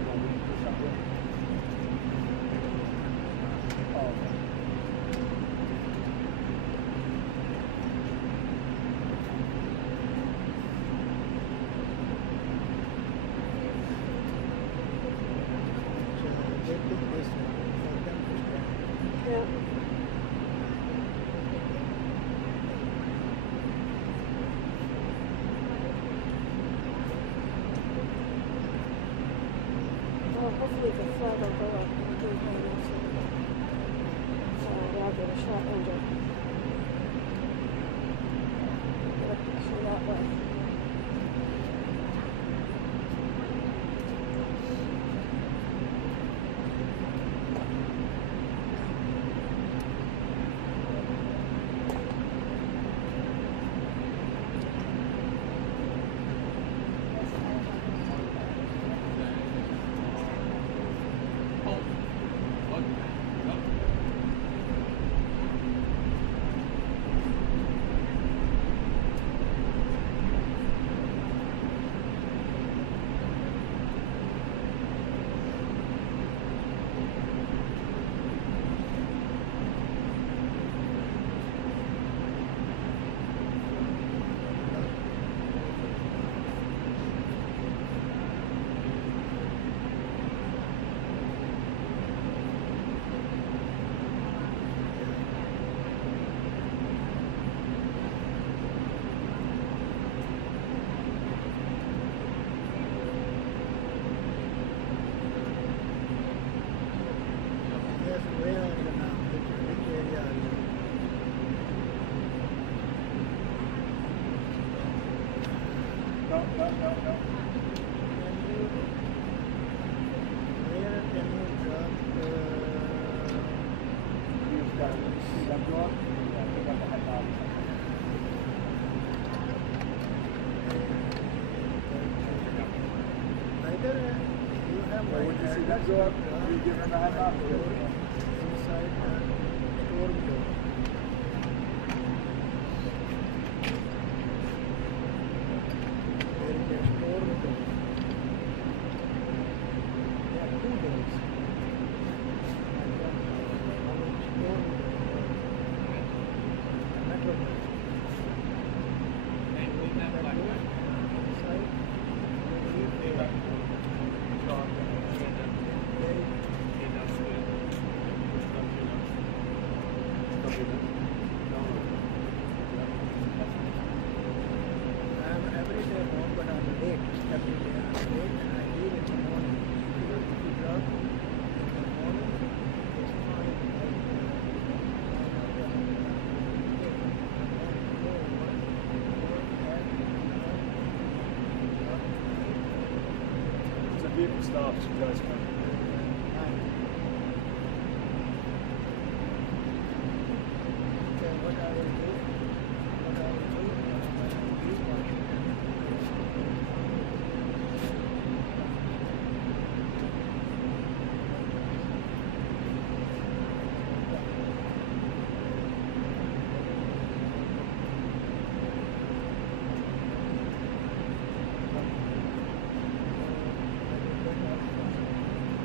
Hopefully the flood will go up and do things. So yeah, I'll get a shot window. Get a picture that way. Stops, you guys come.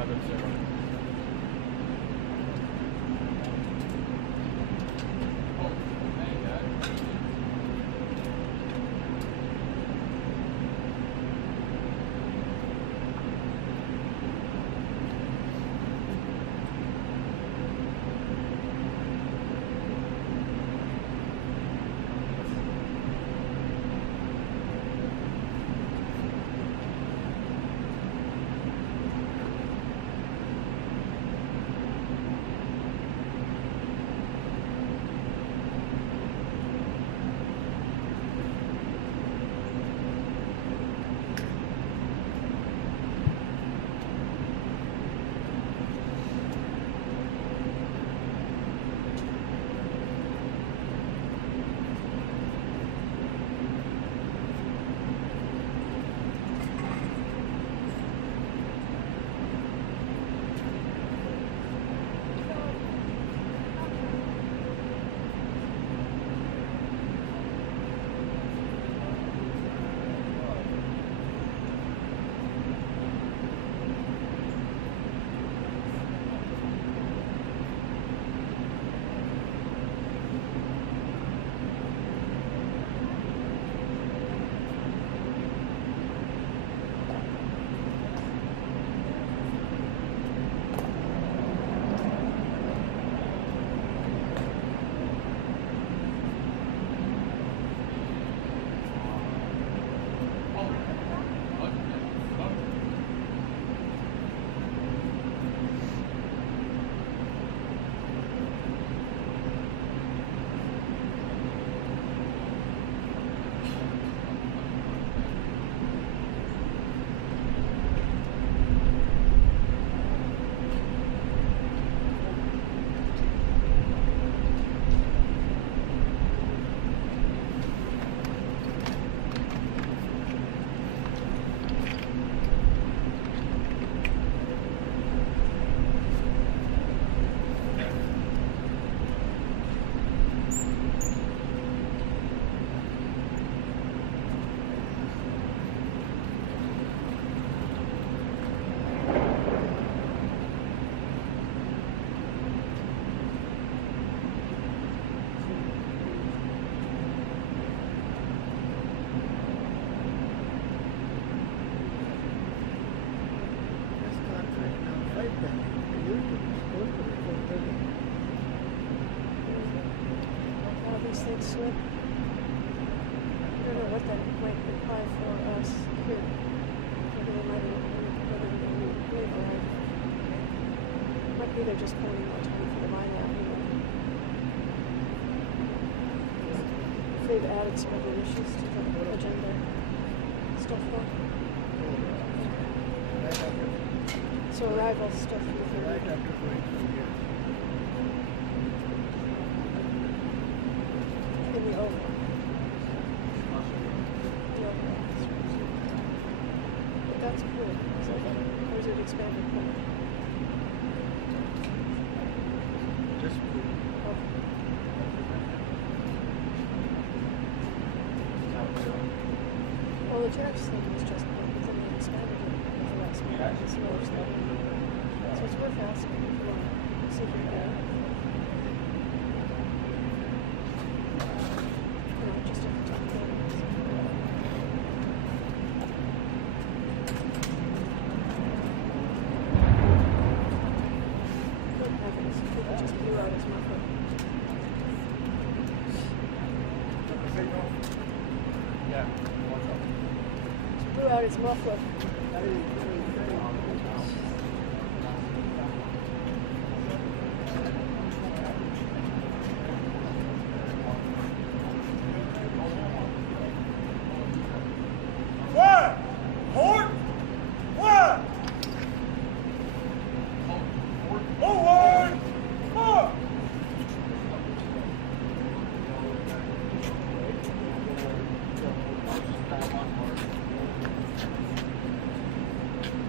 Slip. I don't know what that might imply for us here. Maybe they might have put in a new label. Might be they're just planning more time for the mine out here. If they've added some other issues to the agenda stuff though. So arrival stuff right after going through here. In the oval. The oval. But that's cool. So, or is it expanded point? Just cool. Oh. Well, the tariffs thing was just because they expanded it with the last one. So it's worth asking if you want to see if you can. Just at the top there. Good heavens, people just blew out his muffler. Yeah. Just blew out his muffler.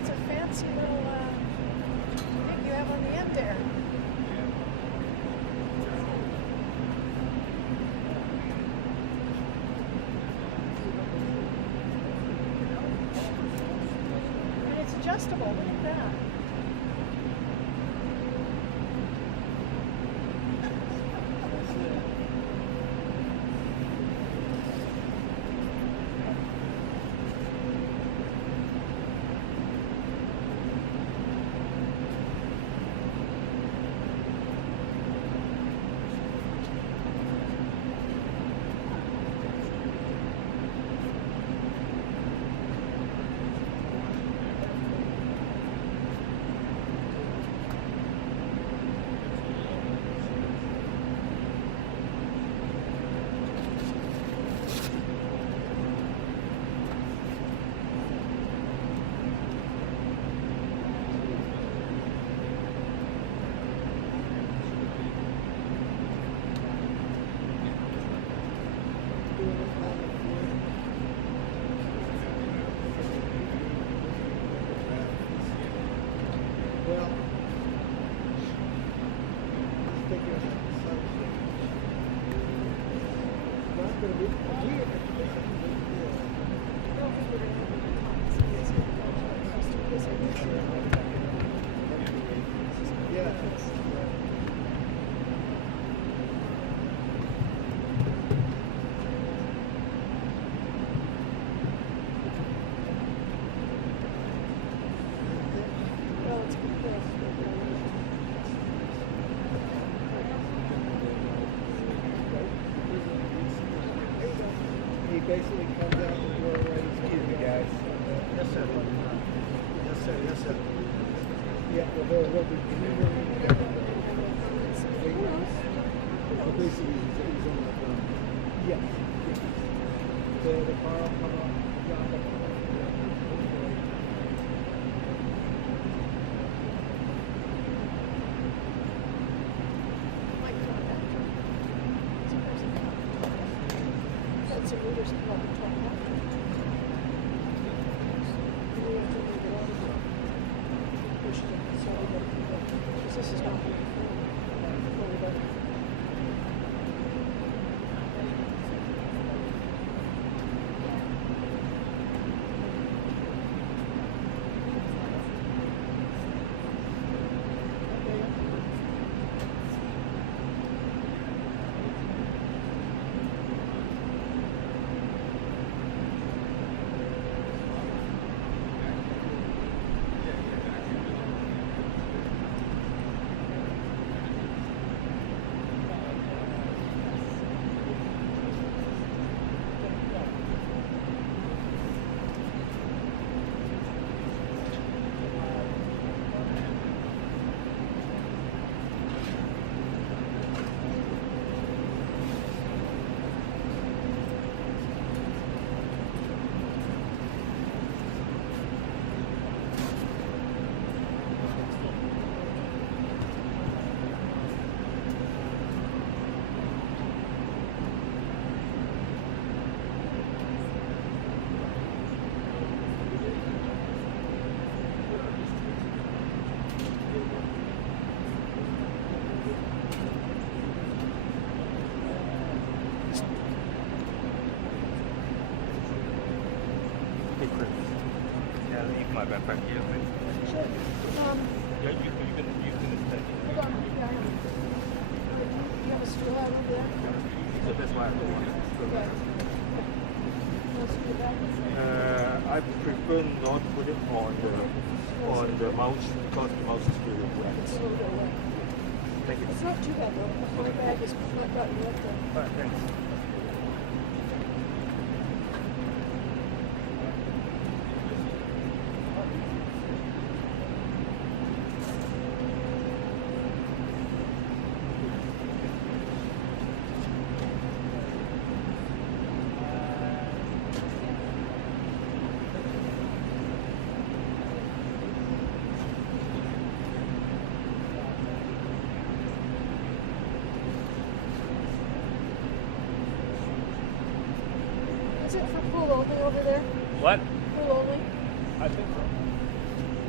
That's a fancy little thing you have on the end there. And it's adjustable. Look at that. Well, just thinking about the sunset. Not going to be here. Yeah. Well, it's because He basically comes out the door right as Excuse me, guys. Yes, sir. Yes, sir. Yes, sir. Yeah, well, he'll be so basically, he's on the ground. Yes. The car will come up, drop it. that's a reader's club until after. We have to leave it on. Push it so we don't keep it. Because this is not before we go. Yeah, leave my backpack here, please. Sure. Yeah, you can take Hold on. Yeah, I know. You have a stool out over there? it. So that's why I don't want to go Okay. Want to see the back? I prefer not put it on the mouse because the mouse is really wet. It's a little bit away. Thank you. It's not too bad though. My bag is not gotten wet though. Alright, thanks. Is it for pool only over there? What? Pool only? I think so.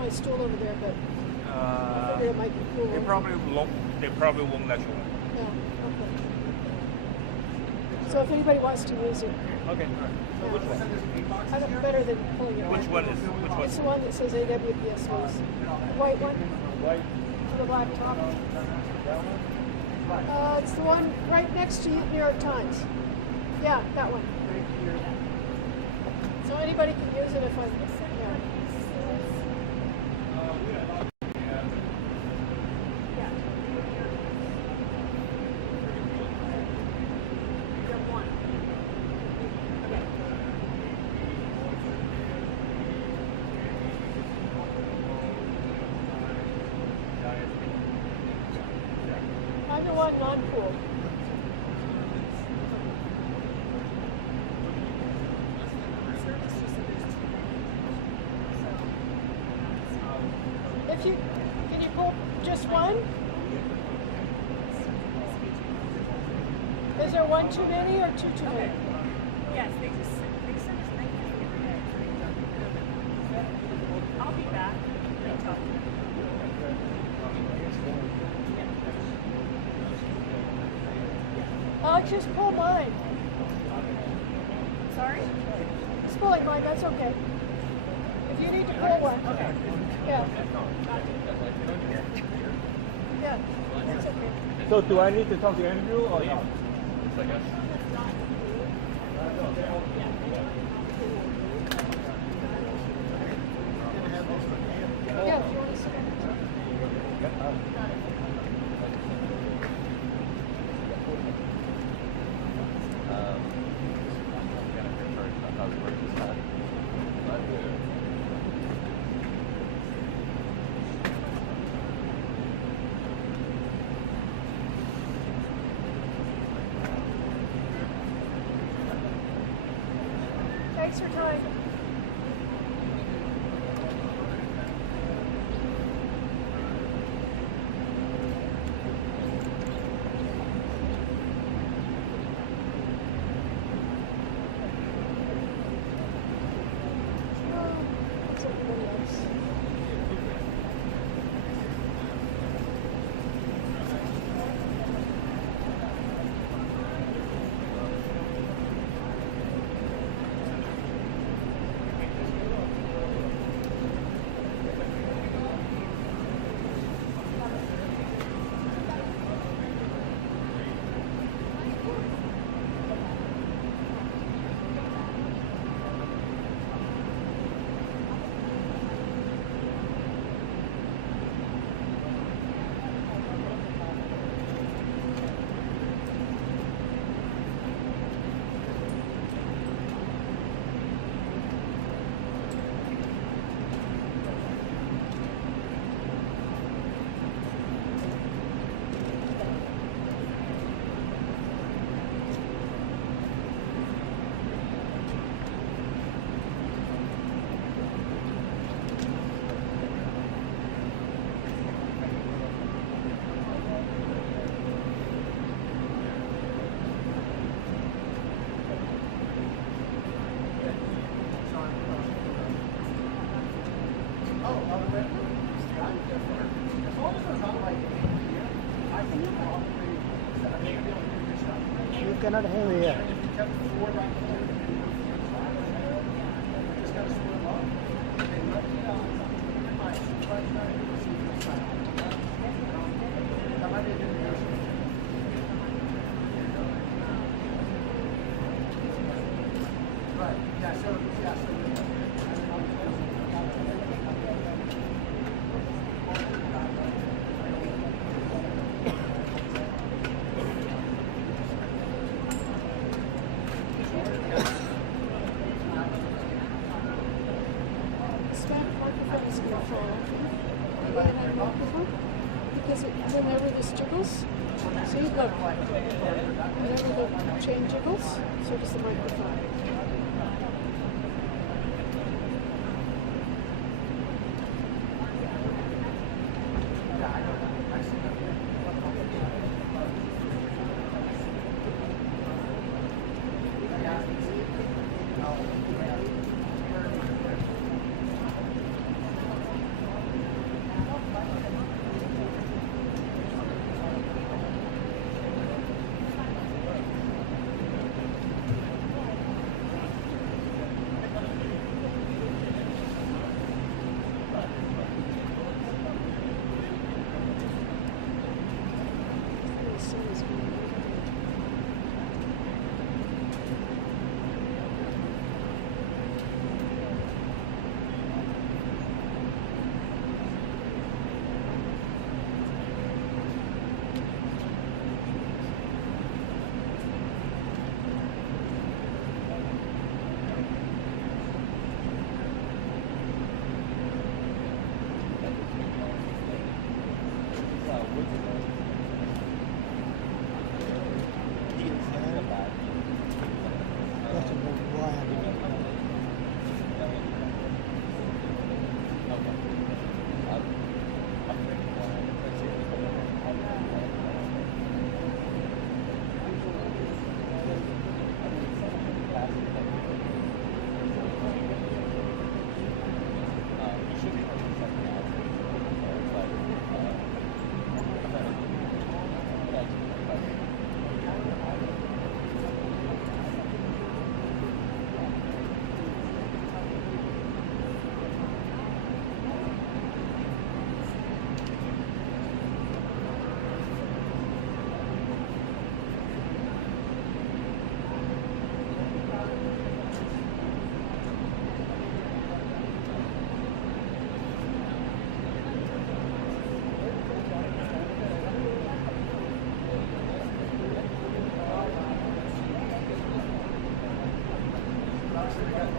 my stool over there, but I figured it might be cool. They probably won't let you in. Yeah, okay. So if anybody wants to use it, Okay. So which one? I don't better than pulling it. Which one is which one? It's the one that says AWPS host. The white one. White. To the black top. It's the one right next to New York Times. Yeah, that one. So anybody can use it if I miss it. Yeah. I'm the one non-pool. If you, can you pull just one? Is there one too many or two too many? Yes, they send us 9:50 every day. I'll be back. They talk. I'll just pull mine. Sorry? Just pulling mine, that's okay. If you need to pull one. Okay. Yeah. Yeah, that's okay. So do I need to talk to Andrew or not? Yeah, if you want to sit down. Thanks for time. What's everybody else? You cannot have here. Microphone is going to fall off. And microphone, because whenever this jiggles, see, look, whenever the chain jiggles, so does the microphone.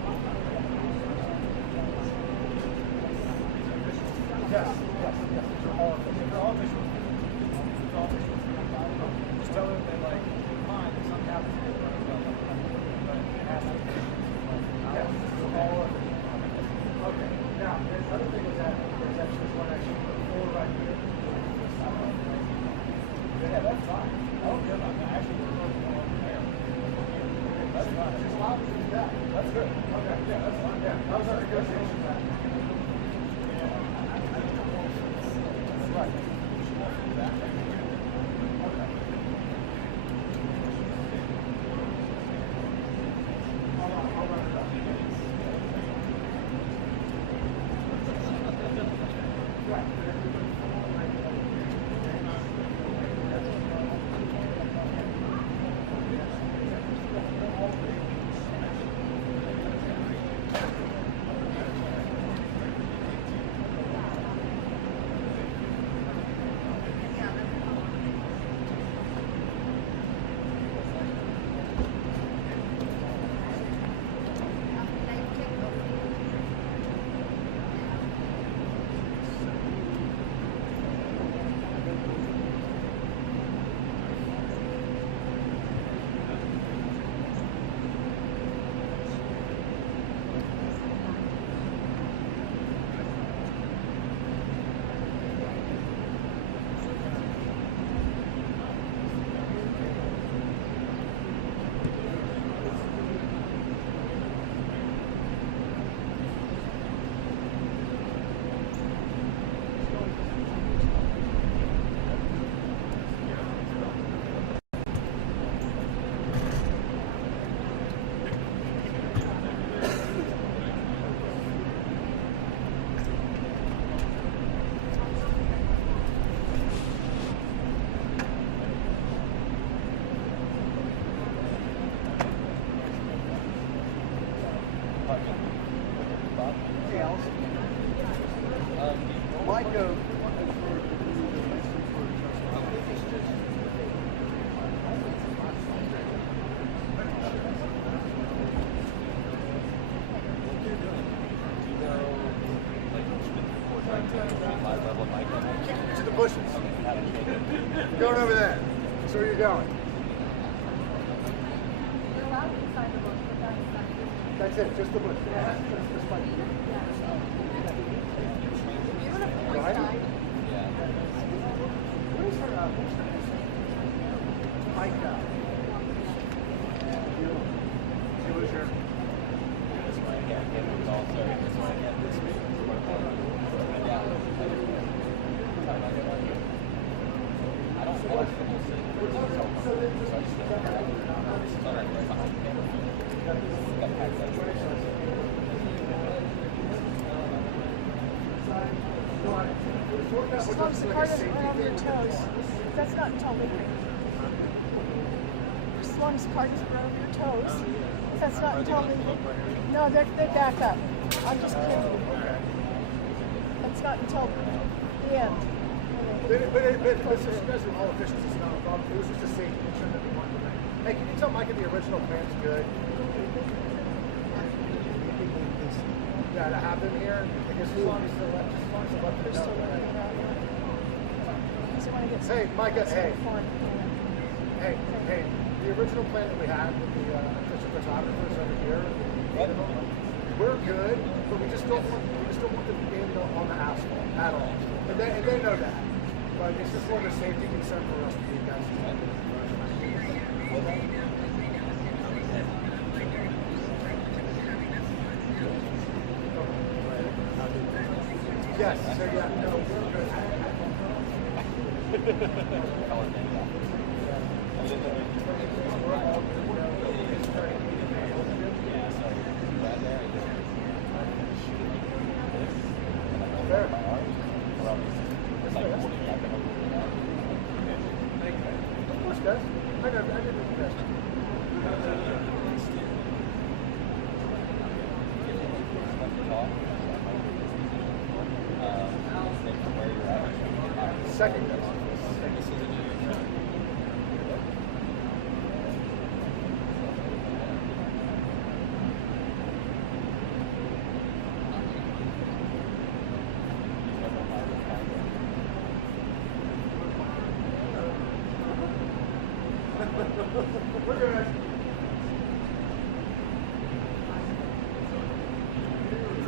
Yes, yes, yes. These are all official. They're all official. They're all official. Just tell them that, like, fine, there's some capital, but it has to be. Yes, they're all official. Okay. Now, the other thing is that there's actually this one actually four right here. Yeah, that's fine. I don't care about that. Actually, we're going over there. That's fine. Just allow me to do that. That's good. Okay. Yeah, that's fine. Yeah. That was our negotiation back. Right. To the bushes. You're going over there. So where you're going. You're allowed inside the bush, but that's That's it, just the bush. Just like beautiful Right? inside. Where's her Mike out? She was your... This one again, it was also this one again this week. Yeah, I don't watch the whole thing. So I just don't know. Right behind me. Got packed up. As long as the car doesn't run over your toes. That's not until midnight. As long as the car doesn't run over your toes. That's not until midnight. No, they back up. I'm just kidding. That's not until the end. But since you guys are all officials, it's not a problem. It was just a safety concern that we wanted to make. Hey, can you tell Mike if the original plan's good? Yeah, to have them here, because as long as the elected They're still know. running around. Because they want to get Hey, Micah, hey. fun. Hey, the original plan that we had with the official photographers over here, we're good, but we just don't want them in on the asphalt at all. And they know that. But it's just more of a safety concern for us to you guys. Yes, so yeah, no, we're good. Second.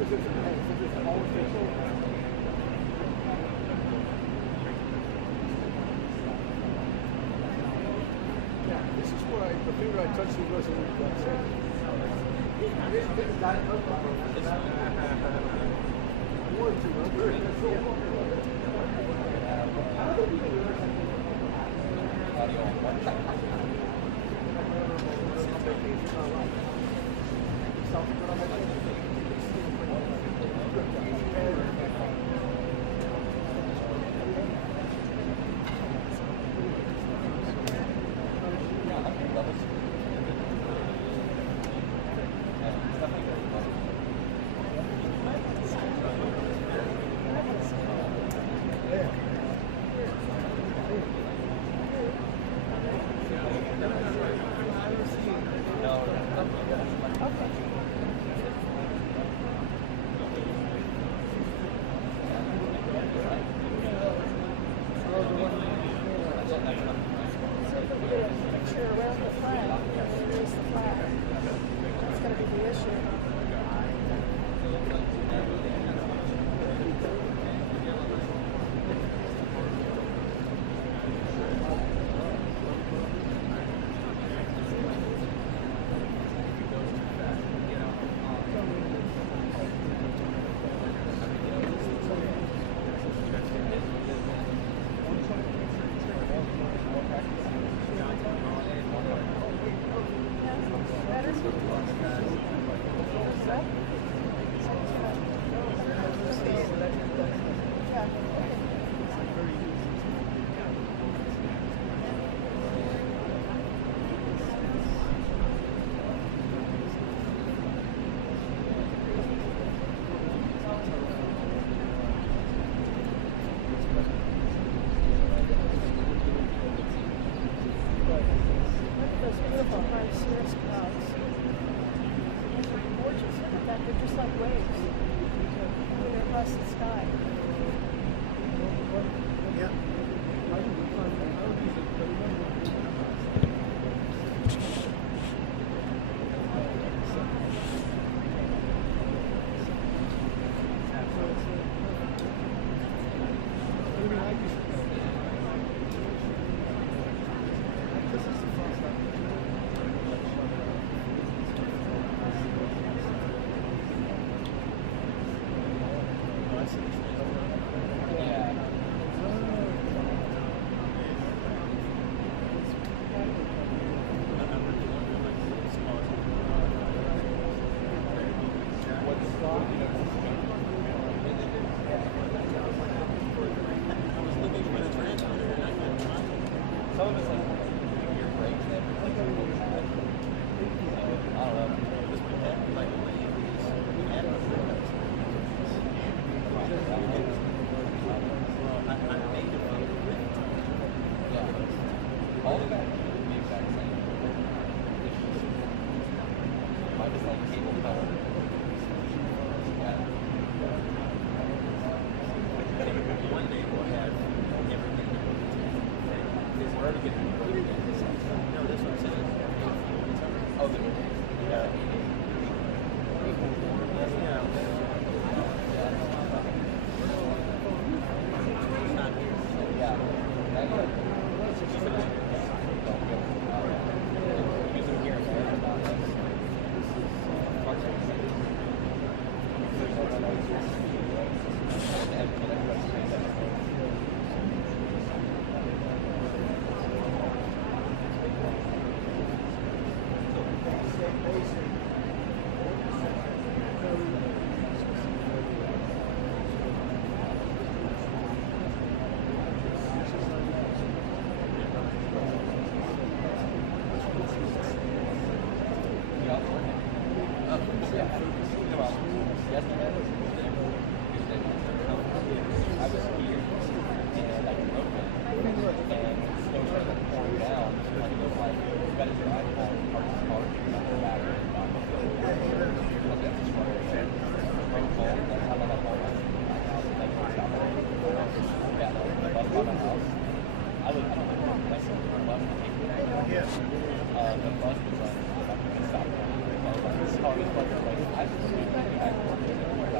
This is where the finger I touched you wasn't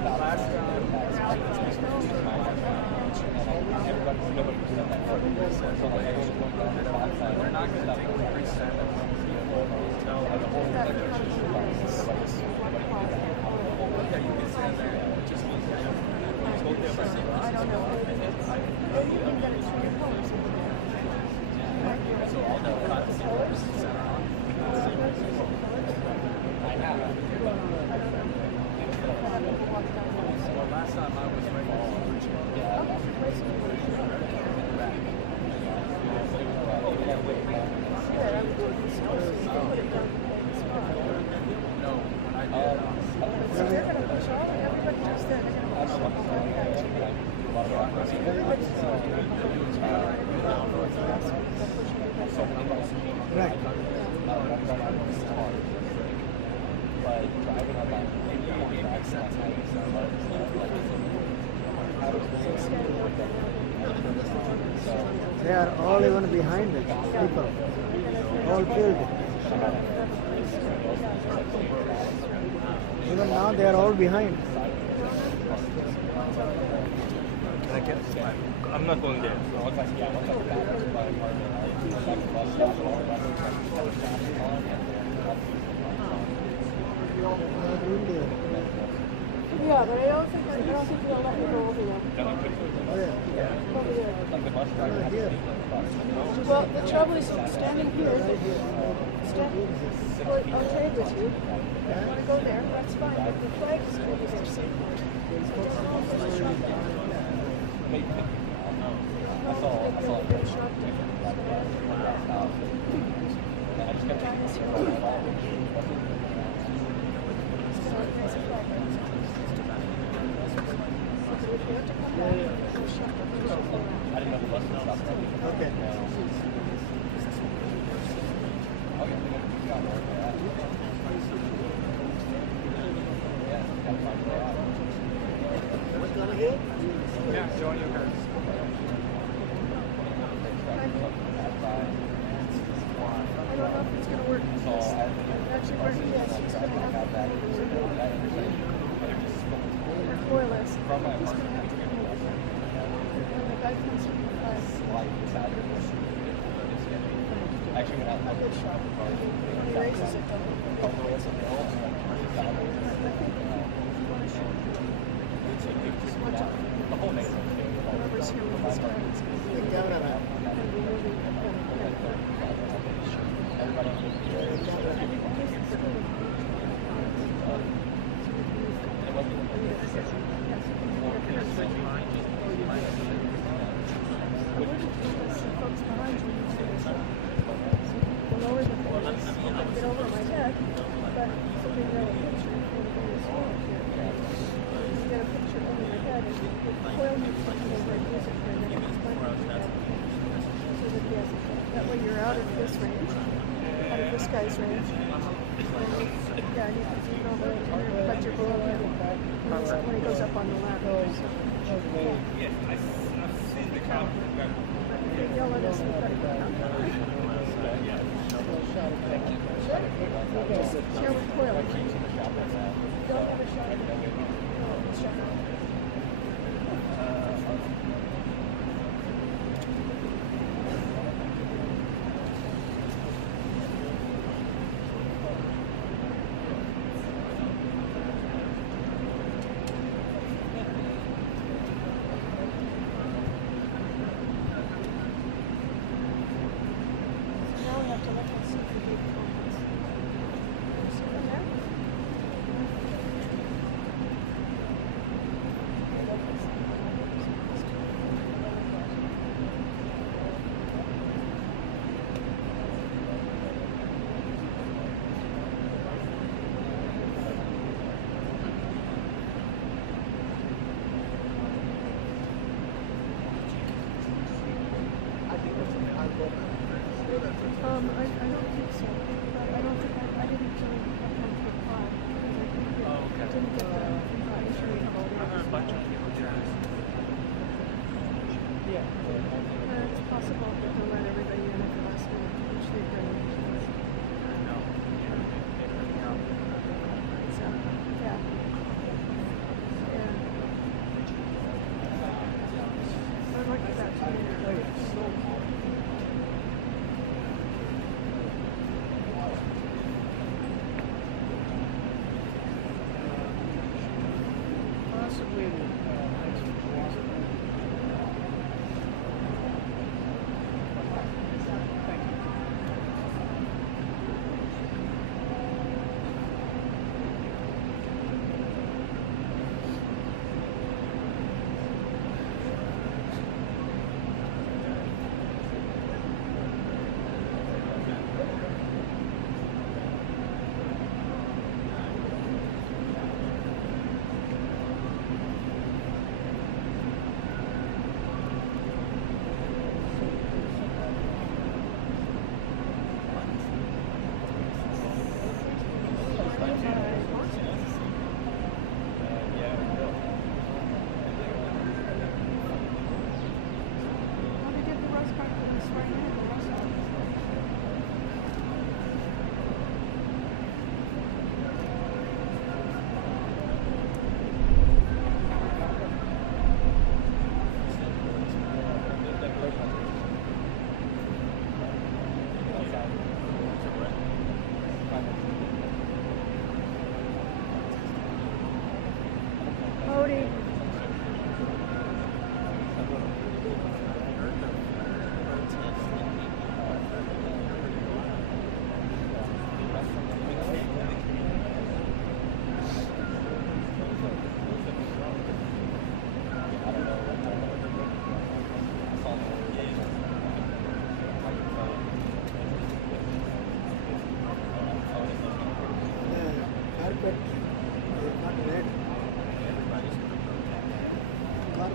last time, they're not going to take 3% until the whole country yeah, you can say that. It just means that it's both different. I don't know. You can get it through your phone or something. So all the privacy purposes are on. I have. Well, last time I was right no, I did. Right. But driving on that, it makes sense. They are all even behind it, people. All filled. Even now they are all behind. Can I get? I'm not going there. Yeah, but I don't think they'll let me go over there. Oh, yeah. Over there. Here. Well, the trouble is standing here. Well, I'll trade with you. I want to go there. That's fine. But the flag is going to be there safely. So I don't know if there's a shop there. I saw a good shop there. I didn't know the bus was stopped. Okay. Yeah, join your cards. I don't know if it's going to work. Actually, yes, he's going to have to recoil us. He's going to have to come over. When the guy comes in the class, Actually, when a good shot. When he raises it, though. the whole neighborhood. Whoever's here with this guy, it's going to be the lower the things, get over my head, but something that a picture is here. You get a picture over my head and the coil makes it come over and use it for a minute. So that he has a shot. That way you're out of this range, out of this guy's range. Yeah, and you can zoom over and here, but you're below him when he goes up on the ladder. Yes, I've seen the car. Yell at us and cut it down. Just share with coil. Don't have a shot. Now we have to look and see if we get comments. See them there?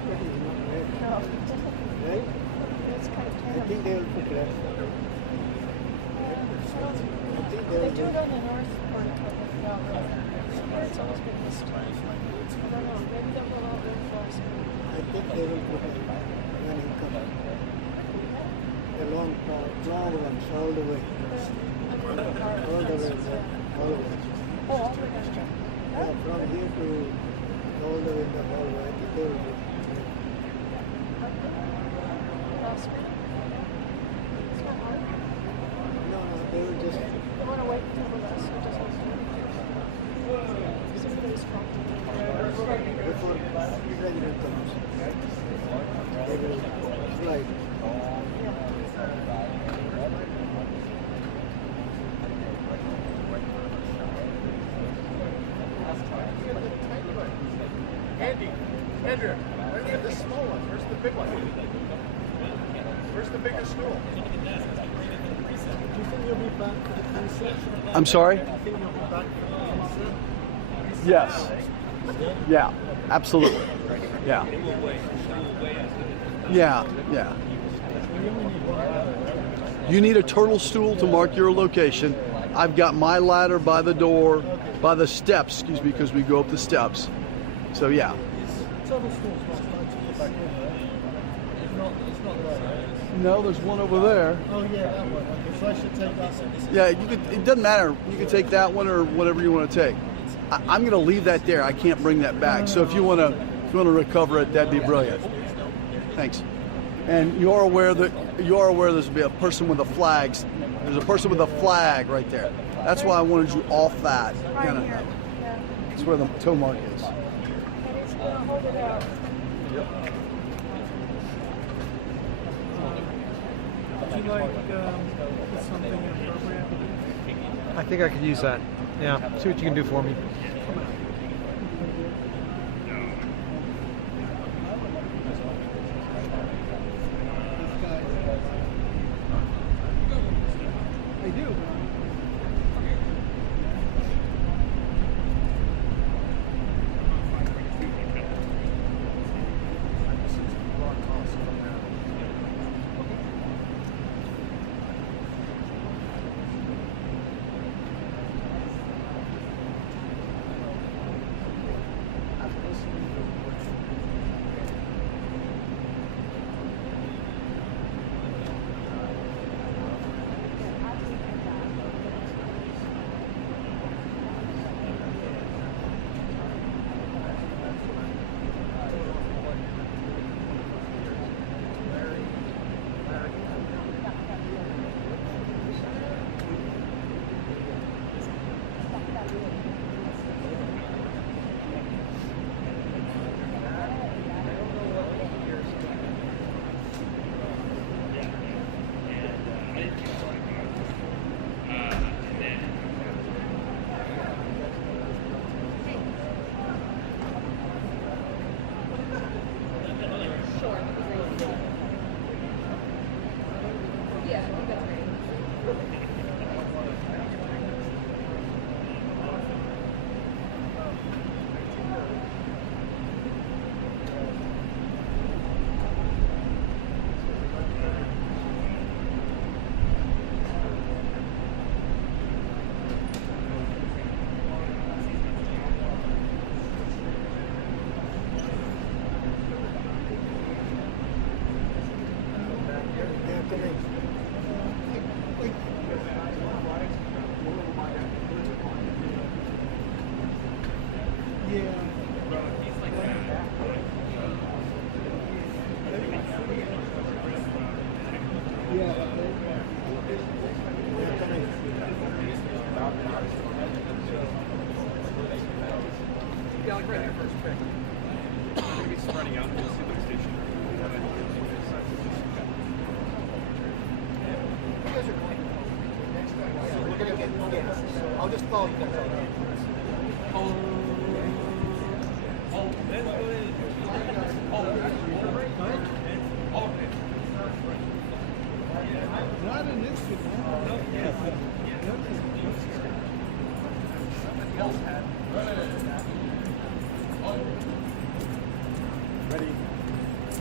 No, Right? it's kind of I tandem. think they will put less. I think they They will do it put. on the north part of it. Well, here it's always been this time. I don't know. Maybe they'll go out real fast. I think they will put when he comes. The long ones all the way. All the way, all the way. Oh, all the way down. Yeah, from here to all the way in the hallway, I think they will put. Oscar? It's not hard. No, they will just. I want to wait until the last one doesn't do it. Somebody's talking. Before the president comes, they will slide. Andy, Andrew, where do you have this small one? Where's the big one? Where's the bigger stool? Do you think you'll be back for the concert? I'm sorry? Do you think you'll be back for the concert? Yes. Yeah, absolutely. Yeah. Yeah, yeah. You need a turtle stool to mark your location. I've got my ladder by the door, by the steps, excuse me, because we go up the steps. So yeah. Total school's not starting to get back in there. It's not there. No, there's one over there. Oh yeah, that one. Okay, so I should take that one. Yeah, you could. It doesn't matter. You can take that one or whatever you want to take. I'm going to leave that there. I can't bring that back. So if you want to recover it, that'd be brilliant. Thanks. And you are aware there's going to be a person with a flag. There's a person with a flag right there. That's why I wanted you off that. Right Kinda- here. Yeah. That's where the toe mark is. And it's going to hold it out. Would you like something appropriate? I think I could use that. Yeah, see what you can do for me. I do. Yeah, like right there first pick. Maybe it's running out. We'll see the station. You guys are going. So we're gonna get gas. I'll just follow you guys. Not in this one. Somebody else had. Ready?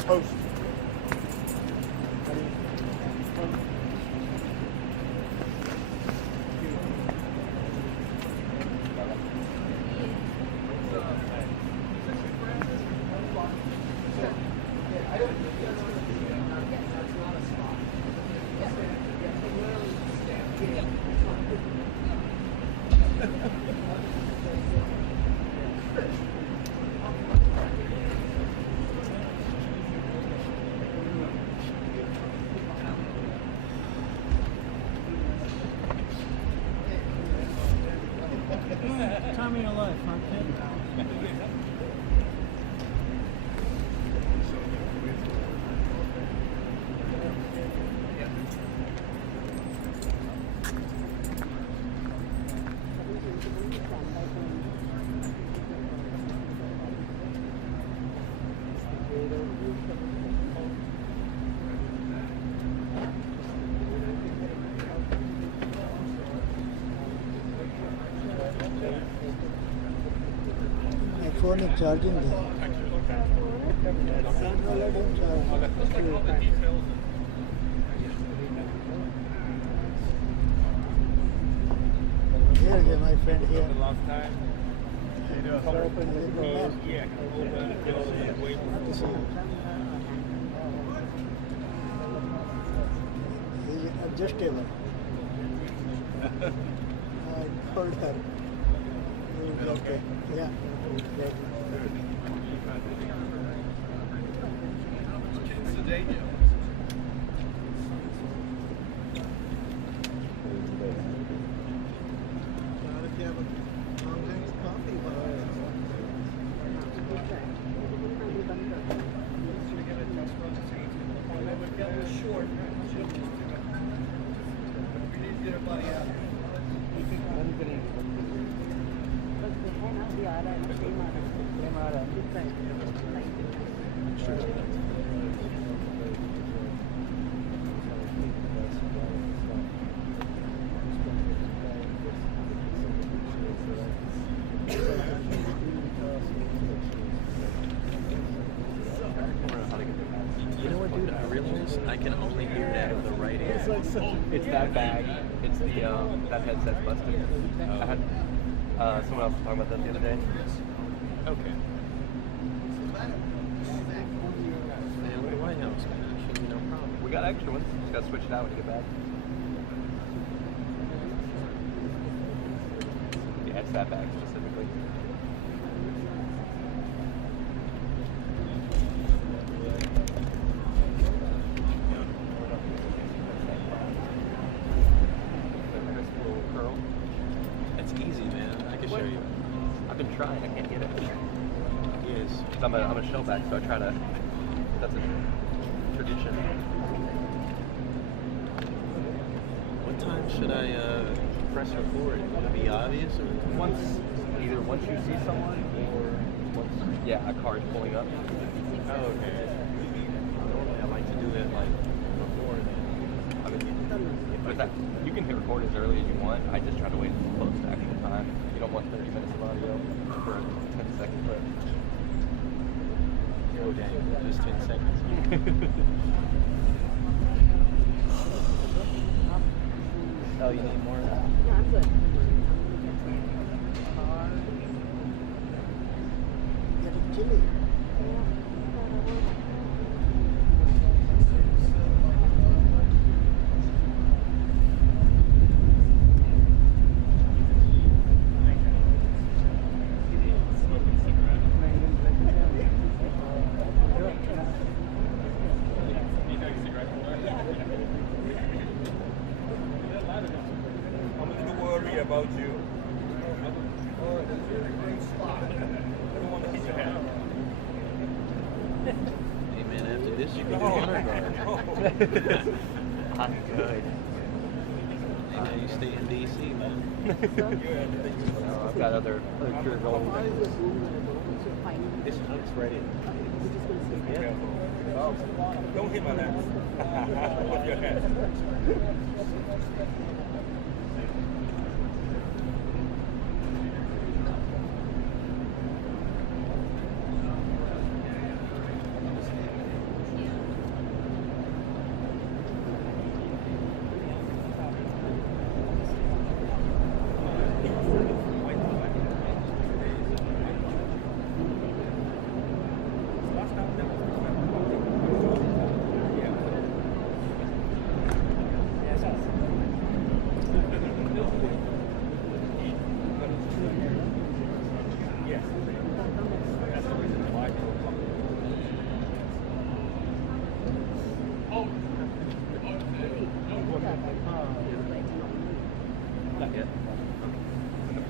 Toast. Time of your life, huh, kid? My phone is charging there. Here, my friend here. Last time. Yeah. He's adjustable. I told her. Okay. Yeah. If you have a long drink of coffee, You know what, dude? I realized I can only hear it out of the right ear. It's that bag. It's the that headset's busted. I had someone else was talking about that the other day. Okay. Man, with the White House, man, should be no problem. We got extra ones. Just gotta switch it out when you get back. Yeah, it's that bag specifically. It's easy, man. I can show you. I've been trying. I can't get it. Yes. I'm a shellback, so I try to. That's a tradition. What time should I press record? Would it be obvious, or once you see someone, or once a car is pulling up. Oh, okay. Normally I like to do it like before. I mean, but that, you can hit record as early as you want. I just try to wait close to actual time. You don't want 30 minutes of audio for a 10-second clip. Oh dang, just 10 seconds. Oh, you need more of that? No, I'm good. getting chilly. I'm a little worried about you. I don't want to hit your head. Hey man, after this you can do honor guard. I'm good. Hey man, you stay in DC, man. I've got other career goals. It's ready. Yeah. Oh, don't hit my legs. With your head.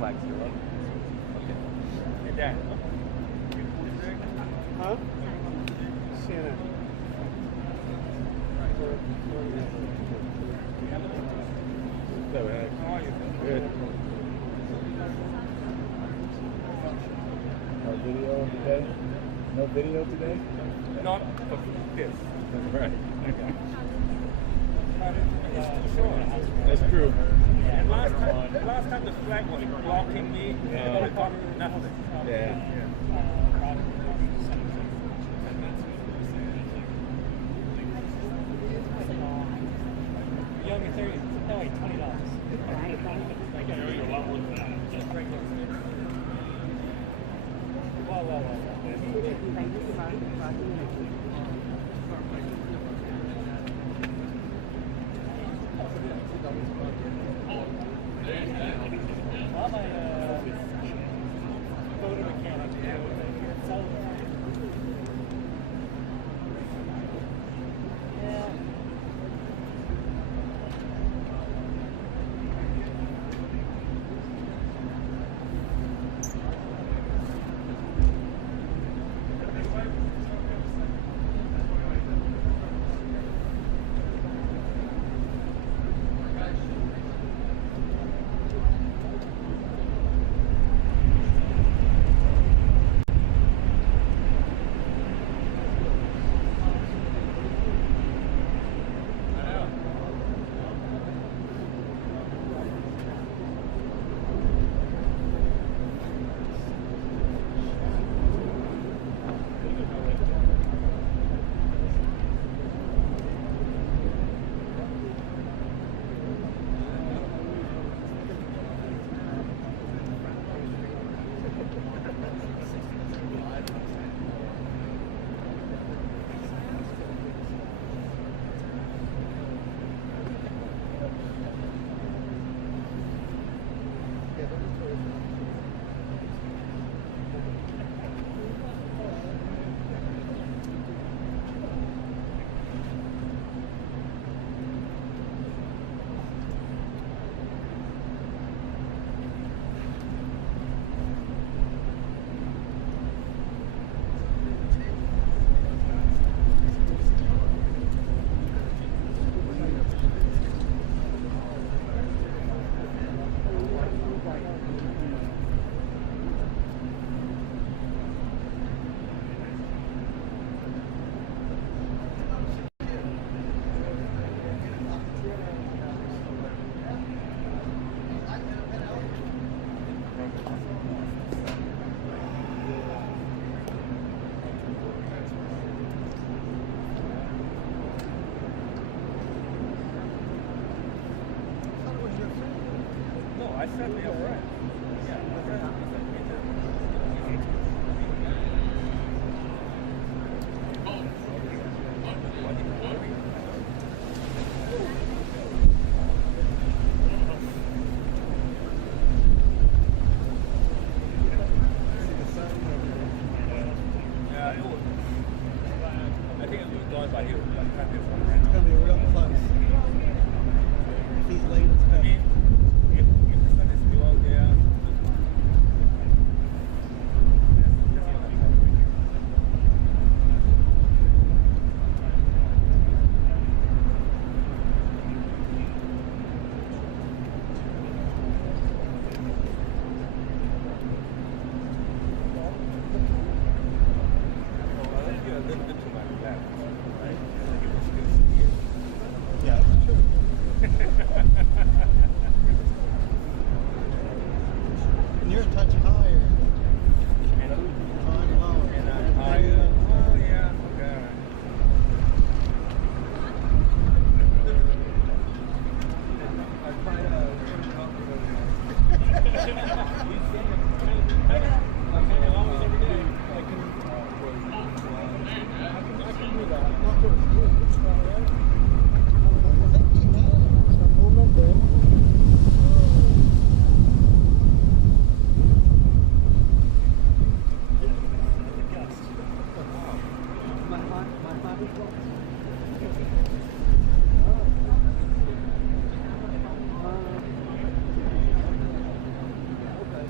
flag's still up? Okay. Hey, Dad. You food today? Huh? CNN. How are you? Good. No video today? No video today? Not for this. Right. That's true. And last time the flag was blocking me, they got nothing. Yeah. You owe me 30. No, wait, $20. Well, my photo mechanic so yeah. No, I said we are friends. Yeah, we're friends. Yeah, it was. I think it was going by you. It's gonna be real close. If he's late, it's I better. mean, if the sun is still out there. You're a little bit to my left, right? You will still see it. Yeah, that's true. And you're a touch higher. And I'm lower. And I'm higher. Oh, yeah. Okay. I try to turn it up I'm hanging always every day. I can do that. Of course. I think he has some movement there. Okay.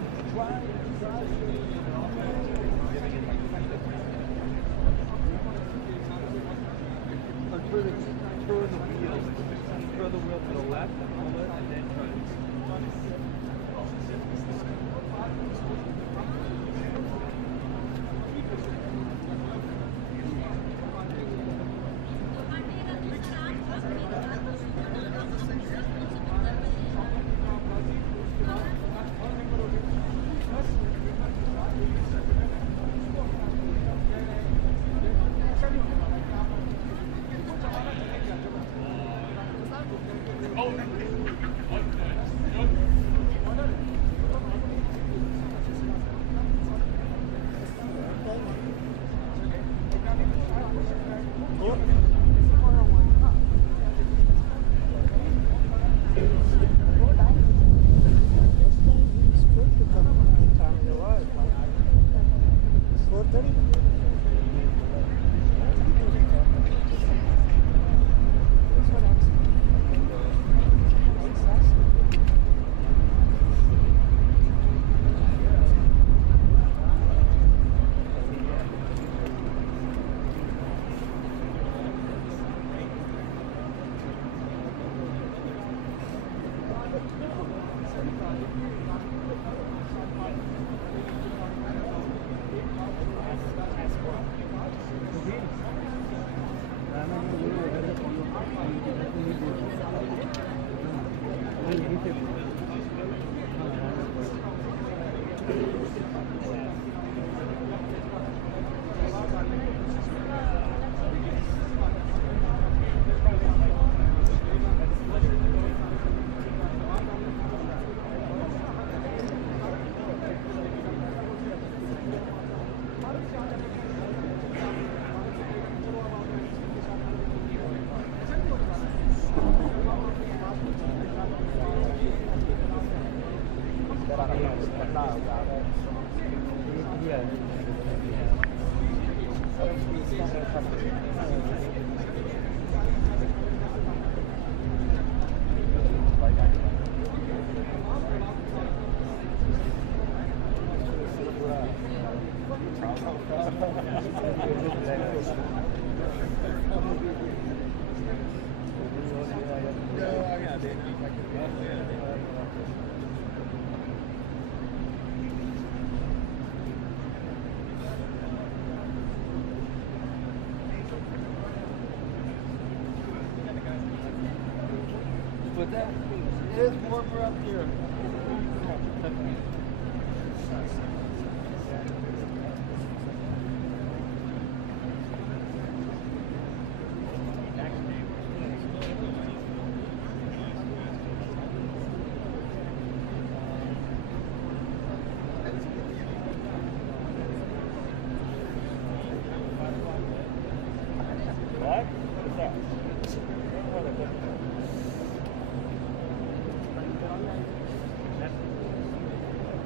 But that is warmer up here. What? What's that?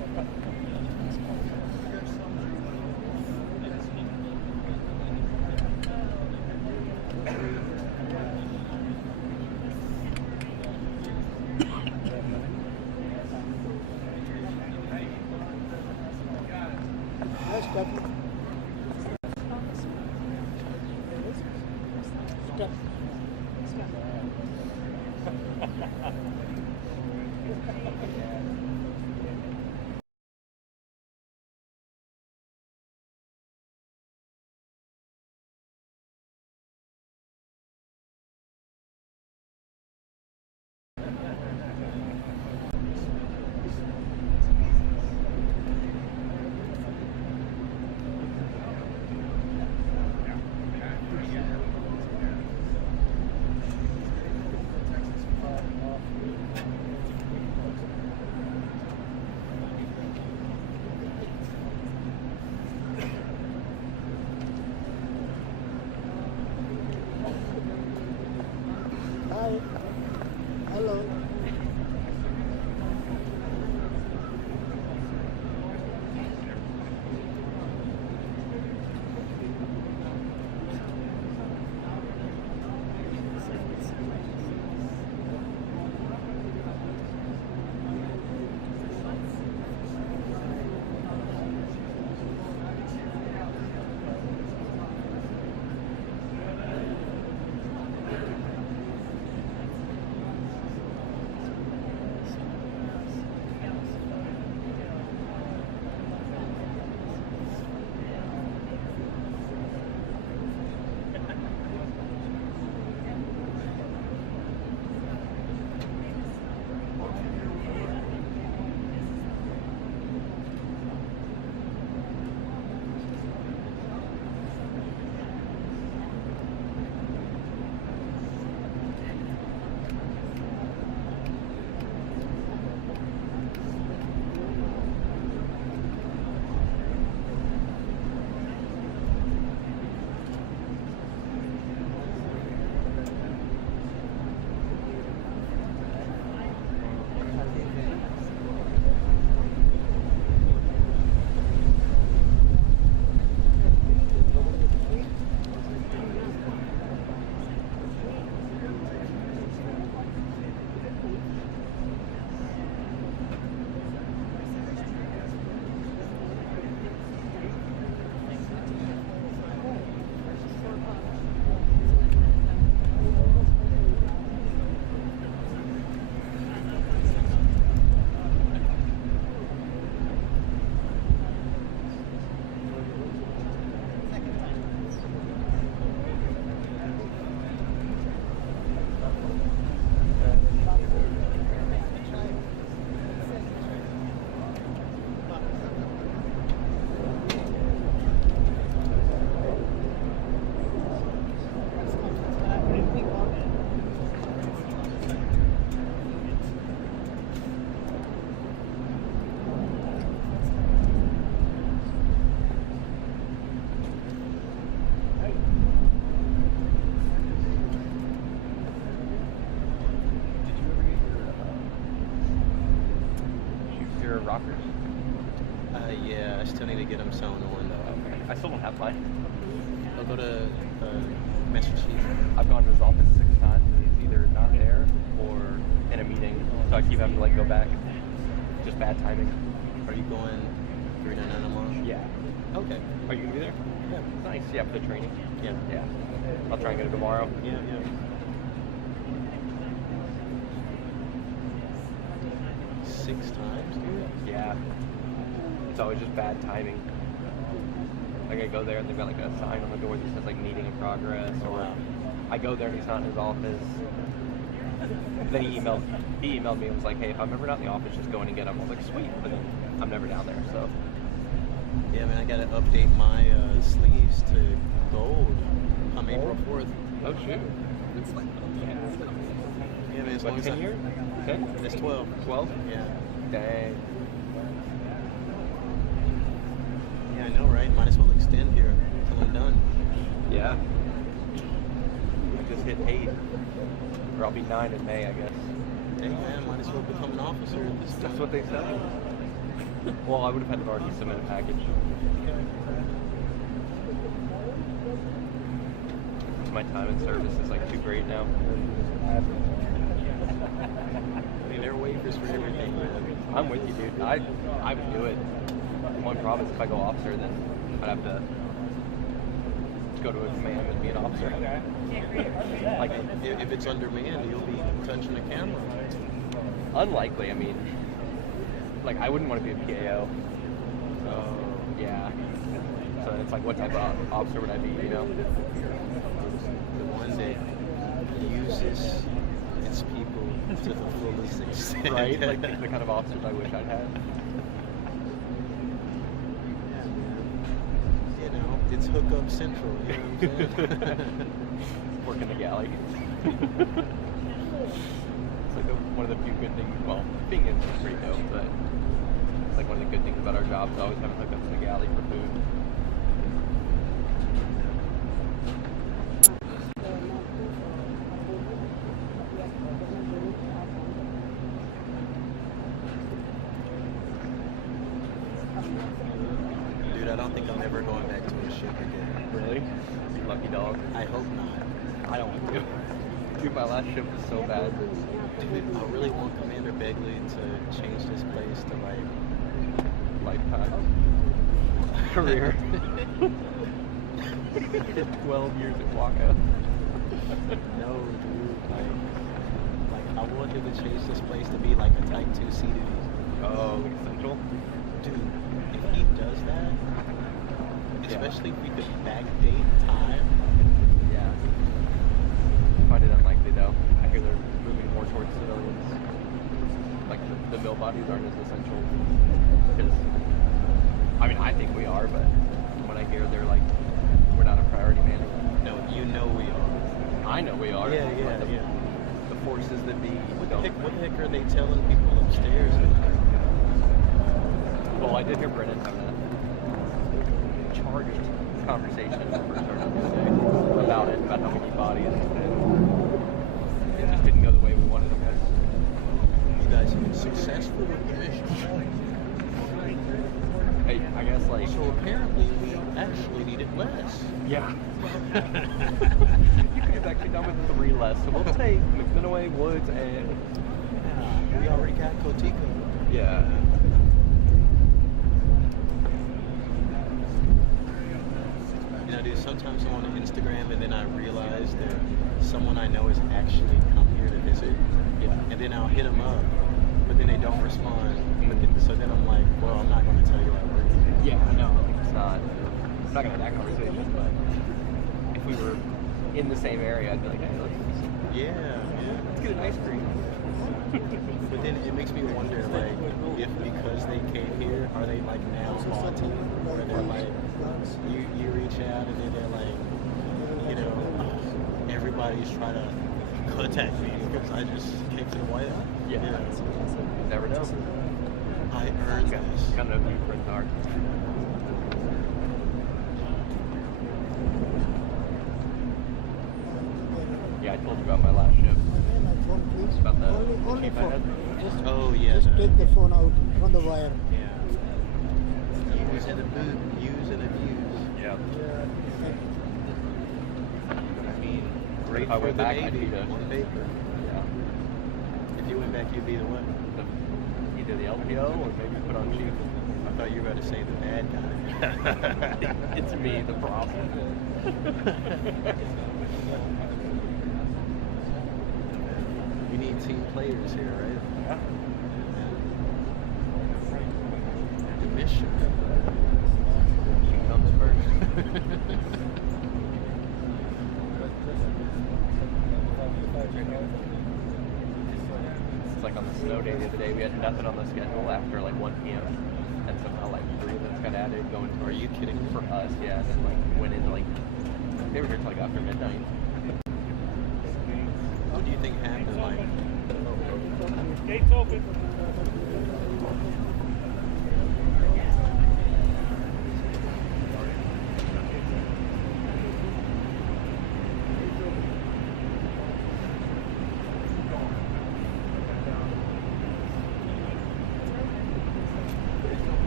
Nice stuff. Hi. Hello. rockers? Yeah, I still need to get them sewn on though. Okay. I still don't have mine. I'll go to Master Chief. I've gone to his office 6 times and he's either not there or in a meeting, so I keep having to like go back. Just bad timing. Are you going 399 tomorrow? Yeah. Okay. Are you gonna be there? Yeah. Nice. Yeah, for the training. Yeah. Yeah. I'll try and get it tomorrow. Yeah, yeah. 6 times, dude? Yeah. It's always just bad timing. Like I go there and they've got like a sign on the door that says like meeting in progress, or I go there and he's not in his office. Then he emailed me and was like, hey, if I'm ever not in the office, just go in and get him. I was like, sweet, but then I'm never down there, so. Yeah, man, I gotta update my sleeves to gold come April 4th. Oh shoot. Yeah, man, as What, long as 10 years? 10? It's 12. 12? Yeah. Dang. Yeah, I know, right? Might as well extend here until I'm done. Yeah. I just hit 8. Or I'll be 9 in May, I guess. Hey, man, might as well become an officer at this time. That's what they said. Well, I would have had to already submit a package. My time in service is like too great now. I mean, there are waivers for everything, man. I'm with you, dude. I would do it. One problem is if I go officer, then I'd have to go to a command and be an officer. Like, if it's undermanned, you'll be touching the camera. Unlikely. I mean, like I wouldn't want to be a PAO. So yeah. So it's like, what type of officer would I be? You know? The one that uses its people to the fullest extent. Right? Like the kind of officers I wish I'd had. Yeah, man. You know, it's hookup central. You know what I'm saying? Work in the galley. It's like one of the few good things. Well, being in is pretty dope, but it's like one of the good things about our job is always having hookups in the galley for food. Dude, I don't think I'm ever going back to a ship again. Really? You lucky dog. I hope not. I don't want to. Dude, my last ship was so bad. Dude, I really want Commander Begley to change this place to like Lifetime. Career. What do you mean you did 12 years at Waka? no, dude. Like I want him to change this place to be like a Type 2 seated. Oh, essential? Dude, if he does that, especially if we could backdate time. Yeah. I find it unlikely though. I hear they're moving more towards civilians. Like the mill bodies aren't as essential. Because, I mean, I think we are, but when I hear they're like, we're not a priority man. No, you know we are. I know we are. Yeah. The forces that be. What the heck are they telling people upstairs? Well, I did hear Brennan having a charged conversation when we first started today about it, about how we need bodies, and it just didn't go the way we wanted it to. You guys have been successful with the mission. Hey, I guess like. So apparently we actually needed less. Yeah. You could have actually done with 3 less. So we'll take McMinoway, Woods, and. Yeah, we already got Cotico. Yeah. You know, dude, sometimes I'm on Instagram and then I realize that someone I know has actually come here to visit. Yeah. And then I'll hit them up, but then they don't respond. So then I'm like, well, I'm not going to tell you I work here. Yeah, no, like it's not. I'm not gonna have that conversation, but if we were in the same area, I'd be like, hey, let's get an ice cream. But then it makes me wonder, like, if because they came here, are they like now haunting? Or they're like, you reach out and then they're like, you know, everybody's trying to contact me because I just came to the White House. Yeah. You know? Never know. I earned this. Kind of who friends are. Yeah, I told you about my last ship. Phone, please. About the only chief I phone. had. Just, Oh, yeah. just take the phone out on the wire. Yeah. Use and abuse. Use and abuse. Yeah. I mean, great If I for went the back, I'd Navy be the- on paper. Yeah. If you went back, you'd be the what? Either the LPO or maybe put on chief. I thought you were about to say the bad guy. It's me, the problem. We need team players here, right? Yeah. The mission. She comes first. It's like on the snow day the other day, we had nothing on the schedule after like 1 p.m. And somehow like 3 minutes got added going to. Are you kidding me? For us, yeah. And then like went into like, they were here till like after midnight. What do you think happened? Like, Gates open.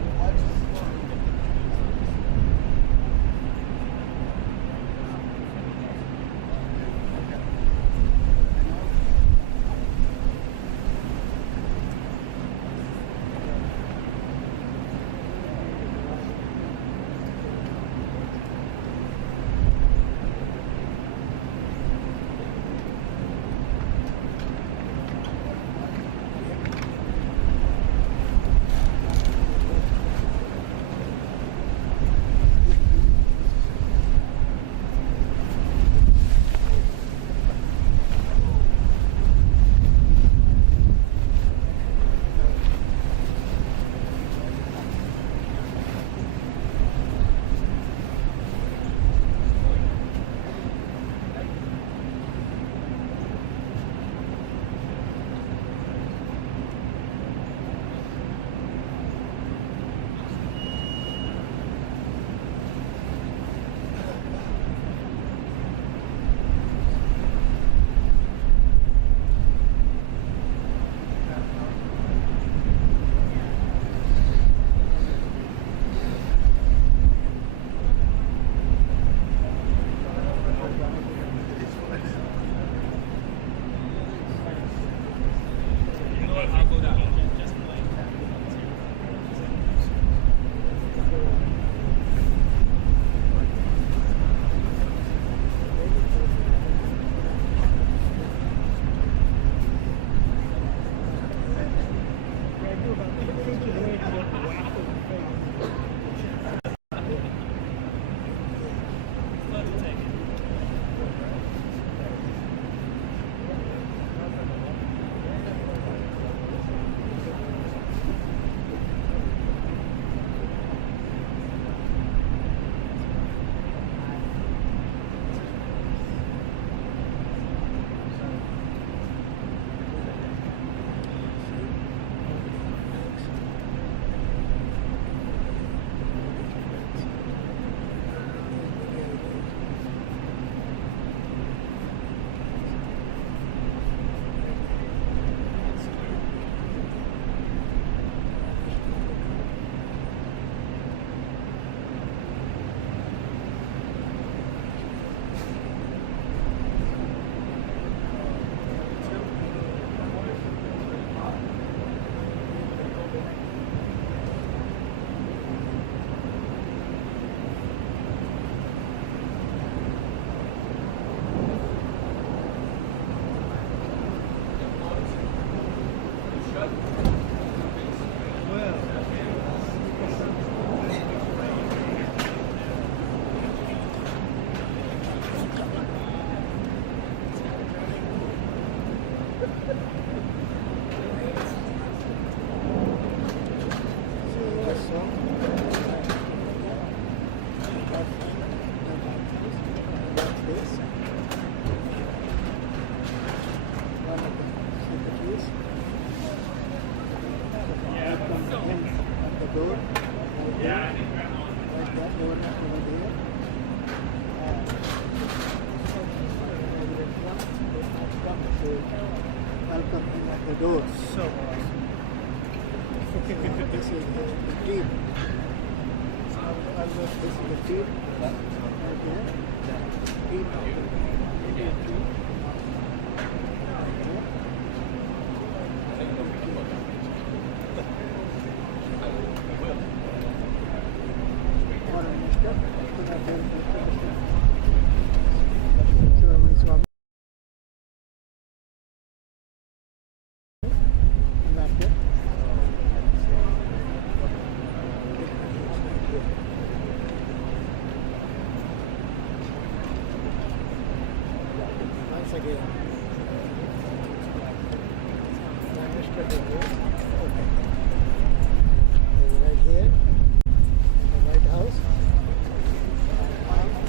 door. Like that door is over there. Welcome at the door. So awesome. This is the team. This is the team. Right here. Team. Once again. Right here, the White House.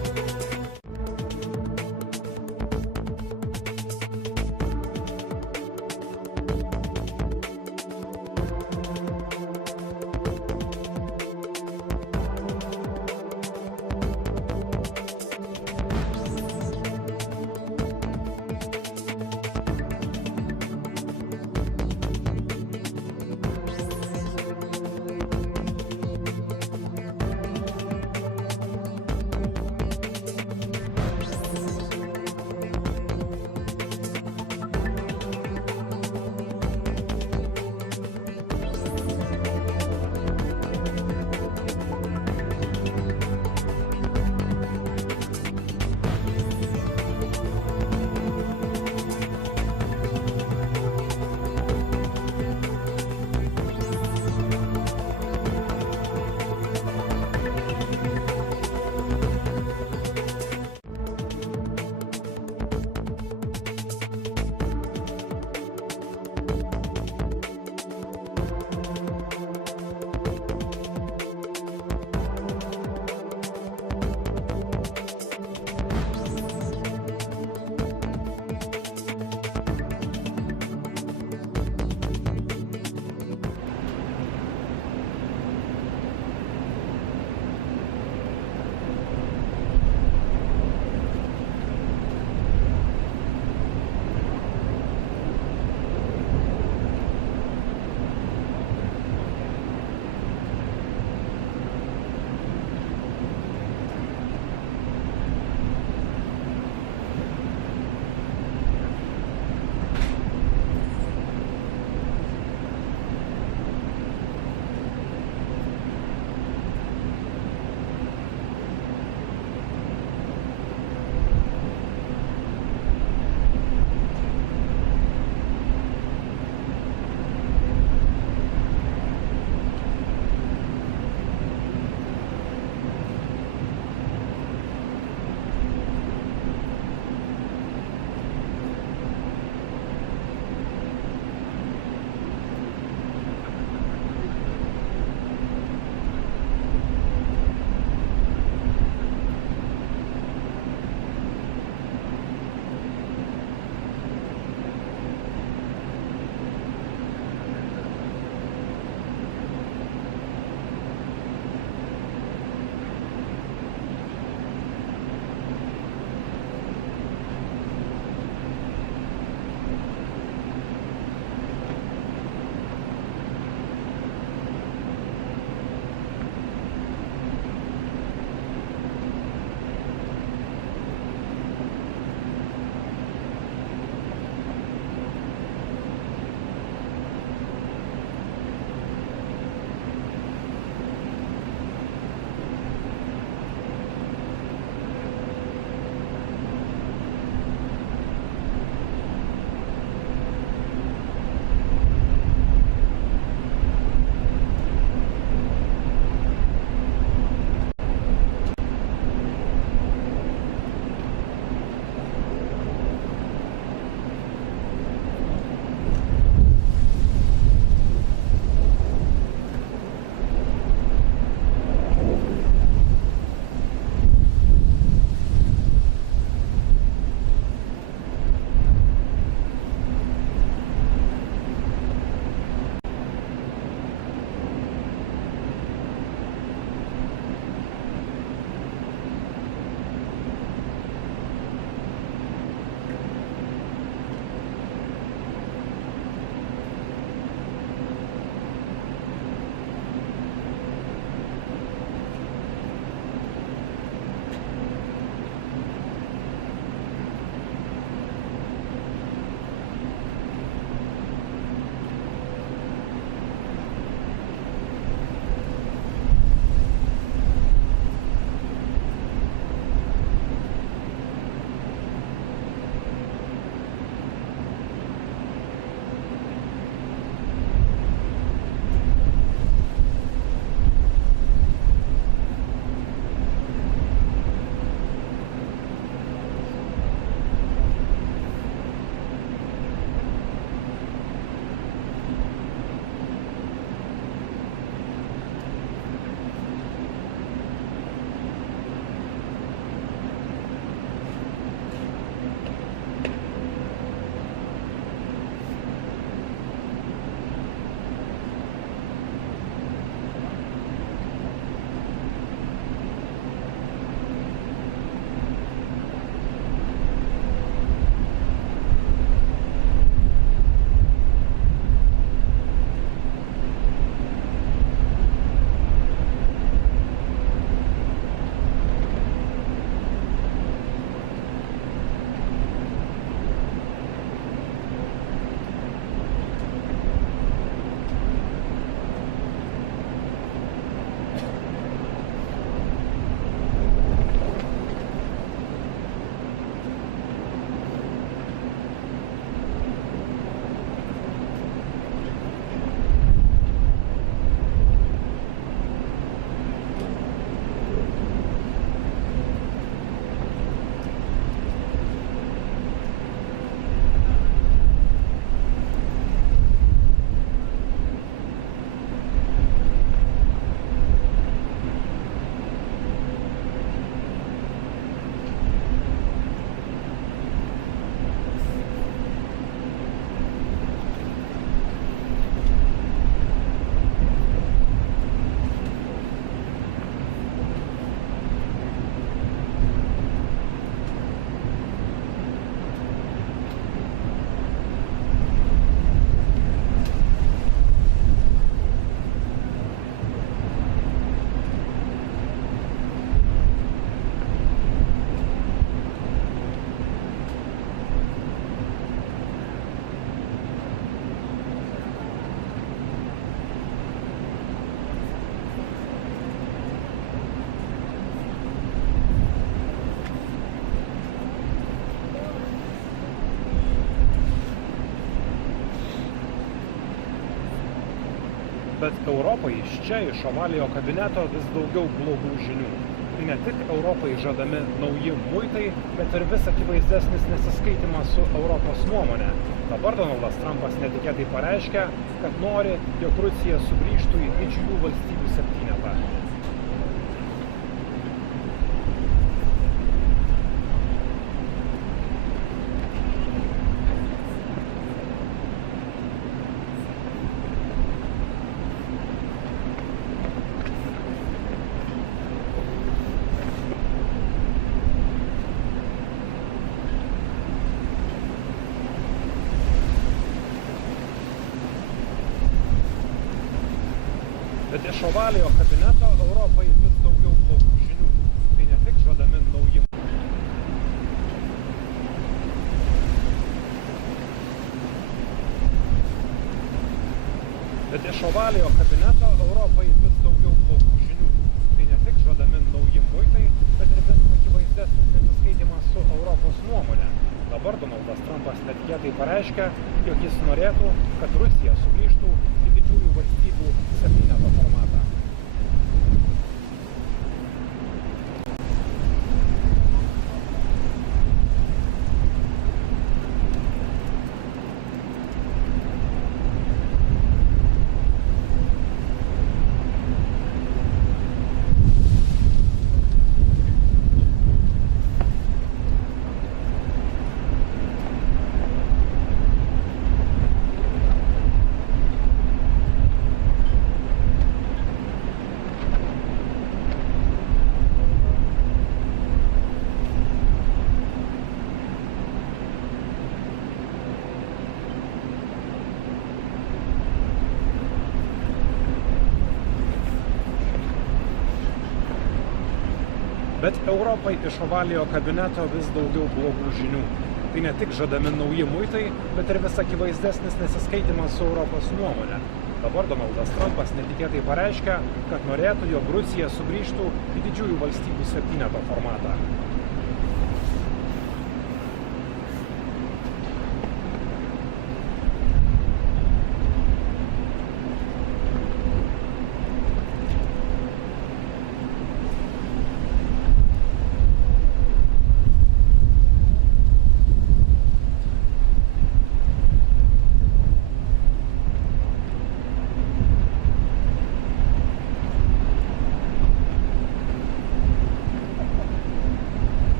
Bet Europai iš čia, iš Ovaliojo kabineto, vis daugiau blogų žinių. Tai ne tik Europai žadami nauji muitai, bet ir vis akivaizdesnis nesiskaitimas su Europos nuomonė. Dabar Donaldas Trumpas netikėtai pareiškia, kad nori, jog Rusija sugrįžtų į didžiųjų valstybių septynetą. Bet iš Ovaliojo kabineto Europai vis daugiau blogų žinių. Tai ne tik žadami nauji. Bet iš Ovaliojo kabineto Europai vis daugiau blogų žinių. Tai ne tik žadami nauji muitai, bet ir vis akivaizdesnis nesiskaitimas su Europos nuomonė. Dabar Donaldas Trumpas netikėtai pareiškia, jog jis norėtų, kad Rusija sugrįžtų į didžiųjų valstybių septyneto formatą. Bet Europai iš Ovaliojo kabineto vis daugiau blogų žinių. Tai ne tik žadami nauji muitai, bet ir vis akivaizdesnis nesiskaitimas su Europos nuomonė. Dabar Donaldas Trumpas netikėtai pareiškia, kad norėtų, jog Rusija sugrįžtų į didžiųjų valstybių septyneto formatą.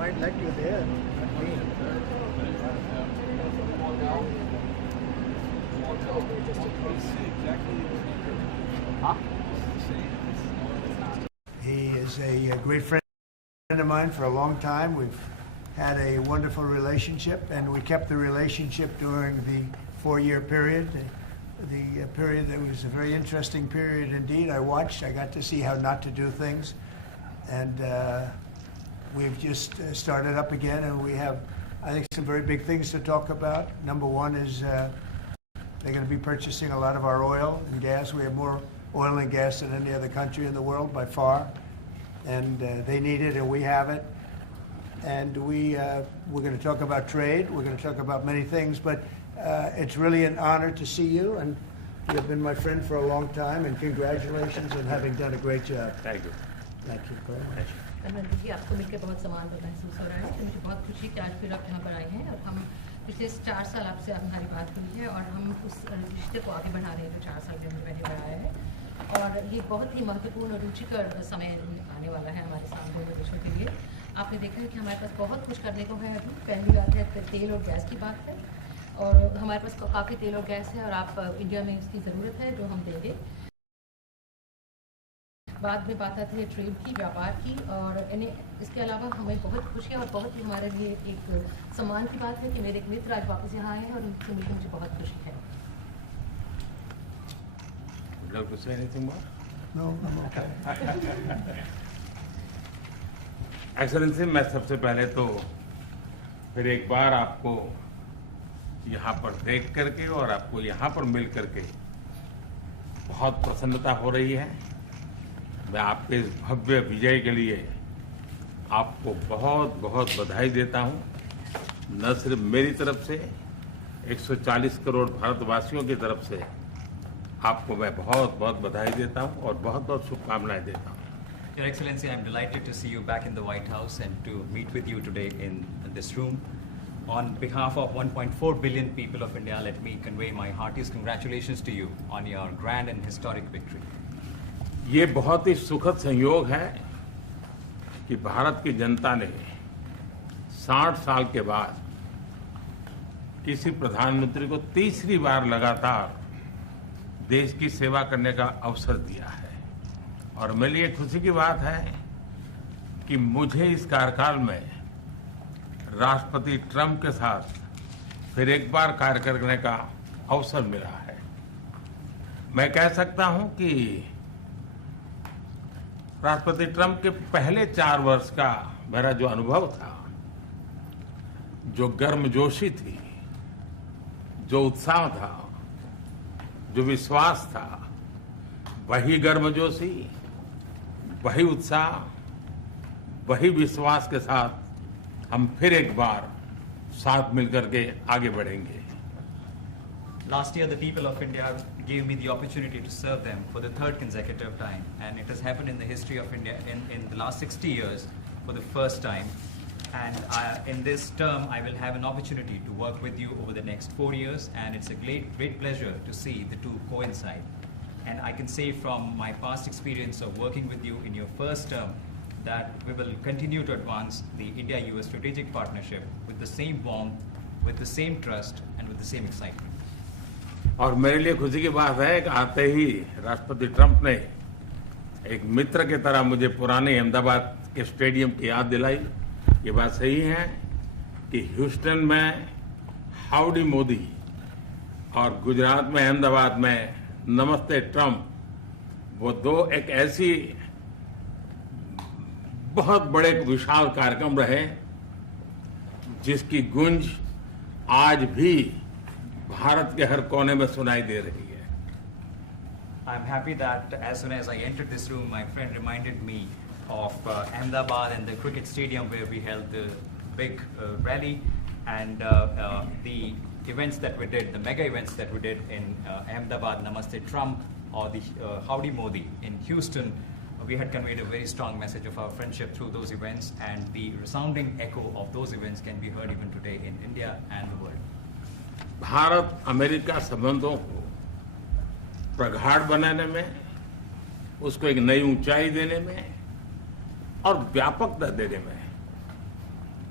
might let you there, not me. He is a great friend of mine for a long time. We've had a wonderful relationship, and we kept the relationship during the 4-year period. The period that was a very interesting period indeed. I watched. I got to see how not to do things, and we've just started up again, and we have, I think, some very big things to talk about. Number one is they're going to be purchasing a lot of our oil and gas. We have more oil and gas than any other country in the world by far, and they need it, and we have it. And we're going to talk about trade. We're going to talk about many things, but it's really an honor to see you, and you've been my friend for a long time, and congratulations on having done a great job. Thank you. Thank you very much. Narendra जी, आपको मिलकर बहुत सम्मान और महसूस हो रहा है तो मुझे बहुत खुशी कि आज फिर आप यहाँ पर आए हैं और हम पिछले 4 साल आपसे हमारी बात हुई है और हम उस रिश्ते को आगे बढ़ा रहे हैं जो 4 साल के अंदर मैंने बढ़ाया है और ये बहुत ही महत्वपूर्ण और रुचिकर समय आने वाला है हमारे साथ दोनों देशों के लिए। आपने देखा है कि हमारे पास बहुत कुछ करने को है। अभी पहली बात है तेल और गैस की बात है और हमारे पास काफ़ी तेल और गैस है और आप इंडिया में इसकी ज़रूरत है जो हम देंगे। बाद में बात आती है ट्रेड की, व्यापार की और इसके अलावा हमें बहुत खुशी है और बहुत ही हमारे लिए एक सम्मान की बात है कि मेरे एक मित्र आज वापस यहाँ आए हैं और उनसे मिलकर मुझे बहुत खुशी है। Would you like to say anything more? No, I'm okay. Excellency, मैं सबसे पहले तो फिर एक बार आपको यहाँ पर देख करके और आपको यहाँ पर मिल करके बहुत प्रसन्नता हो रही है। मैं आपके इस भव्य विजय के लिए आपको बहुत बहुत बधाई देता हूँ। न सिर्फ मेरी तरफ से 140 करोड़ भारतवासियों की तरफ से आपको मैं बहुत बहुत बधाई देता हूँ और बहुत बहुत शुभकामनाएं देता हूँ। Your Excellency, I am delighted to see you back in the White House and to meet with you today in this room. On behalf of 1.4 billion people of India, let me convey my heartiest congratulations to you on your grand and historic victory. ये बहुत ही सुखद संयोग है कि भारत की जनता ने 60 साल के बाद किसी प्रधानमंत्री को तीसरी बार लगातार देश की सेवा करने का अवसर दिया है और मेरे लिए खुशी की बात है कि मुझे इस कार्यकाल में राष्ट्रपति ट्रंप के साथ फिर एक बार कार्य करने का अवसर मिला है। मैं कह सकता हूं कि राष्ट्रपति ट्रंप के पहले 4 वर्ष का मेरा जो अनुभव था, जो गर्मजोशी थी, जो उत्साह था, जो विश्वास था, वही गर्मजोशी, वही उत्साह, वही विश्वास के साथ हम फिर एक बार साथ मिलकर के आगे बढ़ेंगे। Last year, the people of India gave me the opportunity to serve them for the 3rd consecutive time, and it has happened in the history of India in the last 60 years for the first time. And in this term, I will have an opportunity to work with you over the next 4 years, and it's a great pleasure to see the two coincide. And I can say from my past experience of working with you in your first term that we will continue to advance the India-US strategic partnership with the same warmth, with the same trust, and with the same excitement. और मेरे लिए खुशी की बात है कि आते ही राष्ट्रपति ट्रंप ने एक मित्र की तरह मुझे पुराने अहमदाबाद के स्टेडियम की याद दिलाई। ये बात सही है कि ह्यूस्टन में हाउडी मोदी और गुजरात में अहमदाबाद में नमस्ते ट्रंप, वो दो एक ऐसी बहुत बड़े विशाल कार्यक्रम रहे जिसकी गूंज आज भी भारत के हर कोने में सुनाई दे रही है। I'm happy that as soon as I entered this room, my friend reminded me of Ahmedabad and the cricket stadium where we held the big rally and the events that we did, the mega events that we did in Ahmedabad, Namaste Trump, or the Howdy Modi in Houston. We had conveyed a very strong message of our friendship through those events, and the resounding echo of those events can be heard even today in India and the world. Bharat America संबंधों को प्रगाढ़ बनाने में, उसको एक नई ऊंचाई देने में और व्यापकता देने में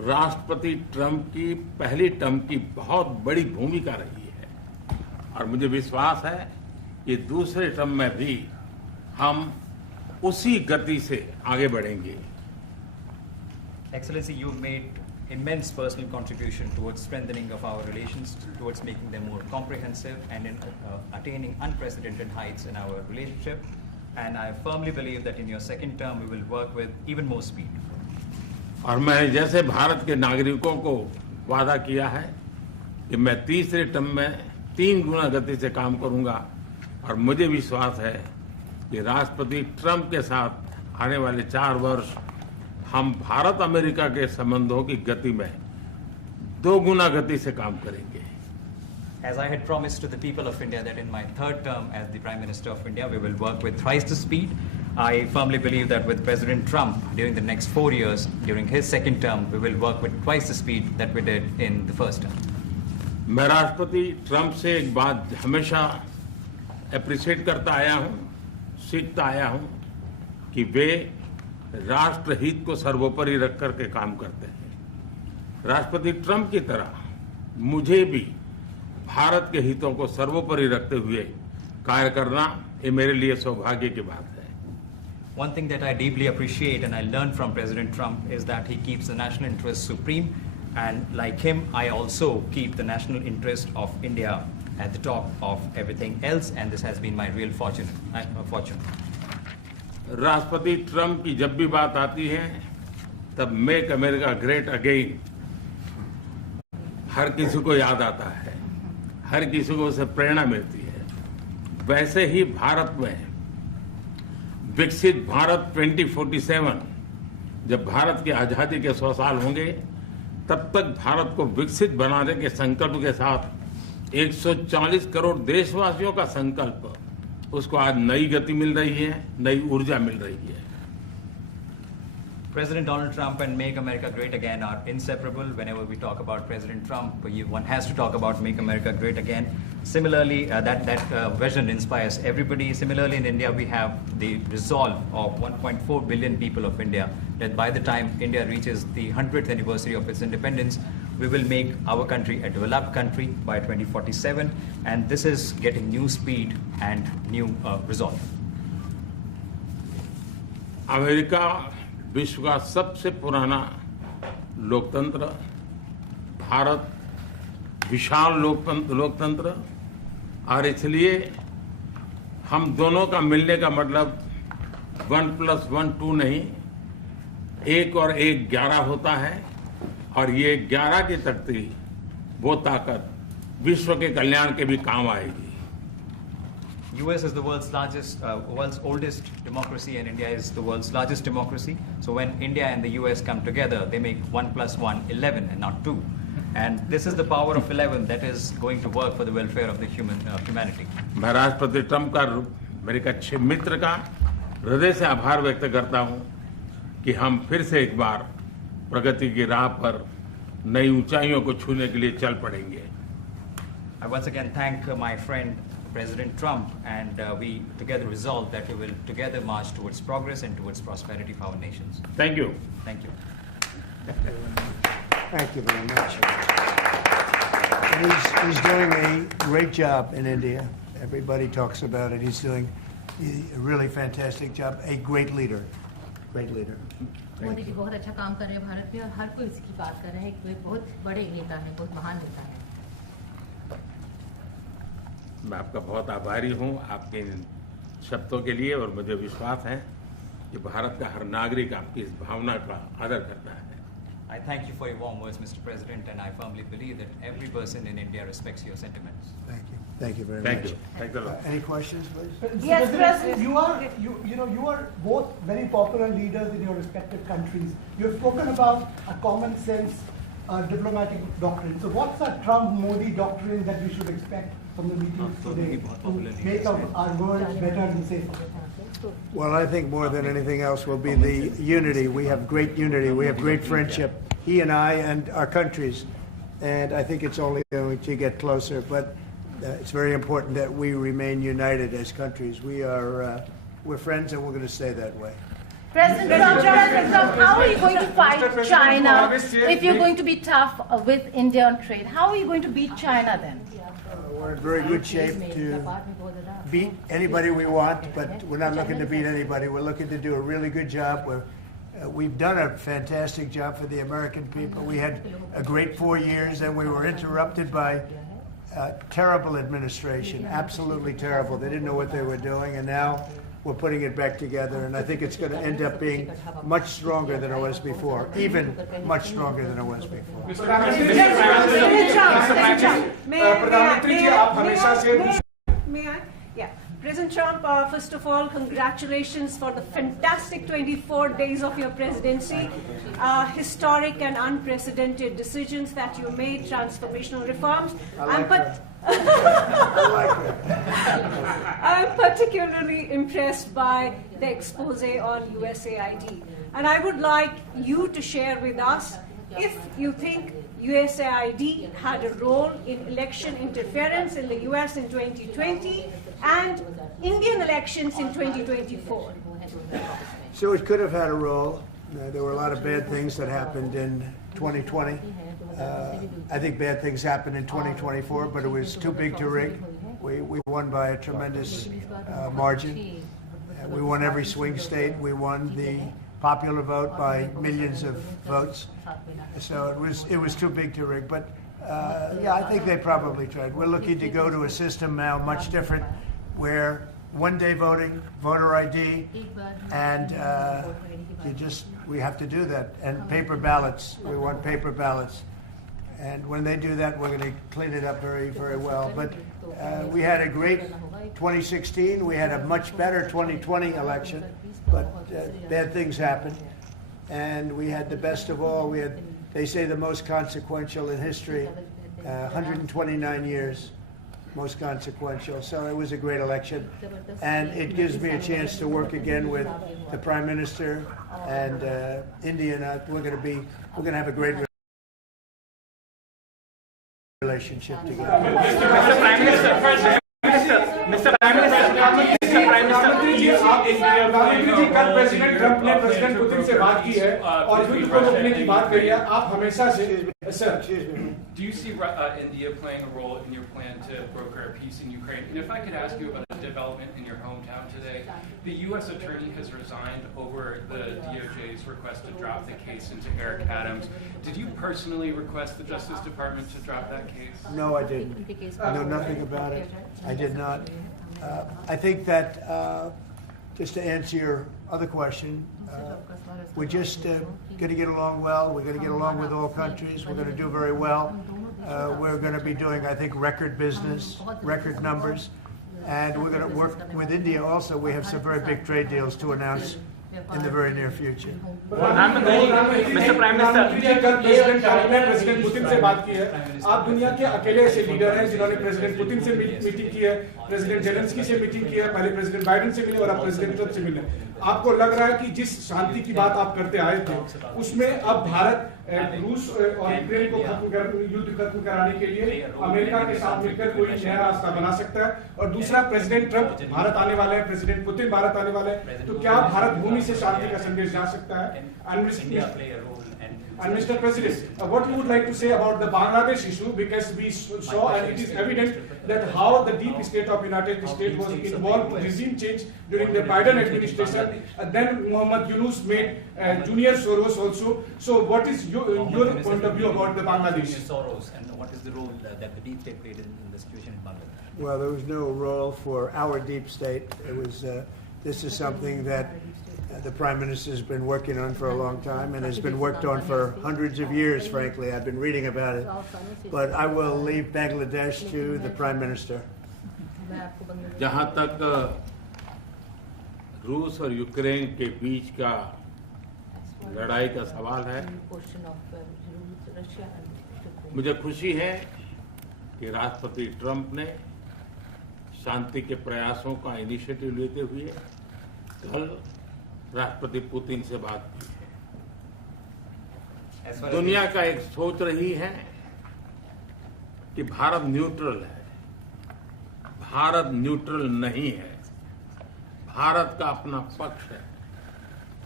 राष्ट्रपति ट्रंप की पहली टर्म की बहुत बड़ी भूमिका रही है और मुझे विश्वास है कि दूसरे टर्म में भी हम उसी गति से आगे बढ़ेंगे। Excellency, you've made immense personal contribution towards strengthening of our relations, towards making them more comprehensive and in attaining unprecedented heights in our relationship. And I firmly believe that in your second term, we will work with even more speed. और मैं जैसे भारत के नागरिकों को वादा किया है कि मैं तीसरे टर्म में 3 गुना गति से काम करूंगा और मुझे विश्वास है कि राष्ट्रपति ट्रंप के साथ आने वाले 4 वर्ष हम भारत अमेरिका के संबंधों की गति में 2 गुना गति से काम करेंगे। As I had promised to the people of India that in my third term as the Prime Minister of India, we will work with thrice the speed. I firmly believe that with President Trump during the next 4 years, during his second term, we will work with twice the speed that we did in the first term. मैं राष्ट्रपति Trump से एक बात हमेशा appreciate करता आया हूं, सीखता आया हूं कि वे राष्ट्रहित को सर्वोपरि रख करके काम करते हैं। राष्ट्रपति ट्रंप की तरह मुझे भी भारत के हितों को सर्वोपरि रखते हुए कार्य करना ये मेरे लिए सौभाग्य की बात है। One thing that I deeply appreciate and I learned from President Trump is that he keeps the national interest supreme, and like him, I also keep the national interest of India at the top of everything else, and this has been my real fortune. राष्ट्रपति Trump की जब भी बात आती है तब make America great again हर किसी को याद आता है, हर किसी को उससे प्रेरणा मिलती है। वैसे ही भारत में विकसित भारत 2047 जब भारत की आजादी के 100 साल होंगे तब तक भारत को विकसित बनाने के संकल्प के साथ 140 करोड़ देशवासियों का संकल्प, उसको आज नई गति मिल रही है, नई ऊर्जा मिल रही है। President Donald Trump and Make America Great Again are inseparable. Whenever we talk about President Trump, one has to talk about Make America Great Again. Similarly, that vision inspires everybody. Similarly, in India, we have the resolve of 1.4 billion people of India that by the time India reaches the 100th anniversary of its independence, we will make our country a developed country by 2047. And this is getting new speed and new resolve. America विश्व का सबसे पुराना लोकतंत्र, भारत विशाल लोकतंत्र, और इसलिए हम दोनों का मिलने का मतलब 1 + 1 2 नहीं, 1 और 1 11 होता है, और ये 11 की तख्ती वो ताकत विश्व के कल्याण के भी काम आएगी। US is the world's oldest democracy, and India is the world's largest democracy. So when India and the US come together, they make 1 + 1 11 and not 2. And this is the power of 11 that is going to work for the welfare of the humanity. मैं राष्ट्रपति Trump का, मेरे एक अच्छे मित्र का हृदय से आभार व्यक्त करता हूं कि हम फिर से एक बार प्रगति की राह पर नई ऊंचाइयों को छूने के लिए चल पड़ेंगे। I once again thank my friend President Trump, and we together resolve that we will together march towards progress and towards prosperity for our nations. Thank you. Thank you. Thank you very much. He's doing a great job in India. Everybody talks about it. He's doing a really fantastic job. A great leader. Great leader. Modi ji बहुत अच्छा काम कर रहे हैं भारत में, और हर कोई इसकी बात कर रहे हैं। वे बहुत बड़े नेता हैं, बहुत महान नेता हैं। मैं आपका बहुत आभारी हूं आपके इन शब्दों के लिए, और मुझे विश्वास है कि भारत का हर नागरिक आपकी इस भावना का आदर करता है। I thank you for your warm words, Mr. President, and I firmly believe that every person in India respects your sentiments. Thank you. Thank you very Thank much. you. Thank you. Any questions, please? Yes, President. You are both very popular leaders in your respective countries. You have spoken about a common sense diplomatic doctrine. So what's the Trump-Modi doctrine that we should expect from the meetings today to make our world better and safer? Well, I think more than anything else will be the unity. We have great unity. We have great friendship, he and I and our countries. And I think it's only going to get closer. But it's very important that we remain united as countries. We're friends, and we're going to stay that way. President Trump, how are you going to fight China if you're going to be tough with India on trade? How are you going to beat China then? We're in very good shape to beat anybody we want, but we're not looking to beat anybody. We're looking to do a really good job. We've done a fantastic job for the American people. We had a great 4 years, and we were interrupted by terrible administration, absolutely terrible. They didn't know what they were doing, and now we're putting it back together, and I think it's going to end up being much stronger than it was before, even much stronger than it was before. May I? Yeah. President Trump, first of all, congratulations for the fantastic 24 days of your presidency. Historic and unprecedented decisions that you made, transformational reforms. I'm particularly impressed by the expose on USAID. And I would like you to share with us if you think USAID had a role in election interference in the US in 2020 and Indian elections in 2024. So it could have had a role. There were a lot of bad things that happened in 2020. I think bad things happened in 2024, but it was too big to rig. We won by a tremendous margin. We won every swing state. We won the popular vote by millions of votes. So it was too big to rig. But yeah, I think they probably tried. We're looking to go to a system now much different, where one-day voting, voter ID, and we have to do that. And paper ballots. We want paper ballots. And when they do that, we're going to clean it up very, very well. But we had a great 2016. We had a much better 2020 election. But bad things happened. And we had the best of all. We had, they say, the most consequential in history, 129 years, most consequential. So it was a great election. And it gives me a chance to work again with the Prime Minister and India. And we're going to have a great relationship together. Mr. Prime Minister, प्रधानमंत्री जी कल president Trump ने president Putin से बात की है और युद्ध को रोकने की बात करी है. आप हमेशा से Do you see India playing a role in your plan to broker a peace in Ukraine? And if I could ask you about a development in your hometown today, the U.S. attorney has resigned over the DOJ's request to drop the case into Eric Adams. Did you personally request the Justice Department to drop that case? No, I didn't. I know nothing about it. I did not. I think that, just to answer your other question, we're just going to get along well. We're going to get along with all countries. We're going to do very well. We're going to be doing, I think, record business, record numbers. And we're going to work with India also. We have some very big trade deals to announce in the very near future. Mr. Prime Minister, कल president Trump ने president Putin से बात की है. आप दुनिया के अकेले ऐसे लीडर हैं जिन्होंने प्रेसिडेंट पुतिन से मीटिंग की है, प्रेसिडेंट जेलेंस्की से मीटिंग की है, पहले प्रेसिडेंट बाइडेन से मिले और अब प्रेसिडेंट ट्रंप से मिले. आपको लग रहा है कि जिस शांति की बात आप करते आए थे, उसमें अब भारत रूस और यूक्रेन को युद्ध खत्म कराने के लिए अमेरिका के साथ मिलकर कोई नया रास्ता बना सकता है? और दूसरा, प्रेसिडेंट ट्रंप भारत आने वाले हैं, प्रेसिडेंट पुतिन भारत आने वाले हैं, तो क्या भारत भूमि से शांति का संदेश जा सकता है? And Mr. President, what you would like to say about the Bangladesh issue, because we saw and it is evident that how the deep state of United States was involved in regime change during the Biden administration. Then Mohammed Yunus made Junior Soros also. So what is your point of view about the Bangladesh? Soros, and what is the role that the deep state played in the situation in Bangladesh? Well, there was no role for our deep state. It was. This is something that the Prime Minister has been working on for a long time and has been worked on for hundreds of years, frankly. I've been reading about it. But I will leave Bangladesh to the Prime Minister. जहाँ तक रूस और Ukraine के बीच का लड़ाई का सवाल है, मुझे खुशी है कि राष्ट्रपति ट्रंप ने शांति के प्रयासों का इनिशिएटिव लेते हुए कल राष्ट्रपति पुतिन से बात की है. दुनिया का एक सोच रही है कि भारत न्यूट्रल है. भारत न्यूट्रल नहीं है. भारत का अपना पक्ष है.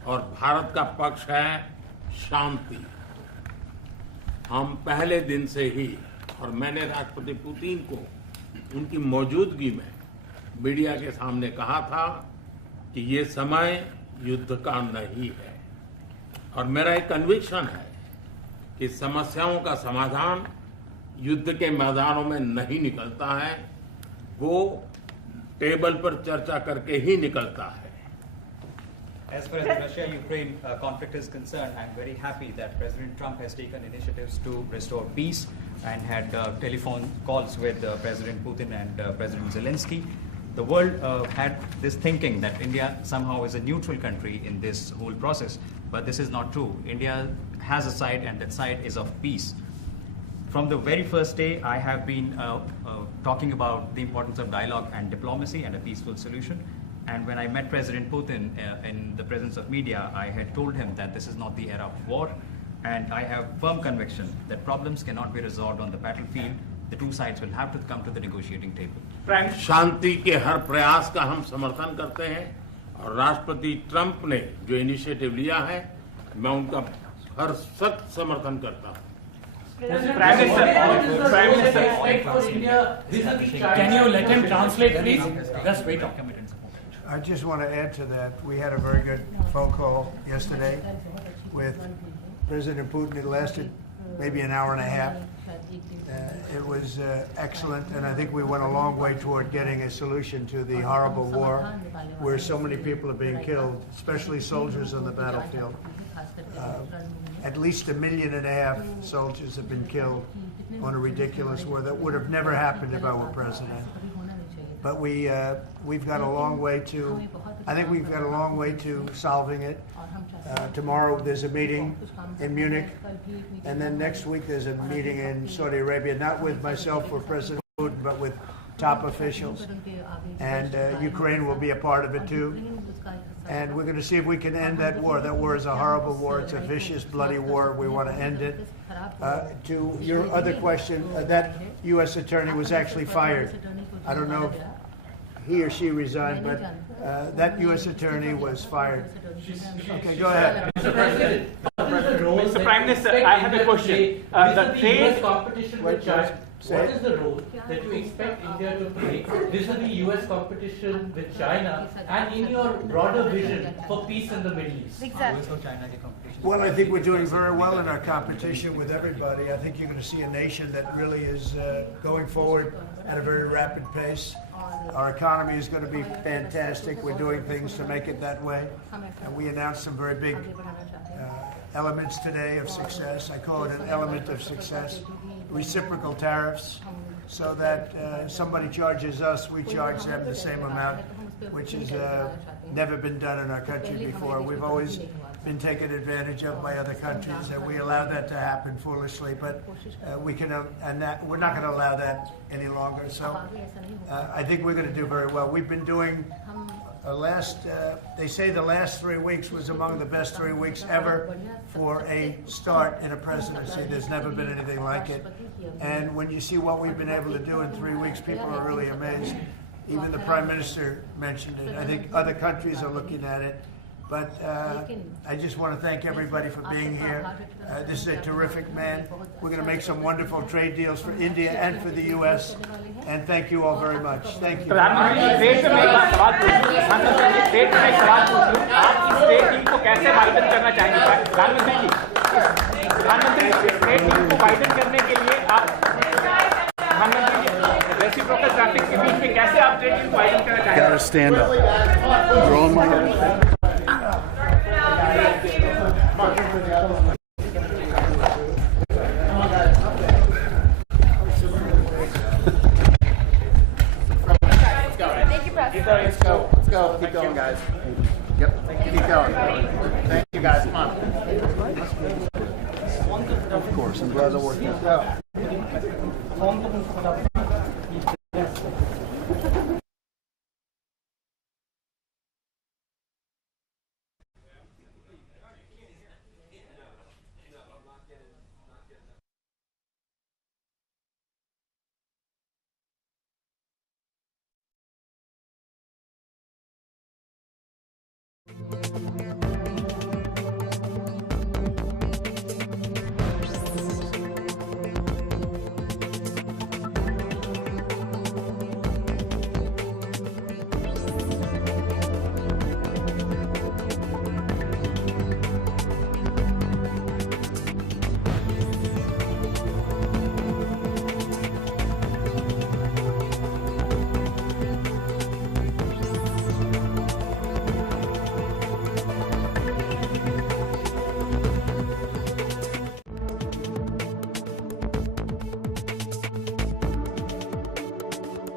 और भारत का पक्ष है शांति। हम पहले दिन से ही, और मैंने राष्ट्रपति पुतिन को उनकी मौजूदगी में मीडिया के सामने कहा था कि ये समय युद्ध का नहीं है, और मेरा एक कन्विक्शन है कि समस्याओं का समाधान युद्ध के मैदानों में नहीं निकलता है, वो टेबल पर चर्चा करके ही निकलता है। As far as the Russia-Ukraine conflict is concerned, I'm very happy that President Trump has taken initiatives to restore peace and had telephone calls with President Putin and President Zelensky. The world had this thinking that India somehow is a neutral country in this whole process, but this is not true. India has a side, and that side is of peace. From the very first day, I have been talking about the importance of dialogue and diplomacy and a peaceful solution. And when I met President Putin in the presence of media, I had told him that this is not the era of war, and I have firm conviction that problems cannot be resolved on the battlefield. The two sides will have to come to the negotiating table. शांति के हर प्रयास का हम समर्थन करते हैं, और राष्ट्रपति Trump ने जो इनिशिएटिव लिया है, मैं उनका हर सख्त समर्थन करता हूं। Prime Minister, for India, can you let him translate, please? Just wait. I just want to add to that. We had a very good phone call yesterday with President Putin. It lasted maybe an hour and a half. It was excellent, and I think we went a long way toward getting a solution to the horrible war where so many people are being killed, especially soldiers on the battlefield. At least 1.5 million soldiers have been killed on a ridiculous war that would have never happened if I were president. But we've got a long way to. I think we've got a long way to solving it. Tomorrow there's a meeting in Munich, and then next week there's a meeting in Saudi Arabia, not with myself or President Putin, but with top officials. And Ukraine will be a part of it too. And we're going to see if we can end that war. That war is a horrible war. It's a vicious, bloody war. We want to end it. To your other question, that U.S. attorney was actually fired. I don't know if he or she resigned, but that U.S. attorney was fired. Okay, go ahead. Mr. Prime Minister, I have a question. The trade competition with China. What is the role that you expect India to play vis-a-vis U.S. competition with China, and in your broader vision for peace in the Middle East? Exactly. Well, I think we're doing very well in our competition with everybody. I think you're going to see a nation that really is going forward at a very rapid pace. Our economy is going to be fantastic. We're doing things to make it that way. And we announced some very big elements today of success. I call it an element of success. Reciprocal tariffs, so that somebody charges us, we charge them the same amount, which has never been done in our country before. We've always been taken advantage of by other countries, and we allow that to happen foolishly, but we're not going to allow that any longer. So I think we're going to do very well. We've been doing they say the last 3 weeks was among the best 3 weeks ever for a start in a presidency. There's never been anything like it. And when you see what we've been able to do in 3 weeks, people are really amazed. Even the Prime Minister mentioned it. I think other countries are looking at it. But I just want to thank everybody for being here. This is a terrific man. We're going to make some wonderful trade deals for India and for the U.S. And thank you all very much. Thank you. Gotta stand up. You're on my head. Let's go. Let's go. Keep going, guys. Yep. Keep going. Thank you, guys. Come on. Of course. I'm glad that worked out.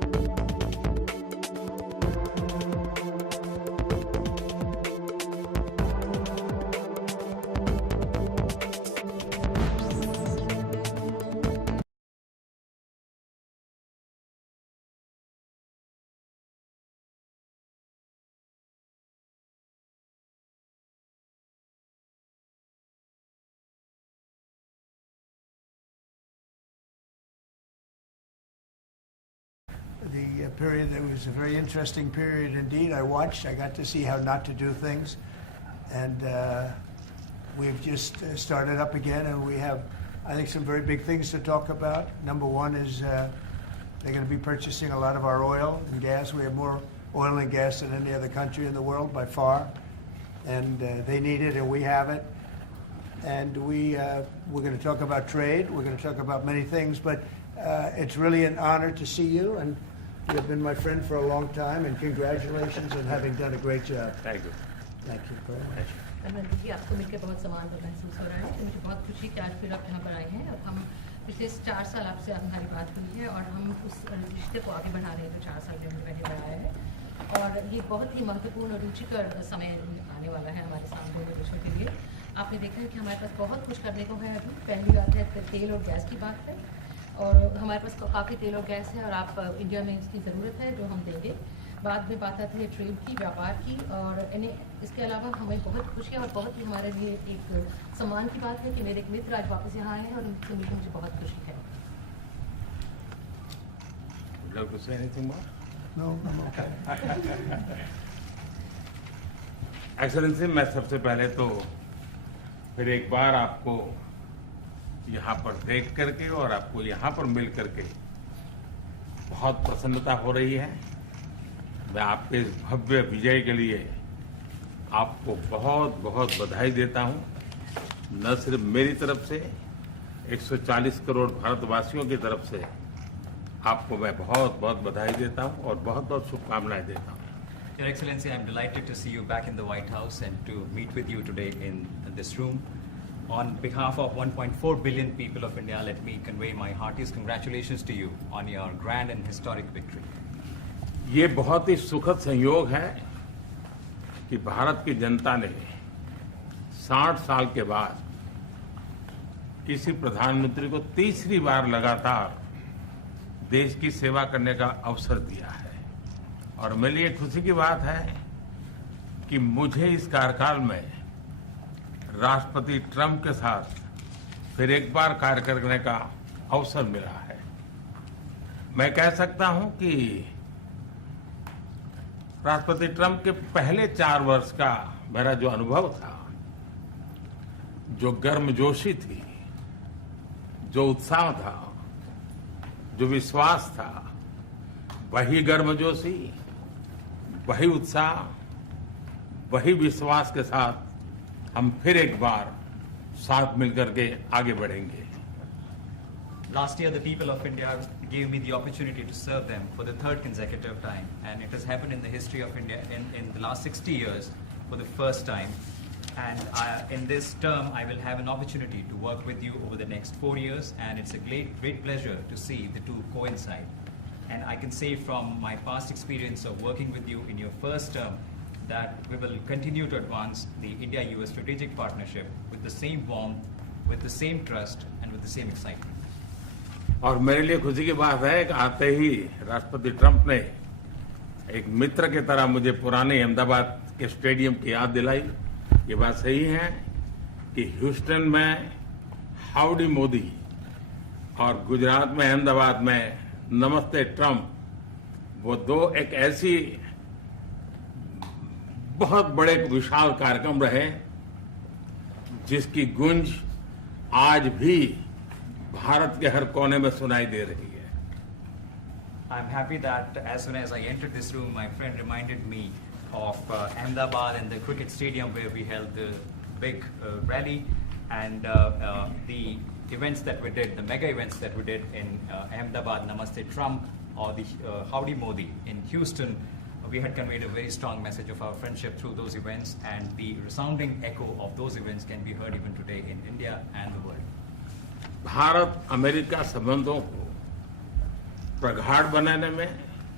The period that was a very interesting period indeed. I watched. I got to see how not to do things, and we've just started up again, and we have, I think, some very big things to talk about. Number one is they're going to be purchasing a lot of our oil and gas. We have more oil and gas than any other country in the world by far, and they need it, and we have it. And we're going to talk about trade. We're going to talk about many things, but it's really an honor to see you, and you've been my friend for a long time, and congratulations on having done a great job. Thank you. Thank you very much. Narendra जी, आपको मिलकर बहुत सम्मान महसूस हो रहा है। तो मुझे बहुत खुशी कि आज फिर आप यहाँ पर आए हैं और हम पिछले 4 साल आपसे हमारी बात हुई है और हम उस रिश्ते को आगे बढ़ा रहे हैं जो 4 साल में पहले बढ़ाया है। और ये बहुत ही महत्वपूर्ण और रुचिकर समय आने वाला है हमारे साथ दोनों देशों के लिए। आपने देखा है कि हमारे पास बहुत कुछ करने को है। अभी पहली बात है तेल और गैस की बात है, और हमारे पास काफ़ी तेल और गैस है और आप इंडिया में इसकी ज़रूरत है जो हम देंगे। बाद में बात आती है ट्रेड की, व्यापार की, और इसके अलावा हमें बहुत खुशी है और बहुत ही हमारे लिए एक सम्मान की बात है कि मेरे एक मित्र आज वापस यहाँ आए हैं और उनसे मिलकर मुझे बहुत खुशी है। Would you like to say anything more? No, I'm okay. Excellency, मैं सबसे पहले तो फिर एक बार आपको यहाँ पर देख करके और आपको यहाँ पर मिल करके बहुत प्रसन्नता हो रही है। मैं आपके इस भव्य विजय के लिए आपको बहुत बहुत बधाई देता हूँ। न सिर्फ मेरी तरफ से, 140 करोड़ भारतवासियों की तरफ से आपको मैं बहुत बहुत बधाई देता हूँ और बहुत बहुत शुभकामनाएं देता हूँ। Your Excellency, I'm delighted to see you back in the White House and to meet with you today in this room. On behalf of 1.4 billion people of India, let me convey my heartiest congratulations to you on your grand and historic victory. ये बहुत ही सुखद संयोग है कि भारत की जनता ने 60 साल के बाद किसी प्रधानमंत्री को तीसरी बार लगातार देश की सेवा करने का अवसर दिया है। और मेरे लिए खुशी की बात है कि मुझे इस कार्यकाल में राष्ट्रपति ट्रंप के साथ फिर एक बार कार्य करने का अवसर मिला है। मैं कह सकता हूं कि राष्ट्रपति ट्रंप के पहले 4 वर्ष का मेरा जो अनुभव था, जो गर्मजोशी थी, जो उत्साह था, जो विश्वास था, वही गर्मजोशी, वही उत्साह, वही विश्वास के साथ हम फिर एक बार साथ मिलकर के आगे बढ़ेंगे। Last year, the people of India gave me the opportunity to serve them for the 3rd consecutive time, and it has happened in the history of India in the last 60 years for the first time. And in this term, I will have an opportunity to work with you over the next 4 years, and it's a great pleasure to see the two coincide. And I can say from my past experience of working with you in your first term that we will continue to advance the India-US strategic partnership with the same warmth, with the same trust, and with the same excitement. और मेरे लिए खुशी की बात है कि आते ही राष्ट्रपति ट्रंप ने एक मित्र की तरह मुझे पुराने अहमदाबाद के स्टेडियम की याद दिलाई। ये बात सही है कि ह्यूस्टन में हाउडी मोदी और गुजरात में अहमदाबाद में नमस्ते ट्रंप, वो दो एक ऐसी बहुत बड़े विशाल कार्यक्रम रहे जिसकी गूंज आज भी भारत के हर कोने में सुनाई दे रही है। I'm happy that as soon as I entered this room, my friend reminded me of Ahmedabad and the cricket stadium where we held the big rally, and the events that we did, the mega events that we did in Ahmedabad, Namaste Trump, or the Howdy Modi in Houston. We had conveyed a very strong message of our friendship through those events, and the resounding echo of those events can be heard even today in India and the world. Bharat America संबंधों को प्रगाढ़ बनाने में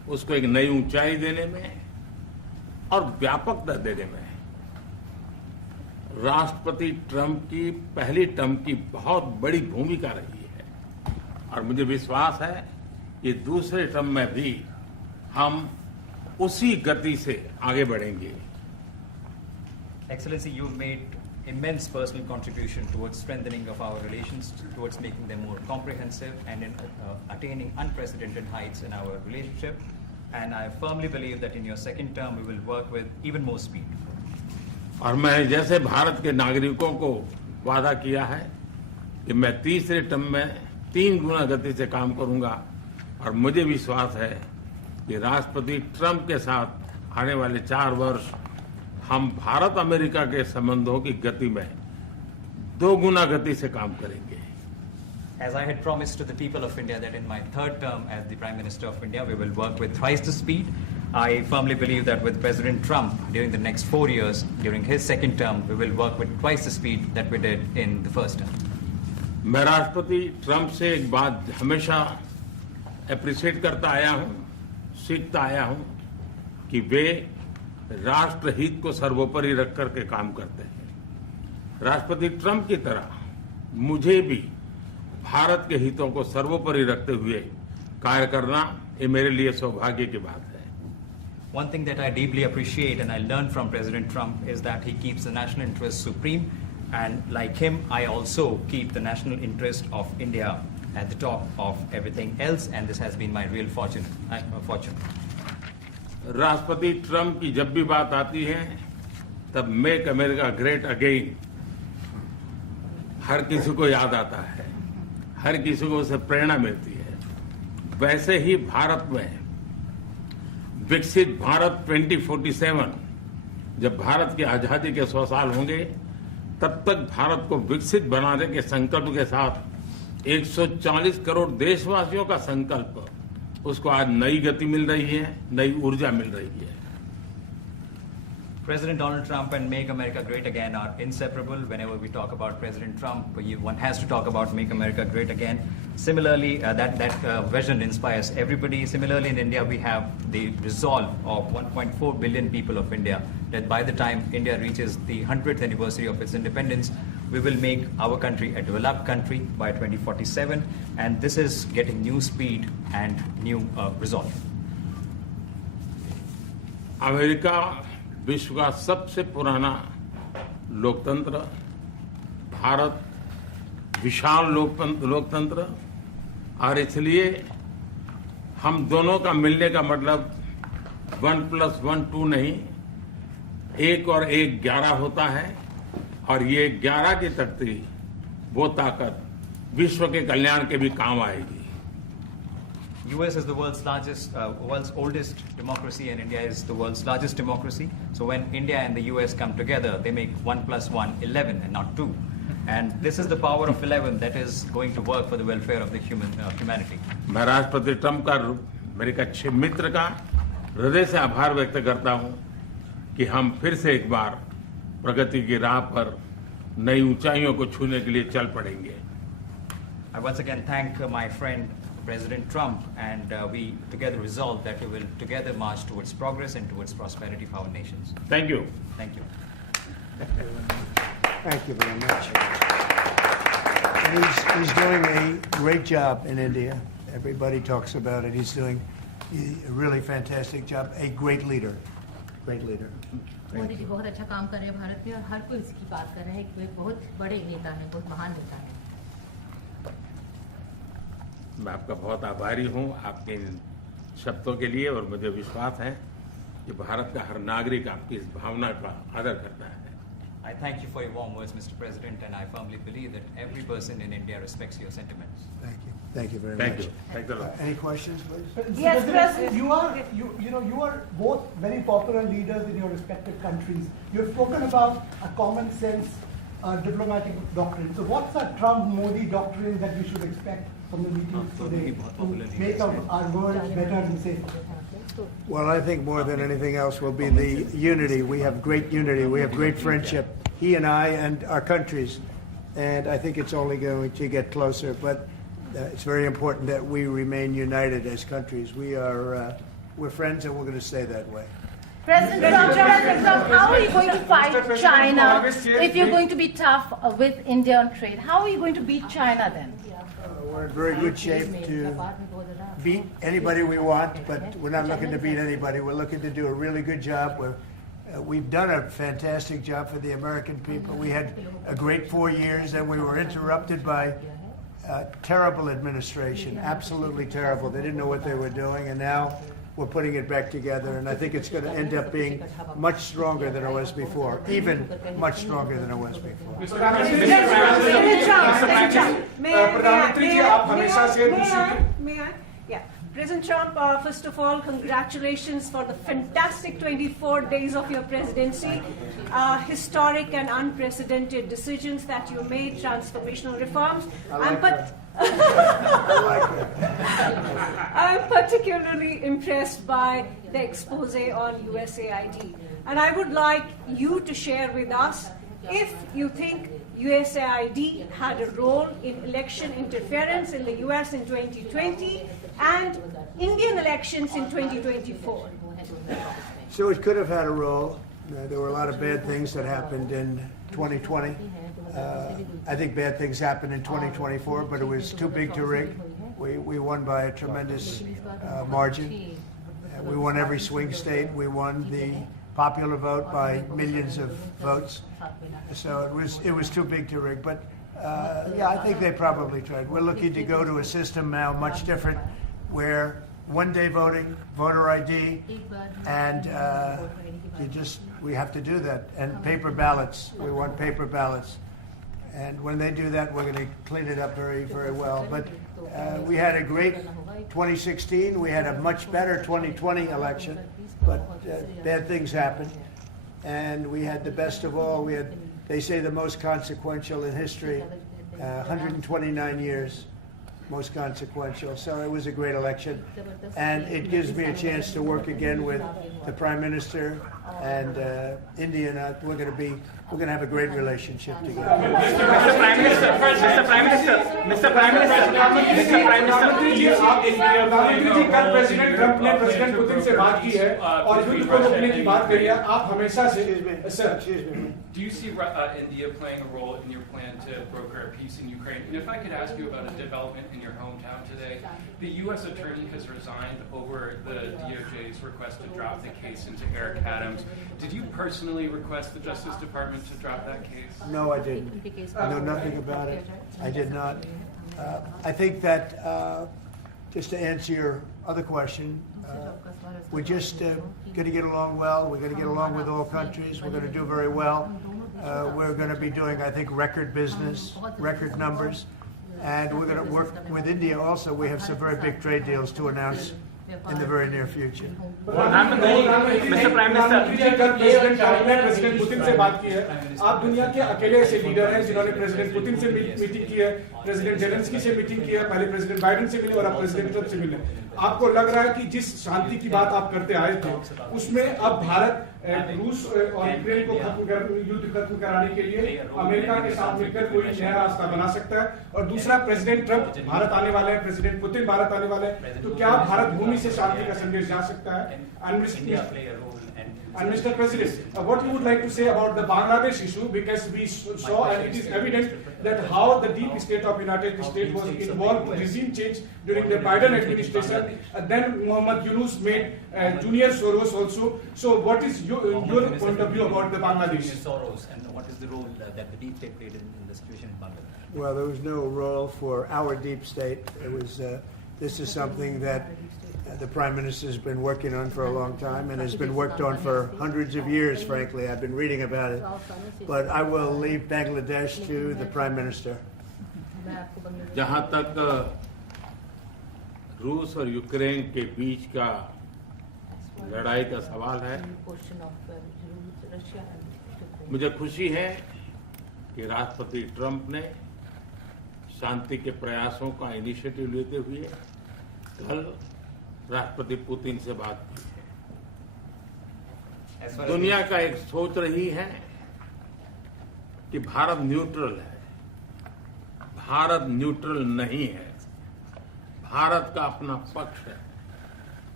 उसको एक नई ऊंचाई देने में और व्यापकता देने में राष्ट्रपति ट्रंप की पहली टर्म की बहुत बड़ी भूमिका रही है और मुझे विश्वास है कि दूसरे टर्म में भी हम उसी गति से आगे बढ़ेंगे। Excellency, you've made immense personal contribution towards strengthening of our relations, towards making them more comprehensive and in attaining unprecedented heights in our relationship. And I firmly believe that in your second term, we will work with even more speed. और मैं जैसे भारत के नागरिकों को वादा किया है कि मैं तीसरे टर्म में 3 गुना गति से काम करूंगा और मुझे विश्वास है कि राष्ट्रपति ट्रंप के साथ आने वाले 4 वर्ष हम भारत अमेरिका के संबंधों की गति में 2 गुना गति से काम करेंगे। As I had promised to the people of India that in my third term as the Prime Minister of India, we will work with thrice the speed. I firmly believe that with President Trump during the next 4 years, during his second term, we will work with twice the speed that we did in the first term. मैं राष्ट्रपति Trump से एक बात हमेशा appreciate करता आया हूं, सीखता आया हूं कि वे राष्ट्रहित को सर्वोपरि रख करके काम करते हैं। राष्ट्रपति ट्रंप की तरह मुझे भी भारत के हितों को सर्वोपरि रखते हुए कार्य करना ये मेरे लिए सौभाग्य की बात है। One thing that I deeply appreciate and I learned from President Trump is that he keeps the national interest supreme, and like him, I also keep the national interest of India at the top of everything else, and this has been my real fortune. राष्ट्रपति Trump की जब भी बात आती है तब make America great again हर किसी को याद आता है, हर किसी को उससे प्रेरणा मिलती है। वैसे ही भारत में विकसित भारत 2047 जब भारत की आजादी के 100 साल होंगे तब तक भारत को विकसित बनाने के संकल्प के साथ 140 करोड़ देशवासियों का संकल्प, उसको आज नई गति मिल रही है, नई ऊर्जा मिल रही है। President Donald Trump and Make America Great Again are inseparable. Whenever we talk about President Trump, one has to talk about Make America Great Again. Similarly, that vision inspires everybody. Similarly, in India, we have the resolve of 1.4 billion people of India that by the time India reaches the 100th anniversary of its independence, we will make our country a developed country by 2047. And this is getting new speed and new resolve. America विश्व का सबसे पुराना लोकतंत्र, भारत विशाल लोकतंत्र, और इसलिए हम दोनों का मिलने का मतलब 1+1 2 नहीं, 1 और 1 11 होता है, और ये 11 की तख्ती वो ताकत विश्व के कल्याण के भी काम आएगी। US is the world's oldest democracy, and India is the world's largest democracy. So when India and the US come together, they make 1+1 11 and not 2. And this is the power of 11 that is going to work for the welfare of the humanity. मैं राष्ट्रपति Trump का, मेरे एक अच्छे मित्र का हृदय से आभार व्यक्त करता हूं कि हम फिर से एक बार प्रगति की राह पर नई ऊंचाइयों को छूने के लिए चल पड़ेंगे। I once again thank my friend President Trump, and we together resolve that we will together march towards progress and towards prosperity for our nations. Thank you. Thank you. Thank you very much. And he's doing a great job in India. Everybody talks about it. He's doing a really fantastic job. A great leader. Great leader. Modi ji बहुत अच्छा काम कर रहे हैं भारत में, और हर कोई इसकी बात कर रहे हैं कि वे बहुत बड़े नेता हैं, बहुत महान नेता हैं। मैं आपका बहुत आभारी हूं आपके इन शब्दों के लिए, और मुझे विश्वास है कि भारत का हर नागरिक आपकी इस भावना का आदर करता है। I thank you for your warm words, Mr. President, and I firmly believe that every person in India respects your sentiments. Thank you. Thank you very Thank much. you. Thank you a lot. Any questions, please? Yes, President. You are both very popular leaders in your respective countries. You have spoken about a common sense diplomatic doctrine. So what's a Trump-Modi doctrine that we should expect from the meetings today to make our world better and safer? Well, I think more than anything else will be the unity. We have great unity. We have great friendship, he and I and our countries. And I think it's only going to get closer. But it's very important that we remain united as countries. We are we're friends and we're going to stay that way. President Trump, how are you going to fight China if you're going to be tough with India on trade? How are you going to beat China then? We're in very good shape to beat anybody we want, but we're not looking to beat anybody. We're looking to do a really good job. We've done a fantastic job for the American people. We had a great 4 years, and we were interrupted by terrible administration, absolutely terrible. They didn't know what they were doing, and now we're putting it back together, and I think it's going to end up being much stronger than it was before, even much stronger than it was before. May I? Yeah. President Trump, first of all, congratulations for the fantastic 24 days of your presidency. Historic and unprecedented decisions that you made, transformational reforms. I'm particularly impressed by the expose on USAID. And I would like you to share with us if you think USAID had a role in election interference in the US in 2020 and Indian elections in 2024. So it could have had a role. There were a lot of bad things that happened in 2020. I think bad things happened in 2024, but it was too big to rig. We won by a tremendous margin. We won every swing state. We won the popular vote by millions of votes. So it was too big to rig. But yeah, I think they probably tried. We're looking to go to a system now much different, where one-day voting, voter ID, and we have to do that. And paper ballots. We want paper ballots. And when they do that, we're going to clean it up very, very well. But we had a great 2016. We had a much better 2020 election. But bad things happened. And we had the best of all. We had, they say, the most consequential in history, 129 years. Most consequential. So it was a great election, and it gives me a chance to work again with the Prime Minister and India. And we're going to have a great relationship together. Mr. Prime Minister, प्रधानमंत्री जी कल president Trump ने president Putin से बात की है और युद्ध को रोकने की बात करी है. आप हमेशा से Do you see India playing a role in your plan to broker a peace in Ukraine? And if I could ask you about a development in your hometown today, the U.S. attorney has resigned over the DOJ's request to drop the case into Eric Adams. Did you personally request the Justice Department to drop that case? No, I didn't. I know nothing about it. I did not. I think that, just to answer your other question, we're just going to get along well. We're going to get along with all countries. We're going to do very well. We're going to be doing, I think, record business, record numbers. And we're going to work with India also. We have some very big trade deals to announce in the very near future. Mr. Prime Minister, कल president Trump ने president Putin से बात की है. आप दुनिया के अकेले ऐसे लीडर हैं जिन्होंने प्रेसिडेंट पुतिन से मीटिंग की है, प्रेसिडेंट जेलेंस्की से मीटिंग की है, पहले प्रेसिडेंट बाइडेन से मिले और अब प्रेसिडेंट ट्रंप से मिले. आपको लग रहा है कि जिस शांति की बात आप करते आए थे, उसमें अब भारत रूस और यूक्रेन को युद्ध खत्म कराने के लिए अमेरिका के साथ मिलकर कोई नया रास्ता बना सकता है. और दूसरा, प्रेसिडेंट ट्रंप भारत आने वाले हैं, प्रेसिडेंट पुतिन भारत आने वाले हैं, तो क्या भारत भूमि से शांति का संदेश जा सकता है? And Mr. President, what you would like to say about the Bangladesh issue, because we saw and it is evident that how the deep state of United States was involved in regime change during the Biden administration, and then Muhammad Yunus made Junior Soros also. So what is your point of view about the Bangladesh? Soros, and what is the role that the deep state played in the situation in Bangladesh? Well, there was no role for our deep state. It was, this is something that the Prime Minister has been working on for a long time and has been worked on for hundreds of years, frankly. I've been reading about it. But I will leave Bangladesh to the Prime Minister. जहाँ तक रूस और Ukraine के बीच का लड़ाई का सवाल है, मुझे खुशी है कि राष्ट्रपति ट्रंप ने शांति के प्रयासों का इनिशिएटिव लेते हुए कल राष्ट्रपति पुतिन से बात की है. दुनिया का एक सोच रही है कि भारत न्यूट्रल है. भारत न्यूट्रल नहीं है. भारत का अपना पक्ष है.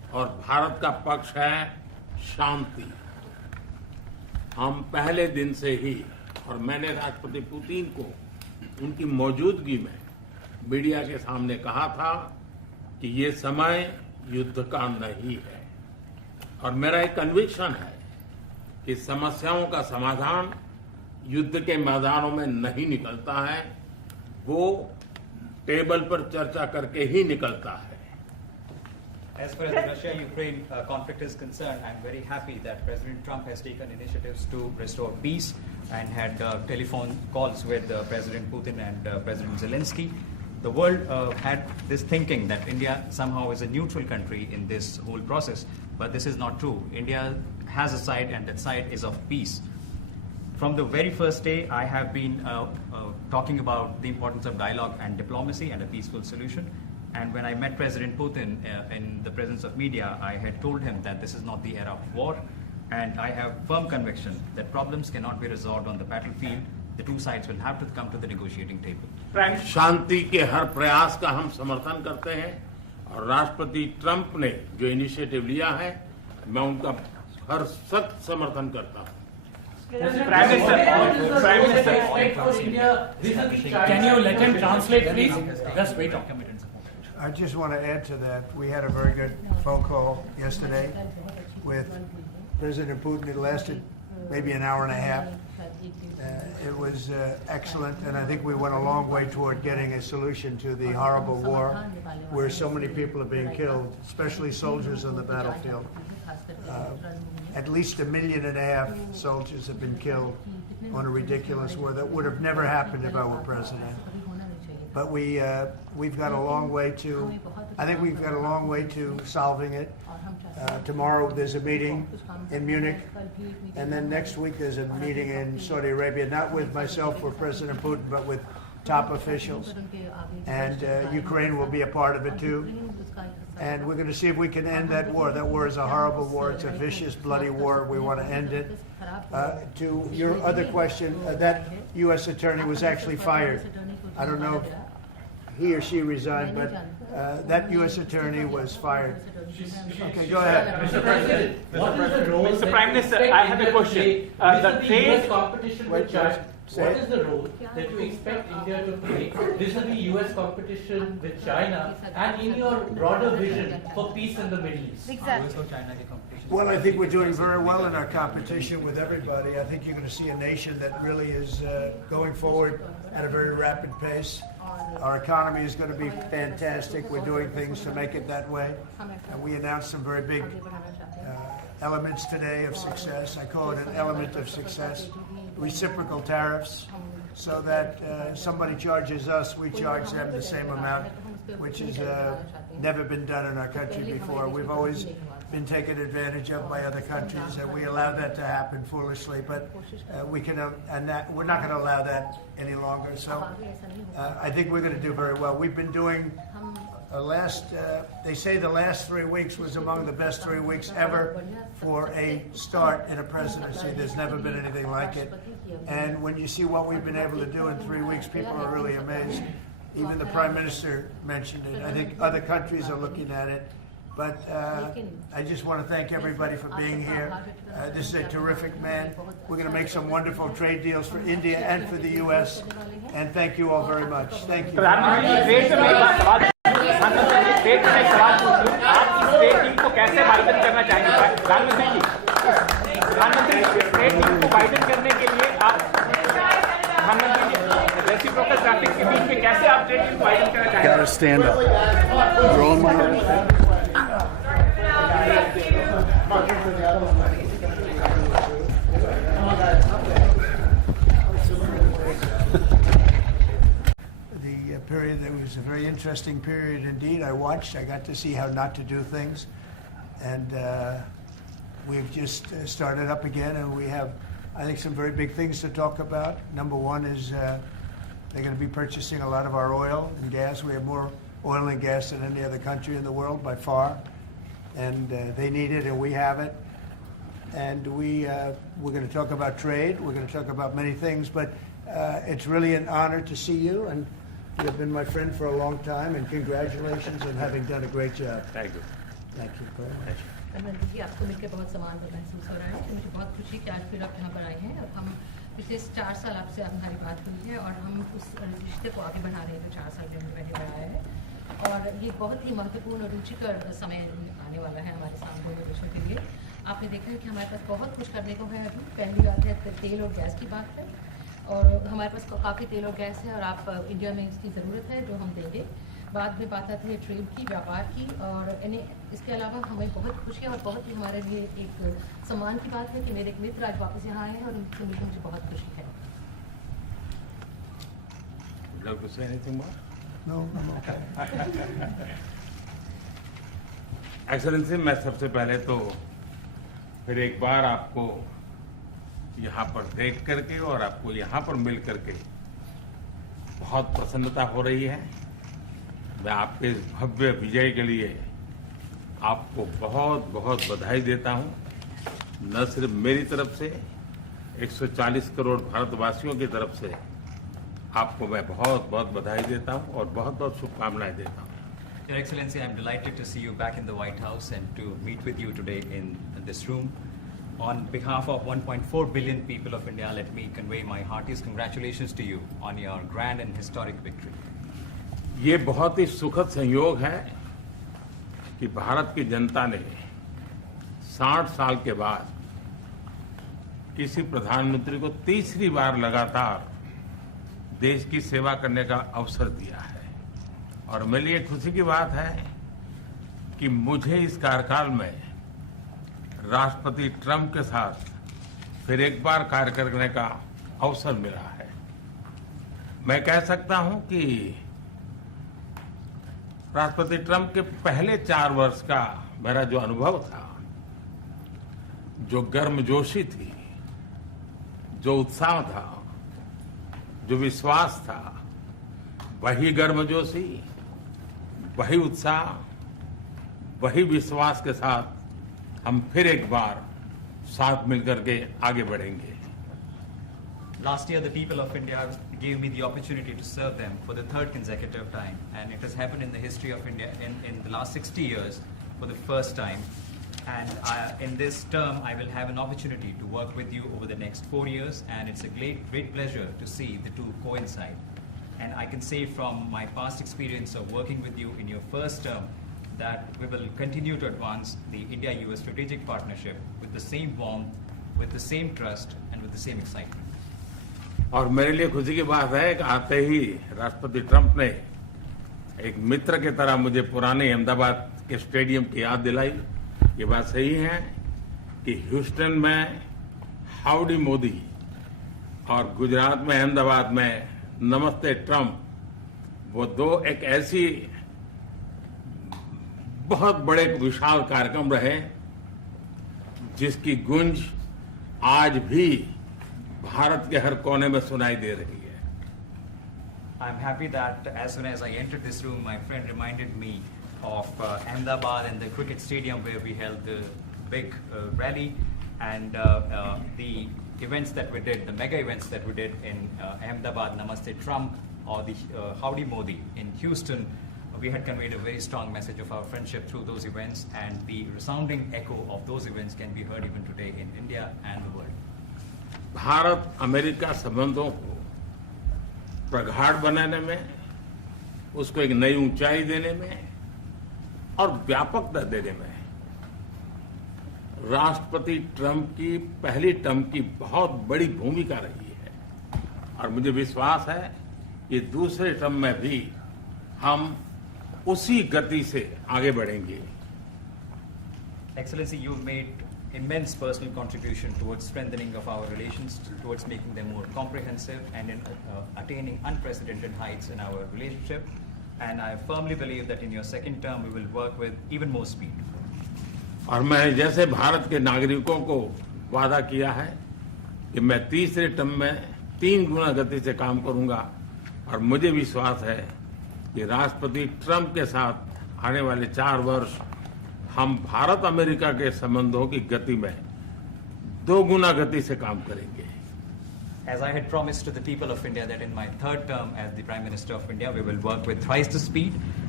और भारत का पक्ष है शांति। हम पहले दिन से ही, और मैंने राष्ट्रपति पुतिन को उनकी मौजूदगी में मीडिया के सामने कहा था कि ये समय युद्ध का नहीं है, और मेरा एक कन्विक्शन है कि समस्याओं का समाधान युद्ध के मैदानों में नहीं निकलता है, वो टेबल पर चर्चा करके ही निकलता है। As far as the Russia-Ukraine conflict is concerned, I'm very happy that President Trump has taken initiatives to restore peace and had telephone calls with President Putin and President Zelensky. The world had this thinking that India somehow is a neutral country in this whole process, but this is not true. India has a side, and that side is of peace. From the very first day, I have been talking about the importance of dialogue and diplomacy and a peaceful solution. And when I met President Putin in the presence of media, I had told him that this is not the era of war, and I have firm conviction that problems cannot be resolved on the battlefield. The two sides will have to come to the negotiating table. शांति के हर प्रयास का हम समर्थन करते हैं, और राष्ट्रपति Trump ने जो इनिशिएटिव लिया है, मैं उनका हर सख्त समर्थन करता हूं। Prime Minister, can you let him translate, please? Just wait. I just want to add to that. We had a very good phone call yesterday with President Putin. It lasted maybe an hour and a half. It was excellent, and I think we went a long way toward getting a solution to the horrible war where so many people are being killed, especially soldiers on the battlefield. At least 1.5 million soldiers have been killed on a ridiculous war that would have never happened if I were president. But we've got a long way to, I think we've got a long way to solving it. Tomorrow there's a meeting in Munich, and then next week there's a meeting in Saudi Arabia, not with myself or President Putin, but with top officials. And Ukraine will be a part of it too. And we're going to see if we can end that war. That war is a horrible war. It's a vicious, bloody war. We want to end it. To your other question, that U.S. attorney was actually fired. I don't know if he or she resigned, but that U.S. attorney was fired. Okay, go ahead. Mr. President, what is the role Mr. Prime Minister, I have a question. The US competition with China. What is the role that you expect India to play vis-a-vis US competition with China and in your broader vision for peace in the Middle East? Exactly. Well, I think we're doing very well in our competition with everybody. I think you're going to see a nation that really is going forward at a very rapid pace. Our economy is going to be fantastic. We're doing things to make it that way. And we announced some very big elements today of success. I call it an element of success. Reciprocal tariffs, so that somebody charges us, we charge them the same amount, which has never been done in our country before. We've always been taken advantage of by other countries, and we allow that to happen foolishly, but we're not going to allow that any longer. So I think we're going to do very well. We've been doing they say the last 3 weeks was among the best 3 weeks ever for a start in a presidency. There's never been anything like it. And when you see what we've been able to do in 3 weeks, people are really amazed. Even the Prime Minister mentioned it. I think other countries are looking at it. But I just want to thank everybody for being here. This is a terrific man. We're going to make some wonderful trade deals for India and for the U.S. And thank you all very much. Thank you. State में एक सवाल पूछूं, आप state team को कैसे widen करना चाहेंगे? प्रधानमंत्री जी, स्टेट टीम को वाइडन करने के लिए आप प्रधानमंत्री जी रेसिप्रोकल ट्रैफिक के बीच में कैसे आप स्टेट टीम को वाइडन करना चाहेंगे? Gotta stand up. You're on my Period. It was a very interesting period indeed. I got to see how not to do things. And we've just started up again, and we have, I think, some very big things to talk about. Number one is they're going to be purchasing a lot of our oil and gas. We have more oil and gas than any other country in the world by far. And they need it, and we have it. And we're going to talk about trade. We're going to talk about many things. But it's really an honor to see you. And you've been my friend for a long time, and congratulations on having done a great job. Thank you. Narendra जी, आपको मिलकर बहुत सम्मान महसूस हो रहा है। तो मुझे बहुत खुशी कि आज फिर आप यहाँ पर आए हैं और हम पिछले 4 साल आपसे हमारी बात हुई है और हम उस रिश्ते को आगे बढ़ा रहे हैं जो 4 साल में हमने पहले बढ़ाया है। और ये बहुत ही महत्वपूर्ण और रुचिकर समय आने वाला है हमारे साथ दोनों देशों के लिए। आपने देखा है कि हमारे पास बहुत कुछ करने को है अभी। पहली बात है तेल और गैस की बात है और हमारे पास काफ़ी तेल और गैस है और आप इंडिया में इसकी ज़रूरत है जो हम देंगे। बाद में बात आती है ट्रेड की, व्यापार की और इसके अलावा हमें बहुत खुशी है और बहुत ही हमारे लिए एक सम्मान की बात है कि मेरे एक मित्र आज वापस यहाँ आए हैं और उनसे मिलकर मुझे बहुत खुशी है। एक्सेलेंसी, मैं सबसे पहले तो फिर एक बार आपको यहाँ पर देख करके और आपको यहाँ पर मिल करके बहुत प्रसन्नता हो रही है। मैं आपके इस भव्य विजय के लिए आपको बहुत बहुत बधाई देता हूँ। न सिर्फ मेरी तरफ से 140 करोड़ भारतवासियों की तरफ से आपको मैं बहुत बहुत बधाई देता हूँ और बहुत बहुत शुभकामनाएं देता हूँ। Your Excellency, I'm delighted to see you back in the White House and to meet with you today in this room. On behalf of 1.4 billion people of India, let me convey my heartiest congratulations to you on your grand and historic victory. ये बहुत ही सुखद संयोग है कि भारत की जनता ने 60 साल के बाद किसी प्रधानमंत्री को तीसरी बार लगातार देश की सेवा करने का अवसर दिया है। और मेरे लिए खुशी की बात है कि मुझे इस कार्यकाल में राष्ट्रपति ट्रंप के साथ फिर एक बार कार्य करने का अवसर मिला है। मैं कह सकता हूं कि राष्ट्रपति ट्रंप के पहले 4 वर्ष का मेरा जो अनुभव था, जो गर्मजोशी थी, जो उत्साह था, जो विश्वास था, वही गर्मजोशी, वही उत्साह, वही विश्वास के साथ हम फिर एक बार साथ मिलकर के आगे बढ़ेंगे। Last year, the people of India gave me the opportunity to serve them for the 3rd consecutive time, and it has happened in the history of India in the last 60 years for the first time. And in this term, I will have an opportunity to work with you over the next 4 years, and it's a great pleasure to see the two coincide. And I can say from my past experience of working with you in your first term that we will continue to advance the India-US strategic partnership with the same warmth, with the same trust, and with the same excitement. और मेरे लिए खुशी की बात है कि आते ही राष्ट्रपति ट्रंप ने एक मित्र की तरह मुझे पुराने अहमदाबाद के स्टेडियम की याद दिलाई। ये बात सही है कि ह्यूस्टन में हाउडी मोदी और गुजरात में अहमदाबाद में नमस्ते ट्रंप, वो दो एक ऐसी बहुत बड़े विशाल कार्यक्रम रहे जिसकी गूंज आज भी भारत के हर कोने में सुनाई दे रही है। I'm happy that as soon as I entered this room, my friend reminded me of Ahmedabad and the cricket stadium where we held the big rally and the events that we did, the mega events that we did in Ahmedabad, Namaste Trump, or the Howdy Modi in Houston. We had conveyed a very strong message of our friendship through those events, and the resounding echo of those events can be heard even today in India and the world. Bharat America संबंधों को प्रगाढ़ बनाने में, उसको एक नई ऊंचाई देने में और व्यापकता देने में राष्ट्रपति ट्रंप की पहली टर्म की बहुत बड़ी भूमिका रही है। और मुझे विश्वास है कि दूसरे टर्म में भी हम उसी गति से आगे बढ़ेंगे। Excellency, you've made immense personal contribution towards strengthening of our relations, towards making them more comprehensive and in attaining unprecedented heights in our relationship. And I firmly believe that in your second term, we will work with even more speed. और मैं जैसे भारत के नागरिकों को वादा किया है कि मैं तीसरे टर्म में 3 गुना गति से काम करूंगा, और मुझे विश्वास है कि राष्ट्रपति ट्रंप के साथ आने वाले 4 वर्ष हम भारत अमेरिका के संबंधों की गति में 2 गुना गति से काम करेंगे। As I had promised to the people of India that in my 3rd term as the Prime Minister of India, we will work with thrice the speed.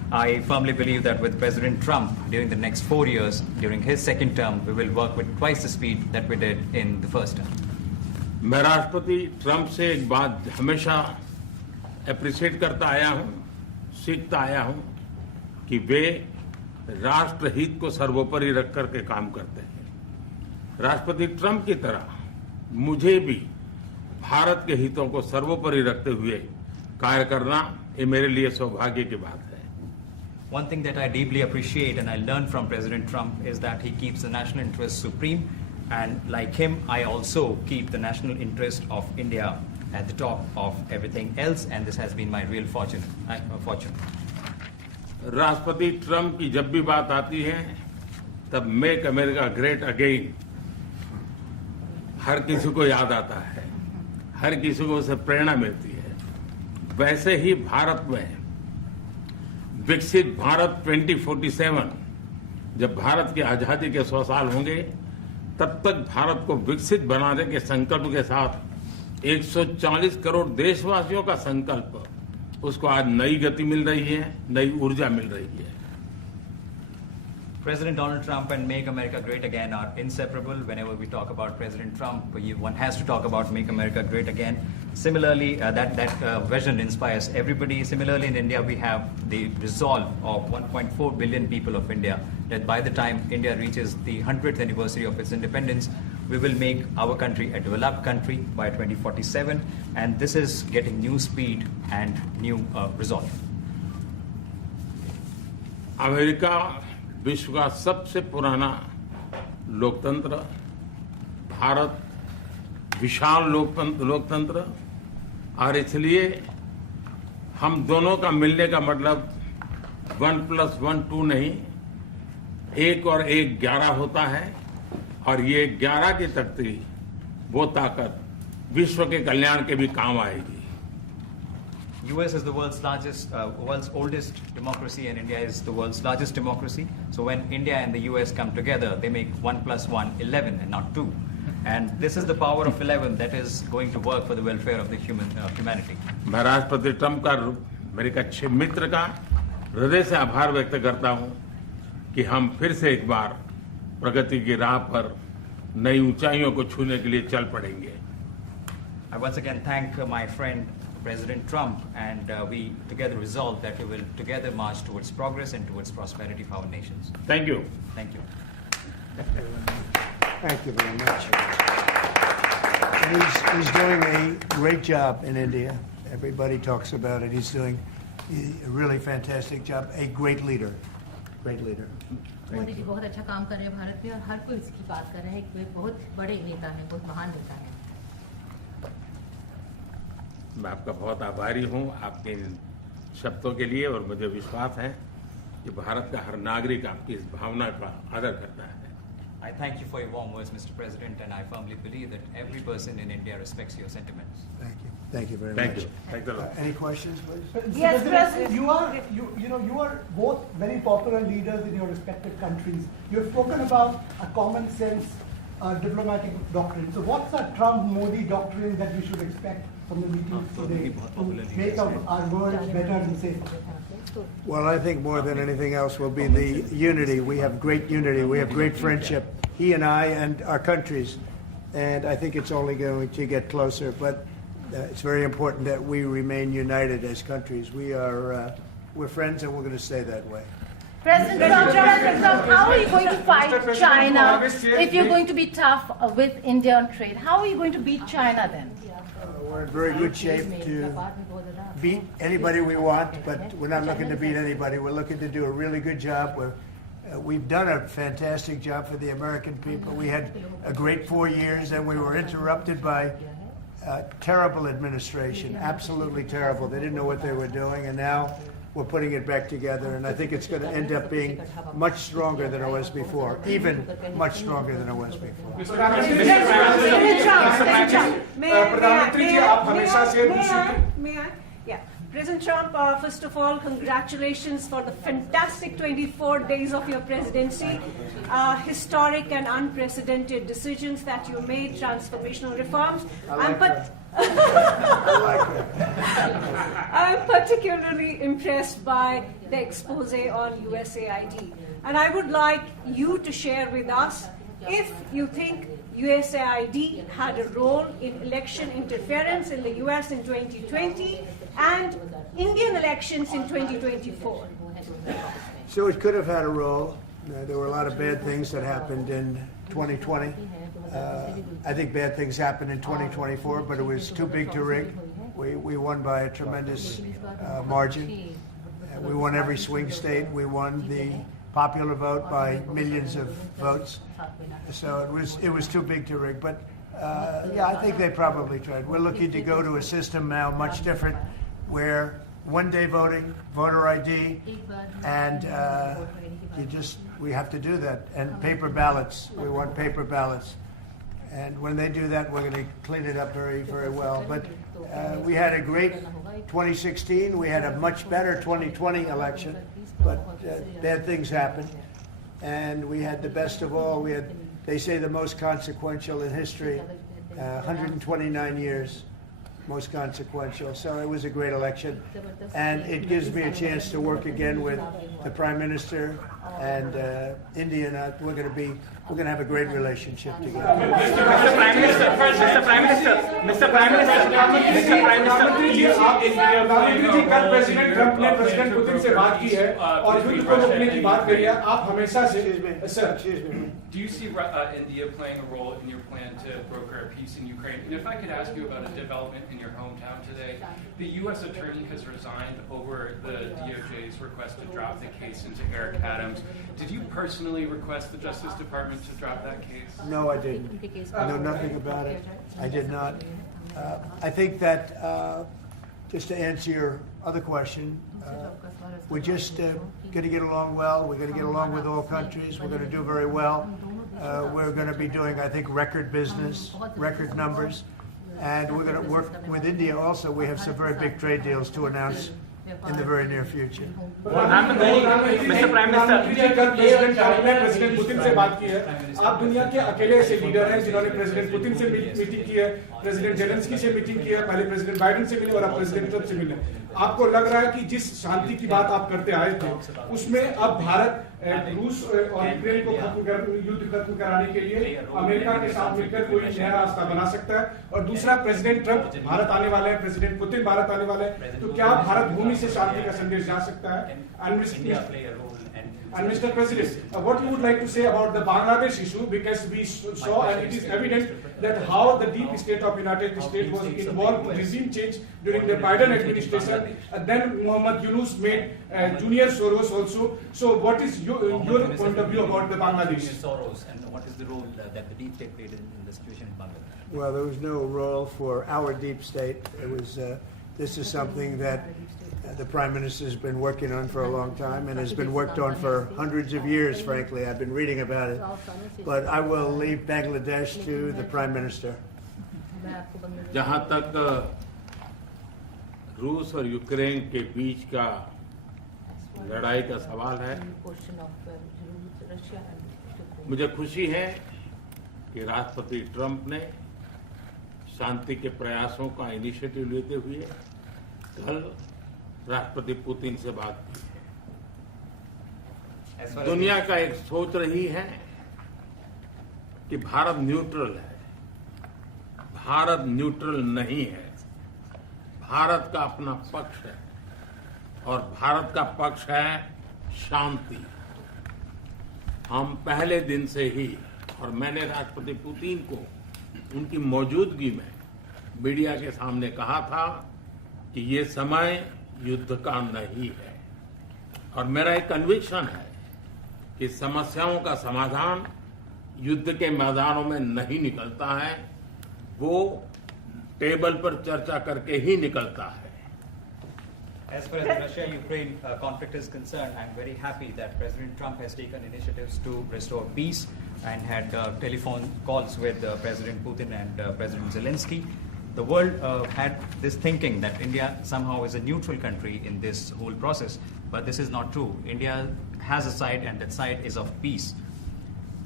I firmly believe that with President Trump, during the next 4 years, during his second term, we will work with twice the speed that we did in the first term. मैं राष्ट्रपति Trump से एक बात हमेशा appreciate करता आया हूं, सीखता आया हूं कि वे राष्ट्रहित को सर्वोपरि रख करके काम करते हैं। राष्ट्रपति ट्रंप की तरह मुझे भी भारत के हितों को सर्वोपरि रखते हुए कार्य करना ये मेरे लिए सौभाग्य की बात है। One thing that I deeply appreciate and I learned from President Trump is that he keeps the national interest supreme, and like him, I also keep the national interest of India at the top of everything else, and this has been my real fortune. राष्ट्रपति Trump की जब भी बात आती है तब make America great again हर किसी को याद आता है, हर किसी को उससे प्रेरणा मिलती है। वैसे ही भारत में विकसित भारत 2047, जब भारत की आजादी के 100 साल होंगे, तब तक भारत को विकसित बनाने के संकल्प के साथ 140 करोड़ देशवासियों का संकल्प, उसको आज नई गति मिल रही है, नई ऊर्जा मिल रही है। President Donald Trump and Make America Great Again are inseparable. Whenever we talk about President Trump, one has to talk about Make America Great Again. Similarly, that vision inspires everybody. Similarly, in India, we have the resolve of 1.4 billion people of India that by the time India reaches the 100th anniversary of its independence, we will make our country a developed country by 2047. And this is getting new speed and new resolve. America विश्व का सबसे पुराना लोकतंत्र, भारत विशाल लोकतंत्र, और इसलिए हम दोनों का मिलने का मतलब 1+1 2 नहीं, 1 और 1 11 होता है, और ये 11 की तख्ती, वो ताकत विश्व के कल्याण के भी काम आएगी। US is the world's oldest democracy, and India is the world's largest democracy. So when India and the US come together, they make 1+1 11 and not 2. And this is the power of 11 that is going to work for the welfare of the humanity. मैं राष्ट्रपति Trump का, मेरे एक अच्छे मित्र का हृदय से आभार व्यक्त करता हूं कि हम फिर से एक बार प्रगति की राह पर नई ऊंचाइयों को छूने के लिए चल पड़ेंगे। I once again thank my friend President Trump, and we together resolve that we will together march towards progress and towards prosperity for our nations. Thank you. Thank you. Thank you very much. And he's doing a great job in India. Everybody talks about it. He's doing a really fantastic job. A great leader. Great leader. Modi ji बहुत अच्छा काम कर रहे हैं भारत में, और हर कोई इसकी बात कर रहा है कि वे बहुत बड़े नेता हैं, बहुत महान नेता हैं। मैं आपका बहुत आभारी हूं आपके इन शब्दों के लिए, और मुझे विश्वास है कि भारत का हर नागरिक आपकी इस भावना का आदर करता है। I thank you for your warm words, Mr. President, and I firmly believe that every person in India respects your sentiments. Thank you. Thank you very Thank much. you. Thanks a lot. Any questions, please? Yes, President. You are both very popular leaders in your respective countries. You have spoken about a common sense diplomatic doctrine. So what's a Trump-Modi doctrine that we should expect from the meetings today to make our world better and safer? Well, I think more than anything else will be the unity. We have great unity. We have great friendship, he and I and our countries. And I think it's only going to get closer. But it's very important that we remain united as countries. We're friends, and we're going to stay that way. President Trump, how are you going to fight China if you're going to be tough with India on trade? How are you going to beat China then? We're in very good shape to beat anybody we want, but we're not looking to beat anybody. We're looking to do a really good job. We've done a fantastic job for the American people. We had a great 4 years, and we were interrupted by terrible administration, absolutely terrible. They didn't know what they were doing, and now we're putting it back together, and I think it's going to end up being much stronger than it was before, even much stronger than it was before. May I? Yeah. President Trump, first of all, congratulations for the fantastic 24 days of your presidency. Historic and unprecedented decisions that you made, transformational reforms. I'm particularly impressed by the expose on USAID. And I would like you to share with us if you think USAID had a role in election interference in the US in 2020 and Indian elections in 2024. So it could have had a role. There were a lot of bad things that happened in 2020. I think bad things happened in 2024, but it was too big to rig. We won by a tremendous margin. We won every swing state. We won the popular vote by millions of votes. So it was too big to rig. But yeah, I think they probably tried. We're looking to go to a system now much different, where one-day voting, voter ID, and we have to do that. And paper ballots. We want paper ballots. And when they do that, we're going to clean it up very, very well. But we had a great 2016. We had a much better 2020 election, but bad things happened. And we had the best of all. We had, they say, the most consequential in history, 129 years, most consequential. So it was a great election. And it gives me a chance to work again with the Prime Minister and India. And we're going to have a great relationship together. Mr. Prime Minister, प्रधानमंत्री जी कल president Trump ने president Putin से बात की है और युद्ध को रोकने की बात करी है. आप हमेशा से sir. Do you see India playing a role in your plan to broker a peace in Ukraine? And if I could ask you about a development in your hometown today, the U.S. attorney has resigned over the DOJ's request to drop the case into Eric Adams. Did you personally request the Justice Department to drop that case? No, I didn't. I know nothing about it. I did not. I think that, just to answer your other question, we're just going to get along well. We're going to get along with all countries. We're going to do very well. We're going to be doing, I think, record business, record numbers. And we're going to work with India also. We have some very big trade deals to announce in the very near future. Mr. Prime Minister, कल president Trump ने president Putin से बात की है. आप दुनिया के अकेले ऐसे लीडर हैं जिन्होंने प्रेसिडेंट पुतिन से मीटिंग की है, प्रेसिडेंट जेलेंस्की से मीटिंग की है, पहले प्रेसिडेंट बाइडेन से मिले और अब प्रेसिडेंट ट्रंप से मिले. आपको लग रहा है कि जिस शांति की बात आप करते आए थे, उसमें अब भारत रूस और यूक्रेन को युद्ध खत्म कराने के लिए अमेरिका के साथ मिलकर कोई नया रास्ता बना सकता है? और दूसरा, प्रेसिडेंट ट्रंप भारत आने वाले हैं, प्रेसिडेंट पुतिन भारत आने वाले हैं, तो क्या भारत भूमि से शांति का संदेश जा सकता है? And Mr. President, what you would like to say about the Bangladesh issue, because we saw and it is evident that how the deep state of United States was involved in regime change during the Biden administration, and then Mohammed Yunus made Junior Soros also. So what is your point of view about the Bangladesh? Soros, and what is the role that the deep state played in the situation in Bangladesh? Well, there was no role for our deep state. It was, this is something that the Prime Minister has been working on for a long time and has been worked on for hundreds of years, frankly. I've been reading about it. But I will leave Bangladesh to the Prime Minister. जहाँ तक रूस और Ukraine के बीच का लड़ाई का सवाल है, मुझे खुशी है कि राष्ट्रपति ट्रंप ने शांति के प्रयासों का इनिशिएटिव लेते हुए कल राष्ट्रपति पुतिन से बात की है. दुनिया का एक सोच रही है कि भारत न्यूट्रल है. भारत न्यूट्रल नहीं है. भारत का अपना पक्ष है और भारत का पक्ष है शांति. हम पहले दिन से ही, और मैंने राष्ट्रपति पुतिन को उनकी मौजूदगी में मीडिया के सामने कहा था कि ये समय युद्ध का नहीं है, और मेरा एक कन्विक्शन है कि समस्याओं का समाधान युद्ध के मैदानों में नहीं निकलता है, वो टेबल पर चर्चा करके ही निकलता है. As far as the Russia-Ukraine conflict is concerned, I'm very happy that President Trump has taken initiatives to restore peace and had telephone calls with President Putin and President Zelensky. The world had this thinking that India somehow is a neutral country in this whole process, but this is not true. India has a side, and that side is of peace.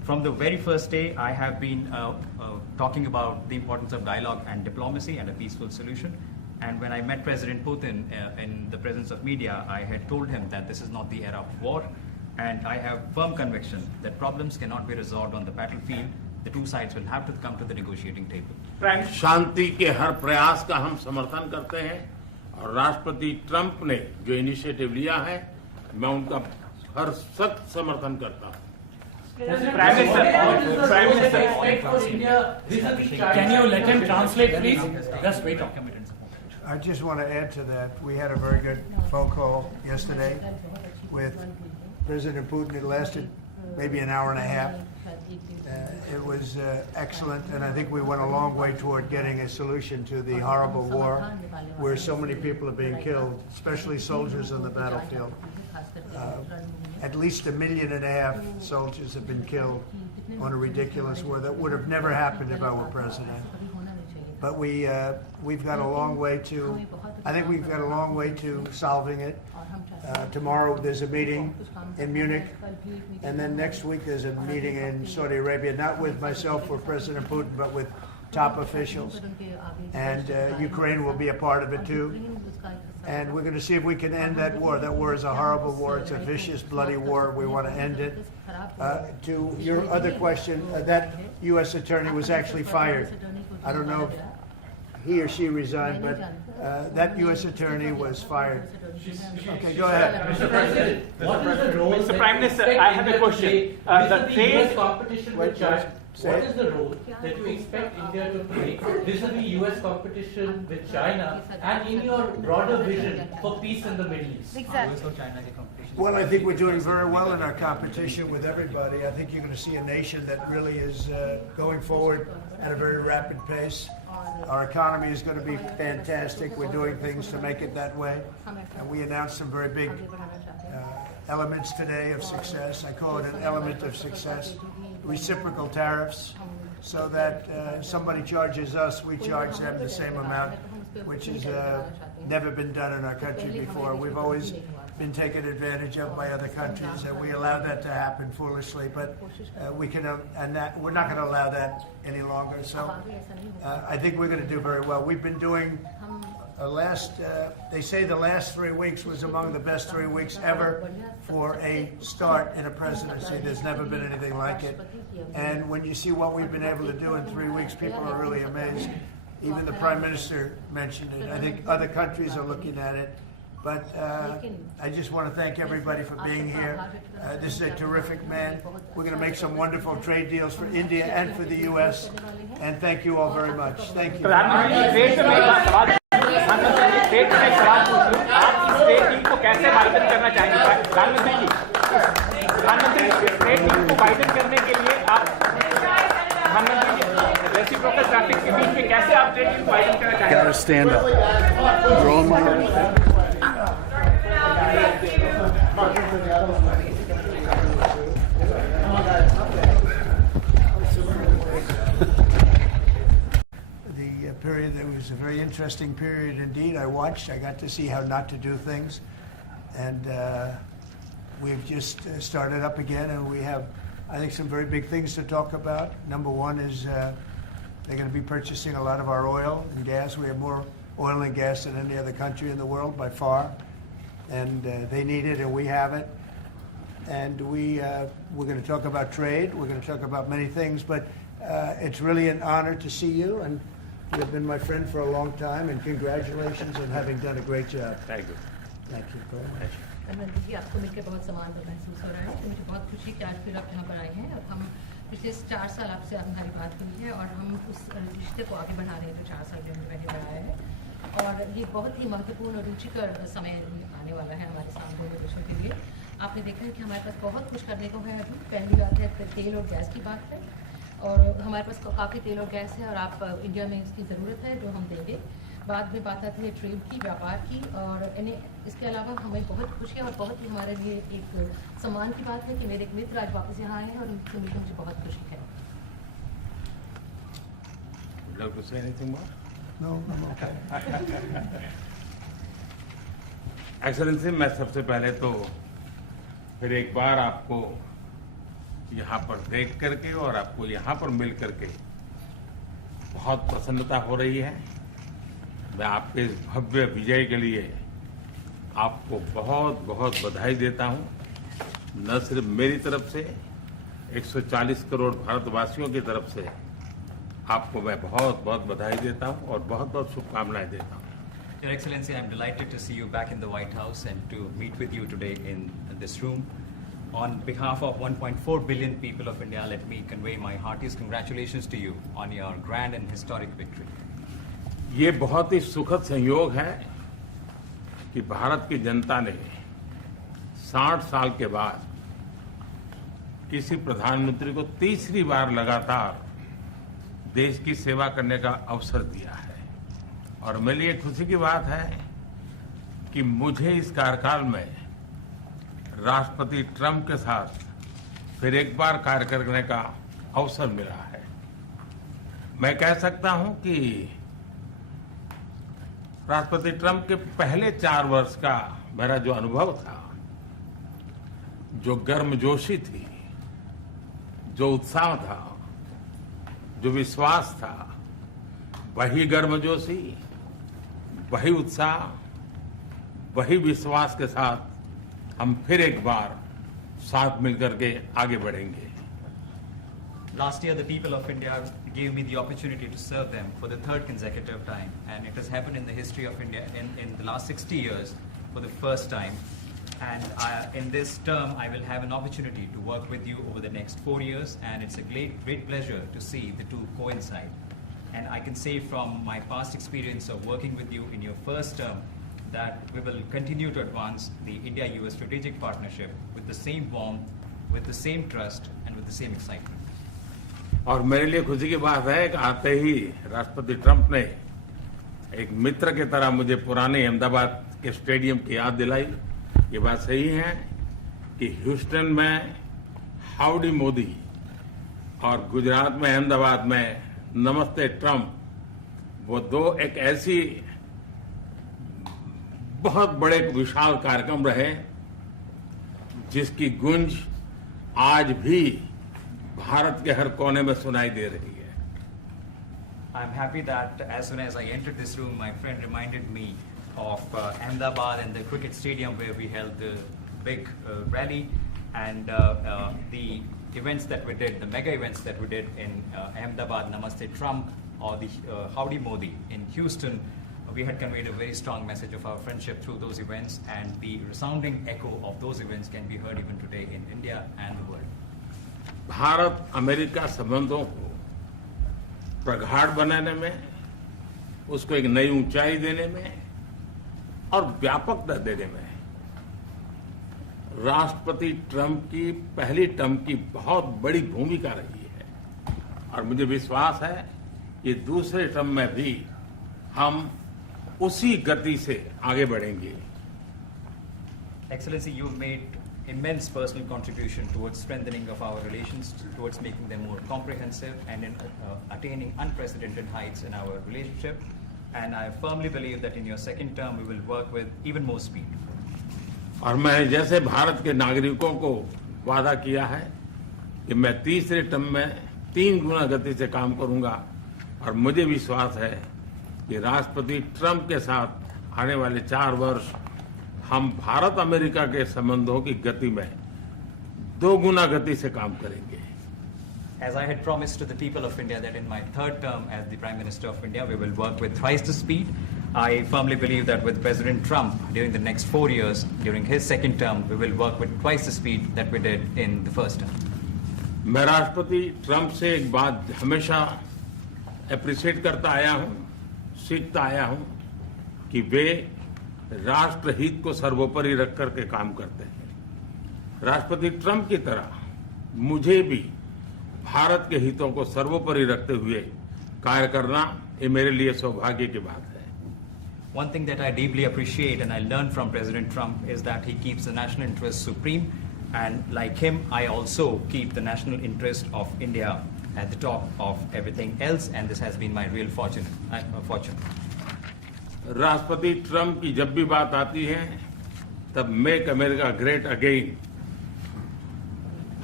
From the very first day, I have been talking about the importance of dialogue and diplomacy and a peaceful solution. And when I met President Putin in the presence of media, I had told him that this is not the era of war. And I have firm conviction that problems cannot be resolved on the battlefield. The two sides will have to come to the negotiating table. शांति के हर प्रयास का हम समर्थन करते हैं और राष्ट्रपति Trump ने जो इनिशिएटिव लिया है, मैं उनका हर सख्त समर्थन करता हूं। Prime Minister, can you let him translate, please? Just wait. I just want to add to that. We had a very good phone call yesterday with President Putin. It lasted maybe an hour and a half. It was excellent, and I think we went a long way toward getting a solution to the horrible war where so many people are being killed, especially soldiers on the battlefield. At least 1.5 million soldiers have been killed on a ridiculous war that would have never happened if I were president. But we've got a long way to, I think we've got a long way to solving it. Tomorrow there's a meeting in Munich, and then next week there's a meeting in Saudi Arabia, not with myself or President Putin, but with top officials. And Ukraine will be a part of it too. And we're going to see if we can end that war. That war is a horrible war. It's a vicious, bloody war. We want to end it. To your other question, that U.S. attorney was actually fired. I don't know if he or she resigned, but that U.S. attorney was fired. Okay, go ahead. Mr. President, what is the role Mr. Prime Minister, I have a question. The US competition with China. What is the role that you expect India to play vis-a-vis US competition with China and in your broader vision for peace in the Middle East? Exactly. Well, I think we're doing very well in our competition with everybody. I think you're going to see a nation that really is going forward at a very rapid pace. Our economy is going to be fantastic. We're doing things to make it that way. And we announced some very big elements today of success. I call it an element of success. Reciprocal tariffs, so that somebody charges us, we charge them the same amount, which has never been done in our country before. We've always been taken advantage of by other countries, and we allow that to happen foolishly. But we're not going to allow that any longer. So I think we're going to do very well. We've been doing they say the last 3 weeks was among the best 3 weeks ever for a start in a presidency. There's never been anything like it. And when you see what we've been able to do in 3 weeks, people are really amazed. Even the Prime Minister mentioned it. I think other countries are looking at it. But I just want to thank everybody for being here. This is a terrific man. We're going to make some wonderful trade deals for India and for the U.S. And thank you all very much. Thank you. State में एक सवाल पूछूं, आप state team को कैसे Biden करना चाहेंगे? प्रधानमंत्री जी, स्टेट टीम को बाइडन करने के लिए आप प्रधानमंत्री जी रेसिप्रोकल ट्रैफिक के बीच में कैसे आप स्टेट टीम को बाइडन करना चाहेंगे? Gotta stand up. You're on my own. Period. That was a very interesting period indeed. I watched. I got to see how not to do things, and we've just started up again, and we have, I think, some very big things to talk about. Number one is they're going to be purchasing a lot of our oil and gas. We have more oil and gas than any other country in the world by far, and they need it, and we have it. And we're going to talk about trade. We're going to talk about many things, but it's really an honor to see you, and you've been my friend for a long time, and congratulations on having done a great job. Thank you. Thank you very much. Narendra जी, आपको मिलकर बहुत सम्मान का महसूस हो रहा है। तो मुझे बहुत खुशी कि आज फिर आप यहाँ पर आए हैं और हम पिछले 4 साल आपसे हमारी बात हुई है और हम उस रिश्ते को आगे बढ़ा रहे हैं जो 4 साल जो हमने पहले बढ़ाया है। और ये बहुत ही महत्वपूर्ण और रुचिकर समय आने वाला है हमारे साथ दोनों देशों के लिए। आपने देखा है कि हमारे पास बहुत कुछ करने को है अभी। पहली बात है तेल और गैस की बात है, और हमारे पास काफ़ी तेल और गैस है और आप इंडिया में इसकी ज़रूरत है जो हम देंगे। बाद में बात आती है ट्रेड की, व्यापार की, और इसके अलावा हमें बहुत खुशी है और बहुत ही हमारे लिए एक सम्मान की बात है कि मेरे एक मित्र आज वापस यहाँ आए हैं और उनसे मिलकर मुझे बहुत खुशी है। Would you like to say anything more? No, I'm okay. Excellency, मैं सबसे पहले तो फिर एक बार आपको यहाँ पर देख करके और आपको यहाँ पर मिल करके बहुत प्रसन्नता हो रही है। मैं आपके इस भव्य विजय के लिए आपको बहुत बहुत बधाई देता हूँ। न सिर्फ मेरी तरफ से, 140 करोड़ भारतवासियों की तरफ से आपको मैं बहुत बहुत बधाई देता हूँ और बहुत बहुत शुभकामनाएं देता हूँ। Your Excellency, I'm delighted to see you back in the White House and to meet with you today in this room. On behalf of 1.4 billion people of India, let me convey my heartiest congratulations to you on your grand and historic victory. ये बहुत ही सुखद संयोग है कि भारत की जनता ने 60 साल के बाद किसी प्रधानमंत्री को तीसरी बार लगातार देश की सेवा करने का अवसर दिया है। और मेरे लिए खुशी की बात है कि मुझे इस कार्यकाल में राष्ट्रपति ट्रंप के साथ फिर एक बार कार्य करने का अवसर मिला है। मैं कह सकता हूं कि राष्ट्रपति ट्रंप के पहले 4 वर्ष का मेरा जो अनुभव था, जो गर्मजोशी थी, जो उत्साह था, जो विश्वास था, वही गर्मजोशी, वही उत्साह, वही विश्वास के साथ हम फिर एक बार साथ मिलकर के आगे बढ़ेंगे। Last year, the people of India gave me the opportunity to serve them for the 3rd consecutive time, and it has happened in the history of India in the last 60 years for the first time. And in this term, I will have an opportunity to work with you over the next 4 years, and it's a great pleasure to see the two coincide. And I can say from my past experience of working with you in your first term that we will continue to advance the India-US strategic partnership with the same warmth, with the same trust, and with the same excitement. और मेरे लिए खुशी की बात है कि आते ही राष्ट्रपति ट्रंप ने एक मित्र की तरह मुझे पुराने अहमदाबाद के स्टेडियम की याद दिलाई। ये बात सही है कि ह्यूस्टन में हाउडी मोदी और गुजरात में अहमदाबाद में नमस्ते ट्रंप, वो दो एक ऐसी बहुत बड़े विशाल कार्यक्रम रहे जिसकी गूंज आज भी भारत के हर कोने में सुनाई दे रही है। I'm happy that as soon as I entered this room, my friend reminded me of Ahmedabad and the cricket stadium where we held the big rally, and the events that we did, the mega events that we did in Ahmedabad, Namaste Trump, or the Howdy Modi in Houston. We had conveyed a very strong message of our friendship through those events, and the resounding echo of those events can be heard even today in India and the world. Bharat America संबंधों को प्रगाढ़ बनाने में, उसको एक नई ऊंचाई देने में और व्यापकता देने में राष्ट्रपति ट्रंप की पहली टर्म की बहुत बड़ी भूमिका रही है। और मुझे विश्वास है कि दूसरे टर्म में भी हम उसी गति से आगे बढ़ेंगे। Excellency, you've made immense personal contribution towards strengthening of our relations, towards making them more comprehensive, and in attaining unprecedented heights in our relationship. And I firmly believe that in your second term, we will work with even more speed. और मैं जैसे भारत के नागरिकों को वादा किया है कि मैं तीसरे टर्म में 3 गुना गति से काम करूंगा, और मुझे विश्वास है कि राष्ट्रपति ट्रंप के साथ आने वाले 4 वर्ष हम भारत अमेरिका के संबंधों की गति में 2 गुना गति से काम करेंगे। As I had promised to the people of India that in my 3rd term as the Prime Minister of India, we will work with thrice the speed. I firmly believe that with President Trump during the next 4 years, during his second term, we will work with twice the speed that we did in the first term. मैं राष्ट्रपति Trump से एक बात हमेशा appreciate करता आया हूं, सीखता आया हूं कि वे राष्ट्रहित को सर्वोपरि रख करके काम करते हैं। राष्ट्रपति ट्रंप की तरह मुझे भी भारत के हितों को सर्वोपरि रखते हुए कार्य करना ये मेरे लिए सौभाग्य की बात है। One thing that I deeply appreciate and I learned from President Trump is that he keeps the national interest supreme, and like him, I also keep the national interest of India at the top of everything else, and this has been my real fortune. राष्ट्रपति Trump की जब भी बात आती है तब make America great again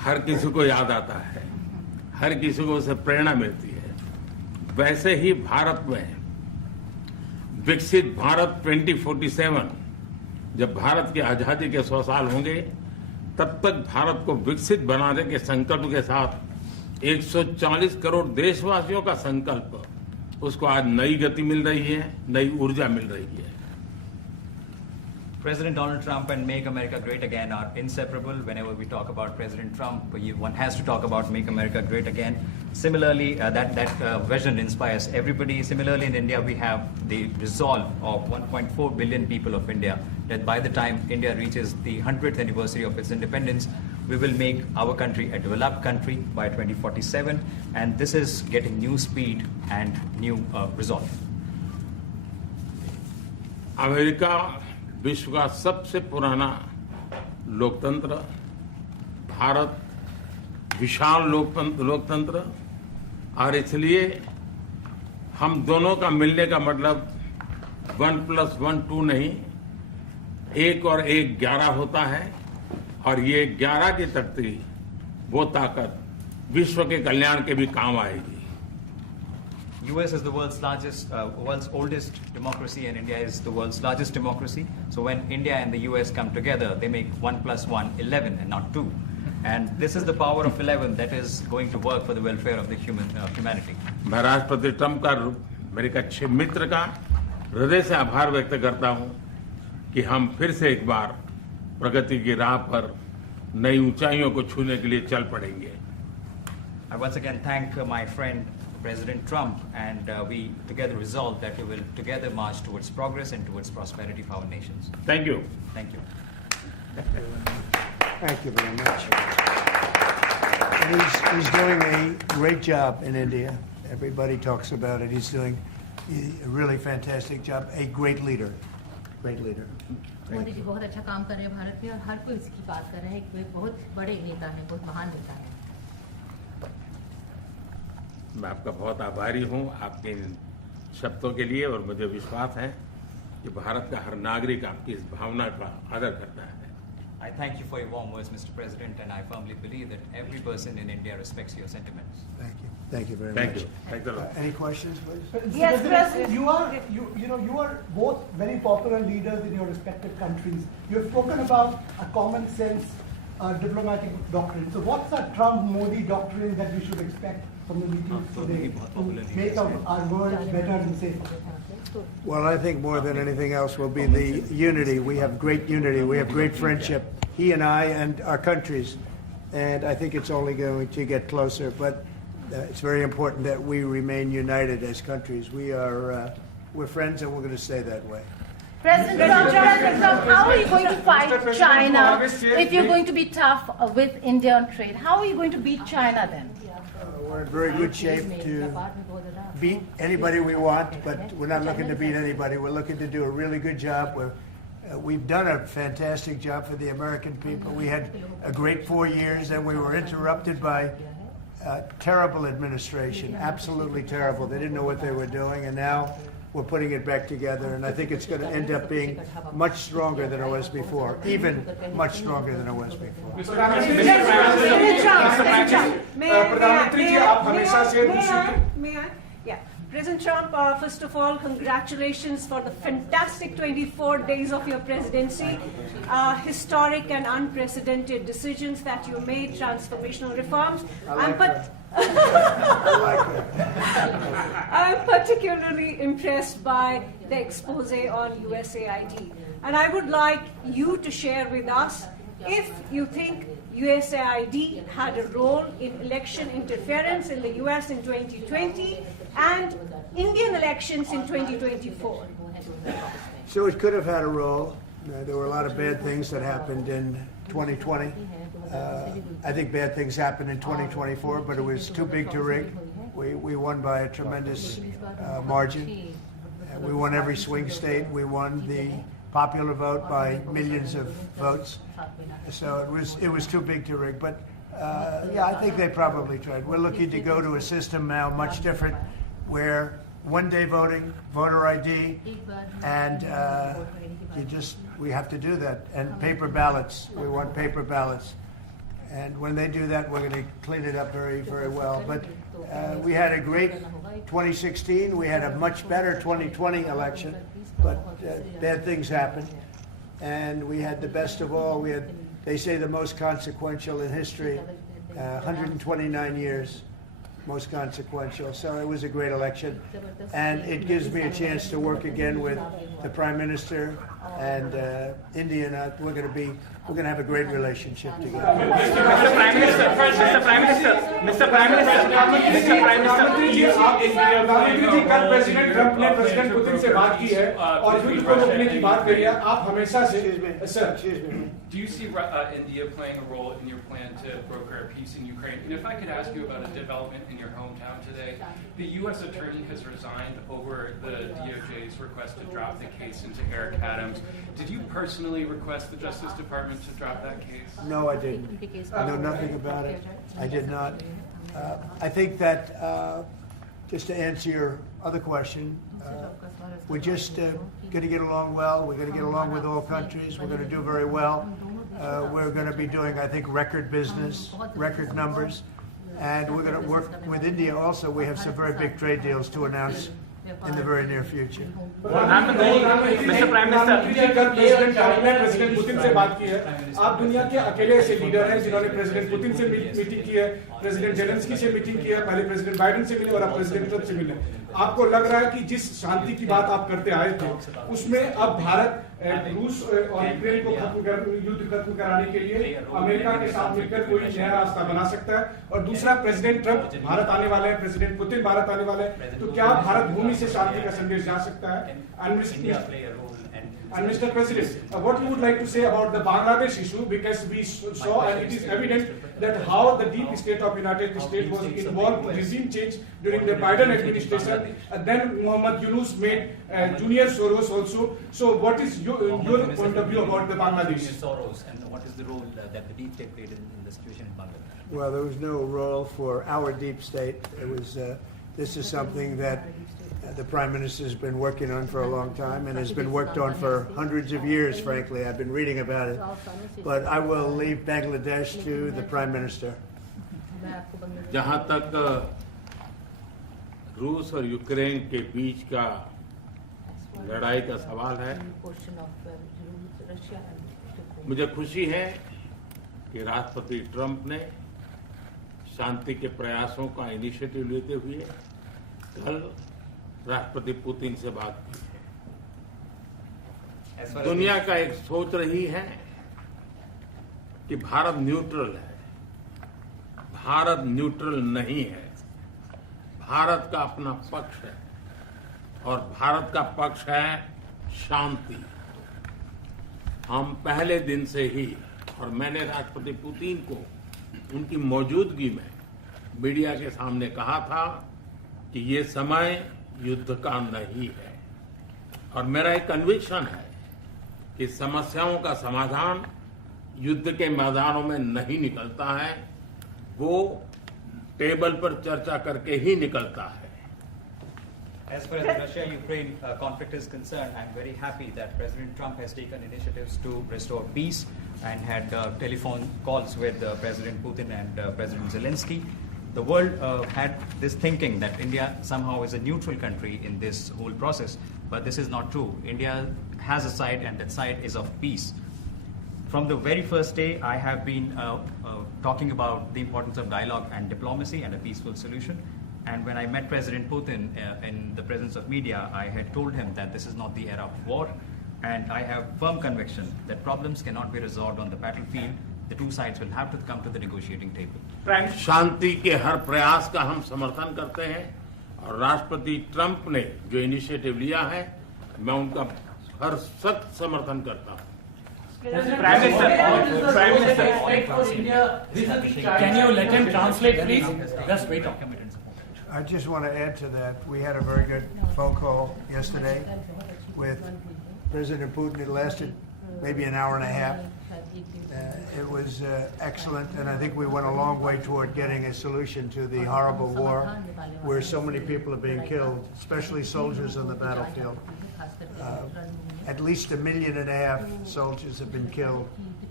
हर किसी को याद आता है, हर किसी को उससे प्रेरणा मिलती है। वैसे ही भारत में विकसित भारत 2047, जब भारत की आजादी के 100 साल होंगे, तब तक भारत को विकसित बनाने के संकल्प के साथ 140 करोड़ देशवासियों का संकल्प, उसको आज नई गति मिल रही है, नई ऊर्जा मिल रही है। President Donald Trump and Make America Great Again are inseparable. Whenever we talk about President Trump, one has to talk about Make America Great Again. Similarly, that vision inspires everybody. Similarly, in India, we have the resolve of 1.4 billion people of India that by the time India reaches the 100th anniversary of its independence, we will make our country a developed country by 2047. And this is getting new speed and new resolve. America विश्व का सबसे पुराना लोकतंत्र, भारत विशाल लोकतंत्र, और इसलिए हम दोनों का मिलने का मतलब 1+1 2 नहीं, 1 और 1 11 होता है, और ये 11 की तख्ती, वो ताकत विश्व के कल्याण के भी काम आएगी। US is the world's oldest democracy, and India is the world's largest democracy. So when India and the US come together, they make 1+1 11 and not 2. And this is the power of 11 that is going to work for the welfare of the humanity. मैं राष्ट्रपति Trump का, मेरे एक अच्छे मित्र का हृदय से आभार व्यक्त करता हूं कि हम फिर से एक बार प्रगति की राह पर नई ऊंचाइयों को छूने के लिए चल पड़ेंगे। I once again thank my friend President Trump, and we together resolve that we will together march towards progress and towards prosperity for our nations. Thank you. Thank you. Thank you very much. And he's doing a great job in India. Everybody talks about it. He's doing a really fantastic job. A great leader. Great leader. Modi ji बहुत अच्छा काम कर रहे हैं भारत में, और हर कोई इसकी बात कर रहे हैं कि वे बहुत बड़े नेता हैं, बहुत महान नेता हैं। मैं आपका बहुत आभारी हूं आपके इन शब्दों के लिए, और मुझे विश्वास है कि भारत का हर नागरिक आपकी इस भावना का आदर करता है। I thank you for your warm words, Mr. President, and I firmly believe that every person in India respects your sentiments. Thank you. Thank you very Thank much. you. Thanks a lot. Any questions, please? Yes, President. You are both very popular leaders in your respective countries. You have spoken about a common sense diplomatic doctrine. So what's a Trump-Modi doctrine that we should expect from the meetings today to make our world better and safer? Well, I think more than anything else will be the unity. We have great unity. We have great friendship, he and I and our countries. And I think it's only going to get closer. But it's very important that we remain united as countries. We're friends, and we're going to stay that way. President Trump, how are you going to fight China if you're going to be tough with India on trade? How are you going to beat China then? We're in very good shape to beat anybody we want, but we're not looking to beat anybody. We're looking to do a really good job. We've done a fantastic job for the American people. We had a great 4 years, and we were interrupted by terrible administration, absolutely terrible. They didn't know what they were doing, and now we're putting it back together, and I think it's going to end up being much stronger than it was before, even much stronger than it was before. May I? Yeah. President Trump, first of all, congratulations for the fantastic 24 days of your presidency. Historic and unprecedented decisions that you made, transformational reforms. I'm particularly impressed by the expose on USAID. And I would like you to share with us if you think USAID had a role in election interference in the US in 2020 and Indian elections in 2024. So it could have had a role. There were a lot of bad things that happened in 2020. I think bad things happened in 2024, but it was too big to rig. We won by a tremendous margin. We won every swing state. We won the popular vote by millions of votes. So it was too big to rig. But yeah, I think they probably tried. We're looking to go to a system now much different, where one-day voting, voter ID, and we have to do that. And paper ballots. We want paper ballots. And when they do that, we're going to clean it up very, very well. But we had a great 2016. We had a much better 2020 election, but bad things happened. And we had the best of all. We had, they say, the most consequential in history, 129 years, most consequential. So it was a great election. And it gives me a chance to work again with the Prime Minister and India. And we're going to have a great relationship together. Mr. Prime Minister, प्रधानमंत्री जी कल president Trump ने president Putin से बात की है और युद्ध को रोकने की बात करी है. आप हमेशा से Do you see India playing a role in your plan to broker a peace in Ukraine? And if I could ask you about a development in your hometown today, the U.S. attorney has resigned over the DOJ's request to drop the case into Eric Adams. Did you personally request the Justice Department to drop that case? No, I didn't. I know nothing about it. I did not. I think that, just to answer your other question, we're just going to get along well. We're going to get along with all countries. We're going to do very well. We're going to be doing, I think, record business, record numbers. And we're going to work with India also. We have some very big trade deals to announce in the very near future. Mr. Prime Minister, कल president Trump ने president Putin से बात की है. आप दुनिया के अकेले ऐसे लीडर हैं जिन्होंने प्रेसिडेंट पुतिन से मीटिंग की है, प्रेसिडेंट जेलेंस्की से मीटिंग की है, पहले प्रेसिडेंट बाइडेन से मिले और अब प्रेसिडेंट ट्रंप से मिले. आपको लग रहा है कि जिस शांति की बात आप करते आए थे उसमें अब भारत रूस और यूक्रेन को युद्ध खत्म कराने के लिए अमेरिका के साथ मिलकर कोई नया रास्ता बना सकता है. और दूसरा, प्रेसिडेंट ट्रंप भारत आने वाले हैं, प्रेसिडेंट पुतिन भारत आने वाले हैं, तो क्या भारत भूमि से शांति का संदेश जा सकता है? And Mr. President, what you would like to say about the Bangladesh issue, because we saw and it is evident that how the deep state of United States was involved in regime change during the Biden administration, and then Mohammed Yunus made Junior Soros also. So what is your point of view about the Bangladesh? Soros, and what is the role that the deep state played in the situation in Bangladesh? Well, there was no role for our deep state. It was, this is something that the Prime Minister has been working on for a long time and has been worked on for hundreds of years, frankly. I've been reading about it. But I will leave Bangladesh to the Prime Minister. जहाँ तक रूस और Ukraine के बीच का लड़ाई का सवाल है, मुझे खुशी है कि राष्ट्रपति ट्रंप ने शांति के प्रयासों का इनिशिएटिव लेते हुए कल राष्ट्रपति पुतिन से बात की है. दुनिया का एक सोच रही है कि भारत न्यूट्रल है. भारत न्यूट्रल नहीं है. भारत का अपना पक्ष है और भारत का पक्ष है शांति. हम पहले दिन से ही, और मैंने राष्ट्रपति पुतिन को उनकी मौजूदगी में मीडिया के सामने कहा था कि ये समय युद्ध का नहीं है. और मेरा एक कन्विक्शन है कि समस्याओं का समाधान युद्ध के मैदानों में नहीं निकलता है, वो टेबल पर चर्चा करके ही निकलता है. As far as the Russia-Ukraine conflict is concerned, I'm very happy that President Trump has taken initiatives to restore peace and had telephone calls with President Putin and President Zelensky. The world had this thinking that India somehow is a neutral country in this whole process, but this is not true. India has a side, and that side is of peace. From the very first day, I have been talking about the importance of dialogue and diplomacy and a peaceful solution. And when I met President Putin in the presence of media, I had told him that this is not the era of war, and I have firm conviction that problems cannot be resolved on the battlefield. The two sides will have to come to the negotiating table. शांति के हर प्रयास का हम समर्थन करते हैं और राष्ट्रपति Trump ने जो इनिशिएटिव लिया है, मैं उनका हर सख्त समर्थन करता हूं. Prime Minister, can you let him translate, please? Just wait. I just want to add to that. We had a very good phone call yesterday with President Putin. It lasted maybe an hour and a half. It was excellent, and I think we went a long way toward getting a solution to the horrible war where so many people are being killed, especially soldiers on the battlefield. At least 1.5 million soldiers have been killed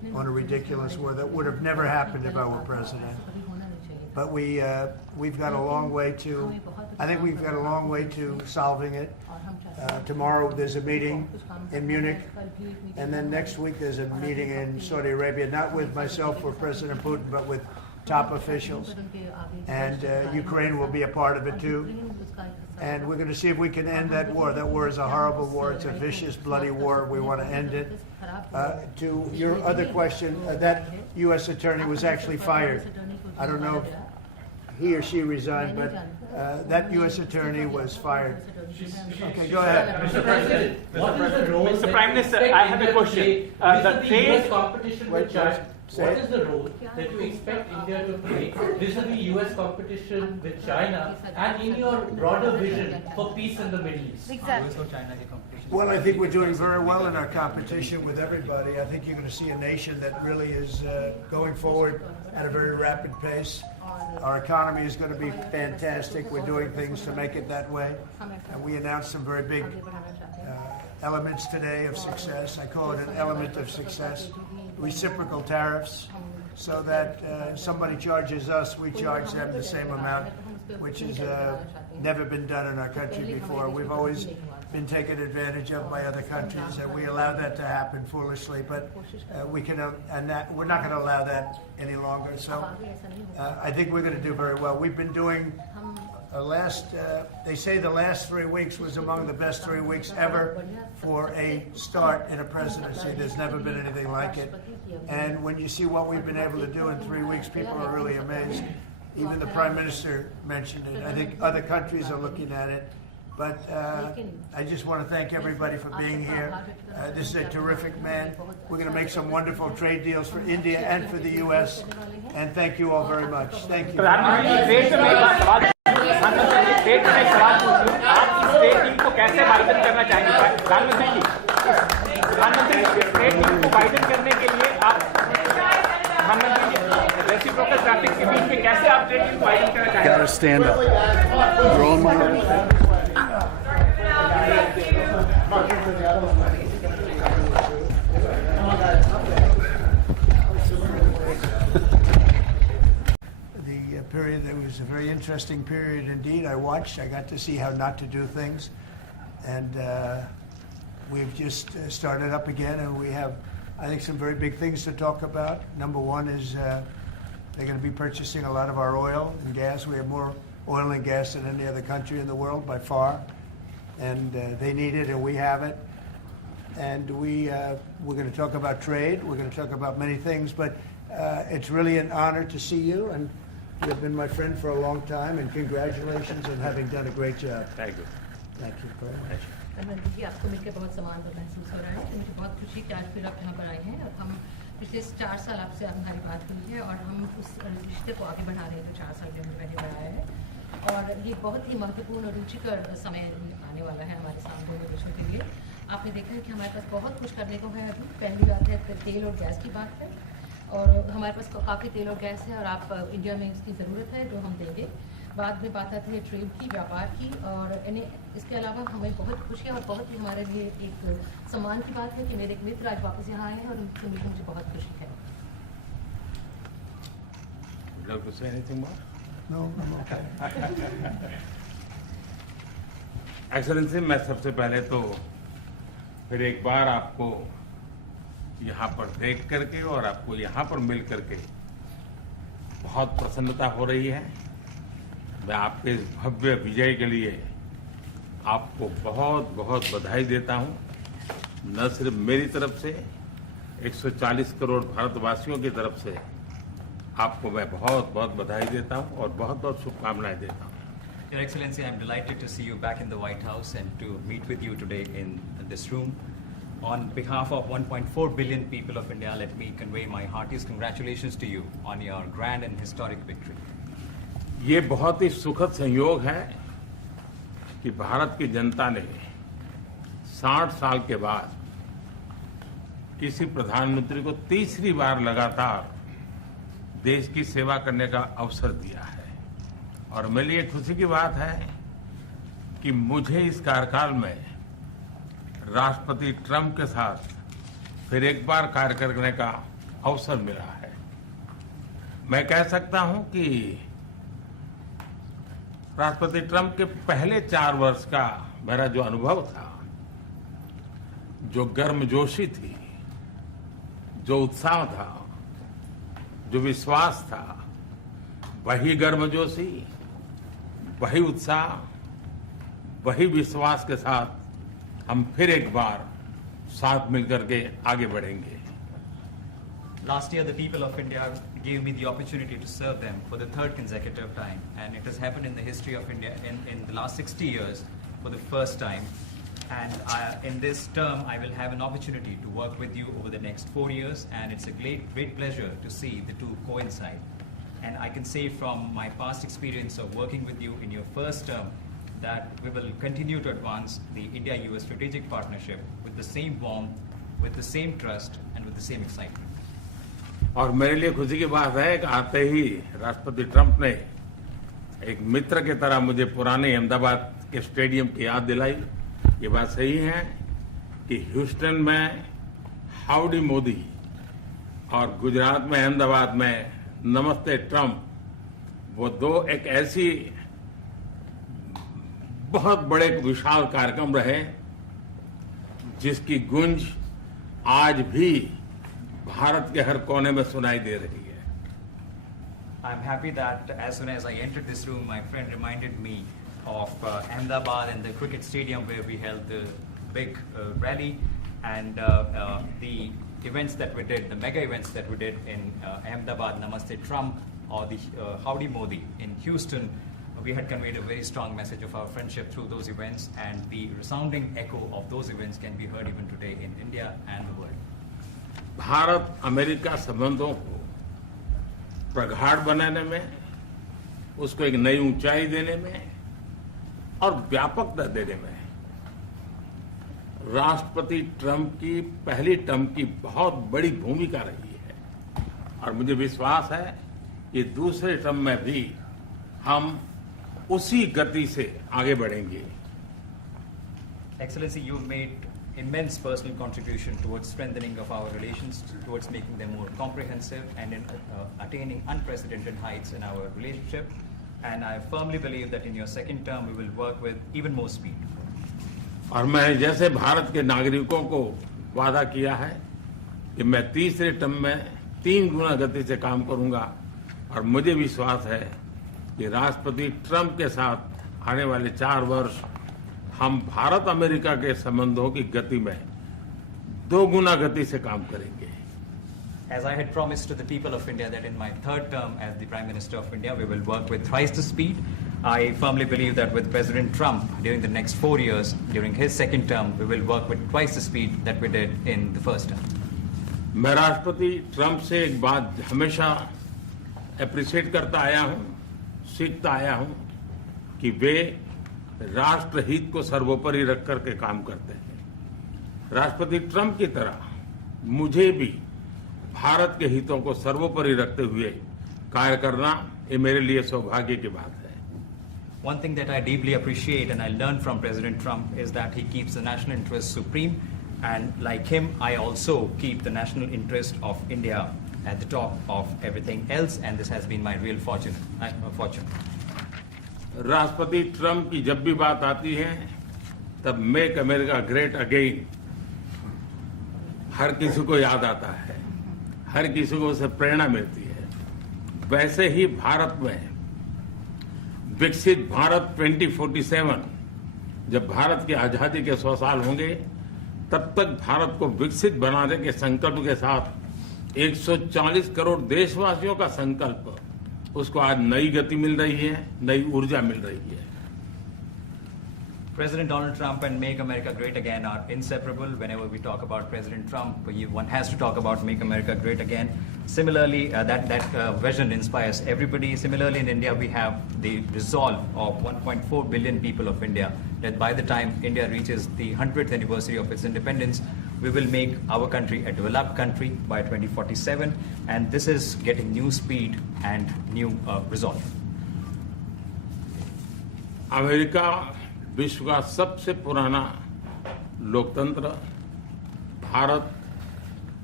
on a ridiculous war that would have never happened if I were president. But we've got a long way to, I think we've got a long way to solving it. Tomorrow there's a meeting in Munich, and then next week there's a meeting in Saudi Arabia, not with myself or President Putin, but with top officials. And Ukraine will be a part of it too. And we're going to see if we can end that war. That war is a horrible war. It's a vicious, bloody war. We want to end it. To your other question, that U.S. attorney was actually fired. I don't know if he or she resigned, but that U.S. attorney was fired. Okay, go ahead. Mr. President, what is the role Mr. Prime Minister, I have a question. The US competition with China. Say What it. is the role that you expect India to play vis-a-vis US competition with China and in your broader vision for peace in the Middle East? Exactly. Well, I think we're doing very well in our competition with everybody. I think you're going to see a nation that really is going forward at a very rapid pace. Our economy is going to be fantastic. We're doing things to make it that way. And we announced some very big elements today of success. I call it an element of success. Reciprocal tariffs, so that somebody charges us, we charge them the same amount, which has never been done in our country before. We've always been taken advantage of by other countries, and we allow that to happen foolishly. But we're not going to allow that any longer. So I think we're going to do very well. We've been doing they say the last 3 weeks was among the best 3 weeks ever for a start in a presidency. There's never been anything like it. And when you see what we've been able to do in 3 weeks, people are really amazed. Even the Prime Minister mentioned it. I think other countries are looking at it. But I just want to thank everybody for being here. This is a terrific man. We're going to make some wonderful trade deals for India and for the U.S. And thank you all very much. Thank you. State में सवाल पूछूं, आप इस state team को कैसे widen करना चाहेंगे? प्रधानमंत्री जी, प्रधानमंत्री स्टेट टीम को वाइडन करने के लिए आप प्रधानमंत्री जी रेसिप्रोकल ट्रैफिक के बीच में कैसे आप स्टेट टीम को वाइडन करना चाहेंगे? Gotta stand up. You're on my Period. It was a very interesting period indeed. I watched. I got to see how not to do things, and we've just started up again, and we have, I think, some very big things to talk about. Number one is they're going to be purchasing a lot of our oil and gas. We have more oil and gas than any other country in the world by far, and they need it, and we have it. And we're going to talk about trade. We're going to talk about many things, but it's really an honor to see you, and you've been my friend for a long time, and congratulations on having done a great job. Thank you. Thank you very much. Narendra जी, आपको मिलकर बहुत सम्मान और महसूस हो रहा है। तो मुझे बहुत खुशी कि आज फिर आप यहाँ पर आए हैं और हम पिछले 4 साल आपसे हमारी बात हुई है और हम उस रिश्ते को आगे बढ़ा रहे हैं जो 4 साल में हमने पहले बढ़ाया है। और ये बहुत ही महत्वपूर्ण और रुचिकर समय आने वाला है हमारे साथ दोनों देशों के लिए। आपने देखा है कि हमारे पास बहुत कुछ करने को है अभी। पहली बात है तेल और गैस की बात है, और हमारे पास काफ़ी तेल और गैस है और आप इंडिया में इसकी ज़रूरत है जो हम देंगे। बाद में बात आती है ट्रेड की, व्यापार की, और इसके अलावा हमें बहुत खुशी है और बहुत ही हमारे लिए एक सम्मान की बात है कि मेरे एक मित्र आज वापस यहाँ आए हैं और उनसे मिलकर मुझे बहुत खुशी है। Would you like to say anything more? No, I'm okay. Excellency, मैं सबसे पहले तो फिर एक बार आपको यहाँ पर देख करके और आपको यहाँ पर मिल करके बहुत प्रसन्नता हो रही है। मैं आपके इस भव्य विजय के लिए आपको बहुत बहुत बधाई देता हूँ। न सिर्फ मेरी तरफ से, 140 करोड़ भारतवासियों की तरफ से आपको मैं बहुत बहुत बधाई देता हूँ और बहुत बहुत शुभकामनाएं देता हूँ। Your Excellency, I am delighted to see you back in the White House and to meet with you today in this room. On behalf of 1.4 billion people of India, let me convey my heartiest congratulations to you on your grand and historic victory. ये बहुत ही सुखद संयोग है कि भारत की जनता ने 60 साल के बाद किसी प्रधानमंत्री को तीसरी बार लगातार देश की सेवा करने का अवसर दिया है। और मेरे लिए खुशी की बात है कि मुझे इस कार्यकाल में राष्ट्रपति ट्रंप के साथ फिर एक बार कार्य करने का अवसर मिला है। मैं कह सकता हूं कि राष्ट्रपति ट्रंप के पहले 4 वर्ष का मेरा जो अनुभव था, जो गर्मजोशी थी, जो उत्साह था, जो विश्वास था, वही गर्मजोशी, वही उत्साह, वही विश्वास के साथ हम फिर एक बार साथ मिलकर के आगे बढ़ेंगे। Last year, the people of India gave me the opportunity to serve them for the 3rd consecutive time, and it has happened in the history of India in the last 60 years for the first time. And in this term, I will have an opportunity to work with you over the next 4 years, and it's a great pleasure to see the two coincide. And I can say from my past experience of working with you in your first term that we will continue to advance the India-US strategic partnership with the same warmth, with the same trust, and with the same excitement. और मेरे लिए खुशी की बात है कि आते ही राष्ट्रपति ट्रंप ने एक मित्र की तरह मुझे पुराने अहमदाबाद के स्टेडियम की याद दिलाई। ये बात सही है कि ह्यूस्टन में हाउडी मोदी और गुजरात में अहमदाबाद में नमस्ते ट्रंप, वो दो एक ऐसी बहुत बड़े विशाल कार्यक्रम रहे जिसकी गूंज आज भी भारत के हर कोने में सुनाई दे रही है। I'm happy that as soon as I entered this room, my friend reminded me of Ahmedabad and the cricket stadium where we held the big rally, and the events that we did, the mega events that we did in Ahmedabad, Namaste Trump, or the Howdy Modi in Houston. We had conveyed a very strong message of our friendship through those events, and the resounding echo of those events can be heard even today in India and the world. Bharat America संबंधों को प्रगाढ़ बनाने में, उसको एक नई ऊंचाई देने में और व्यापकता देने में राष्ट्रपति ट्रंप की पहली टर्म की बहुत बड़ी भूमिका रही है। और मुझे विश्वास है कि दूसरे टर्म में भी हम उसी गति से आगे बढ़ेंगे। Excellency, you've made immense personal contribution towards strengthening of our relations, towards making them more comprehensive, and in attaining unprecedented heights in our relationship. And I firmly believe that in your second term, we will work with even more speed. और मैं जैसे भारत के नागरिकों को वादा किया है कि मैं तीसरे टर्म में 3 गुना गति से काम करूंगा, और मुझे विश्वास है कि राष्ट्रपति ट्रंप के साथ आने वाले 4 वर्ष हम भारत अमेरिका के संबंधों की गति में 2 गुना गति से काम करेंगे। As I had promised to the people of India that in my 3rd term as the Prime Minister of India, we will work with thrice the speed. I firmly believe that with President Trump during the next 4 years, during his 2nd term, we will work with twice the speed that we did in the 1st term. मैं राष्ट्रपति Trump से एक बात हमेशा appreciate करता आया हूं, सीखता आया हूं कि वे राष्ट्रहित को सर्वोपरि रख करके काम करते हैं। राष्ट्रपति ट्रंप की तरह मुझे भी भारत के हितों को सर्वोपरि रखते हुए कार्य करना, ये मेरे लिए सौभाग्य की बात है। One thing that I deeply appreciate and I learned from President Trump is that he keeps the national interest supreme, and like him, I also keep the national interest of India at the top of everything else, and this has been my real fortune. राष्ट्रपति Trump की जब भी बात आती है तब make America great again हर किसी को याद आता है, हर किसी को उससे प्रेरणा मिलती है। वैसे ही भारत में विकसित भारत 2047, जब भारत की आजादी के 100 साल होंगे, तब तक भारत को विकसित बनाने के संकल्प के साथ 140 करोड़ देशवासियों का संकल्प, उसको आज नई गति मिल रही है, नई ऊर्जा मिल रही है। President Donald Trump and Make America Great Again are inseparable. Whenever we talk about President Trump, one has to talk about Make America Great Again. Similarly, that vision inspires everybody. Similarly, in India, we have the resolve of 1.4 billion people of India that by the time India reaches the 100th anniversary of its independence, we will make our country a developed country by 2047. And this is getting new speed and new resolve. America विश्व का सबसे पुराना लोकतंत्र, भारत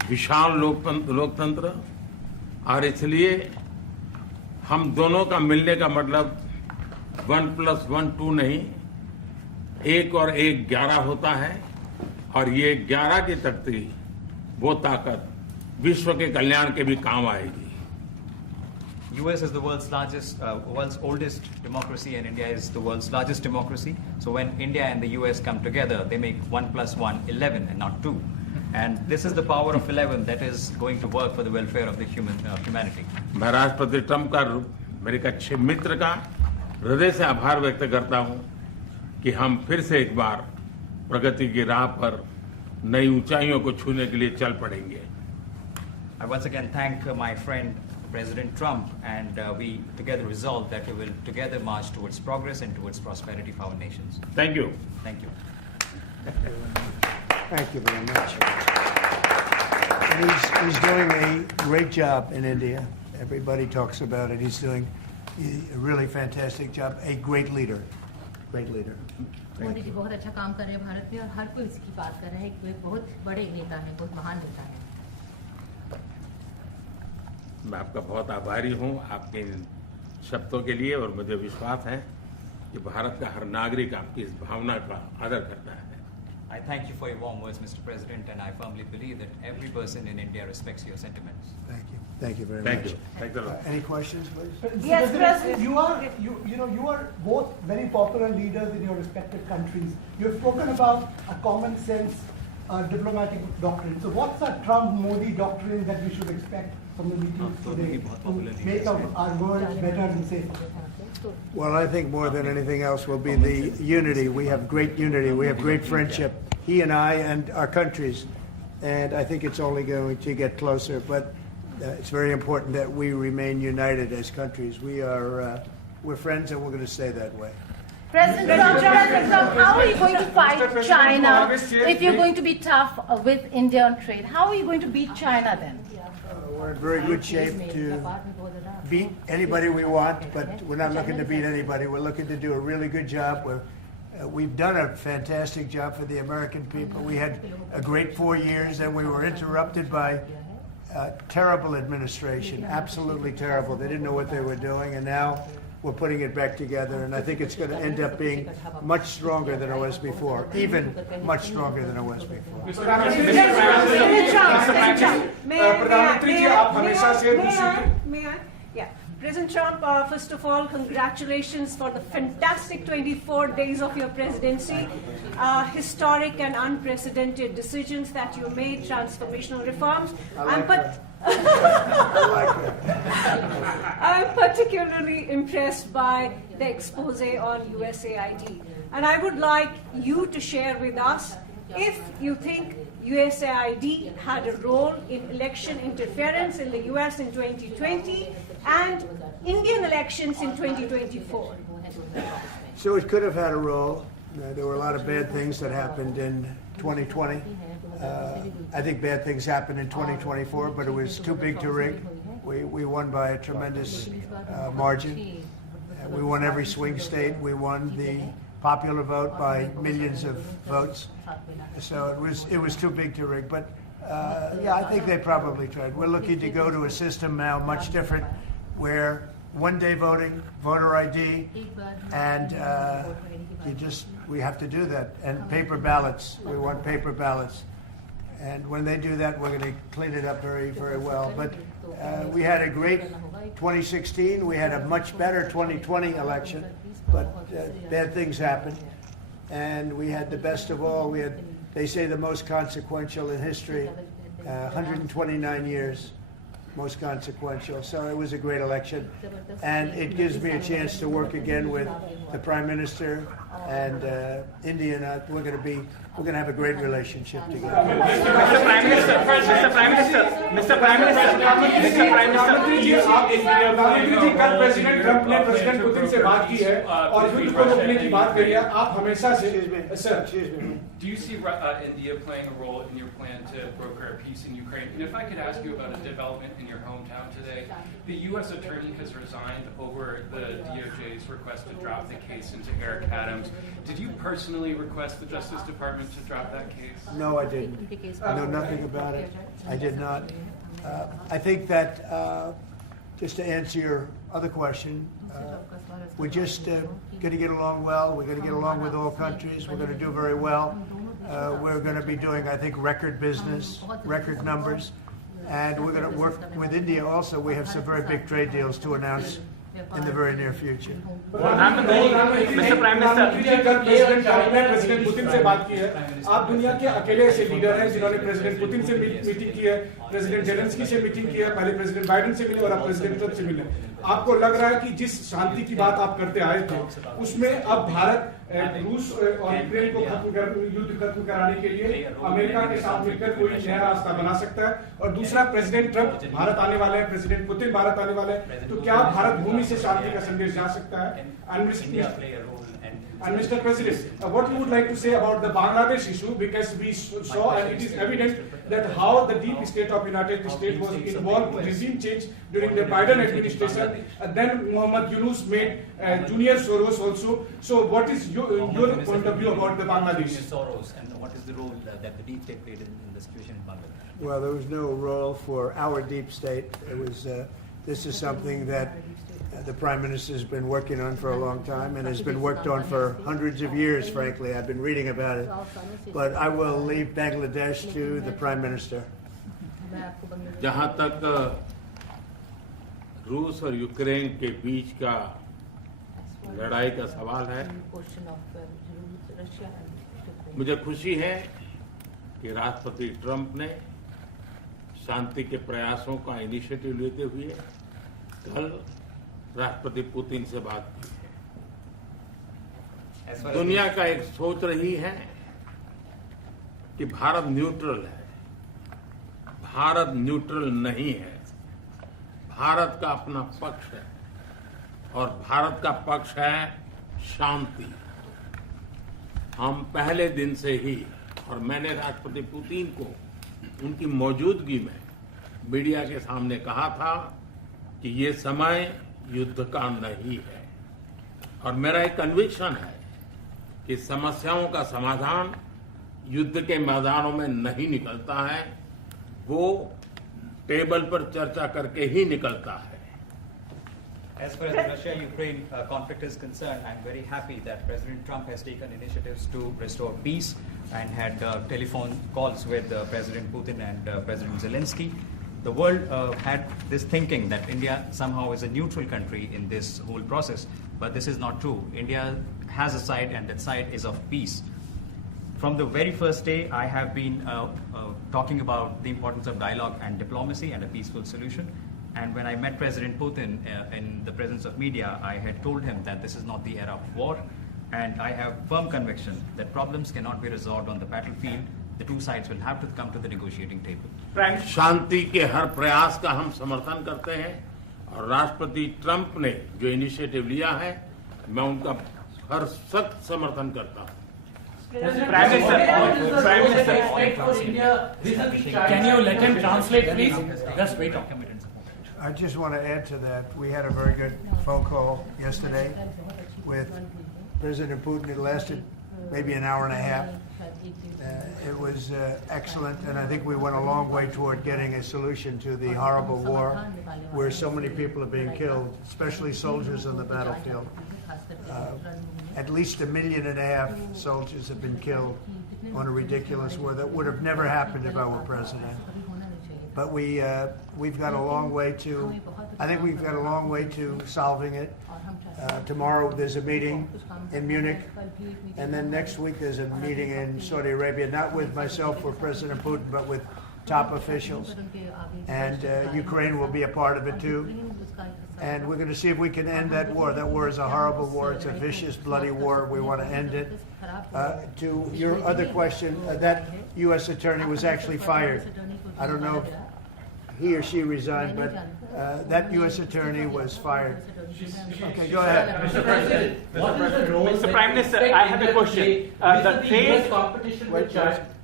विशाल लोकतंत्र, और इसलिए हम दोनों का मिलने का मतलब 1+1 2 नहीं, 1 और 1 11 होता है, और ये 11 की तख्ती, वो ताकत विश्व के कल्याण के भी काम आएगी। US is the world's oldest democracy, and India is the world's largest democracy. So when India and the US come together, they make 1+1 11 and not 2. And this is the power of 11 that is going to work for the welfare of the humanity. मैं राष्ट्रपति Trump का, मेरे एक अच्छे मित्र का हृदय से आभार व्यक्त करता हूं कि हम फिर से एक बार प्रगति की राह पर नई ऊंचाइयों को छूने के लिए चल पड़ेंगे। I once again thank my friend President Trump, and we together resolve that we will together march towards progress and towards prosperity for our nations. Thank you. Thank you. Thank you very much. And he's doing a great job in India. Everybody talks about it. He's doing a really fantastic job. A great leader. Great leader. Modi ji बहुत अच्छा काम कर रहे हैं भारत में, और हर कोई इसकी बात कर रहा है कि वे बहुत बड़े नेता हैं, बहुत महान नेता हैं। मैं आपका बहुत आभारी हूं आपके इन शब्दों के लिए, और मुझे विश्वास है कि भारत का हर नागरिक आपकी इस भावना का आदर करता है। I thank you for your warm words, Mr. President, and I firmly believe that every person in India respects your sentiments. Thank you. Thank you very Thank much. you. Thank you. Any questions, please? Yes, President. You are both very popular leaders in your respective countries. You have spoken about a common sense diplomatic doctrine. So what's the Trump-Modi doctrine that we should expect from the meetings today to make our world better and safer? Well, I think more than anything else will be the unity. We have great unity. We have great friendship, he and I and our countries. And I think it's only going to get closer. But it's very important that we remain united as countries. We're friends, and we're going to stay that way. President Trump, how are you going to fight China if you're going to be tough with India on trade? How are you going to beat China then? We're in very good shape to beat anybody we want, but we're not looking to beat anybody. We're looking to do a really good job. We've done a fantastic job for the American people. We had a great 4 years, and we were interrupted by terrible administration, absolutely terrible. They didn't know what they were doing, and now we're putting it back together, and I think it's going to end up being much stronger than it was before, even much stronger than it was before. May I? Yeah. President Trump, first of all, congratulations for the fantastic 24 days of your presidency. Historic and unprecedented decisions that you made, transformational reforms. I'm particularly impressed by the expose on USAID. And I would like you to share with us if you think USAID had a role in election interference in the US in 2020 and Indian elections in 2024. So it could have had a role. There were a lot of bad things that happened in 2020. I think bad things happened in 2024, but it was too big to rig. We won by a tremendous margin. We won every swing state. We won the popular vote by millions of votes. So it was too big to rig. But yeah, I think they probably tried. We're looking to go to a system now much different, where one-day voting, voter ID, and we have to do that. And paper ballots. We want paper ballots. And when they do that, we're going to clean it up very, very well. But we had a great 2016. We had a much better 2020 election. But bad things happened. And we had the best of all. We had, they say, the most consequential in history, 129 years. Most consequential. So it was a great election, and it gives me a chance to work again with the Prime Minister and India. And we're going to have a great relationship together. Mr. Prime Minister, कल president Trump ने president Putin से बात की है और युद्ध को रोकने की बात करी है। आप हमेशा से Do you see India playing a role in your plan to broker a peace in Ukraine? And if I could ask you about a development in your hometown today. today. The U.S. attorney has resigned over the DOJ's request to drop the case into Eric Adams. Did you personally request the Justice Department to drop that case? No, I didn't. I know nothing about it. I did not. I think that, just to answer your other question, we're just going to get along well. We're going to get along with all countries. We're going to do very well. We're going to be doing, I think, record business, record numbers. And we're going to work with India also. We have some very big trade deals to announce in the very near future. Mr. Prime Minister, कल president Trump ने president Putin से बात की है. आप दुनिया के अकेले ऐसे लीडर हैं जिन्होंने प्रेसिडेंट पुतिन से मीटिंग की है, प्रेसिडेंट जेलेंस्की से मीटिंग की है, पहले प्रेसिडेंट बाइडेन से मिले और अब प्रेसिडेंट ट्रंप से मिले. आपको लग रहा है कि जिस शांति की बात आप करते आए थे उसमें अब भारत रूस और यूक्रेन को युद्ध खत्म कराने के लिए अमेरिका के साथ मिलकर कोई नया रास्ता बना सकता है? और दूसरा, प्रेसिडेंट ट्रंप भारत आने वाले हैं, प्रेसिडेंट पुतिन भारत आने वाले हैं, तो क्या भारत भूमि से शांति का संदेश जा सकता है? And Mr. President, what you would like to say about the Bangladesh issue, because we saw and it is evident that how the deep state of United States was involved in regime change during the Biden administration. Then Mohammed Yunus made Junior Soros also. So what is your point of view about the Bangladesh? Soros, and what is the role that the deep state played in the situation in Bangladesh? Well, there was no role for our deep state. It was. This is something that the Prime Minister has been working on for a long time and has been worked on for hundreds of years, frankly. I've been reading about it. But I will leave Bangladesh to the Prime Minister. जहां तक रूस और Ukraine के बीच का लड़ाई का सवाल है, मुझे खुशी है कि राष्ट्रपति ट्रंप ने शांति के प्रयासों का इनिशिएटिव लेते हुए कल राष्ट्रपति पुतिन से बात की है. दुनिया का एक सोच रही है कि भारत न्यूट्रल है. भारत न्यूट्रल नहीं है. भारत का अपना पक्ष है और भारत का पक्ष है शांति. हम पहले दिन से ही, और मैंने राष्ट्रपति पुतिन को उनकी मौजूदगी में मीडिया के सामने कहा था कि ये समय युद्ध का नहीं है, और मेरा एक कन्विक्शन है कि समस्याओं का समाधान युद्ध के मैदानों में नहीं निकलता है, वो टेबल पर चर्चा करके ही निकलता है. As far as the Russia-Ukraine conflict is concerned, I'm very happy that President Trump has taken initiatives to restore peace and had telephone calls with President Putin and President Zelensky. The world had this thinking that India somehow is a neutral country in this whole process, but this is not true. India has a side, and that side is of peace. From the very first day, I have been talking about the importance of dialogue and diplomacy and a peaceful solution. And when I met President Putin in the presence of media, I had told him that this is not the era of war, and I have firm conviction that problems cannot be resolved on the battlefield. The two sides will have to come to the negotiating table. शांति के हर प्रयास का हम समर्थन करते हैं, और राष्ट्रपति Trump ने जो इनिशिएटिव लिया है, मैं उनका हर सख्त समर्थन करता हूं. Prime Minister, can you let him translate, please? Just wait. I just want to add to that. We had a very good phone call yesterday with President Putin. It lasted maybe an hour and a half. It was excellent, and I think we went a long way toward getting a solution to the horrible war where so many people are being killed, especially soldiers on the battlefield. At least 1.5 million soldiers have been killed on a ridiculous war that would have never happened if I were president. But we've got a long way to, I think we've got a long way to solving it. Tomorrow there's a meeting in Munich, and then next week there's a meeting in Saudi Arabia, not with myself or President Putin, but with top officials. And Ukraine will be a part of it too. And we're going to see if we can end that war. That war is a horrible war. It's a vicious, bloody war. We want to end it. To your other question, that U.S. attorney was actually fired. I don't know if he or she resigned, but that U.S. attorney was fired. Okay, go ahead. Mr. President, what is the role? Mr. Prime Minister, I have a question. The US competition with China.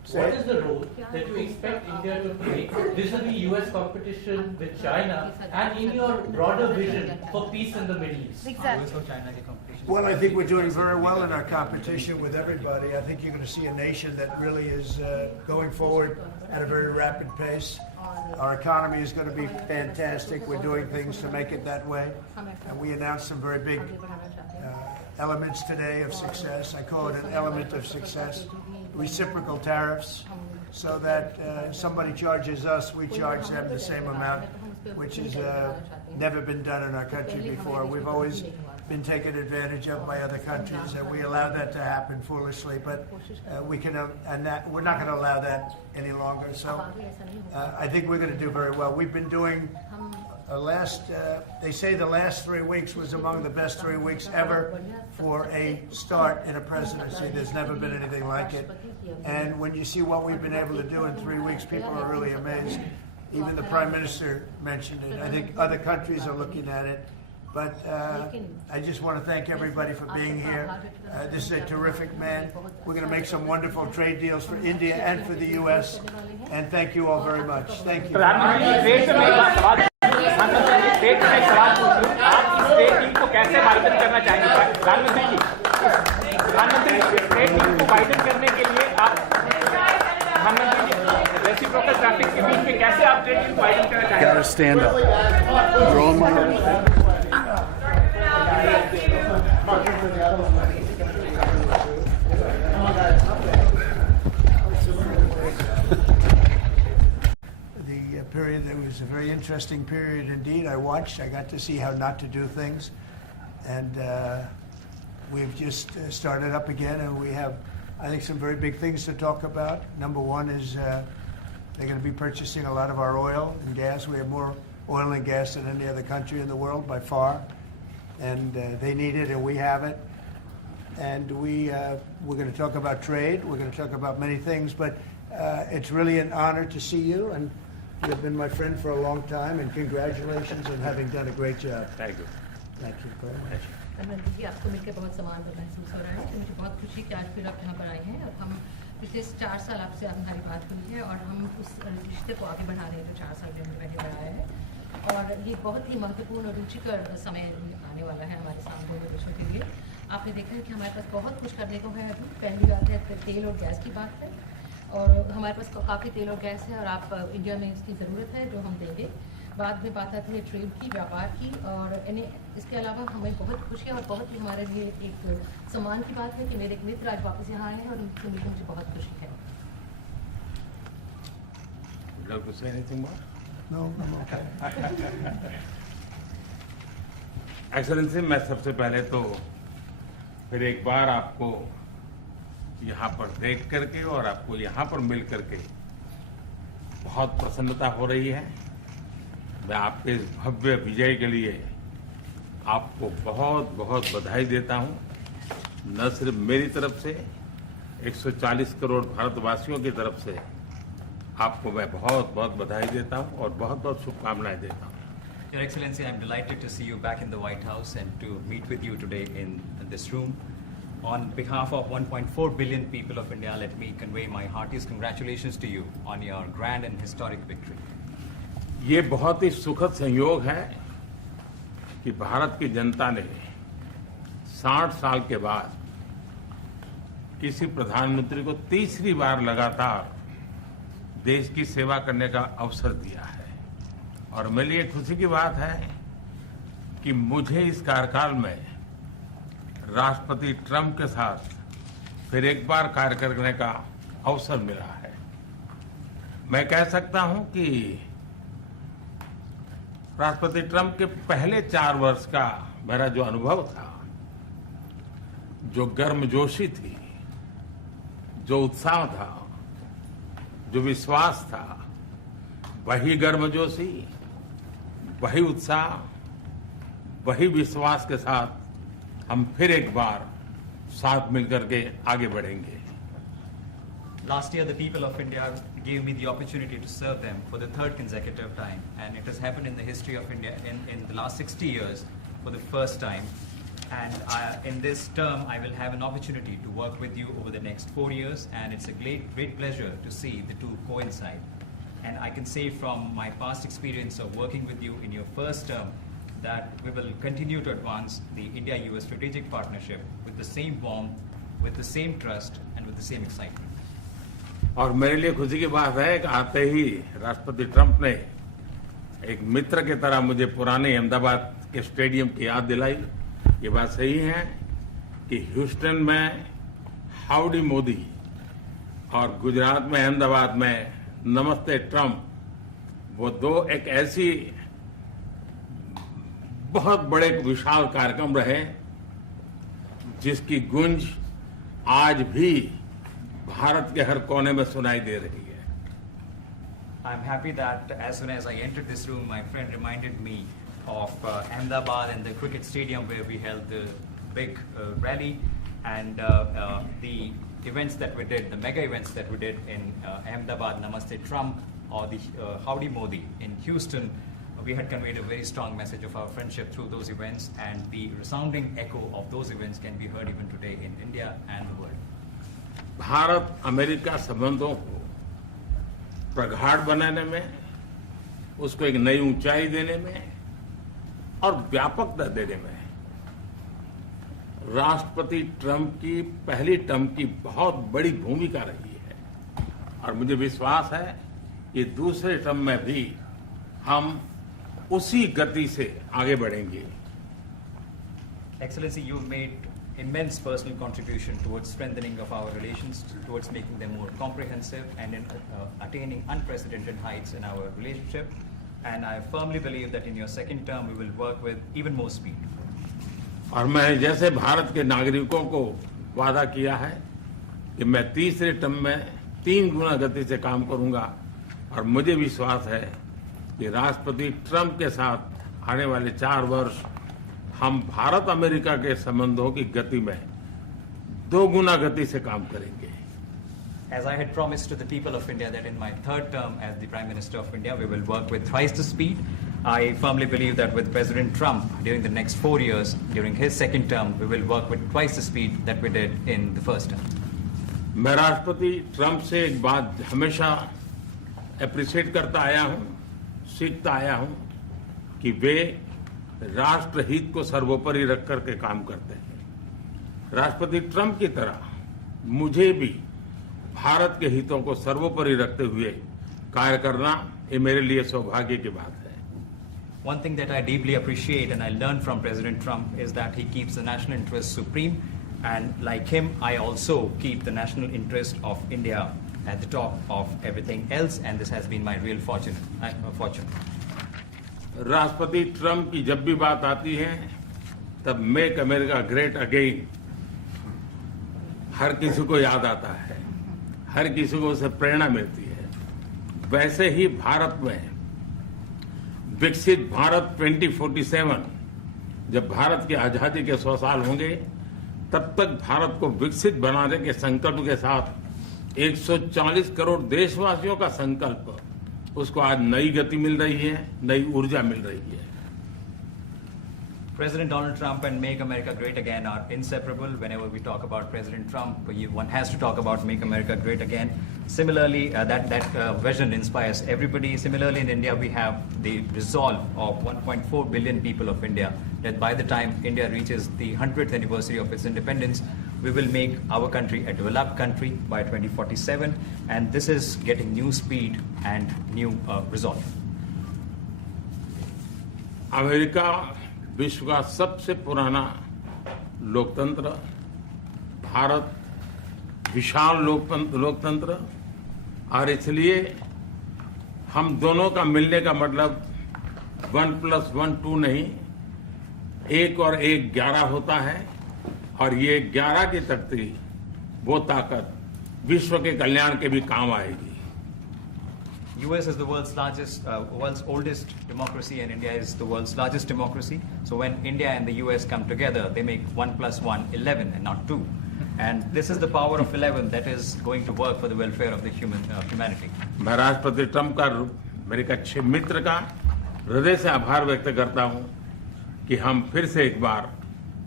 What is the role that you expect India to play vis-a-vis US competition with China and in your broader vision for peace in the Middle East? Exactly. Well, I think we're doing very well in our competition with everybody. I think you're going to see a nation that really is going forward at a very rapid pace. Our economy is going to be fantastic. We're doing things to make it that way. And we announced some very big elements today of success. I call it an element of success. Reciprocal tariffs, so that somebody charges us, we charge them the same amount, which has never been done in our country before. We've always been taken advantage of by other countries, and we allow that to happen foolishly. But we're not going to allow that any longer. So I think we're going to do very well. We've been doing they say the last 3 weeks was among the best 3 weeks ever for a start in a presidency. There's never been anything like it. And when you see what we've been able to do in 3 weeks, people are really amazed. Even the Prime Minister mentioned it. I think other countries are looking at it. But I just want to thank everybody for being here. This is a terrific man. We're going to make some wonderful trade deals for India and for the U.S. And thank you all very much. Thank you. State में सवाल पूछूं, आप इस state team को कैसे मार्गदर्शन करना चाहेंगे प्रधानमंत्री जी? प्रधानमंत्री स्टेट टीम को गाइडेंस करने के लिए आप प्रधानमंत्री जी रेसिप्रोकल ट्रैफिक के बीच में कैसे आप स्टेट टीम को गाइडेंस करना चाहेंगे? Gotta stand up. Draw my period. It was a very interesting period indeed. I watched. I got to see how not to do things. And we've just started up again, and we have, I think, some very big things to talk about. Number one is they're going to be purchasing a lot of our oil and gas. We have more oil and gas than any other country in the world by far. And they need it, and we have it. And we're going to talk about trade. We're going to talk about many things. But it's really an honor to see you. And you've been my friend for a long time, and congratulations on having done a great job. Thank you. Thank you very much. Narendra जी, आपको मिलकर बहुत सम्मान महसूस हो रहा है। तो मुझे बहुत खुशी कि आज फिर आप यहाँ पर आए हैं और हम पिछले 4 साल आपसे हमारी बात हुई है और हम उस रिश्ते को आगे बढ़ा रहे हैं जो 4 साल में हमने पहले बढ़ाया है। और ये बहुत ही महत्वपूर्ण और रुचिकर समय आने वाला है हमारे सामने दोनों देशों के लिए। आपने देखा है कि हमारे पास बहुत कुछ करने को है अभी। पहली बात है तेल और गैस की बात है, और हमारे पास काफ़ी तेल और गैस है और आप इंडिया में इसकी ज़रूरत है जो हम देंगे। बाद में बात आती है ट्रेड की, व्यापार की, और इसके अलावा हमें बहुत खुशी है और बहुत ही हमारे लिए एक सम्मान की बात है कि मेरे एक मित्र आज वापस यहाँ आए हैं और उनसे मिलकर मुझे बहुत खुशी है। Would you like to say anything more? No, I'm okay. Excellency, मैं सबसे पहले तो फिर एक बार आपको यहाँ पर देख करके और आपको यहाँ पर मिल करके बहुत प्रसन्नता हो रही है। मैं आपके इस भव्य विजय के लिए आपको बहुत बहुत बधाई देता हूँ। न सिर्फ मेरी तरफ से, 140 करोड़ भारतवासियों की तरफ से आपको मैं बहुत बहुत बधाई देता हूँ और बहुत बहुत शुभकामनाएं देता हूँ। Your Excellency, I'm delighted to see you back in the White House and to meet with you today in this room. On behalf of 1.4 billion people of India, let me convey my heartiest congratulations to you on your grand and historic victory. ये बहुत ही सुखद संयोग है कि भारत की जनता ने 60 साल के बाद किसी प्रधानमंत्री को तीसरी बार लगातार देश की सेवा करने का अवसर दिया है। और मेरे लिए खुशी की बात है कि मुझे इस कार्यकाल में राष्ट्रपति ट्रंप के साथ फिर एक बार कार्य करने का अवसर मिला है। मैं कह सकता हूं कि राष्ट्रपति ट्रंप के पहले 4 वर्ष का मेरा जो अनुभव था, जो गर्मजोशी थी, जो उत्साह था, जो विश्वास था, वही गर्मजोशी, वही उत्साह, वही विश्वास के साथ हम फिर एक बार साथ मिलकर के आगे बढ़ेंगे। Last year, the people of India gave me the opportunity to serve them for the 3rd consecutive time, and it has happened in the history of India in the last 60 years for the first time. And in this term, I will have an opportunity to work with you over the next 4 years, and it's a great pleasure to see the two coincide. And I can say from my past experience of working with you in your first term that we will continue to advance the India-US strategic partnership with the same warmth, with the same trust, and with the same excitement. और मेरे लिए खुशी की बात है कि आते ही राष्ट्रपति ट्रंप ने एक मित्र की तरह मुझे पुराने अहमदाबाद के स्टेडियम की याद दिलाई। ये बात सही है कि ह्यूस्टन में हाउडी मोदी और गुजरात में अहमदाबाद में नमस्ते ट्रंप, वो दो एक ऐसी बहुत बड़े विशाल कार्यक्रम रहे जिसकी गूंज आज भी भारत के हर कोने में सुनाई दे रही है। I'm happy that as soon as I entered this room, my friend reminded me of Ahmedabad and the cricket stadium where we held the big rally, and the events that we did, the mega events that we did in Ahmedabad, Namaste Trump, or the Howdy Modi in Houston. We had conveyed a very strong message of our friendship through those events, and the resounding echo of those events can be heard even today in India and the world. Bharat America संबंधों को प्रगाढ़ बनाने में, उसको एक नई ऊंचाई देने में और व्यापकता देने में राष्ट्रपति ट्रंप की पहली टर्म की बहुत बड़ी भूमिका रही है, और मुझे विश्वास है कि दूसरे टर्म में भी हम उसी गति से आगे बढ़ेंगे। Excellency, you've made immense personal contribution towards strengthening of our relations, towards making them more comprehensive, and in attaining unprecedented heights in our relationship. And I firmly believe that in your second term, we will work with even more speed. और मैं जैसे भारत के नागरिकों को वादा किया है कि मैं तीसरे टर्म में 3 गुना गति से काम करूंगा, और मुझे विश्वास है कि राष्ट्रपति ट्रंप के साथ आने वाले 4 वर्ष हम भारत अमेरिका के संबंधों की गति में 2 गुना गति से काम करेंगे। As I had promised to the people of India that in my third term as the Prime Minister of India, we will work with twice the speed. I firmly believe that with President Trump during the next 4 years, during his second term, we will work with twice the speed that we did in the first term. मैं राष्ट्रपति Trump से एक बात हमेशा appreciate करता आया हूं, सीखता आया हूं कि वे राष्ट्रहित को सर्वोपरि रख करके काम करते हैं। राष्ट्रपति ट्रंप की तरह मुझे भी भारत के हितों को सर्वोपरि रखते हुए कार्य करना, ये मेरे लिए सौभाग्य की बात है। One thing that I deeply appreciate and I learned from President Trump is that he keeps the national interest supreme, and like him, I also keep the national interest of India at the top of everything else, and this has been my real fortune. राष्ट्रपति Trump की जब भी बात आती है तब make America great again हर किसी को याद आता है, हर किसी को उससे प्रेरणा मिलती है। वैसे ही भारत में विकसित भारत 2047, जब भारत की आजादी के 100 साल होंगे, तब तक भारत को विकसित बनाने के संकल्प के साथ 140 करोड़ देशवासियों का संकल्प, उसको आज नई गति मिल रही है, नई ऊर्जा मिल रही है। President Donald Trump and Make America Great Again are inseparable. Whenever we talk about President Trump, one has to talk about Make America Great Again. Similarly, that vision inspires everybody. Similarly, in India, we have the resolve of 1.4 billion people of India that by the time India reaches the 100th anniversary of its independence, we will make our country a developed country by 2047. And this is getting new speed and new resolve. America विश्व का सबसे पुराना लोकतंत्र, भारत विशाल लोकतंत्र, और इसलिए हम दोनों का मिलने का मतलब 1+1 2 नहीं, 1 और 1 11 होता है, और ये 11 की तख्ती, वो ताकत विश्व के कल्याण के भी काम आएगी। US is the world's oldest democracy, and India is the world's largest democracy. So when India and the US come together, they make 1+1 11 and not 2. And this is the power of 11 that is going to work for the welfare of the humanity. मैं राष्ट्रपति Trump का, मेरे एक अच्छे मित्र का हृदय से आभार व्यक्त करता हूं कि हम फिर से एक बार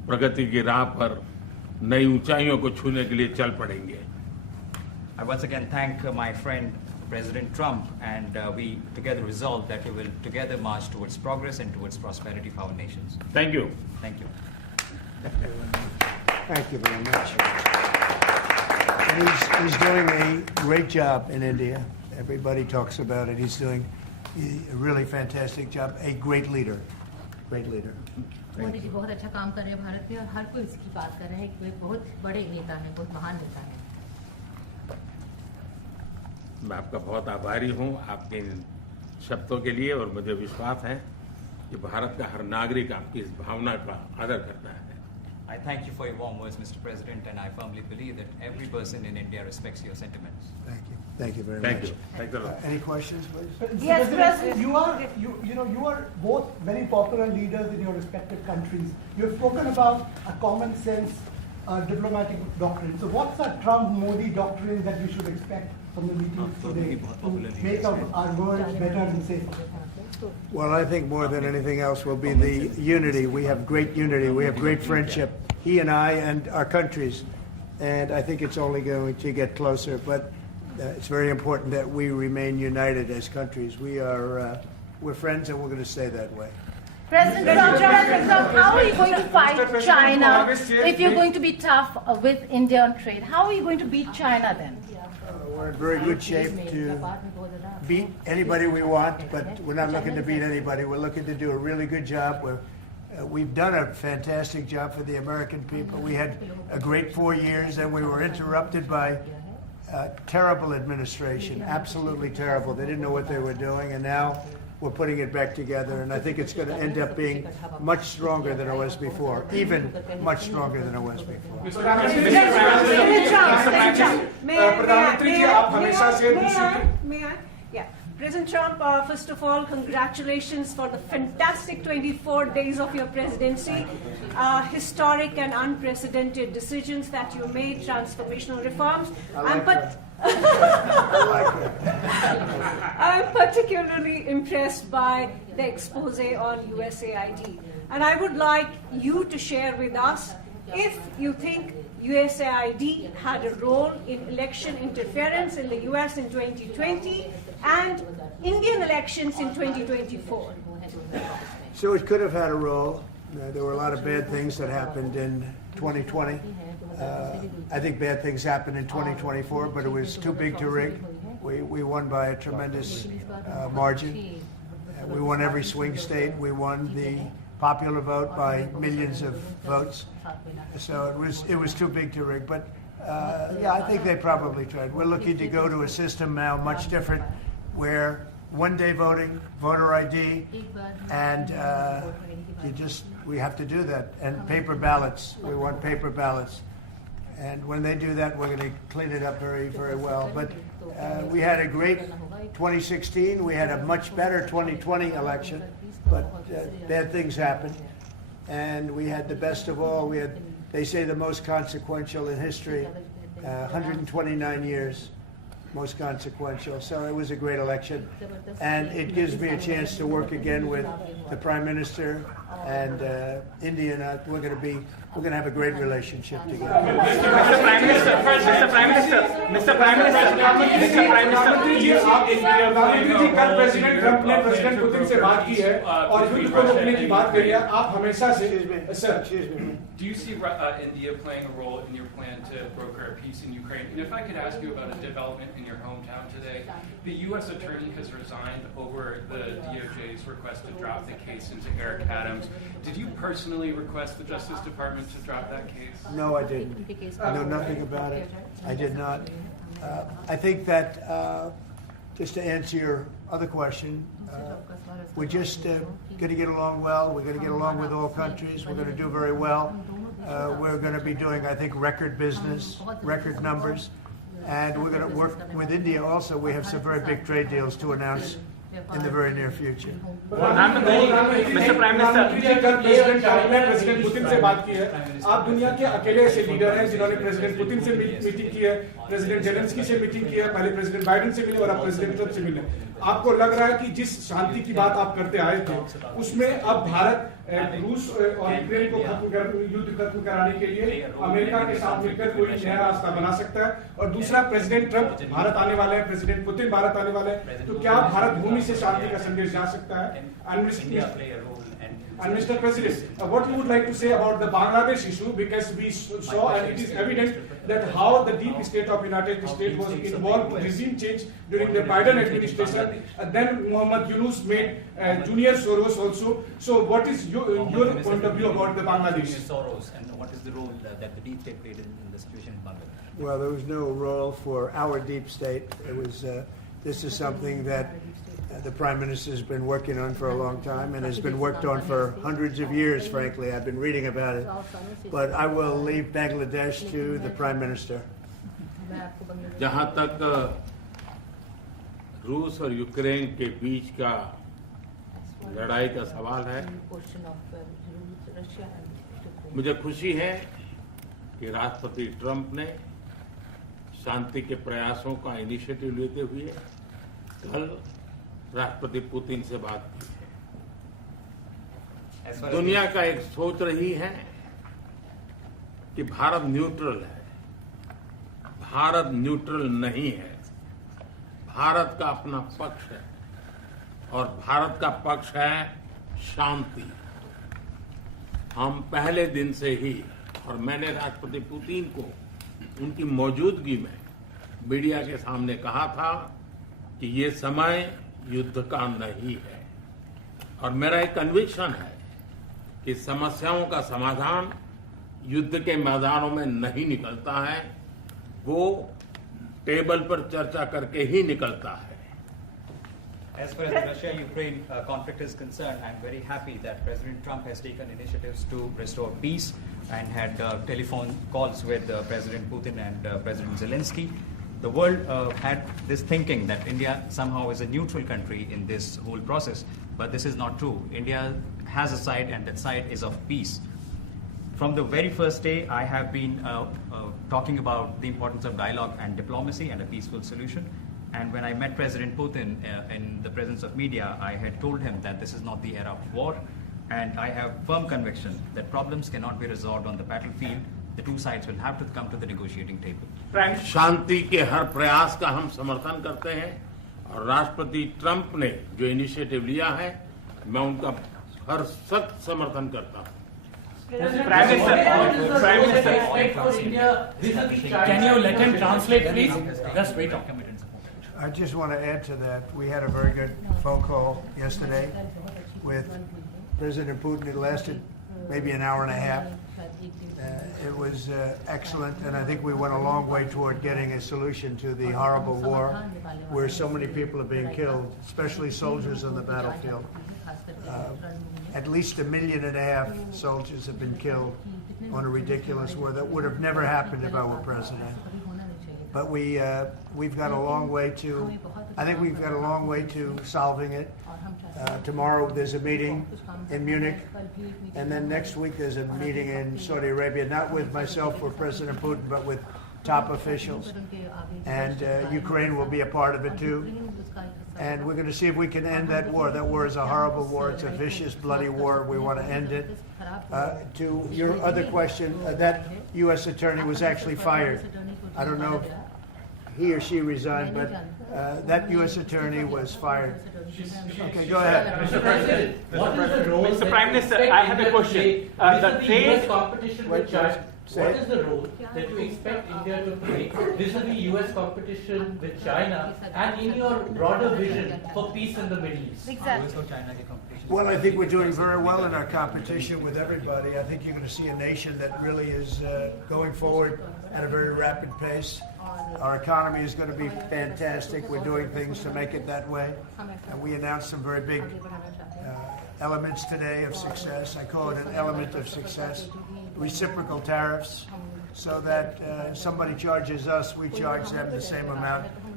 प्रगति की राह पर नई ऊंचाइयों को छूने के लिए चल पड़ेंगे। I once again thank my friend President Trump, and we together resolve that we will together march towards progress and towards prosperity for our nations. Thank you. Thank you. Thank you very much. And he's doing a great job in India. Everybody talks about it. He's doing a really fantastic job. A great leader. Great leader. Modi ji बहुत अच्छा काम कर रहे हैं भारत में और हर कोई इसकी बात कर रहा है कि वे बहुत बड़े नेता हैं, बहुत महान नेता हैं। मैं आपका बहुत आभारी हूं आपके इन शब्दों के लिए और मुझे विश्वास है कि भारत का हर नागरिक आपकी इस भावना का आदर करता है। I thank you for your warm words, Mr. President, and I firmly believe that every person in India respects your sentiments. Thank you. Thank you very Thank much. you. Thank you. Any questions, please? Yes, President. You are both very popular leaders in your respective countries. You have spoken about a common sense diplomatic doctrine. So what's the Trump-Modi doctrine that we should expect from the meetings today to make our world better and safer? Well, I think more than anything else will be the unity. We have great unity. We have great friendship, he and I and our countries. And I think it's only going to get closer. But it's very important that we remain united as countries. We're friends and we're going to stay that way. President Trump, how are you going to fight China if you're going to be tough with India on trade? How are you going to beat China then? We're in very good shape to beat anybody we want, but we're not looking to beat anybody. We're looking to do a really good job. We've done a fantastic job for the American people. We had a great 4 years, and we were interrupted by terrible administration, absolutely terrible. They didn't know what they were doing, and now we're putting it back together, and I think it's going to end up being much stronger than it was before, even much stronger than it was before. May I? Yeah. President Trump, first of all, congratulations for the fantastic 24 days of your presidency. Historic and unprecedented decisions that you made, transformational reforms. I'm particularly impressed by the expose on USAID. And I would like you to share with us if you think USAID had a role in election interference in the US in 2020 and Indian elections in 2024. So it could have had a role. There were a lot of bad things that happened in 2020. I think bad things happened in 2024, but it was too big to rig. We won by a tremendous margin. We won every swing state. We won the popular vote by millions of votes. So it was too big to rig. But yeah, I think they probably tried. We're looking to go to a system now much different, where one-day voting, voter ID, and we have to do that. And paper ballots. We want paper ballots. And when they do that, we're going to clean it up very, very well. But we had a great 2016. We had a much better 2020 election. But bad things happened. And we had the best of all. We had, they say, the most consequential in history, 129 years. Most consequential. So it was a great election, and it gives me a chance to work again with the Prime Minister and India. And we're going to have a great relationship together. Mr. Prime Minister, कल president Trump ने president Putin से बात की है और युद्ध को रोकने की बात करी है। आप हमेशा से Do you see India playing a role in your plan to broker a peace in Ukraine? And if I could ask you about a development in your hometown today, the U.S. attorney has resigned over the DOJ's request to drop the case into Eric Adams. Did you personally request the Justice Department to drop that case? No, I didn't. I know nothing about it. I did not. I think that, just to answer your other question, we're just going to get along well. We're going to get along with all countries. We're going to do very well. We're going to be doing, I think, record business, record numbers. And we're going to work with India also. We have some very big trade deals to announce in the very near future. Mr. Prime Minister, कल president Trump ने president Putin से बात की है. आप दुनिया के अकेले ऐसे लीडर हैं जिन्होंने प्रेसिडेंट पुतिन से मीटिंग की है, प्रेसिडेंट जेलेंस्की से मीटिंग की है, पहले प्रेसिडेंट बाइडेन से मिले और अब प्रेसिडेंट ट्रंप से मिले. आपको लग रहा है कि जिस शांति की बात आप करते आए थे उसमें अब भारत रूस और यूक्रेन को युद्ध खत्म कराने के लिए अमेरिका के साथ मिलकर कोई नया रास्ता बना सकता है? और दूसरा, प्रेसिडेंट ट्रंप भारत आने वाले हैं, प्रेसिडेंट पुतिन भारत आने वाले हैं, तो क्या भारत भूमि से शांति का संदेश जा सकता है? And Mr. President, what you would like to say about the Bangladesh issue, because we saw and it is evident that how the deep state of United States was involved in regime change during the Biden administration. Then Mohammed Yunus made Junior Soros also. So what is your point of view about the Bangladesh? Soros, and what is the role that the deep state played in the situation in Bangladesh? Well, there was no role for our deep state. It was. This is something that the Prime Minister has been working on for a long time and has been worked on for hundreds of years, frankly. I've been reading about it. But I will leave Bangladesh to the Prime Minister. जहां तक रूस और Ukraine के बीच का लड़ाई का सवाल है, मुझे खुशी है कि राष्ट्रपति ट्रंप ने शांति के प्रयासों का इनिशिएटिव लेते हुए कल राष्ट्रपति पुतिन से बात की है. दुनिया का एक सोच रही है कि भारत न्यूट्रल है. भारत न्यूट्रल नहीं है. भारत का अपना पक्ष है और भारत का पक्ष है शांति. हम पहले दिन से ही, और मैंने राष्ट्रपति पुतिन को उनकी मौजूदगी में मीडिया के सामने कहा था कि ये समय युद्ध का नहीं है, और मेरा एक कन्विक्शन है कि समस्याओं का समाधान युद्ध के मैदानों में नहीं निकलता है, वो टेबल पर चर्चा करके ही निकलता है. As far as the Russia-Ukraine conflict is concerned, I'm very happy that President Trump has taken initiatives to restore peace and had telephone calls with President Putin and President Zelensky. The world had this thinking that India somehow is a neutral country in this whole process, but this is not true. India has a side, and that side is of peace. From the very first day, I have been talking about the importance of dialogue and diplomacy and a peaceful solution. And when I met President Putin in the presence of media, I had told him that this is not the era of war, and I have firm conviction that problems cannot be resolved on the battlefield. The two sides will have to come to the negotiating table. शांति के हर प्रयास का हम समर्थन करते हैं, और राष्ट्रपति Trump ने जो इनिशिएटिव लिया है, मैं उनका हर सख्त समर्थन करता हूं. Prime Minister, can you let him translate, please? Just wait. I just want to add to that. We had a very good phone call yesterday with President Putin. It lasted maybe an hour and a half. It was excellent, and I think we went a long way toward getting a solution to the horrible war where so many people are being killed, especially soldiers on the battlefield. At least 1.5 million soldiers have been killed on a ridiculous war that would have never happened if I were president. But we've got a long way to. I think we've got a long way to solving it. Tomorrow there's a meeting in Munich, and then next week there's a meeting in Saudi Arabia, not with myself or President Putin, but with top officials. And Ukraine will be a part of it too. And we're going to see if we can end that war. That war is a horrible war. It's a vicious, bloody war. We want to end it. To your other question, that U.S. attorney was actually fired. I don't know if he or she resigned, but that U.S. attorney was fired. Okay, go ahead. Mr. President, what is the role Mr. Prime Minister, I have a question. The US competition with China. What is the role that you expect India to play vis-a-vis US competition with China and in your broader vision for peace in the Middle East? Exactly. Well, I think we're doing very well in our competition with everybody. I think you're going to see a nation that really is going forward at a very rapid pace. Our economy is going to be fantastic. We're doing things to make it that way. And we announced some very big elements today of success. I call it an element of success. Reciprocal tariffs, so that somebody charges us, we charge them the same amount.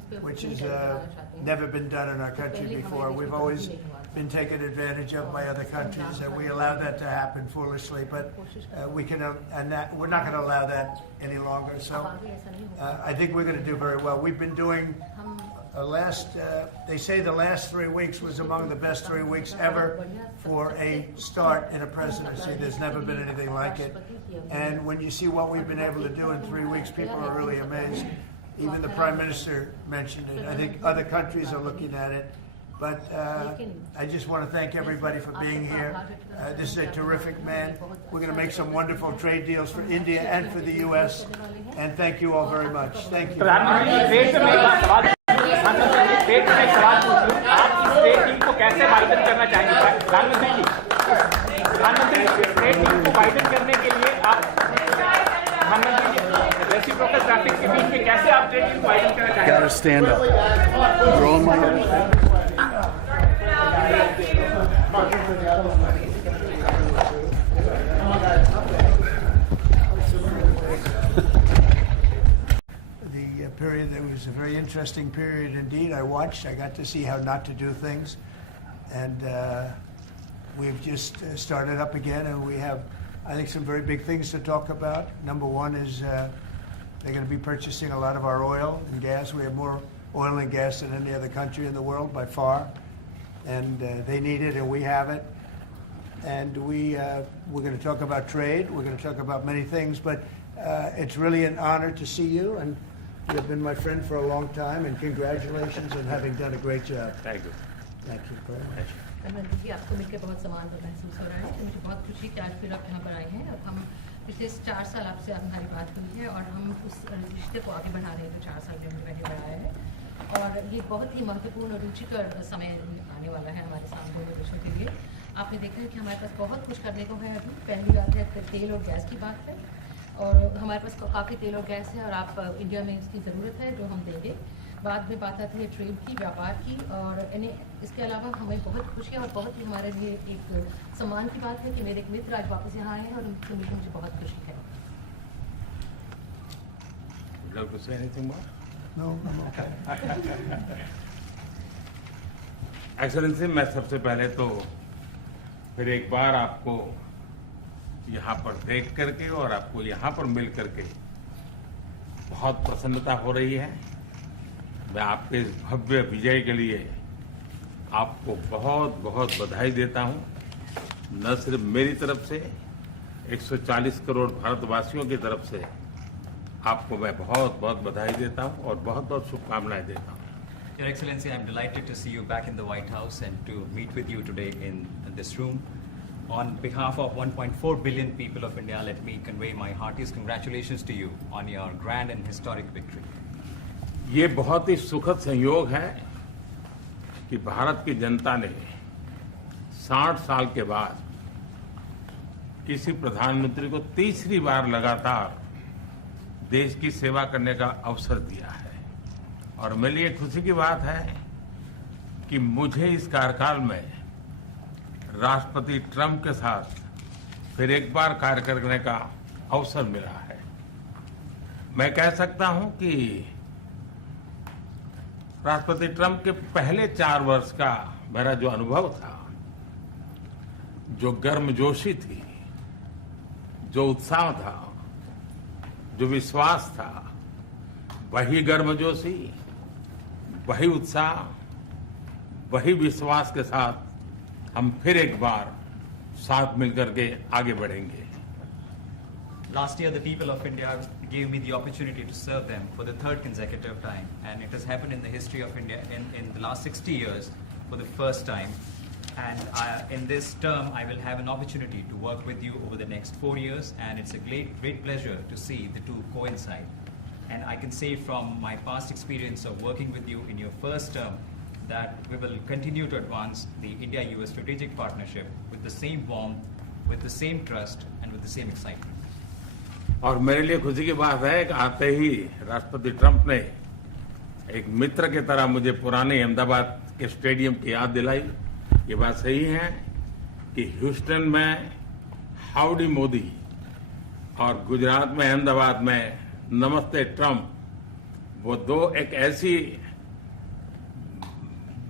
which has never been done in our country before. We've always been taken advantage of by other countries, and we allow that to happen foolishly. But we're not going to allow that any longer. So I think we're going to do very well. We've been doing they say the last 3 weeks was among the best 3 weeks ever for a start in a presidency. There's never been anything like it. And when you see what we've been able to do in 3 weeks, people are really amazed. Even the Prime Minister mentioned it. I think other countries are looking at it. But I just want to thank everybody for being here. This is a terrific man. We're going to make some wonderful trade deals for India and for the U.S. And thank you all very much. Thank you. State में सवाल पूछूं, आप इस state team को कैसे widen करना चाहेंगे? प्रधानमंत्री जी, स्टेट टीम को वाइडन करने के लिए आप प्रधानमंत्री जी रेसिप्रोकल ट्रैफिक के बीच में कैसे आप स्टेट टीम को वाइडन करना चाहेंगे? Gotta stand up. You're on my period. It was a very interesting period indeed. I watched. I got to see how not to do things. And we've just started up again, and we have, I think, some very big things to talk about. Number one is they're going to be purchasing a lot of our oil and gas. We have more oil and gas than any other country in the world by far. And they need it, and we have it. And we're going to talk about trade. We're going to talk about many things. But it's really an honor to see you. And you've been my friend for a long time, and congratulations on having done a great job. Thank you. Thank you very much. Narendra जी, आपको मिलकर बहुत सम्मान महसूस हो रहा है। मुझे बहुत खुशी कि आज फिर आप यहाँ पर आए हैं और हम पिछले 4 साल आपसे हमारी बात हुई है और हम उस रिश्ते को आगे बढ़ा रहे हैं जो 4 साल में हमने पहले बढ़ाया है। और ये बहुत ही महत्वपूर्ण और रुचिकर समय आने वाला है हमारे साथ दोनों देशों के लिए। आपने देखा है कि हमारे पास बहुत कुछ करने को है अभी। पहली बात है तेल और गैस की बात है, और हमारे पास काफ़ी तेल और गैस है और आप इंडिया में इसकी ज़रूरत है जो हम देंगे। बाद में बात आती है ट्रेड की, व्यापार की, और इसके अलावा हमें बहुत खुशी है और बहुत ही हमारे लिए एक सम्मान की बात है कि मेरे एक मित्र आज वापस यहाँ आए हैं और उनसे मिलकर मुझे बहुत खुशी है। Would you like to say anything more? No, I'm okay. Excellency, मैं सबसे पहले तो फिर एक बार आपको यहाँ पर देख करके और आपको यहाँ पर मिल करके बहुत प्रसन्नता हो रही है। मैं आपके इस भव्य विजय के लिए आपको बहुत बहुत बधाई देता हूँ। न सिर्फ मेरी तरफ से, 140 करोड़ भारतवासियों की तरफ से आपको मैं बहुत बहुत बधाई देता हूँ और बहुत बहुत शुभकामनाएं देता हूँ। Your Excellency, I'm delighted to see you back in the White House and to meet with you today in this room. On behalf of 1.4 billion people of India, let me convey my heartiest congratulations to you on your grand and historic victory. ये बहुत ही सुखद संयोग है कि भारत की जनता ने 60 साल के बाद किसी प्रधानमंत्री को तीसरी बार लगातार देश की सेवा करने का अवसर दिया है। और मेरे लिए खुशी की बात है कि मुझे इस कार्यकाल में राष्ट्रपति ट्रंप के साथ फिर एक बार कार्य करने का अवसर मिला है। मैं कह सकता हूं कि राष्ट्रपति ट्रंप के पहले 4 वर्ष का मेरा जो अनुभव था, जो गर्मजोशी थी, जो उत्साह था, जो विश्वास था, वही गर्मजोशी, वही उत्साह, वही विश्वास के साथ हम फिर एक बार साथ मिलकर के आगे बढ़ेंगे। Last year, the people of India gave me the opportunity to serve them for the 3rd consecutive time, and it has happened in the history of India in the last 60 years for the first time. And in this term, I will have an opportunity to work with you over the next 4 years, and it's a great pleasure to see the two coincide. And I can say from my past experience of working with you in your first term that we will continue to advance the India-US strategic partnership with the same warmth, with the same trust, and with the same excitement. और मेरे लिए खुशी की बात है कि आते ही राष्ट्रपति ट्रंप ने एक मित्र की तरह मुझे पुराने अहमदाबाद के स्टेडियम की याद दिलाई। ये बात सही है कि ह्यूस्टन में हाउडी मोदी और गुजरात में अहमदाबाद में नमस्ते ट्रंप, वो दो एक ऐसी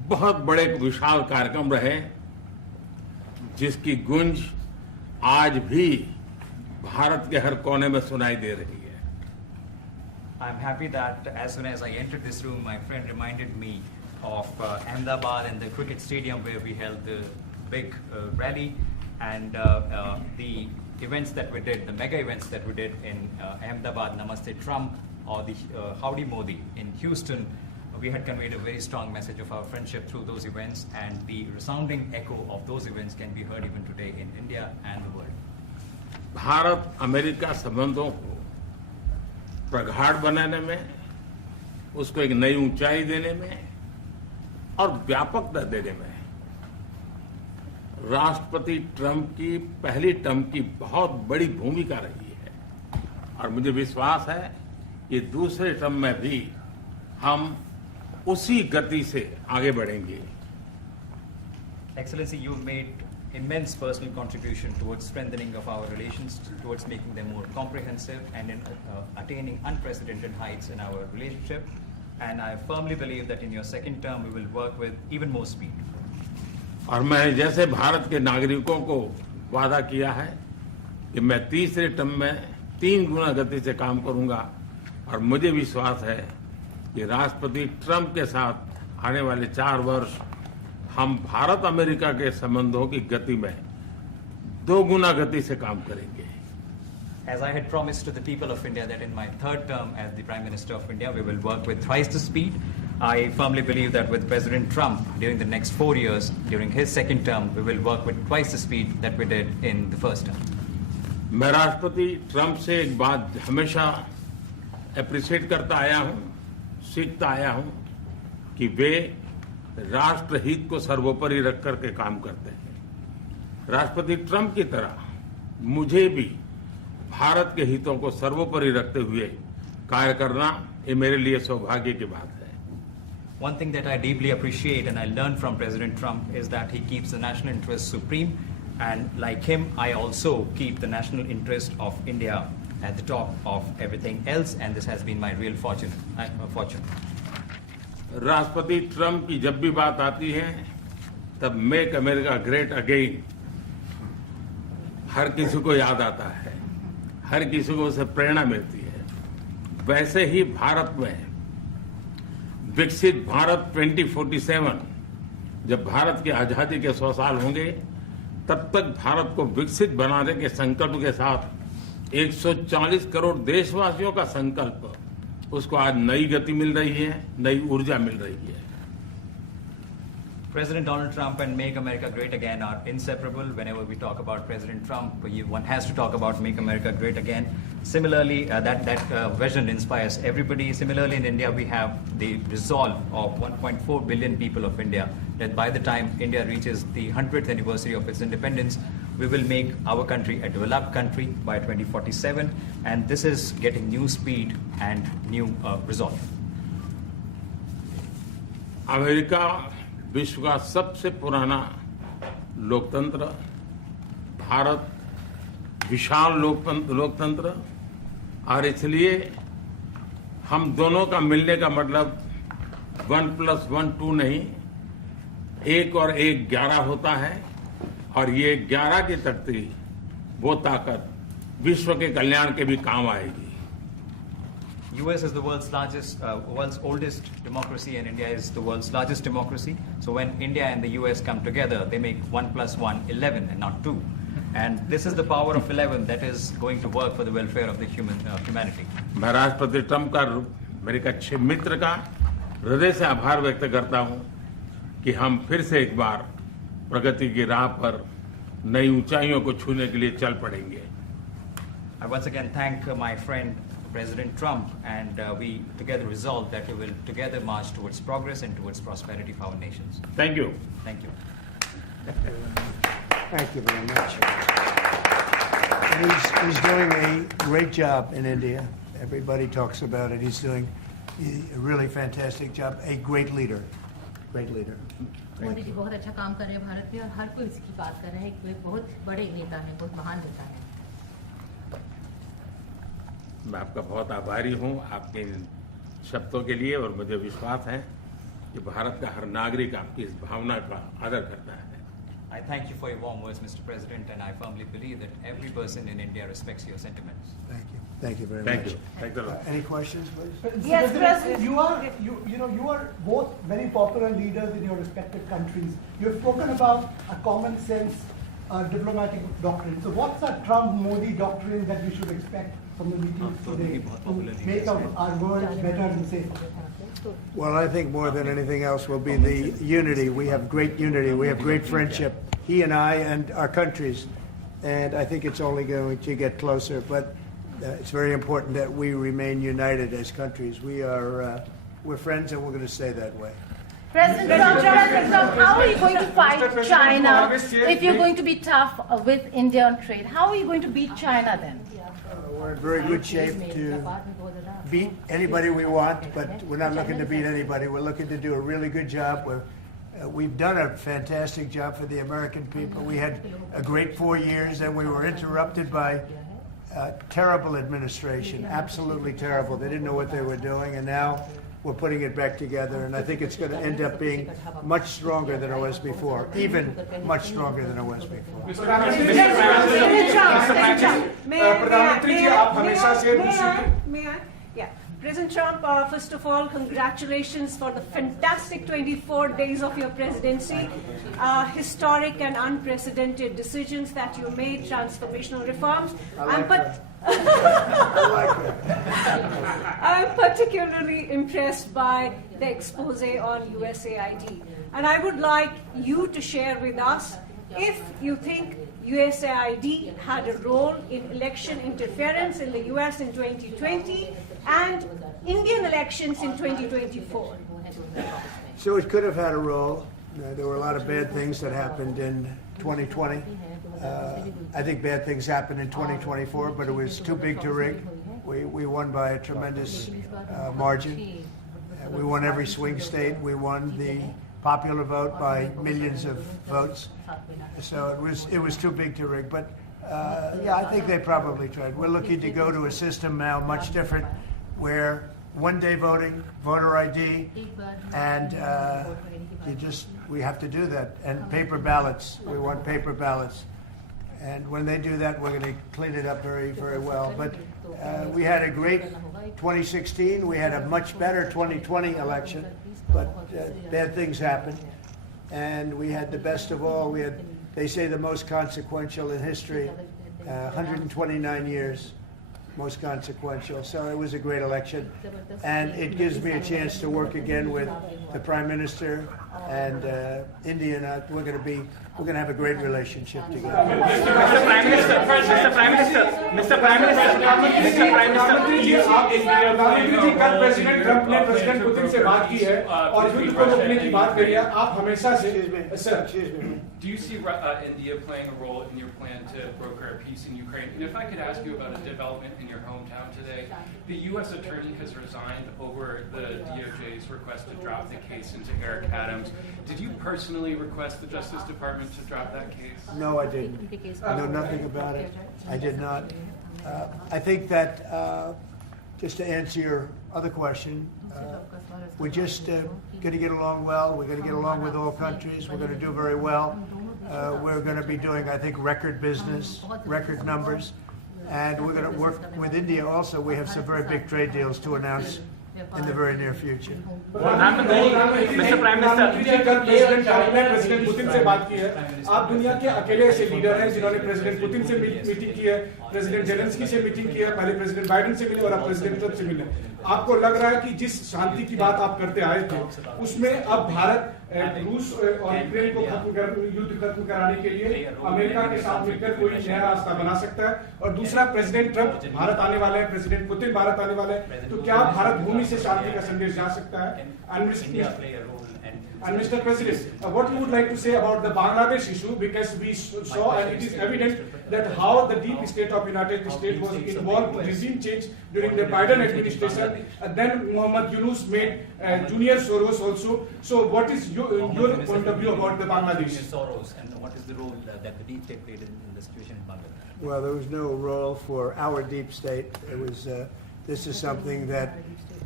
बहुत बड़े विशाल कार्यक्रम रहे जिसकी गूंज आज भी भारत के हर कोने में सुनाई दे रही है। I'm happy that as soon as I entered this room, my friend reminded me of Ahmedabad and the cricket stadium where we held the big rally, and the events that we did, the mega events that we did in Ahmedabad, Namaste Trump, or the Howdy Modi in Houston. We had conveyed a very strong message of our friendship through those events, and the resounding echo of those events can be heard even today in India and the world. Bharat America संबंधों को प्रगाढ़ बनाने में, उसको एक नई ऊंचाई देने में और व्यापकता देने में राष्ट्रपति ट्रंप की पहली टर्म की बहुत बड़ी भूमिका रही है, और मुझे विश्वास है कि दूसरे टर्म में भी हम उसी गति से आगे बढ़ेंगे। Excellency, you've made immense personal contribution towards strengthening of our relations, towards making them more comprehensive, and in attaining unprecedented heights in our relationship. And I firmly believe that in your second term, we will work with even more speed. और मैं जैसे भारत के नागरिकों को वादा किया है कि मैं तीसरे टर्म में 3 गुना गति से काम करूंगा, और मुझे विश्वास है कि राष्ट्रपति ट्रंप के साथ आने वाले 4 वर्ष हम भारत अमेरिका के संबंधों की गति में 2 गुना गति से काम करेंगे। As I had promised to the people of India that in my third term as the Prime Minister of India, we will work with thrice the speed. I firmly believe that with President Trump during the next 4 years, during his second term, we will work with twice the speed that we did in the first term. मैं राष्ट्रपति Trump से एक बात हमेशा appreciate करता आया हूं, सीखता आया हूं कि वे राष्ट्रहित को सर्वोपरि रख करके काम करते हैं। राष्ट्रपति ट्रंप की तरह मुझे भी भारत के हितों को सर्वोपरि रखते हुए कार्य करना ये मेरे लिए सौभाग्य की बात है। One thing that I deeply appreciate and I learned from President Trump is that he keeps the national interest supreme, and like him, I also keep the national interest of India at the top of everything else, and this has been my real fortune. राष्ट्रपति Trump की जब भी बात आती है तब make America great again हर किसी को याद आता है, हर किसी को उससे प्रेरणा मिलती है। वैसे ही भारत में विकसित भारत 2047, जब भारत की आजादी के 100 साल होंगे, तब तक भारत को विकसित बनाने के संकल्प के साथ 140 करोड़ देशवासियों का संकल्प, उसको आज नई गति मिल रही है, नई ऊर्जा मिल रही है। President Donald Trump and Make America Great Again are inseparable. Whenever we talk about President Trump, one has to talk about Make America Great Again. Similarly, that vision inspires everybody. Similarly, in India, we have the resolve of 1.4 billion people of India that by the time India reaches the 100th anniversary of its independence, we will make our country a developed country by 2047. And this is getting new speed and new resolve. America विश्व का सबसे पुराना लोकतंत्र, भारत विशाल लोकतंत्र, और इसलिए हम दोनों का मिलने का मतलब 1+1 2 नहीं, 1 और 1 11 होता है, और ये 11 की तख्ती वो ताकत विश्व के कल्याण के भी काम आएगी। US is the world's oldest democracy, and India is the world's largest democracy. So when India and the US come together, they make 1+1 11 and not 2. And this is the power of 11 that is going to work for the welfare of the humanity. मैं राष्ट्रपति Trump का, मेरे एक अच्छे मित्र का हृदय से आभार व्यक्त करता हूं कि हम फिर से एक बार प्रगति की राह पर नई ऊंचाइयों को छूने के लिए चल पड़ेंगे। I once again thank my friend President Trump, and we together resolve that we will together march towards progress and towards prosperity for our nations. Thank you. Thank you. Thank you very much. And he's doing a great job in India. Everybody talks about it. He's doing a really fantastic job. A great leader. Great leader. Modi ji बहुत अच्छा काम कर रहे हैं भारत में, और हर कोई इसकी बात कर रहा है कि वे बहुत बड़े नेता हैं, बहुत महान नेता हैं। मैं आपका बहुत आभारी हूं आपके इन शब्दों के लिए, और मुझे विश्वास है कि भारत का हर नागरिक आपकी इस भावना का आदर करता है। I thank you for your warm words, Mr. President, and I firmly believe that every person in India respects your sentiments. Thank you. Thank you very Thank much. you. Thanks a lot. Any questions, please? Yes, President. You are both very popular leaders in your respective countries. You have spoken about a common sense diplomatic doctrine. So what's a Trump-Modi doctrine that we should expect from the meetings today to make our world better and safer? Well, I think more than anything else will be the unity. We have great unity. We have great friendship, he and I and our countries. And I think it's only going to get closer. But it's very important that we remain united as countries. We're friends and we're going to stay that way. President Trump, how are you going to fight China if you're going to be tough with India on trade? How are you going to beat China then? We're in very good shape to beat anybody we want, but we're not looking to beat anybody. We're looking to do a really good job. We've done a fantastic job for the American people. We had a great 4 years, and we were interrupted by terrible administration, absolutely terrible. They didn't know what they were doing, and now we're putting it back together, and I think it's going to end up being much stronger than it was before, even much stronger than it was before. May I? Yeah. President Trump, first of all, congratulations for the fantastic 24 days of your presidency. Historic and unprecedented decisions that you made, transformational reforms. I'm particularly impressed by the expose on USAID. And I would like you to share with us if you think USAID had a role in election interference in the US in 2020 and Indian elections in 2024. So it could have had a role. There were a lot of bad things that happened in 2020. I think bad things happened in 2024, but it was too big to rig. We won by a tremendous margin. We won every swing state. We won the popular vote by millions of votes. So it was too big to rig. But yeah, I think they probably tried. We're looking to go to a system now much different, where one-day voting, voter ID, and we have to do that. And paper ballots. We want paper ballots. And when they do that, we're going to clean it up very, very well. But we had a great 2016. We had a much better 2020 election. But bad things happened. And we had the best of all. We had, they say, the most consequential in history, 129 years. Most consequential. So it was a great election, and it gives me a chance to work again with the Prime Minister and India. And we're going to have a great relationship together. Mr. Prime Minister, प्रधानमंत्री जी कल president Trump ने president Putin से बात की है और युद्ध को रोकने की बात करी है. आप हमेशा से Do you see India playing a role in your plan to broker a peace in Ukraine? And if I could ask you about a development in your hometown today, the U.S. attorney has resigned over the DOJ's request to drop the case into Eric Adams. Did you personally request the Justice Department to drop that case? No, I didn't. I know nothing about it. I did not. I think that, just to answer your other question, we're just going to get along well. We're going to get along with all countries. We're going to do very well. We're going to be doing, I think, record business, record numbers. And we're going to work with India also. We have some very big trade deals to announce in the very near future. Mr. Prime Minister, कल president Trump ने president Putin से बात की है. आप दुनिया के अकेले ऐसे लीडर हैं जिन्होंने प्रेसिडेंट पुतिन से मीटिंग की है, प्रेसिडेंट जेलेंस्की से मीटिंग की है, पहले प्रेसिडेंट बाइडेन से मिले और अब प्रेसिडेंट ट्रंप से मिले. आपको लग रहा है कि जिस शांति की बात आप करते आए थे, उसमें अब भारत रूस और यूक्रेन को युद्ध खत्म कराने के लिए अमेरिका के साथ मिलकर कोई नया रास्ता बना सकता है? और दूसरा, प्रेसिडेंट ट्रंप भारत आने वाले हैं, प्रेसिडेंट पुतिन भारत आने वाले हैं, तो क्या भारत भूमि से शांति का संदेश जा सकता है? And Mr. President, what you would like to say about the Bangladesh issue, because we saw and it is evident that how the deep state of United States was involved in regime change during the Biden administration, and then Muhammad Yunus made Junior Soros also. So what is your point of view about the Bangladesh? Soros, and what is the role that the deep state played in the situation in Bangladesh? Well, there was no role for our deep state. It was. This is something that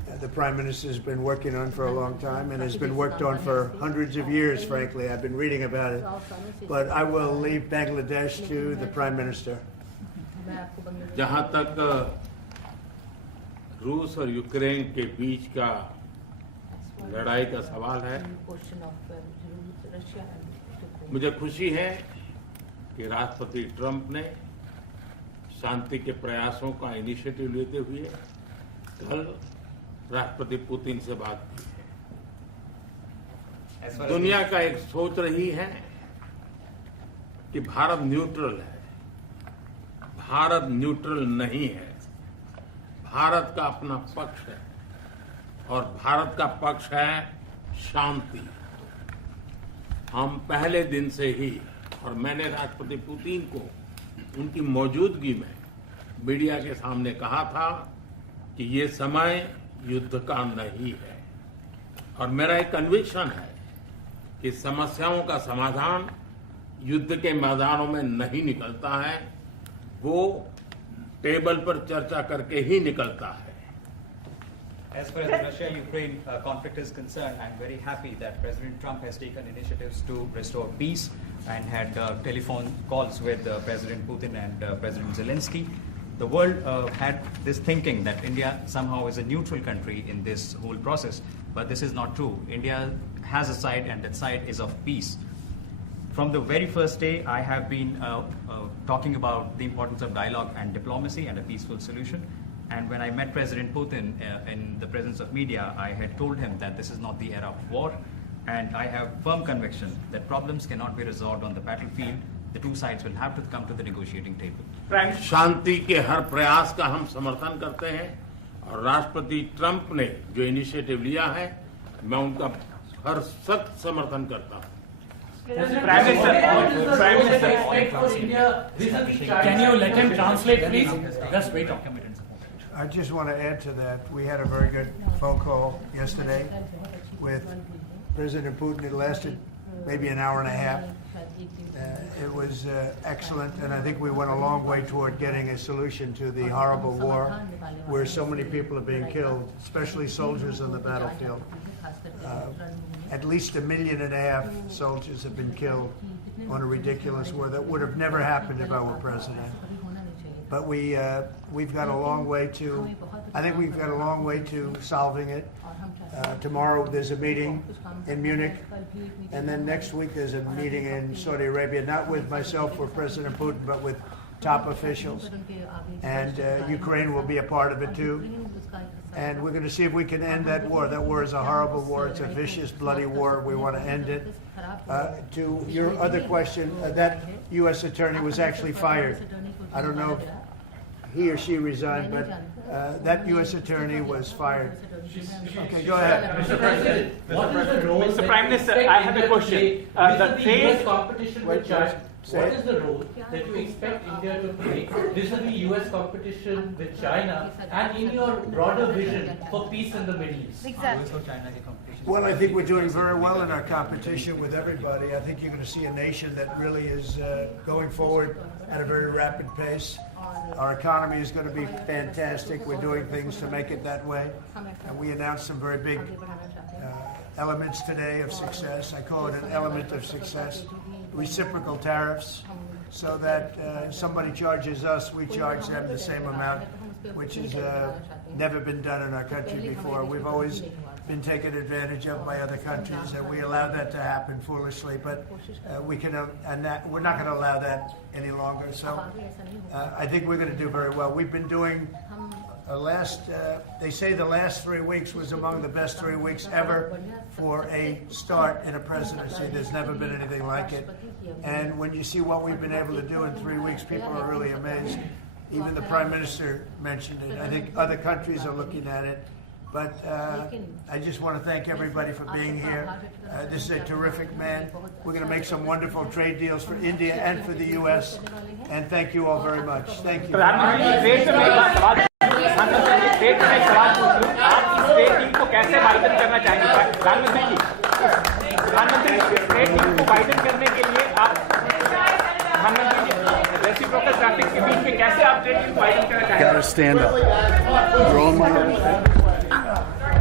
the Prime Minister has been working on for a long time and has been worked on for hundreds of years, frankly. I've been reading about it. But I will leave Bangladesh to the Prime Minister. जहां तक रूस और Ukraine के बीच का लड़ाई का सवाल है, मुझे खुशी है कि राष्ट्रपति ट्रंप ने शांति के प्रयासों का इनिशिएटिव लेते हुए कल राष्ट्रपति पुतिन से बात की है। दुनिया का एक सोच रही है कि भारत न्यूट्रल है। भारत न्यूट्रल नहीं है। भारत का अपना पक्ष है और भारत का पक्ष है शांति। हम पहले दिन से ही, और मैंने राष्ट्रपति पुतिन को उनकी मौजूदगी में मीडिया के सामने कहा था कि ये समय युद्ध का नहीं है, और मेरा एक कन्विक्शन है कि समस्याओं का समाधान युद्ध के मैदानों में नहीं निकलता है, वो टेबल पर चर्चा करके ही निकलता है। As far as the Russia-Ukraine conflict is concerned, I'm very happy that President Trump has taken initiatives to restore peace and had telephone calls with President Putin and President Zelensky. The world had this thinking that India somehow is a neutral country in this whole process, but this is not true. India has a side, and that side is of peace. From the very first day, I have been talking about the importance of dialogue and diplomacy and a peaceful solution. And when I met President Putin in the presence of media, I had told him that this is not the era of war, and I have firm conviction that problems cannot be resolved on the battlefield. The two sides will have to come to the negotiating table. शांति के हर प्रयास का हम समर्थन करते हैं, और राष्ट्रपति Trump ने जो इनिशिएटिव लिया है, मैं उनका हर सख्त समर्थन करता हूं। Prime Minister, can you let him translate, please? Just wait. I just want to add to that. We had a very good phone call yesterday with President Putin. It lasted maybe an hour and a half. It was excellent, and I think we went a long way toward getting a solution to the horrible war where so many people are being killed, especially soldiers on the battlefield. At least 1.5 million soldiers have been killed on a ridiculous war that would have never happened if I were president. But we've got a long way to, I think we've got a long way to solving it. Tomorrow there's a meeting in Munich, and then next week there's a meeting in Saudi Arabia, not with myself or President Putin, but with top officials. And Ukraine will be a part of it too. And we're going to see if we can end that war. That war is a horrible war. It's a vicious, bloody war. We want to end it. To your other question, that U.S. attorney was actually fired. I don't know if he or she resigned, but that U.S. attorney was fired. Okay, go ahead. Mr. Prime Minister, I have a question. The U.S. competition with China. What is the role that you expect India to play vis-a-vis U.S. competition with China, and in your broader vision for peace in the Middle East? Exactly. Well, I think we're doing very well in our competition with everybody. I think you're going to see a nation that really is going forward at a very rapid pace. Our economy is going to be fantastic. We're doing things to make it that way. And we announced some very big elements today of success. I call it an element of success. Reciprocal tariffs, so that somebody charges us, we charge them the same amount, which has never been done in our country before. We've always been taken advantage of by other countries, and we allow that to happen foolishly, but we're not going to allow that any longer. So I think we're going to do very well. We've been doing they say the last 3 weeks was among the best 3 weeks ever for a start in a presidency. There's never been anything like it. And when you see what we've been able to do in 3 weeks, people are really amazed. Even the Prime Minister mentioned it. I think other countries are looking at it. But I just want to thank everybody for being here. This is a terrific man. We're going to make some wonderful trade deals for India and for the U.S. And thank you all very much. Thank you. State में सवाल पूछ लूं, आप इस state team को कैसे widen करना चाहेंगे? प्रधानमंत्री जी, स्टेट टीम को वाइडन करने के लिए आप प्रधानमंत्री जी रेसिप्रोकल ट्रैफिक के बीच में कैसे आप स्टेट टीम को वाइडन करना चाहेंगे? Gotta stand up. You're on my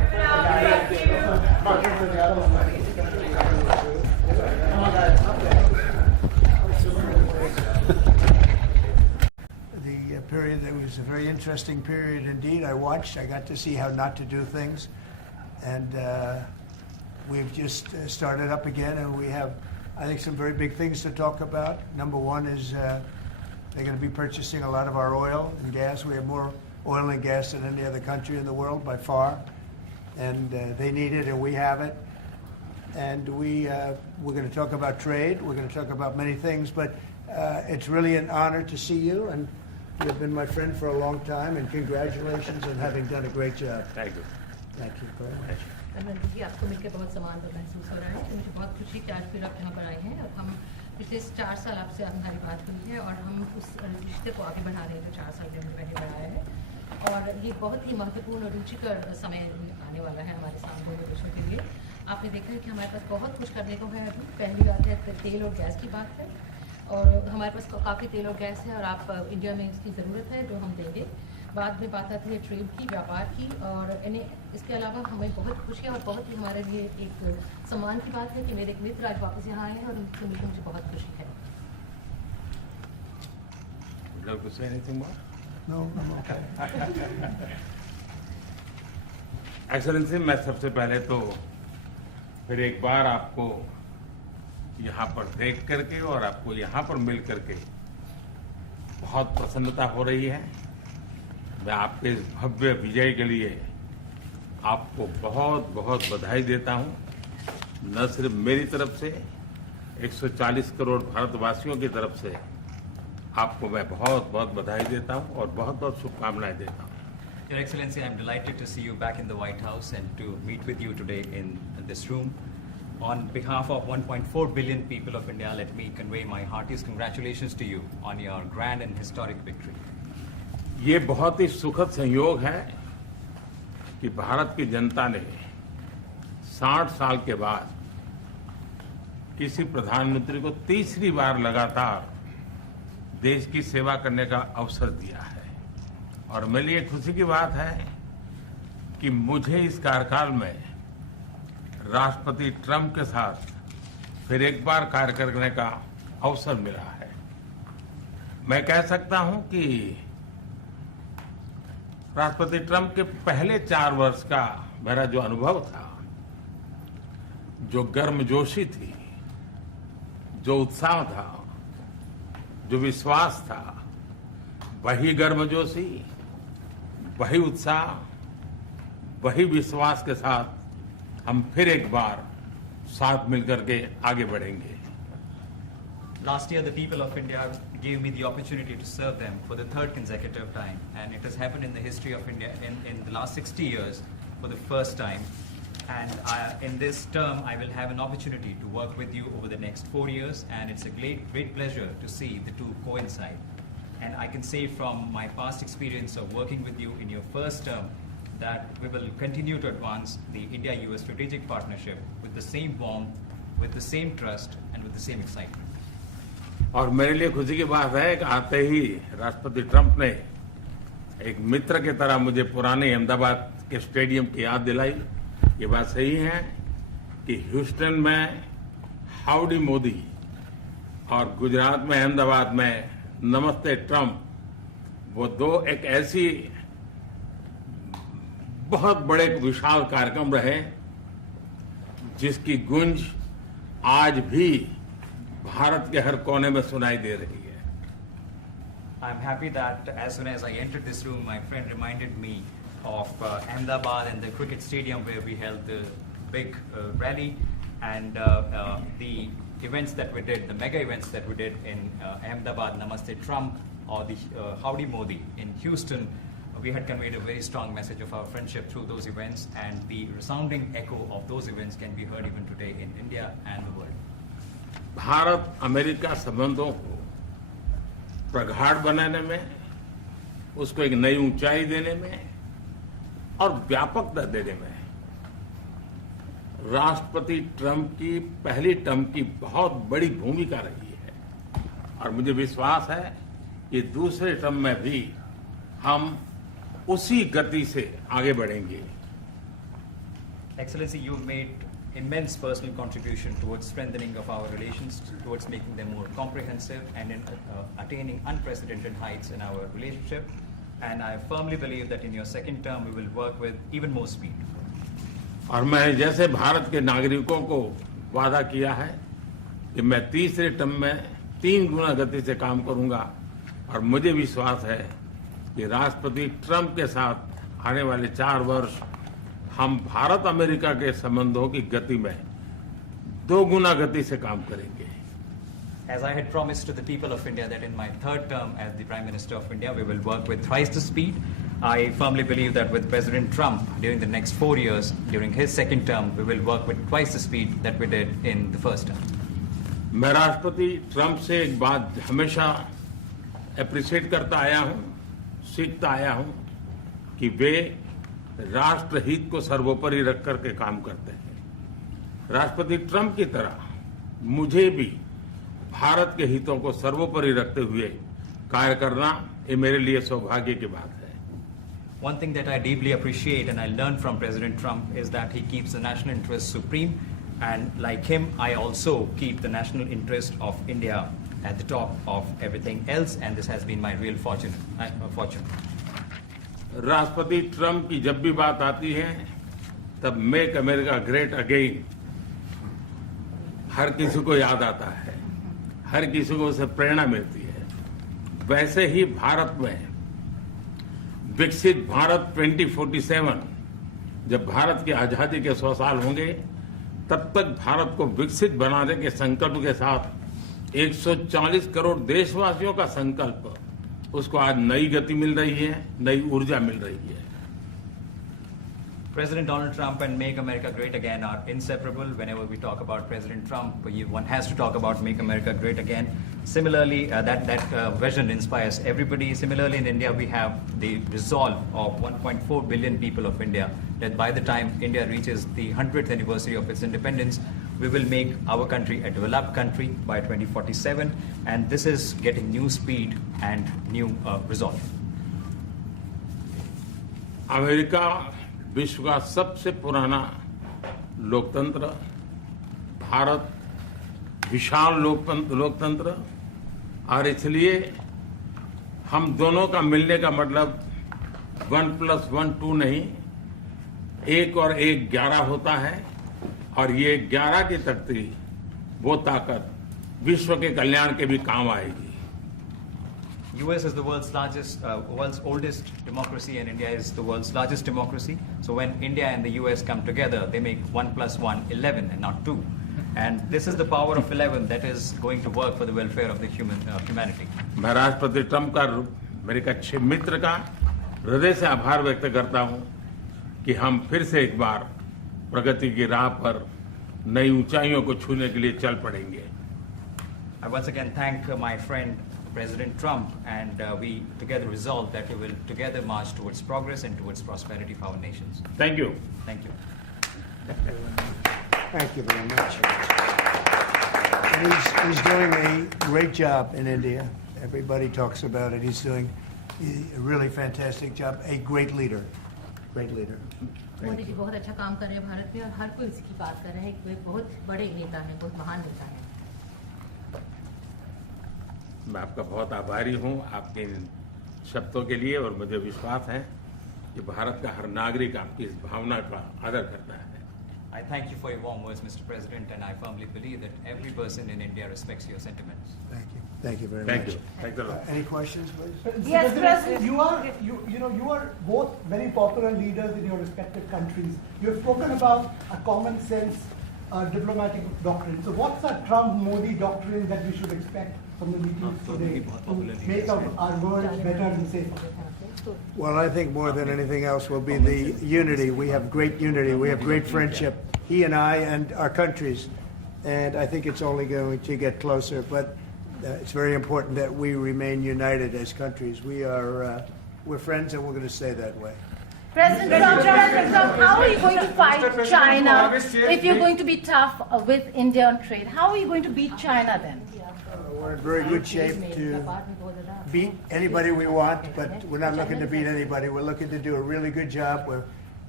period that was a very interesting period indeed. I watched. I got to see how not to do things, and we've just started up again, and we have, I think, some very big things to talk about. Number one is they're going to be purchasing a lot of our oil and gas. We have more oil and gas than any other country in the world by far, and they need it, and we have it. And we're going to talk about trade. We're going to talk about many things, but it's really an honor to see you, and you've been my friend for a long time, and congratulations on having done a great job. Thank you. Thank you very much. Narendra जी, आपको मिलकर बहुत सम्मान पर महसूस हो रहा है कि मुझे बहुत खुशी कि आज फिर आप यहाँ पर आए हैं और हम पिछले 4 साल आपसे हमारी बात हुई है और हम उस रिश्ते को आगे बढ़ा रहे हैं जो 4 साल में हमने पहले बढ़ाया है। और ये बहुत ही महत्वपूर्ण और रुचिकर समय आने वाला है हमारे साथ दोनों देशों के लिए। आपने देखा है कि हमारे पास बहुत कुछ करने को है। अभी पहली बात है तेल और गैस की बात है, और हमारे पास काफ़ी तेल और गैस है और आप इंडिया में इसकी ज़रूरत है जो हम देंगे। बाद में बात आती है ट्रेड की, व्यापार की, और इसके अलावा हमें बहुत खुशी है और बहुत ही हमारे लिए एक सम्मान की बात है कि मेरे एक मित्र आज वापस यहाँ आए हैं और उनसे मिलकर मुझे बहुत खुशी है। Would you like to say anything more? No, I'm okay. Excellency, मैं सबसे पहले तो फिर एक बार आपको यहाँ पर देख करके और आपको यहाँ पर मिल करके बहुत प्रसन्नता हो रही है। मैं आपके इस भव्य विजय के लिए आपको बहुत बहुत बधाई देता हूँ। न सिर्फ मेरी तरफ से, 140 करोड़ भारतवासियों की तरफ से आपको मैं बहुत बहुत बधाई देता हूँ और बहुत बहुत शुभकामनाएं देता हूँ। Your Excellency, I'm delighted to see you back in the White House and to meet with you today in this room. On behalf of 1.4 billion people of India, let me convey my heartiest congratulations to you on your grand and historic victory. ये बहुत ही सुखद संयोग है कि भारत की जनता ने 60 साल के बाद किसी प्रधानमंत्री को तीसरी बार लगातार देश की सेवा करने का अवसर दिया है। और मेरे लिए खुशी की बात है कि मुझे इस कार्यकाल में राष्ट्रपति ट्रंप के साथ फिर एक बार कार्य करने का अवसर मिला है। मैं कह सकता हूं कि राष्ट्रपति ट्रंप के पहले 4 वर्ष का मेरा जो अनुभव था, जो गर्मजोशी थी, जो उत्साह था, जो विश्वास था, वही गर्मजोशी, वही उत्साह, वही विश्वास के साथ हम फिर एक बार साथ मिलकर के आगे बढ़ेंगे। Last year, the people of India gave me the opportunity to serve them for the 3rd consecutive time, and it has happened in the history of India in the last 60 years for the first time. And in this term, I will have an opportunity to work with you over the next 4 years, and it's a great pleasure to see the two coincide. And I can say from my past experience of working with you in your first term that we will continue to advance the India-US strategic partnership with the same warmth, with the same trust, and with the same excitement. और मेरे लिए खुशी की बात है कि आते ही राष्ट्रपति ट्रंप ने एक मित्र की तरह मुझे पुराने अहमदाबाद के स्टेडियम की याद दिलाई। ये बात सही है कि ह्यूस्टन में हाउडी मोदी और गुजरात में अहमदाबाद में नमस्ते ट्रंप, वो दो एक ऐसी बहुत बड़े विशाल कार्यक्रम रहे जिसकी गूंज आज भी भारत के हर कोने में सुनाई दे रही है। I'm happy that as soon as I entered this room, my friend reminded me of Ahmedabad and the cricket stadium where we held the big rally, and the events that we did, the mega events that we did in Ahmedabad, Namaste Trump, or the Howdy Modi in Houston. We had conveyed a very strong message of our friendship through those events, and the resounding echo of those events can be heard even today in India and the world. Bharat America संबंधों को प्रगाढ़ बनाने में, उसको एक नई ऊंचाई देने में और व्यापकता देने में राष्ट्रपति ट्रंप की पहली टर्म की बहुत बड़ी भूमिका रही है। और मुझे विश्वास है कि दूसरे टर्म में भी हम उसी गति से आगे बढ़ेंगे। Excellency, you made immense personal contribution towards strengthening of our relations, towards making them more comprehensive and in attaining unprecedented heights in our relationship. And I firmly believe that in your second term, we will work with even more speed. और मैं जैसे भारत के नागरिकों को वादा किया है कि मैं तीसरे टर्म में 3 गुना गति से काम करूंगा, और मुझे विश्वास है कि राष्ट्रपति ट्रंप के साथ आने वाले 4 वर्ष हम भारत अमेरिका के संबंधों की गति में 2 गुना गति से काम करेंगे. As I had promised to the people of India that in my third term as the Prime Minister of India, we will work with thrice the speed. I firmly believe that with President Trump, during the next 4 years, during his second term, we will work with twice the speed that we did in the first term. मैं राष्ट्रपति Trump से एक बात हमेशा appreciate करता आया हूं, सीखता आया हूं कि वे राष्ट्रहित को सर्वोपरि रख करके काम करते हैं. राष्ट्रपति ट्रंप की तरह मुझे भी भारत के हितों को सर्वोपरि रखते हुए कार्य करना ये मेरे लिए सौभाग्य की बात है. One thing that I deeply appreciate and I learned from President Trump is that he keeps the national interest supreme, and like him, I also keep the national interest of India at the top of everything else, and this has been my real fortune. राष्ट्रपति Trump की जब भी बात आती है तब make America great again हर किसी को याद आता है, हर किसी को उससे प्रेरणा मिलती है. वैसे ही भारत में विकसित भारत 2047, जब भारत की आजादी के 100 साल होंगे, तब तक भारत को विकसित बनाने के संकल्प के साथ 140 करोड़ देशवासियों का संकल्प, उसको आज नई गति मिल रही है, नई ऊर्जा मिल रही है. President Donald Trump and Make America Great Again are inseparable. Whenever we talk about President Trump, one has to talk about Make America Great Again. Similarly, that vision inspires everybody. Similarly, in India, we have the resolve of 1.4 billion people of India that by the time India reaches the 100th anniversary of its independence, we will make our country a developed country by 2047. And this is getting new speed and new resolve. America विश्व का सबसे पुराना लोकतंत्र, भारत विशाल लोकतंत्र, और इसलिए हम दोनों का मिलने का मतलब 1+1 2 नहीं, 1 और 1 11 होता है, और ये 11 की तख्ती, वो ताकत विश्व के कल्याण के भी काम आएगी. US is the world's oldest democracy, and India is the world's largest democracy. So when India and the US come together, they make 1+1 11 and not 2. And this is the power of 11 that is going to work for the welfare of the humanity. मैं राष्ट्रपति Trump का, मेरे एक अच्छे मित्र का हृदय से आभार व्यक्त करता हूं कि हम फिर से एक बार प्रगति की राह पर नई ऊंचाइयों को छूने के लिए चल पड़ेंगे. I once again thank my friend President Trump, and we together resolve that we will together march towards progress and towards prosperity for our nations. Thank you. Thank you. Thank you very much. And he's doing a great job in India. Everybody talks about it. He's doing a really fantastic job. A great leader. Great leader. Modi ji बहुत अच्छा काम कर रहे हैं भारत में, और हर कोई इसी की बात कर रहा है कि वे बहुत बड़े नेता हैं, बहुत महान नेता हैं. मैं आपका बहुत आभारी हूं आपके इन शब्दों के लिए, और मुझे विश्वास है कि भारत का हर नागरिक आपकी इस भावना का आदर करता है. I thank you for your warm words, Mr. President, and I firmly believe that every person in India respects your sentiments. Thank you. Thank you very Thank much. you. Thanks a lot. Any questions, please? Yes, President. You are both very popular leaders in your respective countries. You have spoken about a common sense diplomatic doctrine. So what's a Trump-Modi doctrine that we should expect from the meetings today to make our world better and safer? Well, I think more than anything else will be the unity. We have great unity. We have great friendship, he and I and our countries. And I think it's only going to get closer. But it's very important that we remain united as countries. We're friends, and we're going to stay that way. President Trump, how are you going to fight China if you're going to be tough with India on trade? How are you going to beat China then? We're in very good shape to beat anybody we want, but we're not looking to beat anybody. We're looking to do a really good job.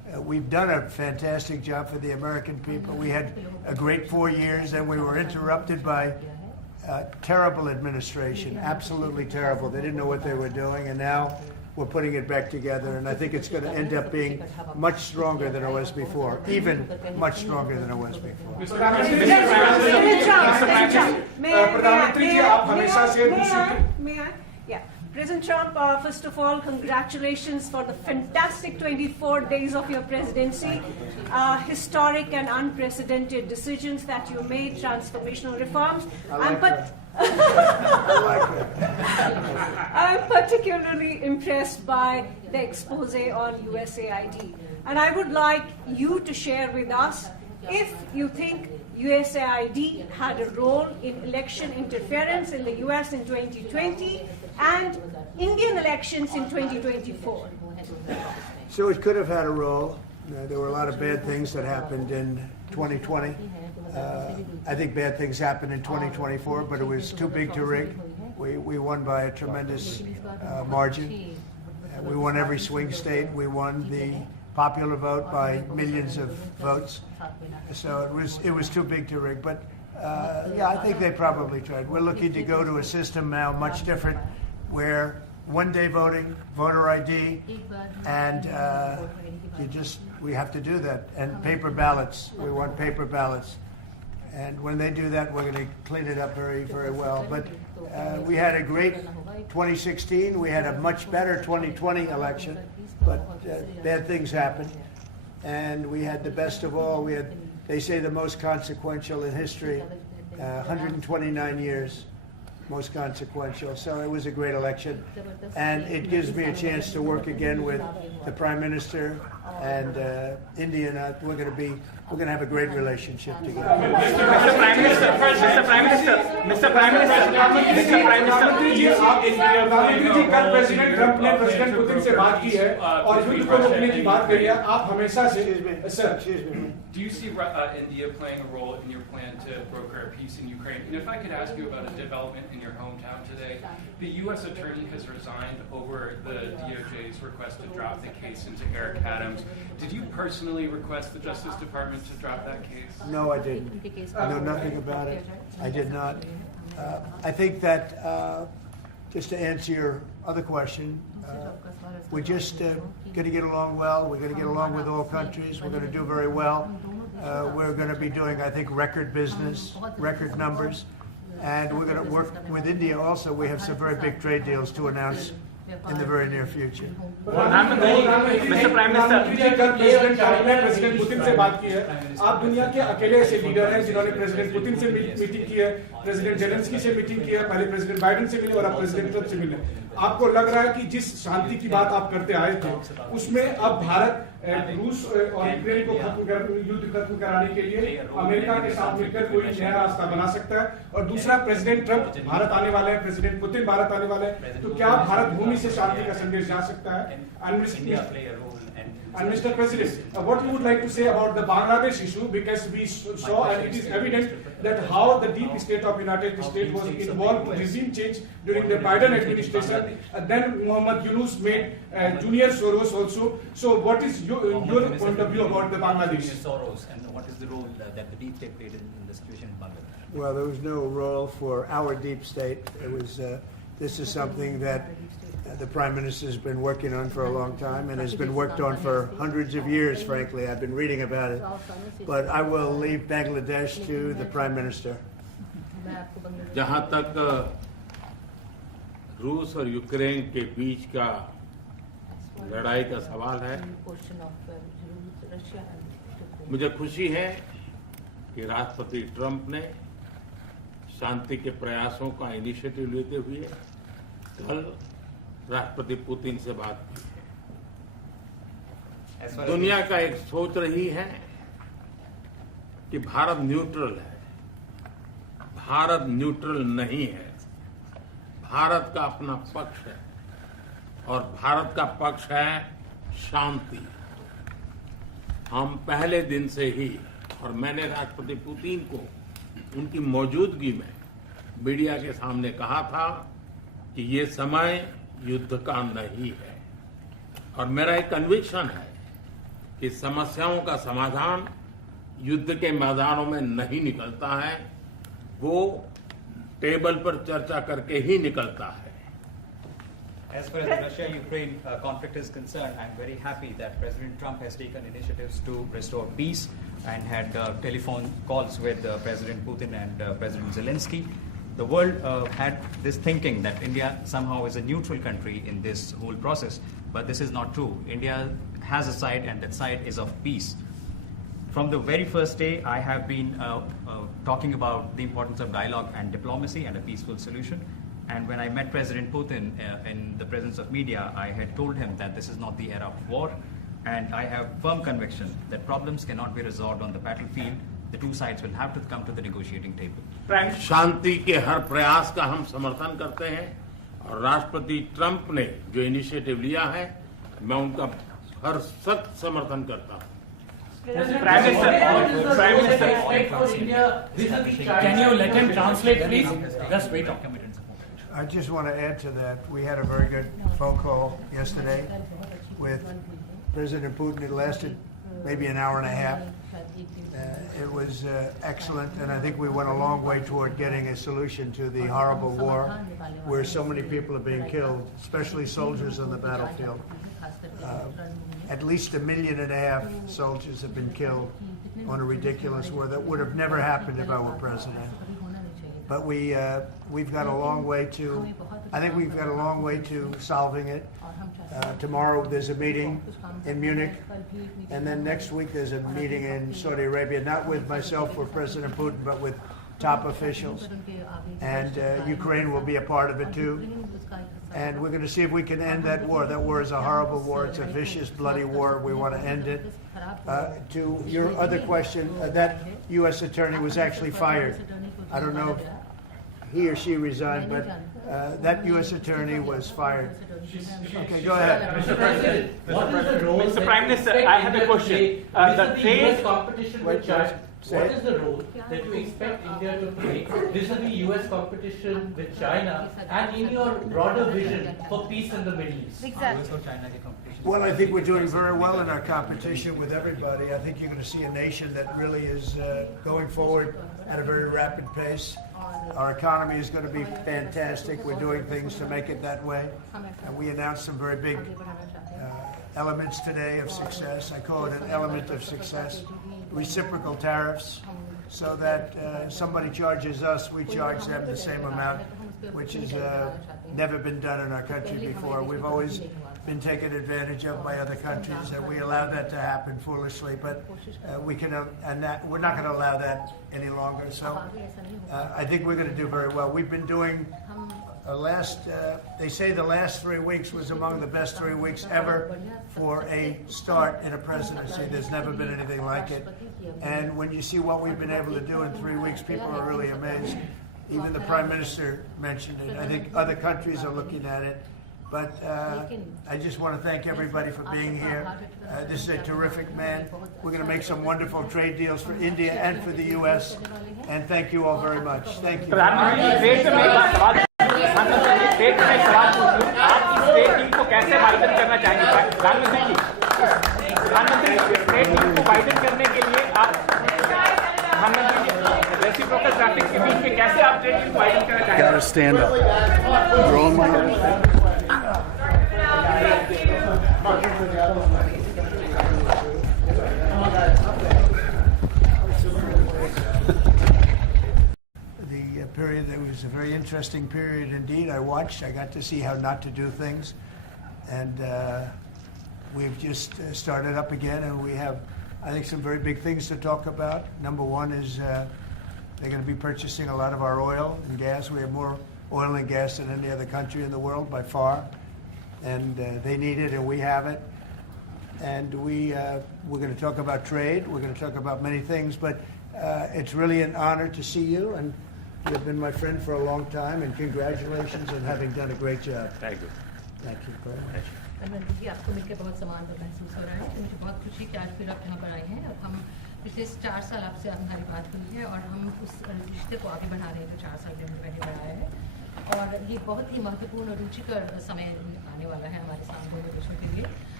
we've done a fantastic job for the American people. We had a great 4 years, and we were interrupted by terrible administration, absolutely terrible. They didn't know what they were doing, and now we're putting it back together, and I think it's going to end up being much stronger than it was before, even much stronger than it was before. May I? Yeah. President Trump, first of all, congratulations for the fantastic 24 days of your presidency. Historic and unprecedented decisions that you made, transformational reforms. I'm particularly impressed by the expose on USAID. And I would like you to share with us if you think USAID had a role in election interference in the US in 2020 and Indian elections in 2024. So it could have had a role. There were a lot of bad things that happened in 2020. I think bad things happened in 2024, but it was too big to rig. We won by a tremendous margin. We won every swing state. We won the popular vote by millions of votes. So it was too big to rig. But yeah, I think they probably tried. We're looking to go to a system now much different, where one-day voting, voter ID, and we have to do that. And paper ballots. We want paper ballots. And when they do that, we're going to clean it up very, very well. But we had a great 2016. We had a much better 2020 election, but bad things happened. And we had the best of all. We had, they say, the most consequential in history, 129 years, most consequential. So it was a great election. And it gives me a chance to work again with the Prime Minister and India. And we're going to have a great relationship together. Mr. Prime Minister, प्रधानमंत्री जी कल president Trump ने president Putin से बात की है और युद्ध को रोकने की बात करी है. आप हमेशा से Do you see India playing a role in your plan to broker a peace in Ukraine? And if I could ask you about a development in your hometown today, the U.S. attorney has resigned over the DOJ's request to drop the case into Eric Adams. Did you personally request the Justice Department to drop that case? No, I didn't. I know nothing about it. I did not. I think that, just to answer your other question, we're just going to get along well. We're going to get along with all countries. We're going to do very well. We're going to be doing, I think, record business, record numbers. And we're going to work with India also. We have some very big trade deals to announce in the very near future. Mr. Prime Minister, कल president Trump ने president Putin से बात की है. आप दुनिया के अकेले ऐसे लीडर हैं जिन्होंने प्रेसिडेंट पुतिन से मीटिंग की है, प्रेसिडेंट जेलेंस्की से मीटिंग की है, पहले प्रेसिडेंट बाइडेन से मिले और अब प्रेसिडेंट ट्रंप से मिले. आपको लग रहा है कि जिस शांति की बात आप करते आए थे, उसमें अब भारत रूस और यूक्रेन को युद्ध खत्म कराने के लिए अमेरिका के साथ मिलकर कोई नया रास्ता बना सकता है. और दूसरा, प्रेसिडेंट ट्रंप भारत आने वाले हैं, प्रेसिडेंट पुतिन भारत आने वाले हैं, तो क्या भारत भूमि से शांति का संदेश जा सकता है? And Mr. President, what you would like to say about the Bangladesh issue, because we saw and it is evident that how the deep state of United States was involved in regime change during the Biden administration. Then Mohammed Yunus made Junior Soros also. So what is your point of view about the Bangladesh? Soros, and what is the role that the deep state played in the situation in Bangladesh? Well, there was no role for our deep state. It was. This is something that the Prime Minister has been working on for a long time and has been worked on for hundreds of years, frankly. I've been reading about it. But I will leave Bangladesh to the Prime Minister. जहाँ तक रूस और Ukraine के बीच का लड़ाई का सवाल है, मुझे खुशी है कि राष्ट्रपति ट्रंप ने शांति के प्रयासों का इनिशिएटिव लेते हुए कल राष्ट्रपति पुतिन से बात की है. दुनिया का एक सोच रही है कि भारत न्यूट्रल है. भारत न्यूट्रल नहीं है. भारत का अपना पक्ष है और भारत का पक्ष है शांति. हम पहले दिन से ही, और मैंने राष्ट्रपति पुतिन को उनकी मौजूदगी में मीडिया के सामने कहा था कि ये समय युद्ध का नहीं है. और मेरा एक कन्विक्शन है कि समस्याओं का समाधान युद्ध के मैदानों में नहीं निकलता है, वो टेबल पर चर्चा करके ही निकलता है। As far as the Russia-Ukraine conflict is concerned, I'm very happy that President Trump has taken initiatives to restore peace and had telephone calls with President Putin and President Zelensky. The world had this thinking that India somehow is a neutral country in this whole process, but this is not true. India has a side, and that side is of peace. From the very first day, I have been talking about the importance of dialogue and diplomacy and a peaceful solution. And when I met President Putin in the presence of media, I had told him that this is not the era of war, and I have firm conviction that problems cannot be resolved on the battlefield. The two sides will have to come to the negotiating table. शांति के हर प्रयास का हम समर्थन करते हैं, और राष्ट्रपति Trump ने जो इनिशिएटिव लिया है, मैं उनका हर सख्त समर्थन करता हूं। Can you let him translate, please? Just wait. I just want to add to that. We had a very good phone call yesterday with President Putin. It lasted maybe an hour and a half. It was excellent, and I think we went a long way toward getting a solution to the horrible war where so many people are being killed, especially soldiers on the battlefield. At least 1.5 million soldiers have been killed on a ridiculous war that would have never happened if I were president. But we've got a long way to, I think we've got a long way to solving it. Tomorrow there's a meeting in Munich, and then next week there's a meeting in Saudi Arabia, not with myself or President Putin, but with top officials. And Ukraine will be a part of it too. And we're going to see if we can end that war. That war is a horrible war. It's a vicious, bloody war. We want to end it. To your other question, that U.S. attorney was actually fired. I don't know if he or she resigned, but that U.S. attorney was fired. Okay, go ahead. Mr. President, what is the role? Mr. Prime Minister, I have a question. The U.S. competition with China. What is the role that you expect India to play vis-a-vis U.S. competition with China and in your broader vision for peace in the Middle East? Exactly. Well, I think we're doing very well in our competition with everybody. I think you're going to see a nation that really is going forward at a very rapid pace. Our economy is going to be fantastic. We're doing things to make it that way. And we announced some very big elements today of success. I call it an element of success. Reciprocal tariffs, so that somebody charges us, we charge them the same amount, which has never been done in our country before. We've always been taken advantage of by other countries, and we allow that to happen foolishly, but we're not going to allow that any longer. So I think we're going to do very well. We've been doing they say the last 3 weeks was among the best 3 weeks ever for a start in a presidency. There's never been anything like it. And when you see what we've been able to do in 3 weeks, people are really amazed. Even the Prime Minister mentioned it. I think other countries are looking at it. But I just want to thank everybody for being here. This is a terrific man. We're going to make some wonderful trade deals for India and for the U.S. And thank you all very much. Thank you. आप state team को कैसे widen करना चाहेंगे? प्रधानमंत्री जी, प्रधानमंत्री state team को widen करने के लिए आप प्रधानमंत्री जी रेसिप्रोकल ट्रैफिक के बीच में कैसे आप स्टेट टीम को वाइडन करना चाहेंगे? Gotta stand up. You're on my period. It was a very interesting period indeed. I watched. I got to see how not to do things, and we've just started up again, and we have, I think, some very big things to talk about. Number one is they're going to be purchasing a lot of our oil and gas. We have more oil and gas than any other country in the world by far, and they need it, and we have it. And we're going to talk about trade. We're going to talk about many things, but it's really an honor to see you, and you've been my friend for a long time, and congratulations on having done a great job. Thank you. Thank you very much. Narendra जी, आपको मिलकर बहुत सम्मान और महसूस हो रहा है। तो मुझे बहुत खुशी कि आज फिर आप यहाँ पर आए हैं। अब हम पिछले 4 साल आपसे हमारी बात हुई है, और हम उस रिश्ते को आगे बढ़ा रहे हैं जो 4 साल में हमने पहले बढ़ाया है। और ये बहुत ही महत्वपूर्ण और रुचिकर समय आने वाला है हमारे साथ दोनों देशों के लिए।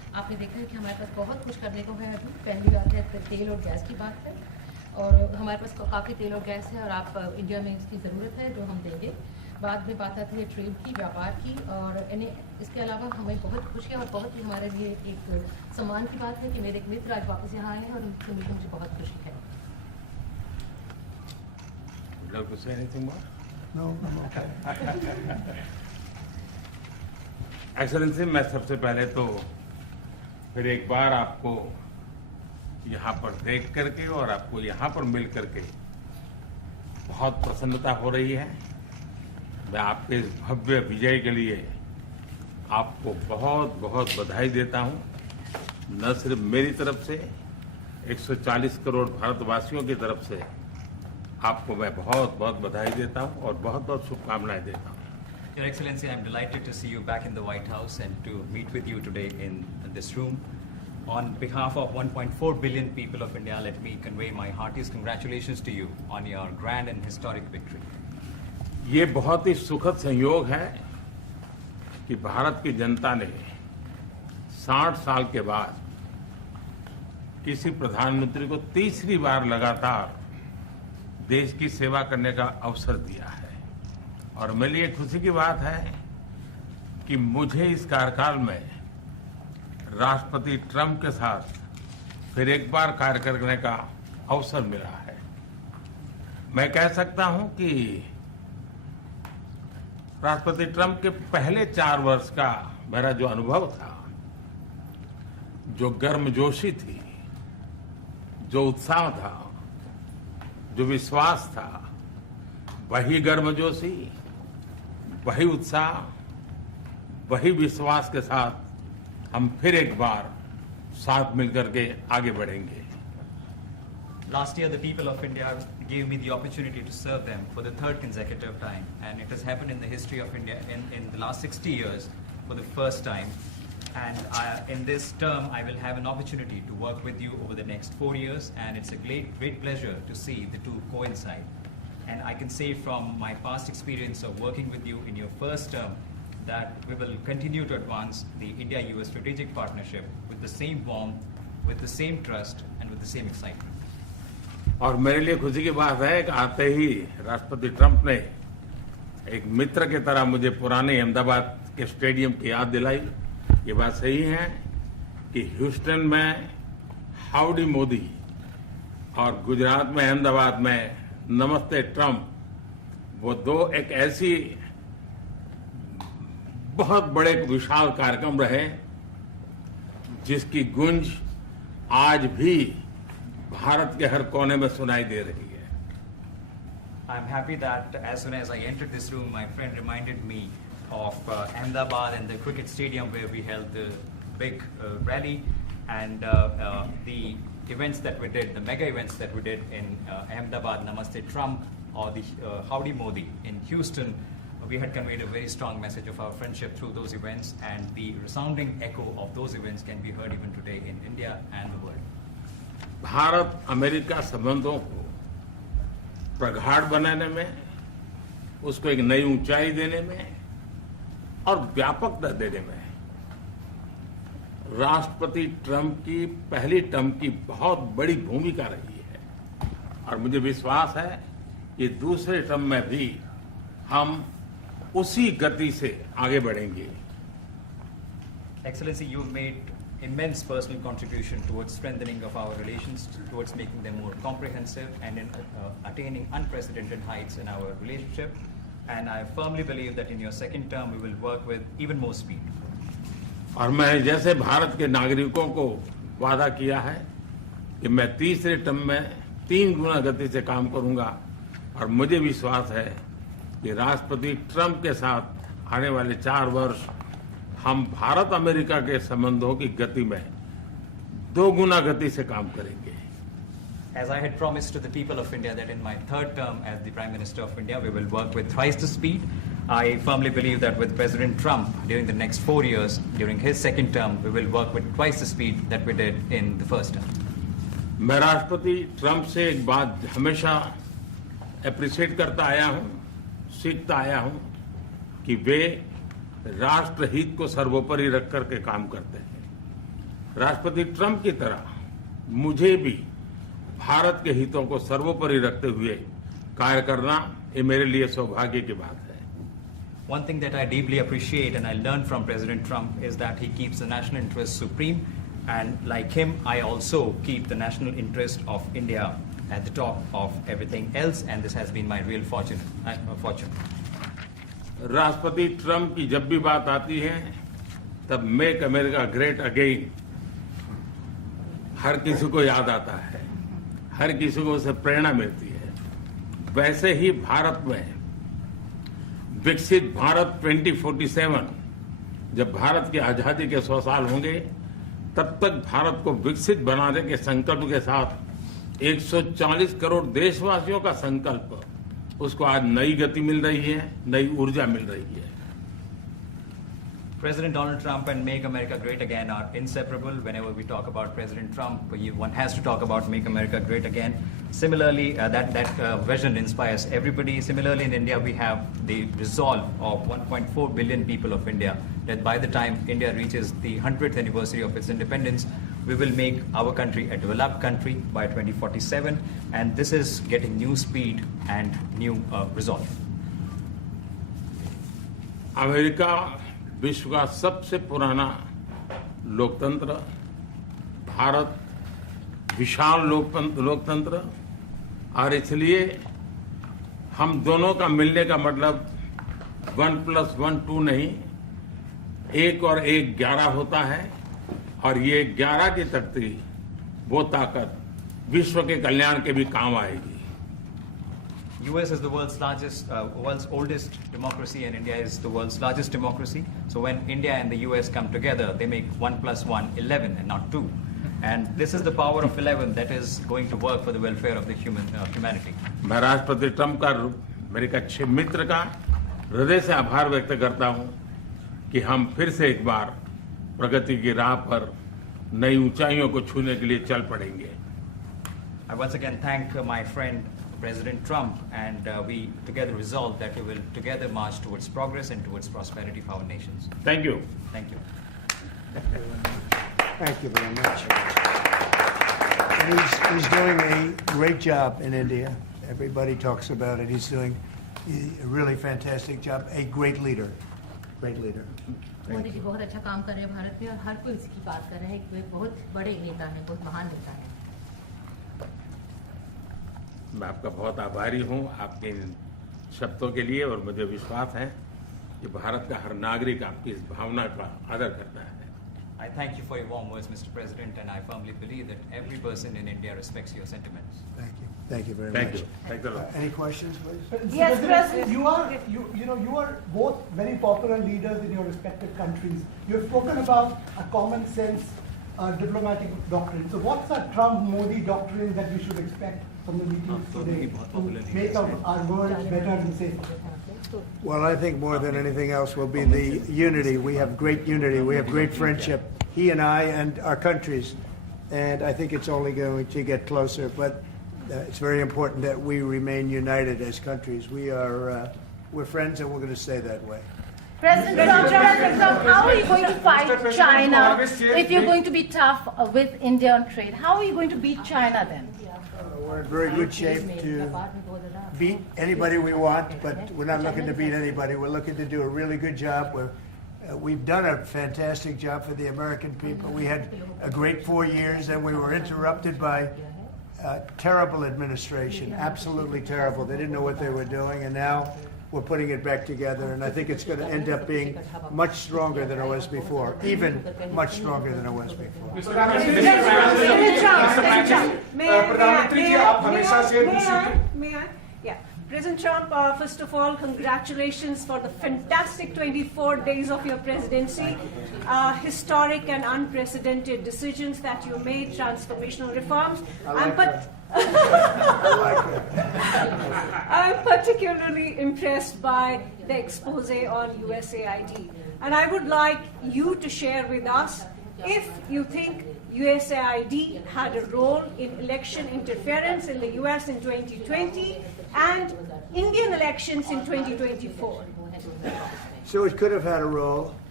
आपने देखा है कि हमारे पास बहुत कुछ करने को है अभी। पहली बात है तेल और गैस की बात है, और हमारे पास काफ़ी तेल और गैस है और आप इंडिया में इसकी ज़रूरत है जो हम देंगे। बाद में बात आती है ट्रेड की, व्यापार की, और इसके अलावा हमें बहुत खुशी है और बहुत ही हमारे लिए एक सम्मान की बात है कि मेरे एक मित्र आज वापस यहाँ आए हैं और उनसे मिलकर मुझे बहुत खुशी है। एक्सेलेंसी, मैं सबसे पहले तो फिर एक बार आपको यहाँ पर देख करके और आपको यहाँ पर मिल करके बहुत प्रसन्नता हो रही है। मैं आपके इस भव्य विजय के लिए आपको बहुत बहुत बधाई देता हूँ। न सिर्फ मेरी तरफ से, 140 करोड़ भारतवासियों की तरफ से आपको मैं बहुत बहुत बधाई देता हूँ और बहुत बहुत शुभकामनाएं देता हूँ। Your Excellency, I am delighted to see you back in the White House and to meet with you today in this room. On behalf of 1.4 billion people of India, let me convey my heartiest congratulations to you on your grand and historic victory. ये बहुत ही सुखद संयोग है कि भारत की जनता ने 60 साल के बाद किसी प्रधानमंत्री को तीसरी बार लगातार देश की सेवा करने का अवसर दिया है। और मेरे लिए खुशी की बात है कि मुझे इस कार्यकाल में राष्ट्रपति ट्रंप के साथ फिर एक बार कार्य करने का अवसर मिला है। मैं कह सकता हूं कि राष्ट्रपति ट्रंप के पहले 4 वर्ष का मेरा जो अनुभव था, जो गर्मजोशी थी, जो उत्साह था, जो विश्वास था, वही गर्मजोशी, वही उत्साह, वही विश्वास के साथ हम फिर एक बार साथ मिलकर के आगे बढ़ेंगे। Last year, the people of India gave me the opportunity to serve them for the 3rd consecutive time, and it has happened in the history of India in the last 60 years for the first time. And in this term, I will have an opportunity to work with you over the next 4 years, and it's a great pleasure to see the two coincide. And I can say from my past experience of working with you in your first term that we will continue to advance the India-US strategic partnership with the same warmth, with the same trust, and with the same excitement. और मेरे लिए खुशी की बात है कि आते ही राष्ट्रपति ट्रंप ने एक मित्र की तरह मुझे पुराने अहमदाबाद के स्टेडियम की याद दिलाई। ये बात सही है कि ह्यूस्टन में हाउडी मोदी और गुजरात में अहमदाबाद में नमस्ते ट्रंप, वो दो एक ऐसी बहुत बड़े विशाल कार्यक्रम रहे जिसकी गूंज आज भी भारत के हर कोने में सुनाई दे रही है। I'm happy that as soon as I entered this room, my friend reminded me of Ahmedabad and the cricket stadium where we held the big rally, and the events that we did, the mega events that we did in Ahmedabad, Namaste Trump, or the Howdy Modi in Houston. We had conveyed a very strong message of our friendship through those events, and the resounding echo of those events can be heard even today in India and the world. Bharat America संबंधों को प्रगाढ़ बनाने में, उसको एक नई ऊंचाई देने में और व्यापकता देने में राष्ट्रपति ट्रंप की पहली टर्म की बहुत बड़ी भूमिका रही है। और मुझे विश्वास है कि दूसरे टर्म में भी हम उसी गति से आगे बढ़ेंगे। Excellency, you've made immense personal contribution towards strengthening of our relations, towards making them more comprehensive, and in attaining unprecedented heights in our relationship. And I firmly believe that in your second term, we will work with even more speed. और मैं जैसे भारत के नागरिकों को वादा किया है कि मैं तीसरे टर्म में 3 गुना गति से काम करूंगा, और मुझे विश्वास है कि राष्ट्रपति ट्रंप के साथ आने वाले 4 वर्ष हम भारत अमेरिका के संबंधों की गति में 2 गुना गति से काम करेंगे। As I had promised to the people of India that in my 3rd term as the Prime Minister of India, we will work with thrice the speed. I firmly believe that with President Trump during the next 4 years, during his 2nd term, we will work with twice the speed that we did in the 1st term. मैं राष्ट्रपति Trump से एक बात हमेशा appreciate करता आया हूं, सीखता आया हूं कि वे राष्ट्रहित को सर्वोपरि रख करके काम करते हैं। राष्ट्रपति ट्रंप की तरह मुझे भी भारत के हितों को सर्वोपरि रखते हुए कार्य करना ये मेरे लिए सौभाग्य की बात है. One thing that I deeply appreciate and I learned from President Trump is that he keeps the national interest supreme, and like him, I also keep the national interest of India at the top of everything else, and this has been my real fortune. राष्ट्रपति Trump की जब भी बात आती है तब make America great again हर किसी को याद आता है, हर किसी को उससे प्रेरणा मिलती है. वैसे ही भारत में विकसित भारत 2047 जब भारत की आजादी के 100 साल होंगे तब तक भारत को विकसित बनाने के संकल्प के साथ 140 करोड़ देशवासियों का संकल्प, उसको आज नई गति मिल रही है, नई ऊर्जा मिल रही है. President Donald Trump and Make America Great Again are inseparable. Whenever we talk about President Trump, one has to talk about Make America Great Again. Similarly, that vision inspires everybody. Similarly, in India, we have the resolve of 1.4 billion people of India that by the time India reaches the 100th anniversary of its independence, we will make our country a developed country by 2047. And this is getting new speed and new resolve. America विश्व का सबसे पुराना लोकतंत्र, भारत विशाल लोकतंत्र, और इसलिए हम दोनों का मिलने का मतलब 1+1 2 नहीं, 1 और 1 11 होता है, और ये 11 की तख्ती वो ताकत विश्व के कल्याण के भी काम आएगी. US is the world's oldest democracy, and India is the world's largest democracy. So when India and the US come together, they make 1+1 11 and not 2. And this is the power of 11 that is going to work for the welfare of the humanity. मैं राष्ट्रपति Trump का, मेरे एक अच्छे मित्र का हृदय से आभार व्यक्त करता हूं कि हम फिर से एक बार प्रगति की राह पर नई ऊंचाइयों को छूने के लिए चल पड़ेंगे. I once again thank my friend President Trump, and we together resolve that we will together march towards progress and towards prosperity for our nations. Thank you. Thank you. Thank you very much. And he's doing a great job in India. Everybody talks about it. He's doing a really fantastic job. A great leader. Great leader. Modi ji बहुत अच्छा काम कर रहे हैं भारत में, और हर कोई इसकी बात कर रहा है कि वे बहुत बड़े नेता हैं, बहुत महान नेता हैं. मैं आपका बहुत आभारी हूं आपके इन शब्दों के लिए, और मुझे विश्वास है कि भारत का हर नागरिक आपकी इस भावना का आदर करता है. I thank you for your warm words, Mr. President, and I firmly believe that every person in India respects your sentiments. Thank you. Thank you very Thank much. you. Thank you. Any questions, please? Yes, President. You are both very popular leaders in your respective countries. You have spoken about a common sense diplomatic doctrine. So what's the Trump-Modi doctrine that we should expect from the meetings today to make our world better and safer? Well, I think more than anything else will be the unity. We have great unity. We have great friendship, he and I and our countries. And I think it's only going to get closer. But it's very important that we remain united as countries. We're friends, and we're going to stay that way. President Trump, how are you going to fight China if you're going to be tough with India on trade? How are you going to beat China then? We're in very good shape to beat anybody we want, but we're not looking to beat anybody. We're looking to do a really good job. We've done a fantastic job for the American people. We had a great 4 years, and we were interrupted by terrible administration, absolutely terrible. They didn't know what they were doing, and now we're putting it back together, and I think it's going to end up being much stronger than it was before, even much stronger than it was before. May I? Yeah. President Trump, first of all, congratulations for the fantastic 24 days of your presidency. Historic and unprecedented decisions that you made, transformational reforms. I'm particularly impressed by the expose on USAID. And I would like you to share with us if you think USAID had a role in election interference in the US in 2020 and Indian elections in 2024. So it could have had a role.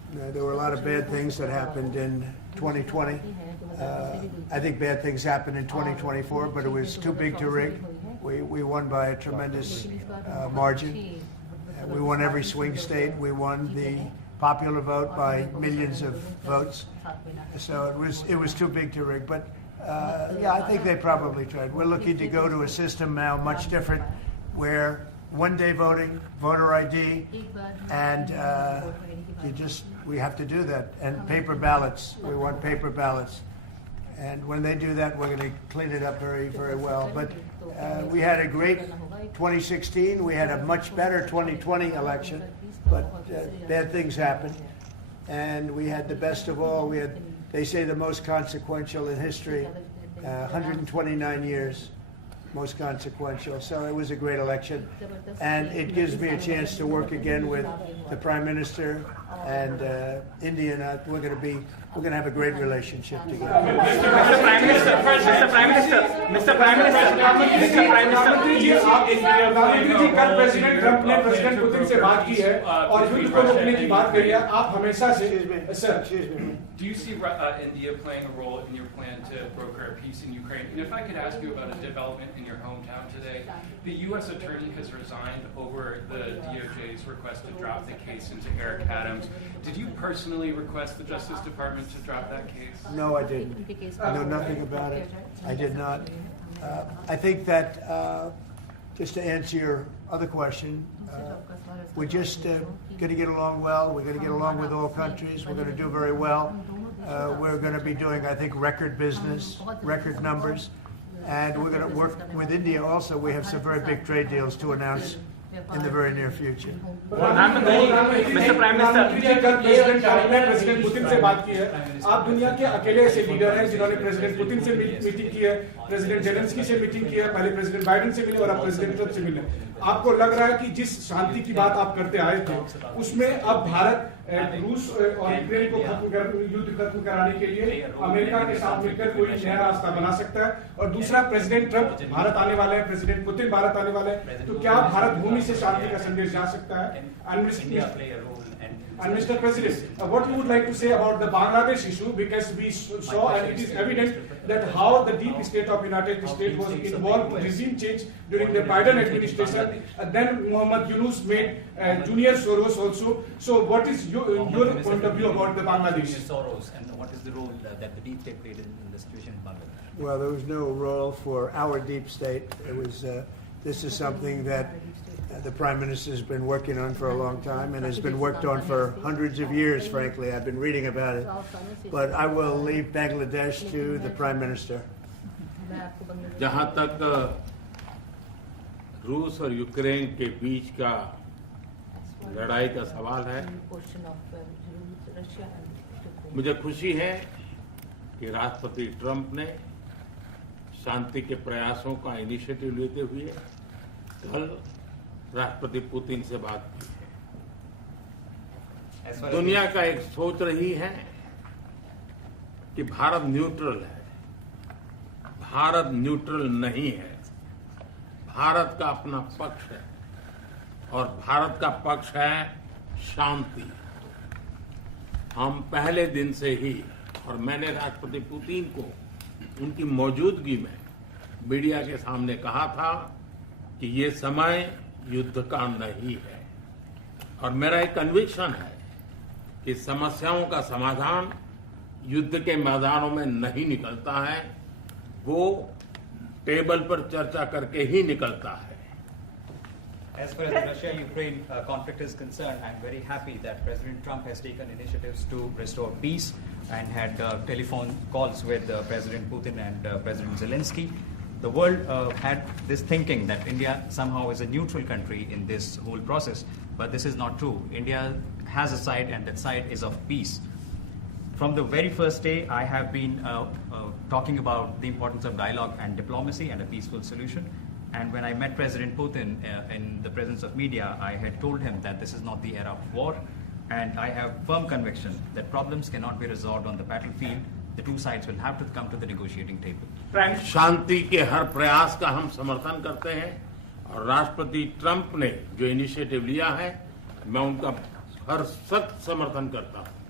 There were a lot of bad things that happened in 2020. I think bad things happened in 2024, but it was too big to rig. We won by a tremendous margin. We won every swing state. We won the popular vote by millions of votes. So it was too big to rig. But yeah, I think they probably tried. We're looking to go to a system now much different, where one-day voting, voter ID, and we have to do that. And paper ballots. We want paper ballots. And when they do that, we're going to clean it up very, very well. But we had a great 2016. We had a much better 2020 election, but bad things happened. And we had the best of all. We had, they say, the most consequential in history, 129 years, most consequential. So it was a great election. And it gives me a chance to work again with the Prime Minister and India. And we're going to have a great relationship together. Mr. Prime Minister, कल president Trump ने president Putin से बात की है और युद्ध को रोकने की बात करी है. आप हमेशा से sir. Do you see India playing a role in your plan to broker a peace in Ukraine? And if I could ask you about a development in your hometown today, the U.S. attorney has resigned over the DOJ's request to drop the case into Eric Adams. Did you personally request the Justice Department to drop that case? No, I didn't. I know nothing about it. I did not. I think that, just to answer your other question, we're just going to get along well. We're going to get along with all countries. We're going to do very well. We're going to be doing, I think, record business, record numbers. And we're going to work with India also. We have some very big trade deals to announce in the very near future. Mr. Prime Minister, president Trump ने president Putin से बात की है. आप दुनिया के अकेले ऐसे लीडर हैं जिन्होंने प्रेसिडेंट पुतिन से मीटिंग की है, प्रेसिडेंट जेलेंस्की से मीटिंग की है, पहले प्रेसिडेंट बाइडेन से मिले और अब प्रेसिडेंट ट्रंप से मिले. आपको लग रहा है कि जिस शांति की बात आप करते आए थे, उसमें अब भारत रूस और यूक्रेन को युद्ध खत्म कराने के लिए अमेरिका के साथ मिलकर कोई नया रास्ता बना सकता है? और दूसरा, प्रेसिडेंट ट्रंप भारत आने वाले हैं, प्रेसिडेंट पुतिन भारत आने वाले हैं, तो क्या भारत भूमि से शांति का संदेश जा सकता है? And Mr. President, what you would like to say about the Bangladesh issue, because we saw and it is evident that how the deep state of United States was involved in regime change during the Biden administration. Then Mohammed Yunus made Junior Soros also. So what is your point of view about the Bangladesh? Soros, and what is the role that the deep state played in the situation in Bangladesh? Well, there was no role for our deep state. It was. This is something that the Prime Minister has been working on for a long time and has been worked on for hundreds of years, frankly. I've been reading about it. But I will leave Bangladesh to the Prime Minister. जहां तक रूस और Ukraine के बीच का लड़ाई का सवाल है, मुझे खुशी है कि राष्ट्रपति ट्रंप ने शांति के प्रयासों का इनिशिएटिव लेते हुए कल राष्ट्रपति पुतिन से बात की है. दुनिया का एक सोच रही है कि भारत न्यूट्रल है. भारत न्यूट्रल नहीं है. भारत का अपना पक्ष है और भारत का पक्ष है शांति. हम पहले दिन से ही, और मैंने राष्ट्रपति पुतिन को उनकी मौजूदगी में मीडिया के सामने कहा था कि ये समय युद्ध का नहीं है, और मेरा एक कन्विक्शन है कि समस्याओं का समाधान युद्ध के मैदानों में नहीं निकलता है, वो टेबल पर चर्चा करके ही निकलता है. As far as the Russia-Ukraine conflict is concerned, I'm very happy that President Trump has taken initiatives to restore peace and had telephone calls with President Putin and President Zelensky. The world had this thinking that India somehow is a neutral country in this whole process, but this is not true. India has a side, and that side is of peace. From the very first day, I have been talking about the importance of dialogue and diplomacy and a peaceful solution. And when I met President Putin in the presence of media, I had told him that this is not the era of war, and I have firm conviction that problems cannot be resolved on the battlefield. The two sides will have to come to the negotiating table. शांति के हर प्रयास का हम समर्थन करते हैं, और राष्ट्रपति Trump ने जो इनिशिएटिव लिया है, मैं उनका हर सख्त समर्थन करता हूं.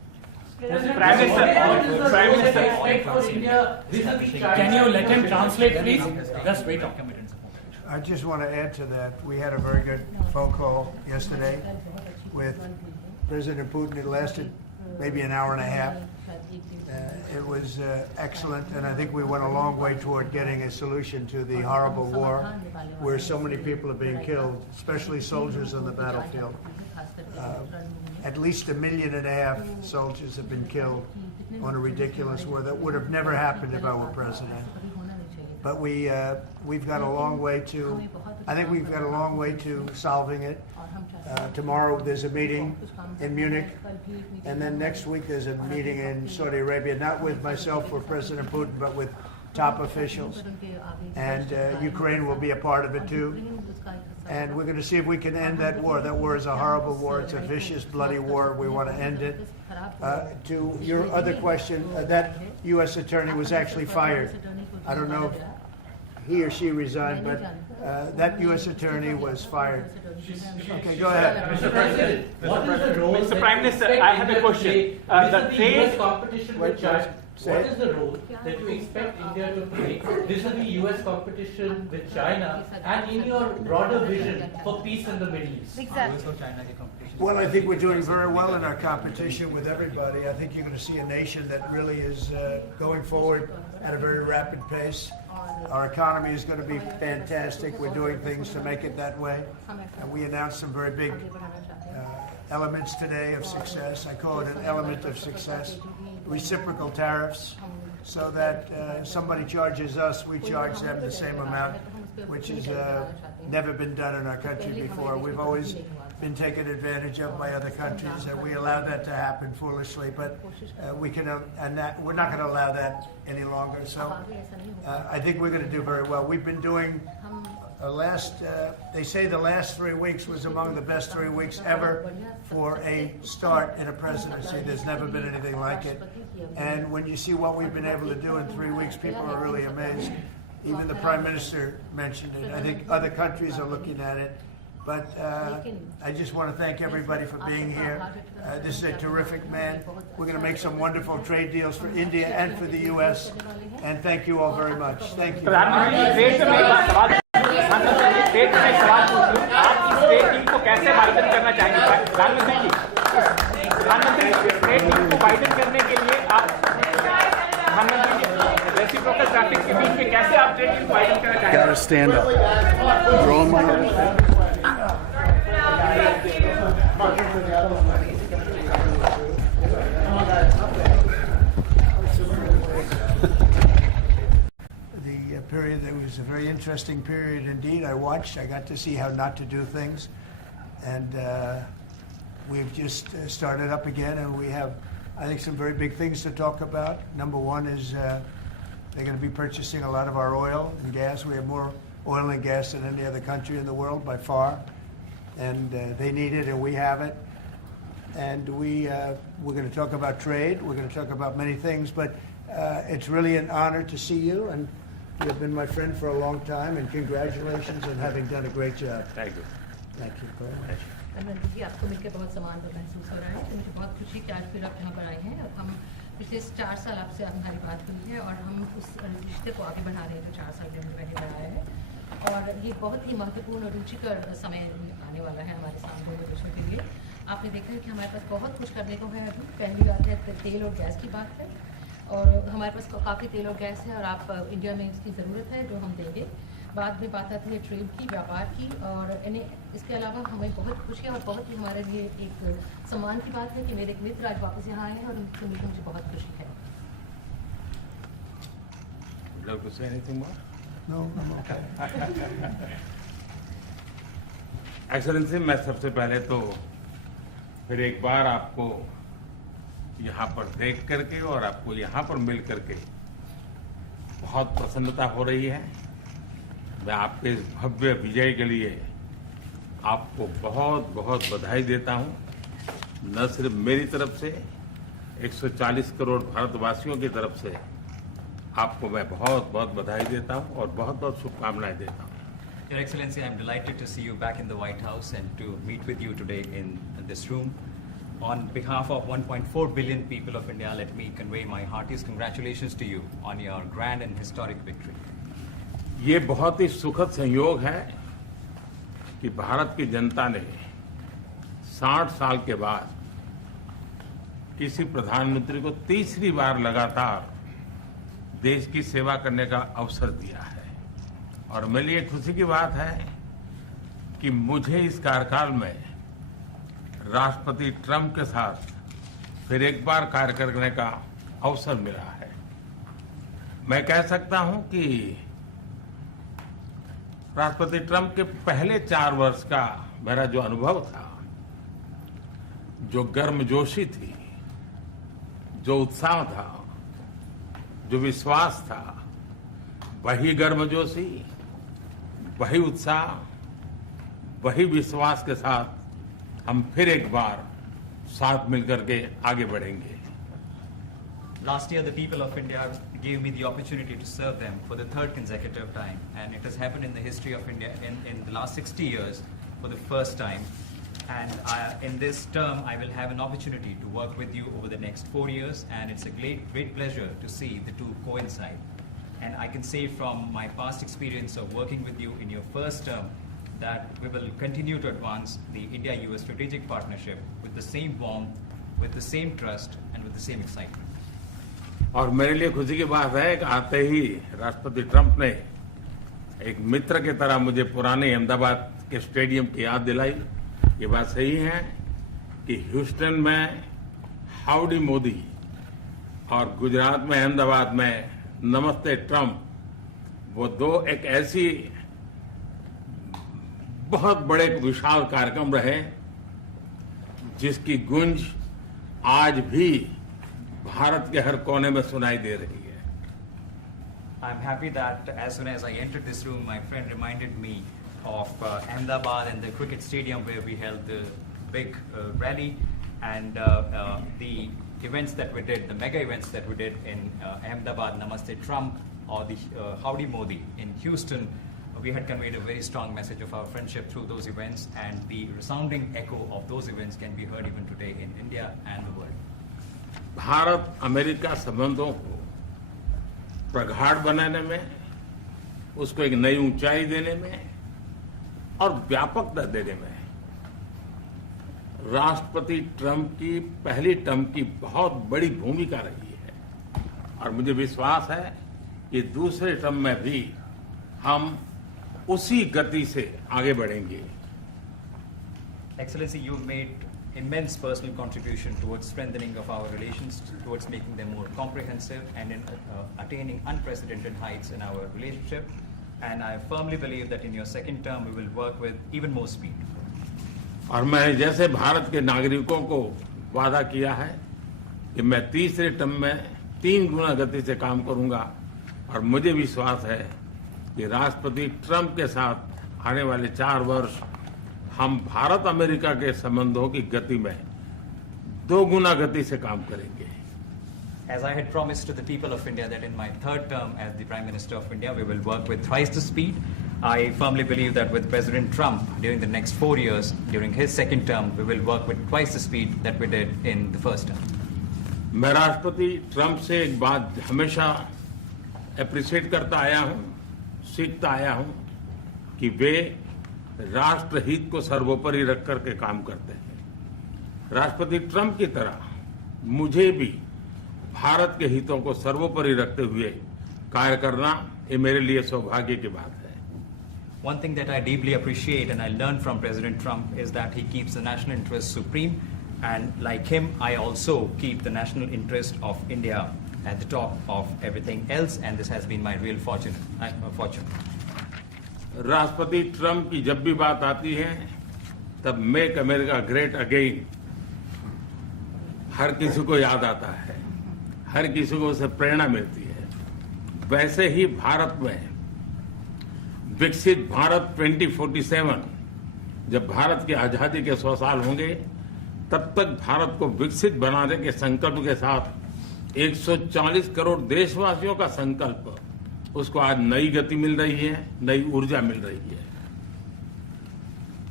Prime Minister, can you let him translate, please? Just wait. I just want to add to that. We had a very good phone call yesterday with President Putin. It lasted maybe an hour and a half. It was excellent, and I think we went a long way toward getting a solution to the horrible war where so many people are being killed, especially soldiers on the battlefield. At least 1.5 million soldiers have been killed on a ridiculous war that would have never happened if I were president. But we've got a long way to, I think we've got a long way to solving it. Tomorrow there's a meeting in Munich, and then next week there's a meeting in Saudi Arabia, not with myself or President Putin, but with top officials. And Ukraine will be a part of it too. And we're going to see if we can end that war. That war is a horrible war. It's a vicious, bloody war. We want to end it. To your other question, that U.S. attorney was actually fired. I don't know if he or she resigned, but that U.S. attorney was fired. Okay, go ahead. Mr. President, what is the role Mr. Prime Minister, I have a question. The US competition with China. Say What it. is the role that you expect India to play vis-a-vis US competition with China and in your broader vision for peace in the Middle East? Exactly. Well, I think we're doing very well in our competition with everybody. I think you're going to see a nation that really is going forward at a very rapid pace. Our economy is going to be fantastic. We're doing things to make it that way. And we announced some very big elements today of success. I call it an element of success. Reciprocal tariffs, so that somebody charges us, we charge them the same amount, which has never been done in our country before. We've always been taken advantage of by other countries, and we allow that to happen foolishly, but we're not going to allow that any longer. So I think we're going to do very well. We've been doing they say the last 3 weeks was among the best 3 weeks ever for a start in a presidency. There's never been anything like it. And when you see what we've been able to do in 3 weeks, people are really amazed. Even the Prime Minister mentioned it. I think other countries are looking at it. But I just want to thank everybody for being here. This is a terrific man. We're going to make some wonderful trade deals for India and for the U.S. And thank you all very much. Thank you. State में सवाल पूछूं, आप इस state team को कैसे market करना चाहेंगे? प्रधानमंत्री जी, स्टेट टीम को वाइडन करने के लिए आप प्रधानमंत्री जी रेसिप्रोकल ट्रैफिक के बीच में कैसे आप स्टेट टीम को वाइडन करना चाहेंगे? Gotta stand up. Drawing my head. Period. It was a very interesting period indeed. I watched. I got to see how not to do things, and we've just started up again, and we have, I think, some very big things to talk about. Number one is they're going to be purchasing a lot of our oil and gas. We have more oil and gas than any other country in the world by far, and they need it, and we have it. And we're going to talk about trade. We're going to talk about many things, but it's really an honor to see you, and you've been my friend for a long time, and congratulations on having done a great job. Thank you. Thank you very much. Narendra जी, आपको मिलकर बहुत सम्मान का महसूस हो रहा है। तो मुझे बहुत खुशी कि आज फिर आप यहाँ पर आए हैं और हम पिछले 4 साल आपसे हमारी बात हुई है और हम उस रिश्ते को आगे बढ़ा रहे हैं जो 4 साल में पहले बढ़ाया है। और ये बहुत ही महत्वपूर्ण और रुचिकर समय आने वाला है हमारे साथ दोनों देशों के लिए। आपने देखा है कि हमारे पास बहुत कुछ करने को है अभी। पहली बात है तेल और गैस की बात है, और हमारे पास काफ़ी तेल और गैस है और आप इंडिया में इसकी ज़रूरत है जो हम देंगे। बाद में बात आती है ट्रेड की, व्यापार की, और इसके अलावा हमें बहुत खुशी है और बहुत ही हमारे लिए एक सम्मान की बात है कि मेरे एक मित्र आज वापस यहाँ आए हैं और उनसे मिलकर मुझे बहुत खुशी है। Would you like to say anything more? No, I'm okay. Excellency, मैं सबसे पहले तो फिर एक बार आपको यहाँ पर देख करके और आपको यहाँ पर मिल करके बहुत प्रसन्नता हो रही है। मैं आपके इस भव्य विजय के लिए आपको बहुत बहुत बधाई देता हूँ। न सिर्फ मेरी तरफ से, 140 करोड़ भारतवासियों की तरफ से आपको मैं बहुत बहुत बधाई देता हूँ और बहुत बहुत शुभकामनाएं देता हूँ। Your Excellency, I'm delighted to see you back in the White House and to meet with you today in this room. On behalf of 1.4 billion people of India, let me convey my heartiest congratulations to you on your grand and historic victory. ये बहुत ही सुखद संयोग है कि भारत की जनता ने 60 साल के बाद किसी प्रधानमंत्री को तीसरी बार लगातार देश की सेवा करने का अवसर दिया है। और मेरे लिए खुशी की बात है कि मुझे इस कार्यकाल में राष्ट्रपति ट्रंप के साथ फिर एक बार कार्य करने का अवसर मिला है। मैं कह सकता हूं कि राष्ट्रपति ट्रंप के पहले 4 वर्ष का मेरा जो अनुभव था, जो गर्मजोशी थी, जो उत्साह था, जो विश्वास था, वही गर्मजोशी, वही उत्साह, वही विश्वास के साथ हम फिर एक बार साथ मिलकर के आगे बढ़ेंगे। Last year, the people of India gave me the opportunity to serve them for the 3rd consecutive time, and it has happened in the history of India in the last 60 years for the first time. And in this term, I will have an opportunity to work with you over the next 4 years, and it's a great pleasure to see the two coincide. And I can say from my past experience of working with you in your first term that we will continue to advance the India-US strategic partnership with the same warmth, with the same trust, and with the same excitement. और मेरे लिए खुशी की बात है कि आते ही राष्ट्रपति ट्रंप ने एक मित्र की तरह मुझे पुराने अहमदाबाद के स्टेडियम की याद दिलाई। ये बात सही है कि ह्यूस्टन में हाउडी मोदी और गुजरात में अहमदाबाद में नमस्ते ट्रंप, वो दो एक ऐसी बहुत बड़े विशाल कार्यक्रम रहे जिसकी गूंज आज भी भारत के हर कोने में सुनाई दे रही है। I'm happy that as soon as I entered this room, my friend reminded me of Ahmedabad and the cricket stadium where we held the big rally, and the events that we did, the mega events that we did in Ahmedabad, Namaste Trump, or the Howdy Modi in Houston. We had conveyed a very strong message of our friendship through those events, and the resounding echo of those events can be heard even today in India and the world. Bharat America संबंधों को प्रगाढ़ बनाने में, उसको एक नई ऊंचाई देने में और व्यापकता देने में राष्ट्रपति ट्रंप की पहली टर्म की बहुत बड़ी भूमिका रही है। और मुझे विश्वास है कि दूसरे टर्म में भी हम उसी गति से आगे बढ़ेंगे। Excellency, you've made immense personal contribution towards strengthening of our relations, towards making them more comprehensive, and in attaining unprecedented heights in our relationship. And I firmly believe that in your second term, we will work with even more speed. और मैं जैसे भारत के नागरिकों को वादा किया है कि मैं तीसरे टर्म में 3 गुना गति से काम करूंगा, और मुझे विश्वास है कि राष्ट्रपति ट्रंप के साथ आने वाले 4 वर्ष हम भारत अमेरिका के संबंधों की गति में 2 गुना गति से काम करेंगे। As I had promised to the people of India that in my 3rd term as the Prime Minister of India, we will work with thrice the speed. I firmly believe that with President Trump during the next 4 years, during his second term, we will work with twice the speed that we did in the first term. मैं राष्ट्रपति Trump से एक बात हमेशा appreciate करता आया हूं, सीखता आया हूं कि वे राष्ट्रहित को सर्वोपरि रख करके काम करते हैं। राष्ट्रपति ट्रंप की तरह मुझे भी भारत के हितों को सर्वोपरि रखते हुए कार्य करना, ये मेरे लिए सौभाग्य की बात है। One thing that I deeply appreciate and I learned from President Trump is that he keeps the national interest supreme, and like him, I also keep the national interest of India at the top of everything else, and this has been my real fortune. राष्ट्रपति Trump की जब भी बात आती है तब make America great again हर किसी को याद आता है, हर किसी को उससे प्रेरणा मिलती है। वैसे ही भारत में विकसित भारत 2047, जब भारत की आजादी के 100 साल होंगे, तब तक भारत को विकसित बनाने के संकल्प के साथ 140 करोड़ देशवासियों का संकल्प, उसको आज नई गति मिल रही है, नई ऊर्जा मिल रही है।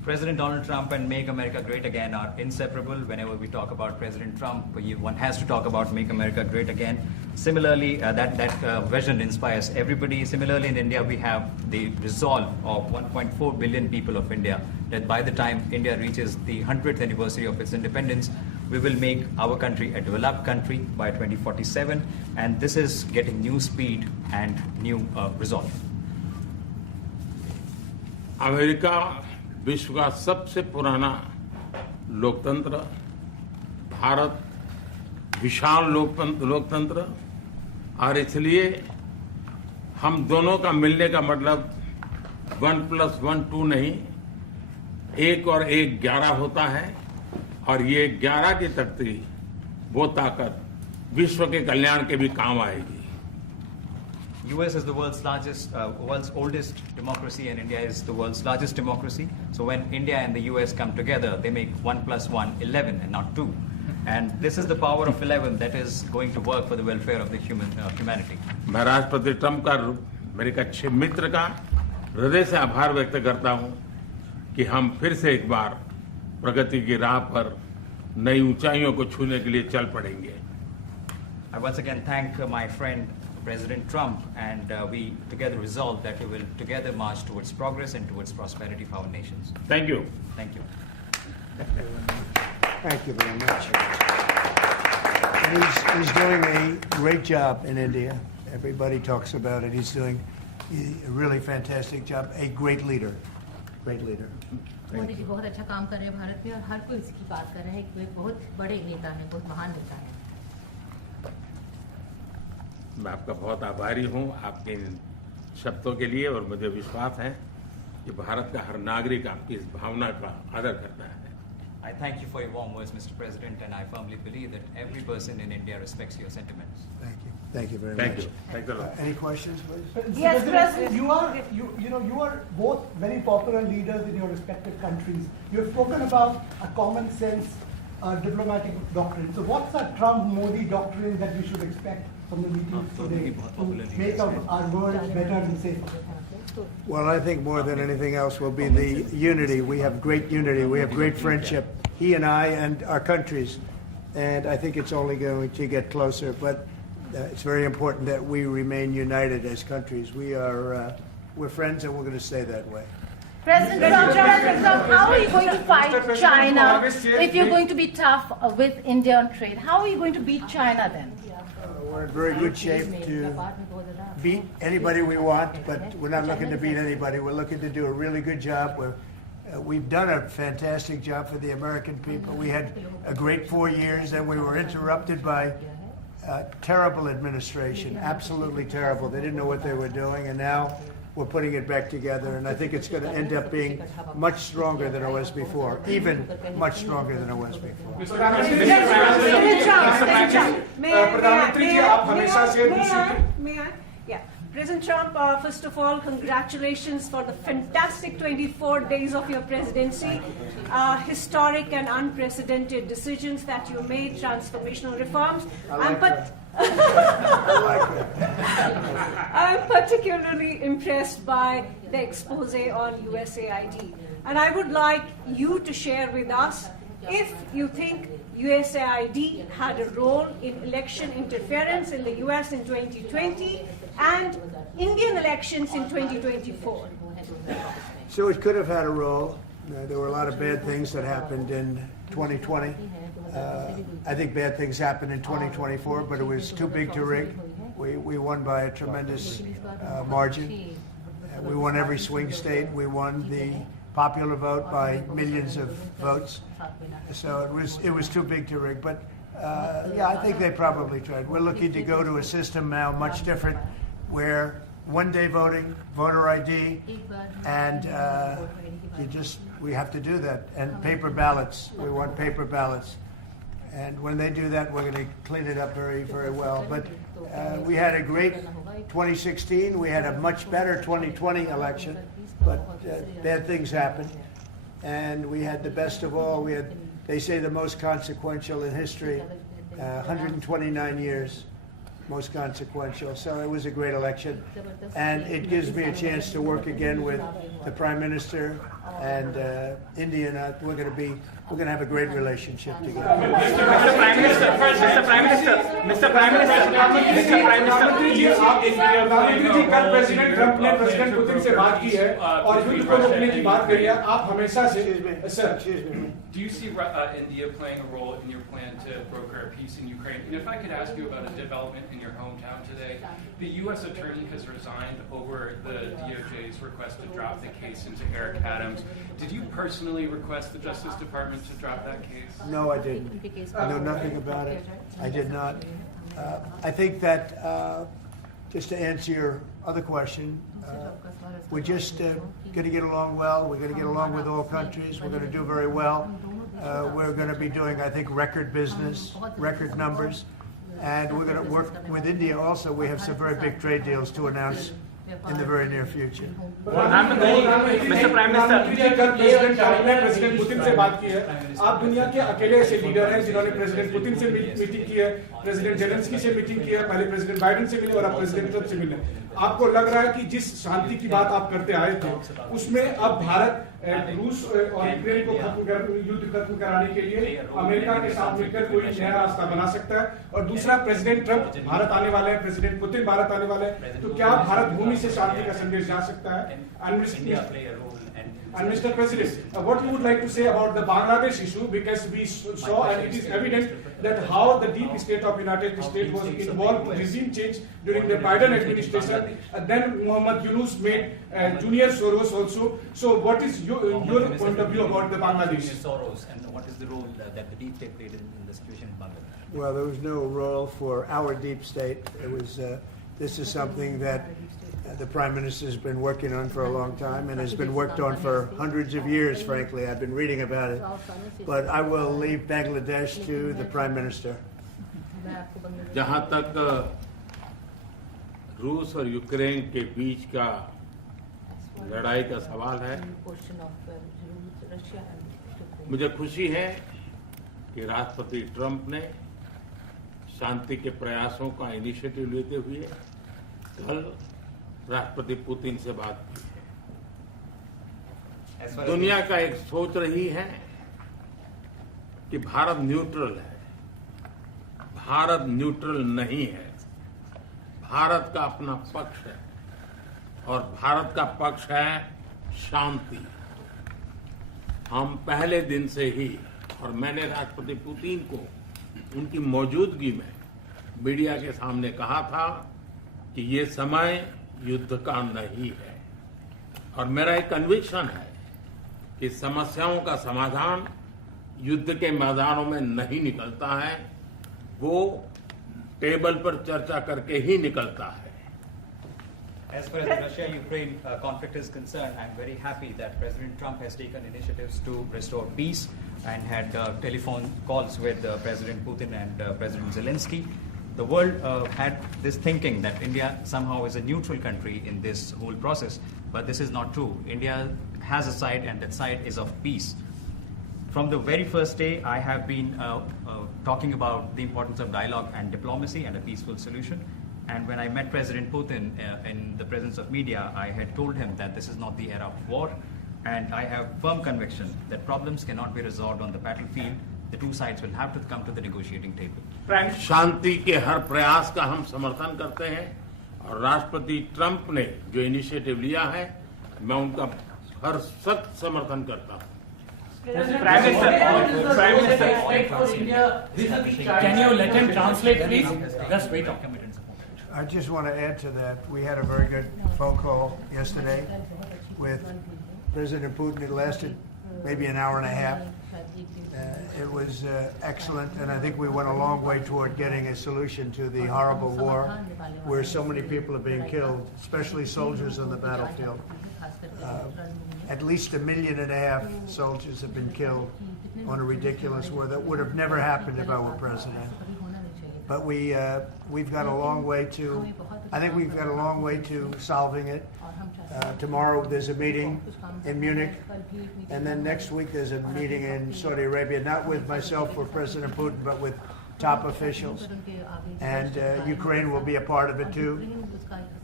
President Donald Trump and Make America Great Again are inseparable. Whenever we talk about President Trump, one has to talk about Make America Great Again. Similarly, that vision inspires everybody. Similarly, in India, we have the resolve of 1.4 billion people of India that by the time India reaches the 100th anniversary of its independence, we will make our country a developed country by 2047. And this is getting new speed and new resolve. America विश्व का सबसे पुराना लोकतंत्र, भारत विशाल लोकतंत्र, और इसलिए हम दोनों का मिलने का मतलब 1+1 2 नहीं, 1 और 1 11 होता है, और ये 11 की तख्ती वो ताकत विश्व के कल्याण के भी काम आएगी. US is the world's oldest democracy, and India is the world's largest democracy. So when India and the US come together, they make 1+1 11 and not 2. And this is the power of 11 that is going to work for the welfare of the humanity. मैं राष्ट्रपति Trump का, मेरे एक अच्छे मित्र का हृदय से आभार व्यक्त करता हूं कि हम फिर से एक बार प्रगति की राह पर नई ऊंचाइयों को छूने के लिए चल पड़ेंगे. I once again thank my friend President Trump, and we together resolve that we will together march towards progress and towards prosperity for our nations. Thank you. Thank you. Thank you very much. And he's doing a great job in India. Everybody talks about it. He's doing a really fantastic job. A great leader. Great leader. Modi ji बहुत अच्छा काम कर रहे हैं भारत में, और हर कोई इसकी बात कर रहा है कि बहुत बड़े नेता हैं, बहुत महान नेता हैं. मैं आपका बहुत आभारी हूं आपके इन शब्दों के लिए, और मुझे विश्वास है कि भारत का हर नागरिक आपकी इस भावना का आदर करता है. I thank you for your warm words, Mr. President, and I firmly believe that every person in India respects your sentiments. Thank you. Thank you very Thank much. you. Thanks a lot. Any questions, please? Yes, President. You are both very popular leaders in your respective countries. You have spoken about a common sense diplomatic doctrine. So what's the Trump-Modi doctrine that we should expect from the meetings today to make our world better and safer? Well, I think more than anything else will be the unity. We have great unity. We have great friendship, he and I and our countries. And I think it's only going to get closer. But it's very important that we remain united as countries. We're friends, and we're going to stay that way. President Trump, how are you going to fight China if you're going to be tough with India on trade? How are you going to beat China then? We're in very good shape to beat anybody we want, but we're not looking to beat anybody. We're looking to do a really good job. We've done a fantastic job for the American people. We had a great 4 years, and we were interrupted by terrible administration, absolutely terrible. They didn't know what they were doing, and now we're putting it back together, and I think it's going to end up being much stronger than it was before, even much stronger than it was before. May I? Yeah. President Trump, first of all, congratulations for the fantastic 24 days of your presidency. Historic and unprecedented decisions that you made, transformational reforms. I'm particularly impressed by the expose on USAID. And I would like you to share with us if you think USAID had a role in election interference in the US in 2020 and Indian elections in 2024. So it could have had a role. There were a lot of bad things that happened in 2020. I think bad things happened in 2024, but it was too big to rig. We won by a tremendous margin. We won every swing state. We won the popular vote by millions of votes. So it was too big to rig. But yeah, I think they probably tried. We're looking to go to a system now much different, where one-day voting, voter ID, and we have to do that. And paper ballots. We want paper ballots. And when they do that, we're going to clean it up very, very well. But we had a great 2016. We had a much better 2020 election. But bad things happened. And we had the best of all. We had, they say, the most consequential in history, 129 years, most consequential. So it was a great election. And it gives me a chance to work again with the Prime Minister and India and I, we're going to have a great relationship together. Mr. Prime Minister, प्रधानमंत्री जी कल president Trump ने president Putin से बात की है और युद्ध को रोकने की बात करी है. आप हमेशा से sir. Do you see India playing a role in your plan to broker a peace in Ukraine? And if I could ask you about a development in your hometown today, the U.S. attorney has resigned over the DOJ's request to drop the case into Eric Adams. Did you personally request the Justice Department to drop that case? No, I didn't. I know nothing about it. I did not. I think that, just to answer your other question, we're just going to get along well. We're going to get along with all countries. We're going to do very well. We're going to be doing, I think, record business, record numbers. And we're going to work with India also. We have some very big trade deals to announce in the very near future. Mr. Prime Minister, कल president Trump ने president Putin से बात की है. आप दुनिया के अकेले ऐसे लीडर हैं जिन्होंने प्रेसिडेंट पुतिन से मीटिंग की है, प्रेसिडेंट जेलेंस्की से मीटिंग की है, पहले प्रेसिडेंट बाइडेन से मिले और अब प्रेसिडेंट ट्रंप से मिले. आपको लग रहा है कि जिस शांति की बात आप करते आए थे उसमें अब भारत रूस और यूक्रेन को युद्ध खत्म कराने के लिए अमेरिका के साथ मिलकर कोई नया रास्ता बना सकता है. और दूसरा, प्रेसिडेंट ट्रंप भारत आने वाले हैं, प्रेसिडेंट पुतिन भारत आने वाले हैं, तो क्या भारत भूमि से शांति का संदेश जा सकता है? And Mr. President, what you would like to say about the Bangladesh issue, because we saw and it is evident that how the deep state of United States was involved in regime change during the Biden administration. Then Mohammed Yunus made Junior Soros also. So what is your point of view about the Bangladesh? Soros, and what is the role that the deep state played in the situation in Bangladesh? Well, there was no role for our deep state. It was. This is something that the Prime Minister has been working on for a long time and has been worked on for hundreds of years, frankly. I've been reading about it. But I will leave Bangladesh to the Prime Minister. जहां तक रूस और Ukraine के बीच का लड़ाई का सवाल है, मुझे खुशी है कि राष्ट्रपति ट्रंप ने शांति के प्रयासों का इनिशिएटिव लेते हुए कल राष्ट्रपति पुतिन से बात की है. दुनिया का एक सोच रही है कि भारत न्यूट्रल है. भारत न्यूट्रल नहीं है. भारत का अपना पक्ष है और भारत का पक्ष है शांति. हम पहले दिन से ही, और मैंने राष्ट्रपति पुतिन को उनकी मौजूदगी में मीडिया के सामने कहा था कि ये समय युद्ध का नहीं है. और मेरा एक कन्विक्शन है कि समस्याओं का समाधान युद्ध के मैदानों में नहीं निकलता है, वो टेबल पर चर्चा करके ही निकलता है. As far as the Russia-Ukraine conflict is concerned, I'm very happy that President Trump has taken initiatives to restore peace and had telephone calls with President Putin and President Zelensky. The world had this thinking that India somehow is a neutral country in this whole process, but this is not true. India has a side, and that side is of peace. From the very first day, I have been talking about the importance of dialogue and diplomacy and a peaceful solution. And when I met President Putin in the presence of media, I had told him that this is not the era of war, and I have firm conviction that problems cannot be resolved on the battlefield. The two sides will have to come to the negotiating table. शांति के हर प्रयास का हम समर्थन करते हैं और राष्ट्रपति Trump ने जो इनिशिएटिव लिया है, मैं उनका हर सख्त समर्थन करता हूं. Prime Minister, can you let him translate, please? Just wait. I just want to add to that. We had a very good phone call yesterday with President Putin. It lasted maybe an hour and a half. It was excellent, and I think we went a long way toward getting a solution to the horrible war where so many people are being killed, especially soldiers on the battlefield. At least 1.5 million soldiers have been killed on a ridiculous war that would have never happened if I were president. But we've got a long way to, I think we've got a long way to solving it. Tomorrow there's a meeting in Munich, and then next week there's a meeting in Saudi Arabia, not with myself or President Putin, but with top officials. And Ukraine will be a part of it too.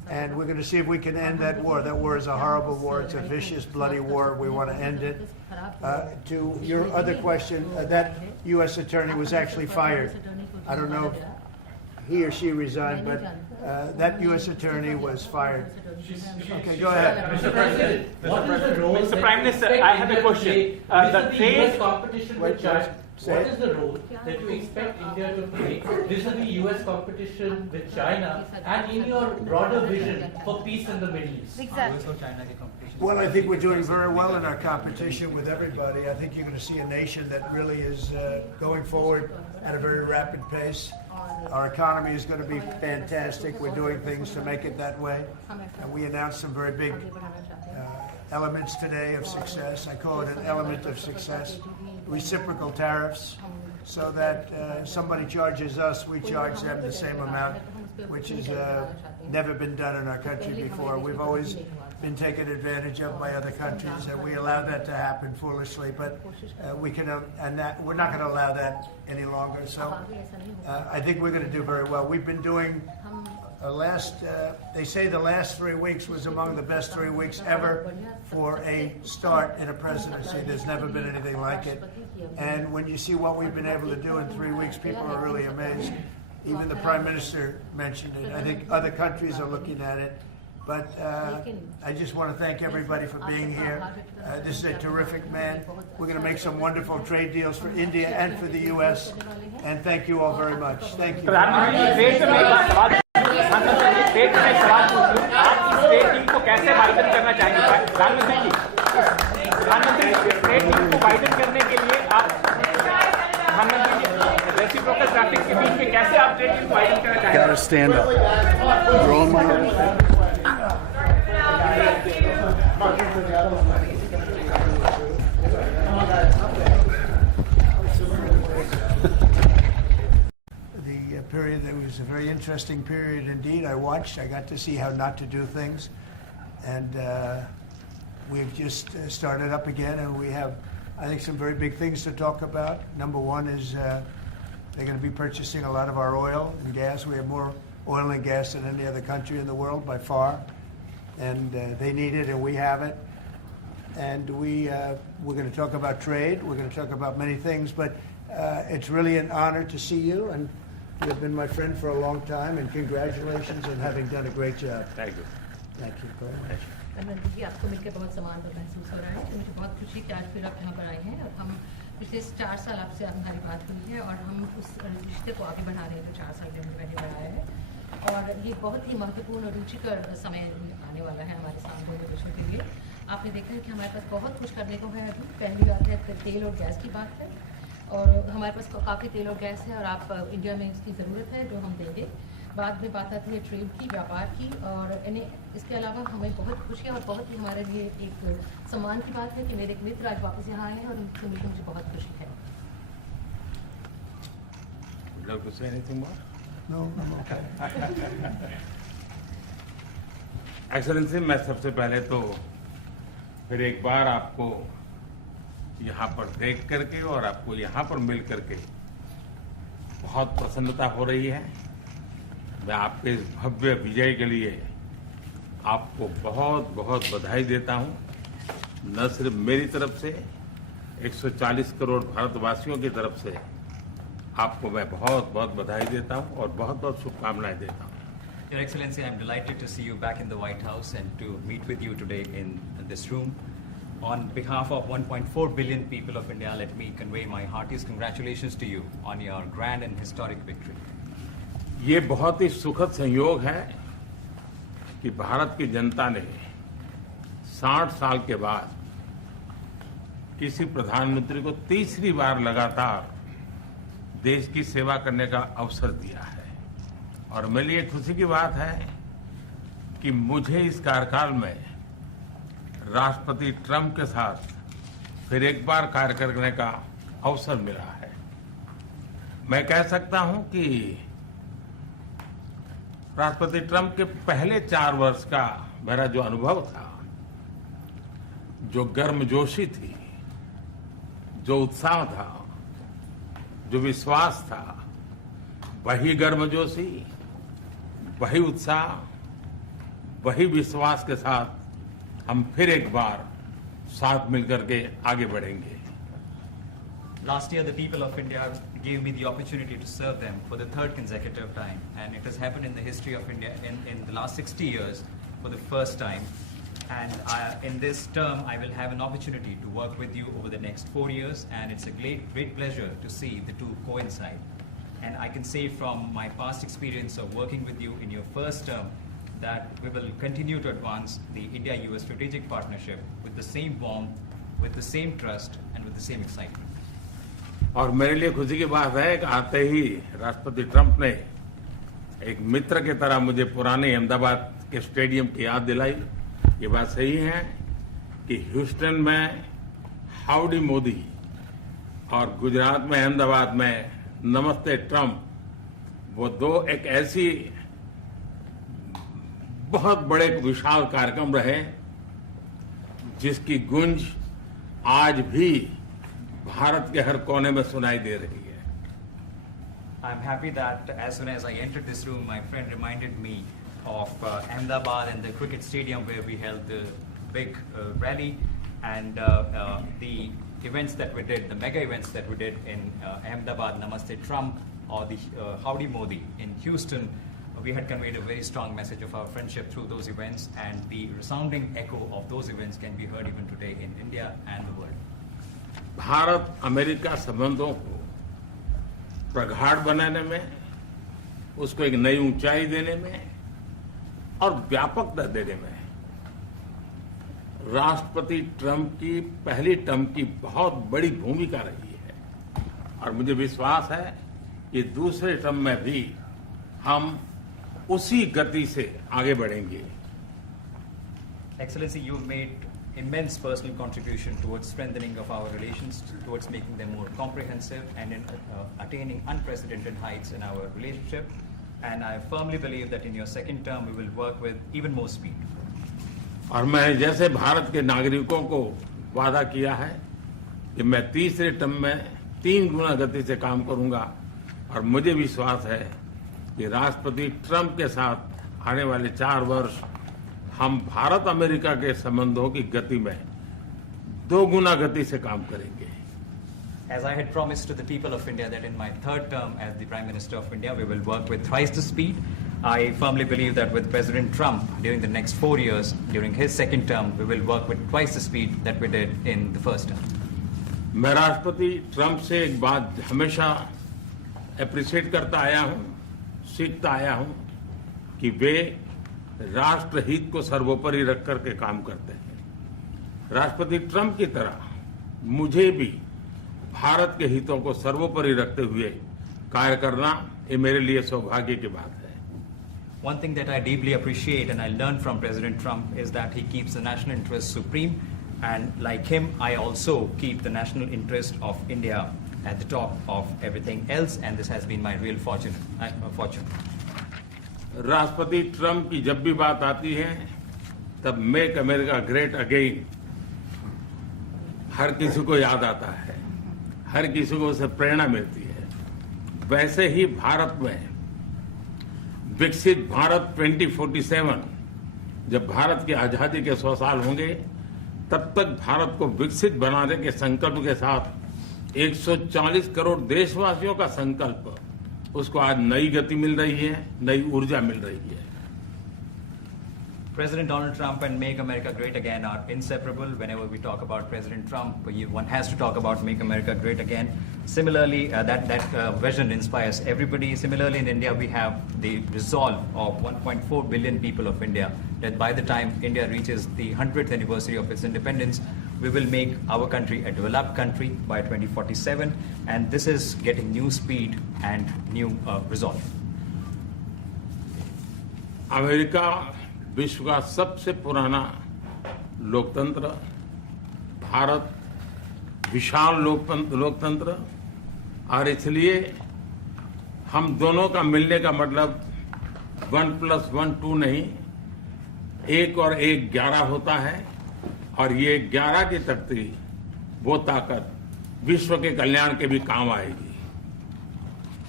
and we're going to see if we can end that war. That war is a horrible war. It's a vicious, bloody war. We want to end it. To your other question, that U.S. attorney was actually fired. I don't know if he or she resigned, but that U.S. attorney was fired. Okay, go ahead. Mr. President, what is the role Mr. Prime Minister, I have a question. The US competition with China. Say What it. is the role that you expect India to play vis-a-vis US competition with China and in your broader vision for peace in the Middle East? Exactly. Well, I think we're doing very well in our competition with everybody. I think you're going to see a nation that really is going forward at a very rapid pace. Our economy is going to be fantastic. We're doing things to make it that way. And we announced some very big elements today of success. I call it an element of success. Reciprocal tariffs, so that somebody charges us, we charge them the same amount, which has never been done in our country before. We've always been taken advantage of by other countries, and we allow that to happen foolishly. But we're not going to allow that any longer. So I think we're going to do very well. We've been doing they say the last 3 weeks was among the best 3 weeks ever for a start in a presidency. There's never been anything like it. And when you see what we've been able to do in 3 weeks, people are really amazed. Even the Prime Minister mentioned it. I think other countries are looking at it. But I just want to thank everybody for being here. This is a terrific man. We're going to make some wonderful trade deals for India and for the U.S. And thank you all very much. Thank you. State में सवाल पूछूं, आप state team को कैसे widen करना चाहेंगे? प्रधानमंत्री जी, state team को वाइडन करने के लिए आप प्रधानमंत्री जी रेसिप्रोकल ट्रैफिक के बीच में कैसे आप स्टेट टीम को वाइडन करना चाहेंगे? Gotta stand up. You're on my Period. It was a very interesting period indeed. I watched. I got to see how not to do things, and we've just started up again, and we have, I think, some very big things to talk about. Number one is they're going to be purchasing a lot of our oil and gas. We have more oil and gas than any other country in the world by far, and they need it, and we have it. And we're going to talk about trade. We're going to talk about many things, but it's really an honor to see you, and you've been my friend for a long time, and congratulations on having done a great job. Thank you. Thank you very much. Narendra जी, आपको मिलकर बहुत सम्मान महसूस हो रहा है। तो मुझे बहुत खुशी कि आज फिर आप यहाँ पर आए हैं और हम पिछले 4 साल आपसे हमारी बात हुई है और हम उस रिश्ते को आगे बढ़ा रहे हैं जो 4 साल में हमने पहले बढ़ाया है। और ये बहुत ही महत्वपूर्ण और रुचिकर समय आने वाला है हमारे साथ दोनों देशों के लिए। आपने देखा है कि हमारे पास बहुत कुछ करने को है। अभी पहली बात है तेल और गैस की बात है, और हमारे पास काफ़ी तेल और गैस है और आप इंडिया में इसकी ज़रूरत है जो हम देंगे। बाद में बात आती है ट्रेड की, व्यापार की, और इसके अलावा हमें बहुत खुशी है और बहुत ही हमारे लिए एक सम्मान की बात है कि मेरे एक मित्र आज वापस यहाँ आए हैं और उनसे मिलकर मुझे बहुत खुशी है। Would you like to say anything more? No, I'm okay. Excellency, मैं सबसे पहले तो फिर एक बार आपको यहाँ पर देख करके और आपको यहाँ पर मिल करके बहुत प्रसन्नता हो रही है। मैं आपके इस भव्य विजय के लिए आपको बहुत बहुत बधाई देता हूँ। न सिर्फ मेरी तरफ से, 140 करोड़ भारतवासियों की तरफ से आपको मैं बहुत बहुत बधाई देता हूँ और बहुत बहुत शुभकामनाएं देता हूँ। Your Excellency, I'm delighted to see you back in the White House and to meet with you today in this room. On behalf of 1.4 billion people of India, let me convey my heartiest congratulations to you on your grand and historic victory. ये बहुत ही सुखद संयोग है कि भारत की जनता ने 60 साल के बाद किसी प्रधानमंत्री को तीसरी बार लगातार देश की सेवा करने का अवसर दिया है। और मेरे लिए खुशी की बात है कि मुझे इस कार्यकाल में राष्ट्रपति ट्रंप के साथ फिर एक बार कार्य करने का अवसर मिला है। मैं कह सकता हूं कि राष्ट्रपति ट्रंप के पहले 4 वर्ष का मेरा जो अनुभव था, जो गर्मजोशी थी, जो उत्साह था, जो विश्वास था, वही गर्मजोशी, वही उत्साह वही विश्वास के साथ हम फिर एक बार साथ मिलकर के आगे बढ़ेंगे। Last year, the people of India gave me the opportunity to serve them for the third consecutive time, and it has happened in the history of India in the last 60 years for the first time. And in this term, I will have an opportunity to work with you over the next 4 years, and it's a great pleasure to see the two coincide. And I can say from my past experience of working with you in your first term that we will continue to advance the India-US strategic partnership with the same warmth, with the same trust, and with the same excitement. और मेरे लिए खुशी की बात है कि आते ही राष्ट्रपति ट्रंप ने एक मित्र की तरह मुझे पुराने अहमदाबाद के स्टेडियम की याद दिलाई। ये बात सही है कि ह्यूस्टन में हाउडी मोदी और गुजरात में अहमदाबाद में नमस्ते ट्रंप, वो दो एक ऐसी बहुत बड़े विशाल कार्यक्रम रहे जिसकी गूंज आज भी भारत के हर कोने में सुनाई दे रही है। I'm happy that as soon as I entered this room, my friend reminded me of Ahmedabad and the cricket stadium where we held the big rally, and the events that we did, the mega events that we did in Ahmedabad, Namaste Trump, or the Howdy Modi in Houston. We had conveyed a very strong message of our friendship through those events, and the resounding echo of those events can be heard even today in India and the world. Bharat America संबंधों को प्रगाढ़ बनाने में, उसको एक नई ऊंचाई देने में और व्यापकता देने में राष्ट्रपति ट्रंप की पहली टर्म की बहुत बड़ी भूमिका रही है। और मुझे विश्वास है कि दूसरे टर्म में भी हम उसी गति से आगे बढ़ेंगे। Excellency, you made immense personal contribution towards strengthening of our relations, towards making them more comprehensive, and in attaining unprecedented heights in our relationship. And I firmly believe that in your second term, we will work with even more speed. और मैं जैसे भारत के नागरिकों को वादा किया है कि मैं तीसरे टर्म में 3 गुना गति से काम करूंगा, और मुझे विश्वास है कि राष्ट्रपति ट्रंप के साथ आने वाले 4 वर्ष हम भारत अमेरिका के संबंधों की गति में 2 गुना गति से काम करेंगे। As I had promised to the people of India that in my third term as the Prime Minister of India, we will work with thrice the speed. I firmly believe that with President Trump during the next 4 years, during his second term, we will work with twice the speed that we did in the first term. मैं राष्ट्रपति Trump से एक बात हमेशा appreciate करता आया हूं, सीखता आया हूं कि वे राष्ट्रहित को सर्वोपरि रख करके काम करते हैं। राष्ट्रपति ट्रंप की तरह मुझे भी भारत के हितों को सर्वोपरि रखते हुए कार्य करना, ये मेरे लिए सौभाग्य की बात है। One thing that I deeply appreciate and I learned from President Trump is that he keeps the national interest supreme, and like him, I also keep the national interest of India at the top of everything else, and this has been my real fortune. राष्ट्रपति Trump की जब भी बात आती है तब make America great again हर किसी को याद आता है, हर किसी को उससे प्रेरणा मिलती है। वैसे ही भारत में विकसित भारत 2047, जब भारत की आजादी के 100 साल होंगे, तब तक भारत को विकसित बनाने के संकल्प के साथ 140 करोड़ देशवासियों का संकल्प, उसको आज नई गति मिल रही है, नई ऊर्जा मिल रही है। President Donald Trump and Make America Great Again are inseparable. Whenever we talk about President Trump, one has to talk about Make America Great Again. Similarly, that vision inspires everybody. Similarly, in India, we have the resolve of 1.4 billion people of India that by the time India reaches the 100th anniversary of its independence, we will make our country a developed country by 2047. And this is getting new speed and new resolve. America विश्व का सबसे पुराना लोकतंत्र, भारत विशाल लोकतंत्र, और इसलिए हम दोनों का मिलने का मतलब 1+1 2 नहीं, 1 और 1 11 होता है, और ये 11 की तख्ती, वो ताकत विश्व के कल्याण के भी काम आएगी।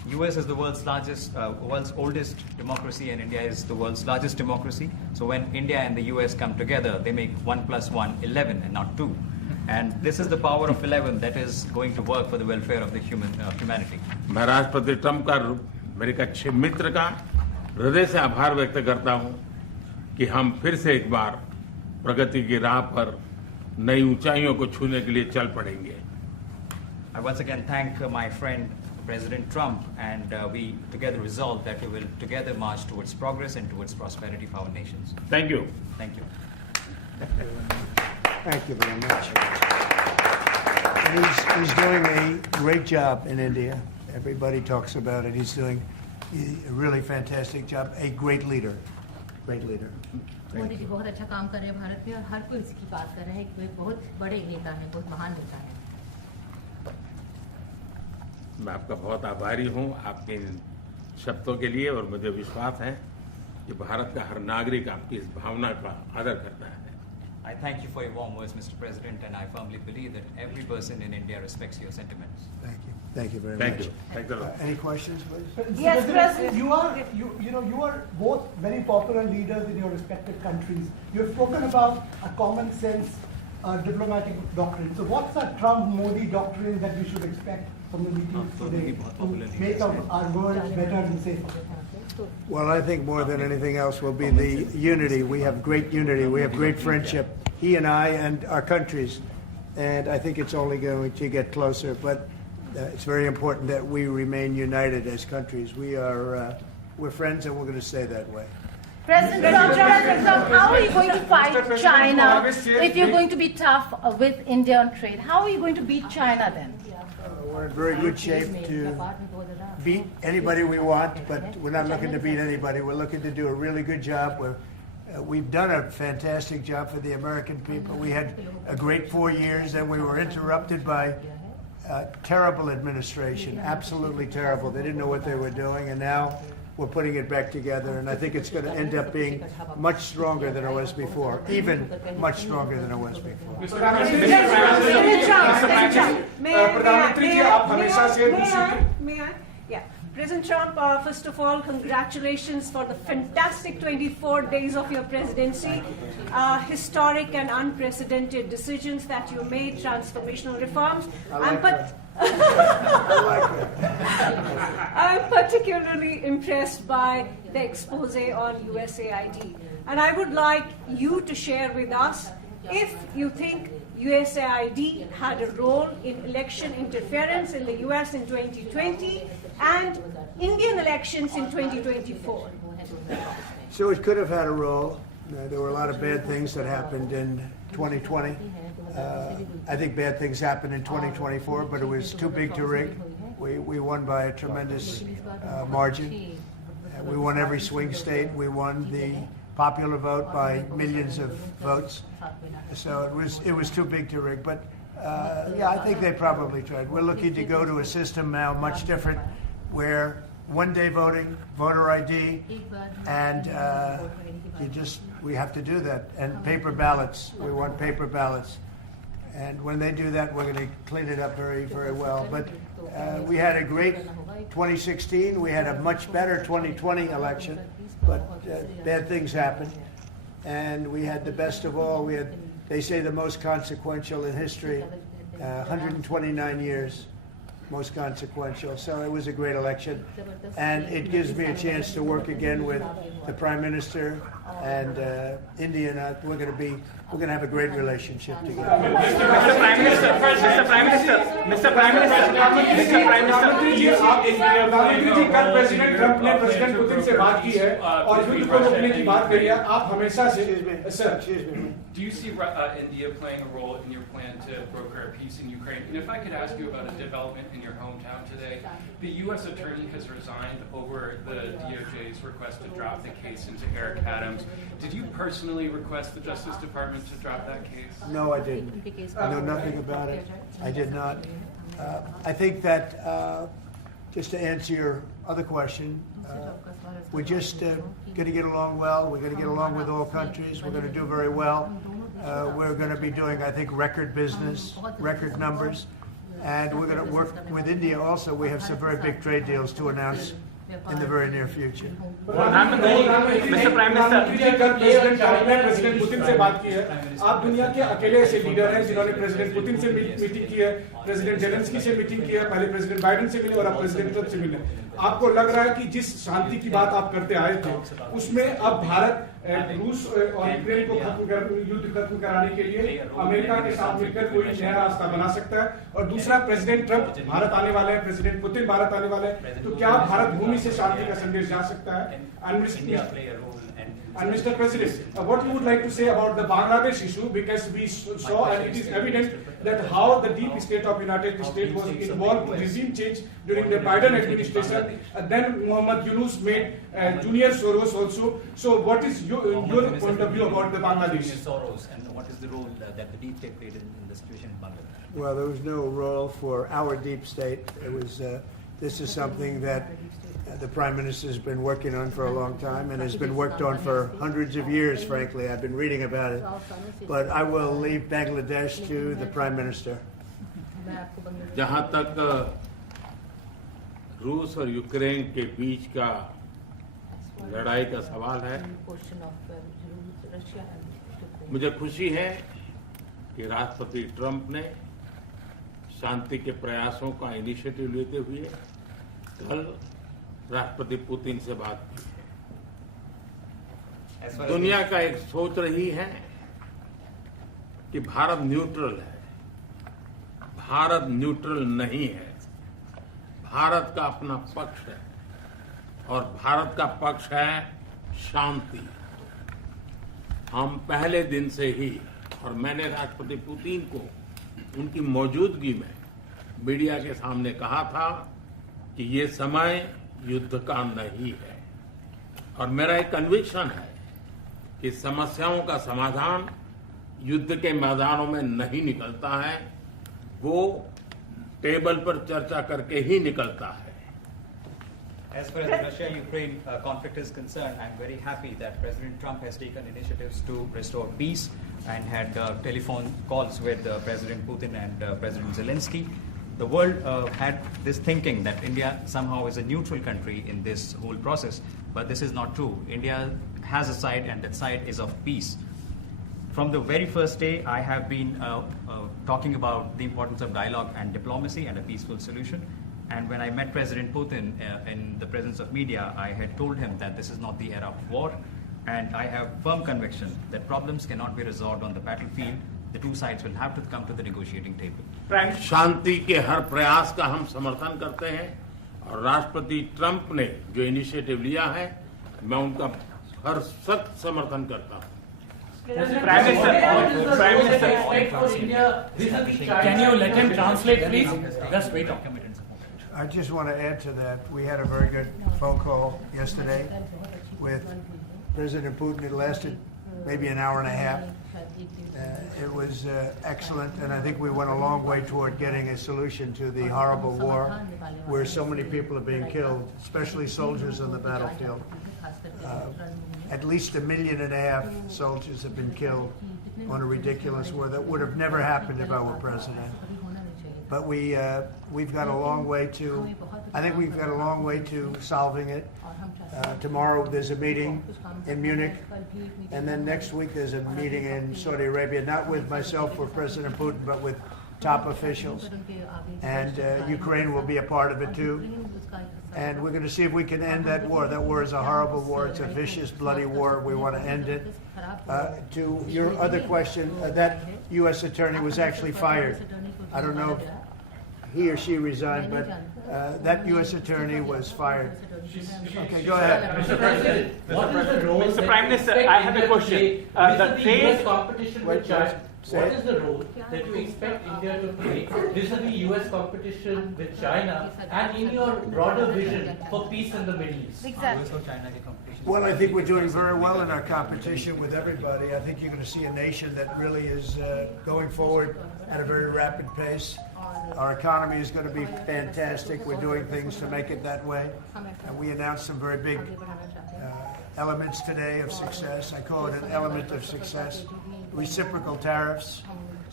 US is the world's oldest democracy, and India is the world's largest democracy. So when India and the US come together, they make 1 + 1 11 and not 2. And this is the power of 11 that is going to work for the welfare of the humanity. मैं राष्ट्रपति Trump का, मेरे एक अच्छे मित्र का हृदय से आभार व्यक्त करता हूं कि हम फिर से एक बार प्रगति की राह पर नई ऊंचाइयों को छूने के लिए चल पड़ेंगे. I once again thank my friend President Trump, and we together resolve that we will together march towards progress and towards prosperity for our nations. Thank you. Thank you. Thank you very much. He's doing a great job in India. Everybody talks about it. He's doing a really fantastic job. A great leader. Great leader. Modi ji बहुत अच्छा काम कर रहे हैं भारत में, और हर कोई इसकी बात कर रहा है कि वे बहुत बड़े नेता हैं, बहुत महान नेता हैं. मैं आपका बहुत आभारी हूं आपके इन शब्दों के लिए, और मुझे विश्वास है कि भारत का हर नागरिक आपकी इस भावना का आदर करता है. I thank you for your warm words, Mr. President, and I firmly believe that every person in India respects your sentiments. Thank you. Thank you very Thank much. you. Thank you. Any questions, please? Yes, President. You are both very popular leaders in your respective countries. You have spoken about a common sense diplomatic doctrine. So what's that Trump-Modi doctrine that we should expect from the meetings today to make our world better and safer? Well, I think more than anything else will be the unity. We have great unity. We have great friendship, he and I and our countries. And I think it's only going to get closer. But it's very important that we remain united as countries. We're friends, and we're going to stay that way. President Trump, how are you going to fight China if you're going to be tough with India on trade? How are you going to beat China then? We're in very good shape to beat anybody we want, but we're not looking to beat anybody. We're looking to do a really good job. We've done a fantastic job for the American people. We had a great 4 years, and we were interrupted by terrible administration, absolutely terrible. They didn't know what they were doing, and now we're putting it back together, and I think it's going to end up being much stronger than it was before, even much stronger than it was before. May I? Yeah. President Trump, first of all, congratulations for the fantastic 24 days of your presidency. Historic and unprecedented decisions that you made, transformational reforms. I'm particularly impressed by the expose on USAID. And I would like you to share with us if you think USAID had a role in election interference in the US in 2020 and Indian elections in 2024. So it could have had a role. There were a lot of bad things that happened in 2020. I think bad things happened in 2024, but it was too big to rig. We won by a tremendous margin. We won every swing state. We won the popular vote by millions of votes. So it was too big to rig. But yeah, I think they probably tried. We're looking to go to a system now much different, where one-day voting, voter ID, and we have to do that. And paper ballots. We want paper ballots. And when they do that, we're going to clean it up very, very well. But we had a great 2016. We had a much better 2020 election. But bad things happened. And we had the best of all. We had, they say, the most consequential in history, 129 years. Most consequential. So it was a great election, and it gives me a chance to work again with the Prime Minister and India. And we're going to have a great relationship together. Mr. Prime Minister, कल president Trump ने president Putin से बात की है और युद्ध को रोकने की बात करी है. आप हमेशा से Do you see India playing a role in your plan to broker a peace in Ukraine? And if I could ask you about a development in your hometown today, the U.S. attorney has resigned over the DOJ's request to drop the case into Eric Adams. Did you personally request the Justice Department to drop that case? No, I didn't. I know nothing about it. I did not. I think that, just to answer your other question, we're just going to get along well. We're going to get along with all countries. We're going to do very well. We're going to be doing, I think, record business, record numbers. And we're going to work with India also. We have some very big trade deals to announce in the very near future. Mr. Prime Minister, president Trump ने president Putin से बात की है. आप दुनिया के अकेले ऐसे लीडर हैं जिन्होंने प्रेसिडेंट पुतिन से मीटिंग की है, प्रेसिडेंट जेलेंस्की से मीटिंग की है, पहले प्रेसिडेंट बाइडेन से मिले और अब प्रेसिडेंट ट्रंप से मिले. आपको लग रहा है कि जिस शांति की बात आप करते आए थे उसमें अब भारत रूस और यूक्रेन को युद्ध खत्म कराने के लिए अमेरिका के साथ मिलकर कोई नया रास्ता बना सकता है? और दूसरा, प्रेसिडेंट ट्रंप भारत आने वाले हैं, प्रेसिडेंट पुतिन भारत आने वाले हैं, तो क्या भारत भूमि से शांति का संदेश जा सकता है? And Mr. President, what you would like to say about the Bangladesh issue, because we saw and it is evident that how the deep state of United States was involved in regime change during the Biden administration. Then Mohammed Yunus made Junior Soros also. So what is your point of view about the Bangladesh? Soros, and what is the role that the deep state played in the situation in Bangladesh? Well, there was no role for our deep state. It was. This is something that the Prime Minister has been working on for a long time and has been worked on for hundreds of years, frankly. I've been reading about it. But I will leave Bangladesh to the Prime Minister. जहां तक रूस और Ukraine के बीच का लड़ाई का सवाल है, मुझे खुशी है कि राष्ट्रपति ट्रंप ने शांति के प्रयासों का इनिशिएटिव लेते हुए कल राष्ट्रपति पुतिन से बात की है. दुनिया का एक सोच रही है कि भारत न्यूट्रल है. भारत न्यूट्रल नहीं है. भारत का अपना पक्ष है और भारत का पक्ष है शांति. हम पहले दिन से ही, और मैंने राष्ट्रपति पुतिन को उनकी मौजूदगी में मीडिया के सामने कहा था कि ये समय युद्ध का नहीं है, और मेरा एक कन्विक्शन है कि समस्याओं का समाधान युद्ध के मैदानों में नहीं निकलता है, वो टेबल पर चर्चा करके ही निकलता है. As far as the Russia-Ukraine conflict is concerned, I'm very happy that President Trump has taken initiatives to restore peace and had telephone calls with President Putin and President Zelensky. The world had this thinking that India somehow is a neutral country in this whole process, but this is not true. India has a side, and that side is of peace. From the very first day, I have been talking about the importance of dialogue and diplomacy and a peaceful solution. And when I met President Putin in the presence of media, I had told him that this is not the era of war, and I have firm conviction that problems cannot be resolved on the battlefield. The two sides will have to come to the negotiating table. शांति के हर प्रयास का हम समर्थन करते हैं, और राष्ट्रपति Trump ने जो इनिशिएटिव लिया है, मैं उनका हर सख्त समर्थन करता हूं. Prime Minister, can you let him translate, please? Just wait. I just want to add to that. We had a very good phone call yesterday with President Putin. It lasted maybe an hour and a half. It was excellent, and I think we went a long way toward getting a solution to the horrible war where so many people are being killed, especially soldiers on the battlefield. At least 1.5 million soldiers have been killed on a ridiculous war that would have never happened if I were president. But we've got a long way to. I think we've got a long way to solving it. Tomorrow there's a meeting in Munich, and then next week there's a meeting in Saudi Arabia, not with myself or President Putin, but with top officials. And Ukraine will be a part of it too. And we're going to see if we can end that war. That war is a horrible war. It's a vicious, bloody war. We want to end it. To your other question, that U.S. attorney was actually fired. I don't know if he or she resigned, but that U.S. attorney was fired. Okay, go ahead. Mr. President, what is the role? Mr. Prime Minister, I have a question. The U.S. competition with China. What is the role that you expect India to play vis-a-vis U.S. competition with China, and in your broader vision for peace in the Middle East? Exactly. Well, I think we're doing very well in our competition with everybody. I think you're going to see a nation that really is going forward at a very rapid pace. Our economy is going to be fantastic. We're doing things to make it that way. And we announced some very big elements today of success. I call it an element of success. Reciprocal tariffs,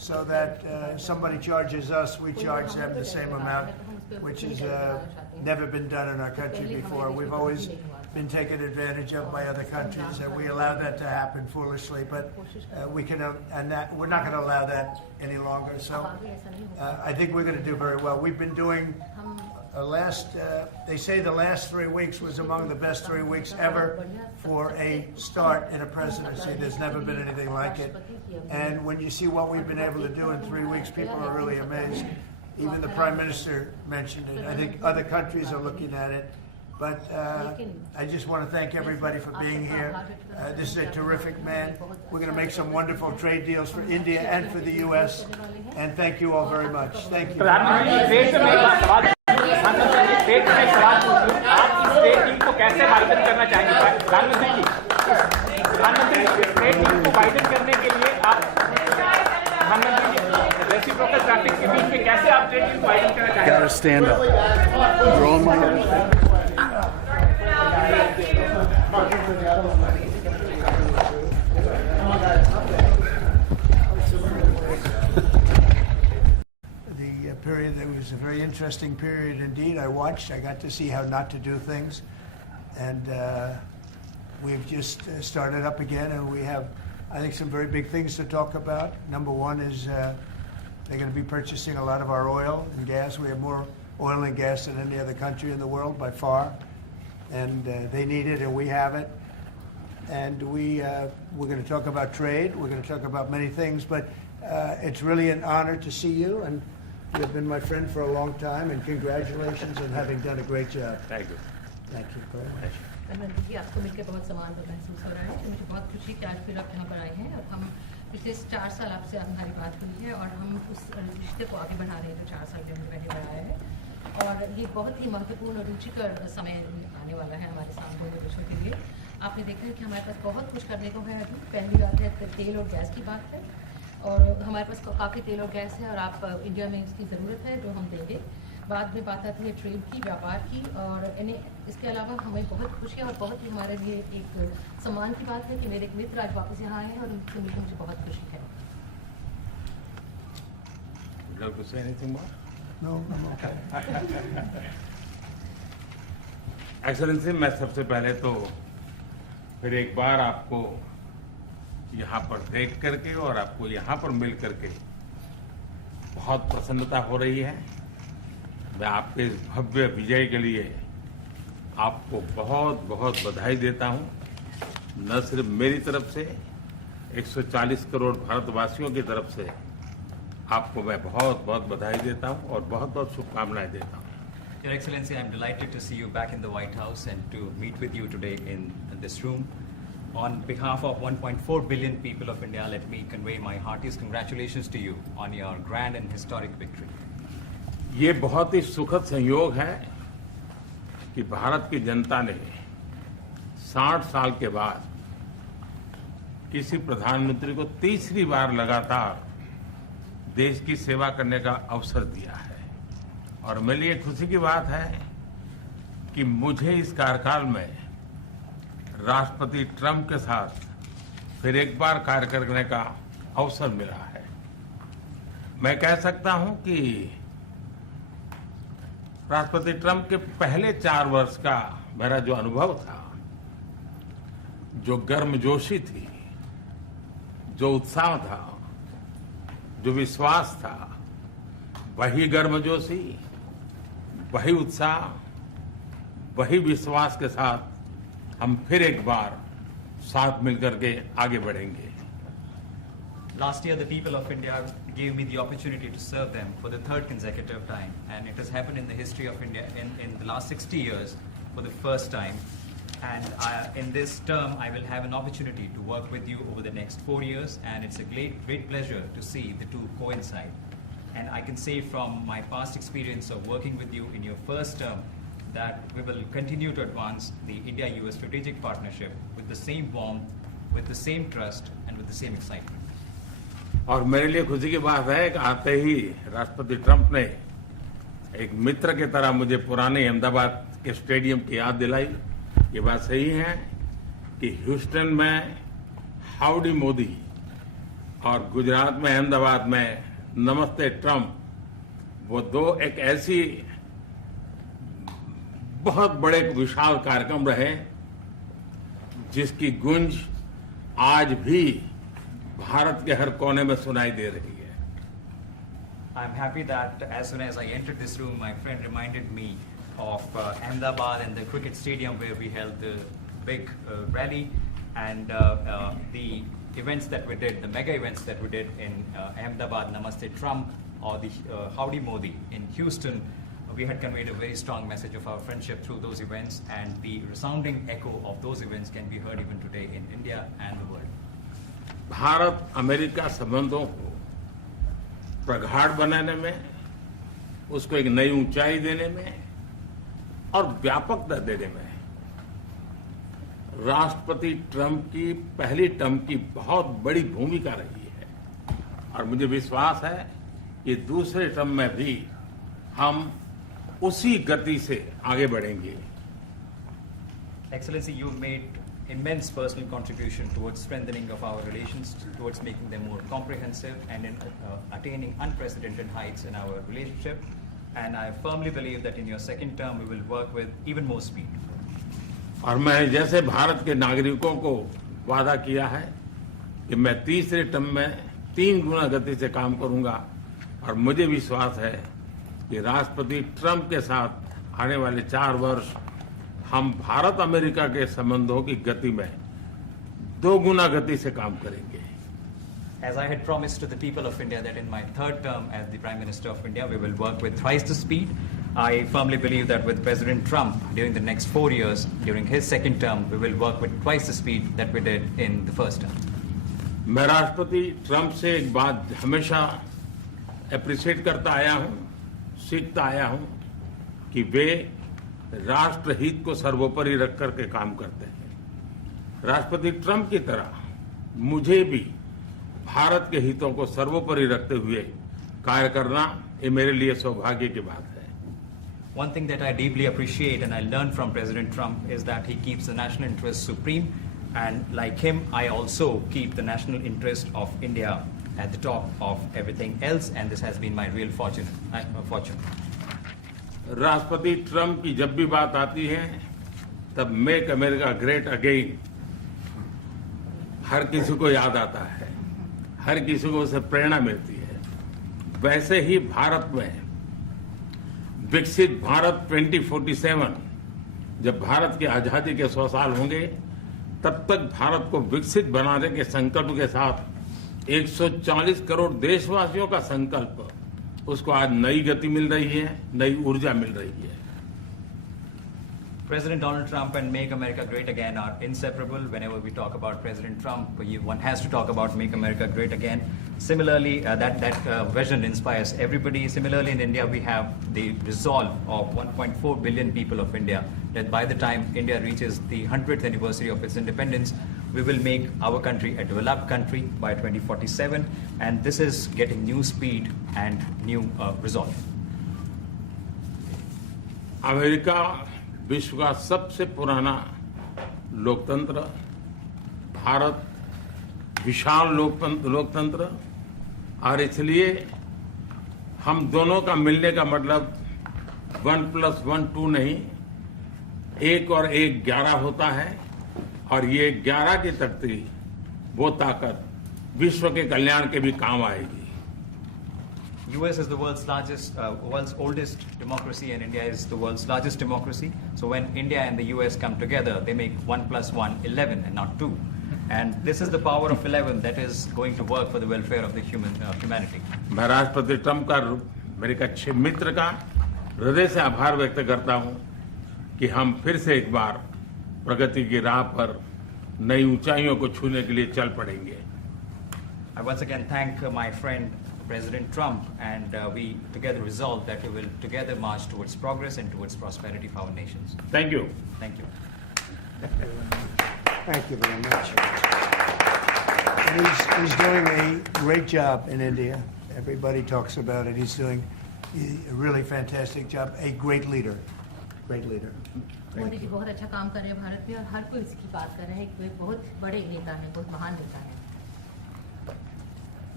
so that somebody charges us, we charge them the same amount, which has never been done in our country before. We've always been taken advantage of by other countries, and we allow that to happen foolishly. But we're not going to allow that any longer. So I think we're going to do very well. We've been doing they say the last 3 weeks was among the best 3 weeks ever for a start in a presidency. There's never been anything like it. And when you see what we've been able to do in 3 weeks, people are really amazed. Even the Prime Minister mentioned it. I think other countries are looking at it. But I just want to thank everybody for being here. This is a terrific man. We're going to make some wonderful trade deals for India and for the U.S. And thank you all very much. Thank you. State में सवाल पूछूं, आप इस state team को कैसे widen करना चाहेंगे? प्रधानमंत्री जी, स्टेट टीम को वाइडन करने के लिए आप प्रधानमंत्री जी रेसिप्रोकल ट्रैफिक के बीच में कैसे आप स्टेट टीम को वाइडन करना चाहेंगे? Gotta stand up. Drawing my head. Period. That was a very interesting period indeed. I got to see how not to do things. And we've just started up again, and we have, I think, some very big things to talk about. Number one is they're going to be purchasing a lot of our oil and gas. We have more oil and gas than any other country in the world by far. And they need it, and we have it. And we're going to talk about trade. We're going to talk about many things. But it's really an honor to see you. And you've been my friend for a long time, and congratulations on having done a great job. Thank you. Thank you very much. Narendra जी, आपको मिलकर बहुत सम्मान महसूस हो रहा है। मुझे बहुत खुशी कि आज फिर आप यहाँ पर आए हैं और हम पिछले 4 साल आपसे हमारी बात हुई है और हम उस रिश्ते को आगे बढ़ा रहे हैं जो 4 साल में हमने पहले बढ़ाया है। और ये बहुत ही महत्वपूर्ण और रुचिकर समय आने वाला है हमारे साथ दोनों देशों के लिए। आपने देखा है कि हमारे पास बहुत कुछ करने को है अभी। पहली बात है तेल और गैस की बात है, और हमारे पास काफ़ी तेल और गैस है और आप इंडिया में इसकी ज़रूरत है जो हम देंगे। बाद में बात आती है ट्रेड की, व्यापार की, और इसके अलावा हमें बहुत खुशी है और बहुत ही हमारे लिए एक सम्मान की बात है कि मेरे एक मित्र आज वापस यहाँ आए हैं और उनसे मिलकर मुझे बहुत खुशी है। Would you like to say anything more? No, I'm okay. Excellency, मैं सबसे पहले तो फिर एक बार आपको यहाँ पर देख करके और आपको यहाँ पर मिल करके बहुत प्रसन्नता हो रही है। मैं आपके इस भव्य विजय के लिए आपको बहुत बहुत बधाई देता हूँ। न सिर्फ मेरी तरफ से, 140 करोड़ भारतवासियों की तरफ से आपको मैं बहुत बहुत बधाई देता हूँ और बहुत बहुत शुभकामनाएं देता हूँ। Your Excellency, I'm delighted to see you back in the White House and to meet with you today in this room. On behalf of 1.4 billion people of India, let me convey my heartiest congratulations to you on your grand and historic victory. ये बहुत ही सुखद संयोग है कि भारत की जनता ने 60 साल के बाद किसी प्रधानमंत्री को तीसरी बार लगातार देश की सेवा करने का अवसर दिया है। और मेरे लिए खुशी की बात है कि मुझे इस कार्यकाल में राष्ट्रपति ट्रंप के साथ फिर एक बार कार्य करने का अवसर मिला है। मैं कह सकता हूं कि राष्ट्रपति ट्रंप के पहले 4 वर्ष का मेरा जो अनुभव था, जो गर्मजोशी थी, जो उत्साह था, जो विश्वास था, वही गर्मजोशी, वही उत्साह, वही विश्वास के साथ हम फिर एक बार साथ मिलकर के आगे बढ़ेंगे। Last year, the people of India gave me the opportunity to serve them for the 3rd consecutive time, and it has happened in the history of India in the last 60 years for the first time. And in this term, I will have an opportunity to work with you over the next 4 years, and it's a great pleasure to see the two coincide. And I can say from my past experience of working with you in your first term that we will continue to advance the India-US strategic partnership with the same warmth, with the same trust, and with the same excitement. और मेरे लिए खुशी की बात है कि आते ही राष्ट्रपति ट्रंप ने एक मित्र की तरह मुझे पुराने अहमदाबाद के स्टेडियम की याद दिलाई। ये बात सही है कि ह्यूस्टन में हाउडी मोदी और गुजरात में अहमदाबाद में नमस्ते ट्रम्प, वो दो एक ऐसी बहुत बड़े विशाल कार्यक्रम रहे जिसकी गूंज आज भी भारत के हर कोने में सुनाई दे रही है. I'm happy that as soon as I entered this room, my friend reminded me of Ahmedabad and the cricket stadium where we held the big rally, and the events that we did, the mega events that we did in Ahmedabad, Namaste Trump, or the Howdy Modi in Houston. We had conveyed a very strong message of our friendship through those events, and the resounding echo of those events can be heard even today in India and the world. Bharat America संबंधों को प्रगाढ़ बनाने में, उसको एक नई ऊंचाई देने में और व्यापकता देने में राष्ट्रपति ट्रंप की पहली टर्म की बहुत बड़ी भूमिका रही है. और मुझे विश्वास है कि दूसरे टर्म में भी हम उसी गति से आगे बढ़ेंगे. Excellency, you've made immense personal contribution towards strengthening of our relations, towards making them more comprehensive, and in attaining unprecedented heights in our relationship. And I firmly believe that in your second term, we will work with even more speed. और मैं जैसे भारत के नागरिकों को वादा किया है कि मैं तीसरे टर्म में 3 गुना गति से काम करूंगा, और मुझे विश्वास है कि राष्ट्रपति ट्रंप के साथ आने वाले 4 वर्ष हम भारत अमेरिका के संबंधों की गति में 2 गुना गति से काम करेंगे. As I had promised to the people of India that in my third term as the Prime Minister of India, we will work with thrice the speed. I firmly believe that with President Trump, during the next 4 years, during his second term, we will work with twice the speed that we did in the first term. मैं राष्ट्रपति Trump से एक बात हमेशा appreciate करता आया हूं, सीखता आया हूं कि वे राष्ट्रहित को सर्वोपरि रख करके काम करते हैं. राष्ट्रपति ट्रंप की तरह मुझे भी भारत के हितों को सर्वोपरि रखते हुए कार्य करना ये मेरे लिए सौभाग्य की बात है. One thing that I deeply appreciate and I learned from President Trump is that he keeps the national interest supreme, and like him, I also keep the national interest of India at the top of everything else, and this has been my real fortune. राष्ट्रपति Trump की जब भी बात आती है तब make America great again हर किसी को याद आता है, हर किसी को उससे प्रेरणा मिलती है. वैसे ही भारत में विकसित भारत 2047, जब भारत की आजादी के 100 साल होंगे, तब तक भारत को विकसित बनाने के संकल्प के साथ 140 करोड़ देशवासियों का संकल्प, उसको आज नई गति मिल रही है, नई ऊर्जा मिल रही है. President Donald Trump and Make America Great Again are inseparable. Whenever we talk about President Trump, one has to talk about Make America Great Again. Similarly, that vision inspires everybody. Similarly, in India, we have the resolve of 1.4 billion people of India that by the time India reaches the 100th anniversary of its independence, we will make our country a developed country by 2047. And this is getting new speed and new resolve. America विश्व का सबसे पुराना लोकतंत्र, भारत विशाल लोकतंत्र, और इसलिए हम दोनों का मिलने का मतलब 1+1 2 नहीं, 1 और 1 11 होता है. और ये 11 की तख्ती, वो ताकत विश्व के कल्याण के भी काम आएगी. US is the world's oldest democracy, and India is the world's largest democracy. So when India and the US come together, they make 1+1 11 and not 2. And this is the power of 11 that is going to work for the welfare of the humanity. मैं राष्ट्रपति Trump का, मेरे अच्छे मित्र का हृदय से आभार व्यक्त करता हूं कि हम फिर से एक बार प्रगति की राह पर नई ऊंचाइयों को छूने के लिए चल पड़ेंगे. I once again thank my friend President Trump, and we together resolve that we will together march towards progress and towards prosperity for our nations. Thank you. Thank you. Thank you very much. And he's doing a great job in India. Everybody talks about it. He's doing a really fantastic job. A great leader. Great leader. Modi ji बहुत अच्छा काम कर रहे हैं भारत में, और हर कोई इसकी बात कर रहा है कि वे बहुत बड़े नेता हैं, बहुत महान नेता हैं.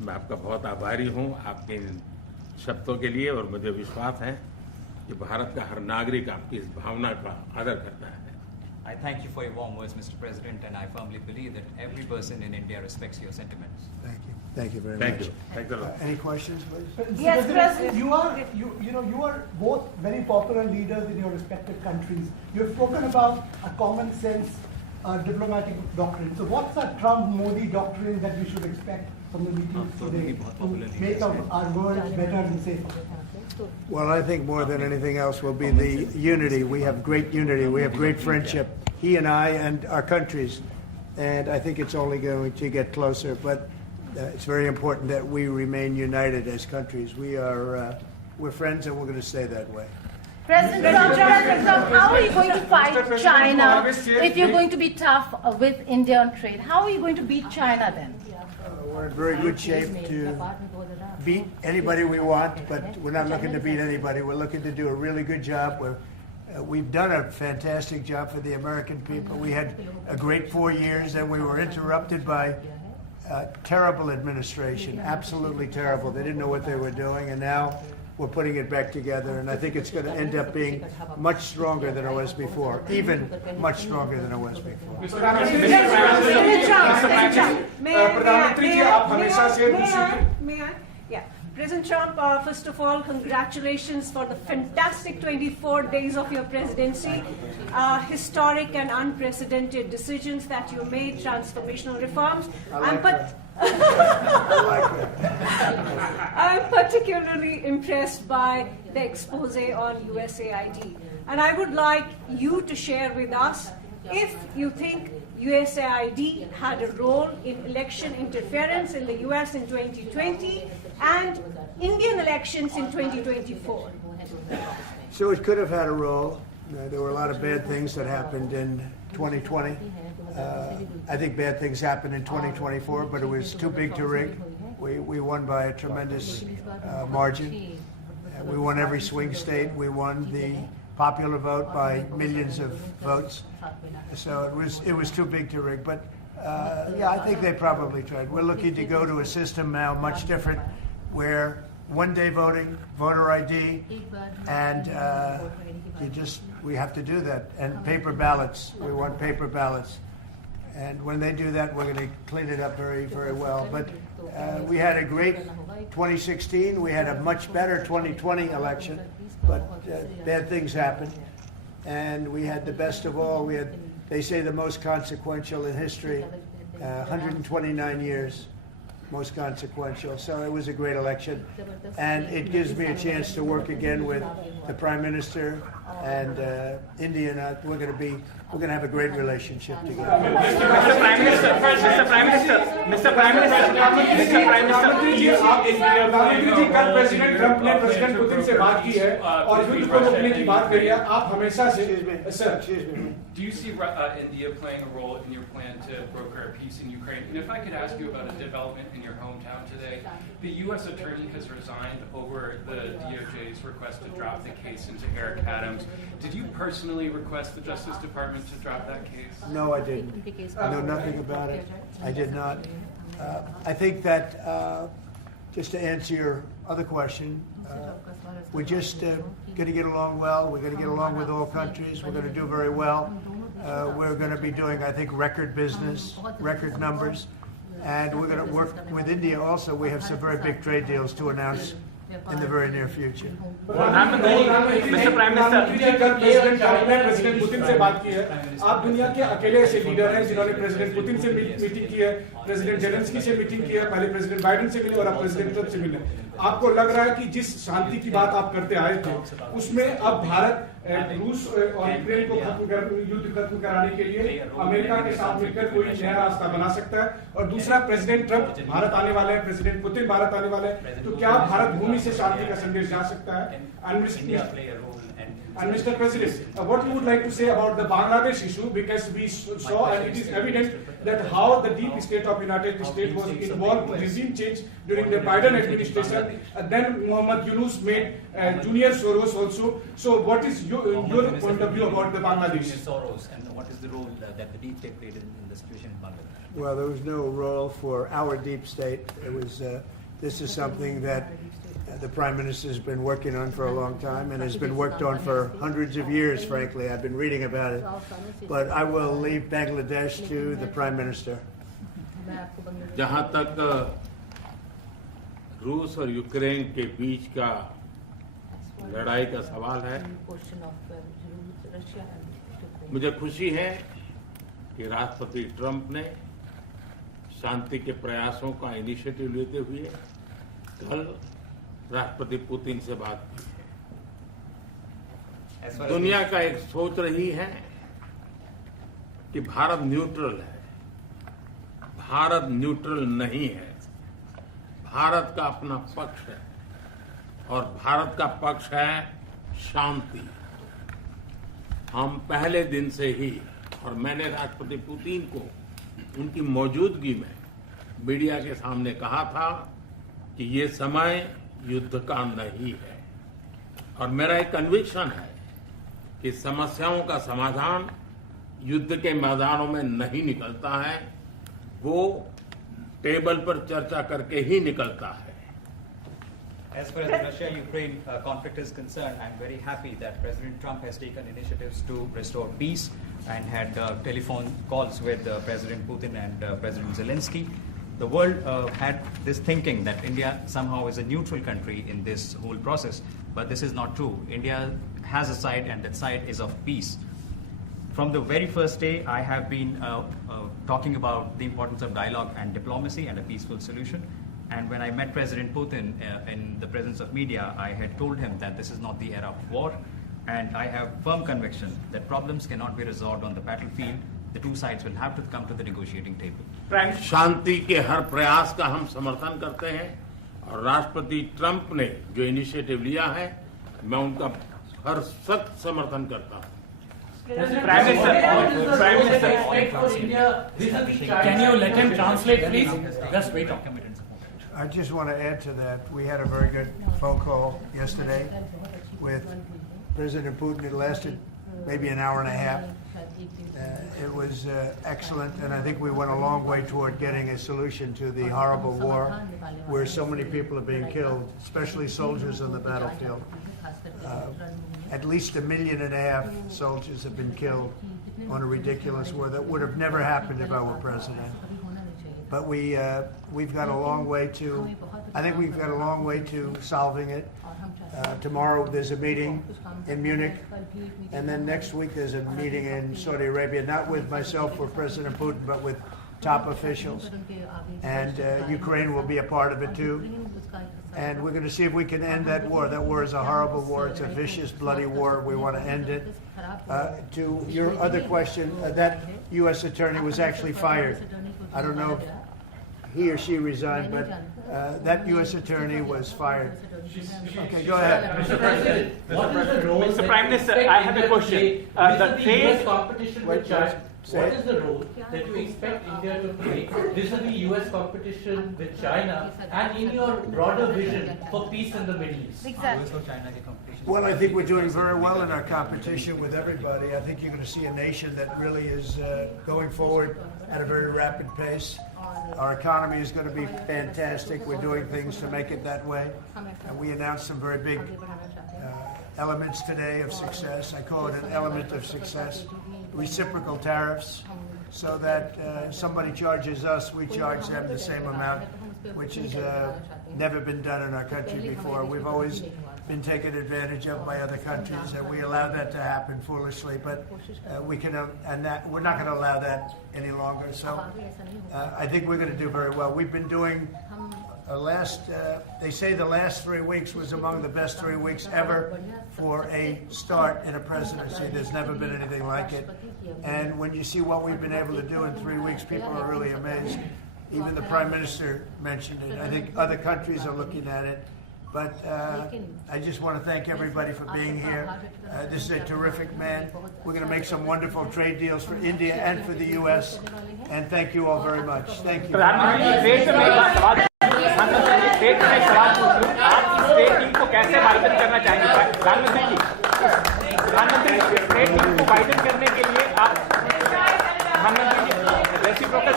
मैं आपका बहुत आभारी हूं आपके इन शब्दों के लिए और मुझे विश्वास है कि भारत का हर नागरिक आपकी इस भावना का आदर करता है. I thank you for your warm words, Mr. President, and I firmly believe that every person in India respects your sentiments. Thank you. Thank you very Thank much. you. Thanks a lot. Any questions, please? Yes, President. You are both very popular leaders in your respective countries. You have spoken about a common sense diplomatic doctrine. So what's the Trump-Modi doctrine that we should expect from the meetings today to make our world better and safer? Well, I think more than anything else will be the unity. We have great unity. We have great friendship, he and I and our countries. And I think it's only going to get closer. But it's very important that we remain united as countries. We're friends and we're going to stay that way. President Trump, how are you going to fight China if you're going to be tough with India on trade? How are you going to beat China then? We're in very good shape to beat anybody we want, but we're not looking to beat anybody. We're looking to do a really good job. We've done a fantastic job for the American people. We had a great 4 years, and we were interrupted by terrible administration, absolutely terrible. They didn't know what they were doing, and now we're putting it back together, and I think it's going to end up being much stronger than it was before, even much stronger than it was before. May I? Yeah. President Trump, first of all, congratulations for the fantastic 24 days of your presidency. Historic and unprecedented decisions that you made, transformational reforms. I'm particularly impressed by the expose on USAID. And I would like you to share with us if you think USAID had a role in election interference in the US in 2020 and Indian elections in 2024. So it could have had a role. There were a lot of bad things that happened in 2020. I think bad things happened in 2024, but it was too big to rig. We won by a tremendous margin. We won every swing state. We won the popular vote by millions of votes. So it was too big to rig. But yeah, I think they probably tried. We're looking to go to a system now much different, where one-day voting, voter ID, and we have to do that. And paper ballots. We want paper ballots. And when they do that, we're going to clean it up very, very well. But we had a great 2016. We had a much better 2020 election, but bad things happened. And we had the best of all. We had, they say, the most consequential in history, 129 years, most consequential. So it was a great election. And it gives me a chance to work again with the Prime Minister and India. And we're going to have a great relationship together. Mr. Prime Minister, प्रधानमंत्री जी कल president Trump ने president Putin से बात की है और युद्ध को रोकने की बात करी है. आप हमेशा से sir. Do you see India playing a role in your plan to broker a peace in Ukraine? And if I could ask you about a development in your hometown today, the U.S. attorney has resigned over the DOJ's request to drop the case into Eric Adams. Did you personally request the Justice Department to drop that case? No, I didn't. I know nothing about it. I did not. I think that, just to answer your other question, we're just going to get along well. We're going to get along with all countries. We're going to do very well. We're going to be doing, I think, record business, record numbers. And we're going to work with India also. We have some very big trade deals to announce in the very near future. Mr. Prime Minister, कल president Trump ने president Putin से बात की है. आप दुनिया के अकेले ऐसे लीडर हैं जिन्होंने प्रेसिडेंट पुतिन से मीटिंग की है, प्रेसिडेंट जेलेंस्की से मीटिंग की है, पहले प्रेसिडेंट बाइडेन से मिले और अब प्रेसिडेंट ट्रंप से मिले. आपको लग रहा है कि जिस शांति की बात आप करते आए थे, उसमें अब भारत रूस और यूक्रेन को युद्ध खत्म कराने के लिए अमेरिका के साथ मिलकर कोई नया रास्ता बना सकता है. और दूसरा, प्रेसिडेंट ट्रंप भारत आने वाले हैं, प्रेसिडेंट पुतिन भारत आने वाले हैं, तो क्या भारत भूमि से शांति का संदेश जा सकता है? And Mr. President, what you would like to say about the Bangladesh issue, because we saw and it is evident that how the deep state of United States was involved in regime change during the Biden administration. Then Muhammad Yunus made Junior Soros also. So what is your point of view about the Bangladesh? Soros, and what is the role that the deep state played in the situation in Bangladesh? Well, there was no role for our deep state. It was. This is something that the Prime Minister has been working on for a long time and has been worked on for hundreds of years, frankly. I've been reading about it. But I will leave Bangladesh to the Prime Minister. जहां तक रूस और Ukraine के बीच का लड़ाई का सवाल है, मुझे खुशी है कि राष्ट्रपति ट्रंप ने शांति के प्रयासों का इनिशिएटिव लेते हुए कल राष्ट्रपति पुतिन से बात की है। दुनिया का एक सोच रही है कि भारत न्यूट्रल है। भारत न्यूट्रल नहीं है। भारत का अपना पक्ष है और भारत का पक्ष है शांति। हम पहले दिन से ही, और मैंने राष्ट्रपति पुतिन को उनकी मौजूदगी में मीडिया के सामने कहा था कि ये समय युद्ध का नहीं है, और मेरा एक कन्विक्शन है कि समस्याओं का समाधान युद्ध के मैदानों में नहीं निकलता है, वो टेबल पर चर्चा करके ही निकलता है। As far as the Russia-Ukraine conflict is concerned, I'm very happy that President Trump has taken initiatives to restore peace and had telephone calls with President Putin and President Zelensky. The world had this thinking that India somehow is a neutral country in this whole process, but this is not true. India has a side, and that side is of peace. From the very first day, I have been talking about the importance of dialogue and diplomacy and a peaceful solution. And when I met President Putin in the presence of media, I had told him that this is not the era of war, and I have firm conviction that problems cannot be resolved on the battlefield. The two sides will have to come to the negotiating table. शांति के हर प्रयास का हम समर्थन करते हैं, और राष्ट्रपति Trump ने जो इनिशिएटिव लिया है, मैं उनका हर सख्त समर्थन करता हूं। Prime Minister, can you let him translate, please? Just wait. I just want to add to that. We had a very good phone call yesterday with President Putin. It lasted maybe an hour and a half. It was excellent, and I think we went a long way toward getting a solution to the horrible war where so many people are being killed, especially soldiers on the battlefield. At least 1.5 million soldiers have been killed on a ridiculous war that would have never happened if I were president. But we've got a long way to, I think we've got a long way to solving it. Tomorrow there's a meeting in Munich, and then next week there's a meeting in Saudi Arabia, not with myself or President Putin, but with top officials. And Ukraine will be a part of it too. And we're going to see if we can end that war. That war is a horrible war. It's a vicious, bloody war. We want to end it. To your other question, that U.S. attorney was actually fired. I don't know if he or she resigned, but that U.S. attorney was fired. Okay, go ahead. Mr. President, what is the role Mr. Prime Minister, I have a question. The U.S. competition with China. What is the role that you expect India to play vis-a-vis U.S. competition with China and in your broader vision for peace in the Middle East? Exactly. Well, I think we're doing very well in our competition with everybody. I think you're going to see a nation that really is going forward at a very rapid pace. Our economy is going to be fantastic. We're doing things to make it that way. And we announced some very big elements today of success. I call it an element of success. Reciprocal tariffs, so that somebody charges us, we charge them the same amount, which has never been done in our country before. We've always been taken advantage of by other countries, and we allow that to happen foolishly. But we can, and that we're not going to allow that any longer. So I think we're going to do very well. We've been doing they say the last 3 weeks was among the best 3 weeks ever for a start in a presidency. There's never been anything like it. And when you see what we've been able to do in 3 weeks, people are really amazed. Even the Prime Minister mentioned it. I think other countries are looking at it. But I just want to thank everybody for being here. This is a terrific man. We're going to make some wonderful trade deals for India and for the U.S. And thank you all very much. Thank you. State में सवाल पूछूं, आप इस state team को कैसे widen करना चाहेंगे? प्रधानमंत्री जी, प्रधानमंत्री स्टेट टीम को वाइडन करने के लिए आप, प्रधानमंत्री जी, रेसिप्रोकल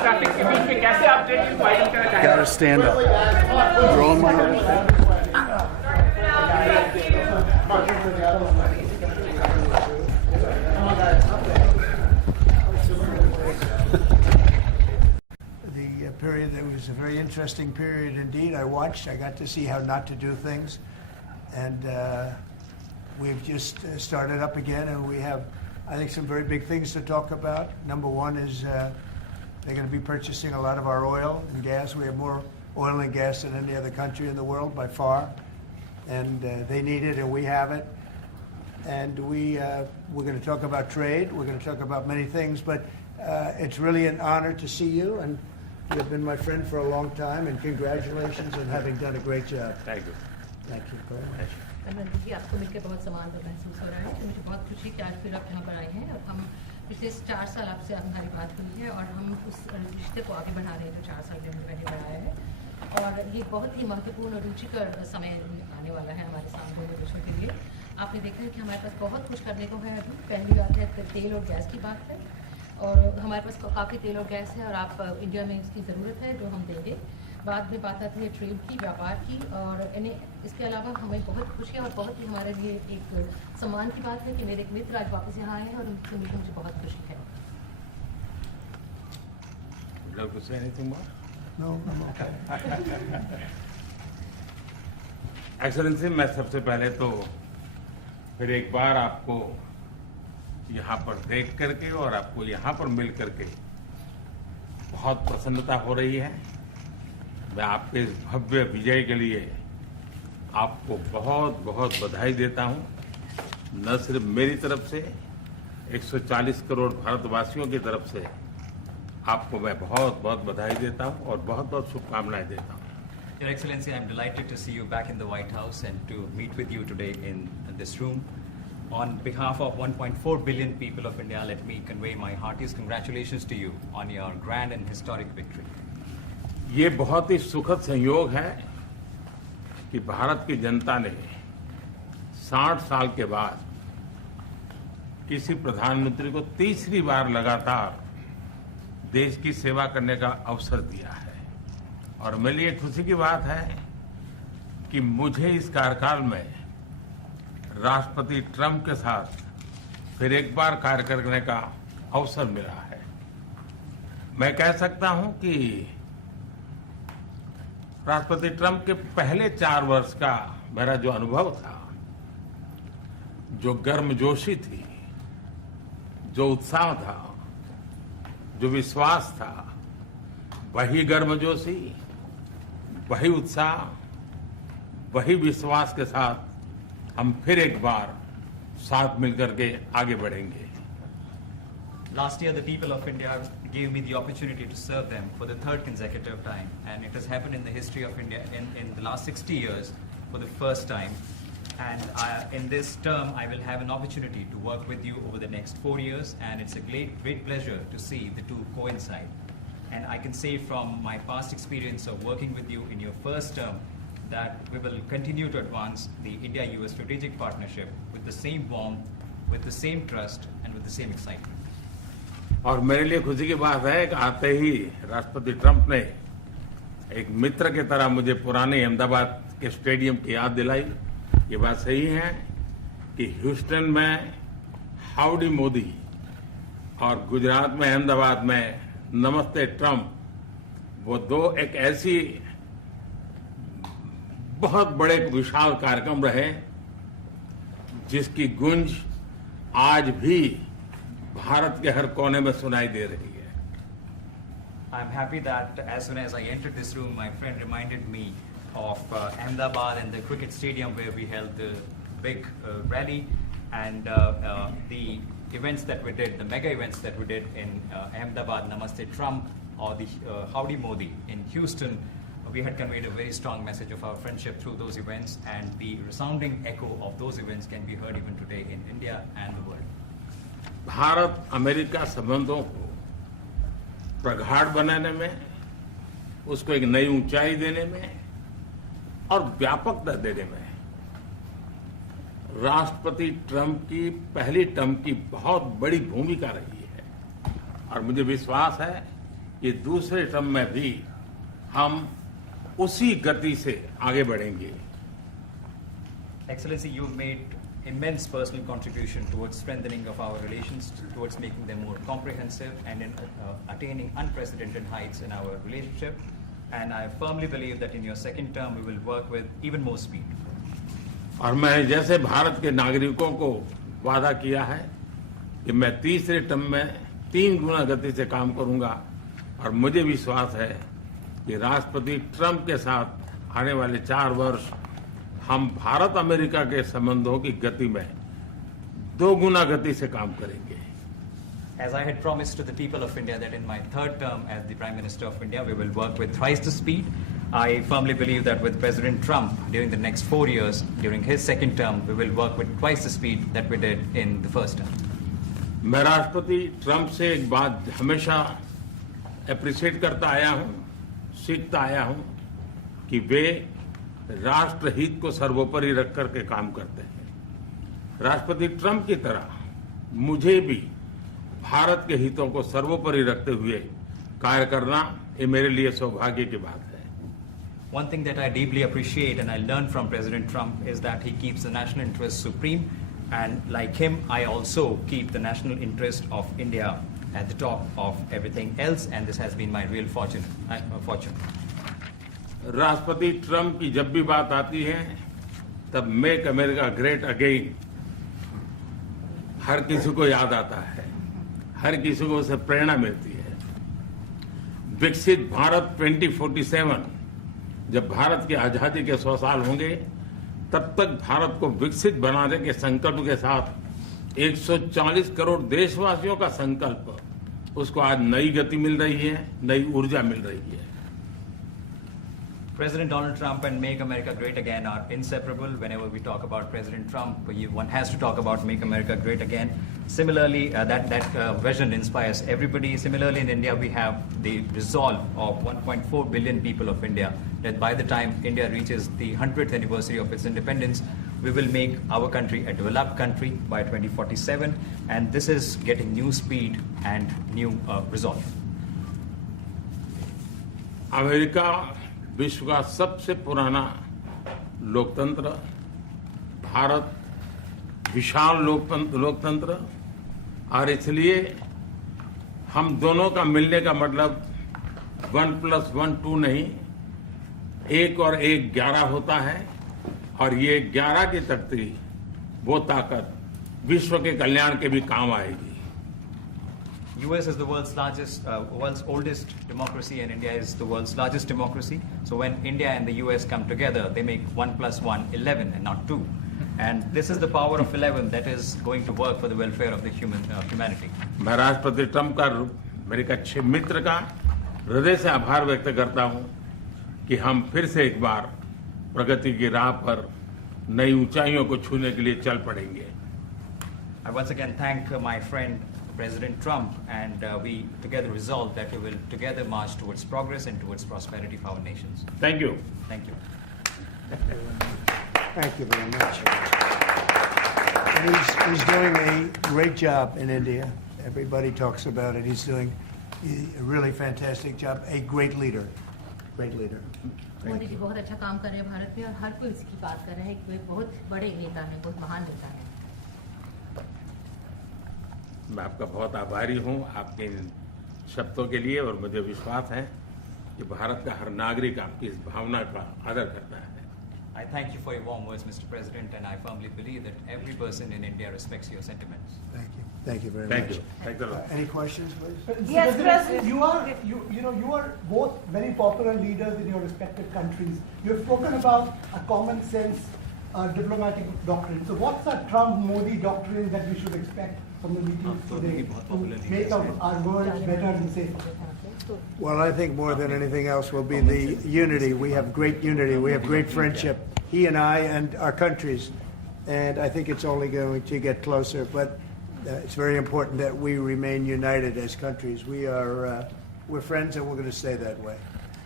ट्रैफिक के बीच में कैसे आप ट्रेड को वाइडन करना चाहेंगे? Gotta stand up. You're on my head. The period that was a very interesting period indeed. I watched. I got to see how not to do things, and we've just started up again, and we have, I think, some very big things to talk about. Number one is they're going to be purchasing a lot of our oil and gas. We have more oil and gas than any other country in the world by far, and they need it, and we have it. And we're going to talk about trade. We're going to talk about many things, but it's really an honor to see you, and you've been my friend for a long time, and congratulations on having done a great job. Thank you. Thank you very much. Narendra जी, आपको मिलकर बहुत सम्मान और महसूस हो रहा है तो मुझे बहुत खुशी कि आज फिर आप यहाँ पर आए हैं और हम पिछले 4 साल आपसे हमारी बात हुई है और हम उस रिश्ते को आगे बढ़ा रहे हैं जो 4 साल में हमने पहले बढ़ाया है और ये बहुत ही महत्वपूर्ण और रुचिकर समय आने वाला है हमारे साथ दोनों देशों के लिए। आपने देखा है कि हमारे पास बहुत कुछ करने को है अभी। पहली बात है तेल और गैस की बात है और हमारे पास काफ़ी तेल और गैस है और आप इंडिया में इसकी ज़रूरत है जो हम देंगे। बाद में बात आती है ट्रेड की, व्यापार की और इसके अलावा हमें बहुत खुशी है और बहुत ही हमारे लिए एक सम्मान की बात है कि मेरे एक मित्र आज वापस यहाँ आए हैं और उनसे मिलकर मुझे बहुत खुशी है। एक्सेलेंसी, मैं सबसे पहले तो फिर एक बार आपको यहाँ पर देख करके और आपको यहाँ पर मिल करके बहुत प्रसन्नता हो रही है। मैं आपके इस भव्य विजय के लिए आपको बहुत बहुत बधाई देता हूं। न सिर्फ मेरी तरफ से 140 करोड़ भारतवासियों की तरफ से आपको मैं बहुत बहुत बधाई देता हूं और बहुत बहुत शुभकामनाएं देता हूं। Your Excellency, I am delighted to see you back in the White House and to meet with you today in this room. On behalf of 1.4 billion people of India, let me convey my heartiest congratulations to you on your grand and historic victory. ये बहुत ही सुखद संयोग है कि भारत की जनता ने 60 साल के बाद किसी प्रधानमंत्री को तीसरी बार लगातार देश की सेवा करने का अवसर दिया है और मेरे लिए खुशी की बात है कि मुझे इस कार्यकाल में राष्ट्रपति ट्रंप के साथ फिर एक बार कार्य करने का अवसर मिला है। मैं कह सकता हूं कि राष्ट्रपति ट्रंप के पहले 4 वर्ष का मेरा जो अनुभव था, जो गर्मजोशी थी, जो उत्साह था, जो विश्वास था, वही गर्मजोशी, वही उत्साह, वही विश्वास के साथ हम फिर एक बार साथ मिलकर के आगे बढ़ेंगे। Last year, the people of India gave me the opportunity to serve them for the 3rd consecutive time, and it has happened in the history of India in the last 60 years for the first time. And in this term, I will have an opportunity to work with you over the next 4 years, and it's a great pleasure to see the two coincide. And I can say from my past experience of working with you in your first term that we will continue to advance the India-US strategic partnership with the same warmth, with the same trust, and with the same excitement. और मेरे लिए खुशी की बात है कि आते ही राष्ट्रपति ट्रंप ने एक मित्र की तरह मुझे पुराने अहमदाबाद के स्टेडियम की याद दिलाई। ये बात सही है कि ह्यूस्टन में हाउडी मोदी और गुजरात में अहमदाबाद में नमस्ते ट्रंप, वो दो एक ऐसी बहुत बड़े विशाल कार्यक्रम रहे जिसकी गूंज आज भी भारत के हर कोने में सुनाई दे रही है। I'm happy that as soon as I entered this room, my friend reminded me of Ahmedabad and the cricket stadium where we held the big rally and the events that we did, the mega events that we did in Ahmedabad, Namaste Trump, or the Howdy Modi in Houston. We had conveyed a very strong message of our friendship through those events, and the resounding echo of those events can be heard even today in India and the world. Bharat America संबंधों को प्रगाढ़ बनाने में, उसको एक नई ऊंचाई देने में और व्यापकता देने में राष्ट्रपति ट्रंप की पहली टर्म की बहुत बड़ी भूमिका रही है। और मुझे विश्वास है कि दूसरे टर्म में भी हम उसी गति से आगे बढ़ेंगे। Excellency, you've made immense personal contribution towards strengthening of our relations, towards making them more comprehensive and in attaining unprecedented heights in our relationship. And I firmly believe that in your second term, we will work with even more speed. और मैं जैसे भारत के नागरिकों को वादा किया है कि मैं तीसरे टर्म में 3 गुना गति से काम करूंगा, और मुझे विश्वास है कि राष्ट्रपति ट्रंप के साथ आने वाले 4 वर्ष हम भारत अमेरिका के संबंधों की गति में 2 गुना गति से काम करेंगे। As I had promised to the people of India that in my third term as the Prime Minister of India, we will work with thrice the speed. I firmly believe that with President Trump, during the next 4 years, during his second term, we will work with twice the speed that we did in the first term. मैं राष्ट्रपति Trump से एक बात हमेशा appreciate करता आया हूं, सीखता आया हूं कि वे राष्ट्रहित को सर्वोपरि रख करके काम करते हैं। राष्ट्रपति ट्रंप की तरह मुझे भी भारत के हितों को सर्वोपरि रखते हुए कार्य करना ये मेरे लिए सौभाग्य की बात है। One thing that I deeply appreciate and I learned from President Trump is that he keeps the national interest supreme, and like him, I also keep the national interest of India at the top of everything else, and this has been my real fortune. राष्ट्रपति Trump की जब भी बात आती है तब make America great again हर किसी को याद आता है, हर किसी को उससे प्रेरणा मिलती है। विकसित भारत 2047 जब भारत की आजादी के 100 साल होंगे, तब तक भारत को विकसित बनाने के संकल्प के साथ 140 करोड़ देशवासियों का संकल्प, उसको आज नई गति मिल रही है, नई ऊर्जा मिल रही है। President Donald Trump and Make America Great Again are inseparable. Whenever we talk about President Trump, one has to talk about Make America Great Again. Similarly, that vision inspires everybody. Similarly, in India, we have the resolve of 1.4 billion people of India that by the time India reaches the 100th anniversary of its independence, we will make our country a developed country by 2047. And this is getting new speed and new resolve. America विश्व का सबसे पुराना लोकतंत्र, भारत विशाल लोकतंत्र, और इसलिए हम दोनों का मिलने का मतलब 1+1 2 नहीं, 1 और 1 11 होता है, और ये 11 की तख्ती वो ताकत विश्व के कल्याण के भी काम आएगी। US is the world's oldest democracy, and India is the world's largest democracy. So when India and the US come together, they make 1+1 11 and not 2. And this is the power of 11 that is going to work for the welfare of the humanity. मैं राष्ट्रपति Trump का, मेरे एक अच्छे मित्र का हृदय से आभार व्यक्त करता हूं कि हम फिर से एक बार प्रगति की राह पर नई ऊंचाइयों को छूने के लिए चल पड़ेंगे। I once again thank my friend President Trump, and we together resolve that we will together march towards progress and towards prosperity for our nations. Thank you. Thank you. Thank you very much. And he's doing a great job in India. Everybody talks about it. He's doing a really fantastic job. A great leader. Great leader. Modi ji बहुत अच्छा काम कर रहे हैं भारत में, और हर कोई इसकी बात कर रहा है कि वे बहुत बड़े नेता हैं, बहुत महान नेता हैं। मैं आपका बहुत आभारी हूं आपके इन शब्दों के लिए, और मुझे विश्वास है कि भारत का हर नागरिक आपकी इस भावना का आदर करता है। I thank you for your warm words, Mr. President, and I firmly believe that every person in India respects your sentiments. Thank you. Thank you very Thank much. you. Thank you. Any questions, please? Yes, President. You are both very popular leaders in your respective countries. You have spoken about a common sense diplomatic doctrine. So what's the Trump-Modi doctrine that we should expect from the meetings today to make our world better and safer? Well, I think more than anything else will be the unity. We have great unity. We have great friendship, he and I and our countries. And I think it's only going to get closer. But it's very important that we remain united as countries. We're friends, and we're going to stay that way.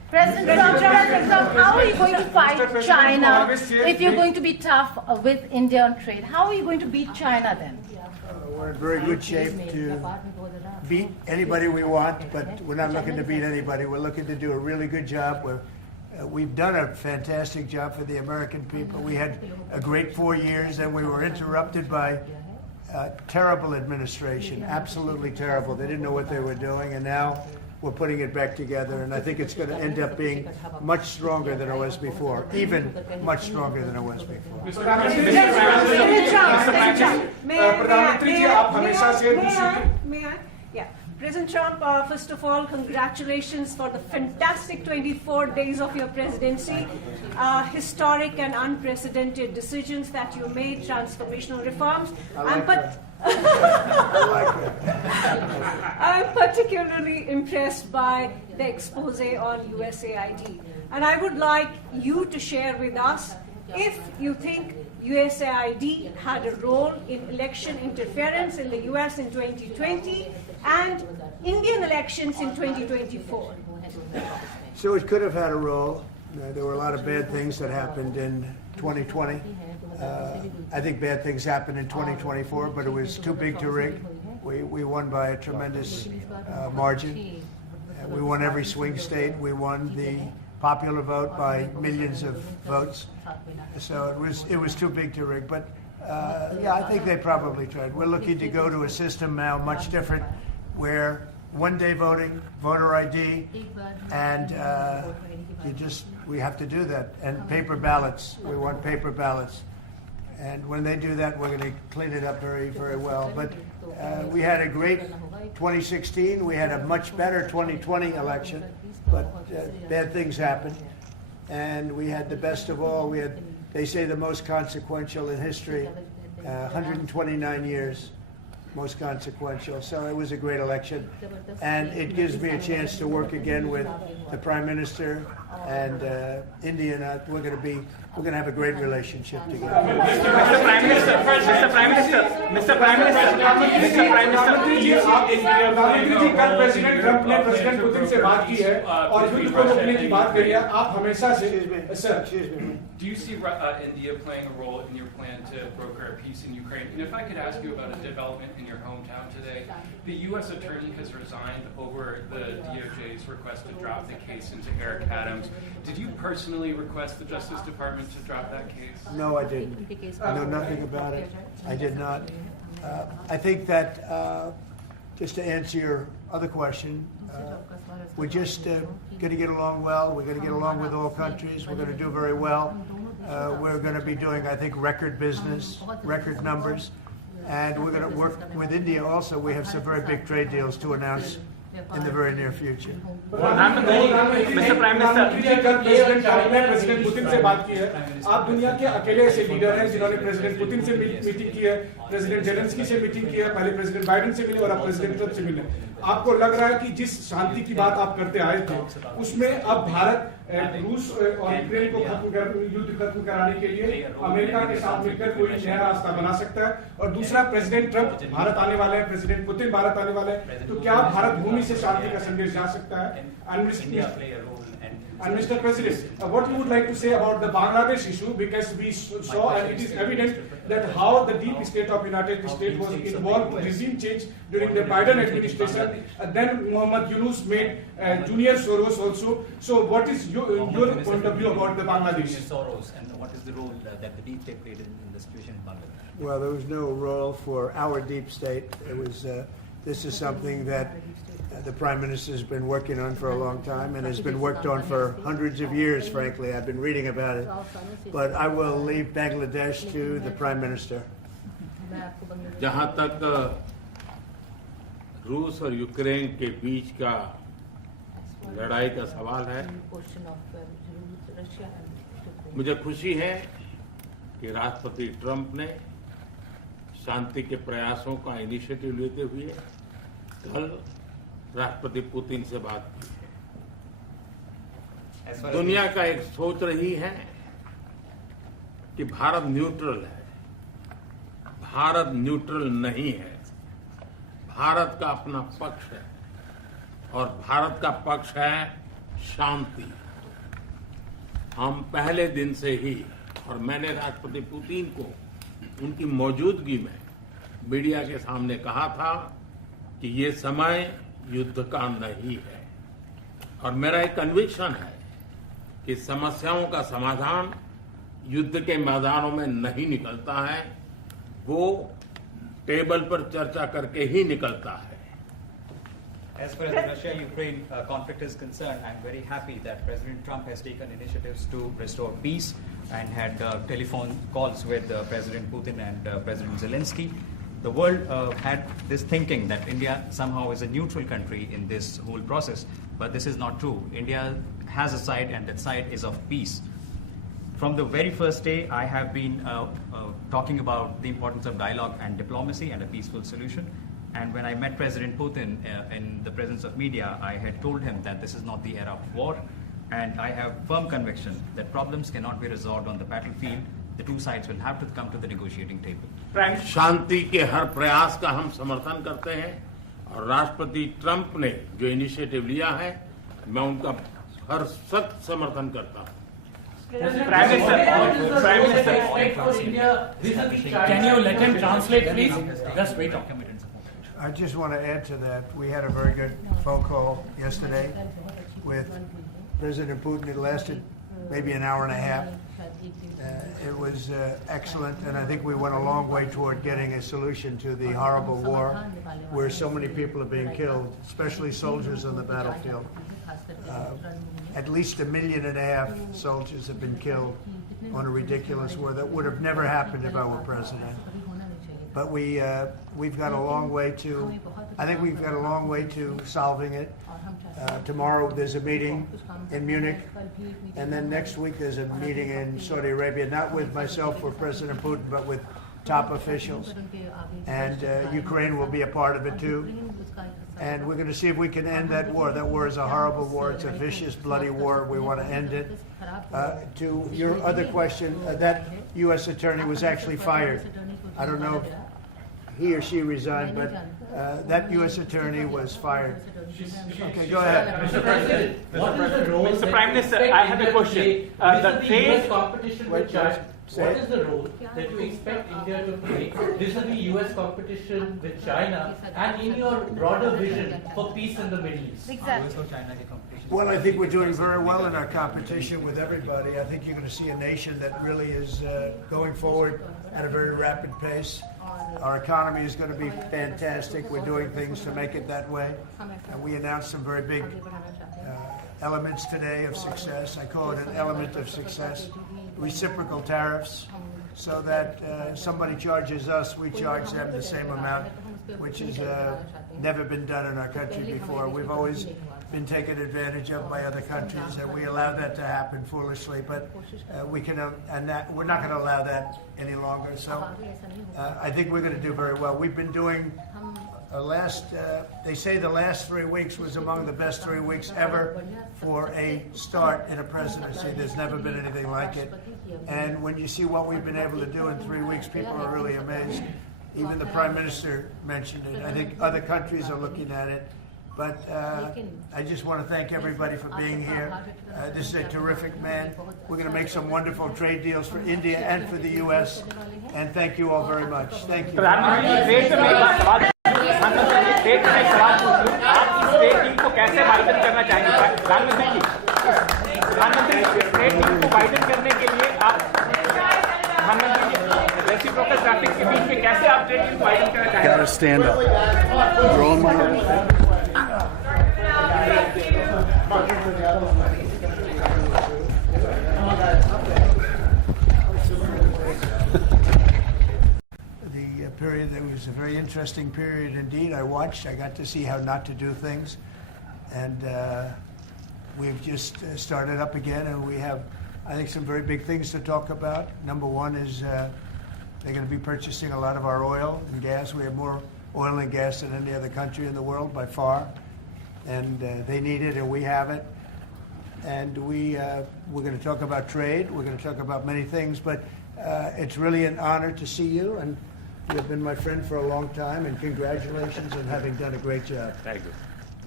President Trump, how are you going to fight China if you're going to be tough with India on trade? How are you going to beat China then? We're in very good shape to beat anybody we want, but we're not looking to beat anybody. We're looking to do a really good job. We've done a fantastic job for the American people. We had a great 4 years, and we were interrupted by terrible administration, absolutely terrible. They didn't know what they were doing, and now we're putting it back together, and I think it's going to end up being much stronger than it was before, even much stronger than it was before. May I? Yeah. President Trump, first of all, congratulations for the fantastic 24 days of your presidency. Historic and unprecedented decisions that you made, transformational reforms. I'm particularly impressed by the expose on USAID. And I would like you to share with us if you think USAID had a role in election interference in the US in 2020 and Indian elections in 2024. So it could have had a role. There were a lot of bad things that happened in 2020. I think bad things happened in 2024, but it was too big to rig. We won by a tremendous margin. We won every swing state. We won the popular vote by millions of votes. So it was too big to rig. But yeah, I think they probably tried. We're looking to go to a system now much different, where one-day voting, voter ID, and we have to do that. And paper ballots. We want paper ballots. And when they do that, we're going to clean it up very, very well. But we had a great 2016. We had a much better 2020 election. But bad things happened. And we had the best of all. We had, they say, the most consequential in history, 129 years. Most consequential. So it was a great election, and it gives me a chance to work again with the Prime Minister and India. And we're going to have a great relationship together. Mr. Prime Minister, कल president Trump ने president Putin से बात की है और युद्ध को रोकने की बात करी है. आप हमेशा से Do you see India playing a role in your plan to broker a peace in Ukraine? And if I could ask you about a development in your hometown today, the U.S. attorney has resigned over the DOJ's request to drop the case into Eric Adams. Did you personally request the Justice Department to drop that case? No, I didn't. I know nothing about it. I did not. I think that, just to answer your other question, we're just going to get along well. We're going to get along with all countries. We're going to do very well. We're going to be doing, I think, record business, record numbers. And we're going to work with India also. We have some very big trade deals to announce in the very near future. Mr. Prime president Putin से बात की है. आप दुनिया के अकेले ऐसे leader हैं जिन्होंने प्रेसिडेंट पुतिन से मीटिंग की है, प्रेसिडेंट जेलेंस्की से मीटिंग की है, पहले प्रेसिडेंट बाइडेन से मिले और अब प्रेसिडेंट ट्रंप से मिले. आपको लग रहा है कि जिस शांति की बात आप करते आए थे, उसमें अब भारत रूस और यूक्रेन को युद्ध खत्म कराने के लिए अमेरिका के साथ मिलकर कोई नया रास्ता बना सकता है? और दूसरा, प्रेसिडेंट ट्रंप भारत आने वाले हैं, प्रेसिडेंट पुतिन भारत आने वाले हैं, तो क्या भारत भूमि से शांति का संदेश जा सकता है? And Mr. President, what you would like to say about the Bangladesh issue, because we saw and it is evident that how the deep state of United States was involved in regime change during the Biden administration. Then Mohammed Yunus made Junior Soros also. So what is your point of view about the Bangladesh? Soros, and what is the role that the deep state played in the situation in Bangladesh? Well, there was no role for our deep state. It was. This is something that the Prime Minister has been working on for a long time and has been worked on for hundreds of years, frankly. I've been reading about it. But I will leave Bangladesh to the Prime Minister. जहाँ तक रूस और Ukraine के बीच का लड़ाई का सवाल है, मुझे खुशी है कि राष्ट्रपति ट्रंप ने शांति के प्रयासों का इनिशिएटिव लेते हुए कल राष्ट्रपति पुतिन से बात की है. दुनिया का एक सोच रही है कि भारत न्यूट्रल है. भारत न्यूट्रल नहीं है. भारत का अपना पक्ष है और भारत का पक्ष है शांति। हम पहले दिन से ही, और मैंने राष्ट्रपति पुतिन को उनकी मौजूदगी में मीडिया के सामने कहा था कि ये समय युद्ध का नहीं है, और मेरा एक कन्विक्शन है कि समस्याओं का समाधान युद्ध के मैदानों में नहीं निकलता है, वो टेबल पर चर्चा करके ही निकलता है। As far as the Russia-Ukraine conflict is concerned, I'm very happy that President Trump has taken initiatives to restore peace and had telephone calls with President Putin and President Zelensky. The world had this thinking that India somehow is a neutral country in this whole process, but this is not true. India has a side, and that side is of peace. From the very first day, I have been talking about the importance of dialogue and diplomacy and a peaceful solution. And when I met President Putin in the presence of media, I had told him that this is not the era of war, and I have firm conviction that problems cannot be resolved on the battlefield. The two sides will have to come to the negotiating table. शांति के हर प्रयास का हम समर्थन करते हैं, और राष्ट्रपति Trump ने जो इनिशिएटिव लिया है, मैं उनका हर सख्त समर्थन करता हूं। Prime Minister, can you let him translate, please? Just wait. I just want to add to that. We had a very good phone call yesterday with President Putin. It lasted maybe an hour and a half. It was excellent, and I think we went a long way toward getting a solution to the horrible war where so many people are being killed, especially soldiers on the battlefield. At least 1.5 million soldiers have been killed on a ridiculous war that would have never happened if I were president. But we've got a long way to, I think we've got a long way to solving it. Tomorrow there's a meeting in Munich, and then next week there's a meeting in Saudi Arabia, not with myself or President Putin, but with top officials. And Ukraine will be a part of it too. And we're going to see if we can end that war. That war is a horrible war. It's a vicious, bloody war. We want to end it. To your other question, that U.S. attorney was actually fired. I don't know if he or she resigned, but that U.S. attorney was fired. Okay, go ahead. Mr. President, what is the role? Mr. Prime Minister, I have a question. The US competition with China. What is the role that you expect India to play vis-a-vis US competition with China, and in your broader vision for peace in the Middle East? Exactly. Well, I think we're doing very well in our competition with everybody. I think you're going to see a nation that really is going forward at a very rapid pace. Our economy is going to be fantastic. We're doing things to make it that way. And we announced some very big elements today of success. I call it an element of success. Reciprocal tariffs, so that somebody charges us, we charge them the same amount, which has never been done in our country before. We've always been taken advantage of by other countries, and we allow that to happen foolishly, but we're not going to allow that any longer. So I think we're going to do very well. We've been doing they say the last 3 weeks was among the best 3 weeks ever for a start in a presidency. There's never been anything like it. And when you see what we've been able to do in 3 weeks, people are really amazed. Even the Prime Minister mentioned it. I think other countries are looking at it. But I just want to thank everybody for being here. This is a terrific man. We're going to make some wonderful trade deals for India and for the U.S. And thank you all very much. Thank you. State में सवाल पूछूं, आप इस state team को कैसे widen करना चाहेंगे? प्रधानमंत्री जी, स्टेट टीम को वाइडन करने के लिए आप प्रधानमंत्री जी रेसिप्रोकल ट्रैफिक के बीच में कैसे आप स्टेट टीम को वाइडन करना चाहेंगे? Gotta stand up. Drawing my head. Period. It was a very interesting period indeed. I watched. I got to see how not to do things, and we've just started up again, and we have, I think, some very big things to talk about. Number one is they're going to be purchasing a lot of our oil and gas. We have more oil and gas than any other country in the world by far, and they need it, and we have it. And we're going to talk about trade. We're going to talk about many things, but it's really an honor to see you, and you've been my friend for a long time, and congratulations on having done a great job. Thank you.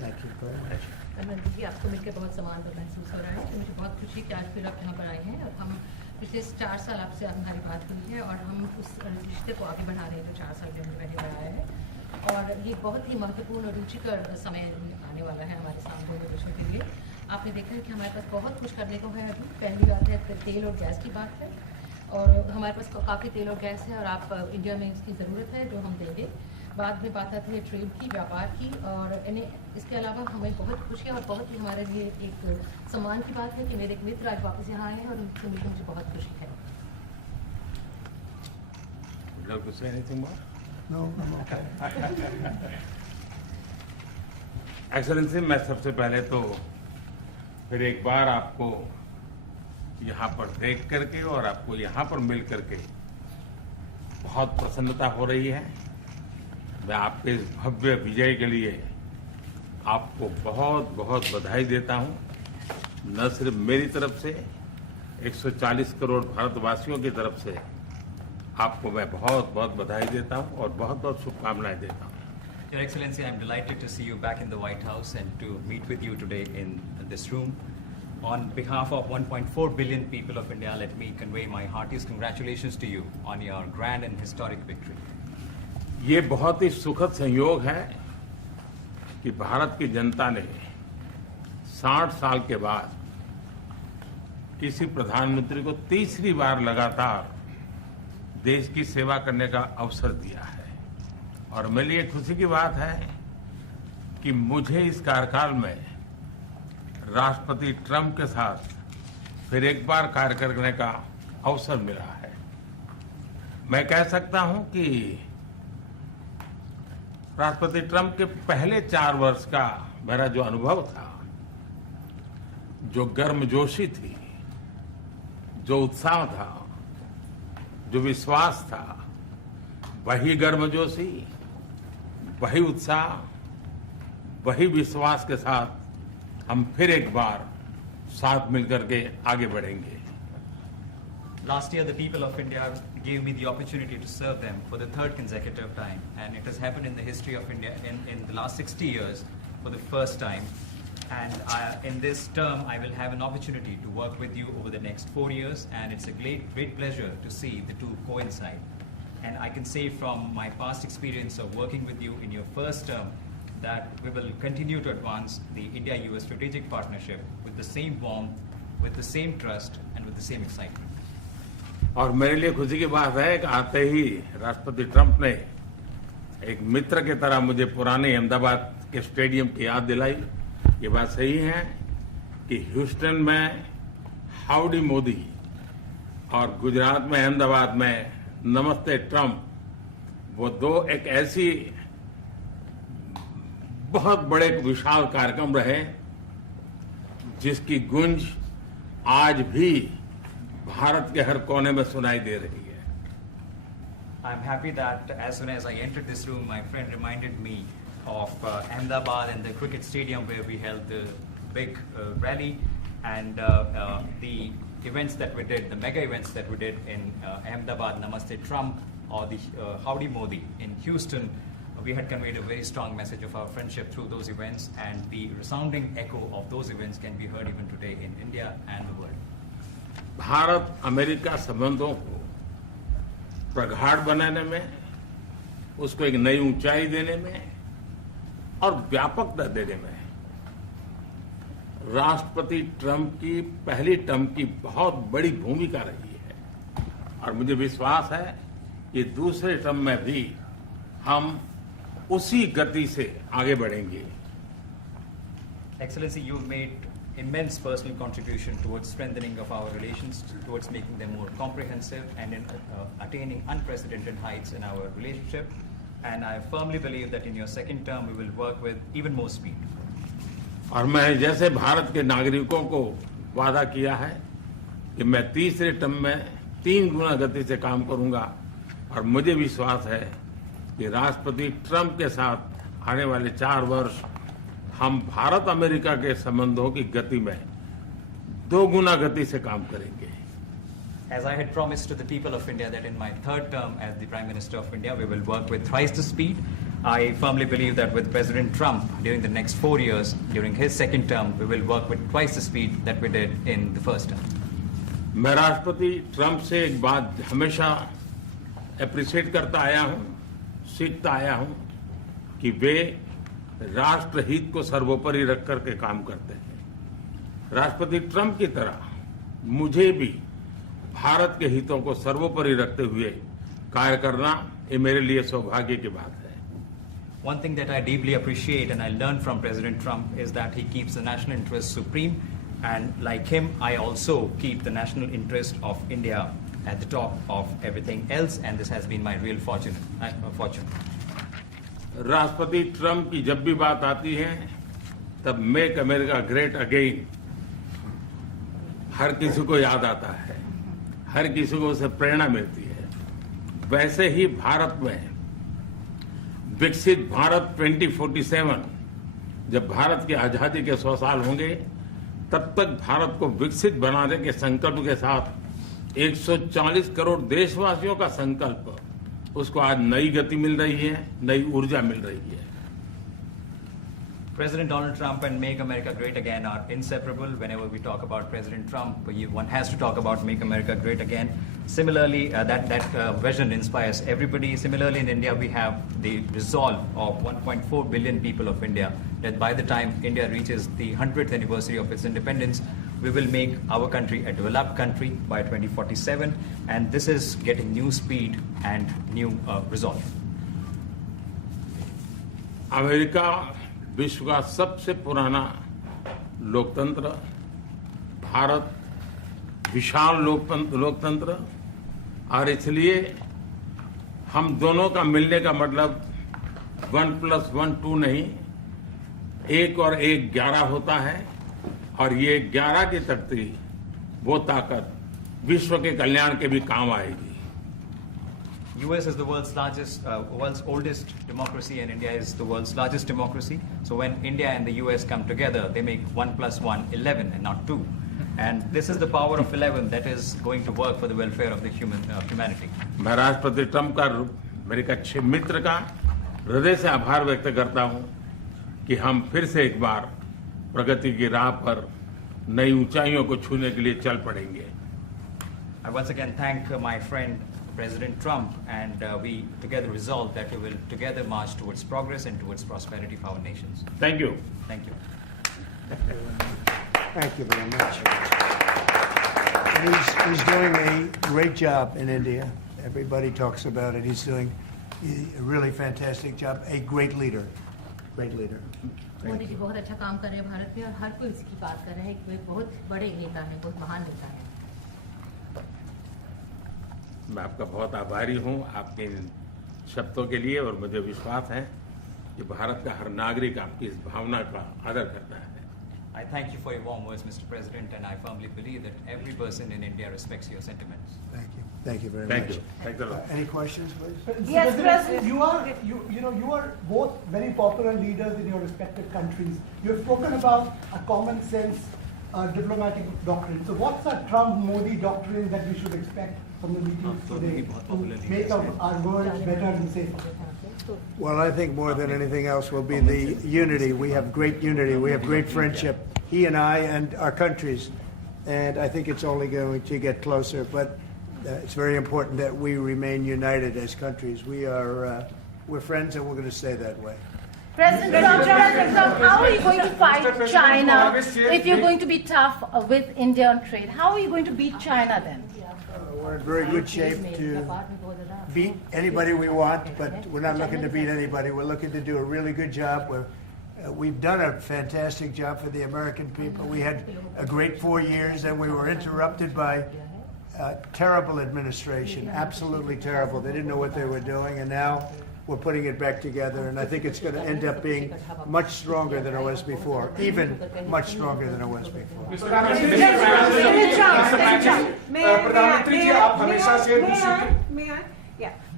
Thank you very much. Narendra जी, आपको मिलकर बहुत सम्मान महसूस हो रहा है कि मुझे बहुत खुशी कि आज फिर आप यहाँ पर आए हैं और हम पिछले 4 साल आपसे हमारी बात हुई है और हम उस रिश्ते को आगे बढ़ा रहे हैं जो 4 साल में हमने पहले बढ़ाया है और ये बहुत ही महत्वपूर्ण और रुचिकर समय आने वाला है हमारे साथ दोनों देशों के लिए। आपने देखा है कि हमारे पास बहुत कुछ करने को है अभी। पहली बात है तेल और गैस की बात है और हमारे पास काफ़ी तेल और गैस है और आप इंडिया में इसकी ज़रूरत है जो हम देंगे। बाद में बात आती है ट्रेड की, व्यापार की और इसके अलावा हमें बहुत खुशी है और बहुत ही हमारे लिए एक सम्मान की बात है कि मेरे एक मित्र आज वापस यहाँ आए हैं और उनसे मिलकर मुझे बहुत खुशी है। No, I'm okay. एक्सेलेंसी, मैं सबसे पहले तो फिर एक बार आपको यहाँ पर देख करके और आपको यहाँ पर मिल करके बहुत प्रसन्नता हो रही है। मैं आपके इस भव्य विजय के लिए आपको बहुत बहुत बधाई देता हूं। न सिर्फ मेरी तरफ से 140 करोड़ भारतवासियों की तरफ से आपको मैं बहुत बहुत बधाई देता हूं और बहुत बहुत शुभकामनाएं देता हूं। Your Excellency, I'm delighted to see you back in the White House and to meet with you today in this room. On behalf of 1.4 billion people of India, let me convey my heartiest congratulations to you on your grand and historic victory. ये बहुत ही सुखद संयोग है कि भारत की जनता ने 60 साल के बाद किसी प्रधानमंत्री को तीसरी बार लगातार देश की सेवा करने का अवसर दिया है और मेरे लिए खुशी की बात है कि मुझे इस कार्यकाल में राष्ट्रपति ट्रंप के साथ फिर एक बार कार्य करने का अवसर मिला है। मैं कह सकता हूं कि राष्ट्रपति ट्रंप के पहले 4 वर्ष का मेरा जो अनुभव था, जो गर्मजोशी थी, जो उत्साह था, जो विश्वास था, वही गर्मजोशी, वही उत्साह, वही विश्वास के साथ हम फिर एक बार साथ मिलकर के आगे बढ़ेंगे। Last year, the people of India gave me the opportunity to serve them for the 3rd consecutive time, and it has happened in the history of India in the last 60 years for the first time. And in this term, I will have an opportunity to work with you over the next 4 years, and it's a great pleasure to see the two coincide. And I can say from my past experience of working with you in your first term that we will continue to advance the India-US strategic partnership with the same warmth, with the same trust, and with the same excitement. और मेरे लिए खुशी की बात है कि आते ही राष्ट्रपति ट्रंप ने एक मित्र की तरह मुझे पुराने अहमदाबाद के स्टेडियम की याद दिलाई। ये बात सही है कि ह्यूस्टन में हाउडी मोदी और गुजरात में अहमदाबाद में नमस्ते ट्रंप, वो दो एक ऐसी बहुत बड़े विशाल कार्यक्रम रहे जिसकी गूंज आज भी भारत के हर कोने में सुनाई दे रही है। I'm happy that as soon as I entered this room, my friend reminded me of Ahmedabad and the cricket stadium where we held the big rally and the events that we did, the mega events that we did in Ahmedabad, Namaste Trump, or the Howdy Modi in Houston. We had conveyed a very strong message of our friendship through those events, and the resounding echo of those events can be heard even today in India and the world. Bharat America संबंधों को प्रगाढ़ बनाने में, उसको एक नई ऊंचाई देने में और व्यापकता देने में राष्ट्रपति ट्रंप की पहली टर्म की बहुत बड़ी भूमिका रही है और मुझे विश्वास है कि दूसरे टर्म में भी हम उसी गति से आगे बढ़ेंगे। Excellency, you made immense personal contribution towards strengthening of our relations, towards making them more comprehensive and in attaining unprecedented heights in our relationship. And I firmly believe that in your second term, we will work with even more speed. और मैं जैसे भारत के नागरिकों को वादा किया है कि मैं तीसरे टर्म में 3 गुना गति से काम करूंगा और मुझे विश्वास है कि राष्ट्रपति ट्रंप के साथ आने वाले 4 वर्ष हम भारत अमेरिका के संबंधों की गति में 2 गुना गति से काम करेंगे। As I had promised to the people of India that in my 3rd term as the Prime Minister of India, we will work with thrice the speed. I firmly believe that with President Trump, during the next 4 years, during his second term, we will work with twice the speed that we did in the first term. मैं राष्ट्रपति Trump से एक बात हमेशा appreciate करता आया हूं, सीखता आया हूं कि वे राष्ट्रहित को सर्वोपरि रख करके काम करते हैं। राष्ट्रपति ट्रंप की तरह मुझे भी भारत के हितों को सर्वोपरि रखते हुए कार्य करना ये मेरे लिए सौभाग्य की बात है। One thing that I deeply appreciate and I learned from President Trump is that he keeps the national interest supreme, and like him, I also keep the national interest of India at the top of everything else, and this has been my real fortune. राष्ट्रपति Trump की जब भी बात आती है तब make America great again हर किसी को याद आता है, हर किसी को उससे प्रेरणा मिलती है। वैसे ही भारत में विकसित भारत 2047, जब भारत की आजादी के 100 साल होंगे, तब तक भारत को विकसित बनाने के संकल्प के साथ 140 करोड़ देशवासियों का संकल्प, उसको आज नई गति मिल रही है, नई ऊर्जा मिल रही है। President Donald Trump and Make America Great Again are inseparable. Whenever we talk about President Trump, one has to talk about Make America Great Again. Similarly, that vision inspires everybody. Similarly, in India, we have the resolve of 1.4 billion people of India that by the time India reaches the 100th anniversary of its independence, we will make our country a developed country by 2047. And this is getting new speed and new resolve. America विश्व का सबसे पुराना लोकतंत्र, भारत विशाल लोकतंत्र, और इसलिए हम दोनों का मिलने का मतलब 1+1 2 नहीं, 1 और 1 11 होता है, और ये 11 की तख्ती, वो ताकत विश्व के कल्याण के भी काम आएगी। US is the world's oldest democracy, and India is the world's largest democracy. So when India and the US come together, they make 1+1 11 and not 2. And this is the power of 11 that is going to work for the welfare of the humanity. मैं राष्ट्रपति Trump का, मेरे अच्छे मित्र का हृदय से आभार व्यक्त करता हूं कि हम फिर से एक बार प्रगति की राह पर नई ऊंचाइयों को छूने के लिए चल पड़ेंगे। I once again thank my friend President Trump, and we together resolve that we will together march towards progress and towards prosperity for our nations. Thank you. Thank you. Thank you very much. And he's doing a great job in India. Everybody talks about it. He's doing a really fantastic job. A great leader. Great leader. Modi ji बहुत अच्छा काम कर रहे हैं भारत में, और हर कोई इसकी बात कर रहे हैं कि वे बहुत बड़े नेता हैं, बहुत महान नेता हैं। मैं आपका बहुत आभारी हूं आपके इन शब्दों के लिए, और मुझे विश्वास है कि भारत का हर नागरिक आपकी इस भावना का आदर करता है। I thank you for your warm words, Mr. President, and I firmly believe that every person in India respects your sentiments. Thank you. Thank you very Thank much. you. Thanks a lot. Any questions, please? Yes, President. You are both very popular leaders in your respective countries. You have spoken about a common sense diplomatic doctrine. So what's a Trump-Modi doctrine that we should expect from the meetings today to make our world better and safer? Well, I think more than anything else will be the unity. We have great unity. We have great friendship, he and I and our countries. And I think it's only going to get closer. But it's very important that we remain united as countries. We're friends, and we're going to stay that way. President Trump, how are you going to fight China if you're going to be tough with India on trade? How are you going to beat China then? We're in very good shape to beat anybody we want, but we're not looking to beat anybody. We're looking to do a really good job. We've done a fantastic job for the American people. We had a great 4 years, and we were interrupted by terrible administration, absolutely terrible. They didn't know what they were doing, and now we're putting it back together, and I think it's going to end up being much stronger than it was before, even much stronger than it was before. May I? Yeah.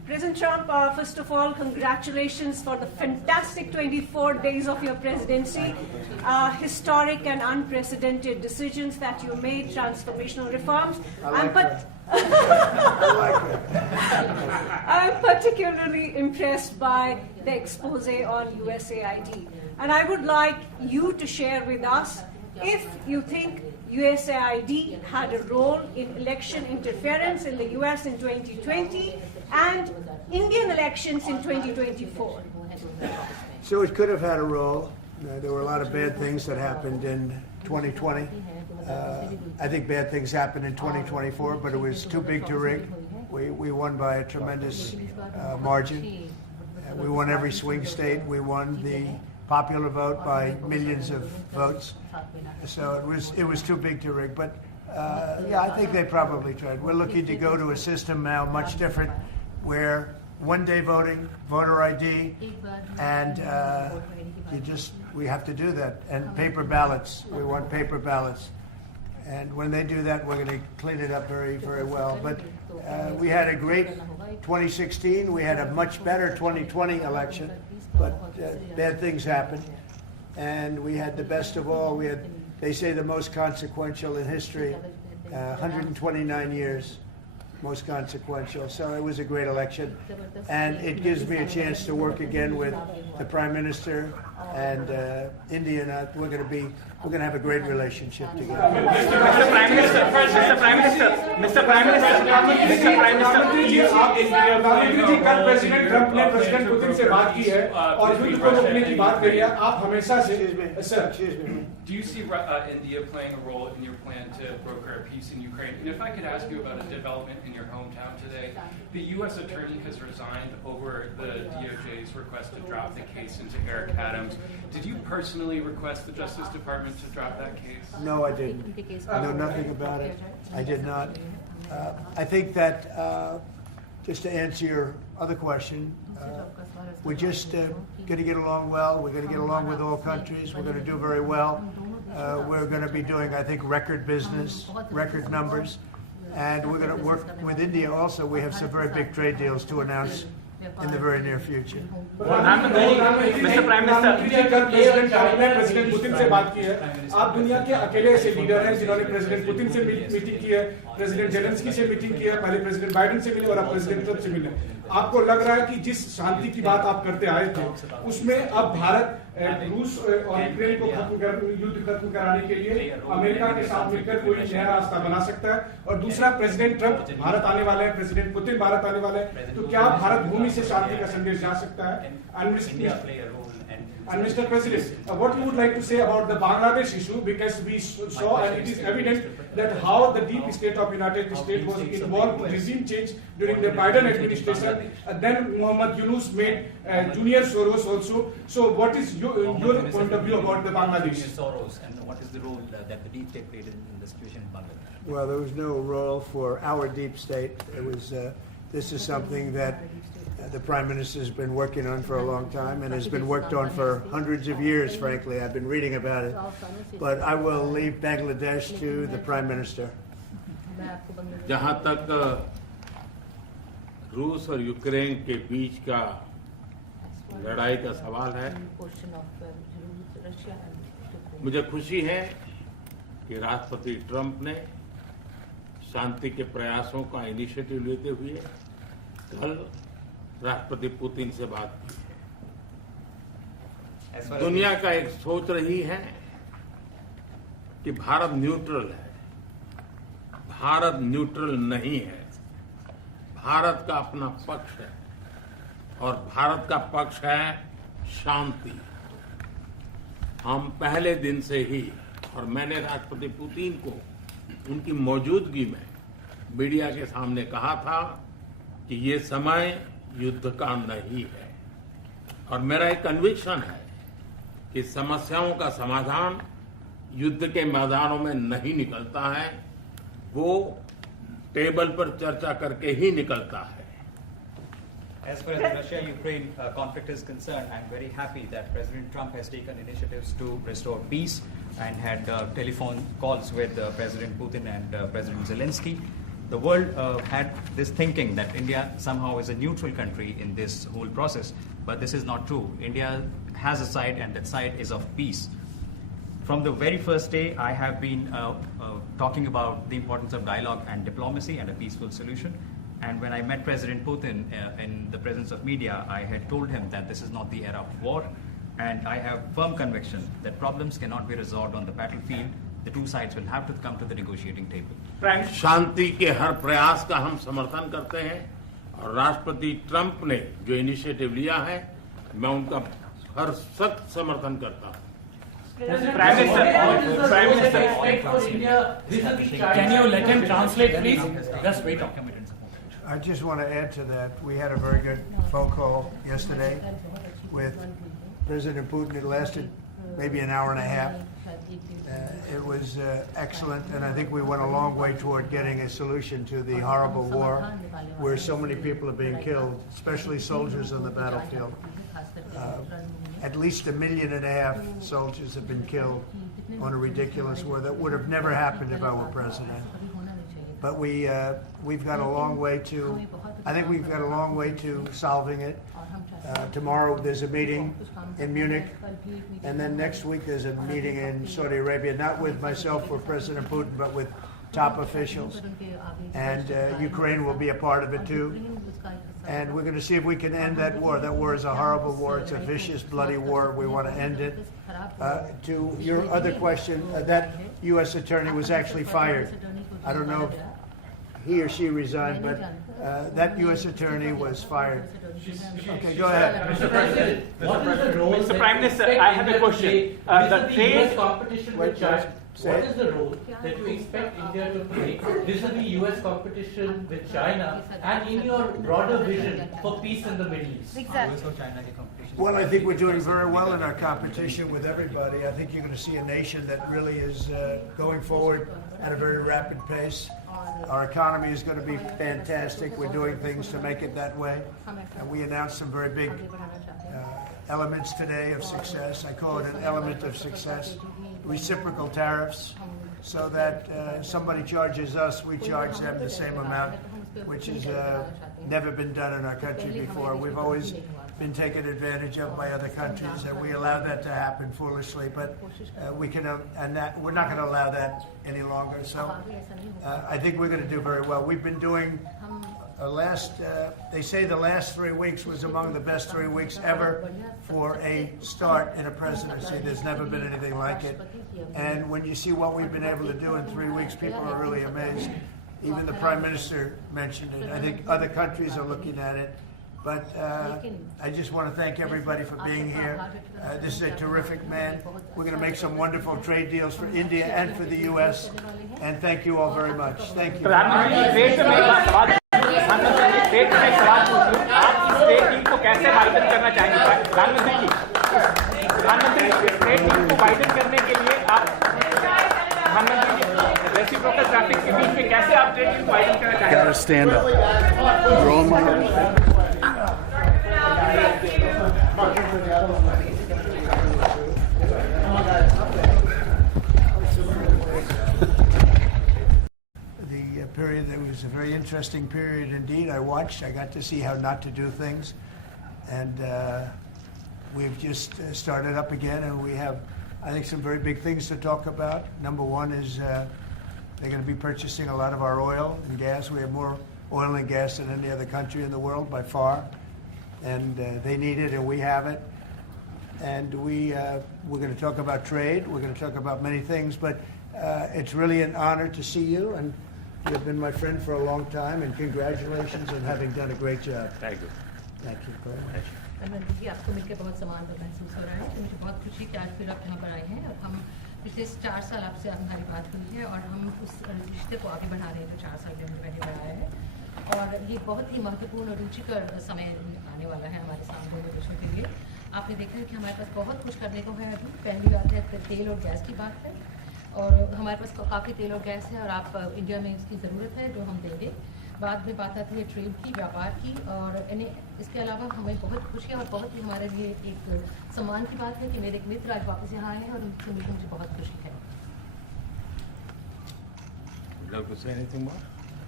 President Trump, first of all, congratulations for the fantastic 24 days of your presidency. Historic and unprecedented decisions that you made, transformational reforms. I'm particularly impressed by the expose on USAID. And I would like you to share with us if you think USAID had a role in election interference in the US in 2020 and Indian elections in 2024. So it could have had a role. There were a lot of bad things that happened in 2020. I think bad things happened in 2024, but it was too big to rig. We won by a tremendous margin. We won every swing state. We won the popular vote by millions of votes. So it was too big to rig. But yeah, I think they probably tried. We're looking to go to a system now much different, where one-day voting, voter ID, and we have to do that. And paper ballots. We want paper ballots. And when they do that, we're going to clean it up very, very well. But we had a great 2016. We had a much better 2020 election. But bad things happened. And we had the best of all. We had, they say, the most consequential in history, 129 years. Most consequential. So it was a great election, and it gives me a chance to work again with the Prime Minister and India. And we're going to have a great relationship together. Mr. Prime Minister, प्रधानमंत्री जी कल president Trump ने president Putin से बात की है और युद्ध को रोकने की बात करी है. आप हमेशा से Do you see India playing a role in your plan to broker a peace in Ukraine? And if I could ask you about a development in your hometown today, the U.S. attorney has resigned over the DOJ's request to drop the case into Eric Adams. Did you personally request the Justice Department to drop that case? No, I didn't. I know nothing about it. I did not. I think that, just to answer your other question, we're just going to get along well. We're going to get along with all countries. We're going to do very well. We're going to be doing, I think, record business, record numbers. And we're going to work with India also. We have some very big trade deals to announce in the very near future. Mr. Prime Minister, कल president Trump ने president Putin से बात की है. आप दुनिया के अकेले ऐसे लीडर हैं जिन्होंने प्रेसिडेंट पुतिन से मीटिंग की है, प्रेसिडेंट जेलेंस्की से मीटिंग की है, पहले प्रेसिडेंट बाइडेन से मिले और अब प्रेसिडेंट ट्रंप से मिले. आपको लग रहा है कि जिस शांति की बात आप करते आए थे, उसमें अब भारत रूस और यूक्रेन को युद्ध खत्म कराने के लिए अमेरिका के साथ मिलकर कोई नया रास्ता बना सकता है. और दूसरा, प्रेसिडेंट ट्रंप भारत आने वाले हैं, प्रेसिडेंट पुतिन भारत आने वाले हैं, तो क्या भारत भूमि से शांति का संदेश जा सकता है? And Mr. President, what you would like to say about the Bangladesh issue, because we saw and it is evident that how the deep state of United States was involved in regime change during the Biden administration. Then Muhammad Yunus made Junior Soros also. So what is your point of view about the Bangladesh? Soros, and what is the role that the deep state played in the situation in Bangladesh? Well, there was no role for our deep state. It was. This is something that the Prime Minister has been working on for a long time and has been worked on for hundreds of years, frankly. I've been reading about it. But I will leave Bangladesh to the Prime Minister. जहाँ तक रूस और Ukraine के बीच का लड़ाई का सवाल है, मुझे खुशी है कि राष्ट्रपति ट्रंप ने शांति के प्रयासों का इनिशिएटिव लेते हुए कल राष्ट्रपति पुतिन से बात की है. दुनिया का एक सोच रही है कि भारत न्यूट्रल है. भारत न्यूट्रल नहीं है. भारत का अपना पक्ष है और भारत का पक्ष है शांति. हम पहले दिन से ही, और मैंने राष्ट्रपति पुतिन को उनकी मौजूदगी में मीडिया के सामने कहा था कि ये समय युद्ध का नहीं है. और मेरा एक कन्विक्शन है कि समस्याओं का समाधान युद्ध के मैदानों में नहीं निकलता है, वो टेबल पर चर्चा करके ही निकलता है. As far as the Russia-Ukraine conflict is concerned, I'm very happy that President Trump has taken initiatives to restore peace and had telephone calls with President Putin and President Zelensky. the world had this thinking that India somehow is a neutral country in this whole process, but this is not true. India has a side, and that side is of peace. From the very first day, I have been talking about the importance of dialogue and diplomacy and a peaceful solution. And when I met President Putin in the presence of media, I had told him that this is not the era of war, and I have firm conviction that problems cannot be resolved on the battlefield. The two sides will have to come to the negotiating table. शांति के हर प्रयास का हम समर्थन करते हैं, और राष्ट्रपति Trump ने जो इनिशिएटिव लिया है, मैं उनका हर सख्त समर्थन करता हूं। Prime Minister, can you let him translate, please? Just wait. I just want to add to that. We had a very good phone call yesterday with President Putin. It lasted maybe an hour and a half. It was excellent, and I think we went a long way toward getting a solution to the horrible war where so many people are being killed, especially soldiers on the battlefield. At least 1.5 million soldiers have been killed on a ridiculous war that would have never happened if I were president. But we've got a long way to, I think we've got a long way to solving it. Tomorrow there's a meeting in Munich, and then next week there's a meeting in Saudi Arabia, not with myself or President Putin, but with top officials. And Ukraine will be a part of it too. And we're going to see if we can end that war. That war is a horrible war. It's a vicious, bloody war. We want to end it. To your other question, that U.S. attorney was actually fired. I don't know if he or she resigned, but that U.S. attorney was fired. Okay, go ahead. Mr. President, what is the role? Mr. Prime Minister, I have a question. The U.S. competition with China. What Say is the role that you expect India to play vis-a-vis U.S. competition with China and in your broader vision for peace in the Middle East? Exactly. Well, I think we're doing very well in our competition with everybody. I think you're going to see a nation that really is going forward at a very rapid pace. Our economy is going to be fantastic. We're doing things to make it that way. And we announced some very big elements today of success. I call it an element of success. Reciprocal tariffs, so that somebody charges us, we charge them the same amount, which has never been done in our country before. We've always been taken advantage of by other countries, and we allow that to happen foolishly. But we're not going to allow that any longer. So I think we're going to do very well. We've been doing they say the last 3 weeks was among the best 3 weeks ever for a start in a presidency. There's never been anything like it. And when you see what we've been able to do in 3 weeks, people are really amazed. Even the Prime Minister mentioned it. I think other countries are looking at it. But I just want to thank everybody for being here. This is a terrific man. We're going to make some wonderful trade deals for India and for the U.S. And thank you all very much. Thank you. State में सवाल पूछूं, आप इस state team को कैसे widen करना चाहेंगे? प्रधानमंत्री जी, स्टेट टीम को वाइडन करने के लिए आप प्रधानमंत्री जी रेसिप्रोकल ट्रैफिक के बीच में कैसे आप स्टेट टीम को वाइडन करना चाहेंगे? Gotta stand up. You're on my period. It was a very interesting period indeed. I got to see how not to do things. And we've just started up again, and we have, I think, some very big things to talk about. Number one is they're going to be purchasing a lot of our oil and gas. We have more oil and gas than any other country in the world by far. And they need it, and we have it. And we're going to talk about trade. We're going to talk about many things. But it's really an honor to see you. And you've been my friend for a long time, and congratulations on having done a great job. Thank you. Thank you very much. Narendra जी, आपको मिलकर बहुत सम्मान महसूस हो रहा है। मुझे बहुत खुशी कि आज फिर आप यहाँ पर आए हैं, और हम पिछले 4 साल आपसे हमारी बात हुई है, और हम उस रिश्ते को आगे बढ़ा रहे हैं जो 4 साल में हमने पहले बढ़ाया है। और ये बहुत ही महत्वपूर्ण और रुचिकर समय आने वाला है हमारे साथ दोनों देशों के लिए। आपने देखा है कि हमारे पास बहुत कुछ करने को है। अभी पहली बात है तेल और गैस की बात है, और हमारे पास काफ़ी तेल और गैस है, और आप इंडिया में इसकी ज़रूरत है जो हम देंगे। बाद में बात आती है ट्रेड की, व्यापार की, और इसके अलावा हमें बहुत खुशी है और बहुत ही हमारे लिए एक सम्मान की बात है कि मेरे एक मित्र आज वापस यहाँ आए हैं, और उनसे मिलकर मुझे बहुत खुशी है। Would you like to say anything more?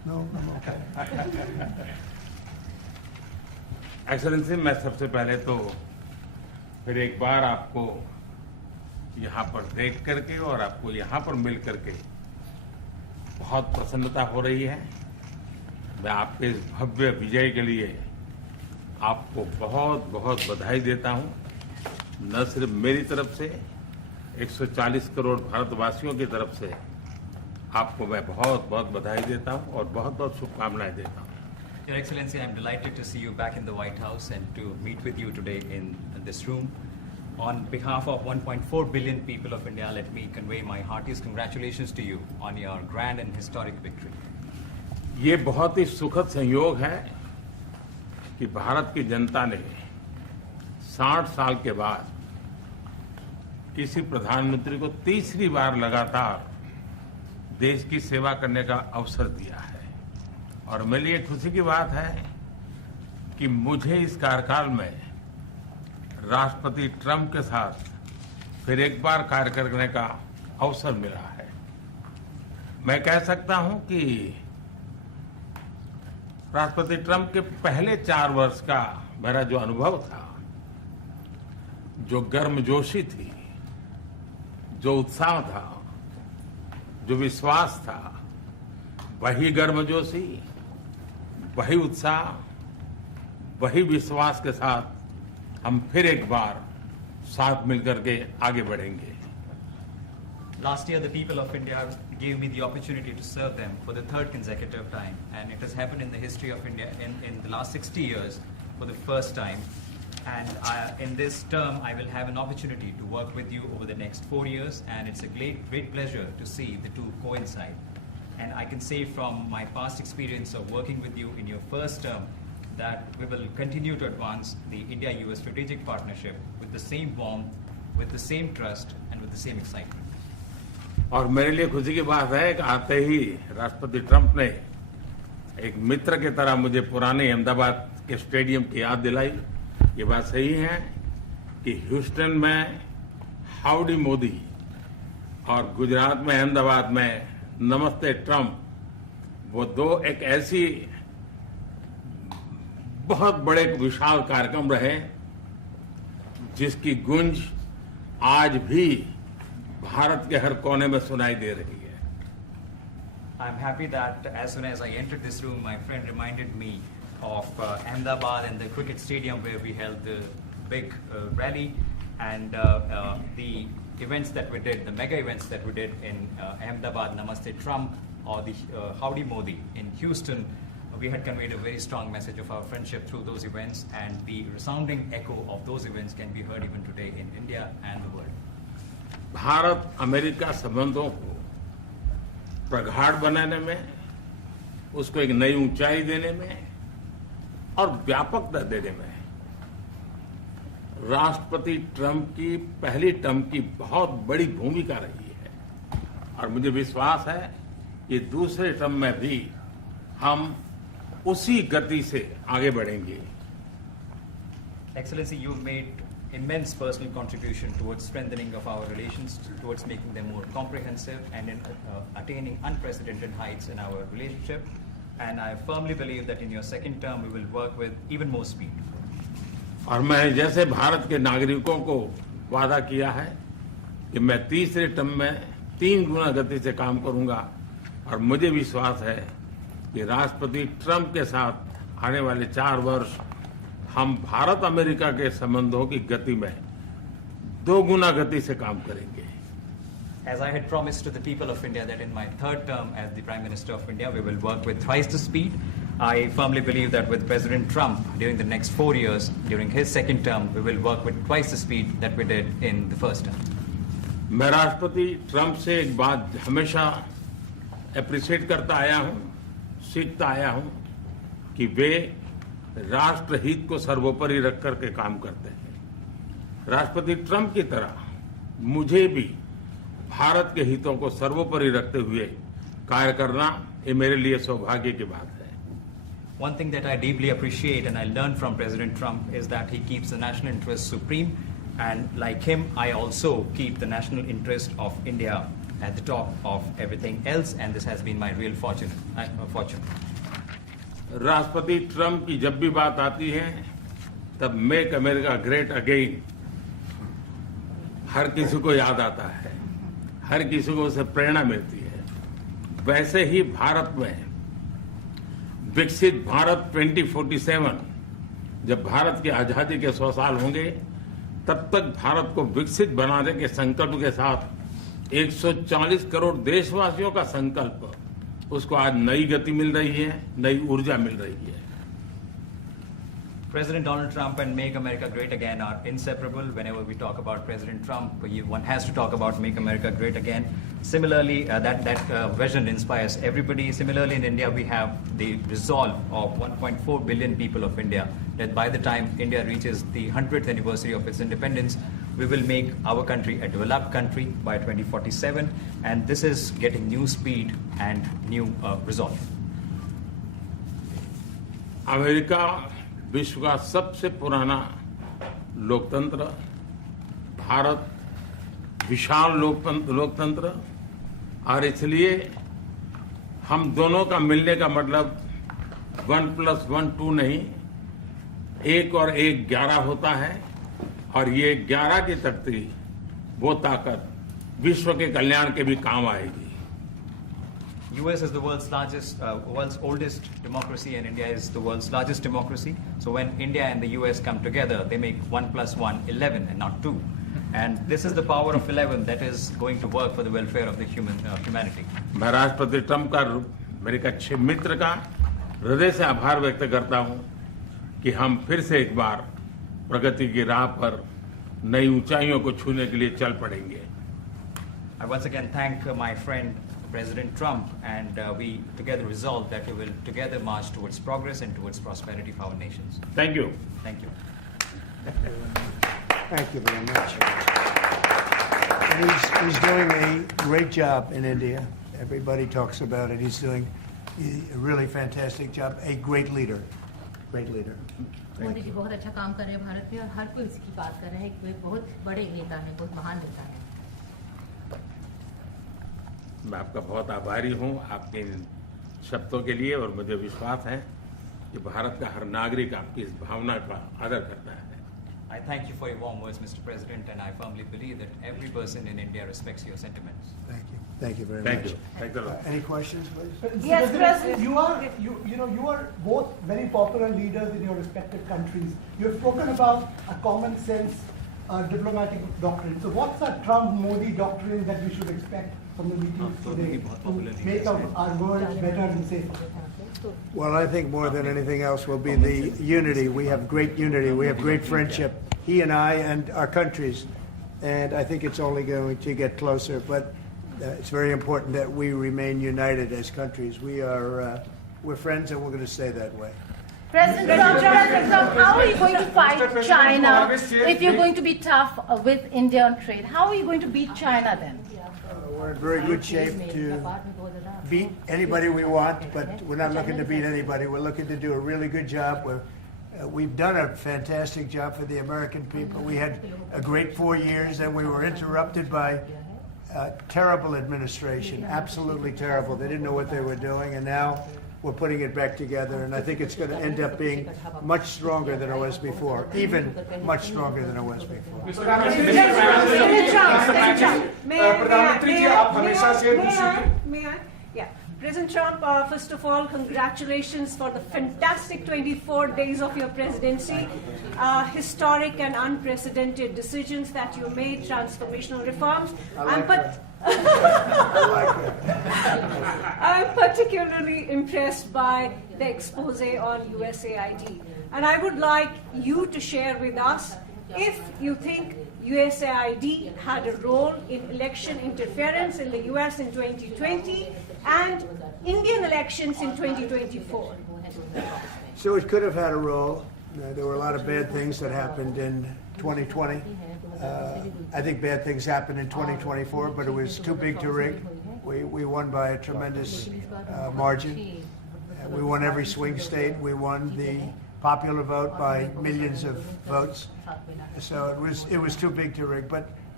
No, I'm okay. Excellency, मैं सबसे पहले तो फिर एक बार आपको यहाँ पर देख करके और आपको यहाँ पर मिल करके बहुत प्रसन्नता हो रही है। मैं आपके इस भव्य विजय के लिए आपको बहुत बहुत बधाई देता हूँ। न सिर्फ मेरी तरफ से, 140 करोड़ भारतवासियों की तरफ से आपको मैं बहुत बहुत बधाई देता हूँ और बहुत बहुत शुभकामनाएं देता हूँ। Your Excellency, I'm delighted to see you back in the White House and to meet with you today in this room. On behalf of 1.4 billion people of India, let me convey my heartiest congratulations to you on your grand and historic victory. ये बहुत ही सुखद संयोग है कि भारत की जनता ने 60 साल के बाद किसी प्रधानमंत्री को तीसरी बार लगातार देश की सेवा करने का अवसर दिया है। और मेरे लिए खुशी की बात है कि मुझे इस कार्यकाल में राष्ट्रपति ट्रंप के साथ फिर एक बार कार्य करने का अवसर मिला है। मैं कह सकता हूं कि राष्ट्रपति ट्रंप के पहले 4 वर्ष का मेरा जो अनुभव था, जो गर्मजोशी थी, जो उत्साह था, जो विश्वास था, वही गर्मजोशी, वही उत्साह, वही विश्वास के साथ हम फिर एक बार साथ मिलकर के आगे बढ़ेंगे। Last year, the people of India gave me the opportunity to serve them for the 3rd consecutive time, and it has happened in the history of India in the last 60 years for the first time. And in this term, I will have an opportunity to work with you over the next 4 years, and it's a great pleasure to see the two coincide. And I can say from my past experience of working with you in your first term that we will continue to advance the India-US strategic partnership with the same warmth, with the same trust, and with the same excitement. और मेरे लिए खुशी की बात है कि आते ही राष्ट्रपति ट्रंप ने एक मित्र की तरह मुझे पुराने अहमदाबाद के स्टेडियम की याद दिलाई। ये बात सही है कि ह्यूस्टन में हाउडी मोदी और गुजरात में अहमदाबाद में नमस्ते ट्रंप, वो दो एक ऐसी बहुत बड़े विशाल कार्यक्रम रहे जिसकी गूंज आज भी भारत के हर कोने में सुनाई दे रही है। I'm happy that as soon as I entered this room, my friend reminded me of Ahmedabad and the cricket stadium where we held the big rally, and the events that we did, the mega events that we did in Ahmedabad, Namaste Trump, or the Howdy Modi in Houston. We had conveyed a very strong message of our friendship through those events, and the resounding echo of those events can be heard even today in India and the world. Bharat America संबंधों को प्रगाढ़ बनाने में, उसको एक नई ऊंचाई देने में और व्यापकता देने में राष्ट्रपति ट्रंप की पहली टर्म की बहुत बड़ी भूमिका रही है। और मुझे विश्वास है कि दूसरे टर्म में भी हम उसी गति से आगे बढ़ेंगे। Excellency, you've made immense personal contribution towards strengthening of our relations, towards making them more comprehensive, and in attaining unprecedented heights in our relationship. And I firmly believe that in your second term, we will work with even more speed. और मैं जैसे भारत के नागरिकों को वादा किया है कि मैं तीसरे टर्म में 3 गुना गति से काम करूंगा, और मुझे विश्वास है कि राष्ट्रपति ट्रंप के साथ आने वाले 4 वर्ष हम भारत अमेरिका के संबंधों की गति में 2 गुना गति से काम करेंगे। As I had promised to the people of India that in my 3rd term as the Prime Minister of India, we will work with twice the speed. I firmly believe that with President Trump during the next 4 years, during his second term, we will work with twice the speed that we did in the first term. मैं राष्ट्रपति Trump से एक बात हमेशा appreciate करता आया हूं, सीखता आया हूं कि वे राष्ट्रहित को सर्वोपरि रख करके काम करते हैं। राष्ट्रपति ट्रंप की तरह मुझे भी भारत के हितों को सर्वोपरि रखते हुए कार्य करना ये मेरे लिए सौभाग्य की बात है। One thing that I deeply appreciate and I learned from President Trump is that he keeps the national interest supreme, and like him, I also keep the national interest of India at the top of everything else, and this has been my real fortune. राष्ट्रपति Trump की जब भी बात आती है तब make America great again हर किसी को याद आता है, हर किसी को उससे प्रेरणा मिलती है। वैसे ही भारत में विकसित भारत 2047 जब भारत की आजादी के 100 साल होंगे तब तक भारत को विकसित बनाने के संकल्प के साथ 140 करोड़ देशवासियों का संकल्प, उसको आज नई गति मिल रही है, नई ऊर्जा मिल रही है। President Donald Trump and Make America Great Again are inseparable. Whenever we talk about President Trump, one has to talk about Make America Great Again. Similarly, that vision inspires everybody. Similarly, in India, we have the resolve of 1.4 billion people of India that by the time India reaches the 100th anniversary of its independence, we will make our country a developed country by 2047. And this is getting new speed and new resolve. America विश्व का सबसे पुराना लोकतंत्र, भारत विशाल लोकतंत्र, और इसलिए हम दोनों का मिलने का मतलब 1+1 2 नहीं, 1 और 1 11 होता है, और ये 11 की तख्ती वो ताकत विश्व के कल्याण के भी काम आएगी। US is the world's oldest democracy, and India is the world's largest democracy. So when India and the US come together, they make 1+1 11 and not 2. And this is the power of 11 that is going to work for the welfare of the humanity. मैं राष्ट्रपति Trump का, मेरे एक अच्छे मित्र का हृदय से आभार व्यक्त करता हूं कि हम फिर से एक बार प्रगति की राह पर नई ऊंचाइयों को छूने के लिए चल पड़ेंगे। I once again thank my friend President Trump, and we together resolve that we will together march towards progress and towards prosperity for our nations. Thank you. Thank you. Thank you very much. And he's doing a great job in India. Everybody talks about it. He's doing a really fantastic job. A great leader. Great leader. Modi ji बहुत अच्छा काम कर रहे हैं भारत में, और हर कोई इसकी बात कर रहा है कि बहुत बड़े नेता हैं, बहुत महान नेता हैं। मैं आपका बहुत आभारी हूं आपके इन शब्दों के लिए, और मुझे विश्वास है कि भारत का हर नागरिक आपकी इस भावना का आदर करता है। I thank you for your warm words, Mr. President, and I firmly believe that every person in India respects your sentiments. Thank you. Thank you very Thank much. you. Thank you a lot. Any questions, please? Yes, President. You are both very popular leaders in your respective countries. You have spoken about a common sense diplomatic doctrine. So what's a Trump-Modi doctrine that we should expect from the meetings today to make our world better and safer? Well, I think more than anything else will be the unity. We have great unity. We have great friendship, he and I and our countries. And I think it's only going to get closer. But it's very important that we remain united as countries. We're friends, and we're going to stay that way. President Trump, how are you going to fight China if you're going to be tough with India on trade? How are you going to beat China then? We're in very good shape to beat anybody we want, but we're not looking to beat anybody. We're looking to do a really good job. We've done a fantastic job for the American people. We had a great 4 years, and we were interrupted by terrible administration, absolutely terrible. They didn't know what they were doing, and now we're putting it back together, and I think it's going to end up being much stronger than it was before, even much stronger than it was before. May I? Yeah. President Trump, first of all, congratulations for the fantastic 24 days of your presidency. Historic and unprecedented decisions that you made, transformational reforms. I'm particularly impressed by the expose on USAID. And I would like you to share with us if you think USAID had a role in election interference in the US in 2020 and Indian elections in 2024. So it could have had a role. There were a lot of bad things that happened in 2020. I think bad things happened in 2024, but it was too big to rig. We won by a tremendous margin. We won every swing state. We won the popular vote by millions of votes. So it was too big to rig. But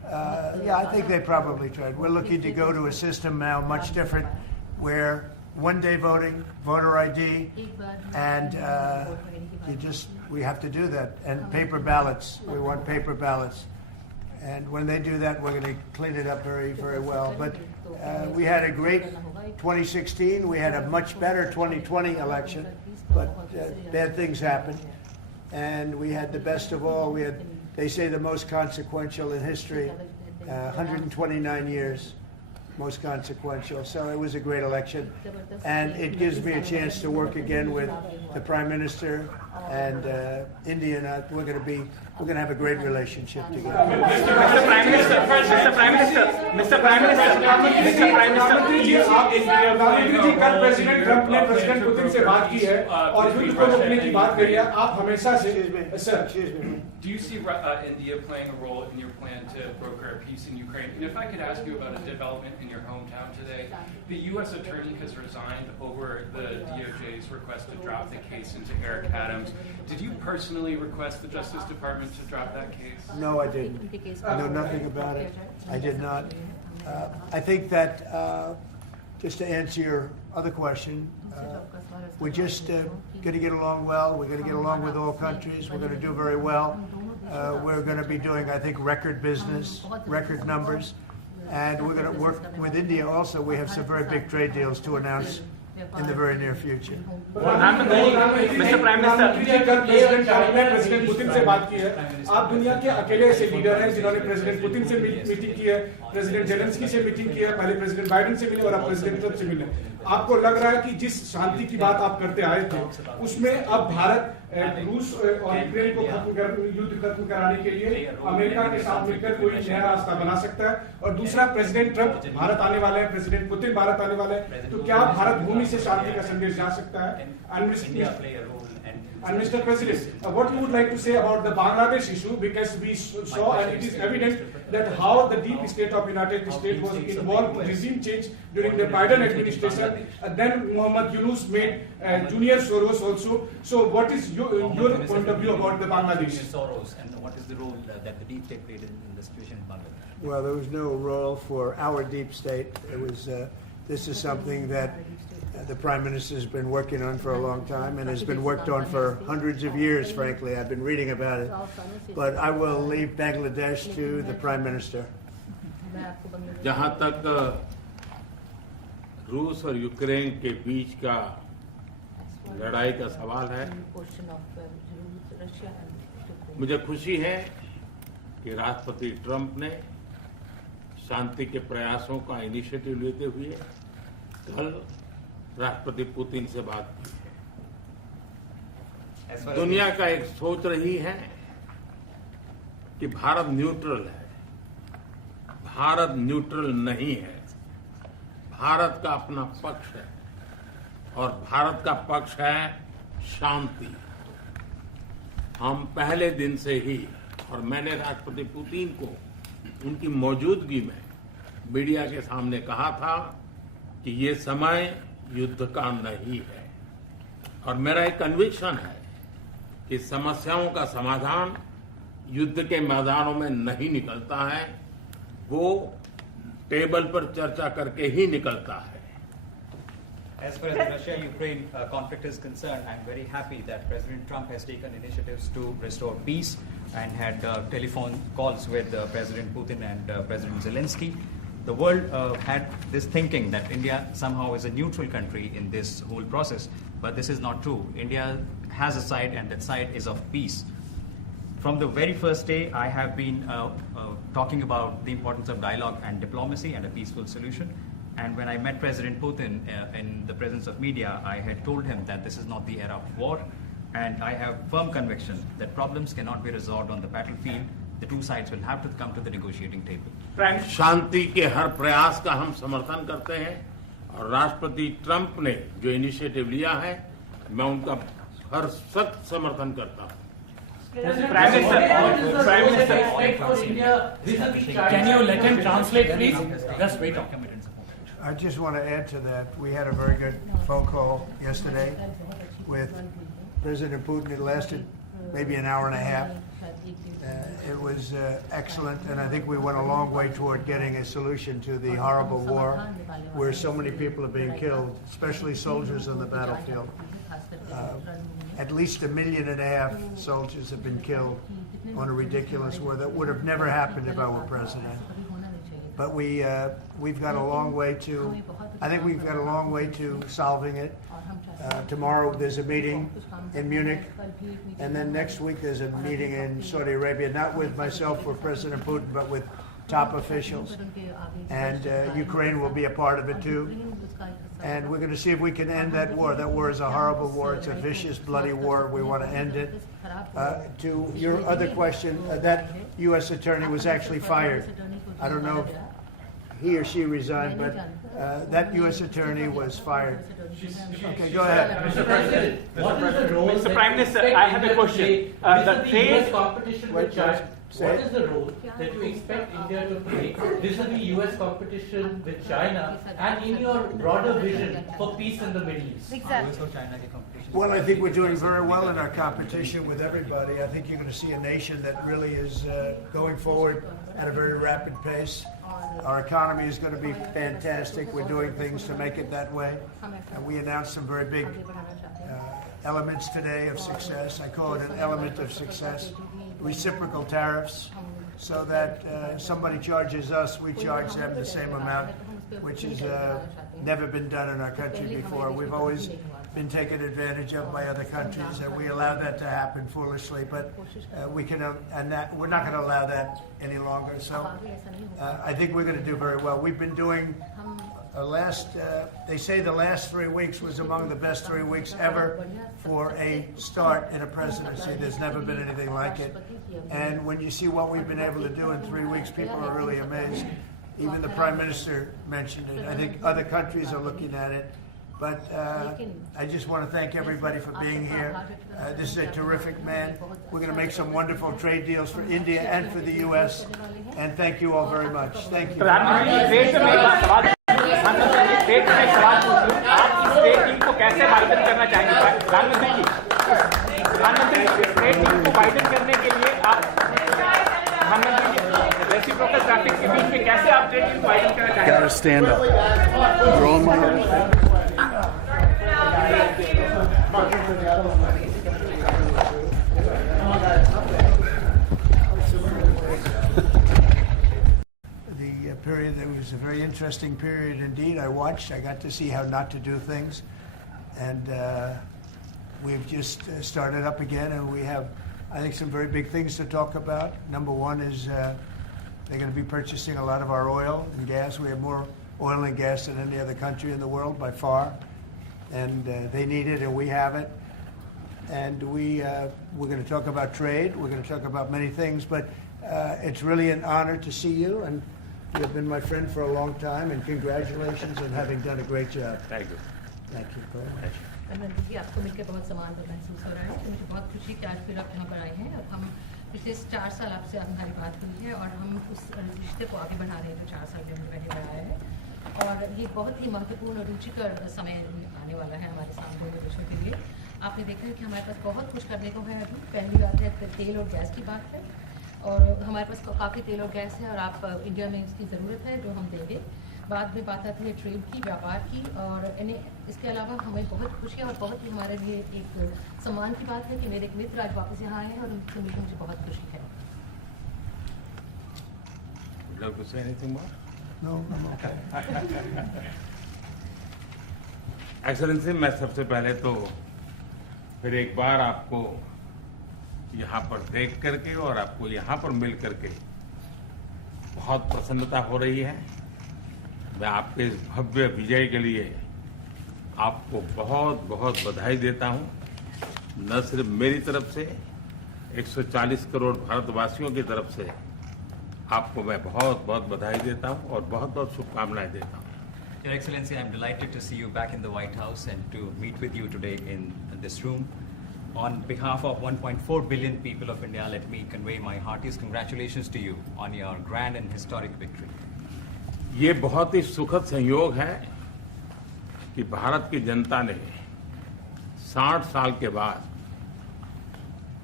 Yeah, I think they probably tried. We're looking to go to a system now much different, where one-day voting, voter ID, and we have to do that. And paper ballots. We want paper ballots. And when they do that, we're going to clean it up very, very well. But we had a great 2016. We had a much better 2020 election, but bad things happened. And we had the best of all. We had, they say, the most consequential in history, 129 years, most consequential. So it was a great election. And it gives me a chance to work again with the Prime Minister and India. And we're going to have a great relationship together. Mr. Prime Minister, प्रधानमंत्री जी कल president Trump ने president Putin से बात की है और युद्ध को रोकने की बात करी है. आप हमेशा से Do you see India playing a role in your plan to broker a peace in Ukraine? And if I could ask you about a development in your hometown today, the U.S. attorney has resigned over the DOJ's request to drop the case into Eric Adams. Did you personally request the Justice Department to drop that case? No, I didn't. I know nothing about it. I did not. I think that, just to answer your other question, we're just going to get along well. We're going to get along with all countries. We're going to do very well. We're going to be doing, I think, record business, record numbers. And we're going to work with India also. We have some very big trade deals to announce in the very near future. Mr. Prime Minister, president Trump ने president Putin से बात की है. आप दुनिया के अकेले ऐसे लीडर हैं जिन्होंने प्रेसिडेंट पुतिन से मीटिंग की है, प्रेसिडेंट जेलेंस्की से मीटिंग की है, पहले प्रेसिडेंट बाइडेन से मिले और अब प्रेसिडेंट ट्रंप से मिले. आपको लग रहा है कि जिस शांति की बात आप करते आए थे, उसमें अब भारत रूस और यूक्रेन को युद्ध खत्म कराने के लिए अमेरिका के साथ मिलकर कोई नया रास्ता बना सकता है. और दूसरा, प्रेसिडेंट ट्रंप भारत आने वाले हैं, प्रेसिडेंट पुतिन भारत आने वाले हैं, तो क्या भारत भूमि से शांति का संदेश जा सकता है? And Mr. President, what you would like to say about the Bangladesh issue, because we saw and it is evident that how the deep state of United States was involved in regime change during the Biden administration. Then Mohammed Yunus made Junior Soros also. So what is your point of view about the Bangladesh? Soros, and what is the role that the deep state played in the situation in Bangladesh? Well, there was no role for our deep state. It was. This is something that the Prime Minister has been working on for a long time and has been worked on for hundreds of years, frankly. I've been reading about it. But I will leave Bangladesh to the Prime Minister. जहाँ तक रूस और Ukraine के बीच का लड़ाई का सवाल है, मुझे खुशी है कि राष्ट्रपति ट्रंप ने शांति के प्रयासों का इनिशिएटिव लेते हुए कल राष्ट्रपति पुतिन से बात की है. दुनिया का एक सोच रही है कि भारत न्यूट्रल है. भारत न्यूट्रल नहीं है. भारत का अपना पक्ष है और भारत का पक्ष है शांति. हम पहले दिन से ही, और मैंने राष्ट्रपति पुतिन को उनकी मौजूदगी में मीडिया के सामने कहा था कि ये समय युद्ध का नहीं है. और मेरा एक कन्विक्शन है कि समस्याओं का समाधान युद्ध के मैदानों में नहीं निकलता है, वो टेबल पर चर्चा करके ही निकलता है. As far as the Russia-Ukraine conflict is concerned, I'm very happy that President Trump has taken initiatives to restore peace and had telephone calls with President Putin and President Zelensky. The world had this thinking that India somehow is a neutral country in this whole process, but this is not true. India has a side, and that side is of peace. From the very first day, I have been talking about the importance of dialogue and diplomacy and a peaceful solution. And when I met President Putin in the presence of media, I had told him that this is not the era of war, and I have firm conviction that problems cannot be resolved on the battlefield. The two sides will have to come to the negotiating table. शांति के हर प्रयास का हम समर्थन करते हैं और राष्ट्रपति Trump ने जो इनिशिएटिव लिया है, मैं उनका हर सख्त समर्थन करता हूं. Prime Minister, can you let him translate, please? Just wait. I just want to add to that. We had a very good phone call yesterday with President Putin. It lasted maybe an hour and a half. It was excellent, and I think we went a long way toward getting a solution to the horrible war where so many people are being killed, especially soldiers on the battlefield. At least 1.5 million soldiers have been killed on a ridiculous war that would have never happened if I were president. But we've got a long way to, I think we've got a long way to solving it. Tomorrow there's a meeting in Munich, and then next week there's a meeting in Saudi Arabia, not with myself or President Putin, but with top officials. And Ukraine will be a part of it too. And we're going to see if we can end that war. That war is a horrible war. It's a vicious, bloody war. We want to end it. To your other question, that U.S. attorney was actually fired. I don't know if he or she resigned, but that U.S. attorney was fired. Okay, go ahead. Mr. President, what is the role Mr. Prime Minister, I have a question. The US competition with China. Say What it. is the role that you expect India to play vis-a-vis US competition with China and in your broader vision for peace in the Middle East? Exactly. Well, I think we're doing very well in our competition with everybody. I think you're going to see a nation that really is going forward at a very rapid pace. Our economy is going to be fantastic. We're doing things to make it that way. And we announced some very big elements today of success. I call it an element of success. Reciprocal tariffs, so that somebody charges us, we charge them the same amount, which has never been done in our country before. We've always been taken advantage of by other countries, and we allow that to happen foolishly. But we can, we're not going to allow that any longer. So I think we're going to do very well. We've been doing they say the last 3 weeks was among the best 3 weeks ever for a start in a presidency. There's never been anything like it. And when you see what we've been able to do in 3 weeks, people are really amazed. Even the Prime Minister mentioned it. I think other countries are looking at it. But I just want to thank everybody for being here. This is a terrific man. We're going to make some wonderful trade deals for India and for the U.S. And thank you all very much. Thank you. State में एक सवाल पूछूं, आप इस state team को कैसे Biden करना चाहेंगे? प्रधानमंत्री जी, स्टेट टीम को बाइडन करने के लिए आप प्रधानमंत्री जी रेसिप्रोकल ट्रैफिक के बीच में कैसे आप स्टेट टीम को बाइडन करना चाहेंगे? Gotta stand up. You're on my period. It was a very interesting period indeed. I watched. I got to see how not to do things. And we've just started up again, and we have, I think, some very big things to talk about. Number one is they're going to be purchasing a lot of our oil and gas. We have more oil and gas than any other country in the world by far. And they need it, and we have it. And we're going to talk about trade. We're going to talk about many things. But it's really an honor to see you. And you've been my friend for a long time, and congratulations on having done a great job. Thank you. Thank you very much. Narendra जी, आपको मिलकर बहुत सम्मान महसूस हो रहा है। तो मुझे बहुत खुशी कि आज फिर आप यहाँ पर आए हैं और हम पिछले 4 साल आपसे हमारी बात हुई है और हम उस रिश्ते को आगे बढ़ा रहे हैं जो 4 साल में हमने पहले बढ़ाया है। और ये बहुत ही महत्वपूर्ण और रुचिकर समय आने वाला है हमारे सामने दोनों देशों के लिए। आपने देखा है कि हमारे पास बहुत कुछ करने को है। अभी पहली बात है तेल और गैस की बात है, और हमारे पास काफ़ी तेल और गैस है और आप इंडिया में इसकी ज़रूरत है जो हम देंगे। बाद में बात आती है ट्रेड की, व्यापार की, और इसके अलावा हमें बहुत खुशी है और बहुत ही हमारे लिए एक सम्मान की बात है कि मेरे एक मित्र आज वापस यहाँ आए हैं और उनसे मिलकर मुझे बहुत खुशी है। Would you like to say anything more? No, I'm okay. Excellency, मैं सबसे पहले तो फिर एक बार आपको यहाँ पर देख करके और आपको यहाँ पर मिल करके बहुत प्रसन्नता हो रही है। मैं आपके इस भव्य विजय के लिए आपको बहुत बहुत बधाई देता हूँ। न सिर्फ मेरी तरफ से, 140 करोड़ भारतवासियों की तरफ से आपको मैं बहुत बहुत बधाई देता हूँ और बहुत बहुत शुभकामनाएं देता हूँ। Your Excellency, I am delighted to see you back in the White House and to meet with you today in this room. On behalf of 1.4 billion people of India, let me convey my heartiest congratulations to you on your grand and historic victory. ये बहुत ही सुखद संयोग है कि भारत की जनता ने 60 साल के बाद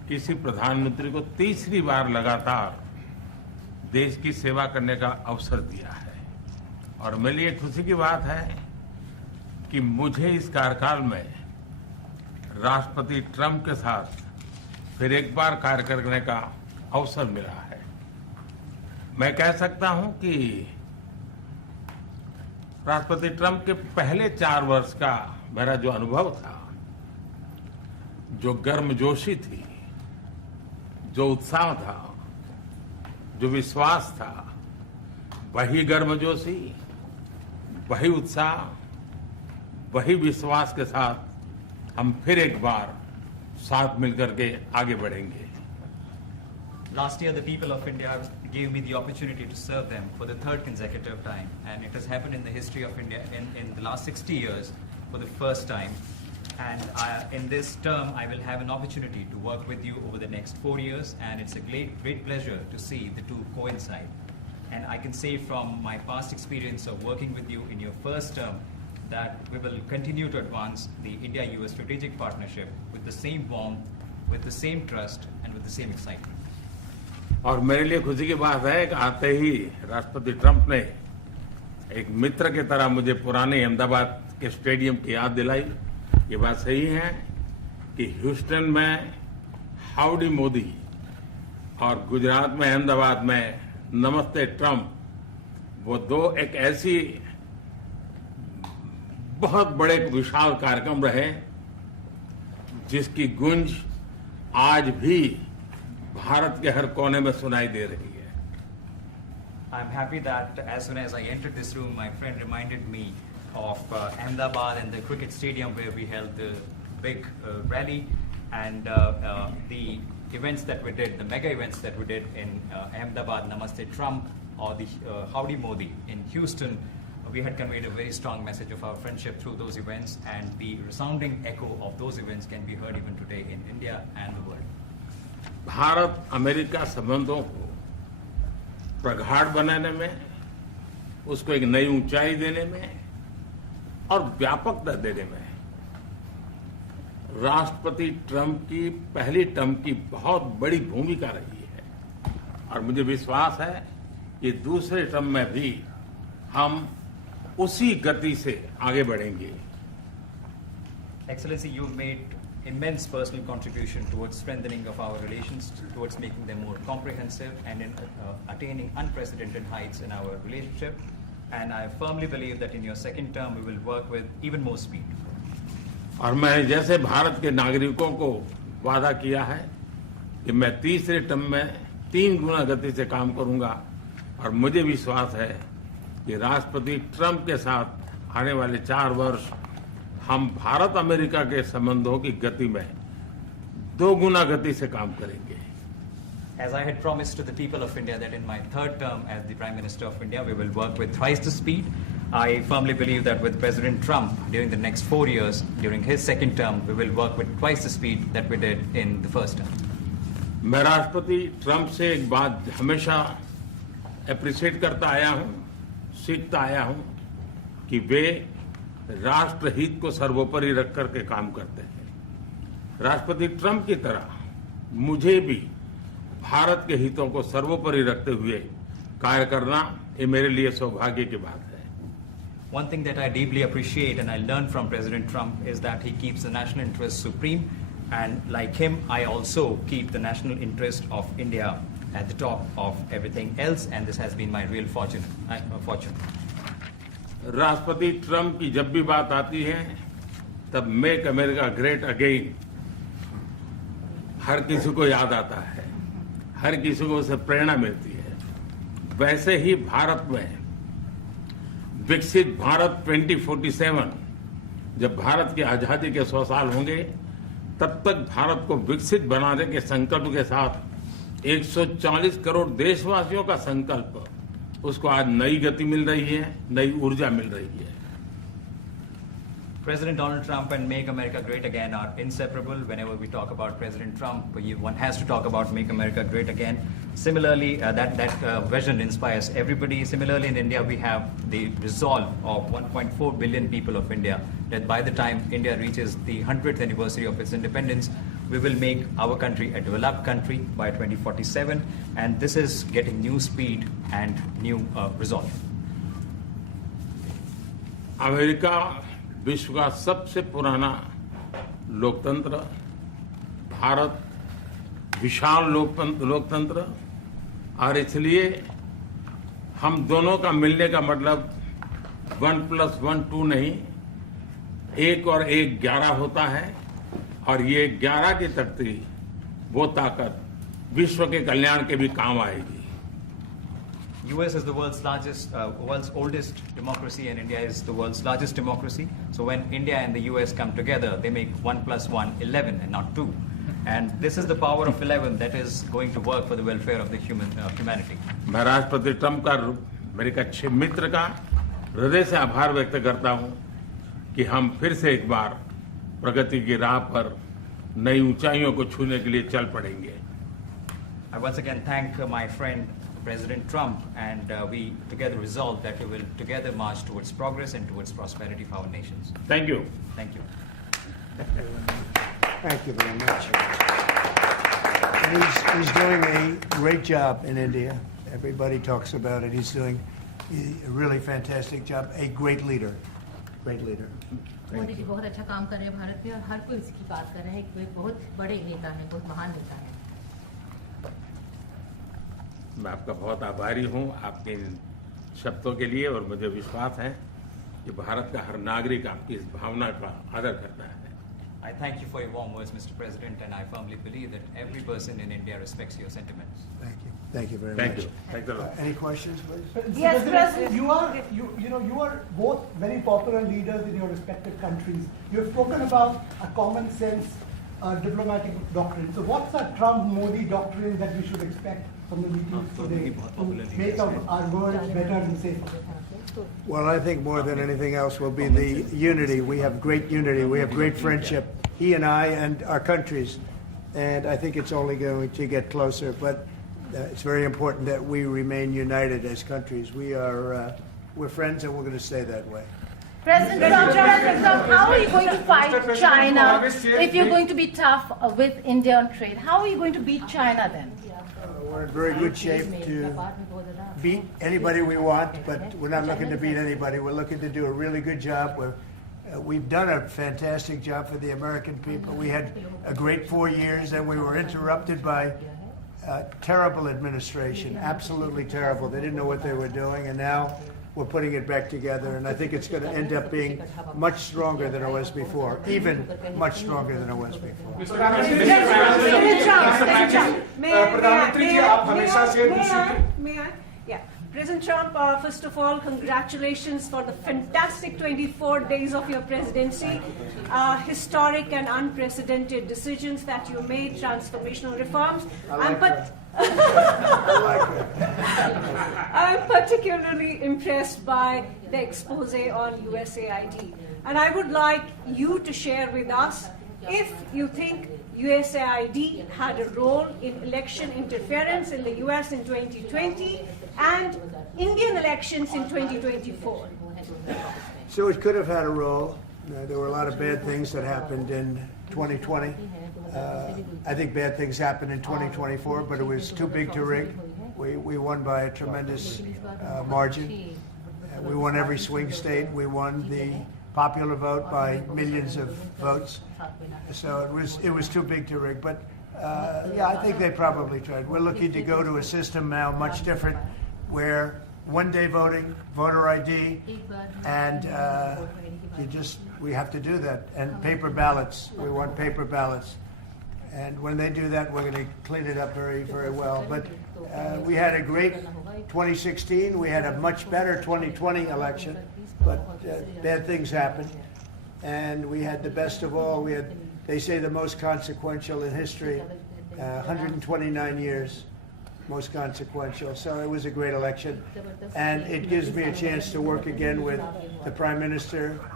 किसी प्रधानमंत्री को तीसरी बार लगातार देश की सेवा करने का अवसर दिया है और मेरे लिए खुशी की बात है कि मुझे इस कार्यकाल में राष्ट्रपति ट्रंप के साथ फिर एक बार कार्य करने का अवसर मिला है। मैं कह सकता हूं कि राष्ट्रपति ट्रंप के पहले 4 वर्ष का मेरा जो अनुभव था, जो गर्मजोशी थी, जो उत्साह था, जो विश्वास था, वही गर्मजोशी, वही उत्साह, वही विश्वास के साथ हम फिर एक बार साथ मिलकर के आगे बढ़ेंगे। Last year, the people of India gave me the opportunity to serve them for the 3rd consecutive time, and it has happened in the history of India in the last 60 years for the first time. And in this term, I will have an opportunity to work with you over the next 4 years, and it's a great pleasure to see the two coincide. And I can say from my past experience of working with you in your first term that we will continue to advance the India-US strategic partnership with the same warmth, with the same trust, and with the same excitement. और मेरे लिए खुशी की बात है कि आते ही राष्ट्रपति ट्रंप ने एक मित्र की तरह मुझे पुराने अहमदाबाद के स्टेडियम की याद दिलाई। ये बात सही है कि ह्यूस्टन में हाउडी मोदी और गुजरात में अहमदाबाद में नमस्ते ट्रंप, वो दो एक ऐसी बहुत बड़े विशाल कार्यक्रम रहे जिसकी गूंज आज भी भारत के हर कोने में सुनाई दे रही है। I'm happy that as soon as I entered this room, my friend reminded me of Ahmedabad and the cricket stadium where we held the big rally, and the events that we did, the mega events that we did in Ahmedabad, Namaste Trump, or the Howdy Modi in Houston. We had conveyed a very strong message of our friendship through those events, and the resounding echo of those events can be heard even today in India and the world. Bharat America संबंधों को प्रगाढ़ बनाने में, उसको एक नई ऊंचाई देने में और व्यापकता देने में राष्ट्रपति ट्रंप की पहली टर्म की बहुत बड़ी भूमिका रही है और मुझे विश्वास है कि दूसरे टर्म में भी हम उसी गति से आगे बढ़ेंगे। Excellency, you've made immense personal contribution towards strengthening of our relations, towards making them more comprehensive, and in attaining unprecedented heights in our relationship. And I firmly believe that in your second term, we will work with even more speed. और मैं जैसे भारत के नागरिकों को वादा किया है कि मैं तीसरे टर्म में 3 गुना गति से काम करूंगा, और मुझे विश्वास है कि राष्ट्रपति ट्रंप के साथ आने वाले 4 वर्ष हम भारत अमेरिका के संबंधों की गति में 2 गुना गति से काम करेंगे। As I had promised to the people of India that in my 3rd term as the Prime Minister of India, we will work with thrice the speed. I firmly believe that with President Trump during the next 4 years, during his 2nd term, we will work with twice the speed that we did in the 1st term. मैं राष्ट्रपति Trump से एक बात हमेशा appreciate करता आया हूं, सीखता आया हूं कि वे राष्ट्रहित को सर्वोपरि रख करके काम करते हैं। राष्ट्रपति ट्रंप की तरह मुझे भी भारत के हितों को सर्वोपरि रखते हुए कार्य करना, ये मेरे लिए सौभाग्य की बात है। One thing that I deeply appreciate and I learned from President Trump is that he keeps the national interest supreme, and like him, I also keep the national interest of India at the top of everything else, and this has been my real fortune. राष्ट्रपति Trump की जब भी बात आती है तब make America great again हर किसी को याद आता है, हर किसी को उससे प्रेरणा मिलती है। वैसे ही भारत में विकसित भारत 2047, जब भारत की आजादी के 100 साल होंगे, तब तक भारत को विकसित बनाने के संकल्प के साथ 140 करोड़ देशवासियों का संकल्प, उसको आज नई गति मिल रही है, नई ऊर्जा मिल रही है। President Donald Trump and Make America Great Again are inseparable. Whenever we talk about President Trump, one has to talk about Make America Great Again. Similarly, that vision inspires everybody. Similarly, in India, we have the resolve of 1.4 billion people of India that by the time India reaches the 100th anniversary of its independence, we will make our country a developed country by 2047. And this is getting new speed and new resolve. America विश्व का सबसे पुराना लोकतंत्र, भारत विशाल लोकतंत्र, और इसलिए हम दोनों का मिलने का मतलब 1+1 2 नहीं, 1 और 1 11 होता है, और ये 11 की तख्ती वो ताकत विश्व के कल्याण के भी काम आएगी. US is the world's oldest democracy, and India is the world's largest democracy. So when India and the US come together, they make 1+1 11 and not 2. And this is the power of 11 that is going to work for the welfare of the humanity. मैं राष्ट्रपति Trump का मेरे एक अच्छे मित्र का हृदय से आभार व्यक्त करता हूं कि हम फिर से एक बार प्रगति की राह पर नई ऊंचाइयों को छूने के लिए चल पड़ेंगे. I once again thank my friend President Trump, and we together resolve that we will together march towards progress and towards prosperity for our nations. Thank you. Thank you. Thank you very much. And he's doing a great job in India. Everybody talks about it. He's doing a really fantastic job. A great leader. Great leader. Modi ji बहुत अच्छा काम कर रहे हैं भारत में, और हर कोई इसकी बात कर रहा है कि वे बहुत बड़े नेता हैं, बहुत महान नेता हैं. मैं आपका बहुत आभारी हूं आपके इन शब्दों के लिए, और मुझे विश्वास है कि भारत का हर नागरिक आपकी इस भावना का आदर करता है. I thank you for your warm words, Mr. President, and I firmly believe that every person in India respects your sentiments. Thank you. Thank you very Thank much. you. Thank you. Any questions, please? Yes, President. You are both very popular leaders in your respective countries. You have spoken about a common sense diplomatic doctrine. So what's the Trump-Modi doctrine that we should expect from the meetings today to make our world better and safer? Well, I think more than anything else will be the unity. We have great unity. We have great friendship, he and I and our countries. And I think it's only going to get closer. But it's very important that we remain united as countries. We're friends, and we're going to stay that way. President Trump, how are you going to fight China if you're going to be tough with India on trade? How are you going to beat China then? We're in very good shape to beat anybody we want, but we're not looking to beat anybody. We're looking to do a really good job. We've done a fantastic job for the American people. We had a great 4 years, and we were interrupted by terrible administration, absolutely terrible. They didn't know what they were doing, and now we're putting it back together, and I think it's going to end up being much stronger than it was before, even much stronger than it was before. May I? Yeah. President Trump, first of all, congratulations for the fantastic 24 days of your presidency. Historic and unprecedented decisions that you made, transformational reforms. I'm particularly impressed by the expose on USAID. And I would like you to share with us if you think USAID had a role in election interference in the US in 2020 and Indian elections in 2024. So it could have had a role. There were a lot of bad things that happened in 2020. I think bad things happened in 2024, but it was too big to rig. We won by a tremendous margin. We won every swing state. We won the popular vote by millions of votes. So it was too big to rig. But yeah, I think they probably tried. We're looking to go to a system now much different, where one-day voting, voter ID, and we have to do that. And paper ballots. We want paper ballots. And when they do that, we're going to clean it up very, very well. But we had a great 2016. We had a much better 2020 election. But bad things happened. And we had the best of all. We had, they say, the most consequential in history, 129 years, most consequential. So it was a great election. And it gives me a chance to work again with the Prime Minister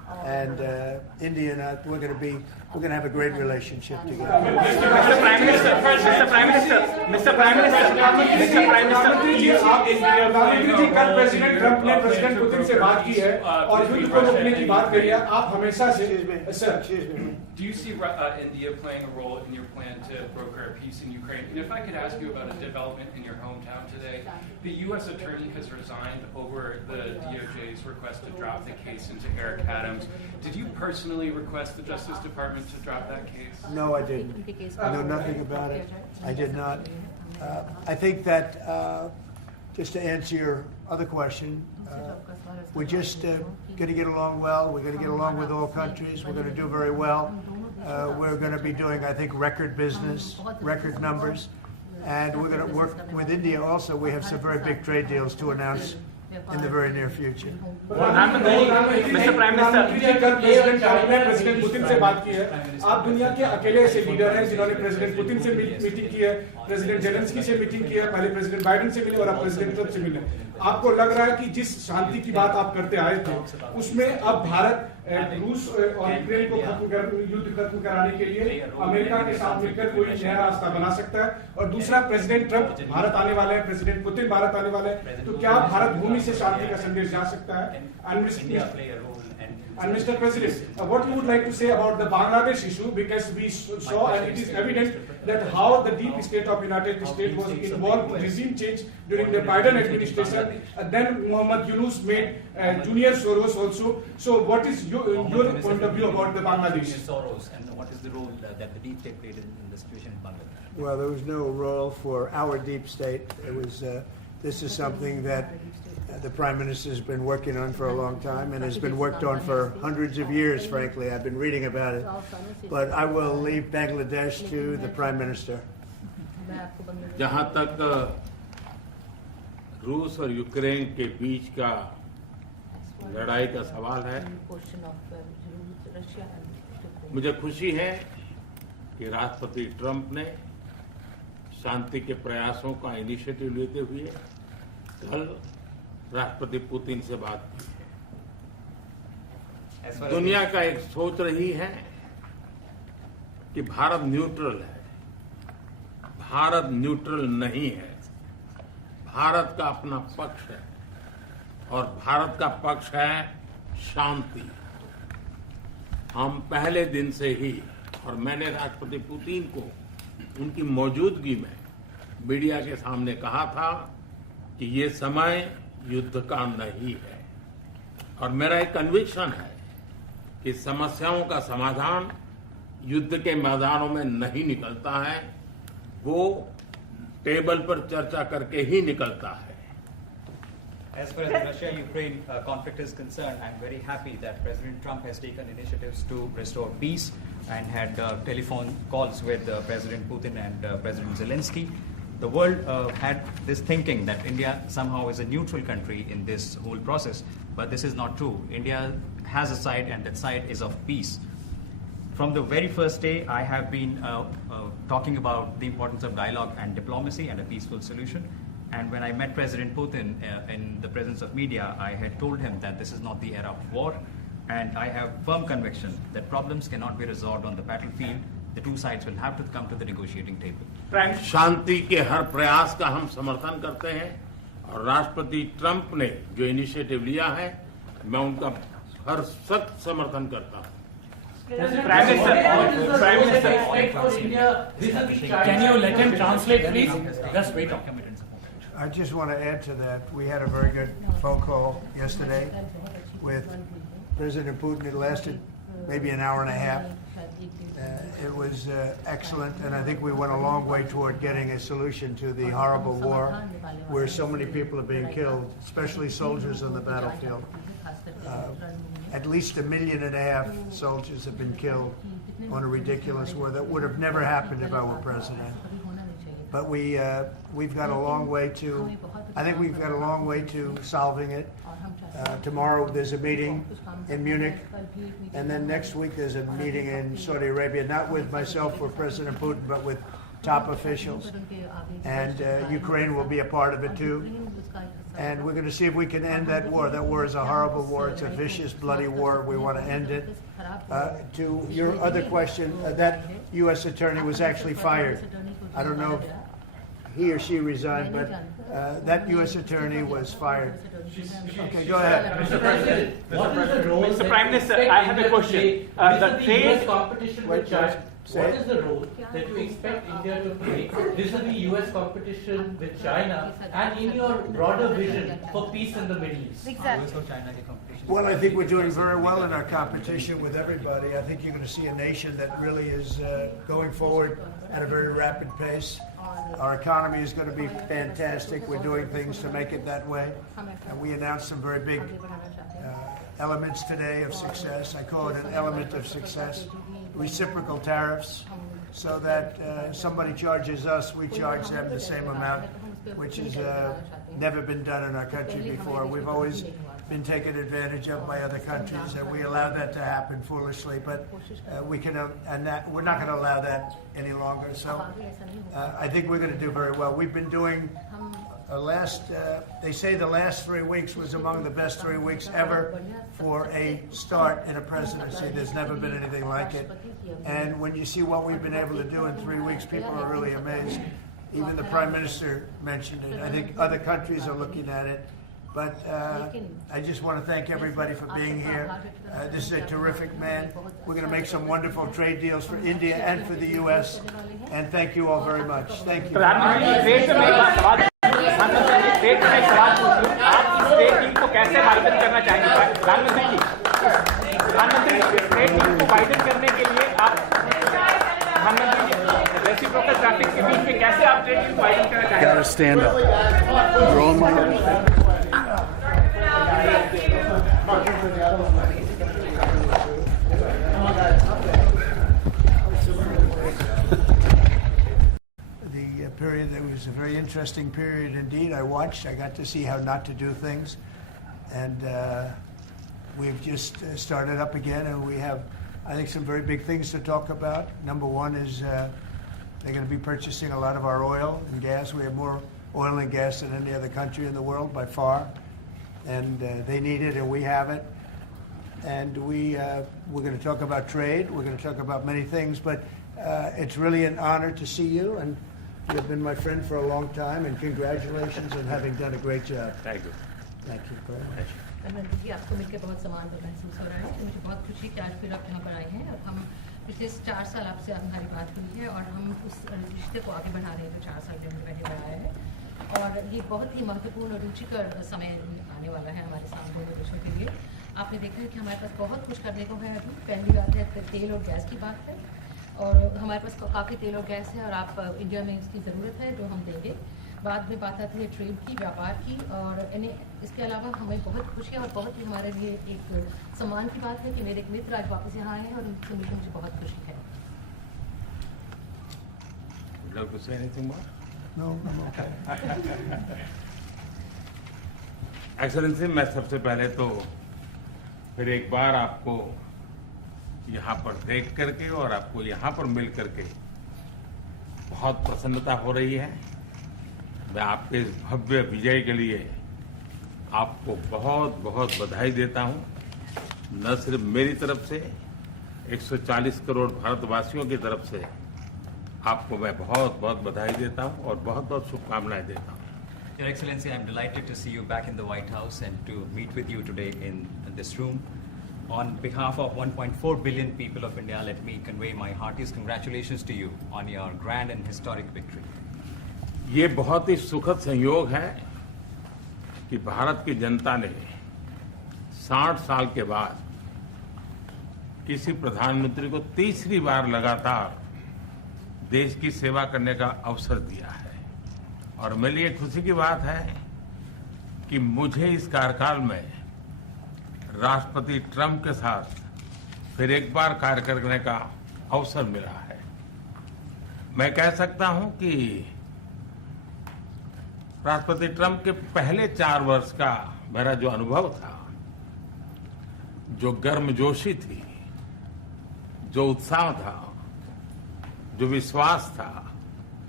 And India and I, we're going to have a great relationship together. Mr. Prime Minister, प्रधानमंत्री जी कल president Trump ने president Putin से बात की है और युद्ध को रोकने की बात करी है. आप हमेशा से Do you see India playing a role in your plan to broker a peace in Ukraine? And if I could ask you about a development in your hometown today, the U.S. attorney has resigned over the DOJ's request to drop the case into Eric Adams. Did you personally request the Justice Department to drop that case? No, I didn't. I know nothing about it. I did not. I think that, just to answer your other question, we're just going to get along well. We're going to get along with all countries. We're going to do very well. We're going to be doing, I think, record business, record numbers. And we're going to work with India also. We have some very big trade deals to announce in the very near future. Mr. Prime Minister, कल president Trump ने president Putin से बात की है. आप दुनिया के अकेले ऐसे लीडर हैं जिन्होंने प्रेसिडेंट पुतिन से मीटिंग की है, प्रेसिडेंट जेलेंस्की से मीटिंग की है, पहले प्रेसिडेंट बाइडेन से मिले और अब प्रेसिडेंट ट्रंप से मिले. आपको लग रहा है कि जिस शांति की बात आप करते आए थे उसमें अब भारत रूस और यूक्रेन को युद्ध खत्म कराने के लिए अमेरिका के साथ मिलकर कोई नया रास्ता बना सकता है. और दूसरा, प्रेसिडेंट ट्रंप भारत आने वाले हैं, प्रेसिडेंट पुतिन भारत आने वाले हैं, तो क्या भारत भूमि से शांति का संदेश जा सकता है? And Mr. President, what you would like to say about the Bangladesh issue, because we saw and it is evident that how the deep state of United States was involved in regime change during the Biden administration. Then Mohammed Yunus made Junior Soros also. So what is your point of view about the Bangladesh? Soros, and what is the role that the deep state played in the situation in Bangladesh? Well, there was no role for our deep state. It was. This is something that the Prime Minister has been working on for a long time and has been worked on for hundreds of years, frankly. I've been reading about it. But I will leave Bangladesh to the Prime Minister. जहाँ तक रूस और Ukraine के बीच का लड़ाई का सवाल है, मुझे खुशी है कि राष्ट्रपति ट्रंप ने शांति के प्रयासों का इनिशिएटिव लेते हुए कल राष्ट्रपति पुतिन से बात की है. दुनिया का एक सोच रही है कि भारत न्यूट्रल है. भारत न्यूट्रल नहीं है. भारत का अपना पक्ष है और भारत का पक्ष है शांति. हम पहले दिन से ही, और मैंने राष्ट्रपति पुतिन को उनकी मौजूदगी में मीडिया के सामने कहा था कि ये समय युद्ध का नहीं है. और मेरा एक कन्विक्शन है कि समस्याओं का समाधान युद्ध के मैदानों में नहीं निकलता है, वो टेबल पर चर्चा करके ही निकलता है. As far as the Russia-Ukraine conflict is concerned, I'm very happy that President Trump has taken initiatives to restore peace and had telephone calls with President Putin and President Zelensky. The world had this thinking that India somehow is a neutral country in this whole process, but this is not true. India has a side, and that side is of peace. From the very first day, I have been talking about the importance of dialogue and diplomacy and a peaceful solution. And when I met President Putin in the presence of media, I had told him that this is not the era of war, and I have firm conviction that problems cannot be resolved on the battlefield. The two sides will have to come to the negotiating table. शांति के हर प्रयास का हम समर्थन करते हैं और राष्ट्रपति Trump ने जो इनिशिएटिव लिया है, मैं उनका हर सख्त समर्थन करता हूं. Prime Minister, can you let him translate, please? Just wait. I just want to add to that. We had a very good phone call yesterday with President Putin. It lasted maybe an hour and a half. It was excellent, and I think we went a long way toward getting a solution to the horrible war where so many people are being killed, especially soldiers on the battlefield. At least 1.5 million soldiers have been killed on a ridiculous war that would have never happened if I were president. But we've got a long way to. I think we've got a long way to solving it. Tomorrow there's a meeting in Munich, and then next week there's a meeting in Saudi Arabia, not with myself or President Putin, but with top officials, and Ukraine will be a part of it too. And we're going to see if we can end that war. That war is a horrible war. It's a vicious, bloody war. We want to end it. To your other question, that U.S. attorney was actually fired. I don't know if he or she resigned, but that U.S. attorney was fired. Okay, go ahead. Mr. President, what is the role Mr. Prime Minister, I have a question. The US competition with China. Say What it. is the role that you expect India to play vis-a-vis US competition with China and in your broader vision for peace in the Middle East? Exactly. Well, I think we're doing very well in our competition with everybody. I think you're going to see a nation that really is going forward at a very rapid pace. Our economy is going to be fantastic. We're doing things to make it that way. And we announced some very big elements today of success. I call it an element of success. Reciprocal tariffs, so that somebody charges us, we charge them the same amount, which has never been done in our country before. We've always been taken advantage of by other countries, and we allow that to happen foolishly. But we're not going to allow that any longer. So I think we're going to do very well. We've been doing they say the last 3 weeks was among the best 3 weeks ever for a start in a presidency. There's never been anything like it. And when you see what we've been able to do in 3 weeks, people are really amazed. Even the Prime Minister mentioned it. I think other countries are looking at it. But I just want to thank everybody for being here. This is a terrific man. We're going to make some wonderful trade deals for India and for the U.S. And thank you all very much. Thank you. State में सवाल पूछूं, आप इस state team को कैसे widen करना चाहेंगे? प्रधानमंत्री जी, स्टेट टीम को वाइडन करने के लिए आप प्रधानमंत्री जी रेसिप्रोकल ट्रैफिक के बीच में कैसे आप ट्रेड टीम को वाइडन करना चाहेंगे? Gotta stand up. Drawing my head. Period. That was a very interesting period indeed. I got to see how not to do things. And we've just started up again, and we have, I think, some very big things to talk about. Number one is they're going to be purchasing a lot of our oil and gas. We have more oil and gas than any other country in the world by far. And they need it, and we have it. And we're going to talk about trade. We're going to talk about many things. But it's really an honor to see you. And you've been my friend for a long time, and congratulations on having done a great job. Thank you. Thank you very much. Narendra जी, आपको मिलकर बहुत सम्मान का महसूस हो रहा है। मुझे बहुत खुशी कि आज फिर आप यहाँ पर आए हैं और हम पिछले 4 साल आपसे हमारी बात हुई है और हम उस रिश्ते को आगे बढ़ा रहे हैं जो 4 साल में पहले बढ़ाया है। और ये बहुत ही महत्वपूर्ण और रुचिकर समय आने वाला है हमारे साथ दोनों देशों के लिए। आपने देखा है कि हमारे पास बहुत कुछ करने को है अभी। पहली बात है तेल और गैस की बात है, और हमारे पास काफ़ी तेल और गैस है और आप इंडिया में इसकी ज़रूरत है जो हम देंगे। बाद में बात आती है ट्रेड की, व्यापार की, और इसके अलावा हमें बहुत खुशी है और बहुत ही हमारे लिए एक सम्मान की बात है कि मेरे एक मित्र आज वापस यहाँ आए हैं और उनसे मिलकर मुझे बहुत खुशी है। Would you like to say anything more? No, I'm okay. Excellency, मैं सबसे पहले तो फिर एक बार आपको यहाँ पर देख करके और आपको यहाँ पर मिल करके बहुत प्रसन्नता हो रही है। मैं आपके इस भव्य विजय के लिए आपको बहुत बहुत बधाई देता हूँ। न सिर्फ मेरी तरफ से, 140 करोड़ भारतवासियों की तरफ से आपको मैं बहुत बहुत बधाई देता हूँ और बहुत बहुत शुभकामनाएं देता हूँ। Your Excellency, I'm delighted to see you back in the White House and to meet with you today in this room. On behalf of 1.4 billion people of India, let me convey my heartiest congratulations to you on your grand and historic victory. ये बहुत ही सुखद संयोग है कि भारत की जनता ने 60 साल के बाद किसी प्रधानमंत्री को तीसरी बार लगातार देश की सेवा करने का अवसर दिया है। और मेरे लिए खुशी की बात है कि मुझे इस कार्यकाल में राष्ट्रपति ट्रंप के साथ फिर एक बार कार्य करने का अवसर मिला है। मैं कह सकता हूं कि राष्ट्रपति ट्रंप के पहले 4 वर्ष का मेरा जो अनुभव था, जो गर्मजोशी थी, जो उत्साह था, जो विश्वास था,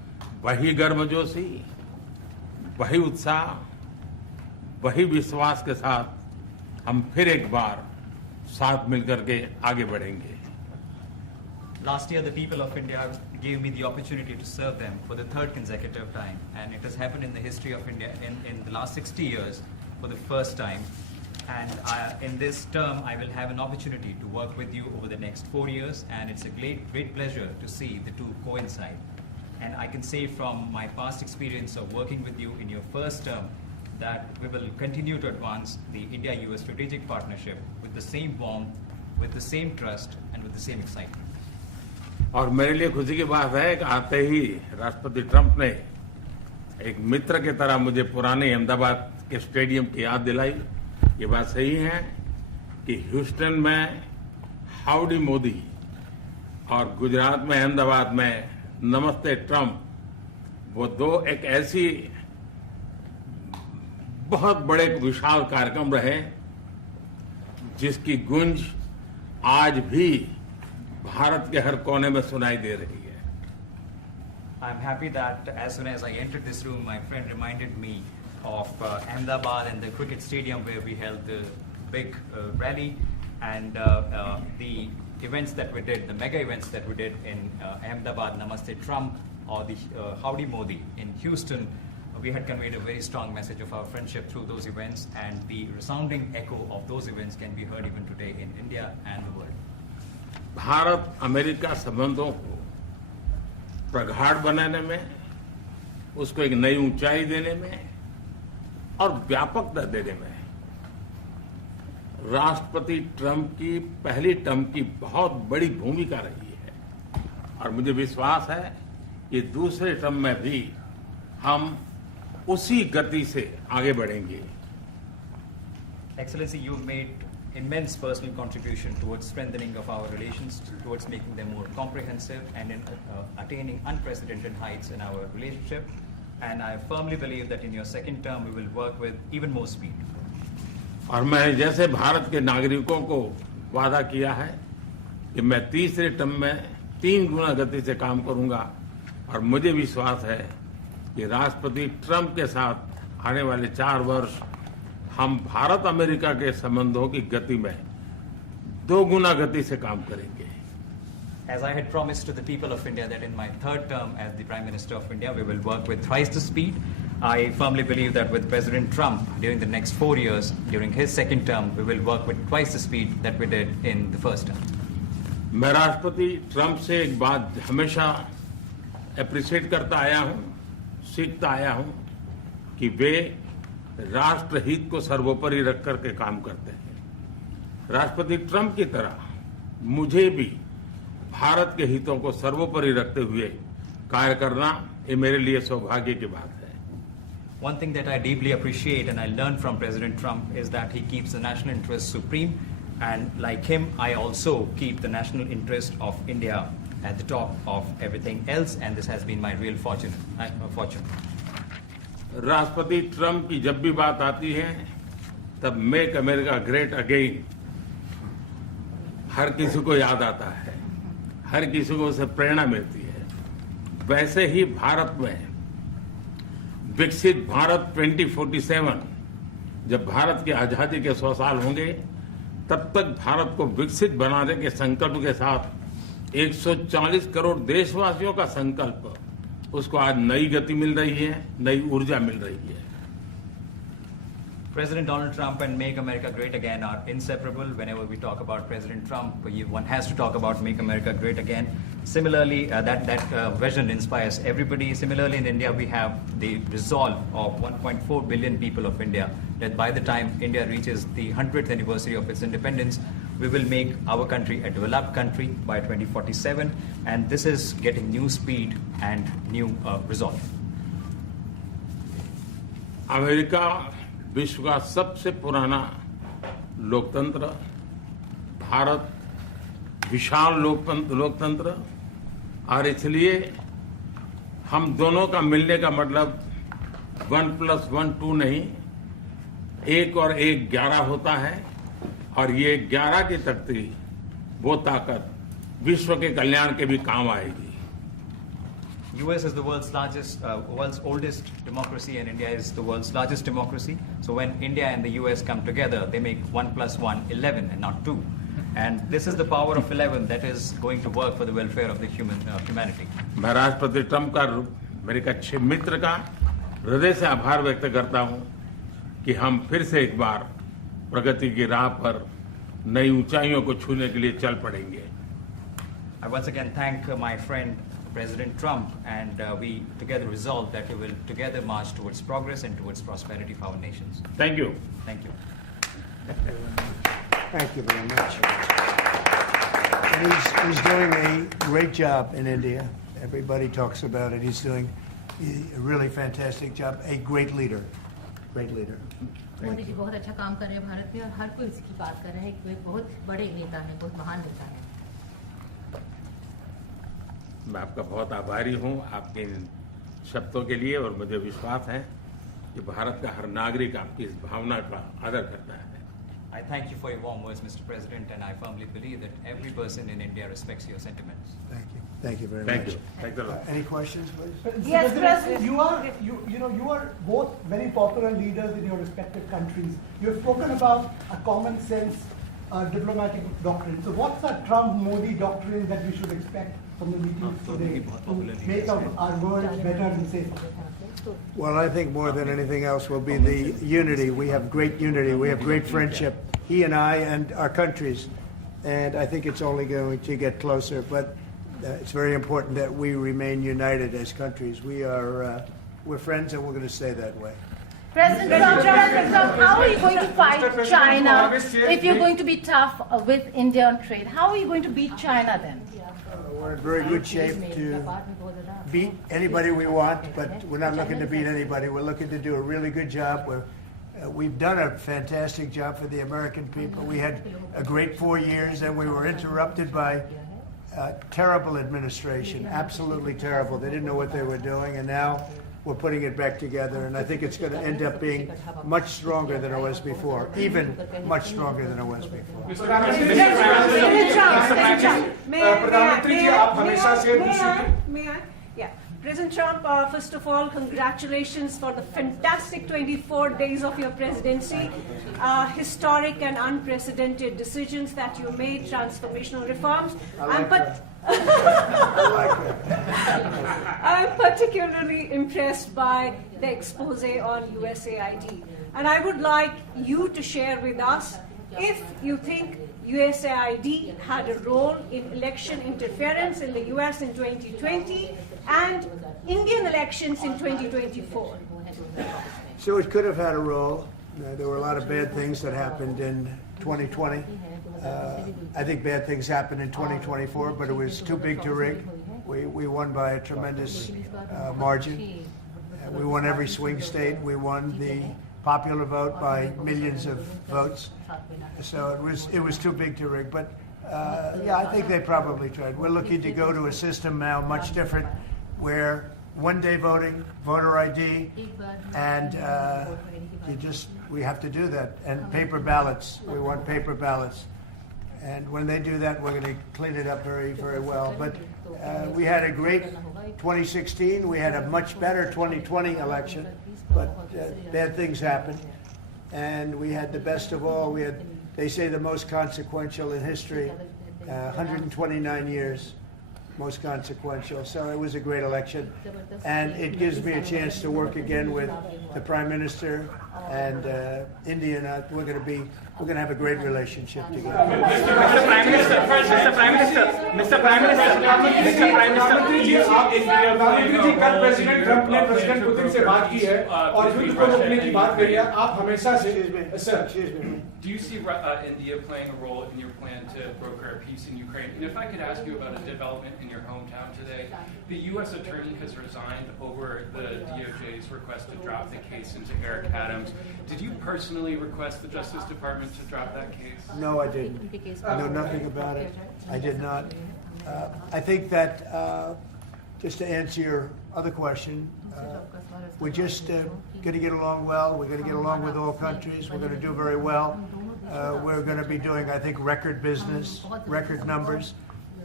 वही गर्मजोशी, वही उत्साह, वही विश्वास के साथ हम फिर एक बार साथ मिलकर के आगे बढ़ेंगे। Last year, the people of India gave me the opportunity to serve them for the third consecutive time, and it has happened in the history of India in the last 60 years for the first time. And in this term, I will have an opportunity to work with you over the next 4 years, and it's a great pleasure to see the two coincide. And I can say from my past experience of working with you in your first term that we will continue to advance the India-US strategic partnership with the same warmth, with the same trust, and with the same excitement. और मेरे लिए खुशी की बात है कि आते ही राष्ट्रपति ट्रंप ने एक मित्र की तरह मुझे पुराने अहमदाबाद के स्टेडियम की याद दिलाई। ये बात सही है कि ह्यूस्टन में हाउडी मोदी और गुजरात में अहमदाबाद में नमस्ते ट्रंप, वो दो एक ऐसी बहुत बड़े विशाल कार्यक्रम रहे जिसकी गूंज आज भी भारत के हर कोने में सुनाई दे रही है। I'm happy that as soon as I entered this room, my friend reminded me of Ahmedabad and the cricket stadium where we held the big rally, and the events that we did, the mega events that we did in Ahmedabad, Namaste Trump, or the Howdy Modi in Houston. We had conveyed a very strong message of our friendship through those events, and the resounding echo of those events can be heard even today in India and the world. Bharat America संबंधों को प्रगाढ़ बनाने में, उसको एक नई ऊंचाई देने में और व्यापकता देने में राष्ट्रपति ट्रंप की पहली टर्म की बहुत बड़ी भूमिका रही है, और मुझे विश्वास है कि दूसरे टर्म में भी हम उसी गति से आगे बढ़ेंगे। Excellency, you've made immense personal contribution towards strengthening of our relations, towards making them more comprehensive, and in attaining unprecedented heights in our relationship. And I firmly believe that in your second term, we will work with even more speed. और मैं जैसे भारत के नागरिकों को वादा किया है कि मैं तीसरे टर्म में 3 गुना गति से काम करूंगा, और मुझे विश्वास है कि राष्ट्रपति ट्रंप के साथ आने वाले 4 वर्ष हम भारत अमेरिका के संबंधों की गति में 2 गुना गति से काम करेंगे। As I had promised to the people of India that in my third term as the Prime Minister of India, we will work with thrice the speed. I firmly believe that with President Trump during the next 4 years, during his second term, we will work with twice the speed that we did in the first term. मैं राष्ट्रपति Trump से एक बात हमेशा appreciate करता आया हूं, सीखता आया हूं कि वे राष्ट्रहित को सर्वोपरि रख करके काम करते हैं। राष्ट्रपति ट्रंप की तरह मुझे भी भारत के हितों को सर्वोपरि रखते हुए कार्य करना, ये मेरे लिए सौभाग्य की बात है। One thing that I deeply appreciate and I learned from President Trump is that he keeps the national interest supreme, and like him, I also keep the national interest of India at the top of everything else, and this has been my real fortune. राष्ट्रपति Trump की जब भी बात आती है तब make America great again हर किसी को याद आता है, हर किसी को उससे प्रेरणा मिलती है। वैसे ही भारत में विकसित भारत 2047, जब भारत की आजादी के 100 साल होंगे, तब तक भारत को विकसित बनाने के संकल्प के साथ 140 करोड़ देशवासियों का संकल्प, उसको आज नई गति मिल रही है, नई ऊर्जा मिल रही है। President Donald Trump and Make America Great Again are inseparable. Whenever we talk about President Trump, one has to talk about Make America Great Again. Similarly, that vision inspires everybody. Similarly, in India, we have the resolve of 1.4 billion people of India that by the time India reaches the 100th anniversary of its independence, we will make our country a developed country by 2047. And this is getting new speed and new resolve. America विश्व का सबसे पुराना लोकतंत्र, भारत विशाल लोकतंत्र, और इसलिए हम दोनों का मिलने का मतलब 1+1 2 नहीं, 1 और 1 11 होता है, और ये 11 की ताकत, वो ताकत विश्व के कल्याण के भी काम आएगी। US is the world's oldest democracy, and India is the world's largest democracy. So when India and the US come together, they make 1 + 1 = 11 and not 2. And this is the power of 11 that is going to work for the welfare of the humanity. मैं राष्ट्रपति Trump का मेरे एक अच्छे मित्र का हृदय से आभार व्यक्त करता हूं कि हम फिर से एक बार प्रगति की राह पर नई ऊंचाइयों को छूने के लिए चल पड़ेंगे. I once again thank my friend President Trump, and we together resolve that we will together march towards progress and towards prosperity for our nations. Thank you. Thank you. Thank you very much. And he's doing a great job in India. Everybody talks about it. He's doing a really fantastic job. A great leader. Great leader. Modi ji बहुत अच्छा काम कर रहे हैं भारत में, और हर कोई इसकी बात कर रहा है कि वे बहुत बड़े नेता हैं, बहुत महान नेता हैं. मैं आपका बहुत आभारी हूं आपके इन शब्दों के लिए, और मुझे विश्वास है कि भारत का हर नागरिक आपकी इस भावना का आदर करता है. I thank you for your warm words, Mr. President, and I firmly believe that every person in India respects your sentiments. Thank you. Thank you very Thank much. you. Thanks a lot. Any questions, please? Yes, President. You are both very popular leaders in your respective countries. You have spoken about a common sense diplomatic doctrine. So what's the Trump-Modi doctrine that we should expect from the meetings today to make our world better and safer? Well, I think more than anything else will be the unity. We have great unity. We have great friendship, he and I and our countries. And I think it's only going to get closer. But it's very important that we remain united as countries. We're friends, and we're going to stay that way. President Trump, how are you going to fight China if you're going to be tough with India on trade? How are you going to beat China then? We're in very good shape to beat anybody we want, but we're not looking to beat anybody. We're looking to do a really good job. We've done a fantastic job for the American people. We had a great 4 years, and we were interrupted by terrible administration, absolutely terrible. They didn't know what they were doing, and now we're putting it back together, and I think it's going to end up being much stronger than it was before, even much stronger than it was before. May I? Yeah. President Trump, first of all, congratulations for the fantastic 24 days of your presidency. Historic and unprecedented decisions that you made, transformational reforms. I'm particularly impressed by the expose on USAID. And I would like you to share with us if you think USAID had a role in election interference in the US in 2020 and Indian elections in 2024. So it could have had a role. There were a lot of bad things that happened in 2020. I think bad things happened in 2024, but it was too big to rig. We won by a tremendous margin. We won every swing state. We won the popular vote by millions of votes. So it was too big to rig. But yeah, I think they probably tried. We're looking to go to a system now much different, where one-day voting, voter ID, and we have to do that. And paper ballots. We want paper ballots. And when they do that, we're going to clean it up very, very well. But we had a great 2016. We had a much better 2020 election. But bad things happened. And we had the best of all. We had, they say, the most consequential in history, 129 years. Most consequential. So it was a great election, and it gives me a chance to work again with the Prime Minister and India. And we're going to have a great relationship together. Mr. Prime Minister, प्रधानमंत्री जी कल president Trump ने president Putin से बात की है और युद्ध को रोकने की बात करी है. आप हमेशा से Do you see India playing a role in your plan to broker a peace in Ukraine? And if I could ask you about a development in your hometown today, the U.S. attorney has resigned over the DOJ's request to drop the case into Eric Adams. Did you personally request the Justice Department to drop that case? No, I didn't. I know nothing about it. I did not. I think that, just to answer your other question, we're just going to get along well. We're going to get along with all countries. We're going to do very well. We're going to be doing, I think, record business, record numbers.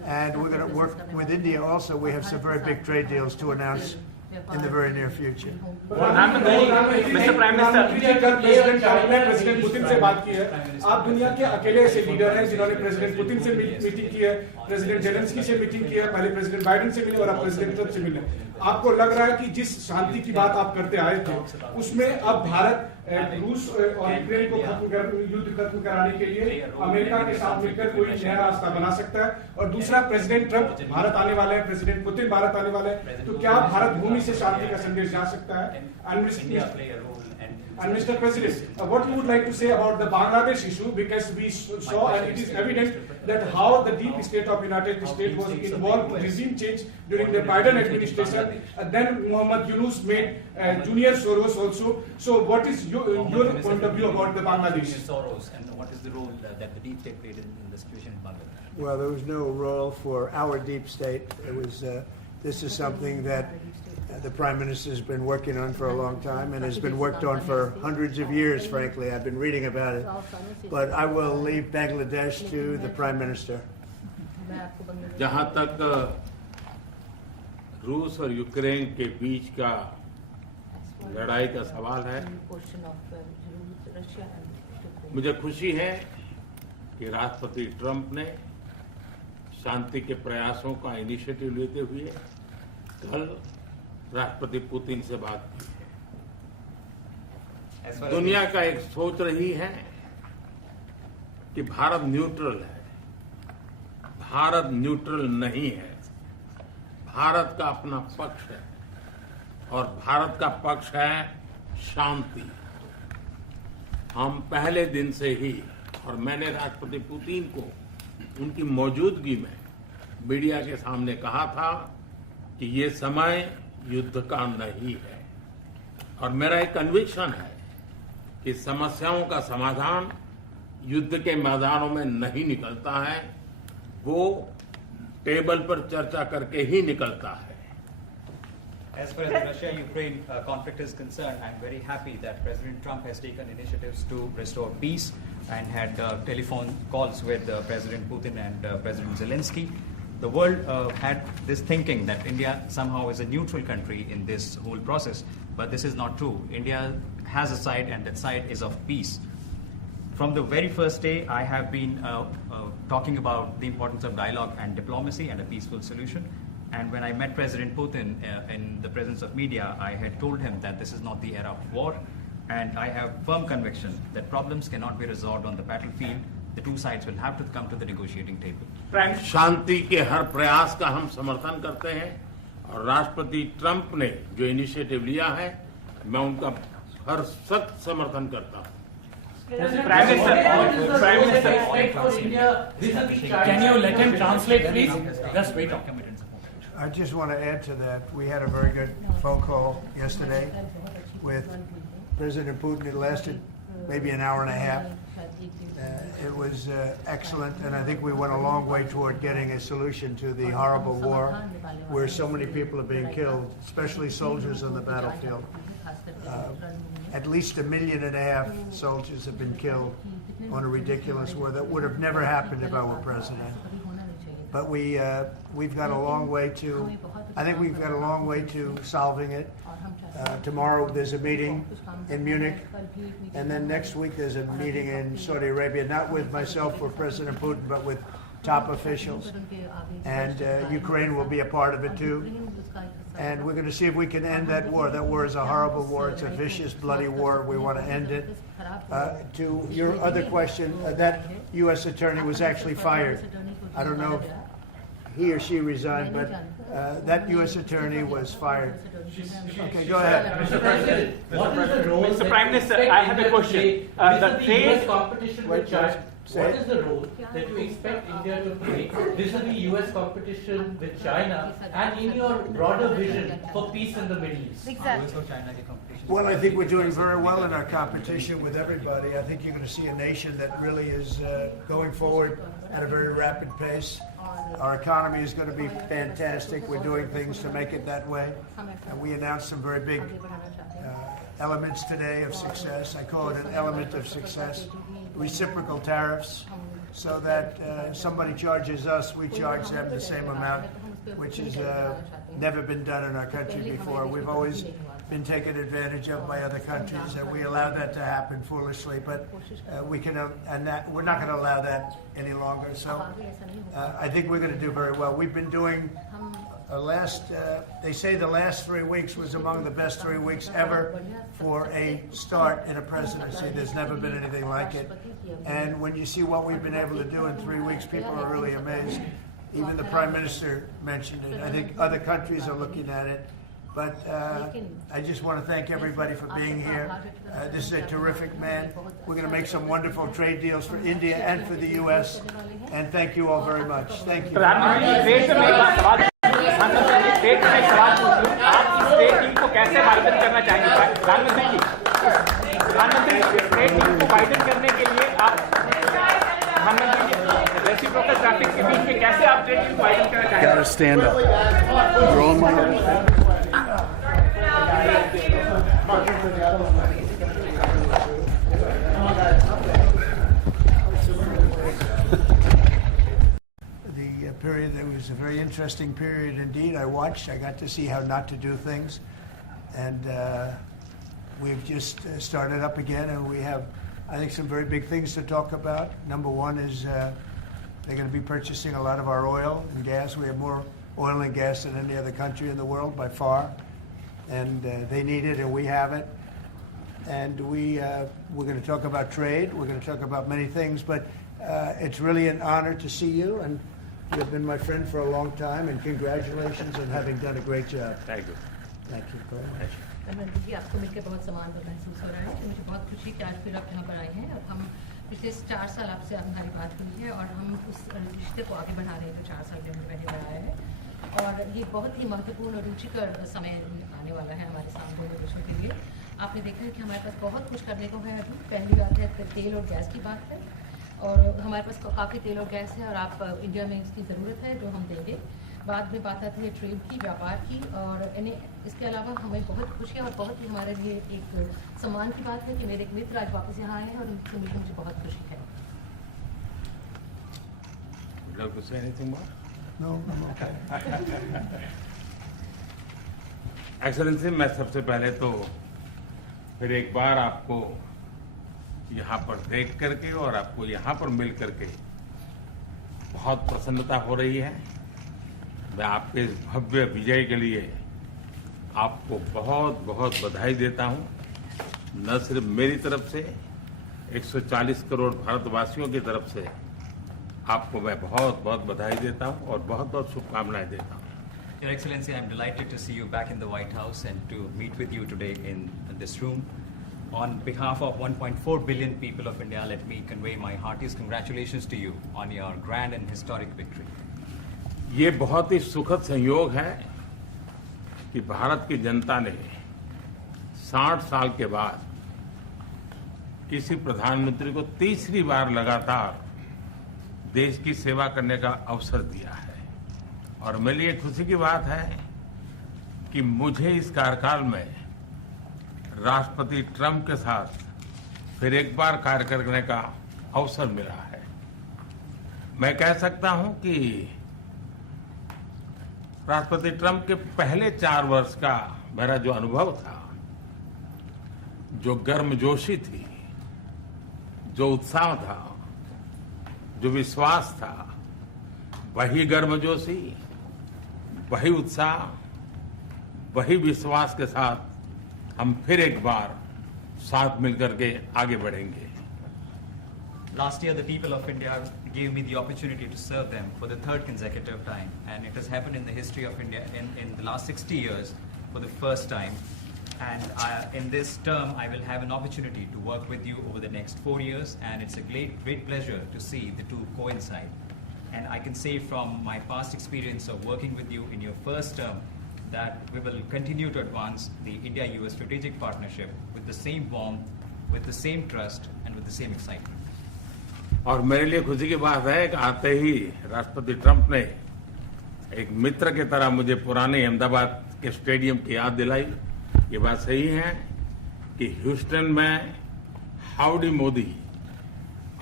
And we're going to work with India also. We have some very big trade deals to announce in the very near future. Mr. Prime Minister, president Putin से बात की है. आप दुनिया के अकेले ऐसे leader हैं जिन्होंने प्रेसिडेंट पुतिन से मीटिंग की है, प्रेसिडेंट जेलेंस्की से मीटिंग की है, पहले प्रेसिडेंट बाइडेन से मिले और अब प्रेसिडेंट ट्रंप से मिले. आपको लग रहा है कि जिस शांति की बात आप करते आए थे उसमें अब भारत रूस और यूक्रेन को युद्ध खत्म कराने के लिए अमेरिका के साथ मिलकर कोई नया रास्ता बना सकता है? और दूसरा, प्रेसिडेंट ट्रंप भारत आने वाले हैं, प्रेसिडेंट पुतिन भारत आने वाले हैं, तो क्या भारत भूमि से शांति का संदेश जा सकता है? And Mr. President, what you would like to say about the Bangladesh issue, because we saw and it is evident that how the deep state of United States was involved in regime change during the Biden administration, and then Mohammed Yunus made Junior Soros also. So what is your point of view about the Bangladesh? Soros, and what is the role that the deep state played in the situation in Bangladesh? Well, there was no role for our deep state. It was. This is something that the Prime Minister has been working on for a long time and has been worked on for hundreds of years, frankly. I've been reading about it. But I will leave Bangladesh to the Prime Minister. जहाँ तक रूस और Ukraine के बीच का लड़ाई का सवाल है, मुझे खुशी है कि राष्ट्रपति ट्रंप ने शांति के प्रयासों का इनिशिएटिव लेते हुए कल राष्ट्रपति पुतिन से बात की है. दुनिया का एक सोच रही है कि भारत न्यूट्रल है. भारत न्यूट्रल नहीं है. भारत का अपना पक्ष है और भारत का पक्ष है शांति. हम पहले दिन से ही, और मैंने राष्ट्रपति पुतिन को उनकी मौजूदगी में मीडिया के सामने कहा था कि ये समय युद्ध का नहीं है, और मेरा एक कन्विक्शन है कि समस्याओं का समाधान युद्ध के मैदानों में नहीं निकलता है, वो टेबल पर चर्चा करके ही निकलता है. As far as the Russia-Ukraine conflict is concerned, I'm very happy that President Trump has taken initiatives to restore peace and had telephone calls with President Putin and President Zelensky. The world had this thinking that India somehow is a neutral country in this whole process, but this is not true. India has a side, and that side is of peace. From the very first day, I have been talking about the importance of dialogue and diplomacy and a peaceful solution. And when I met President Putin in the presence of media, I had told him that this is not the era of war, and I have firm conviction that problems cannot be resolved on the battlefield. The two sides will have to come to the negotiating table. शांति के हर प्रयास का हम समर्थन करते हैं, और राष्ट्रपति Trump ने जो इनिशिएटिव लिया है, मैं उनका हर सख्त समर्थन करता हूं. Prime Minister, can you let him translate, please? Just wait. I just want to add to that. We had a very good phone call yesterday with President Putin. It lasted maybe an hour and a half. It was excellent, and I think we went a long way toward getting a solution to the horrible war where so many people are being killed, especially soldiers on the battlefield. At least 1.5 million soldiers have been killed on a ridiculous war that would have never happened if I were president. But we've got a long way to, I think we've got a long way to solving it. Tomorrow there's a meeting in Munich, and then next week there's a meeting in Saudi Arabia, not with myself or President Putin, but with top officials. And Ukraine will be a part of it too. And we're going to see if we can end that war. That war is a horrible war. It's a vicious, bloody war. We want to end it. To your other question, that U.S. attorney was actually fired. I don't know if he or she resigned, but that U.S. attorney was fired. Okay, go ahead. Mr. President, what is the role Mr. Prime Minister, I have a question. The U.S. competition with China. What is the role that you expect India to play vis-a-vis U.S. competition with China, and in your broader vision for peace in the Middle East? Exactly. Well, I think we're doing very well in our competition with everybody. I think you're going to see a nation that really is going forward at a very rapid pace. Our economy is going to be fantastic. We're doing things to make it that way. And we announced some very big elements today of success. I call it an element of success. Reciprocal tariffs. so that somebody charges us, we charge them the same amount, which has never been done in our country before. We've always been taken advantage of by other countries, and we allow that to happen foolishly. But we're not going to allow that any longer. So I think we're going to do very well. We've been doing they say the last 3 weeks was among the best 3 weeks ever for a start in a presidency. There's never been anything like it. And when you see what we've been able to do in 3 weeks, people are really amazed. Even the Prime Minister mentioned it. I think other countries are looking at it. But I just want to thank everybody for being here. This is a terrific man. We're going to make some wonderful trade deals for India and for the U.S. And thank you all very much. Thank you. आप state team को कैसे मार्गदर्शन करना चाहेंगे प्रधानमंत्री जी? प्रधानमंत्री state team को guidance करने के लिए आप प्रधानमंत्री जी रेसिप्रोकल ट्रैफिक के बीच में कैसे आप स्टेट टीम को गाइडेंस करना चाहेंगे? Gotta stand up. You're on my period. It was a very interesting period indeed. I got to see how not to do things. And we've just started up again, and we have, I think, some very big things to talk about. Number one is they're going to be purchasing a lot of our oil and gas. We have more oil and gas than any other country in the world by far. And they need it, and we have it. And we're going to talk about trade. We're going to talk about many things. But it's really an honor to see you. And you've been my friend for a long time, and congratulations on having done a great job. Thank you. Thank you very much. Narendra जी, आपको मिलकर बहुत सम्मान महसूस हो रहा है कि मुझे बहुत खुशी कि आज फिर आप यहाँ पर आए हैं और हम पिछले 4 साल आपसे हमारी बात हुई है और हम उस रिश्ते को आगे बढ़ा रहे हैं जो 4 साल में पहले बढ़ाया है। और ये बहुत ही महत्वपूर्ण और रुचिकर समय आने वाला है हमारे साथ दोनों देशों के लिए। आपने देखा है कि हमारे पास बहुत कुछ करने को है। अभी पहली बात है तेल और गैस की बात है, और हमारे पास काफ़ी तेल और गैस है और आप इंडिया में इसकी ज़रूरत है जो हम देंगे। बाद में बात आती है ट्रेड की, व्यापार की, और इसके अलावा हमें बहुत खुशी है और बहुत ही हमारे लिए एक सम्मान की बात है कि मेरे एक मित्र आज वापस यहाँ आए हैं और उनसे मिलकर मुझे बहुत खुशी है। एक्सेलेंसी, मैं सबसे पहले तो फिर एक बार आपको यहाँ पर देख करके और आपको यहाँ पर मिल करके बहुत प्रसन्नता हो रही है। मैं आपके इस भव्य विजय के लिए आपको बहुत बहुत बधाई देता हूँ। न सिर्फ मेरी तरफ से, 140 करोड़ भारतवासियों की तरफ से आपको मैं बहुत बहुत बधाई देता हूँ और बहुत बहुत शुभकामनाएं देता हूँ। Your Excellency, I am delighted to see you back in the White House and to meet with you today in this room. On behalf of 1.4 billion people of India, let me convey my heartiest congratulations to you on your grand and historic victory. ये बहुत ही सुखद संयोग है कि भारत की जनता ने 60 साल के बाद किसी प्रधानमंत्री को तीसरी बार लगातार देश की सेवा करने का अवसर दिया है। और मेरे लिए खुशी की बात है कि मुझे इस कार्यकाल में राष्ट्रपति ट्रंप के साथ फिर एक बार कार्य करने का अवसर मिला है। मैं कह सकता हूं कि राष्ट्रपति ट्रंप के पहले 4 वर्ष का मेरा जो अनुभव था, जो गर्मजोशी थी, जो उत्साह था, जो विश्वास था, वही गर्मजोशी, वही उत्साह, वही विश्वास के साथ हम फिर एक बार साथ मिलकर के आगे बढ़ेंगे। Last year, the people of India gave me the opportunity to serve them for the 3rd consecutive time, and it has happened in the history of India in the last 60 years for the first time. And in this term, I will have an opportunity to work with you over the next 4 years, and it's a great pleasure to see the two coincide. And I can say from my past experience of working with you in your first term that we will continue to advance the India-US strategic partnership with the same warmth, with the same trust, and with the same excitement. और मेरे लिए खुशी की बात है कि आते ही राष्ट्रपति ट्रंप ने एक मित्र की तरह मुझे पुराने अहमदाबाद के स्टेडियम की याद दिलाई। ये बात सही है कि ह्यूस्टन में हाउडी मोदी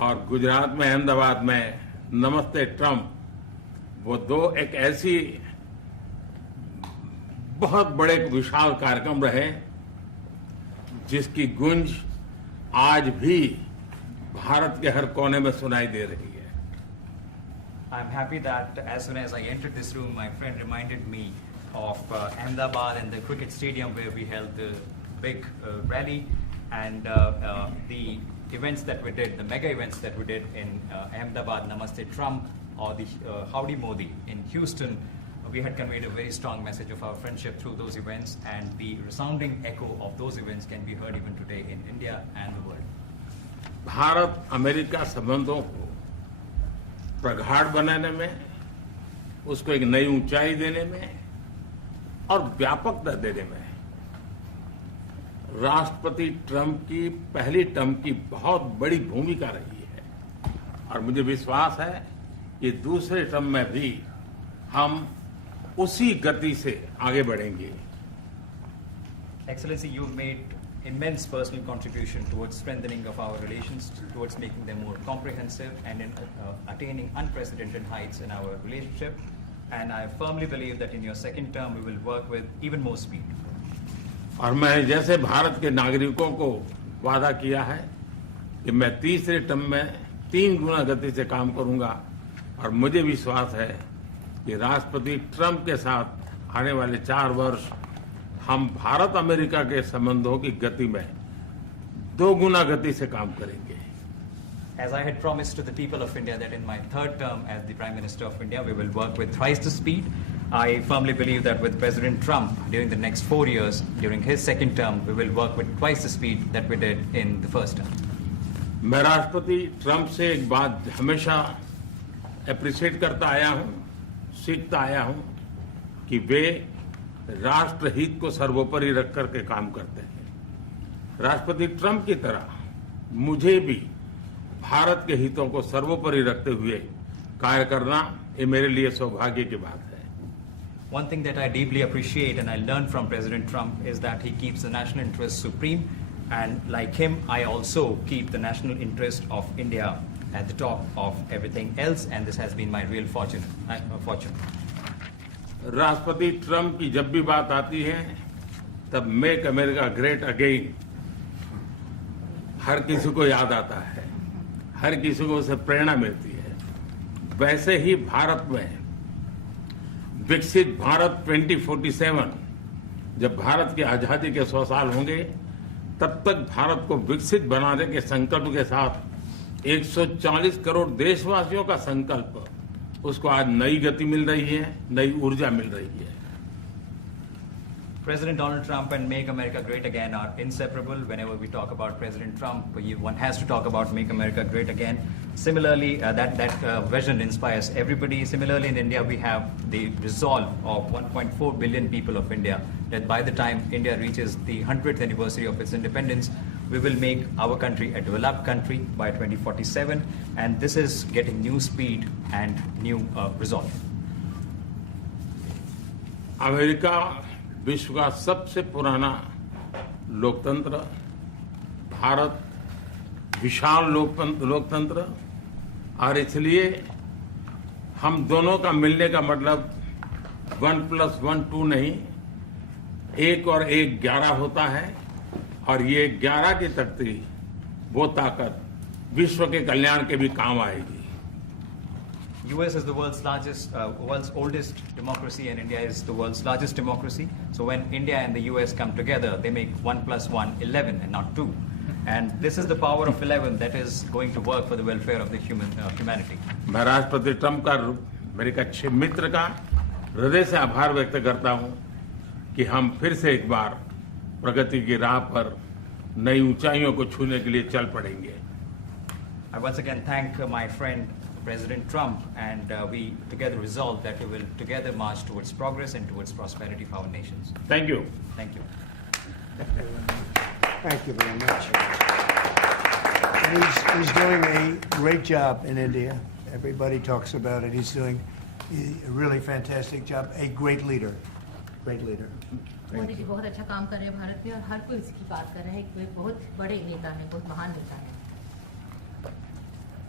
और गुजरात में अहमदाबाद में नमस्ते ट्रम्प, वो दो एक ऐसी बहुत बड़े विशाल कार्यक्रम रहे जिसकी गूंज आज भी भारत के हर कोने में सुनाई दे रही है. I'm happy that as soon as I entered this room, my friend reminded me of Ahmedabad and the cricket stadium where we held the big rally, and the events that we did, the mega events that we did in Ahmedabad, Namaste Trump, or the Howdy Modi in Houston. We had conveyed a very strong message of our friendship through those events, and the resounding echo of those events can be heard even today in India and the world. Bharat America संबंधों को प्रगाढ़ बनाने में, उसको एक नई ऊंचाई देने में और व्यापकता देने में राष्ट्रपति ट्रंप की पहली टर्म की बहुत बड़ी भूमिका रही है. और मुझे विश्वास है कि दूसरे टर्म में भी हम उसी गति से आगे बढ़ेंगे. Excellency, you've made immense personal contribution towards strengthening of our relations, towards making them more comprehensive, and in attaining unprecedented heights in our relationship. And I firmly believe that in your second term, we will work with even more speed. और मैं जैसे भारत के नागरिकों को वादा किया है कि मैं तीसरे टर्म में 3 गुना गति से काम करूंगा, और मुझे विश्वास है कि राष्ट्रपति ट्रंप के साथ आने वाले 4 वर्ष हम भारत अमेरिका के संबंधों की गति में 2 गुना गति से काम करेंगे. As I had promised to the people of India that in my third term as the Prime Minister of India, we will work with thrice the speed. I firmly believe that with President Trump, during the next 4 years, during his second term, we will work with twice the speed that we did in the first term. मैं राष्ट्रपति Trump से एक बात हमेशा appreciate करता आया हूं, सीखता आया हूं कि वे राष्ट्रहित को सर्वोपरि रख करके काम करते हैं. राष्ट्रपति ट्रंप की तरह मुझे भी भारत के हितों को सर्वोपरि रखते हुए कार्य करना ये मेरे लिए सौभाग्य की बात है. One thing that I deeply appreciate and I learned from President Trump is that he keeps the national interest supreme, and like him, I also keep the national interest of India at the top of everything else, and this has been my real fortune. राष्ट्रपति Trump की जब भी बात आती है तब make America great again हर किसी को याद आता है, हर किसी को उससे प्रेरणा मिलती है. वैसे ही भारत में विकसित भारत 2047, जब भारत की आजादी के 100 साल होंगे, तब तक भारत को विकसित बनाने के संकल्प के साथ 140 करोड़ देशवासियों का संकल्प, उसको आज नई गति मिल रही है, नई ऊर्जा मिल रही है. President Donald Trump and Make America Great Again are inseparable. Whenever we talk about President Trump, one has to talk about Make America Great Again. Similarly, that vision inspires everybody. Similarly, in India, we have the resolve of 1.4 billion people of India that by the time India reaches the 100th anniversary of its independence, we will make our country a developed country by 2047. And this is getting new speed and new resolve. America विश्व का सबसे पुराना लोकतंत्र, भारत विशाल लोकतंत्र, और इसलिए हम दोनों का मिलने का मतलब 1+1 2 नहीं, 1 और 1 11 होता है. और ये 11 की तख्ती, वो ताकत विश्व के कल्याण के भी काम आएगी. US is the world's oldest democracy, and India is the world's largest democracy. So when India and the US come together, they make 1+1 11 and not 2. And this is the power of 11 that is going to work for the welfare of the humanity. मैं राष्ट्रपति Trump का, मेरे एक अच्छे मित्र का हृदय से आभार व्यक्त करता हूं कि हम फिर से एक बार प्रगति की राह पर नई ऊंचाइयों को छूने के लिए चल पड़ेंगे. I once again thank my friend President Trump, and we together resolve that we will together march towards progress and towards prosperity for our nations. Thank you. Thank you. Thank you very much. And he's doing a great job in India. Everybody talks about it. He's doing a really fantastic job. A great leader. Great leader. Modi ji बहुत अच्छा काम कर रहे हैं भारत में, और हर कोई इसकी बात कर रहा है कि वे बहुत बड़े नेता हैं, बहुत महान नेता हैं.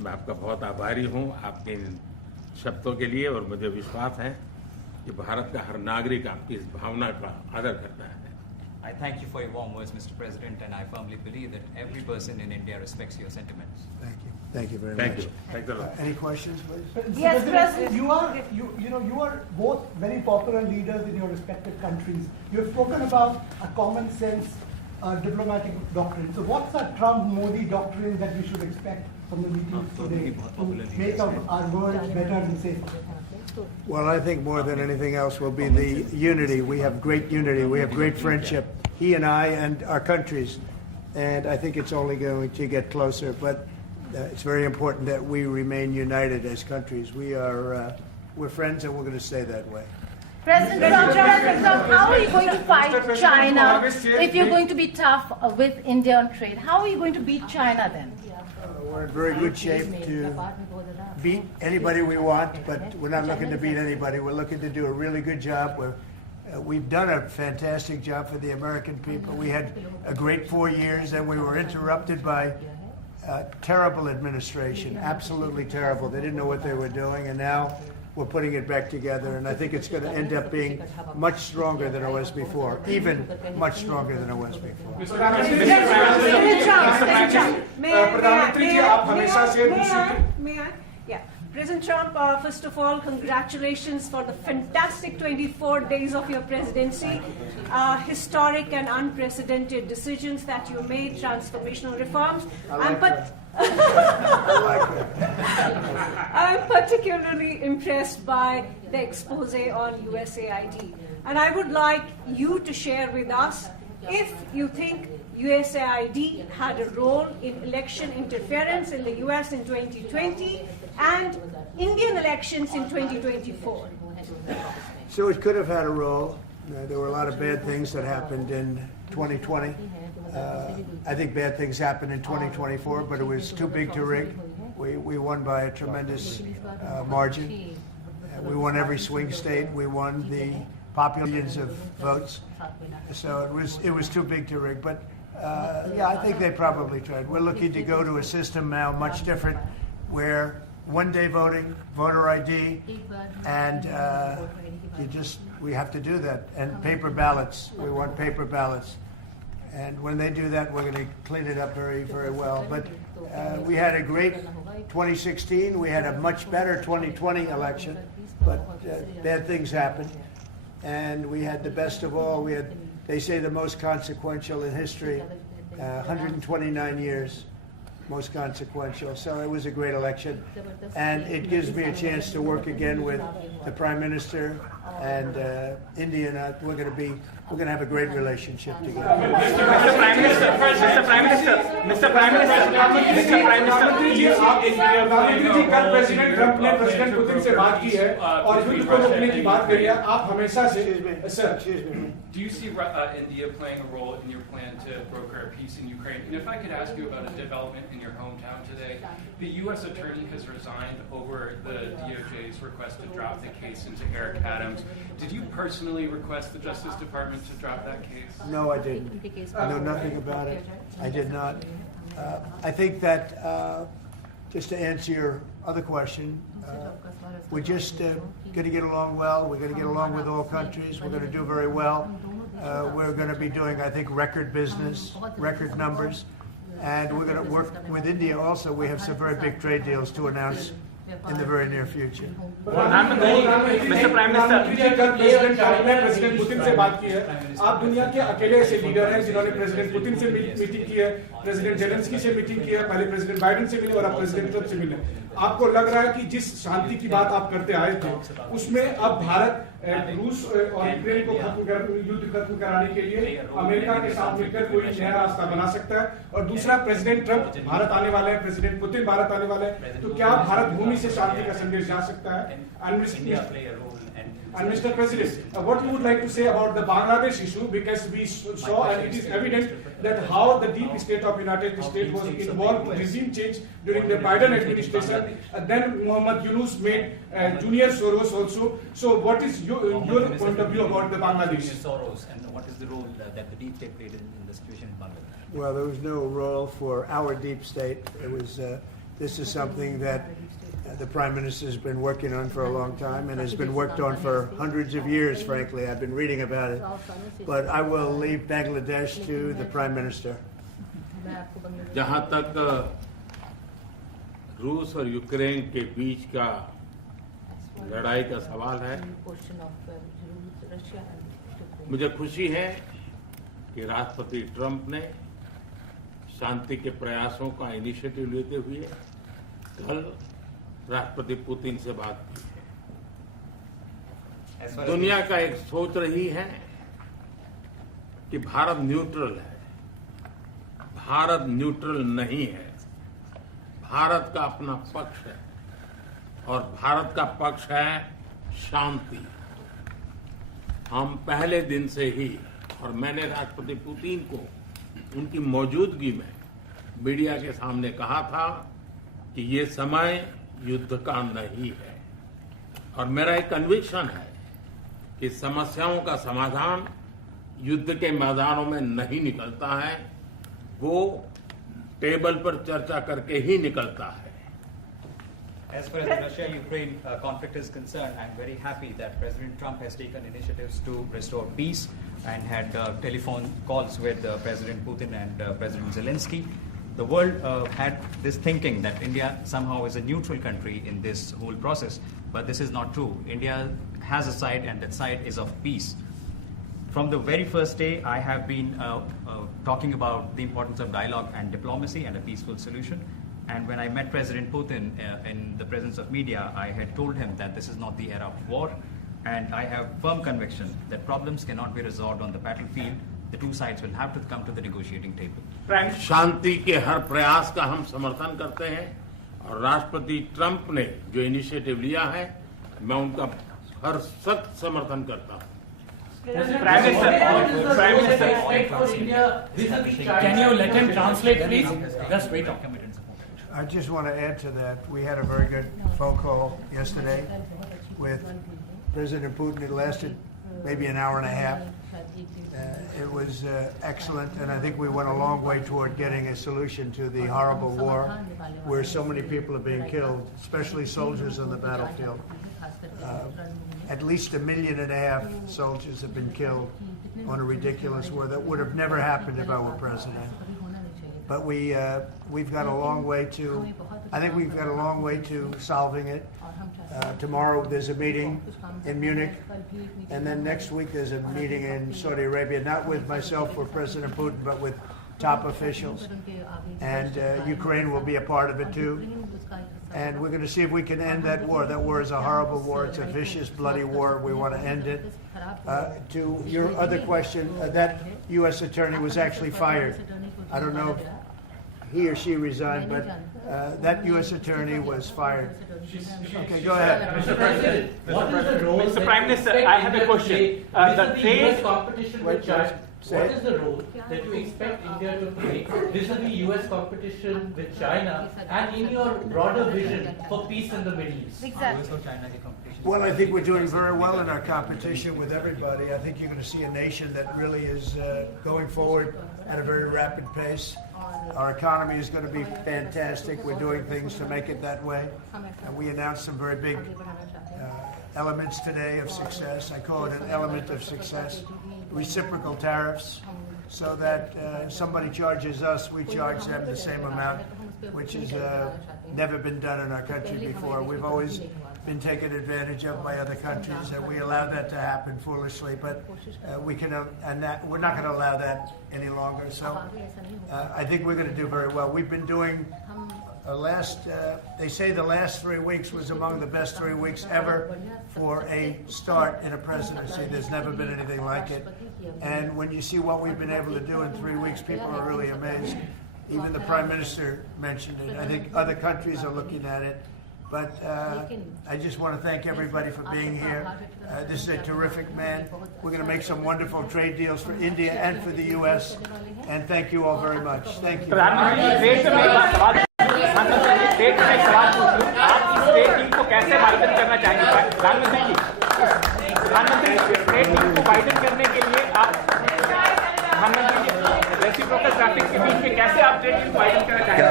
मैं आपका बहुत आभारी हूं आपके इन शब्दों के लिए और मुझे विश्वास है कि भारत का हर नागरिक आपकी इस भावना का आदर करता है. I thank you for your warm words, Mr. President, and I firmly believe that every person in India respects your sentiments. Thank you. Thank you very Thank much. you. Thanks a lot. Any questions, please? Yes, President. You are both very popular leaders in your respective countries. You have spoken about a common sense diplomatic doctrine. So what's the Trump-Modi doctrine that we should expect from the meetings today to make our world better and safer? Well, I think more than anything else will be the unity. We have great unity. We have great friendship, he and I and our countries. And I think it's only going to get closer. But it's very important that we remain united as countries. We're friends and we're going to stay that way. President Trump, how are you going to fight China if you're going to be tough with India on trade? How are you going to beat China then? We're in very good shape to beat anybody we want, but we're not looking to beat anybody. We're looking to do a really good job. We've done a fantastic job for the American people. We had a great 4 years, and we were interrupted by terrible administration, absolutely terrible. They didn't know what they were doing, and now we're putting it back together, and I think it's going to end up being much stronger than it was before, even much stronger than it was before. May I? Yeah. President Trump, first of all, congratulations for the fantastic 24 days of your presidency. Historic and unprecedented decisions that you made, transformational reforms. I'm particularly impressed by the expose on USAID. And I would like you to share with us if you think USAID had a role in election interference in the US in 2020 and Indian elections in 2024. So it could have had a role. There were a lot of bad things that happened in 2020. I think bad things happened in 2024, but it was too big to rig. We won by a tremendous margin. We won every swing state. We won the millions of votes. So it was too big to rig. But yeah, I think they probably tried. We're looking to go to a system now much different, where one-day voting, voter ID, and we have to do that. And paper ballots. We want paper ballots. And when they do that, we're going to clean it up very, very well. But we had a great 2016. We had a much better 2020 election. But bad things happened. And we had the best of all. We had, they say, the most consequential in history, 129 years. Most consequential. So it was a great election, and it gives me a chance to work again with the Prime Minister and India. And we're going to have a great relationship together. Mr. Prime Minister, प्रधानमंत्री जी कल president Trump ने president Putin से बात की है और युद्ध को रोकने की बात करी है. आप हमेशा से Do you see India playing a role in your plan to broker a peace in Ukraine? And if I could ask you about a development in your hometown today, the U.S. attorney has resigned over the DOJ's request to drop the case into Eric Adams. Did you personally request the Justice Department to drop that case? No, I didn't. I know nothing about it. I did not. I think that, just to answer your other question, we're just going to get along well. We're going to get along with all countries. We're going to do very well. We're going to be doing, I think, record business, record numbers. And we're going to work with India also. We have some very big trade deals to announce in the very near future. Mr. Prime president Putin से बात की है. आप दुनिया के अकेले ऐसे leader हैं जिन्होंने प्रेसिडेंट पुतिन से मीटिंग की है, प्रेसिडेंट जेलेंस्की से मीटिंग की है, पहले प्रेसिडेंट बाइडेन से मिले और अब प्रेसिडेंट ट्रंप से मिले. आपको लग रहा है कि जिस शांति की बात आप करते आए थे, उसमें अब भारत रूस और यूक्रेन को युद्ध खत्म कराने के लिए अमेरिका के साथ मिलकर कोई नया रास्ता बना सकता है? और दूसरा, प्रेसिडेंट ट्रंप भारत आने वाले हैं, प्रेसिडेंट पुतिन भारत आने वाले हैं, तो क्या भारत भूमि से शांति का संदेश जा सकता है? And Mr. President, what you would like to say about the Bangladesh issue, because we saw and it is evident that how the deep state of United States was involved in regime change during the Biden administration. Then Muhammad Yunus made Junior Soros also. So what is your point of view about the Bangladesh? Soros, and what is the role that the deep state played in the situation in Bangladesh? Well, there was no role for our deep state. It was this is something that the Prime Minister has been working on for a long time and has been worked on for hundreds of years, frankly. I've been reading about it. But I will leave Bangladesh to the Prime Minister. जहां तक रूस और Ukraine के बीच का लड़ाई का सवाल है, मुझे खुशी है कि राष्ट्रपति ट्रंप ने शांति के प्रयासों का इनिशिएटिव लेते हुए कल राष्ट्रपति पुतिन से बात की है। दुनिया का एक सोच रही है कि भारत न्यूट्रल है। भारत न्यूट्रल नहीं है। भारत का अपना पक्ष है और भारत का पक्ष है शांति। हम पहले दिन से ही, और मैंने राष्ट्रपति पुतिन को उनकी मौजूदगी में मीडिया के सामने कहा था कि ये समय युद्ध का नहीं है, और मेरा एक कन्विक्शन है कि समस्याओं का समाधान युद्ध के मैदानों में नहीं निकलता है, वो टेबल पर चर्चा करके ही निकलता है। As far as the Russia-Ukraine conflict is concerned, I'm very happy that President Trump has taken initiatives to restore peace and had telephone calls with President Putin and President Zelensky. The world had this thinking that India somehow is a neutral country in this whole process, but this is not true. India has a side, and that side is of peace. From the very first day, I have been talking about the importance of dialogue and diplomacy and a peaceful solution. And when I met President Putin in the presence of media, I had told him that this is not the era of war, and I have firm conviction that problems cannot be resolved on the battlefield. The two sides will have to come to the negotiating table. शांति के हर प्रयास का हम समर्थन करते हैं, और राष्ट्रपति Trump ने जो इनिशिएटिव लिया है, मैं उनका हर सख्त समर्थन करता हूं। Prime Minister, can you let him translate, please? Just wait. I just want to add to that. We had a very good phone call yesterday with President Putin. It lasted maybe an hour and a half. It was excellent, and I think we went a long way toward getting a solution to the horrible war where so many people are being killed, especially soldiers on the battlefield. At least 1.5 million soldiers have been killed on a ridiculous war that would have never happened if I were president. But we've got a long way to, I think we've got a long way to solving it. Tomorrow there's a meeting in Munich, and then next week there's a meeting in Saudi Arabia, not with myself or President Putin, but with top officials. And Ukraine will be a part of it too. And we're going to see if we can end that war. That war is a horrible war. It's a vicious, bloody war. We want to end it. To your other question, that U.S. attorney was actually fired. I don't know if he or she resigned, but that U.S. attorney was fired. Okay, go ahead. Mr. President, what is the role? Mr. Prime Minister, I have a question. The US competition with China. Say What it. is the role that you expect India to play vis-a-vis US competition with China and in your broader vision for peace in the Middle East? Exactly. Well, I think we're doing very well in our competition with everybody. I think you're going to see a nation that really is going forward at a very rapid pace. Our economy is going to be fantastic. We're doing things to make it that way. And we announced some very big elements today of success. I call it an element of success. Reciprocal tariffs, so that somebody charges us, we charge them the same amount, which has never been done in our country before. We've always been taken advantage of by other countries, and we allow that to happen foolishly, but we're not going to allow that any longer. So I think we're going to do very well. We've been doing they say the last 3 weeks was among the best 3 weeks ever for a start in a presidency. There's never been anything like it. And when you see what we've been able to do in 3 weeks, people are really amazed. Even the Prime Minister mentioned it. I think other countries are looking at it. But I just want to thank everybody for being here. This is a terrific man. We're going to make some wonderful trade deals for India and for the U.S. And thank you all very much. Thank you. State में एक सवाल पूछ लूं, आप इस state team को कैसे widen करना चाहेंगे? प्रधानमंत्री जी, स्टेट टीम को वाइडन करने के लिए आप प्रधानमंत्री जी रेसिप्रोकल ट्रैफिक के बीच में कैसे आप स्टेट टीम को वाइडन करना चाहेंगे?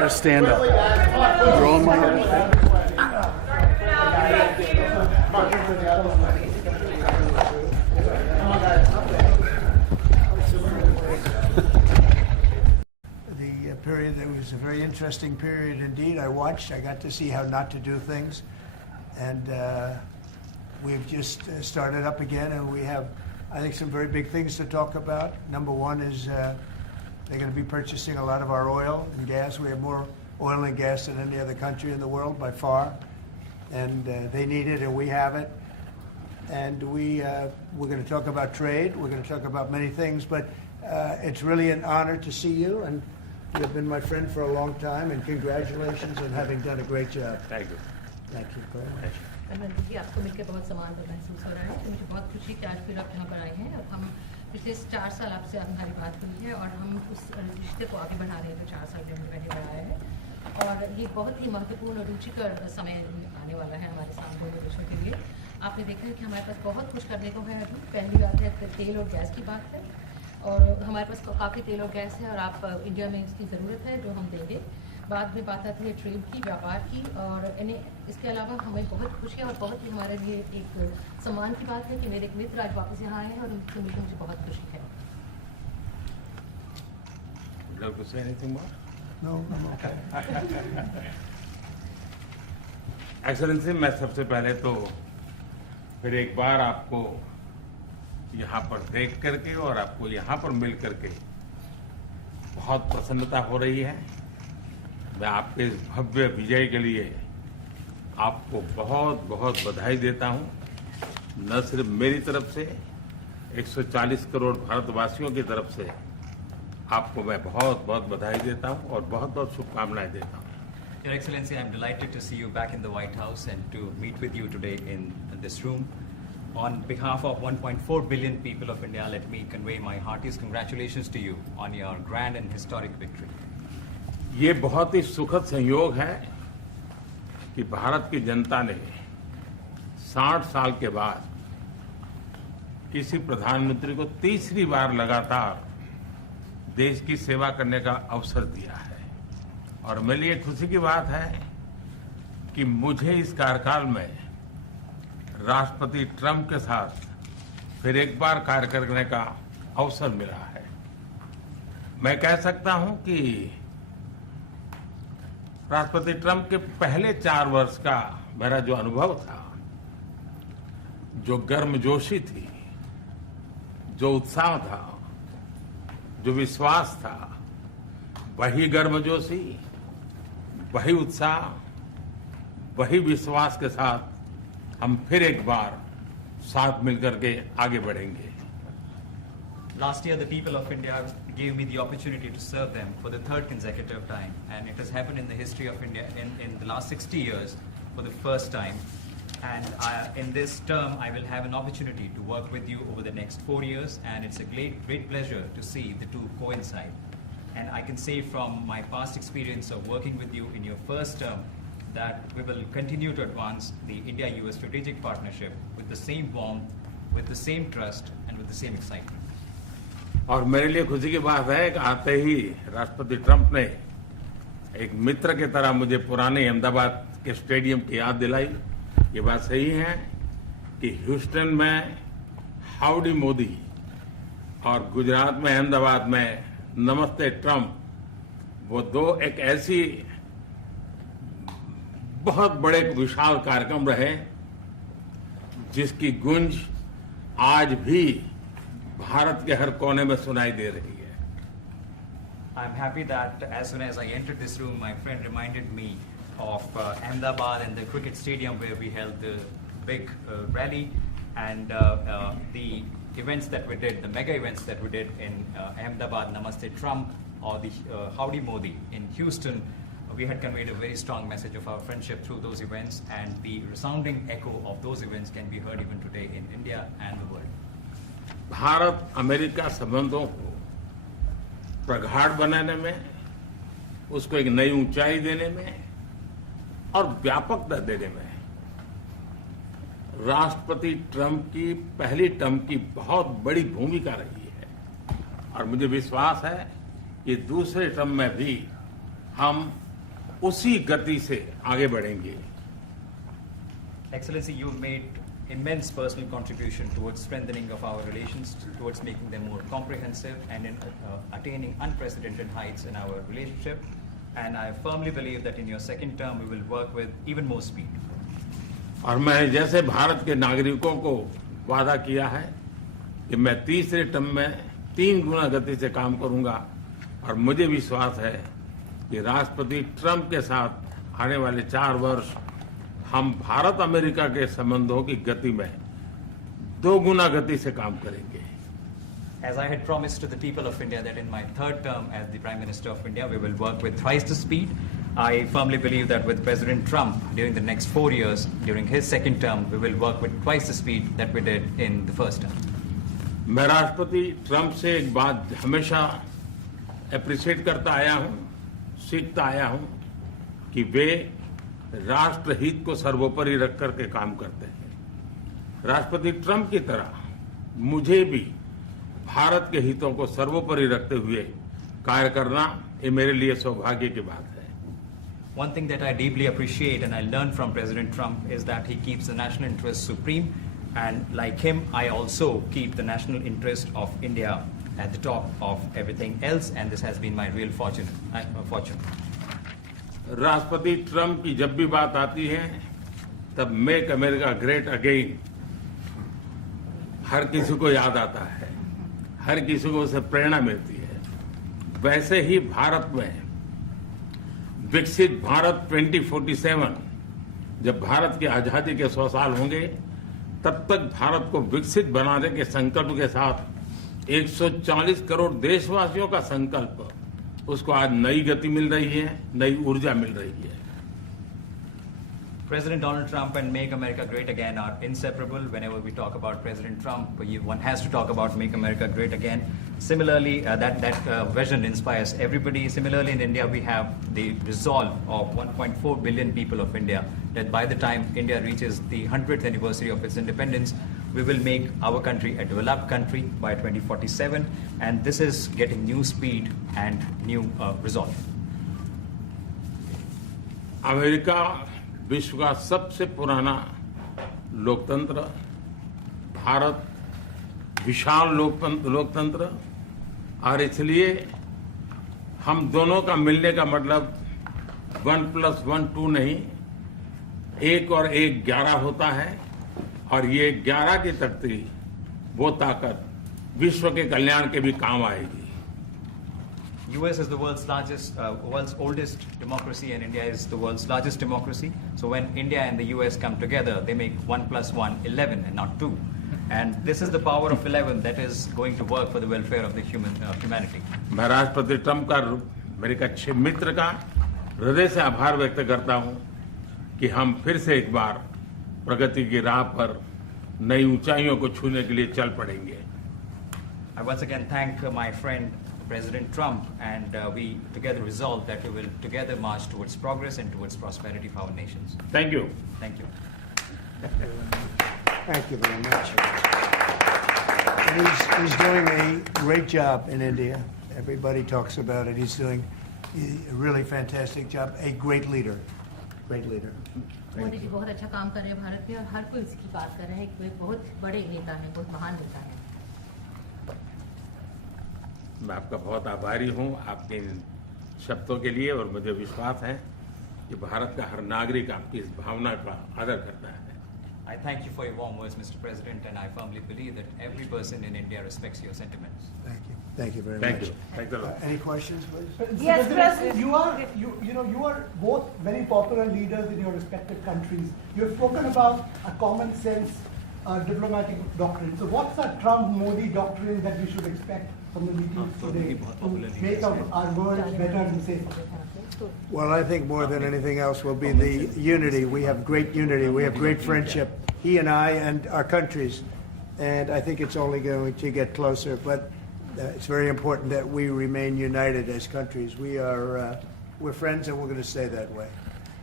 to stand up. You're on my head. The period that was a very interesting period indeed. I watched. I got to see how not to do things, and we've just started up again, and we have, I think, some very big things to talk about. Number one is they're going to be purchasing a lot of our oil and gas. We have more oil and gas than any other country in the world by far, and they need it, and we have it. And we're going to talk about trade. We're going to talk about many things, but it's really an honor to see you, and you've been my friend for a long time, and congratulations on having done a great job. Thank you. Thank you very much. Narendra जी, आपको मिलकर बहुत सम्मान महसूस हो रहा है। तो मुझे बहुत खुशी कि आज फिर आप यहाँ पर आए हैं और हम पिछले 4 साल आपसे हमारी बात हुई है और हम उस रिश्ते को आगे बढ़ा रहे हैं जो 4 साल में हमने पहले बढ़ाया है। और ये बहुत ही महत्वपूर्ण और रुचिकर समय आने वाला है हमारे साथ दोनों देशों के लिए। आपने देखा है कि हमारे पास बहुत कुछ करने को है अभी। पहली बात है तेल और गैस की बात है, और हमारे पास काफ़ी तेल और गैस है और आप इंडिया में इसकी ज़रूरत है जो हम देंगे। बाद में बात आती है ट्रेड की, व्यापार की, और इसके अलावा हमें बहुत खुशी है और बहुत ही हमारे लिए एक सम्मान की बात है कि मेरे एक मित्र आज वापस यहाँ आए हैं और उनसे मिलकर मुझे बहुत खुशी है। Would you like to say anything more? No, I'm okay. Excellency, मैं सबसे पहले तो फिर एक बार आपको यहाँ पर देख करके और आपको यहाँ पर मिल करके बहुत प्रसन्नता हो रही है। मैं आपके इस भव्य विजय के लिए आपको बहुत बहुत बधाई देता हूँ। न सिर्फ मेरी तरफ से, 140 करोड़ भारतवासियों की तरफ से आपको मैं बहुत बहुत बधाई देता हूँ और बहुत बहुत शुभकामनाएं देता हूँ। Your Excellency, I am delighted to see you back in the White House and to meet with you today in this room. On behalf of 1.4 billion people of India, let me convey my heartiest congratulations to you on your grand and historic victory. ये बहुत ही सुखद संयोग है कि भारत की जनता ने 60 साल के बाद किसी प्रधानमंत्री को तीसरी बार लगातार देश की सेवा करने का अवसर दिया है। और मेरे लिए खुशी की बात है कि मुझे इस कार्यकाल में राष्ट्रपति ट्रंप के साथ फिर एक बार कार्य करने का अवसर मिला है। मैं कह सकता हूं कि राष्ट्रपति ट्रंप के पहले 4 वर्ष का मेरा जो अनुभव था, जो गर्मजोशी थी, जो उत्साह था, जो विश्वास था, वही गर्मजोशी, वही उत्साह, वही विश्वास के साथ हम फिर एक बार साथ मिलकर के आगे बढ़ेंगे। Last year, the people of India gave me the opportunity to serve them for the 3rd consecutive time, and it has happened in the history of India in the last 60 years for the first time. And in this term, I will have an opportunity to work with you over the next 4 years, and it's a great pleasure to see the two coincide. And I can say from my past experience of working with you in your first term that we will continue to advance the India-US strategic partnership with the same warmth, with the same trust, and with the same excitement. और मेरे लिए खुशी की बात है कि आते ही राष्ट्रपति ट्रंप ने एक मित्र की तरह मुझे पुराने अहमदाबाद के स्टेडियम की याद दिलाई। ये बात सही है कि ह्यूस्टन में हाउडी मोदी और गुजरात में अहमदाबाद में नमस्ते ट्रंप, वो दो एक ऐसी बहुत बड़े विशाल कार्यक्रम रहे जिसकी गूंज आज भी भारत के हर कोने में सुनाई दे रही है। I'm happy that as soon as I entered this room, my friend reminded me of Ahmedabad and the cricket stadium where we held the big rally, and the events that we did, the mega events that we did in Ahmedabad, Namaste Trump, or the Howdy Modi in Houston. We had conveyed a very strong message of our friendship through those events, and the resounding echo of those events can be heard even today in India and the world. Bharat America संबंधों को प्रगाढ़ बनाने में, उसको एक नई ऊंचाई देने में और व्यापकता देने में राष्ट्रपति ट्रंप की पहली टर्म की बहुत बड़ी भूमिका रही है। और मुझे विश्वास है कि दूसरे टर्म में भी हम उसी गति से आगे बढ़ेंगे। Excellency, you've made immense personal contribution towards strengthening of our relations, towards making them more comprehensive and in attaining unprecedented heights in our relationship. And I firmly believe that in your second term, we will work with even more speed. और मैं जैसे भारत के नागरिकों को वादा किया है कि मैं तीसरे टर्म में 3 गुना गति से काम करूंगा, और मुझे विश्वास है कि राष्ट्रपति ट्रंप के साथ आने वाले 4 वर्ष हम भारत अमेरिका के संबंधों की गति में 2 गुना गति से काम करेंगे। As I had promised to the people of India that in my third term as the Prime Minister of India, we will work with thrice the speed. I firmly believe that with President Trump, during the next 4 years, during his second term, we will work with twice the speed that we did in the first term. मैं राष्ट्रपति Trump से एक बात हमेशा appreciate करता आया हूं, सीखता आया हूं कि वे राष्ट्रहित को सर्वोपरि रख करके काम करते हैं। राष्ट्रपति ट्रंप की तरह मुझे भी भारत के हितों को सर्वोपरि रखते हुए कार्य करना ये मेरे लिए सौभाग्य की बात है। One thing that I deeply appreciate and I learned from President Trump is that he keeps the national interest supreme, and like him, I also keep the national interest of India at the top of everything else, and this has been my real fortune. राष्ट्रपति Trump की जब भी बात आती है तब make America great again हर किसी को याद आता है, हर किसी को उससे प्रेरणा मिलती है। वैसे ही भारत में विकसित भारत 2047, जब भारत की आजादी के 100 साल होंगे, तब तक भारत को विकसित बनाने के संकल्प के साथ 140 करोड़ देशवासियों का संकल्प, उसको आज नई गति मिल रही है, नई ऊर्जा मिल रही है। President Donald Trump and Make America Great Again are inseparable. Whenever we talk about President Trump, one has to talk about Make America Great Again. Similarly, that vision inspires everybody. Similarly, in India, we have the resolve of 1.4 billion people of India that by the time India reaches the 100th anniversary of its independence, we will make our country a developed country by 2047. And this is getting new speed and new resolve. America विश्व का सबसे पुराना लोकतंत्र, भारत विशाल लोकतंत्र, और इसलिए हम दोनों का मिलने का मतलब 1+1 2 नहीं, 1 और 1 11 होता है, और ये 11 की तख्ती वो ताकत विश्व के कल्याण के भी काम आएगी। US is the world's oldest democracy, and India is the world's largest democracy. So when India and the US come together, they make 1+1 11 and not 2. And this is the power of 11 that is going to work for the welfare of the humanity. मैं राष्ट्रपति Trump का, मेरे एक अच्छे मित्र का हृदय से आभार व्यक्त करता हूं कि हम फिर से एक बार प्रगति की राह पर नई ऊंचाइयों को छूने के लिए चल पड़ेंगे। I once again thank my friend President Trump, and we together resolve that we will together march towards progress and towards prosperity for our nations. Thank you. Thank you. Thank you very much. And he's doing a great job in India. Everybody talks about it. He's doing a really fantastic job. A great leader. Great leader. Modi ji बहुत अच्छा काम कर रहे हैं भारत में, और हर कोई इसकी बात कर रहा है कि बहुत बड़े नेता हैं, बहुत महान नेता हैं। मैं आपका बहुत आभारी हूं आपके इन शब्दों के लिए, और मुझे विश्वास है कि भारत का हर नागरिक आपकी इस भावना का आदर करता है। I thank you for your warm words, Mr. President, and I firmly believe that every person in India respects your sentiments. Thank you. Thank you very Thank much. you. Thank you a lot. Any questions, please? Yes, President. You are both very popular leaders in your respective countries. You have spoken about a common sense diplomatic doctrine. So what's the Trump-Modi doctrine that we should expect from the meetings today to make our world better and safer? Well, I think more than anything else will be the unity. We have great unity. We have great friendship, he and I and our countries. And I think it's only going to get closer. But it's very important that we remain united as countries. We're friends, and we're going to stay that way.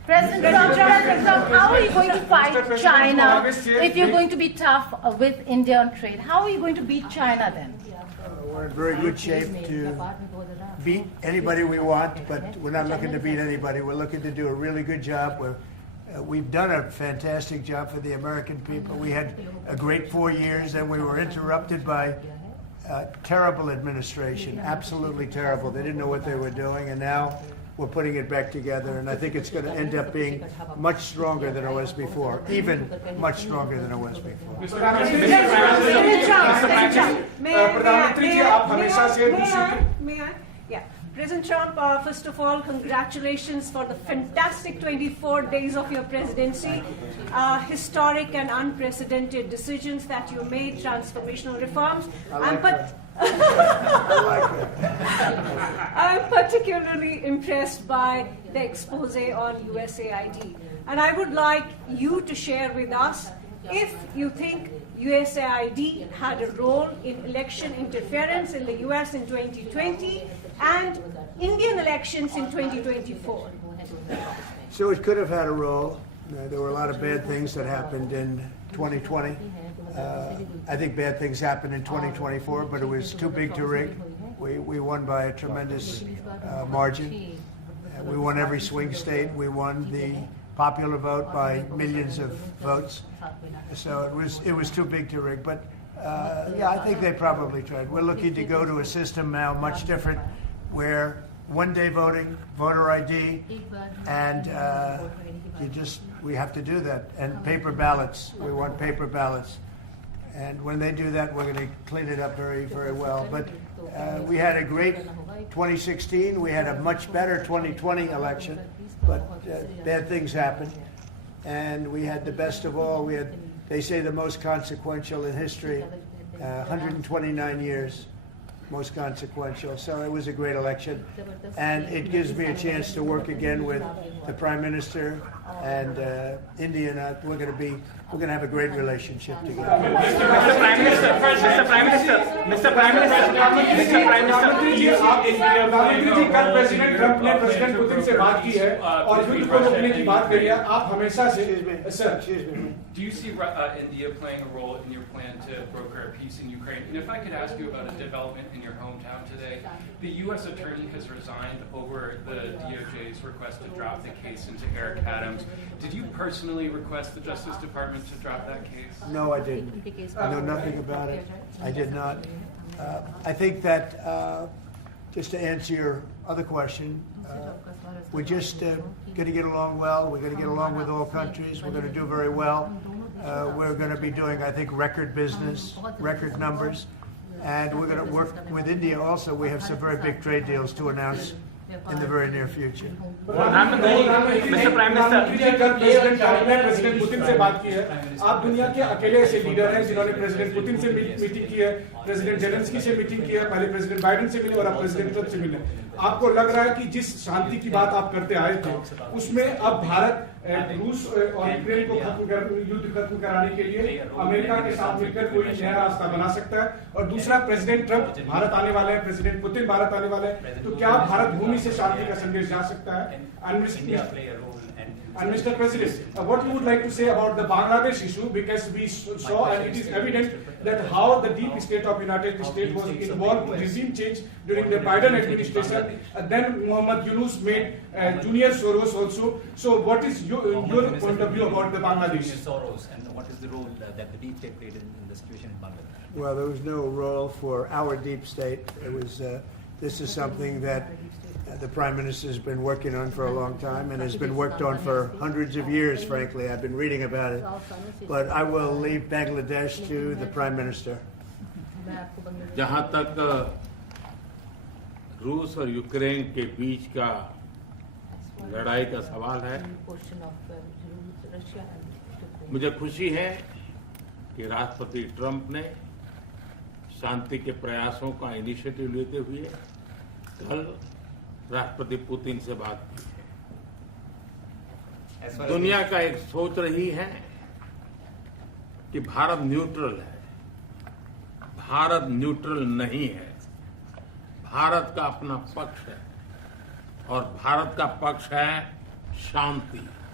President Trump, how are you going to fight China if you're going to be tough with India on trade? How are you going to beat China then? We're in very good shape to beat anybody we want, but we're not looking to beat anybody. We're looking to do a really good job. We've done a fantastic job for the American people. We had a great 4 years, and we were interrupted by terrible administration, absolutely terrible. They didn't know what they were doing, and now we're putting it back together, and I think it's going to end up being much stronger than it was before, even much stronger than it was before. May I? Yeah. President Trump, first of all, congratulations for the fantastic 24 days of your presidency. Historic and unprecedented decisions that you made, transformational reforms. I'm particularly impressed by the expose on USAID. And I would like you to share with us if you think USAID had a role in election interference in the US in 2020 and Indian elections in 2024. So it could have had a role. There were a lot of bad things that happened in 2020. I think bad things happened in 2024, but it was too big to rig. We won by a tremendous margin. We won every swing state. We won the popular vote by millions of votes. So it was too big to rig. But yeah, I think they probably tried. We're looking to go to a system now much different, where one-day voting, voter ID, and we have to do that. And paper ballots. We want paper ballots. And when they do that, we're going to clean it up very, very well. But we had a great 2016. We had a much better 2020 election. But bad things happened. And we had the best of all. We had, they say, the most consequential in history, 129 years. Most consequential. So it was a great election, and it gives me a chance to work again with the Prime Minister and India. And we're going to have a great relationship together. Mr. Prime Minister, कल president Trump ने president Putin से बात की है और युद्ध को रोकने की बात करी है. आप हमेशा से sir. Do you see India playing a role in your plan to broker a peace in Ukraine? And if I could ask you about a development in your hometown today, the U.S. attorney has resigned over the DOJ's request to drop the case into Eric Adams. Did you personally request the Justice Department to drop that case? No, I didn't. I know nothing about it. I did not. I think that, just to answer your other question, we're just going to get along well. We're going to get along with all countries. We're going to do very well. We're going to be doing, I think, record business, record numbers. And we're going to work with India also. We have some very big trade deals to announce in the very near future. Mr. Prime Minister, president Trump ने president Putin से बात की है. आप दुनिया के अकेले ऐसे लीडर हैं जिन्होंने प्रेसिडेंट पुतिन से मीटिंग की है, प्रेसिडेंट जेलेंस्की से मीटिंग की है, पहले प्रेसिडेंट बाइडेन से मिले और अब प्रेसिडेंट ट्रंप से मिले. आपको लग रहा है कि जिस शांति की बात आप करते आए थे, उसमें अब भारत रूस और यूक्रेन को युद्ध खत्म कराने के लिए अमेरिका के साथ मिलकर कोई नया रास्ता बना सकता है. और दूसरा, प्रेसिडेंट ट्रंप भारत आने वाले हैं, प्रेसिडेंट पुतिन भारत आने वाले हैं, तो क्या भारत भूमि से शांति का संदेश जा सकता है? And Mr. President, what you would like to say about the Bangladesh issue, because we saw and it is evident that how the deep state of United States was involved in regime change during the Biden administration. Then Mohammed Yunus made Junior Soros also. So what is your point of view about the Bangladesh? Soros, and what is the role that the deep state played in the situation in Bangladesh? Well, there was no role for our deep state. It was. This is something that the Prime Minister has been working on for a long time and has been worked on for hundreds of years, frankly. I've been reading about it. But I will leave Bangladesh to the Prime Minister. जहाँ तक रूस और Ukraine के बीच का लड़ाई का सवाल है, मुझे खुशी है कि राष्ट्रपति ट्रंप ने शांति के प्रयासों का इनिशिएटिव लेते हुए कल राष्ट्रपति पुतिन से बात की है. दुनिया का एक सोच रही है कि भारत न्यूट्रल है. भारत न्यूट्रल नहीं है. भारत का अपना पक्ष है और भारत का पक्ष है शांति.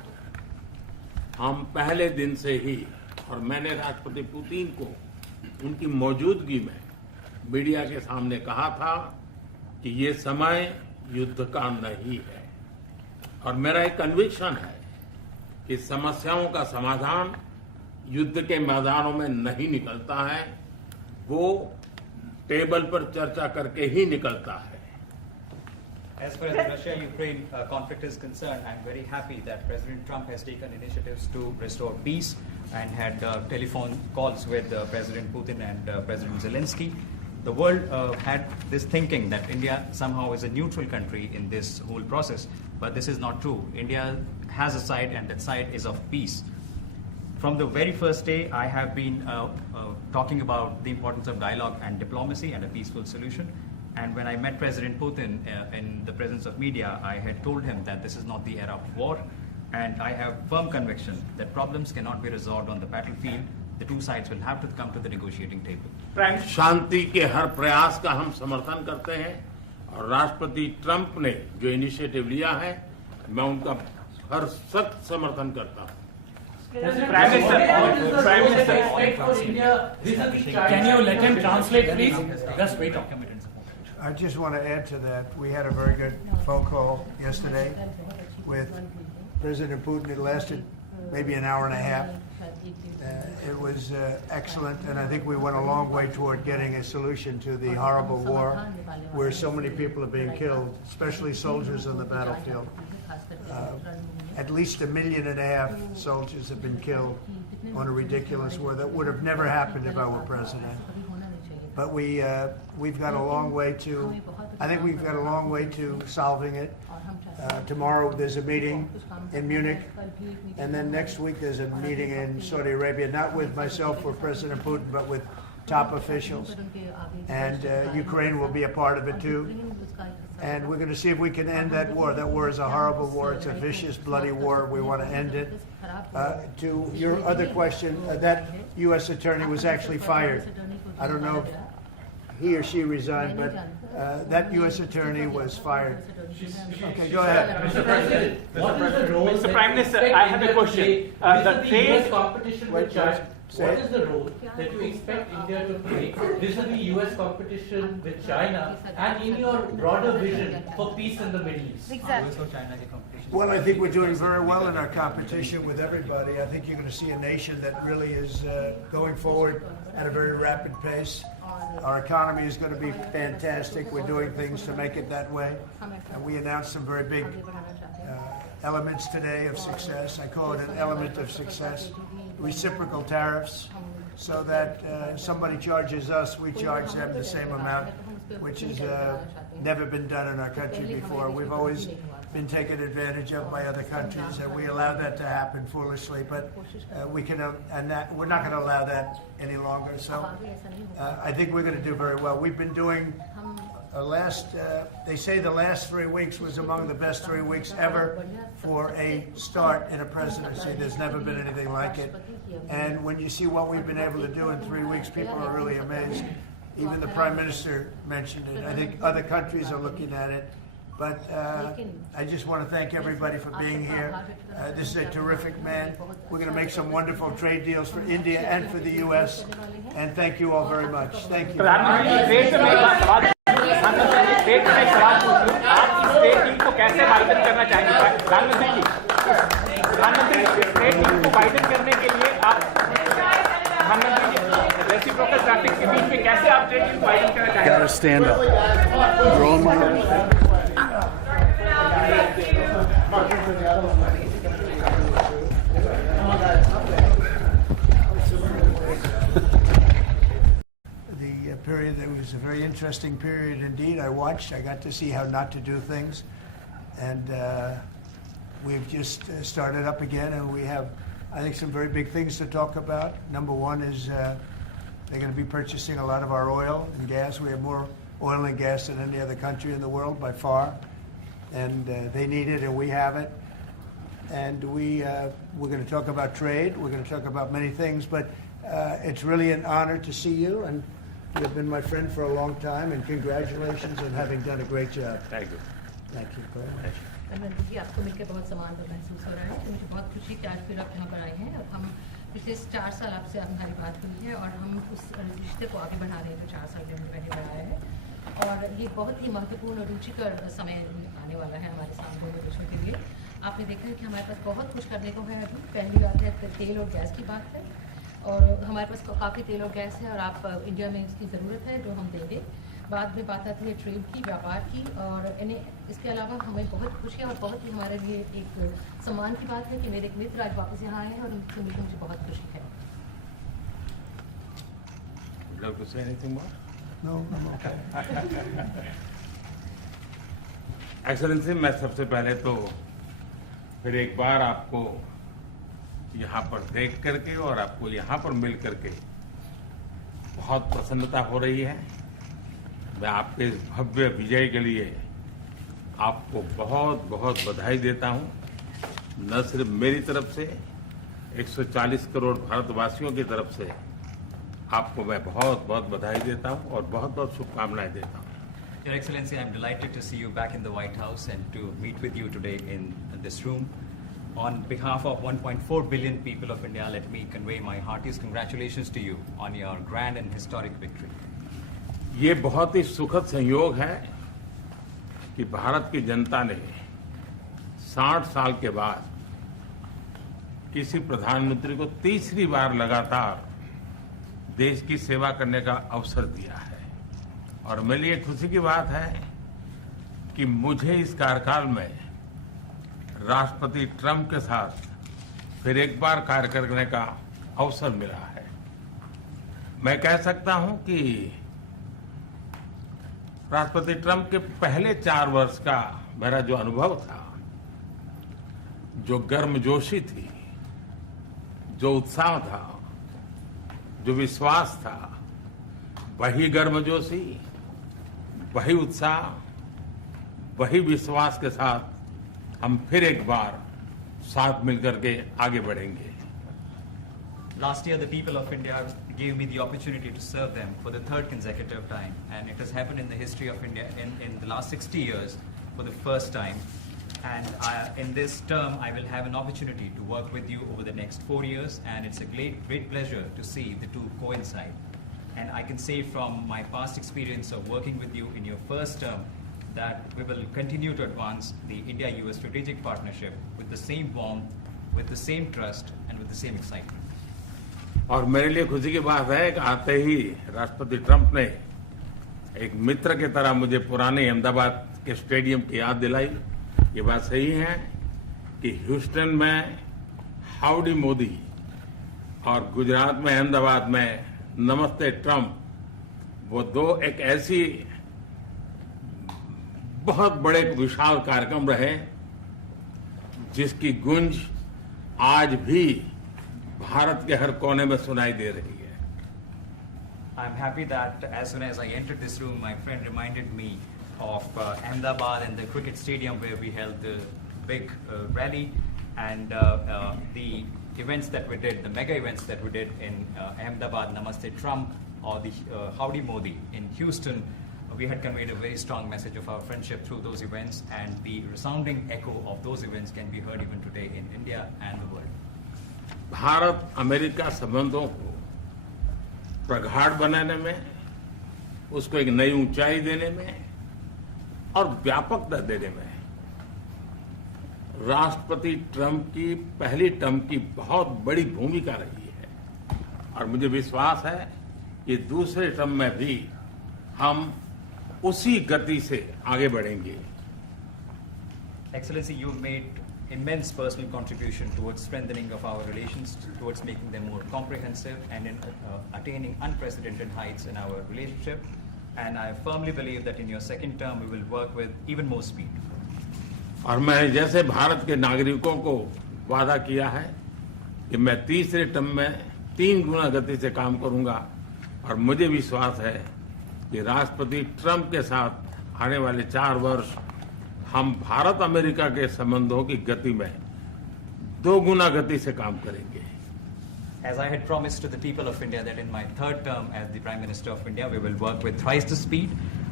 हम पहले दिन से ही, और मैंने राष्ट्रपति पुतिन को उनकी मौजूदगी में मीडिया के सामने कहा था कि ये समय युद्ध का नहीं है, और मेरा एक कन्विक्शन है कि समस्याओं का समाधान युद्ध के मैदानों में नहीं निकलता है, वो टेबल पर चर्चा करके ही निकलता है। As far as the Russia-Ukraine conflict is concerned, I'm very happy that President Trump has taken initiatives to restore peace and had telephone calls with President Putin and President Zelensky. The world had this thinking that India somehow is a neutral country in this whole process, but this is not true. India has a side, and that side is of peace. From the very first day, I have been talking about the importance of dialogue and diplomacy and a peaceful solution. And when I met President Putin in the presence of media, I had told him that this is not the era of war, and I have firm conviction that problems cannot be resolved on the battlefield. The two sides will have to come to the negotiating table. शांति के हर प्रयास का हम समर्थन करते हैं, और राष्ट्रपति Trump ने जो इनिशिएटिव लिया है, मैं उनका हर सख्त समर्थन करता हूं। Can you let him translate, please? Just wait. I just want to add to that. We had a very good phone call yesterday with President Putin. It lasted maybe an hour and a half. It was excellent, and I think we went a long way toward getting a solution to the horrible war where so many people are being killed, especially soldiers on the battlefield. At least 1.5 million soldiers have been killed on a ridiculous war that would have never happened if I were president. But we've got a long way to, I think we've got a long way to solving it. Tomorrow there's a meeting in Munich, and then next week there's a meeting in Saudi Arabia, not with myself or President Putin, but with top officials. And Ukraine will be a part of it too. And we're going to see if we can end that war. That war is a horrible war. It's a vicious, bloody war. We want to end it. To your other question, that U.S. attorney was actually fired. I don't know if he or she resigned, but that U.S. attorney was fired. Okay, go ahead. Mr. President, what is the role Mr. Prime Minister, I have a question. The US competition with China. What is the role that you expect India to play vis-a-vis US competition with China and in your broader vision for peace in the Middle East? Exactly. Well, I think we're doing very well in our competition with everybody. I think you're going to see a nation that really is going forward at a very rapid pace. Our economy is going to be fantastic. We're doing things to make it that way. And we announced some very big elements today of success. I call it an element of success. Reciprocal tariffs, so that somebody charges us, we charge them the same amount, which has never been done in our country before. We've always been taken advantage of by other countries, and we allow that to happen foolishly. But we're not going to allow that any longer. So I think we're going to do very well. We've been doing they say the last 3 weeks was among the best 3 weeks ever for a start in a presidency. There's never been anything like it. And when you see what we've been able to do in 3 weeks, people are really amazed. Even the Prime Minister mentioned it. I think other countries are looking at it. But I just want to thank everybody for being here. This is a terrific man. We're going to make some wonderful trade deals for India and for the U.S. And thank you all very much. Thank you. Gotta stand up. Growing my head. The period, that was a very interesting period indeed. I got to see how not to do things. And we've just started up again, and we have, I think, some very big things to talk about. Number one is they're going to be purchasing a lot of our oil and gas. We have more oil and gas than any other country in the world by far. And they need it, and we have it. And we're going to talk about trade. We're going to talk about many things. But it's really an honor to see you. And you've been my friend for a long time. And congratulations on having done a great job. Thank you. Thank you very much. Narendra जी, आपको मिलकर बहुत सम्मान और महसूस हो रहा है। तो मुझे बहुत खुशी कि आज फिर आप यहाँ पर आए हैं और हम पिछले 4 साल आपसे हमारी बात हुई है और हम उस रिश्ते को आगे बढ़ा रहे हैं जो 4 साल में हमने पहले बढ़ाया है। और ये बहुत ही महत्वपूर्ण और रुचिकर समय आने वाला है हमारे साथ दोनों देशों के लिए। आपने देखा है कि हमारे पास बहुत कुछ करने को है। अभी पहली बात है तेल और गैस की बात है, और हमारे पास काफ़ी तेल और गैस है और आप इंडिया में इसकी ज़रूरत है जो हम देंगे। बाद में बात आती है ट्रेड की, व्यापार की, और इसके अलावा हमें बहुत खुशी है और बहुत ही हमारे लिए एक सम्मान की बात है कि मेरे एक मित्र आज वापस यहाँ आए हैं और उनसे मिलकर मुझे बहुत खुशी है। एक्सेलेंसी, मैं सबसे पहले तो फिर एक बार आपको यहाँ पर देख करके और आपको यहाँ पर मिल करके बहुत प्रसन्नता हो रही है। मैं आपके इस भव्य विजय के लिए आपको बहुत बहुत बधाई देता हूँ। न सिर्फ मेरी तरफ से, 140 करोड़ भारतवासियों की तरफ से आपको मैं बहुत बहुत बधाई देता हूँ और बहुत बहुत शुभकामनाएं देता हूँ। Your Excellency, I'm delighted to see you back in the White House and to meet with you today in this room. On behalf of 1.4 billion people of India, let me convey my heartiest congratulations to you on your grand and historic victory. ये बहुत ही सुखद संयोग है कि भारत की जनता ने 60 साल के बाद किसी प्रधानमंत्री को तीसरी बार लगातार देश की सेवा करने का अवसर दिया है। और मेरे लिए खुशी की बात है कि मुझे इस कार्यकाल में राष्ट्रपति ट्रंप के साथ फिर एक बार कार्य करने का अवसर मिला है। मैं कह सकता हूं कि राष्ट्रपति ट्रंप के पहले 4 वर्ष का मेरा जो अनुभव था, जो गर्मजोशी थी, जो उत्साह था, जो विश्वास था, वही गर्मजोशी, वही उत्साह, वही विश्वास के साथ हम फिर एक बार साथ मिलकर के आगे बढ़ेंगे। Last year, the people of India gave me the opportunity to serve them for the 3rd consecutive time, and it has happened in the history of India in the last 60 years for the first time. And in this term, I will have an opportunity to work with you over the next 4 years, and it's a great pleasure to see the two coincide. And I can say from my past experience of working with you in your first term that we will continue to advance the India-US strategic partnership with the same warmth, with the same trust, and with the same excitement. और मेरे लिए खुशी की बात है कि आते ही राष्ट्रपति ट्रंप ने एक मित्र की तरह मुझे पुराने अहमदाबाद के स्टेडियम की याद दिलाई। ये बात सही है कि ह्यूस्टन में हाउडी मोदी और गुजरात में अहमदाबाद में नमस्ते ट्रंप, वो दो एक ऐसी बहुत बड़े विशाल कार्यक्रम रहे जिसकी गूंज आज भी भारत के हर कोने में सुनाई दे रही है। I'm happy that as soon as I entered this room, my friend reminded me of Ahmedabad and the cricket stadium where we held the big rally, and the events that we did, the mega events that we did in Ahmedabad, Namaste Trump, or the Howdy Modi in Houston. We had conveyed a very strong message of our friendship through those events, and the resounding echo of those events can be heard even today in India and the world. Bharat America संबंधों को प्रगाढ़ बनाने में, उसको एक नई ऊंचाई देने में और व्यापकता देने में राष्ट्रपति ट्रंप की पहली टर्म की बहुत बड़ी भूमिका रही है। और मुझे विश्वास है कि दूसरे टर्म में भी हम उसी गति से आगे बढ़ेंगे। Excellency, you made immense personal contribution towards strengthening of our relations, towards making them more comprehensive, and in attaining unprecedented heights in our relationship. And I firmly believe that in your second term, we will work with even more speed. और मैं जैसे भारत के नागरिकों को वादा किया है कि मैं तीसरे टर्म में 3 गुना गति से काम करूंगा, और मुझे विश्वास है कि राष्ट्रपति ट्रंप के साथ आने वाले 4 वर्ष हम भारत अमेरिका के संबंधों की गति में 2 गुना गति से काम करेंगे। As I had promised to the people of India that in my 3rd term as the Prime Minister of India, we will work with thrice the speed.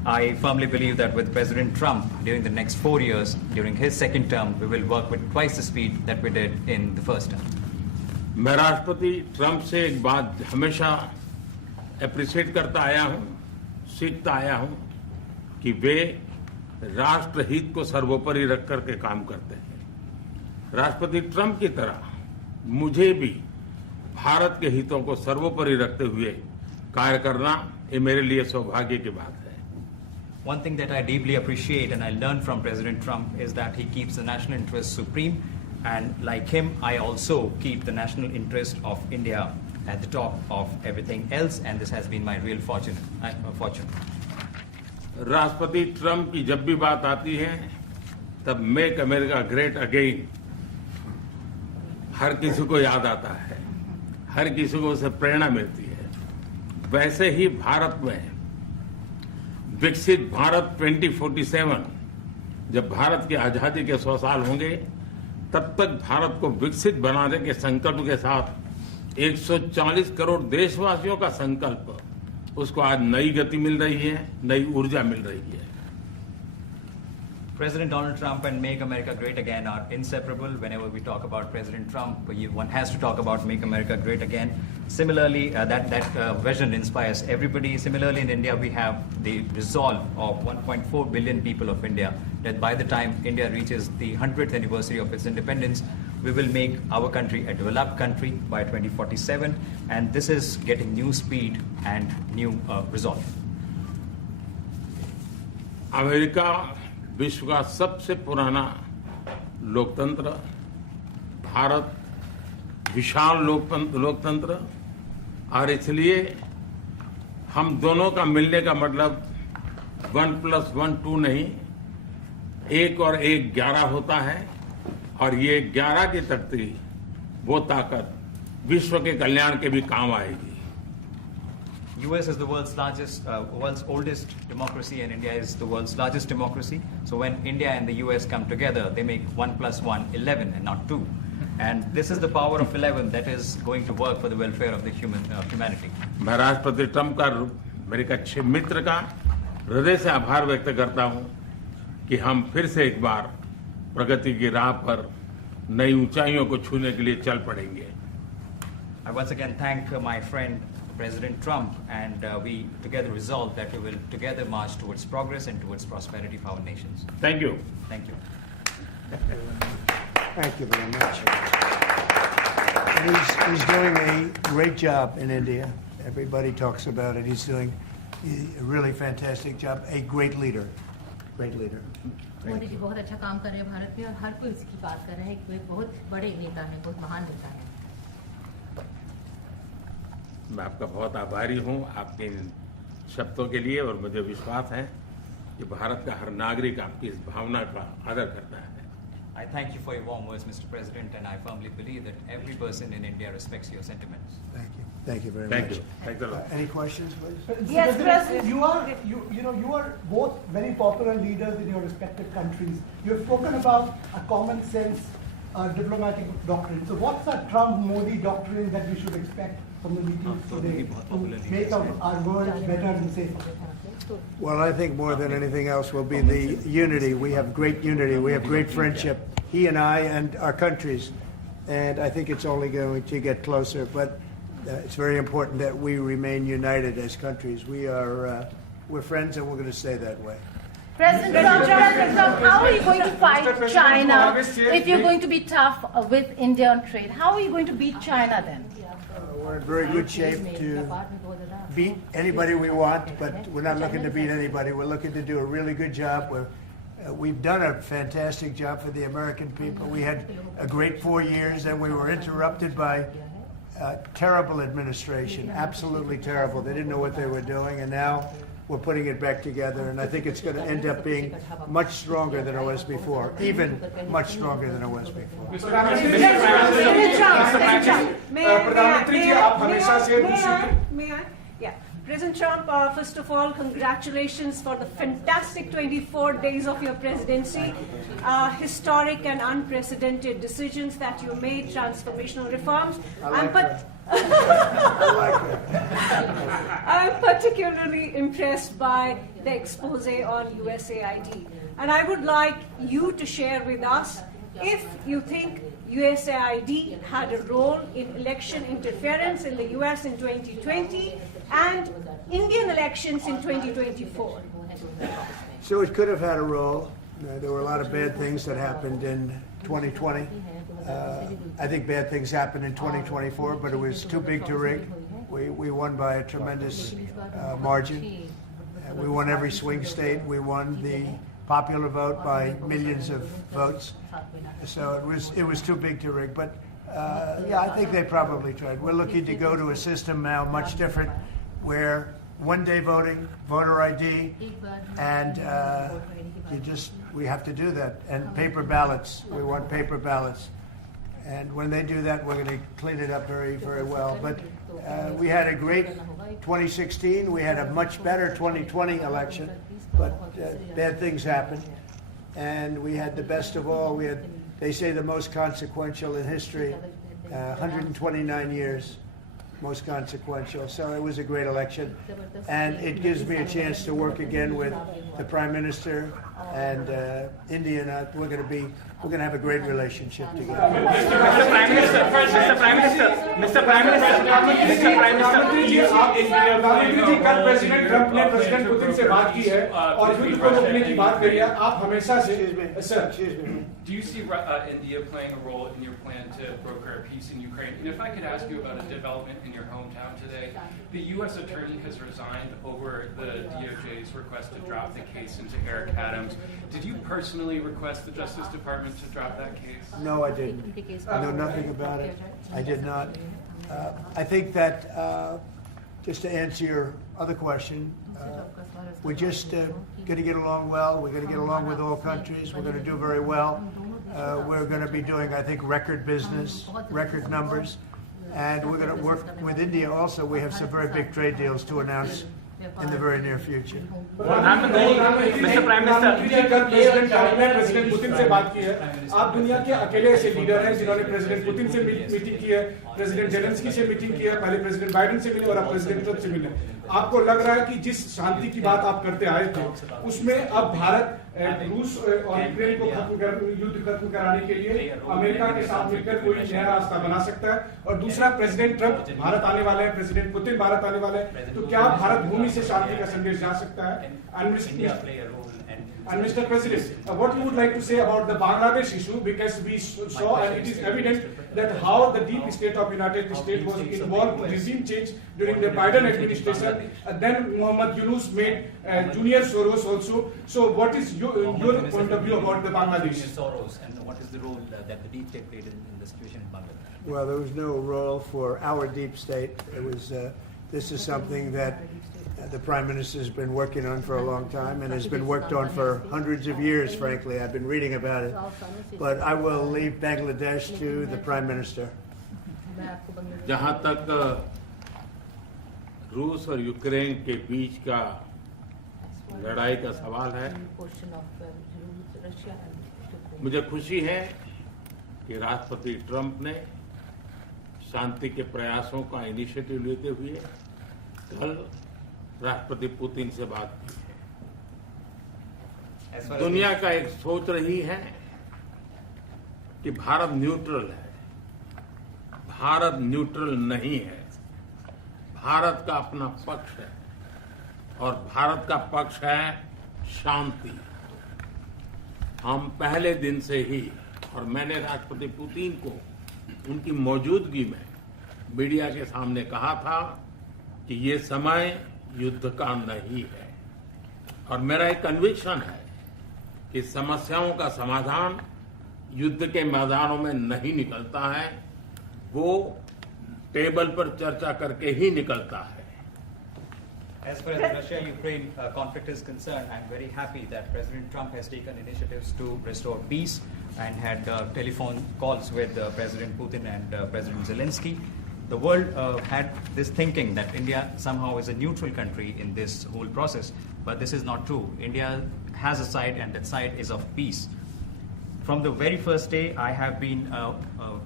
I firmly believe that with President Trump, during the next 4 years, during his second term, we will work with twice the speed that we did in the first term. मैं राष्ट्रपति Trump से एक बात हमेशा appreciate करता आया हूं, सीखता आया हूं कि वे राष्ट्रहित को सर्वोपरि रख करके काम करते हैं। राष्ट्रपति ट्रंप की तरह मुझे भी भारत के हितों को सर्वोपरि रखते हुए कार्य करना ये मेरे लिए सौभाग्य की बात है। One thing that I deeply appreciate and I learned from President Trump is that he keeps the national interest supreme, and like him, I also keep the national interest of India at the top of everything else, and this has been my real fortune. राष्ट्रपति Trump की जब भी बात आती है तब make America great again हर किसी को याद आता है, हर किसी को उससे प्रेरणा मिलती है। वैसे ही भारत में विकसित भारत 2047, जब भारत की आजादी के 100 साल होंगे, तब तक भारत को विकसित बनाने के संकल्प के साथ 140 करोड़ देशवासियों का संकल्प, उसको आज नई गति मिल रही है, नई ऊर्जा मिल रही है। President Donald Trump and Make America Great Again are inseparable. Whenever we talk about President Trump, one has to talk about Make America Great Again. Similarly, that vision inspires everybody. Similarly, in India, we have the resolve of 1.4 billion people of India that by the time India reaches the 100th anniversary of its independence, we will make our country a developed country by 2047. And this is getting new speed and new resolve. America विश्व का सबसे पुराना लोकतंत्र, भारत विशाल लोकतंत्र, और इसलिए हम दोनों का मिलने का मतलब 1+1 2 नहीं, 1 और 1 11 होता है, और ये 11 की तख्ती, वो ताकत विश्व के कल्याण के भी काम आएगी। US is the world's oldest democracy, and India is the world's largest democracy. So when India and the US come together, they make 1+1 11 and not 2. And this is the power of 11 that is going to work for the welfare of the humanity. मैं राष्ट्रपति Trump का, मेरे एक अच्छे मित्र का हृदय से आभार व्यक्त करता हूं कि हम फिर से एक बार प्रगति की राह पर नई ऊंचाइयों को छूने के लिए चल पड़ेंगे। I once again thank my friend President Trump, and we together resolve that we will together march towards progress and towards prosperity for our nations. Thank you. Thank you. Thank you very much. And he's doing a great job in India. Everybody talks about it. He's doing a really fantastic job. A great leader. Great leader. Modi ji बहुत अच्छा काम कर रहे हैं भारत में, और हर कोई इसकी बात कर रहा है कि वे बहुत बड़े नेता हैं, बहुत महान नेता हैं। मैं आपका बहुत आभारी हूं आपके इन शब्दों के लिए, और मुझे विश्वास है कि भारत का हर नागरिक आपकी इस भावना का आदर करता है। I thank you for your warm words, Mr. President, and I firmly believe that every person in India respects your sentiments. Thank you. Thank you very Thank much. you. Thanks a lot. Any questions, please? Yes, President. You are both very popular leaders in your respective countries. You have spoken about a common sense diplomatic doctrine. So what's the Trump-Modi doctrine that we should expect from the meetings today to make our world better and safer? Well, I think more than anything else will be the unity. We have great unity. We have great friendship, he and I and our countries. And I think it's only going to get closer. But it's very important that we remain united as countries. We're friends, and we're going to stay that way. President Trump, how are you going to fight China if you're going to be tough with India on trade? How are you going to beat China then? We're in very good shape to beat anybody we want, but we're not looking to beat anybody. We're looking to do a really good job. We've done a fantastic job for the American people. We had a great 4 years, and we were interrupted by terrible administration, absolutely terrible. They didn't know what they were doing, and now we're putting it back together, and I think it's going to end up being much stronger than it was before, even much stronger than it was before. May I? Yeah. President Trump, first of all, congratulations for the fantastic 24 days of your presidency. Historic and unprecedented decisions that you made, transformational reforms. I'm particularly impressed by the expose on USAID. And I would like you to share with us if you think USAID had a role in election interference in the US in 2020 and Indian elections in 2024. So it could have had a role. There were a lot of bad things that happened in 2020. I think bad things happened in 2024, but it was too big to rig. We won by a tremendous margin. We won every swing state. We won the popular vote by millions of votes. So it was too big to rig. But yeah, I think they probably tried. We're looking to go to a system now much different, where one-day voting, voter ID, and we have to do that. And paper ballots. We want paper ballots. And when they do that, we're going to clean it up very, very well. But we had a great 2016. We had a much better 2020 election. But bad things happened. And we had the best of all. We had, they say, the most consequential in history, 129 years. Most consequential. So it was a great election, and it gives me a chance to work again with the Prime Minister and India. And we're going to have a great relationship together. Mr. Prime Minister, प्रधानमंत्री जी कल president Trump ने president Putin से बात की है और युद्ध को रोकने की बात करी है. आप हमेशा से Do you see India playing a role in your plan to broker a peace in Ukraine? And if I could ask you about a development in your hometown today, the U.S. attorney has resigned over the DOJ's request to drop the case into Eric Adams. Did you personally request the Justice Department to drop that case? No, I didn't. I know nothing about it. I did not. I think that, just to answer your other question, we're just going to get along well. We're going to get along with all countries. We're going to do very well. We're going to be doing, I think, record business, record numbers. And we're going to work with India also. We have some very big trade deals to announce in the very near future. Mr. Prime Minister, कल president Trump ने president Putin से बात की है. आप दुनिया के अकेले ऐसे लीडर हैं जिन्होंने प्रेसिडेंट पुतिन से मीटिंग की है, प्रेसिडेंट जेलेंस्की से मीटिंग की है, पहले प्रेसिडेंट बाइडेन से मिले और अब प्रेसिडेंट ट्रंप से मिले. आपको लग रहा है कि जिस शांति की बात आप करते आए थे, उसमें अब भारत रूस और यूक्रेन को युद्ध खत्म कराने के लिए अमेरिका के साथ मिलकर कोई नया रास्ता बना सकता है. और दूसरा, प्रेसिडेंट ट्रंप भारत आने वाले हैं, प्रेसिडेंट पुतिन भारत आने वाले हैं, तो क्या भारत भूमि से शांति का संदेश जा सकता है? And Mr. President, what you would like to say about the Bangladesh issue, because we saw and it is evident that how the deep state of United States was involved in regime change during the Biden administration. Then Muhammad Yunus made Junior Soros also. So what is your point of view about the Bangladesh? Soros, and what is the role that the deep state played in the situation in Bangladesh? Well, there was no role for our deep state. It was. This is something that the Prime Minister has been working on for a long time and has been worked on for hundreds of years, frankly. I've been reading about it. But I will leave Bangladesh to the Prime Minister. जहाँ तक रूस और Ukraine के बीच का लड़ाई का सवाल है, मुझे खुशी है कि राष्ट्रपति ट्रंप ने शांति के प्रयासों का इनिशिएटिव लेते हुए कल राष्ट्रपति पुतिन से बात की है. दुनिया का एक सोच रही है कि भारत न्यूट्रल है. भारत न्यूट्रल नहीं है. भारत का अपना पक्ष है और भारत का पक्ष है शांति. हम पहले दिन से ही, और मैंने राष्ट्रपति पुतिन को उनकी मौजूदगी में मीडिया के सामने कहा था कि ये समय युद्ध का नहीं है. और मेरा एक कन्विक्शन है कि समस्याओं का समाधान युद्ध के मैदानों में नहीं निकलता है, वो टेबल पर चर्चा करके ही निकलता है. As far as the Russia-Ukraine conflict is concerned, I'm very happy that President Trump has taken initiatives to restore peace and had telephone calls with President Putin and President Zelensky. The world had this thinking that India somehow is a neutral country in this whole process, but this is not true. India has a side, and that side is of peace. From the very first day, I have been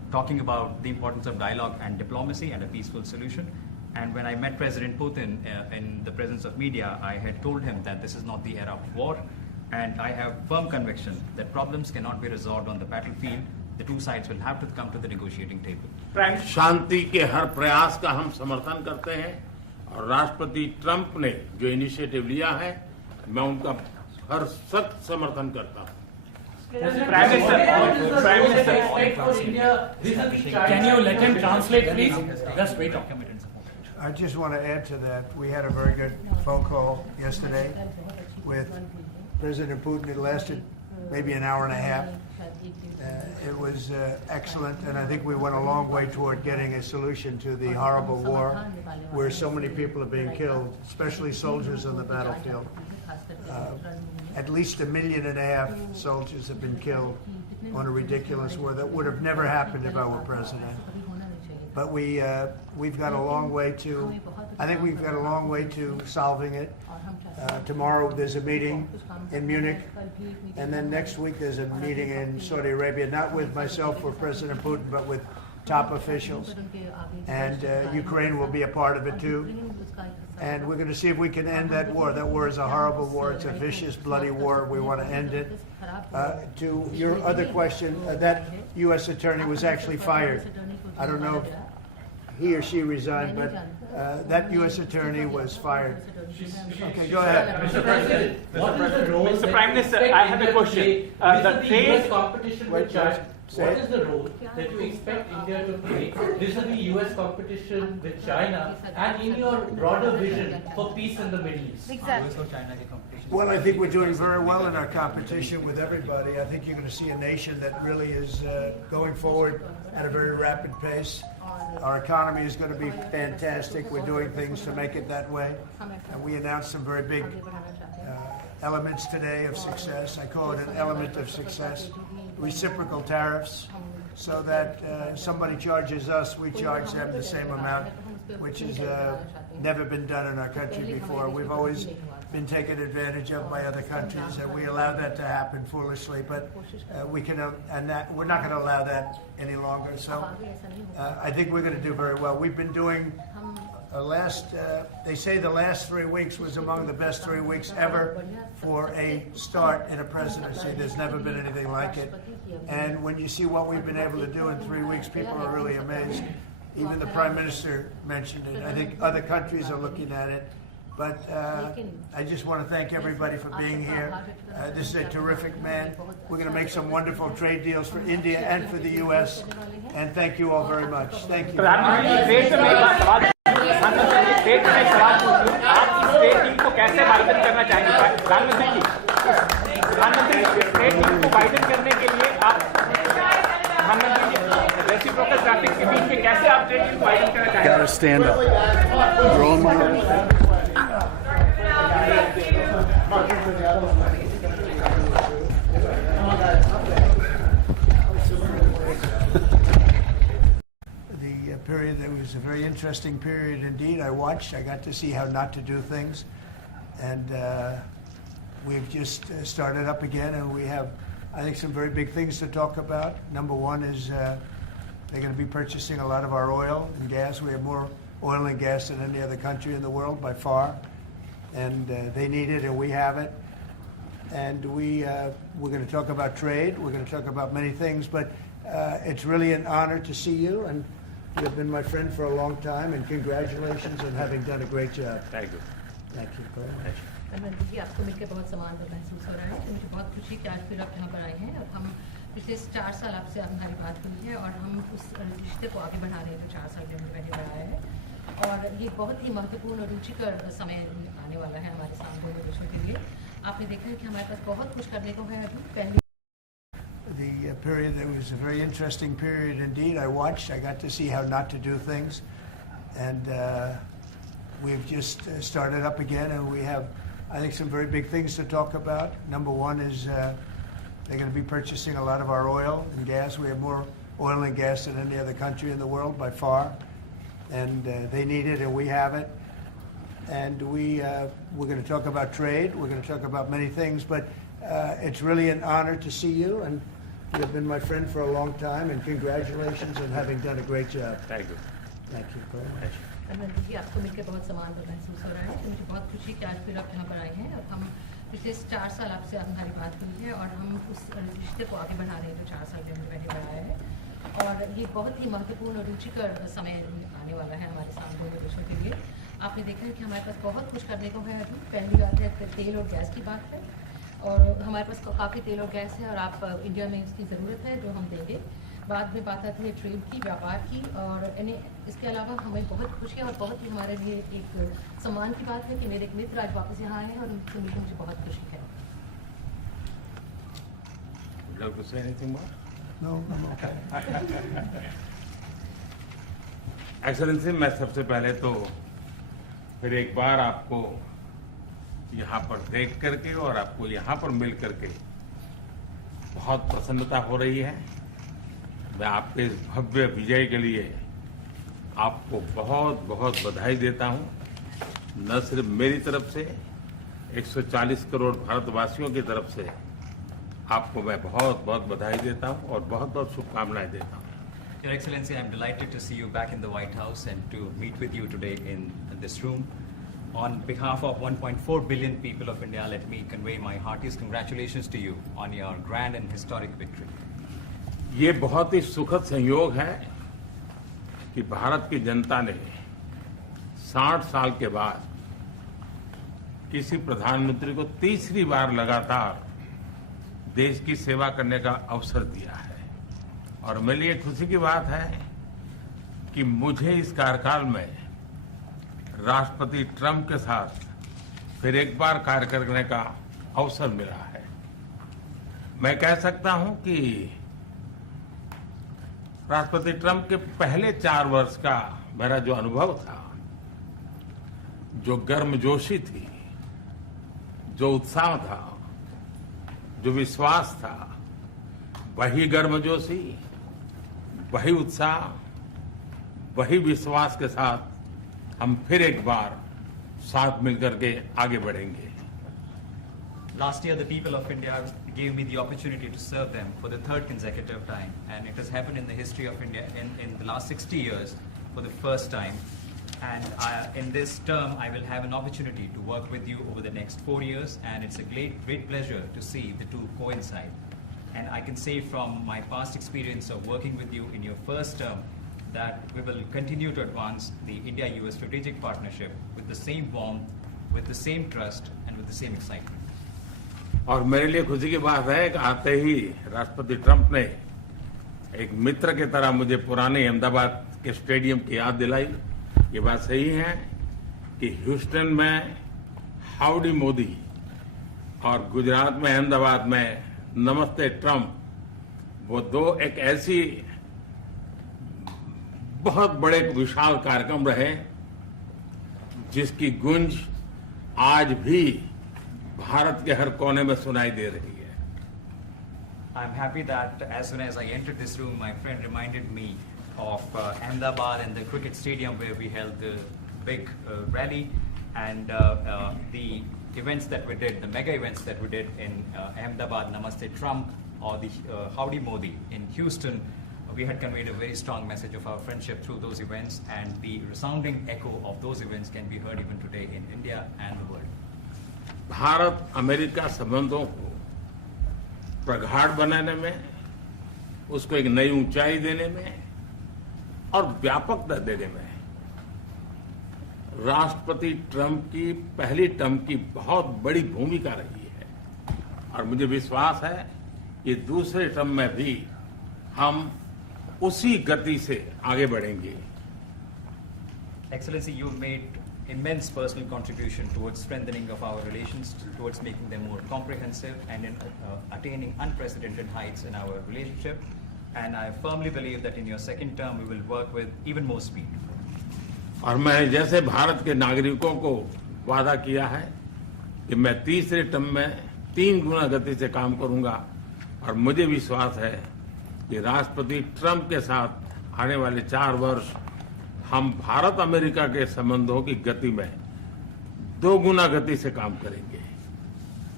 talking about the importance of dialogue and diplomacy and a peaceful solution. And when I met President Putin in the presence of media, I had told him that this is not the era of war, and I have firm conviction that problems cannot be resolved on the battlefield. The two sides will have to come to the negotiating table. शांति के हर प्रयास का हम समर्थन करते हैं और राष्ट्रपति Trump ने जो इनिशिएटिव लिया है, मैं उनका हर सख्त समर्थन करता हूं। Prime Minister, can you let him translate, please? Just wait. I just want to add to that. We had a very good phone call yesterday with President Putin. It lasted maybe an hour and a half. It was excellent, and I think we went a long way toward getting a solution to the horrible war where so many people are being killed, especially soldiers on the battlefield. At least 1.5 million soldiers have been killed on a ridiculous war that would have never happened if I were president. But we've got a long way to, I think we've got a long way to solving it. Tomorrow there's a meeting in Munich, and then next week there's a meeting in Saudi Arabia, not with myself or President Putin, but with top officials. And Ukraine will be a part of it too. And we're going to see if we can end that war. That war is a horrible war. It's a vicious, bloody war. We want to end it. To your other question, that U.S. attorney was actually fired. I don't know if he or she resigned, but that U.S. attorney was fired. Okay, go ahead. Mr. President, what is the role Mr. Prime Minister, I have a question. The U.S. competition with China. What Say is the role that you expect India to play vis-a-vis U.S. competition with China and in your broader vision for peace in the Middle East? Exactly. Well, I think we're doing very well in our competition with everybody. I think you're going to see a nation that really is going forward at a very rapid pace. Our economy is going to be fantastic. We're doing things to make it that way. And we announced some very big elements today of success. I call it an element of success. Reciprocal tariffs, so that somebody charges us, we charge them the same amount, which has never been done in our country before. We've always been taken advantage of by other countries, and we allow that to happen foolishly. But we're not going to allow that any longer. So I think we're going to do very well. We've been doing they say the last 3 weeks was among the best 3 weeks ever for a start in a presidency. There's never been anything like it. And when you see what we've been able to do in 3 weeks, people are really amazed. Even the Prime Minister mentioned it. I think other countries are looking at it. But I just want to thank everybody for being here. This is a terrific man. We're going to make some wonderful trade deals for India and for the U.S. And thank you all very much. Thank you. State में सवाल पूछूं, आप इस state team को कैसे widen करना चाहेंगे? प्रधानमंत्री जी, स्टेट टीम को वाइडन करने के लिए आप प्रधानमंत्री जी रेसिप्रोकल ट्रैफिक के बीच में कैसे आप स्टेट टीम को वाइडन करना चाहेंगे? Gotta stand up. You're on my Period. That was a very interesting period indeed. I watched. I got to see how not to do things, and we've just started up again, and we have, I think, some very big things to talk about. Number one is they're going to be purchasing a lot of our oil and gas. We have more oil and gas than any other country in the world by far, and they need it, and we have it. And we're going to talk about trade. We're going to talk about many things, but it's really an honor to see you, and you've been my friend for a long time, and congratulations on having done a great job. Thank you. Thank you very much. प्रधानमंत्री जी, आपको मिलकर बहुत सम्मान महसूस हो रहा है। तो मुझे बहुत खुशी कि आज फिर आप यहाँ पर आए हैं और हम पिछले 4 साल आपसे हमारी बात हुई है और हम उस रिश्ते को आगे बढ़ा रहे हैं जो 4 साल में पहले बढ़ाया है। और ये बहुत ही महत्वपूर्ण और रुचिकर समय आने वाला है हमारे साथ दोनों देशों के लिए। आपने देखा है कि हमारे पास बहुत कुछ करने को है अभी। पहले The period, that was a very interesting period indeed. I watched. I got to see how not to do things, and we've just started up again, and we have, I think, some very big things to talk about. Number one is they're going to be purchasing a lot of our oil and gas. We have more oil and gas than any other country in the world by far, and they need it, and we have it. And we're going to talk about trade. We're going to talk about many things, but it's really an honor to see you, and You've been my friend for a long time, and congratulations on having done a great job. Thank you. Thank you very much. Narendra जी, आपको मिलकर बहुत सम्मान महसूस हो रहा है, तो मुझे बहुत खुशी कि आज फिर आप यहाँ पर आए हैं और हम पिछले 4 साल आपसे हमारी बात हुई है और हम उस रिश्ते को आगे बढ़ा रहे हैं जो 4 साल में हमने पहले बढ़ाया है। और ये बहुत ही महत्वपूर्ण और रुचिकर समय आने वाला है हमारे साथ दोनों देशों के लिए। आपने देखा है कि हमारे पास बहुत कुछ करने को है अभी। पहली बात है तेल और गैस की बात है, और हमारे पास काफ़ी तेल और गैस है और आप इंडिया में इसकी ज़रूरत है जो हम देंगे। बाद में बात आती है ट्रेड की, व्यापार की, और इसके अलावा हमें बहुत खुशी है और बहुत ही हमारे लिए एक सम्मान की बात है कि मेरे एक मित्र आज वापस यहाँ आए हैं और उनसे मिलकर मुझे बहुत खुशी है। Love to say anything more? No, I'm okay. Excellency, मैं सबसे पहले तो फिर एक बार आपको यहाँ पर देख करके और आपको यहाँ पर मिल करके बहुत प्रसन्नता हो रही है। मैं आपके इस भव्य विजय के लिए आपको बहुत बहुत बधाई देता हूँ। न सिर्फ मेरी तरफ से, 140 करोड़ भारतवासियों की तरफ से आपको मैं बहुत बहुत बधाई देता हूँ और बहुत बहुत शुभकामनाएं देता हूँ। Your Excellency, I am delighted to see you back in the White House and to meet with you today in this room. On behalf of 1.4 billion people of India, let me convey my heartiest congratulations to you on your grand and historic victory. ये बहुत ही सुखद संयोग है कि भारत की जनता ने 60 साल के बाद किसी प्रधानमंत्री को तीसरी बार लगातार देश की सेवा करने का अवसर दिया है। और मेरे लिए खुशी की बात है कि मुझे इस कार्यकाल में राष्ट्रपति ट्रंप के साथ फिर एक बार कार्य करने का अवसर मिला है। मैं कह सकता हूं कि राष्ट्रपति ट्रंप के पहले 4 वर्ष का मेरा जो अनुभव था, जो गर्मजोशी थी, जो उत्साह था, जो विश्वास था, वही गर्मजोशी, वही उत्साह, वही विश्वास के साथ हम फिर एक बार साथ मिलकर के आगे बढ़ेंगे। Last year, the people of India gave me the opportunity to serve them for the 3rd consecutive time, and it has happened in the history of India in the last 60 years for the first time. And in this term, I will have an opportunity to work with you over the next 4 years, and it's a great pleasure to see the two coincide. And I can say from my past experience of working with you in your first term that we will continue to advance the India-US strategic partnership with the same warmth, with the same trust, and with the same excitement. और मेरे लिए खुशी की बात है कि आते ही राष्ट्रपति ट्रंप ने एक मित्र की तरह मुझे पुराने अहमदाबाद के स्टेडियम की याद दिलाई। ये बात सही है कि ह्यूस्टन में हाउडी मोदी और गुजरात में अहमदाबाद में नमस्ते ट्रंप, वो दो एक ऐसी बहुत बड़े विशाल कार्यक्रम रहे जिसकी गूंज आज भी भारत के हर कोने में सुनाई दे रही है। I'm happy that as soon as I entered this room, my friend reminded me of Ahmedabad and the cricket stadium where we held the big rally, and the events that we did, the mega events that we did in Ahmedabad, Namaste Trump, or the Howdy Modi in Houston. We had conveyed a very strong message of our friendship through those events, and the resounding echo of those events can be heard even today in India and the world. Bharat America संबंधों को प्रगाढ़ बनाने में, उसको एक नई ऊंचाई देने में और व्यापकता देने में राष्ट्रपति ट्रंप की पहली टर्म की बहुत बड़ी भूमिका रही है। और मुझे विश्वास है कि दूसरे टर्म में भी हम उसी गति से आगे बढ़ेंगे। Excellency, you made immense personal contribution towards strengthening of our relations, towards making them more comprehensive, and in attaining unprecedented heights in our relationship. And I firmly believe that in your second term, we will work with even more speed. और मैं जैसे भारत के नागरिकों को वादा किया है कि मैं तीसरे टर्म में 3 गुना गति से काम करूंगा, और मुझे विश्वास है कि राष्ट्रपति ट्रंप के साथ आने वाले 4 वर्ष हम भारत अमेरिका के संबंधों की गति में 2 गुना गति से काम करेंगे।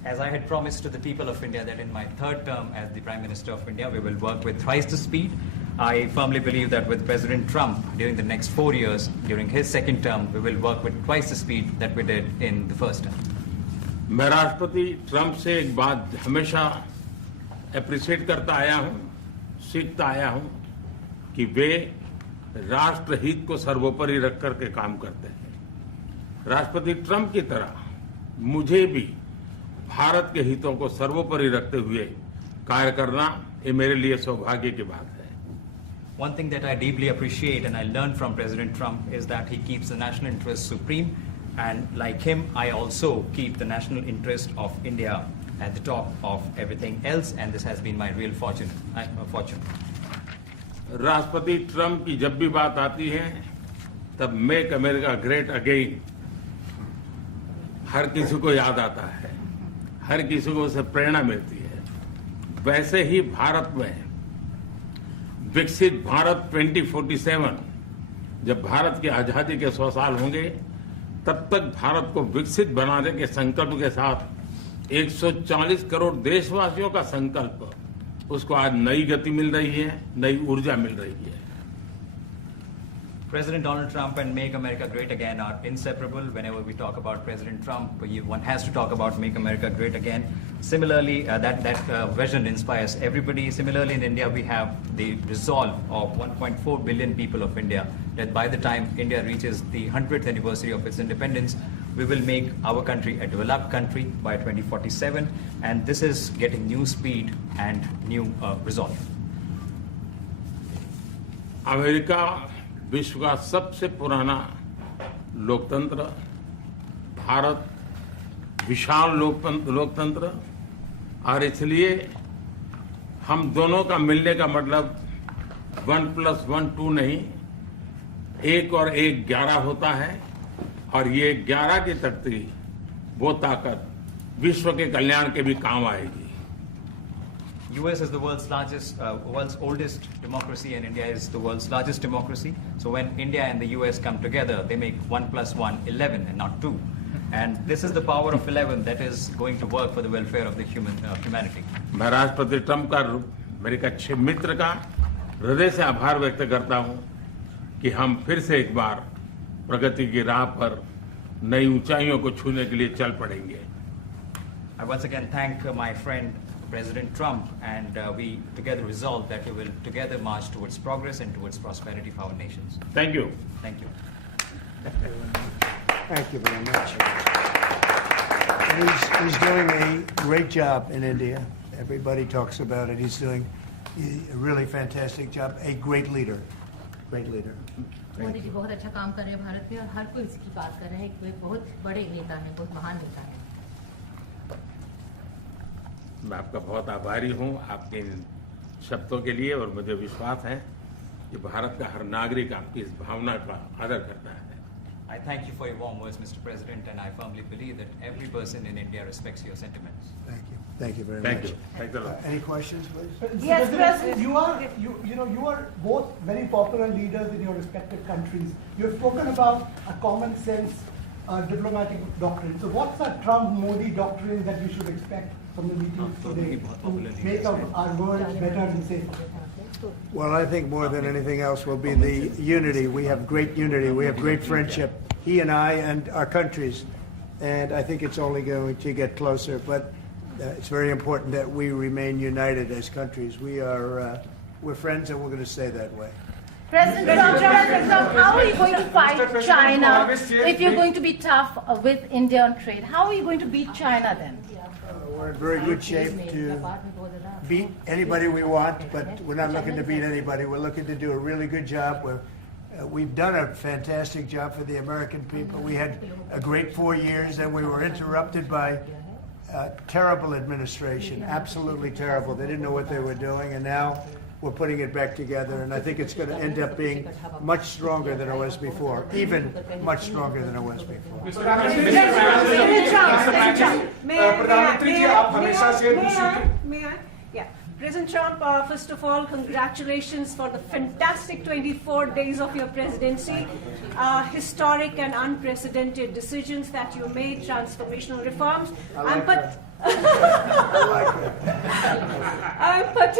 as I had promised to the people of India that in my third term as the Prime Minister of India, we will work with thrice the speed. I firmly believe that with President Trump, during the next 4 years, during his second term, we will work with twice the speed that we did in the first term. मैं राष्ट्रपति Trump से एक बात हमेशा appreciate करता आया हूं, सीखता आया हूं कि वे राष्ट्रहित को सर्वोपरि रख करके काम करते हैं। राष्ट्रपति ट्रंप की तरह मुझे भी भारत के हितों को सर्वोपरि रखते हुए कार्य करना ये मेरे लिए सौभाग्य की बात है। One thing that I deeply appreciate and I learned from President Trump is that he keeps the national interest supreme, and like him, I also keep the national interest of India at the top of everything else, and this has been my real fortune. राष्ट्रपति Trump की जब भी बात आती है तब make America great again हर किसी को याद आता है, हर किसी को उससे प्रेरणा मिलती है। वैसे ही भारत में विकसित भारत 2047 जब भारत की आजादी के 100 साल होंगे तब तक भारत को विकसित बनाने के संकल्प के साथ 140 करोड़ देशवासियों का संकल्प, उसको आज नई गति मिल रही है, नई ऊर्जा मिल रही है। President Donald Trump and Make America Great Again are inseparable. Whenever we talk about President Trump, one has to talk about Make America Great Again. Similarly, that vision inspires everybody. Similarly, in India, we have the resolve of 1.4 billion people of India that by the time India reaches the 100th anniversary of its independence, we will make our country a developed country by 2047. And this is getting new speed and new resolve. America विश्व का सबसे पुराना लोकतंत्र, भारत विशाल लोकतंत्र, और इसलिए हम दोनों का मिलने का मतलब 1+1 2 नहीं, 1 और 1 11 होता है, और ये 11 की तख्ती वो ताकत विश्व के कल्याण के भी काम आएगी। US is the world's oldest democracy, and India is the world's largest democracy. So when India and the US come together, they make 1+1 11 and not 2. And this is the power of 11 that is going to work for the welfare of the humanity. मैं राष्ट्रपति Trump का, मेरे एक अच्छे मित्र का हृदय से आभार व्यक्त करता हूं कि हम फिर से एक बार प्रगति की राह पर नई ऊंचाइयों को छूने के लिए चल पड़ेंगे। I once again thank my friend President Trump, and we together resolve that we will together march towards progress and towards prosperity for our nations. Thank you. Thank you. Thank you very much. And he's doing a great job in India. Everybody talks about it. He's doing a really fantastic job. A great leader. Great leader. Modi ji बहुत अच्छा काम कर रहे हैं भारत में, और हर कोई इसकी बात कर रहे हैं कि वे बहुत बड़े नेता हैं, बहुत महान नेता हैं। मैं आपका बहुत आभारी हूं आपके इन शब्दों के लिए, और मुझे विश्वास है कि भारत का हर नागरिक आपकी इस भावना का आदर करता है। I thank you for your warm words, Mr. President, and I firmly believe that every person in India respects your sentiments. Thank you. Thank you very Thank much. you. Thanks a lot. Any questions, please? Yes, President. You are both very popular leaders in your respective countries. You have spoken about a common sense diplomatic doctrine. So what's the Trump-Modi doctrine that we should expect from the meetings today to make our world better and safer? Well, I think more than anything else will be the unity. We have great unity. We have great friendship, he and I and our countries. And I think it's only going to get closer. But it's very important that we remain united as countries. We're friends, and we're going to stay that way. President Trump, how are you going to fight China if you're going to be tough with India on trade? How are you going to beat China then? We're in very good shape to beat anybody we want, but we're not looking to beat anybody. We're looking to do a really good job. We've done a fantastic job for the American people. We had a great 4 years, and we were interrupted by terrible administration, absolutely terrible. They didn't know what they were doing, and now we're putting it back together, and I think it's going to end up being much stronger than it was before, even much stronger than it was before. May I? Yeah. President Trump, first of all, congratulations for the fantastic 24 days of your presidency. Historic and unprecedented decisions that you made, transformational reforms.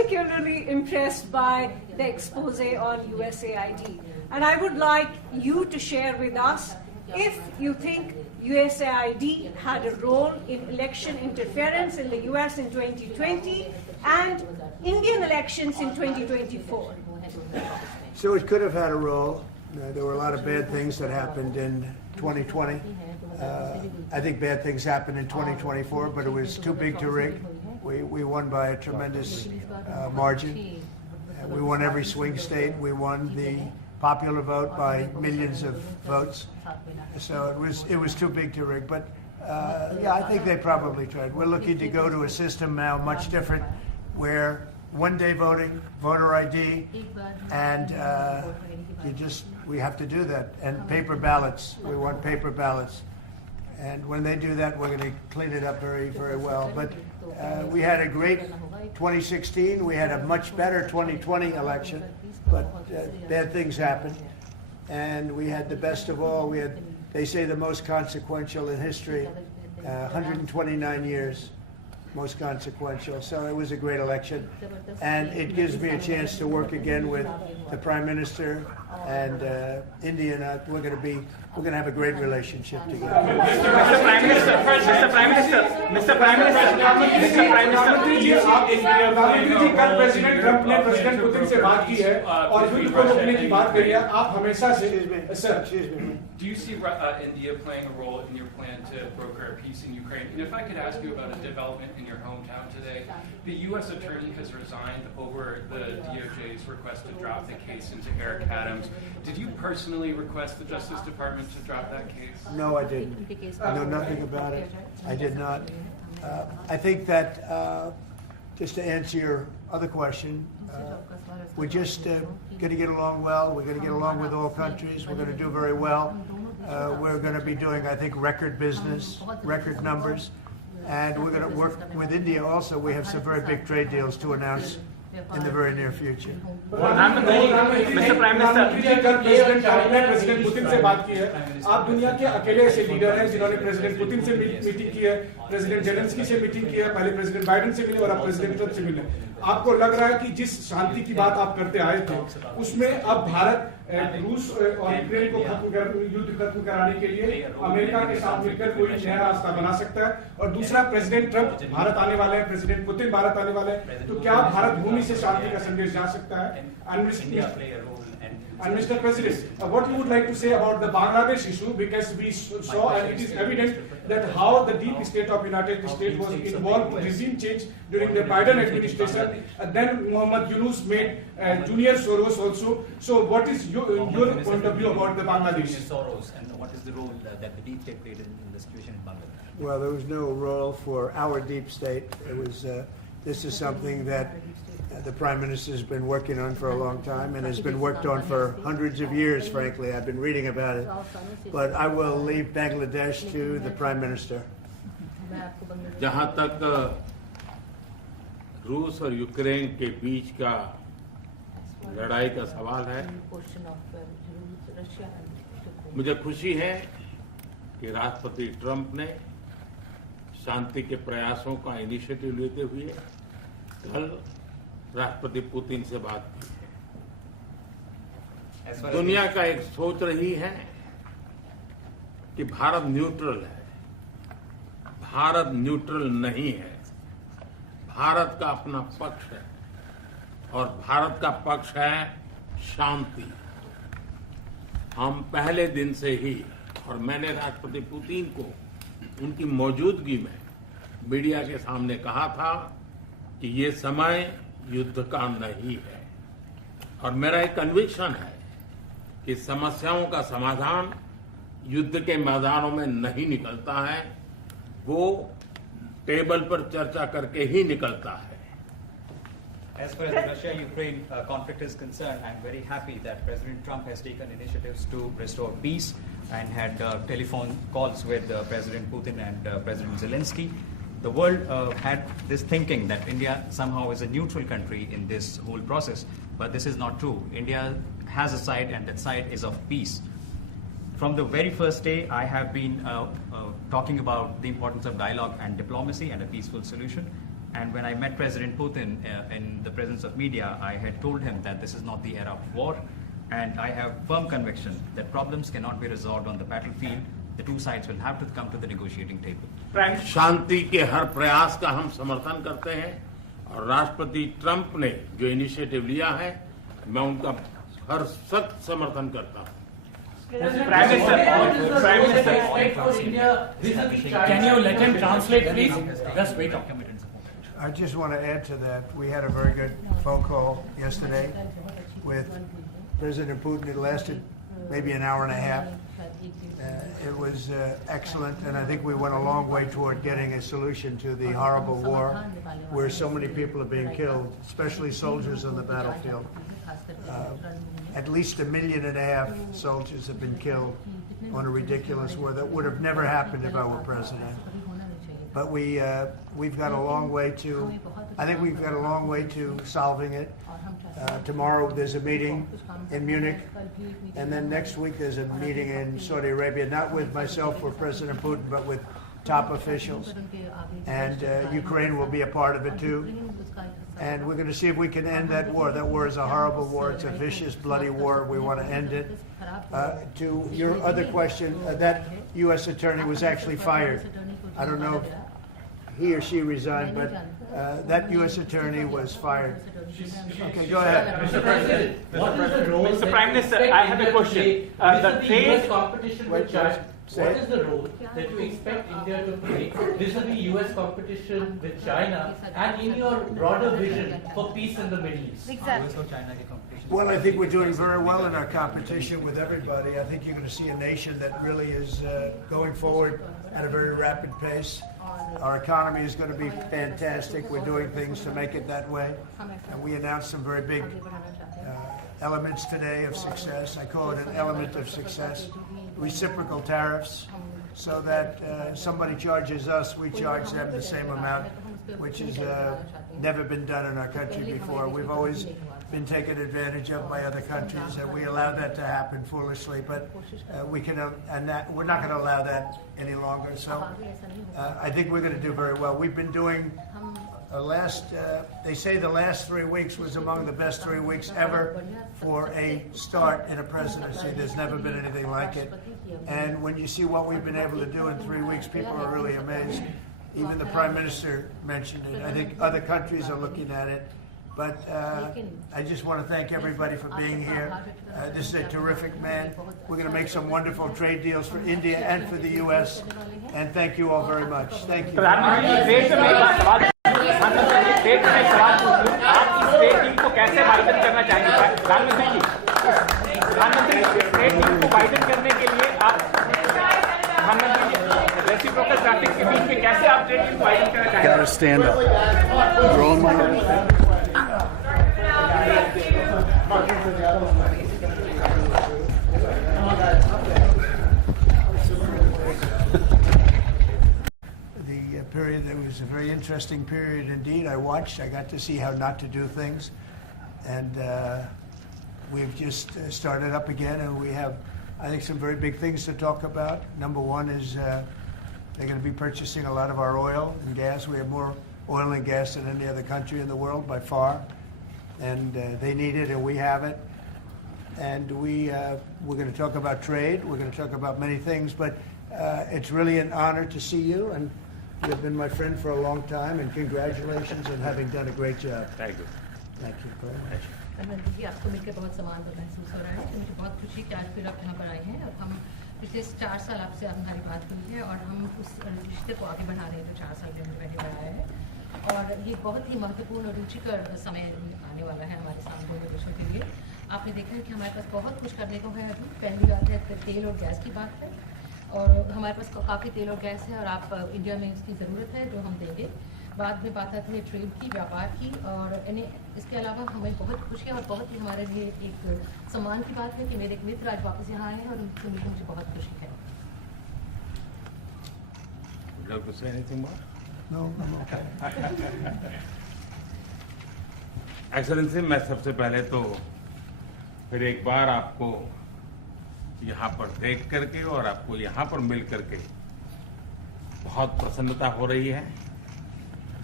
particularly impressed by the expose on USAID. And I would like you to share with us if you think USAID had a role in election interference in the US in 2020 and Indian elections in 2024. So it could have had a role. There were a lot of bad things that happened in 2020. I think bad things happened in 2024, but it was too big to rig. We won by a tremendous margin. We won every swing state. We won the popular vote by millions of votes. So it was too big to rig. But yeah, I think they probably tried. We're looking to go to a system now much different, where one-day voting, voter ID, and we have to do that. And paper ballots. We want paper ballots. And when they do that, we're going to clean it up very, very well. But we had a great 2016. We had a much better 2020 election. But bad things happened. And we had the best of all. We had, they say, the most consequential in history, 129 years. Most consequential. So it was a great election, and it gives me a chance to work again with the Prime Minister and India. And we're going to have a great relationship together. Mr. Prime Minister, कल president Trump ने president Putin से बात की है और युद्ध को रोकने की बात करी है. आप हमेशा से Do you see India playing a role in your plan to broker a peace in Ukraine? And if I could ask you about a development in your hometown today, the U.S. attorney has resigned over the DOJ's request to drop the case into Eric Adams. Did you personally request the Justice Department to drop that case? No, I didn't. I know nothing about it. I did not. I think that, just to answer your other question, we're just going to get along well. We're going to get along with all countries. We're going to do very well. We're going to be doing, I think, record business, record numbers. And we're going to work with India also. We have some very big trade deals to announce in the very near future. Mr. Prime Minister, कल president Trump ने president Putin से बात की है. आप दुनिया के अकेले ऐसे लीडर हैं जिन्होंने प्रेसिडेंट पुतिन से मीटिंग की है, प्रेसिडेंट जेलेंस्की से मीटिंग की है, पहले प्रेसिडेंट बाइडेन से मिले और अब प्रेसिडेंट ट्रंप से मिले. आपको लग रहा है कि जिस शांति की बात आप करते आए थे, उसमें अब भारत रूस और यूक्रेन को युद्ध खत्म कराने के लिए अमेरिका के साथ मिलकर कोई नया रास्ता बना सकता है? और दूसरा, प्रेसिडेंट ट्रंप भारत आने वाले हैं, प्रेसिडेंट पुतिन भारत आने वाले हैं, तो क्या भारत भूमि से शांति का संदेश जा सकता है? And Mr. President, what you would like to say about the Bangladesh issue, because we saw and it is evident that how the deep state of United States was involved in regime change during the Biden administration, and then Mohammed Yunus made Junior Soros also. So what is your point of view about the Bangladesh? Soros, and what is the role that the deep state played in the situation in Bangladesh? Well, there was no role for our deep state. It was, this is something that the Prime Minister has been working on for a long time and has been worked on for hundreds of years, frankly. I've been reading about it. But I will leave Bangladesh to the Prime Minister. जहाँ तक रूस और Ukraine के बीच का लड़ाई का सवाल है, मुझे खुशी है कि राष्ट्रपति ट्रंप ने शांति के प्रयासों का इनिशिएटिव लेते हुए कल राष्ट्रपति पुतिन से बात की है. दुनिया का एक सोच रही है कि भारत न्यूट्रल है. भारत न्यूट्रल नहीं है. भारत का अपना पक्ष है और भारत का पक्ष है शांति. हम पहले दिन से ही, और मैंने राष्ट्रपति पुतिन को उनकी मौजूदगी में मीडिया के सामने कहा था कि ये समय युद्ध का नहीं है, और मेरा एक कन्विक्शन है कि समस्याओं का समाधान युद्ध के मैदानों में नहीं निकलता है, वो टेबल पर चर्चा करके ही निकलता है. As far as the Russia-Ukraine conflict is concerned, I'm very happy that President Trump has taken initiatives to restore peace and had telephone calls with President Putin and President Zelensky. The world had this thinking that India somehow is a neutral country in this whole process, but this is not true. India has a side, and that side is of peace. From the very first day, I have been talking about the importance of dialogue and diplomacy and a peaceful solution. And when I met President Putin in the presence of media, I had told him that this is not the era of war, and I have firm conviction that problems cannot be resolved on the battlefield. The two sides will have to come to the negotiating table. शांति के हर प्रयास का हम समर्थन करते हैं और राष्ट्रपति Trump ने जो इनिशिएटिव लिया है मैं उनका हर सख्त समर्थन करता हूं। Prime Minister, can you let him translate, please? Just wait up. I just want to add to that. We had a very good phone call yesterday with President Putin. It lasted maybe an hour and a half. It was excellent, and I think we went a long way toward getting a solution to the horrible war where so many people are being killed, especially soldiers on the battlefield. At least 1.5 million soldiers have been killed on a ridiculous war that would have never happened if I were president. But we've got a long way to, I think we've got a long way to solving it. Tomorrow there's a meeting in Munich, and then next week there's a meeting in Saudi Arabia, not with myself or President Putin, but with top officials. And Ukraine will be a part of it too. And we're going to see if we can end that war. That war is a horrible war. It's a vicious, bloody war. We want to end it. To your other question, that U.S. attorney was actually fired. I don't know if he or she resigned, but that U.S. attorney was fired. Okay, go ahead. Mr. President, what is the role Mr. Prime Minister, I have a question. The US competition with China. Say What it. is the role that you expect India to play vis-a-vis US competition with China and in your broader vision for peace in the Middle East? Exactly. Well, I think we're doing very well in our competition with everybody. I think you're going to see a nation that really is going forward at a very rapid pace. Our economy is going to be fantastic. We're doing things to make it that way. And we announced some very big elements today of success. I call it an element of success. Reciprocal tariffs, so that somebody charges us, we charge them the same amount, which has never been done in our country before. We've always been taken advantage of by other countries, and we allow that to happen foolishly. But we're not going to allow that any longer. So I think we're going to do very well. We've been doing they say the last 3 weeks was among the best 3 weeks ever for a start in a presidency. There's never been anything like it. And when you see what we've been able to do in 3 weeks, people are really amazed. Even the Prime Minister mentioned it. I think other countries are looking at it. But I just want to thank everybody for being here. This is a terrific man. We're going to make some wonderful trade deals for India and for the U.S. And thank you all very much. Thank you. State में सवाल पूछ लूं, आप इस state team को कैसे Biden करना चाहेंगे? प्रधानमंत्री जी, स्टेट टीम को बाइडन करने के लिए आप प्रधानमंत्री जी रेसिप्रोकल ट्रैफिक के बीच में कैसे आप स्टेट टीम को बाइडन करना चाहेंगे? Gotta stand up. Drawing my head. Period. It was a very interesting period indeed. I watched. I got to see how not to do things, and we've just started up again, and we have, I think, some very big things to talk about. Number one is they're going to be purchasing a lot of our oil and gas. We have more oil and gas than any other country in the world by far, and they need it, and we have it. And we're going to talk about trade. We're going to talk about many things, but it's really an honor to see you, and you've been my friend for a long time, and congratulations on having done a great job. Thank you. Thank you very much. Narendra जी, आपको मिलकर बहुत सम्मान महसूस हो रहा है। तो मुझे बहुत खुशी कि आज फिर आप यहाँ पर आए हैं और हम पिछले 4 साल आपसे हमारी बात हुई है और हम उस रिश्ते को आगे बढ़ा रहे हैं जो 4 साल में हमने पहले बढ़ाया है। और ये बहुत ही महत्वपूर्ण और रुचिकर समय आने वाला है हमारे साथ दोनों देशों के लिए। आपने देखा है कि हमारे पास बहुत कुछ करने को है अभी। पहली बात है तेल और गैस की बात है, और हमारे पास काफ़ी तेल और गैस है और आप इंडिया में इसकी ज़रूरत है जो हम देंगे। बाद में बात आती है ट्रेड की, व्यापार की, और इसके अलावा हमें बहुत खुशी है और बहुत ही हमारे लिए एक सम्मान की बात है कि मेरे एक मित्र आज वापस यहाँ आए हैं और उनसे मिलकर मुझे बहुत खुशी है। Would you like to say anything more? No, I'm okay. Excellency, मैं सबसे पहले तो फिर एक बार आपको यहाँ पर देख करके और आपको यहाँ पर मिल करके बहुत प्रसन्नता हो रही है।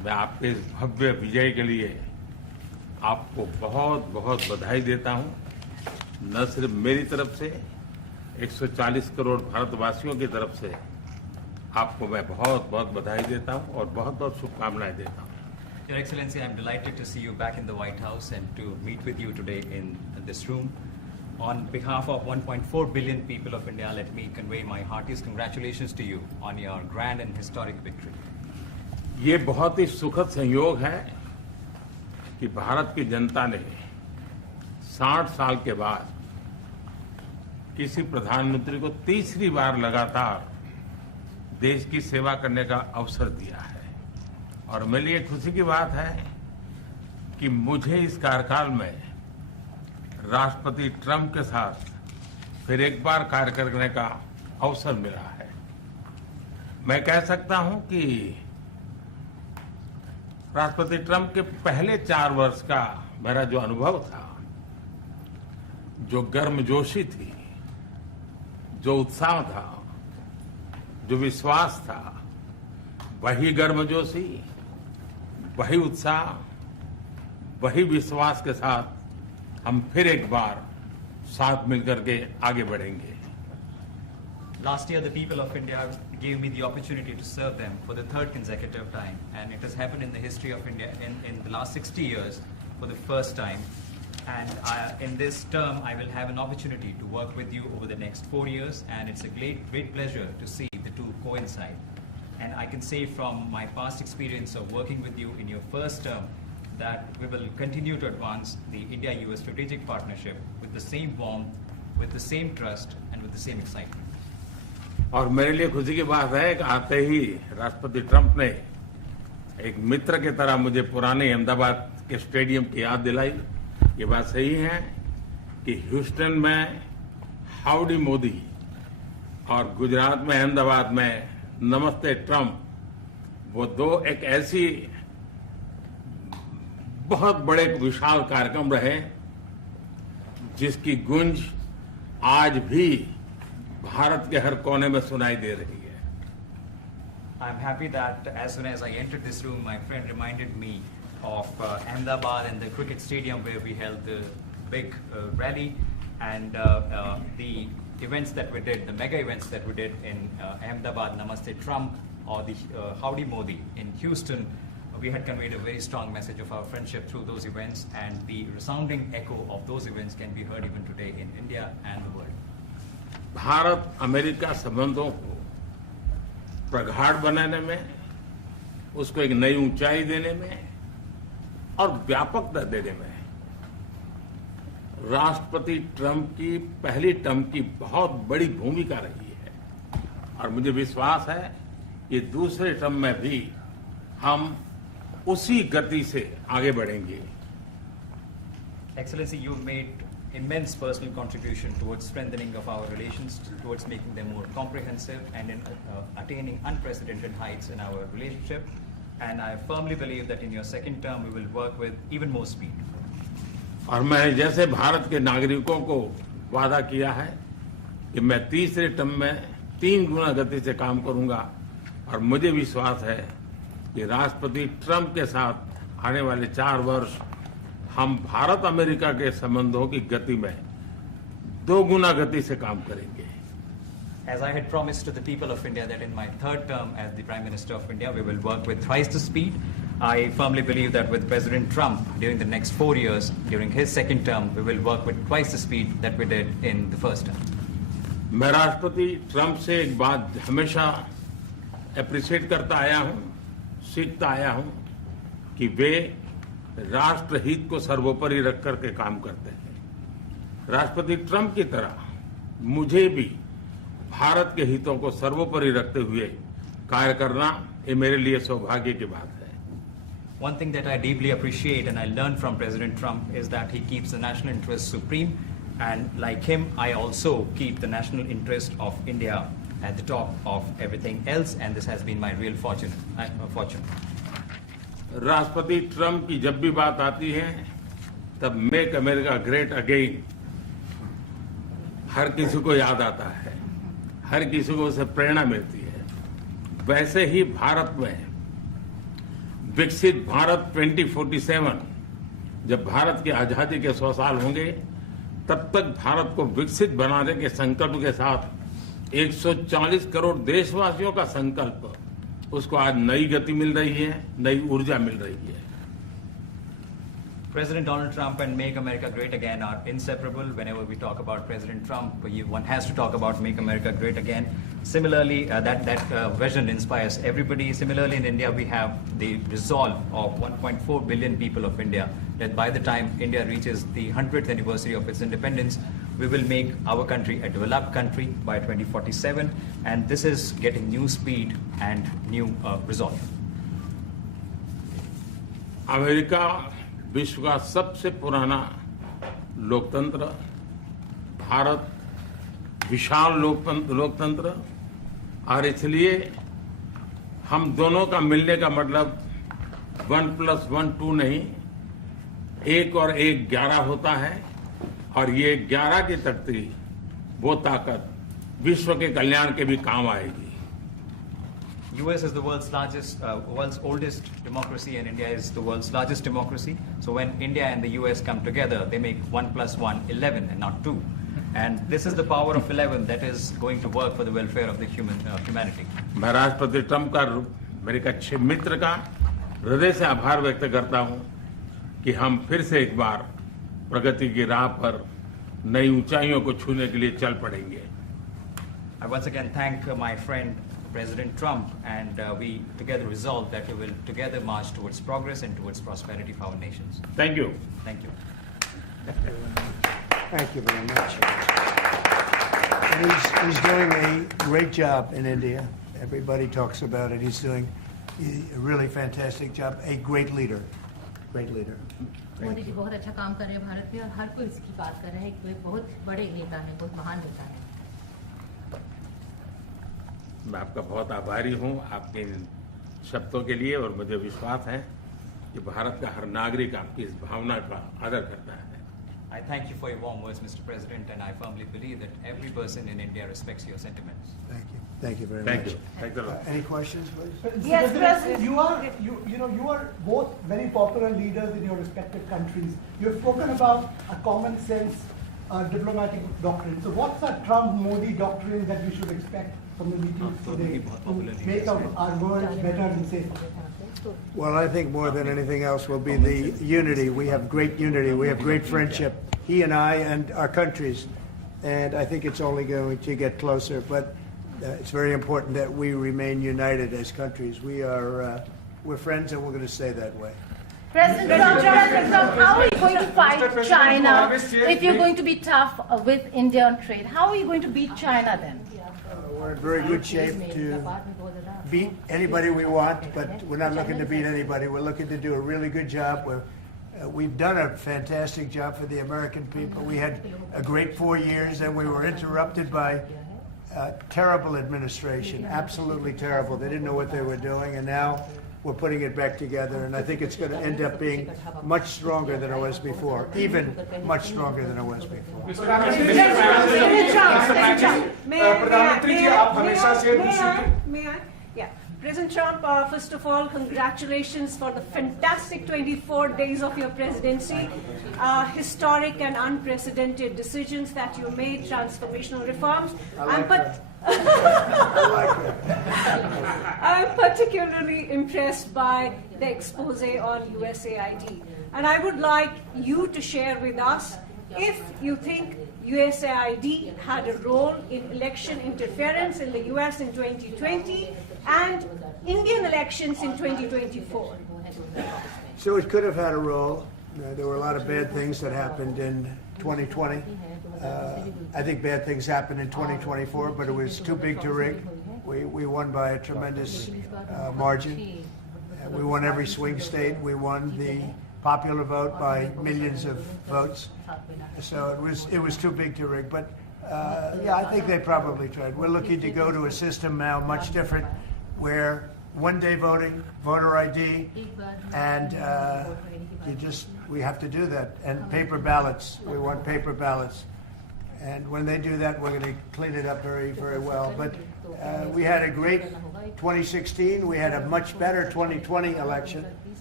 मैं आपके इस भव्य विजय के लिए आपको बहुत बहुत बधाई देता हूं। न सिर्फ मेरी तरफ से, 140 करोड़ भारतवासियों की तरफ से आपको मैं बहुत बहुत बधाई देता हूं और बहुत बहुत शुभकामनाएं देता हूं। Your Excellency, I'm delighted to see you back in the White House and to meet with you today in this room. On behalf of 1.4 billion people of India, let me convey my heartiest congratulations to you on your grand and historic victory. ये बहुत ही सुखद संयोग है कि भारत की जनता ने 60 साल के बाद किसी प्रधानमंत्री को तीसरी बार लगातार देश की सेवा करने का अवसर दिया है। और मेरे लिए खुशी की बात है कि मुझे इस कार्यकाल में राष्ट्रपति ट्रंप के साथ फिर एक बार कार्य करने का अवसर मिला है। मैं कह सकता हूं कि राष्ट्रपति ट्रंप के पहले 4 वर्ष का मेरा जो अनुभव था, जो गर्मजोशी थी, जो उत्साह था, जो विश्वास था, वही गर्मजोशी, वही उत्साह, वही विश्वास के साथ हम फिर एक बार साथ मिलकर के आगे बढ़ेंगे। Last year, the people of India gave me the opportunity to serve them for the 3rd consecutive time, and it has happened in the history of India in the last 60 years for the first time. And in this term, I will have an opportunity to work with you over the next 4 years, and it's a great pleasure to see the two coincide. And I can say from my past experience of working with you in your first term that we will continue to advance the India-US strategic partnership with the same warmth, with the same trust, and with the same excitement. और मेरे लिए खुशी की बात है कि आते ही राष्ट्रपति ट्रंप ने एक मित्र की तरह मुझे पुराने अहमदाबाद के स्टेडियम की याद दिलाई। ये बात सही है कि ह्यूस्टन में हाउडी मोदी और गुजरात में अहमदाबाद में नमस्ते ट्रंप, वो दो एक ऐसी बहुत बड़े विशाल कार्यक्रम रहे जिसकी गूंज आज भी भारत के हर कोने में सुनाई दे रही है। I'm happy that as soon as I entered this room, my friend reminded me of Ahmedabad and the cricket stadium where we held the big rally, and the events that we did, the mega events that we did in Ahmedabad, Namaste Trump, or the Howdy Modi in Houston. We had conveyed a very strong message of our friendship through those events, and the resounding echo of those events can be heard even today in India and the world. Bharat America संबंधों को प्रगाढ़ बनाने में, उसको एक नई ऊंचाई देने में और व्यापकता देने में राष्ट्रपति ट्रंप की पहली टर्म की बहुत बड़ी भूमिका रही है। और मुझे विश्वास है कि दूसरे टर्म में भी हम उसी गति से आगे बढ़ेंगे। Excellency, you've made immense personal contribution towards strengthening of our relations, towards making them more comprehensive, and in attaining unprecedented heights in our relationship. And I firmly believe that in your second term, we will work with even more speed. और मैं जैसे भारत के नागरिकों को वादा किया है कि मैं तीसरे टर्म में 3 गुना गति से काम करूंगा, और मुझे विश्वास है कि राष्ट्रपति ट्रंप के साथ आने वाले 4 वर्ष हम भारत अमेरिका के संबंधों की गति में 2 गुना गति से काम करेंगे। As I had promised to the people of India that in my 3rd term as the Prime Minister of India, we will work with thrice the speed. I firmly believe that with President Trump during the next 4 years, during his second term, we will work with twice the speed that we did in the first term. मैं राष्ट्रपति Trump से एक बात हमेशा appreciate करता आया हूं, सीखता आया हूं कि वे राष्ट्रहित को सर्वोपरि रख करके काम करते हैं। राष्ट्रपति ट्रंप की तरह मुझे भी भारत के हितों को सर्वोपरि रखते हुए कार्य करना ये मेरे लिए सौभाग्य की बात है। One thing that I deeply appreciate and I learned from President Trump is that he keeps the national interest supreme, and like him, I also keep the national interest of India at the top of everything else, and this has been my real fortune. राष्ट्रपति Trump की जब भी बात आती है तब make America great again हर किसी को याद आता है, हर किसी को उससे प्रेरणा मिलती है। वैसे ही भारत में विकसित भारत 2047, जब भारत की आजादी के 100 साल होंगे, तब तक भारत को विकसित बनाने के संकल्प के साथ 140 करोड़ देशवासियों का संकल्प, उसको आज नई गति मिल रही है, नई ऊर्जा मिल रही है। President Donald Trump and Make America Great Again are inseparable. Whenever we talk about President Trump, one has to talk about Make America Great Again. Similarly, that vision inspires everybody. Similarly, in India, we have the resolve of 1.4 billion people of India that by the time India reaches the 100th anniversary of its independence, we will make our country a developed country by 2047. And this is getting new speed and new resolve. America विश्व का सबसे पुराना लोकतंत्र, भारत विशाल लोकतंत्र, और इसलिए हम दोनों का मिलने का मतलब 1+1 2 नहीं, 1 और 1 11 होता है, और ये 11 की तख्ती, वो ताकत विश्व के कल्याण के भी काम आएगी। US is the world's oldest democracy, and India is the world's largest democracy. So when India and the US come together, they make 1+1 11 and not 2. And this is the power of 11 that is going to work for the welfare of the humanity. मैं राष्ट्रपति Trump का, मेरे एक अच्छे मित्र का हृदय से आभार व्यक्त करता हूं कि हम फिर से एक बार प्रगति की राह पर नई ऊंचाइयों को छूने के लिए चल पड़ेंगे। I once again thank my friend President Trump, and we together resolve that we will together march towards progress and towards prosperity for our nations. Thank you. Thank you. Thank you very much. And he's doing a great job in India. Everybody talks about it. He's doing a really fantastic job. A great leader. Great leader. Modi ji बहुत अच्छा काम कर रहे हैं भारत में, और हर कोई इसकी बात कर रहा है कि बहुत बड़े नेता हैं, बहुत महान नेता हैं। मैं आपका बहुत आभारी हूं आपके इन शब्दों के लिए, और मुझे विश्वास है कि भारत का हर नागरिक आपकी इस भावना का आदर करता है। I thank you for your warm words, Mr. President, and I firmly believe that every person in India respects your sentiments. Thank you. Thank you very Thank much. you. Thank you. Any questions, please? Yes, President. You are both very popular leaders in your respective countries. You have spoken about a common sense diplomatic doctrine. So what's a Trump-Modi doctrine that we should expect from the meetings today to make our world better and safer? Well, I think more than anything else will be the unity. We have great unity. We have great friendship, he and I and our countries. And I think it's only going to get closer. But it's very important that we remain united as countries. We're friends, and we're going to stay that way. President Trump, how are you going to fight China if you're going to be tough with India on trade? How are you going to beat China then? We're in very good shape to beat anybody we want, but we're not looking to beat anybody. We're looking to do a really good job. We've done a fantastic job for the American people. We had a great 4 years, and we were interrupted by terrible administration, absolutely terrible. They didn't know what they were doing, and now we're putting it back together, and I think it's going to end up being much stronger than it was before, even much stronger than it was before. May I? Yeah. President Trump, first of all, congratulations for the fantastic 24 days of your presidency. Historic and unprecedented decisions that you made, transformational reforms. I'm particularly impressed by the expose on USAID. And I would like you to share with us if you think USAID had a role in election interference in the US in 2020 and Indian elections in 2024. So it could have had a role. There were a lot of bad things that happened in 2020. I think bad things happened in 2024, but it was too big to rig. We won by a tremendous margin. We won every swing state. We won the popular vote by millions of votes. So it was too big to rig. But yeah, I think they probably tried. We're looking to go to a system now much different, where one-day voting, voter ID, and we have to do that. And paper ballots. We want paper ballots. And when they do that, we're going to clean it up very, very well. But we had a great 2016. We had a much better 2020 election.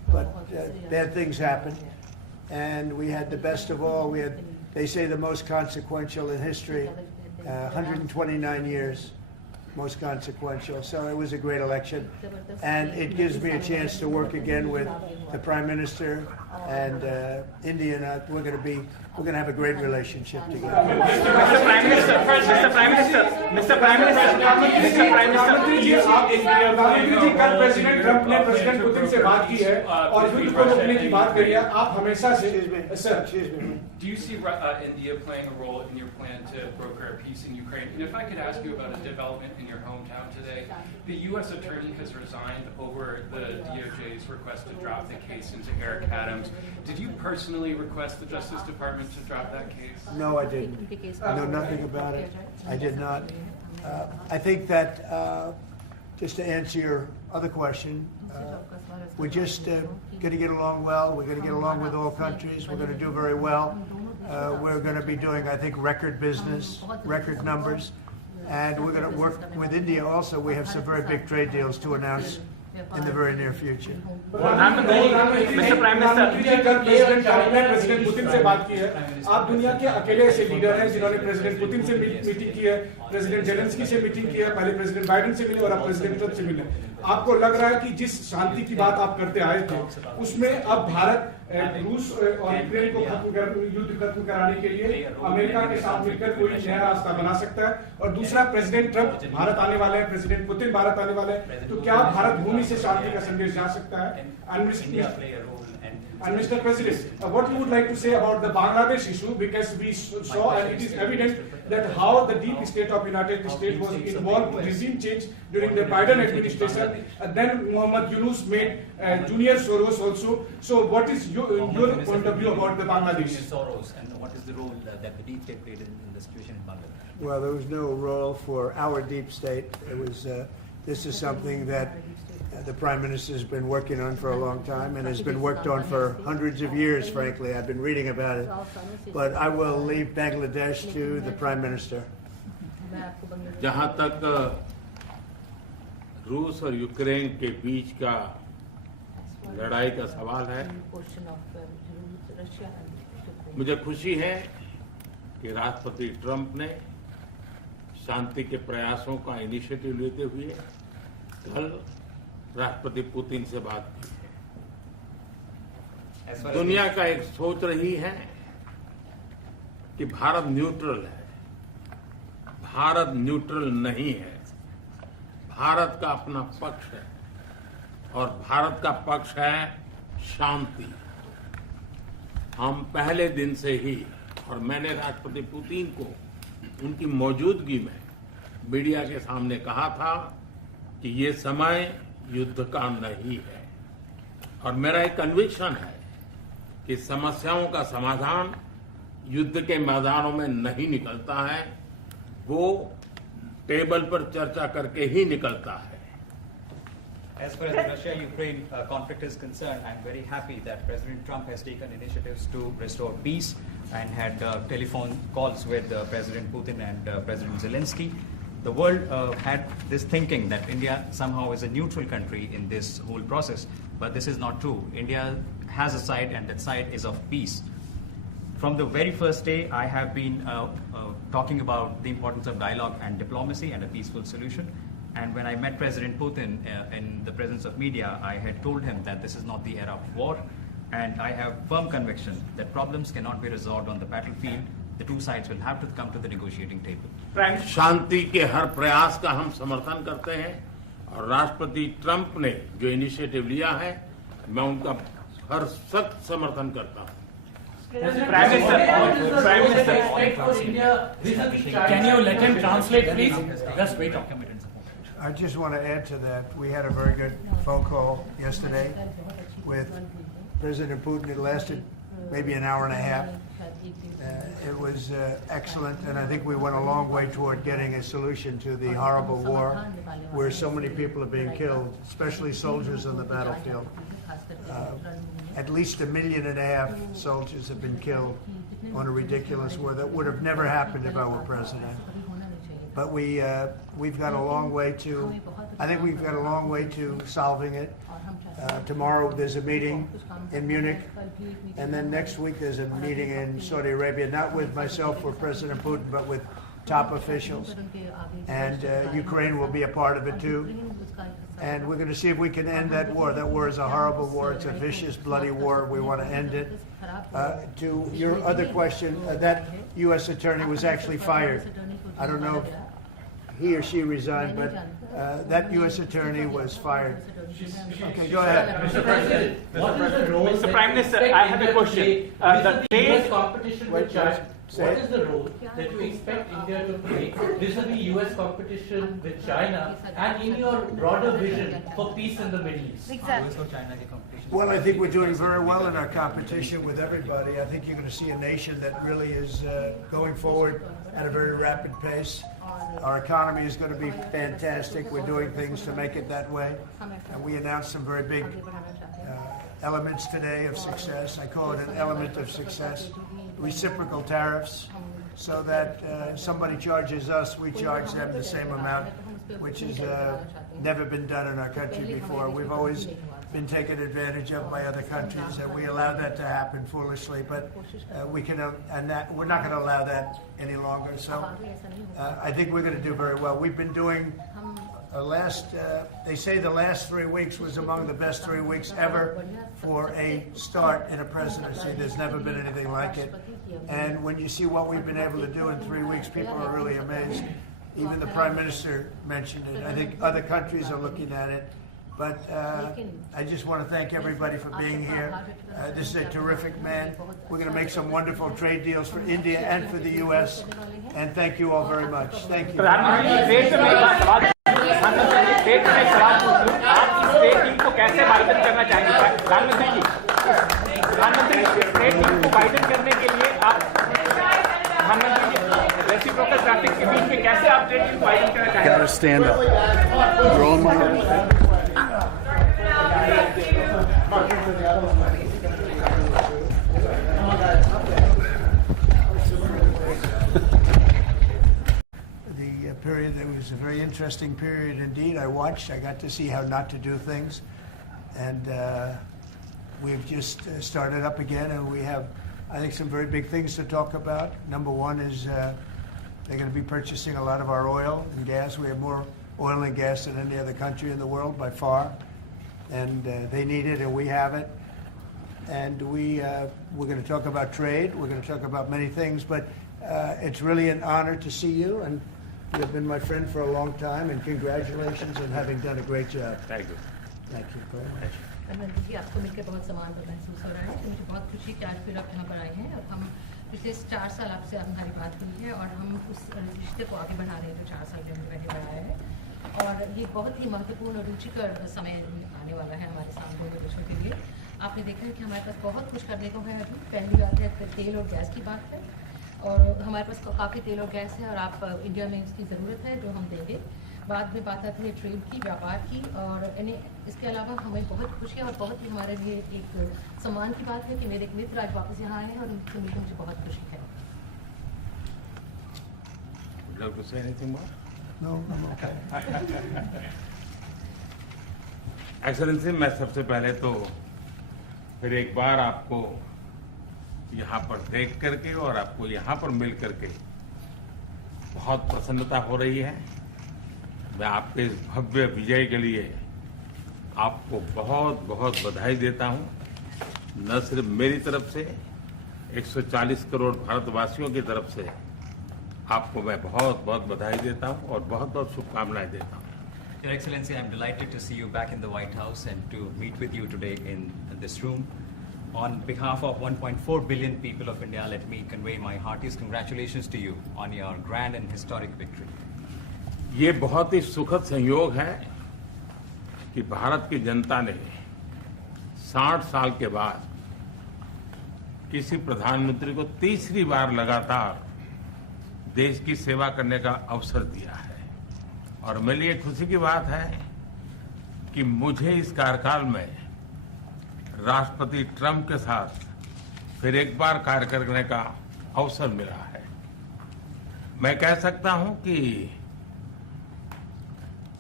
but bad things happened. And we had the best of all. We had, they say, the most consequential in history, 129 years, most consequential. So it was a great election. And it gives me a chance to work again with the Prime Minister and India. And we're going to have a great relationship together. Mr. Prime Minister, प्रधानमंत्री जी कल president Trump ने president Putin से बात की है और युद्ध को रोकने की बात करी है. आप हमेशा से Do you see India playing a role in your plan to broker a peace in Ukraine? And if I could ask you about a development in your hometown today, the U.S. attorney has resigned over the DOJ's request to drop the case into Eric Adams. Did you personally request the Justice Department to drop that case? No, I didn't. I know nothing about it. I did not. I think that, just to answer your other question, we're just going to get along well. We're going to get along with all countries. We're going to do very well. We're going to be doing, I think, record business, record numbers. And we're going to work with India also. We have some very big trade deals to announce in the very near future. Mr. Prime Minister, president Trump ने president Putin से बात की है. आप दुनिया के अकेले ऐसे लीडर हैं जिन्होंने प्रेसिडेंट पुतिन से मीटिंग की है, प्रेसिडेंट जेलेंस्की से मीटिंग की है, पहले प्रेसिडेंट बाइडेन से मिले और अब प्रेसिडेंट ट्रंप से मिले. आपको लग रहा है कि जिस शांति की बात आप करते आए थे उसमें अब भारत रूस और यूक्रेन को युद्ध खत्म कराने के लिए अमेरिका के साथ मिलकर कोई नया रास्ता बना सकता है. और दूसरा, प्रेसिडेंट ट्रंप भारत आने वाले हैं, प्रेसिडेंट पुतिन भारत आने वाले हैं, तो क्या भारत भूमि से शांति का संदेश जा सकता है? And Mr. President, what you would like to say about the Bangladesh issue, because we saw and it is evident that how the deep state of United States was involved in regime change during the Biden administration, and then Mohammed Yunus made Junior Soros also. So what is your point of view about the Bangladesh? Soros, and what is the role that the deep state played in the situation in Bangladesh? Well, there was no role for our deep state. It was, this is something that the Prime Minister has been working on for a long time and has been worked on for hundreds of years, frankly. I've been reading about it. But I will leave Bangladesh to the Prime Minister. जहाँ तक रूस और Ukraine के बीच का लड़ाई का सवाल है, मुझे खुशी है कि राष्ट्रपति ट्रंप ने शांति के प्रयासों का इनिशिएटिव लेते हुए कल राष्ट्रपति पुतिन से बात की है. दुनिया का एक सोच रही है कि भारत न्यूट्रल है. भारत न्यूट्रल नहीं है. भारत का अपना पक्ष है और भारत का पक्ष है शांति. हम पहले दिन से ही, और मैंने राष्ट्रपति पुतिन को उनकी मौजूदगी में मीडिया के सामने कहा था कि ये समय युद्ध का नहीं है, और मेरा एक कन्विक्शन है कि समस्याओं का समाधान युद्ध के मैदानों में नहीं निकलता है, वो टेबल पर चर्चा करके ही निकलता है. As far as the Russia-Ukraine conflict is concerned, I'm very happy that President Trump has taken initiatives to restore peace and had telephone calls with President Putin and President Zelensky. The world had this thinking that India somehow is a neutral country in this whole process, but this is not true. India has a side, and that side is of peace. From the very first day, I have been talking about the importance of dialogue and diplomacy and a peaceful solution. And when I met President Putin in the presence of media, I had told him that this is not the era of war, and I have firm conviction that problems cannot be resolved on the battlefield. The two sides will have to come to the negotiating table. शांति के हर प्रयास का हम समर्थन करते हैं, और राष्ट्रपति Trump ने जो इनिशिएटिव लिया है, मैं उनका हर सख्त समर्थन करता हूं. Prime Minister, can you let him translate, please? Just wait. I just want to add to that. We had a very good phone call yesterday with President Putin. It lasted maybe an hour and a half. It was excellent, and I think we went a long way toward getting a solution to the horrible war where so many people are being killed, especially soldiers on the battlefield. At least 1.5 million soldiers have been killed on a ridiculous war that would have never happened if I were president. But we've got a long way to, I think we've got a long way to solving it. Tomorrow there's a meeting in Munich, and then next week there's a meeting in Saudi Arabia, not with myself or President Putin, but with top officials. And Ukraine will be a part of it too. And we're going to see if we can end that war. That war is a horrible war. It's a vicious, bloody war. We want to end it. To your other question, that U.S. attorney was actually fired. I don't know if he or she resigned, but that U.S. attorney was fired. Okay, go ahead. Mr. President, what is the role Mr. Prime Minister, I have a question. The US competition with China. Say What it. is the role that you expect India to play vis-a-vis US competition with China and in your broader vision for peace in the Middle East? Well, I think we're doing very well in our competition with everybody. I think you're going to see a nation that really is going forward at a very rapid pace. Our economy is going to be fantastic. We're doing things to make it that way. And we announced some very big elements today of success. I call it an element of success. Reciprocal tariffs, so that somebody charges us, we charge them the same amount, which has never been done in our country before. We've always been taken advantage of by other countries, and we allow that to happen foolishly, but we're not going to allow that any longer. So I think we're going to do very well. We've been doing they say the last 3 weeks was among the best 3 weeks ever for a start in a presidency. There's never been anything like it. And when you see what we've been able to do in 3 weeks, people are really amazed. Even the Prime Minister mentioned it. I think other countries are looking at it. But I just want to thank everybody for being here. This is a terrific man. We're going to make some wonderful trade deals for India and for the U.S. And thank you all very much. Thank you. State में सवाल पूछूं, आप इस state team को कैसे widen करना चाहेंगे? प्रधानमंत्री जी, स्टेट टीम को वाइडन करने के लिए आप प्रधानमंत्री जी रेसिप्रोकल ट्रैफिक के बीच में कैसे आप स्टेट टीम को वाइडन करना चाहेंगे? Gotta stand up. You're on my Period. It was a very interesting period indeed. I got to see how not to do things. And we've just started up again, and we have, I think, some very big things to talk about. Number one is they're going to be purchasing a lot of our oil and gas. We have more oil and gas than any other country in the world by far. And they need it, and we have it. And we're going to talk about trade. We're going to talk about many things. But it's really an honor to see you. And you've been my friend for a long time, and congratulations on having done a great job. Thank you. Thank you very much. Narendra जी, आपको मिलकर बहुत सम्मान महसूस हो रहा है। तो मुझे बहुत खुशी कि आज फिर आप यहाँ पर आए हैं और हम पिछले 4 साल आपसे हमारी बात हुई है और हम उस रिश्ते को आगे बढ़ा रहे हैं जो 4 साल में पहले बढ़ाया है। और ये बहुत ही महत्वपूर्ण और रुचिकर समय आने वाला है हमारे साथ दोनों देशों के लिए। आपने देखा है कि हमारे पास बहुत कुछ करने को है। अभी पहली बात है तेल और गैस की बात है, और हमारे पास काफ़ी तेल और गैस है और आप इंडिया में इसकी ज़रूरत है जो हम देंगे। बाद में बात आती है ट्रेड की, व्यापार की, और इसके अलावा हमें बहुत खुशी है और बहुत ही हमारे लिए एक सम्मान की बात है कि मेरे एक मित्र आज वापस यहाँ आए हैं और उनसे मिलकर मुझे बहुत खुशी है। Would you like to say anything more? No, I'm okay. Excellency, मैं सबसे पहले तो फिर एक बार आपको यहाँ पर देख करके और आपको यहाँ पर मिल करके बहुत प्रसन्नता हो रही है। मैं आपके इस भव्य विजय के लिए आपको बहुत बहुत बधाई देता हूँ। न सिर्फ मेरी तरफ से, 140 करोड़ भारतवासियों की तरफ से आपको मैं बहुत बहुत बधाई देता हूँ और बहुत बहुत शुभकामनाएं देता हूँ। Your Excellency, I'm delighted to see you back in the White House and to meet with you today in this room. On behalf of 1.4 billion people of India, let me convey my heartiest congratulations to you on your grand and historic victory. ये बहुत ही सुखद संयोग है कि भारत की जनता ने 60 साल के बाद किसी प्रधानमंत्री को तीसरी बार लगातार देश की सेवा करने का अवसर दिया है। और मेरे लिए खुशी की बात है कि मुझे इस कार्यकाल में राष्ट्रपति ट्रंप के साथ फिर एक बार कार्य करने का अवसर मिला है। मैं कह सकता हूं कि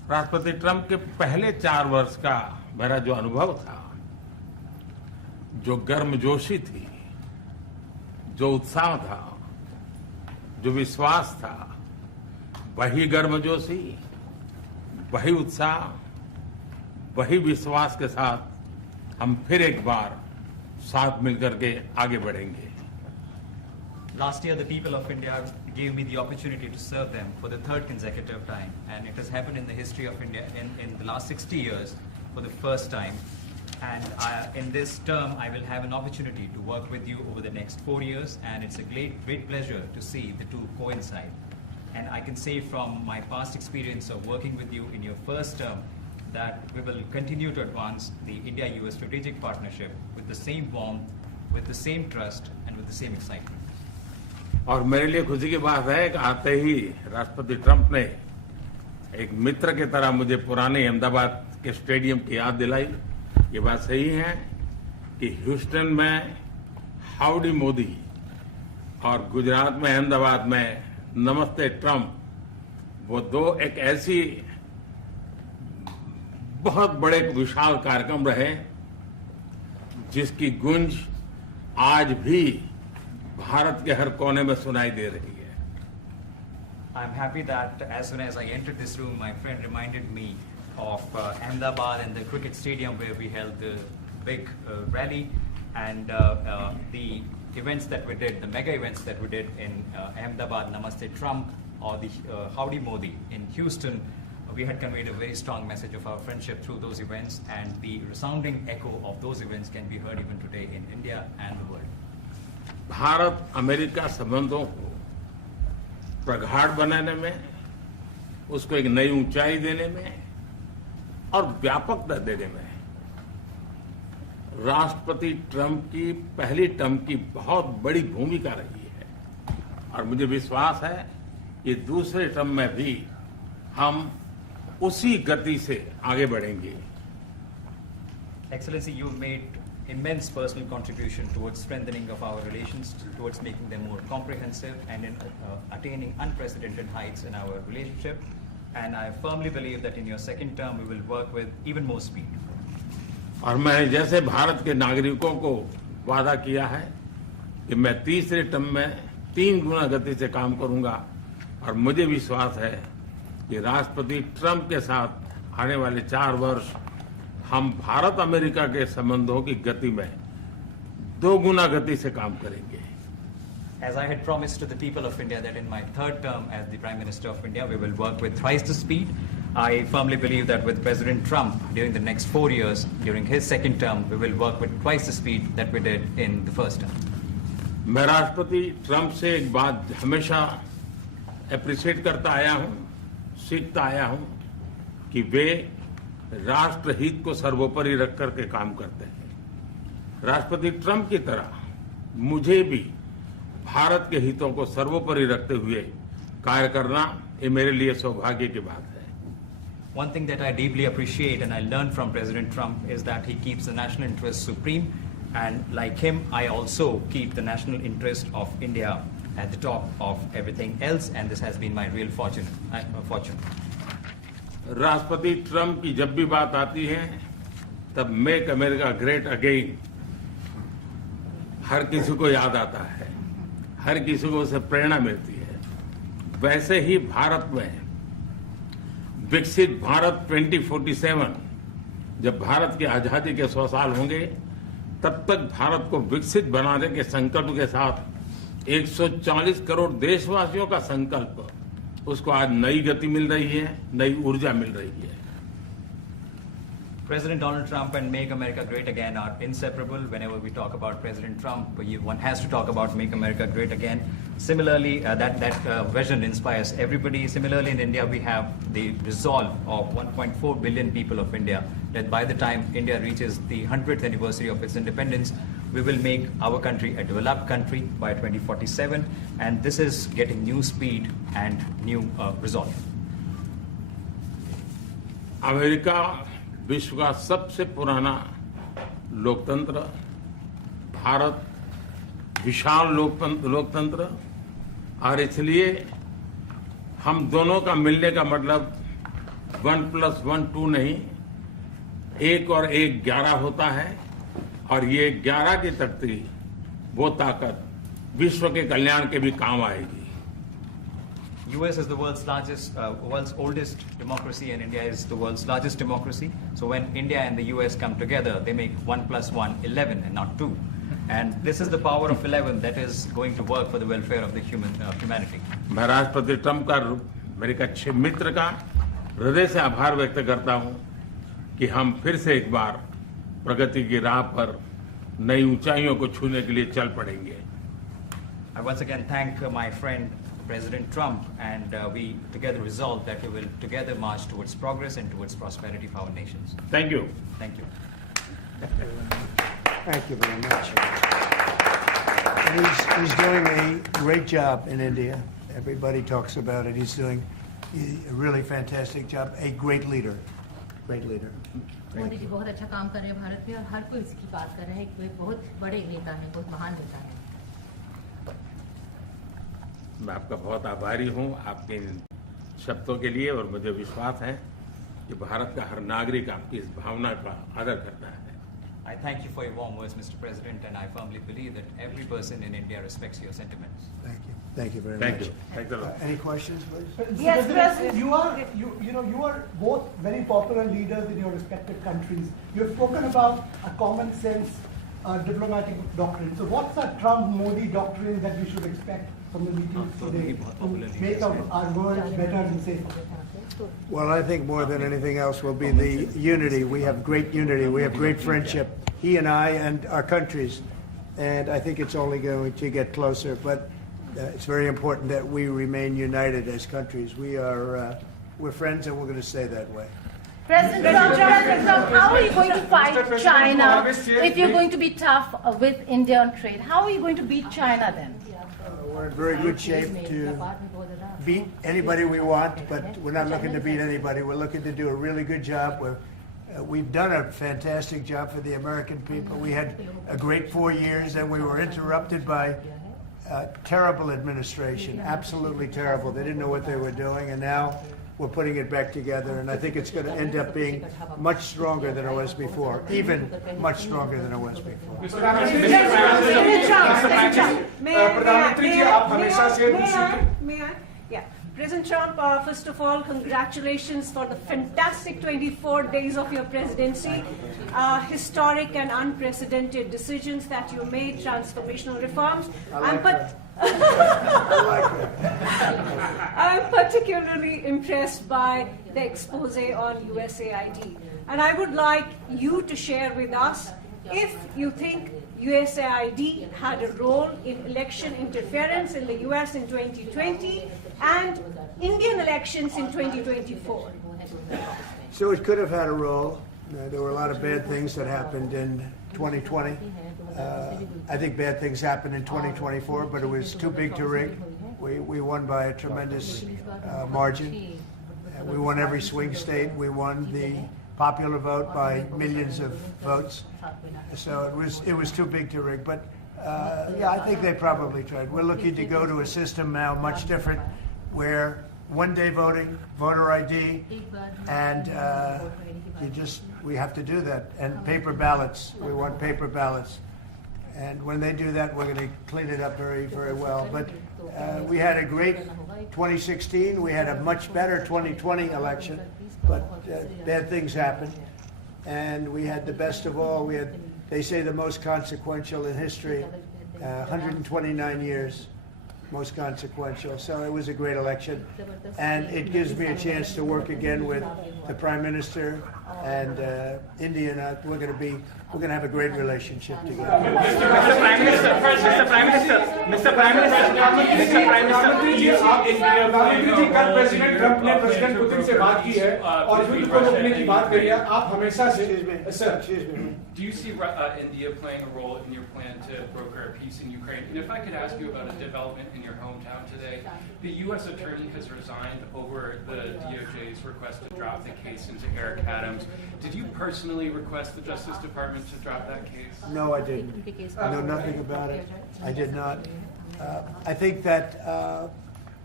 राष्ट्रपति ट्रंप के पहले 4 वर्ष का मेरा जो अनुभव था, जो गर्मजोशी थी, जो उत्साह था, जो विश्वास था, वही गर्मजोशी, वही उत्साह, वही विश्वास के साथ हम फिर एक बार साथ मिलकर के आगे बढ़ेंगे। Last year, the people of India gave me the opportunity to serve them for the 3rd consecutive time, and it has happened in the history of India in the last 60 years for the first time. And in this term, I will have an opportunity to work with you over the next 4 years, and it's a great pleasure to see the two coincide. And I can say from my past experience of working with you in your first term that we will continue to advance the India-US strategic partnership with the same warmth, with the same trust, and with the same excitement. और मेरे लिए खुशी की बात है कि आते ही राष्ट्रपति ट्रंप ने एक मित्र की तरह मुझे पुराने अहमदाबाद के स्टेडियम की याद दिलाई। ये बात सही है कि ह्यूस्टन में हाउडी मोदी और गुजरात में अहमदाबाद में नमस्ते ट्रंप, वो दो एक ऐसी बहुत बड़े विशाल कार्यक्रम रहे जिसकी गूंज आज भी भारत के हर कोने में सुनाई दे रही है। I'm happy that as soon as I entered this room, my friend reminded me of Ahmedabad and the cricket stadium where we held the big rally, and the events that we did, the mega events that we did in Ahmedabad, Namaste Trump, or the Howdy Modi in Houston. We had conveyed a very strong message of our friendship through those events, and the resounding echo of those events can be heard even today in India and the world. Bharat America संबंधों को प्रगाढ़ बनाने में, उसको एक नई ऊंचाई देने में और व्यापकता देने में राष्ट्रपति ट्रंप की पहली टर्म की बहुत बड़ी भूमिका रही है। और मुझे विश्वास है कि दूसरे टर्म में भी हम उसी गति से आगे बढ़ेंगे। Excellency, you've made immense personal contribution towards strengthening of our relations, towards making them more comprehensive, and in attaining unprecedented heights in our relationship. And I firmly believe that in your second term, we will work with even more speed. और मैं जैसे भारत के नागरिकों को वादा किया है कि मैं तीसरे टर्म में 3 गुना गति से काम करूंगा, और मुझे विश्वास है कि राष्ट्रपति ट्रंप के साथ आने वाले 4 वर्ष हम भारत अमेरिका के संबंधों की गति में 2 गुना गति से काम करेंगे। As I had promised to the people of India that in my 3rd term as the Prime Minister of India, we will work with thrice the speed. I firmly believe that with President Trump during the next 4 years, during his second term, we will work with twice the speed that we did in the first term. मैं राष्ट्रपति Trump से एक बात हमेशा appreciate करता आया हूं, सीखता आया हूं कि वे राष्ट्रहित को सर्वोपरि रख करके काम करते हैं। राष्ट्रपति ट्रंप की तरह मुझे भी भारत के हितों को सर्वोपरि रखते हुए कार्य करना ये मेरे लिए सौभाग्य की बात है। One thing that I deeply appreciate and I learned from President Trump is that he keeps the national interest supreme, and like him, I also keep the national interest of India at the top of everything else, and this has been my real fortune. राष्ट्रपति Trump की जब भी बात आती है तब make America great again हर किसी को याद आता है, हर किसी को उससे प्रेरणा मिलती है। वैसे ही भारत में विकसित भारत 2047, जब भारत की आजादी के 100 साल होंगे, तब तक भारत को विकसित बनाने के संकल्प के साथ 140 करोड़ देशवासियों का संकल्प, उसको आज नई गति मिल रही है, नई ऊर्जा मिल रही है। President Donald Trump and Make America Great Again are inseparable. Whenever we talk about President Trump, one has to talk about Make America Great Again. Similarly, that vision inspires everybody. Similarly, in India, we have the resolve of 1.4 billion people of India that by the time India reaches the 100th anniversary of its independence, we will make our country a developed country by 2047. And this is getting new speed and new resolve. America विश्व का सबसे पुराना लोकतंत्र, भारत विशाल लोकतंत्र, और इसलिए हम दोनों का मिलने का मतलब 1+1 2 नहीं, 1 और 1 11 होता है, और ये 11 की तख्ती, वो ताकत विश्व के कल्याण के भी काम आएगी। US is the world's oldest democracy, and India is the world's largest democracy. So when India and the US come together, they make 1+1 11 and not 2. And this is the power of 11 that is going to work for the welfare of the humanity. मैं राष्ट्रपति Trump का, मेरे एक अच्छे मित्र का हृदय से आभार व्यक्त करता हूं कि हम फिर से एक बार प्रगति की राह पर नई ऊंचाइयों को छूने के लिए चल पड़ेंगे। I once again thank my friend President Trump, and we together resolve that we will together march towards progress and towards prosperity for our nations. Thank you. Thank you. Thank you very much. And he's doing a great job in India. Everybody talks about it. He's doing a really fantastic job. A great leader. Great leader. Modi ji बहुत अच्छा काम कर रहे हैं भारत में, और हर कोई इसकी बात कर रहा है कि वे बहुत बड़े नेता हैं, बहुत महान नेता हैं। मैं आपका बहुत आभारी हूं आपके इन शब्दों के लिए, और मुझे विश्वास है कि भारत का हर नागरिक आपकी इस भावना का आदर करता है। I thank you for your warm words, Mr. President, and I firmly believe that every person in India respects your sentiments. Thank you. Thank you very Thank much. you. Thanks a lot. Any questions, please? Yes, President. You are both very popular leaders in your respective countries. You have spoken about a common sense diplomatic doctrine. So what's the Trump-Modi doctrine that we should expect from the meetings today to make our world better and safer? Well, I think more than anything else will be the unity. We have great unity. We have great friendship, he and I and our countries. And I think it's only going to get closer. But it's very important that we remain united as countries. We're friends, and we're going to stay that way. President Trump, how are you going to fight China if you're going to be tough with India on trade? How are you going to beat China then? We're in very good shape to beat anybody we want, but we're not looking to beat anybody. We're looking to do a really good job. We've done a fantastic job for the American people. We had a great 4 years, and we were interrupted by terrible administration, absolutely terrible. They didn't know what they were doing, and now we're putting it back together, and I think it's going to end up being much stronger than it was before, even much stronger than it was before. May I? Yeah. President Trump, first of all, congratulations for the fantastic 24 days of your presidency. Historic and unprecedented decisions that you made, transformational reforms. I'm particularly impressed by the expose on USAID. And I would like you to share with us if you think USAID had a role in election interference in the US in 2020 and Indian elections in 2024. So it could have had a role. There were a lot of bad things that happened in 2020. I think bad things happened in 2024, but it was too big to rig. We won by a tremendous margin. We won every swing state. We won the popular vote by millions of votes. So it was too big to rig. But yeah, I think they probably tried. We're looking to go to a system now much different, where one-day voting, voter ID, and we have to do that. And paper ballots. We want paper ballots. And when they do that, we're going to clean it up very, very well. But we had a great 2016. We had a much better 2020 election. But bad things happened. And we had the best of all. We had, they say, the most consequential in history, 129 years. Most consequential. So it was a great election, and it gives me a chance to work again with the Prime Minister and India. And we're going to have a great relationship together. Mr. Prime Minister, प्रधानमंत्री जी कल president Trump ने president Putin से बात की है और युद्ध को रोकने की बात करी है। आप हमेशा से Do you see India playing a role in your plan to broker a peace in Ukraine? And if I could ask you about a development in your hometown today, the U.S. attorney has resigned over the DOJ's request to drop the case into Eric Adams. Did you personally request the Justice Department to drop that case? No, I didn't. I know nothing about it. I did not. I think that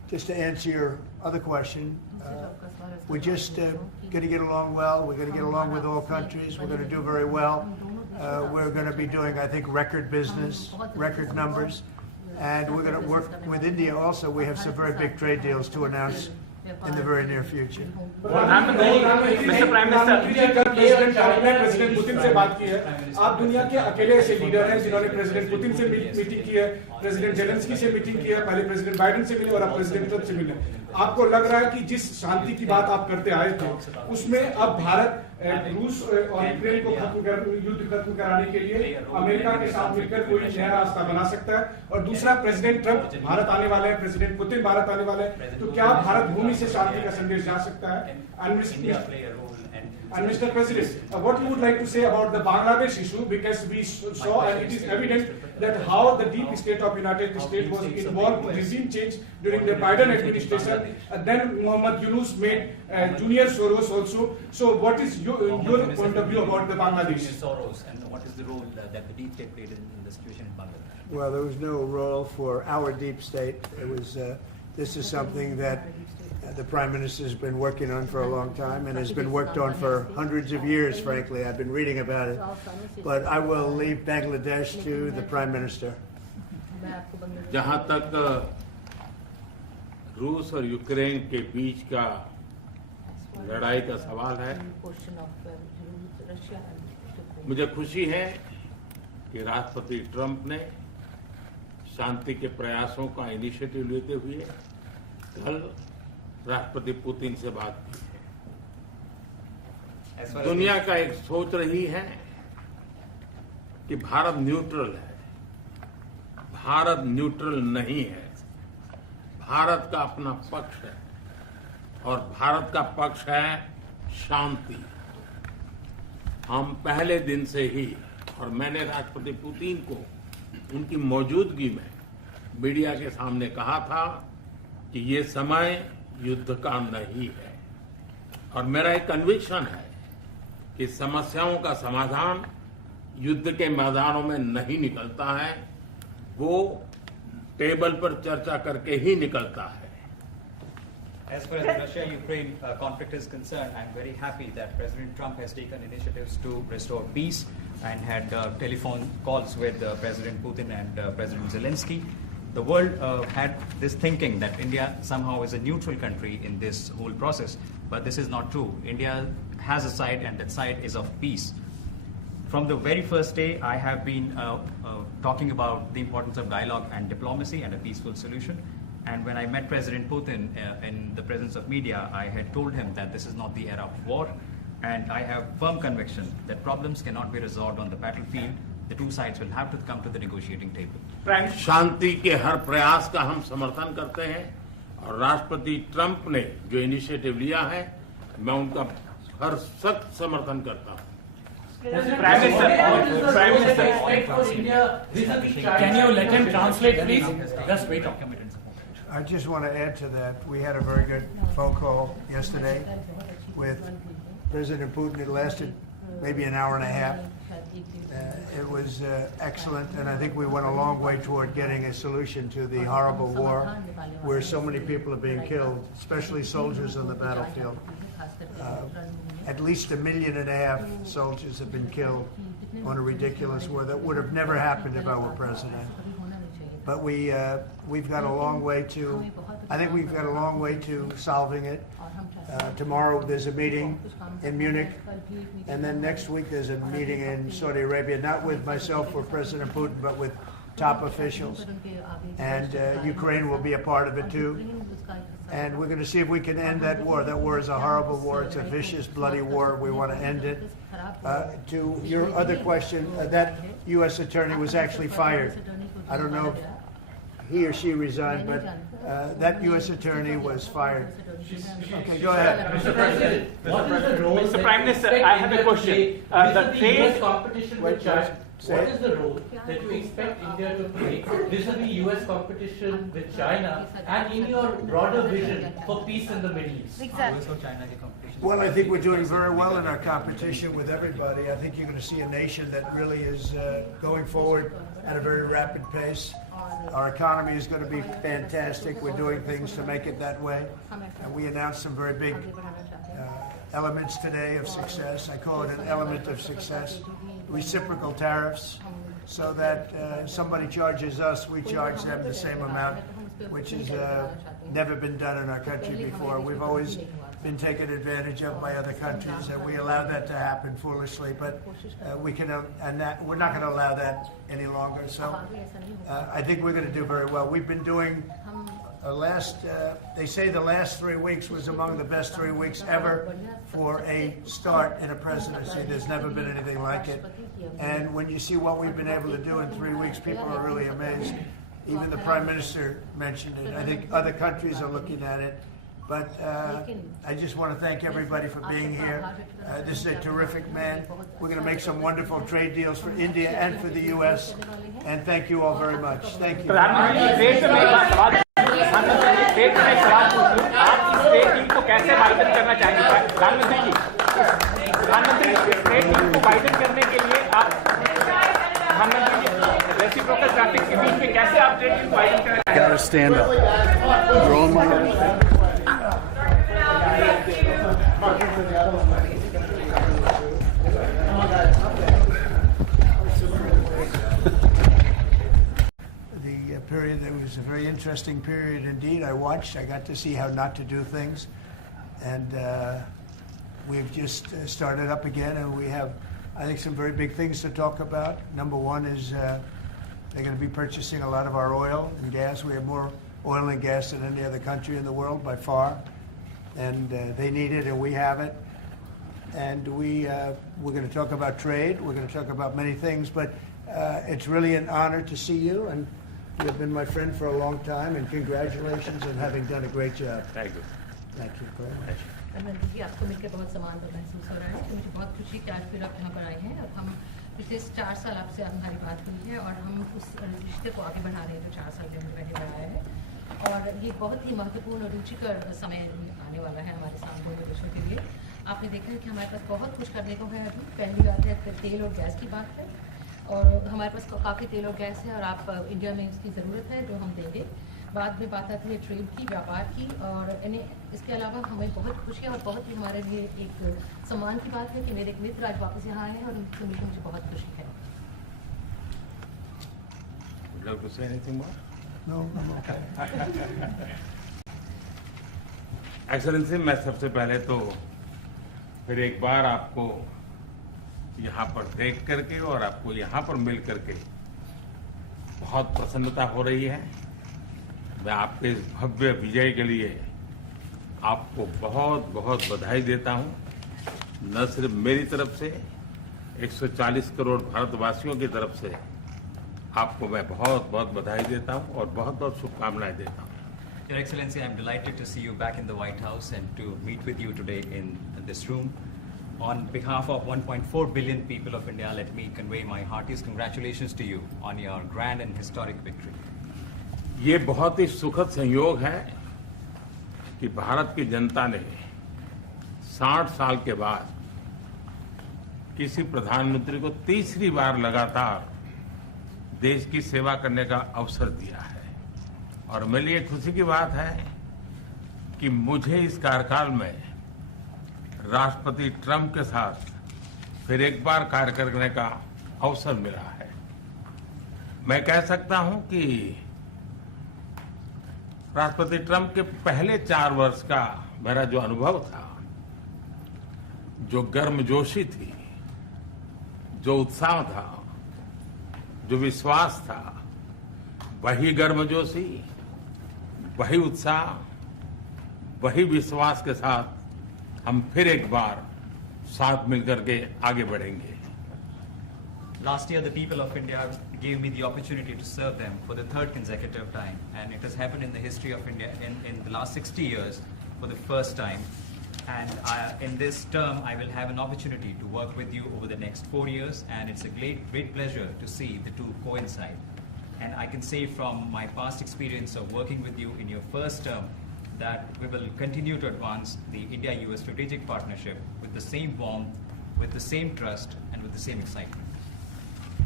just to answer your other question, we're just going to get along well. We're going to get along with all countries. We're going to do very well. We're going to be doing, I think, record business, record numbers. And we're going to work with India also. We have some very big trade deals to announce in the very near future. Mr. Prime Minister, president Putin से बात की है. आप दुनिया के अकेले ऐसे leader हैं जिन्होंने प्रेसिडेंट पुतिन से मीटिंग की है, प्रेसिडेंट जेलेंस्की से मीटिंग की है, पहले प्रेसिडेंट बाइडेन से मिले और अब प्रेसिडेंट ट्रंप से मिले. आपको लग रहा है कि जिस शांति की बात आप करते आए थे उसमें अब भारत रूस और यूक्रेन को युद्ध खत्म कराने के लिए अमेरिका के साथ मिलकर कोई नया रास्ता बना सकता है? और दूसरा, प्रेसिडेंट ट्रंप भारत आने वाले हैं, प्रेसिडेंट पुतिन भारत आने वाले हैं, तो क्या भारत भूमि से शांति का संदेश जा सकता है? And Mr. President, what you would like to say about the Bangladesh issue, because we saw and it is evident that how the deep state of United States was involved in regime change during the Biden administration, and then Mohammed Yunus made Junior Soros also. So what is your point of view about the Bangladesh? Soros, and what is the role that the deep state played in the situation in Bangladesh? Well, there was no role for our deep state. It was, this is something that the Prime Minister has been working on for a long time and has been worked on for hundreds of years, frankly. I've been reading about it. But I will leave Bangladesh to the Prime Minister. जहाँ तक रूस और Ukraine के बीच का लड़ाई का सवाल है, मुझे खुशी है कि राष्ट्रपति ट्रंप ने शांति के प्रयासों का इनिशिएटिव लेते हुए कल राष्ट्रपति पुतिन से बात की है. दुनिया का एक सोच रही है कि भारत न्यूट्रल है. भारत न्यूट्रल नहीं है. भारत का अपना पक्ष है और भारत का पक्ष है शांति. हम पहले दिन से ही, और मैंने राष्ट्रपति पुतिन को उनकी मौजूदगी में मीडिया के सामने कहा था कि ये समय युद्ध का नहीं है, और मेरा एक कन्विक्शन है कि समस्याओं का समाधान युद्ध के मैदानों में नहीं निकलता है, वो टेबल पर चर्चा करके ही निकलता है. As far as the Russia-Ukraine conflict is concerned, I'm very happy that President Trump has taken initiatives to restore peace and had telephone calls with President Putin and President Zelensky. The world had this thinking that India somehow is a neutral country in this whole process, but this is not true. India has a side, and that side is of peace. From the very first day, I have been talking about the importance of dialogue and diplomacy and a peaceful solution. And when I met President Putin in the presence of media, I had told him that this is not the era of war, and I have firm conviction that problems cannot be resolved on the battlefield. The two sides will have to come to the negotiating table. शांति के हर प्रयास का हम समर्थन करते हैं, और राष्ट्रपति Trump ने जो इनिशिएटिव लिया है, मैं उनका हर सख्त समर्थन करता हूं. Prime Minister, can you let him translate, please? Just wait. I just want to add to that. We had a very good phone call yesterday with President Putin. It lasted maybe an hour and a half. It was excellent, and I think we went a long way toward getting a solution to the horrible war where so many people are being killed, especially soldiers on the battlefield. At least 1.5 million soldiers have been killed on a ridiculous war that would have never happened if I were president. But we've got a long way to, I think we've got a long way to solving it. Tomorrow there's a meeting in Munich, and then next week there's a meeting in Saudi Arabia, not with myself or President Putin, but with top officials. And Ukraine will be a part of it too. And we're going to see if we can end that war. That war is a horrible war. It's a vicious, bloody war. We want to end it. To your other question, that U.S. attorney was actually fired. I don't know if he or she resigned, but that U.S. attorney was fired. Okay, go ahead. Mr. President, what is the role Mr. Prime Minister, I have a question. The U.S. competition with China. What is the role that you expect India to play vis-a-vis U.S. competition with China and in your broader vision for peace in the Middle East? Exactly. Well, I think we're doing very well in our competition with everybody. I think you're going to see a nation that really is going forward at a very rapid pace. Our economy is going to be fantastic. We're doing things to make it that way. And we announced some very big elements today of success. I call it an element of success. Reciprocal tariffs, so that somebody charges us, we charge them the same amount, which has never been done in our country before. We've always been taken advantage of by other countries, and we allow that to happen foolishly. But we're not going to allow that any longer. So I think we're going to do very well. We've been doing they say the last 3 weeks was among the best 3 weeks ever for a start in a presidency. There's never been anything like it. And when you see what we've been able to do in 3 weeks, people are really amazed. Even the Prime Minister mentioned it. I think other countries are looking at it. But I just want to thank everybody for being here. This is a terrific man. We're going to make some wonderful trade deals for India and for the U.S. And thank you all very much. Thank you. State में सवाल पूछूं, आप इस state team को कैसे widen करना चाहेंगे प्रधानमंत्री जी? प्रधानमंत्री स्टेट टीम को वाइडन करने के लिए आप प्रधानमंत्री जी रेसिप्रोकल ट्रैफिक के बीच में कैसे आप ट्रेड टीम को वाइडन करना चाहेंगे? Gotta stand up. Draw my head. Period. It was a very interesting period indeed. I watched. I got to see how not to do things, and we've just started up again, and we have, I think, some very big things to talk about. Number one is they're going to be purchasing a lot of our oil and gas. We have more oil and gas than any other country in the world by far, and they need it, and we have it. And we're going to talk about trade. We're going to talk about many things, but it's really an honor to see you, and you've been my friend for a long time, and congratulations on having done a great job. Thank you. Thank you very much. Narendra जी, आपको मिलकर बहुत सम्मान महसूस हो रहा है कि मुझे बहुत खुशी कि आज फिर आप यहाँ पर आए हैं और हम पिछले 4 साल आपसे हमारी बात हुई है और हम उस रिश्ते को आगे बढ़ा रहे हैं जो 4 साल में पहले बढ़ाया है। और ये बहुत ही महत्वपूर्ण और रुचिकर समय आने वाला है हमारे साथ दोनों देशों के लिए। आपने देखा है कि हमारे पास बहुत कुछ करने को है। अभी पहली बात है तेल और गैस की बात है, और हमारे पास काफ़ी तेल और गैस है और आप इंडिया में इसकी ज़रूरत है जो हम देंगे। बाद में बात आती है ट्रेड की, व्यापार की, और इसके अलावा हमें बहुत खुशी है और बहुत ही हमारे लिए एक सम्मान की बात है कि मेरे एक मित्र आज वापस यहाँ आए हैं और उनसे मिलकर मुझे बहुत खुशी है। Would you like to say anything more? No, I'm okay. Excellency, मैं सबसे पहले तो फिर एक बार आपको यहाँ पर देख करके और आपको यहाँ पर मिल करके बहुत प्रसन्नता हो रही है। मैं आपके इस भव्य विजय के लिए आपको बहुत बहुत बधाई देता हूँ। न सिर्फ मेरी तरफ से, 140 करोड़ भारतवासियों की तरफ से आपको मैं बहुत बहुत बधाई देता हूँ और बहुत बहुत शुभकामनाएं देता हूँ। Your Excellency, I'm delighted to see you back in the White House and to meet with you today in this room. On behalf of 1.4 billion people of India, let me convey my heartiest congratulations to you on your grand and historic victory. ये बहुत ही सुखद संयोग है कि भारत की जनता ने 60 साल के बाद किसी प्रधानमंत्री को तीसरी बार लगातार देश की सेवा करने का अवसर दिया है। और मेरे लिए खुशी की बात है कि मुझे इस कार्यकाल में राष्ट्रपति ट्रंप के साथ फिर एक बार कार्य करने का अवसर मिला है। मैं कह सकता हूं कि राष्ट्रपति ट्रंप के पहले 4 वर्ष का मेरा जो अनुभव था, जो गर्मजोशी थी, जो उत्साह था, जो विश्वास था, वही गर्मजोशी, वही उत्साह, वही विश्वास के साथ हम फिर एक बार साथ मिलकर के आगे बढ़ेंगे। Last year, the people of India gave me the opportunity to serve them for the 3rd consecutive time, and it has happened in the history of India in the last 60 years for the first time. And in this term, I will have an opportunity to work with you over the next 4 years, and it's a great pleasure to see the two coincide. And I can say from my past experience of working with you in your first term that we will continue to advance the India-US strategic partnership with the same warmth, with the same trust, and with the same excitement.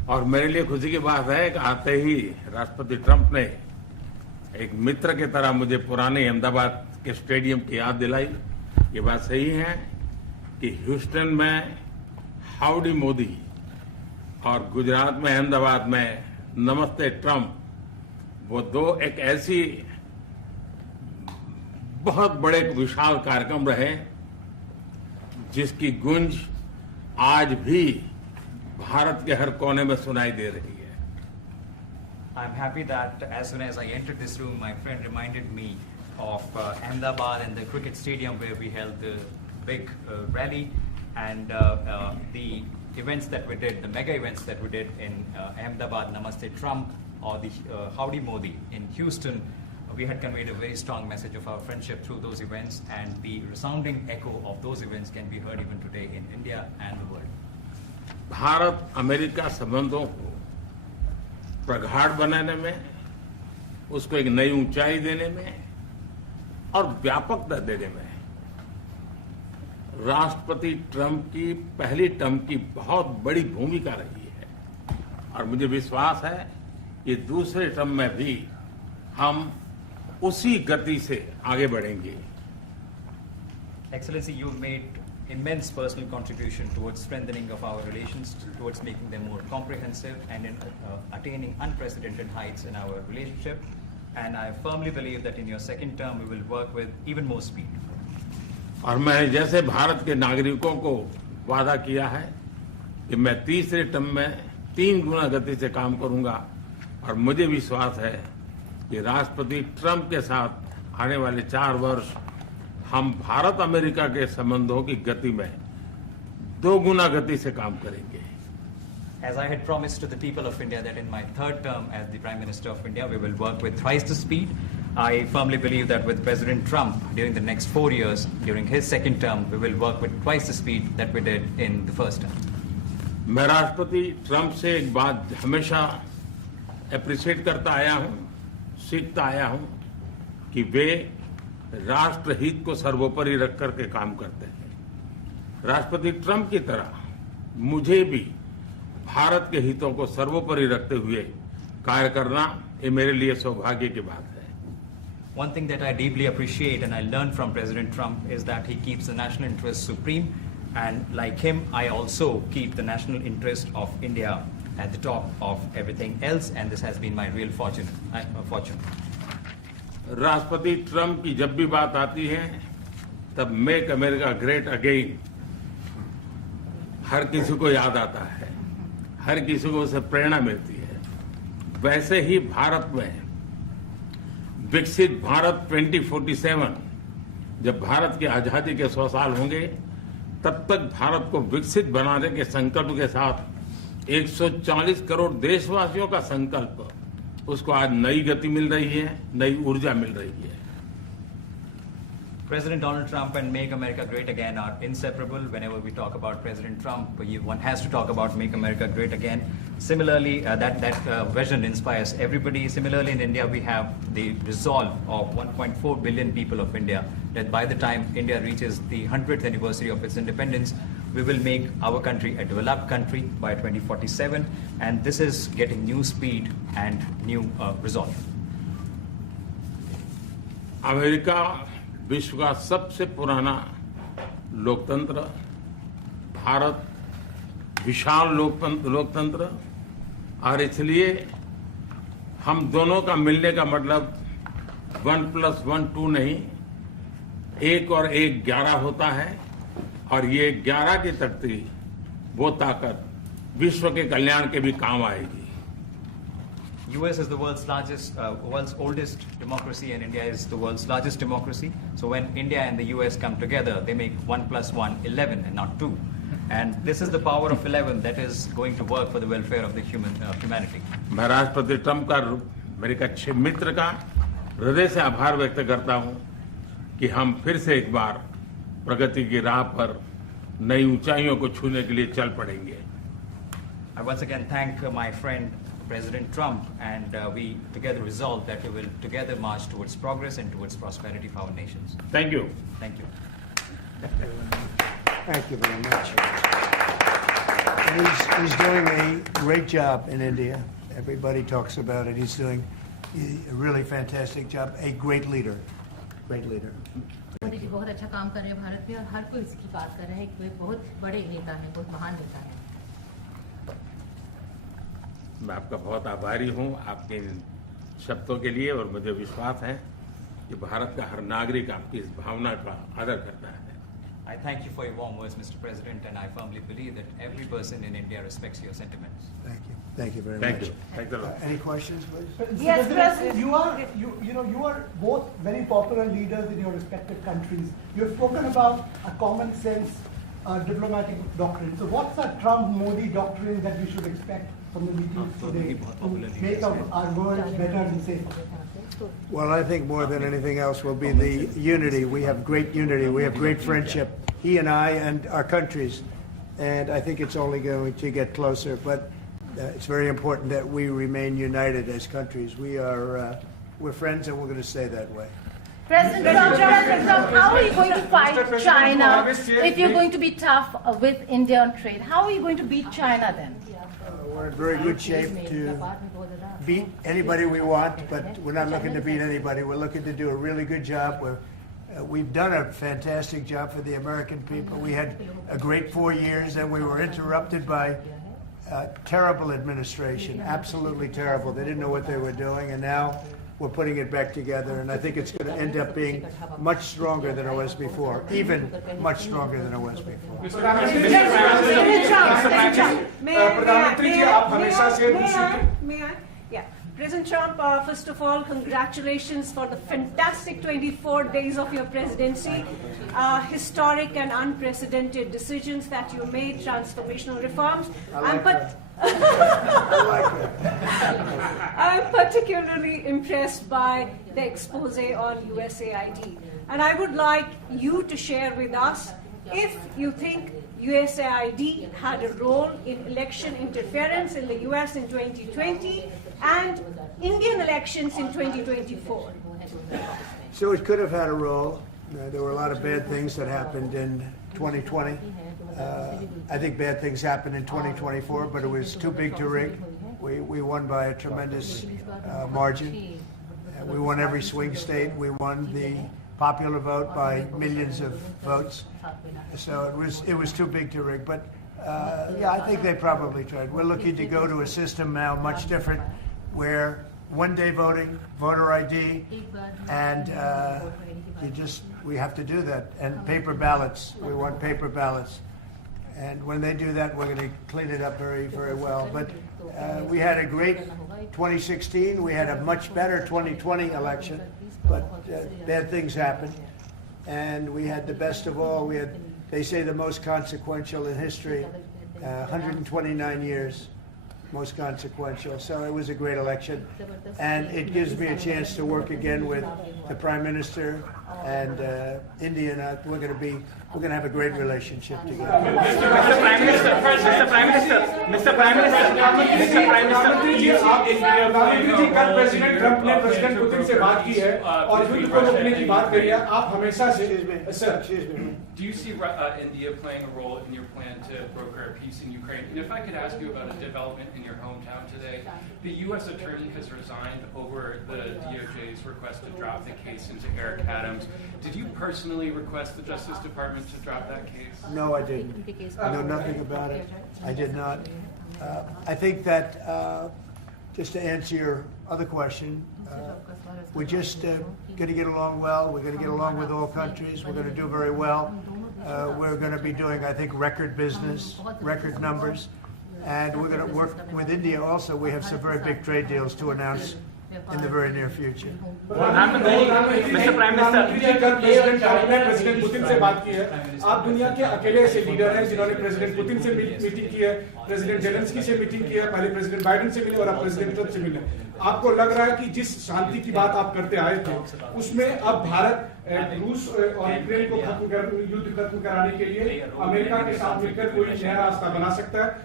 और मेरे लिए खुशी की बात है कि आते ही राष्ट्रपति ट्रंप ने एक मित्र की तरह मुझे पुराने अहमदाबाद के स्टेडियम की याद दिलाई। ये बात सही है कि ह्यूस्टन में हाउडी मोदी और गुजरात में अहमदाबाद में नमस्ते ट्रंप, वो दो एक ऐसी बहुत बड़े विशाल कार्यक्रम रहे जिसकी गूंज आज भी भारत के हर कोने में सुनाई दे रही है। I'm happy that as soon as I entered this room, my friend reminded me of Ahmedabad and the cricket stadium where we held the big rally and the events that we did, the mega events that we did in Ahmedabad, Namaste Trump, or the Howdy Modi in Houston. We had conveyed a very strong message of our friendship through those events, and the resounding echo of those events can be heard even today in India and the world. Bharat America संबंधों को प्रगाढ़ बनाने में, उसको एक नई ऊंचाई देने में और व्यापकता देने में राष्ट्रपति ट्रंप की पहली टर्म की बहुत बड़ी भूमिका रही है और मुझे विश्वास है कि दूसरे टर्म में भी हम उसी गति से आगे बढ़ेंगे। Excellency, you've made immense personal contribution towards strengthening of our relations, towards making them more comprehensive and in attaining unprecedented heights in our relationship. And I firmly believe that in your second term, we will work with even more speed. और मैं जैसे भारत के नागरिकों को वादा किया है कि मैं तीसरे टर्म में 3 गुना गति से काम करूंगा और मुझे विश्वास है कि राष्ट्रपति ट्रंप के साथ आने वाले 4 वर्ष हम भारत अमेरिका के संबंधों की गति में 2 गुना गति से काम करेंगे। As I had promised to the people of India that in my third term as the Prime Minister of India, we will work with thrice the speed. I firmly believe that with President Trump during the next 4 years, during his second term, we will work with twice the speed that we did in the first term. मैं राष्ट्रपति Trump से एक बात हमेशा appreciate करता आया हूं, सीखता आया हूं कि वे राष्ट्रहित को सर्वोपरि रख करके काम करते हैं। राष्ट्रपति ट्रंप की तरह मुझे भी भारत के हितों को सर्वोपरि रखते हुए कार्य करना ये मेरे लिए सौभाग्य की बात है। One thing that I deeply appreciate and I learned from President Trump is that he keeps the national interest supreme, and like him, I also keep the national interest of India at the top of everything else, and this has been my real fortune. राष्ट्रपति Trump की जब भी बात आती है तब make America great again हर किसी को याद आता है, हर किसी को उससे प्रेरणा मिलती है। वैसे ही भारत में विकसित भारत 2047, जब भारत की आजादी के 100 साल होंगे तब तक भारत को विकसित बनाने के संकल्प के साथ 140 करोड़ देशवासियों का संकल्प, उसको आज नई गति मिल रही है, नई ऊर्जा मिल रही है। President Donald Trump and Make America Great Again are inseparable. Whenever we talk about President Trump, one has to talk about Make America Great Again. Similarly, that vision inspires everybody. Similarly, in India, we have the resolve of 1.4 billion people of India that by the time India reaches the 100th anniversary of its independence, we will make our country a developed country by 2047. And this is getting new speed and new resolve. America विश्व का सबसे पुराना लोकतंत्र, भारत विशाल लोकतंत्र, और इसलिए हम दोनों का मिलने का मतलब 1+1 2 नहीं, 1 और 1 11 होता है, और ये 11 की तख्ती वो ताकत विश्व के कल्याण के भी काम आएगी। US is the world's oldest democracy, and India is the world's largest democracy. So when India and the US come together, they make 1+1 11 and not 2. And this is the power of 11 that is going to work for the welfare of the humanity. मैं राष्ट्रपति Trump का, मेरे अच्छे मित्र का हृदय से आभार व्यक्त करता हूं कि हम फिर से एक बार प्रगति की राह पर नई ऊंचाइयों को छूने के लिए चल पड़ेंगे। I once again thank my friend President Trump, and we together resolve that we will together march towards progress and towards prosperity for our nations. Thank you. Thank you. Thank you very much. He's doing a great job in India. Everybody talks about it. He's doing a really fantastic job. A great leader. Great leader. Modi ji बहुत अच्छा काम कर रहे हैं भारत में और हर कोई इसकी बात कर रहे हैं कि वे बहुत बड़े नेता हैं, बहुत महान नेता हैं। मैं आपका बहुत आभारी हूं आपके इन शब्दों के लिए और मुझे विश्वास है कि भारत का हर नागरिक आपकी इस भावना का आदर करता है। I thank you for your warm words, Mr. President, and I firmly believe that every person in India respects your sentiments. Thank you. Thank you very Thank much. you. Thanks a lot. Any questions, please? Yes, President. You are both very popular leaders in your respective countries. You have spoken about a common sense diplomatic doctrine. So what's the Trump-Modi doctrine that we should expect from the meetings today to make our world better and safer? Well, I think more than anything else will be the unity. We have great unity. We have great friendship, he and I and our countries. And I think it's only going to get closer. But it's very important that we remain united as countries. We're friends and we're going to stay that way. President Trump, how are you going to fight China if you're going to be tough with India on trade? How are you going to beat China then? We're in very good shape to beat anybody we want, but we're not looking to beat anybody. We're looking to do a really good job. We've done a fantastic job for the American people. We had a great 4 years, and we were interrupted by terrible administration, absolutely terrible. They didn't know what they were doing, and now we're putting it back together, and I think it's going to end up being much stronger than it was before, even much stronger than it was before. May I? Yeah. President Trump, first of all, congratulations for the fantastic 24 days of your presidency. Historic and unprecedented decisions that you made, transformational reforms. I'm particularly impressed by the expose on USAID. And I would like you to share with us if you think USAID had a role in election interference in the US in 2020 and Indian elections in 2024. So it could have had a role. There were a lot of bad things that happened in 2020. I think bad things happened in 2024, but it was too big to rig. We won by a tremendous margin. We won every swing state. We won the popular vote by millions of votes. So it was too big to rig. But yeah, I think they probably tried. We're looking to go to a system now much different, where one-day voting, voter ID, and we have to do that. And paper ballots. We want paper ballots. And when they do that, we're going to clean it up very, very well. But we had a great 2016. We had a much better 2020 election. But bad things happened. And we had the best of all. We had, they say, the most consequential in history, 129 years. Most consequential. So it was a great election, and it gives me a chance to work again with the Prime Minister and India. And we're going to have a great relationship together. Mr. Prime Minister, प्रधानमंत्री जी कल president Trump ने president Putin से बात की है और युद्ध को रोकने की बात करी है। आप हमेशा से Do you see India playing a role in your plan to broker a peace in Ukraine? And if I could ask you about a development in your hometown today, the U.S. attorney has resigned over the DOJ's request to drop the case into Eric Adams. Did you personally request the Justice Department to drop that case? No, I didn't. I know nothing about it. I did not. I think that, just to answer your other question, we're just going to get along well. We're going to get along with all countries. We're going to do very well. We're going to be doing, I think, record business, record numbers. And we're going to work with India also. We have some very big trade deals to announce in the very near future. Mr. Prime president Putin से बात की है। आप दुनिया के अकेले ऐसे leader हैं जिन्होंने प्रेसिडेंट पुतिन से मीटिंग की है, प्रेसिडेंट जेलेंस्की से मीटिंग की है, पहले प्रेसिडेंट बाइडेन से मिले और अब प्रेसिडेंट ट्रंप से मिले। आपको लग रहा है कि जिस शांति की बात आप करते आए थे, उसमें अब भारत रूस और यूक्रेन को युद्ध खत्म कराने के लिए अमेरिका के साथ मिलकर कोई नया रास्ता बना सकता है?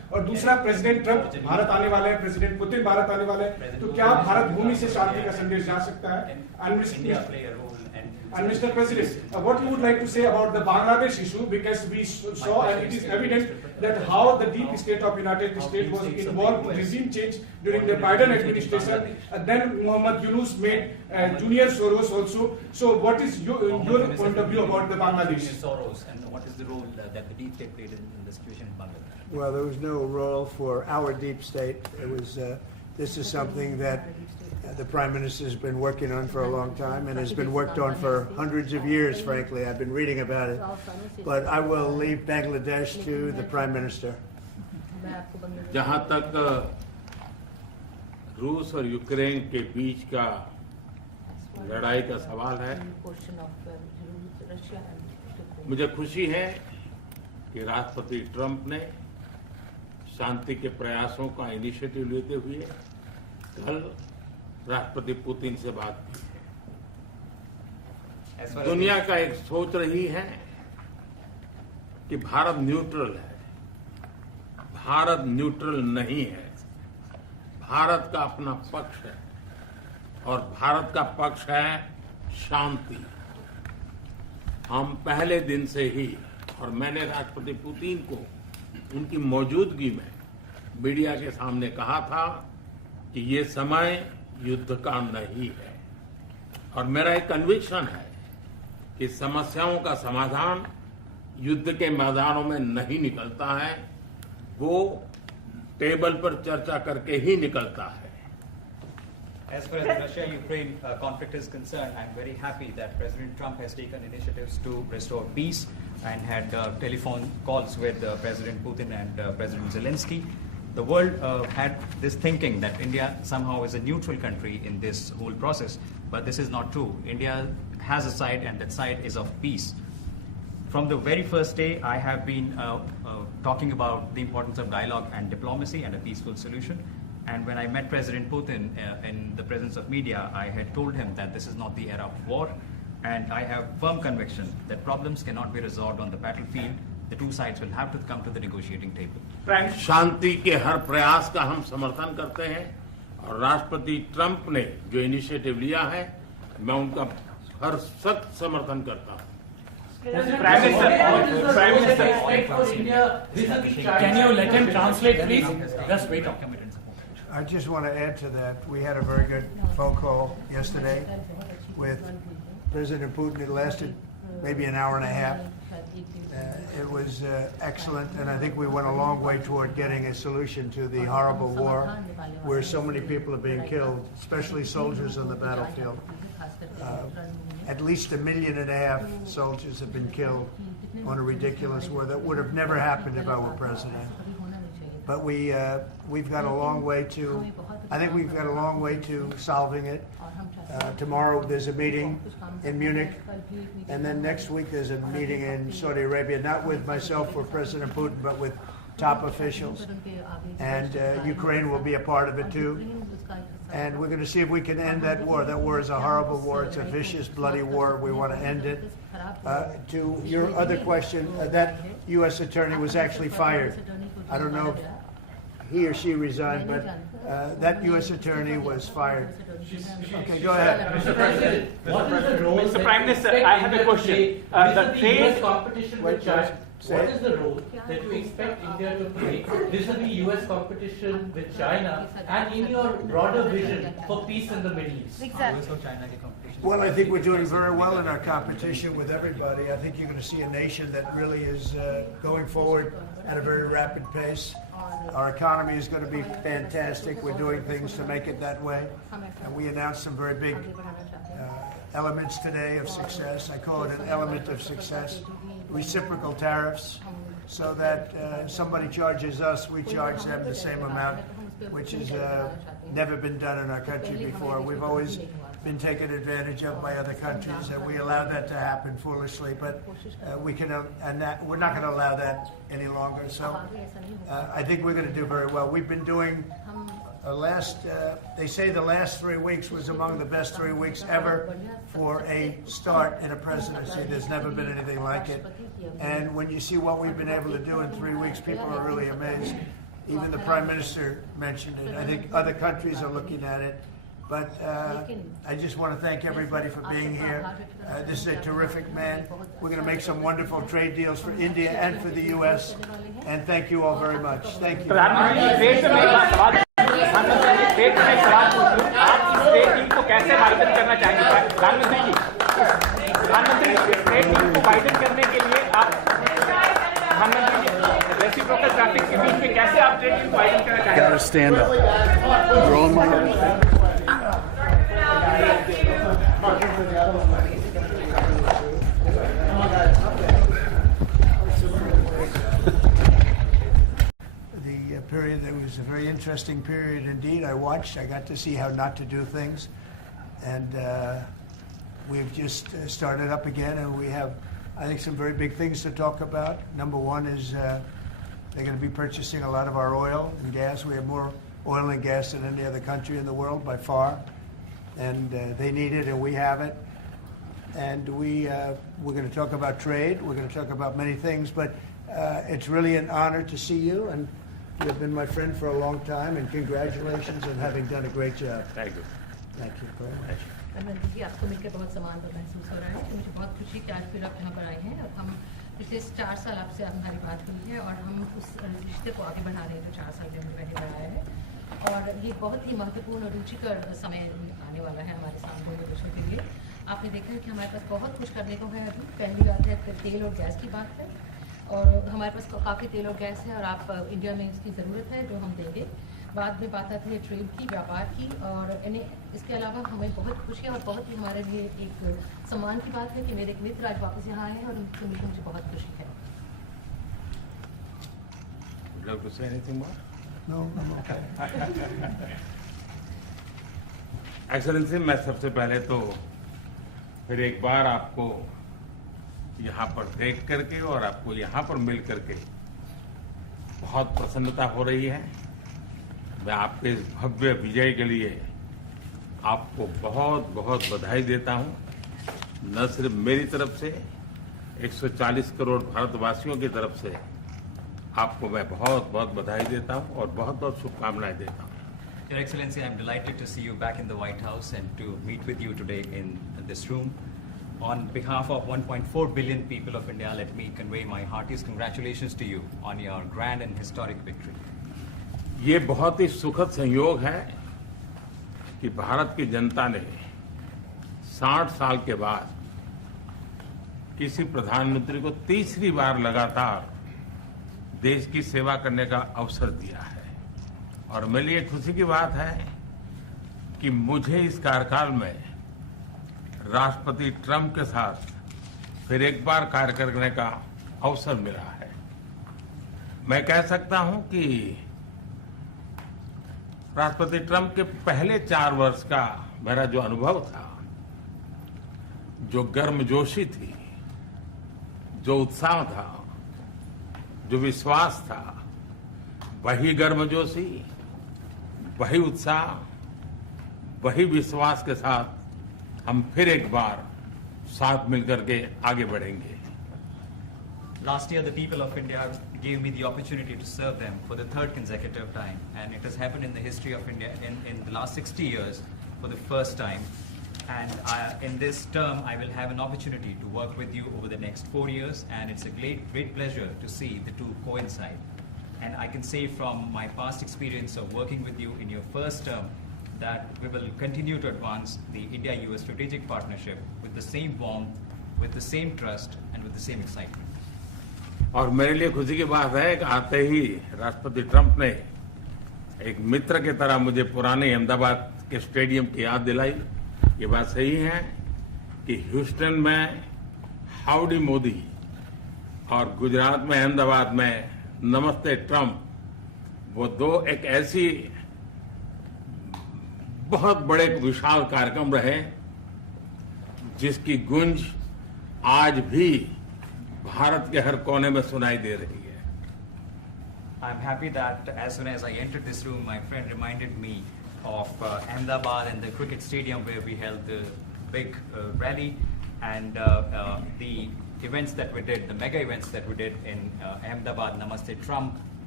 और दूसरा प्रेसिडेंट ट्रंप भारत आने वाले हैं, प्रेसिडेंट पुतिन भारत आने वाले हैं, तो क्या भारत भूमि से शांति का संदेश जा सकता है? And Mr. President, what you would like to say about the Bangladesh issue, because we saw and it is evident that how the deep state of United States was involved in regime change during the Biden administration, and then Muhammad Yunus made Junior Soros also. So what is your point of view about the Bangladesh? Soros, and what is the role that the deep state played in the situation in Bangladesh? Well, there was no role for our deep state. It was. This is something that the Prime Minister has been working on for a long time and has been worked on for hundreds of years, frankly. I've been reading about it. But I will leave Bangladesh to the Prime Minister. जहाँ तक रूस और Ukraine के बीच का लड़ाई का सवाल है, मुझे खुशी है कि राष्ट्रपति ट्रंप ने शांति के प्रयासों का इनिशिएटिव लेते हुए कल राष्ट्रपति पुतिन से बात की है। दुनिया का एक सोच रही है कि भारत न्यूट्रल है। भारत न्यूट्रल नहीं है। भारत का अपना पक्ष है और भारत का पक्ष है शांति। हम पहले दिन से ही, और मैंने राष्ट्रपति पुतिन को उनकी मौजूदगी में मीडिया के सामने कहा था कि ये समय युद्ध का नहीं है, और मेरा एक कन्विक्शन है कि समस्याओं का समाधान युद्ध के मैदानों में नहीं निकलता है, वो टेबल पर चर्चा करके ही निकलता है। As far as the Russia-Ukraine conflict is concerned, I'm very happy that President Trump has taken initiatives to restore peace and had telephone calls with President Putin and President Zelensky. The world had this thinking that India somehow is a neutral country in this whole process, but this is not true. India has a side, and that side is of peace. From the very first day, I have been talking about the importance of dialogue and diplomacy and a peaceful solution. And when I met President Putin in the presence of media, I had told him that this is not the era of war, and I have firm conviction that problems cannot be resolved on the battlefield. The two sides will have to come to the negotiating table. शांति के हर प्रयास का हम समर्थन करते हैं, और राष्ट्रपति Trump ने जो इनिशिएटिव लिया है, मैं उनका हर सख्त समर्थन करता हूं। Prime Minister, can you let him translate, please? Just wait. I just want to add to that. We had a very good phone call yesterday with President Putin. It lasted maybe an hour and a half. It was excellent, and I think we went a long way toward getting a solution to the horrible war where so many people are being killed, especially soldiers on the battlefield. At least 1.5 million soldiers have been killed on a ridiculous war that would have never happened if I were president. But we've got a long way to, I think we've got a long way to solving it. Tomorrow there's a meeting in Munich, and then next week there's a meeting in Saudi Arabia, not with myself or President Putin, but with top officials. And Ukraine will be a part of it too. And we're going to see if we can end that war. That war is a horrible war. It's a vicious, bloody war. We want to end it. To your other question, that U.S. attorney was actually fired. I don't know if he or she resigned, but that U.S. attorney was fired. Okay, go ahead. Mr. President, what is the role Mr. Prime Minister, I have a question. The U.S. competition with China. What is the role that you expect India to play vis-a-vis U.S. competition with China and in your broader vision for peace in the Middle East? Exactly. Well, I think we're doing very well in our competition with everybody. I think you're going to see a nation that really is going forward at a very rapid pace. Our economy is going to be fantastic. We're doing things to make it that way. And we announced some very big elements today of success. I call it an element of success. Reciprocal tariffs, so that somebody charges us, we charge them the same amount, which has never been done in our country before. We've always been taken advantage of by other countries, and we allow that to happen foolishly, but we're not going to allow that any longer. So I think we're going to do very well. We've been doing they say the last 3 weeks was among the best 3 weeks ever for a start in a presidency. There's never been anything like it. And when you see what we've been able to do in 3 weeks, people are really amazed. Even the Prime Minister mentioned it. I think other countries are looking at it. But I just want to thank everybody for being here. This is a terrific man. We're going to make some wonderful trade deals for India and for the U.S. And thank you all very much. Thank you. Gotta stand up. You're on my The period that was a very interesting period indeed. I got to see how not to do things. And we've just started up again, and we have, I think, some very big things to talk about. Number one is they're going to be purchasing a lot of our oil and gas. We have more oil and gas than any other country in the world by far. And they need it, and we have it. And we're going to talk about trade. We're going to talk about many things. But it's really an honor to see you. And you've been my friend for a long time. And congratulations on having done a great job. Thank you. Thank you very much. Narendra जी, आपको मिलकर बहुत सम्मान पर महसूस हो रहा है कि मुझे बहुत खुशी कि आज फिर आप यहाँ पर आए हैं और हम पिछले 4 साल आपसे हमारी बात हुई है और हम उस रिश्ते को आगे बढ़ा रहे हैं जो 4 साल में पहले बढ़ाया है। और ये बहुत ही महत्वपूर्ण और रुचिकर समय आने वाला है हमारे साथ दोनों देशों के लिए। आपने देखा है कि हमारे पास बहुत कुछ करने को है अभी। पहली बात है तेल और गैस की बात है, और हमारे पास काफ़ी तेल और गैस है और आप इंडिया में इसकी ज़रूरत है जो हम देंगे। बाद में बात आती है ट्रेड की, व्यापार की, और इसके अलावा हमें बहुत खुशी है और बहुत ही हमारे लिए एक सम्मान की बात है कि मेरे एक मित्र आज वापस यहाँ आए हैं और उनसे मिलकर मुझे बहुत खुशी है। Would you like to say anything more? No, I'm okay. Excellency, मैं सबसे पहले तो फिर एक बार आपको यहाँ पर देख करके और आपको यहाँ पर मिल करके बहुत प्रसन्नता हो रही है। मैं आपके इस भव्य विजय के लिए आपको बहुत बहुत बधाई देता हूं। न सिर्फ मेरी तरफ से, 140 करोड़ भारतवासियों की तरफ से आपको मैं बहुत बहुत बधाई देता हूं और बहुत बहुत शुभकामनाएं देता हूं। Your Excellency, I'm delighted to see you back in the White House and to meet with you today in this room. On behalf of 1.4 billion people of India, let me convey my heartiest congratulations to you on your grand and historic victory. ये बहुत ही सुखद संयोग है कि भारत की जनता ने 60 साल के बाद किसी प्रधानमंत्री को तीसरी बार लगातार देश की सेवा करने का अवसर दिया है। और मेरे लिए खुशी की बात है कि मुझे इस कार्यकाल में राष्ट्रपति ट्रंप के साथ फिर एक बार कार्य करने का अवसर मिला है। मैं कह सकता हूं कि राष्ट्रपति ट्रंप के पहले 4 वर्ष का मेरा जो अनुभव था, जो गर्मजोशी थी, जो उत्साह था, जो विश्वास था, वही गर्मजोशी, वही उत्साह, वही विश्वास के साथ हम फिर एक बार साथ मिलकर के आगे बढ़ेंगे। Last year, the people of India gave me the opportunity to serve them for the 3rd consecutive time, and it has happened in the history of India in the last 60 years for the first time. And in this term, I will have an opportunity to work with you over the next 4 years, and it's a great pleasure to see the two coincide. And I can say from my past experience of working with you in your first term that we will continue to advance the India-US strategic partnership with the same warmth, with the same trust, and with the same excitement. और मेरे लिए खुशी की बात है कि आते ही राष्ट्रपति ट्रंप ने एक मित्र की तरह मुझे पुराने अहमदाबाद के स्टेडियम की याद दिलाई। ये बात सही है कि ह्यूस्टन में हाउडी मोदी और गुजरात में अहमदाबाद में नमस्ते ट्रंप, वो दो एक ऐसी बहुत बड़े विशाल कार्यक्रम रहे जिसकी गूंज आज भी भारत के हर कोने में सुनाई दे रही है। I'm happy that as soon as I entered this room, my friend reminded me of Ahmedabad and the cricket stadium where we held the big rally and the events that we did, the mega events that we did in Ahmedabad, Namaste Trump,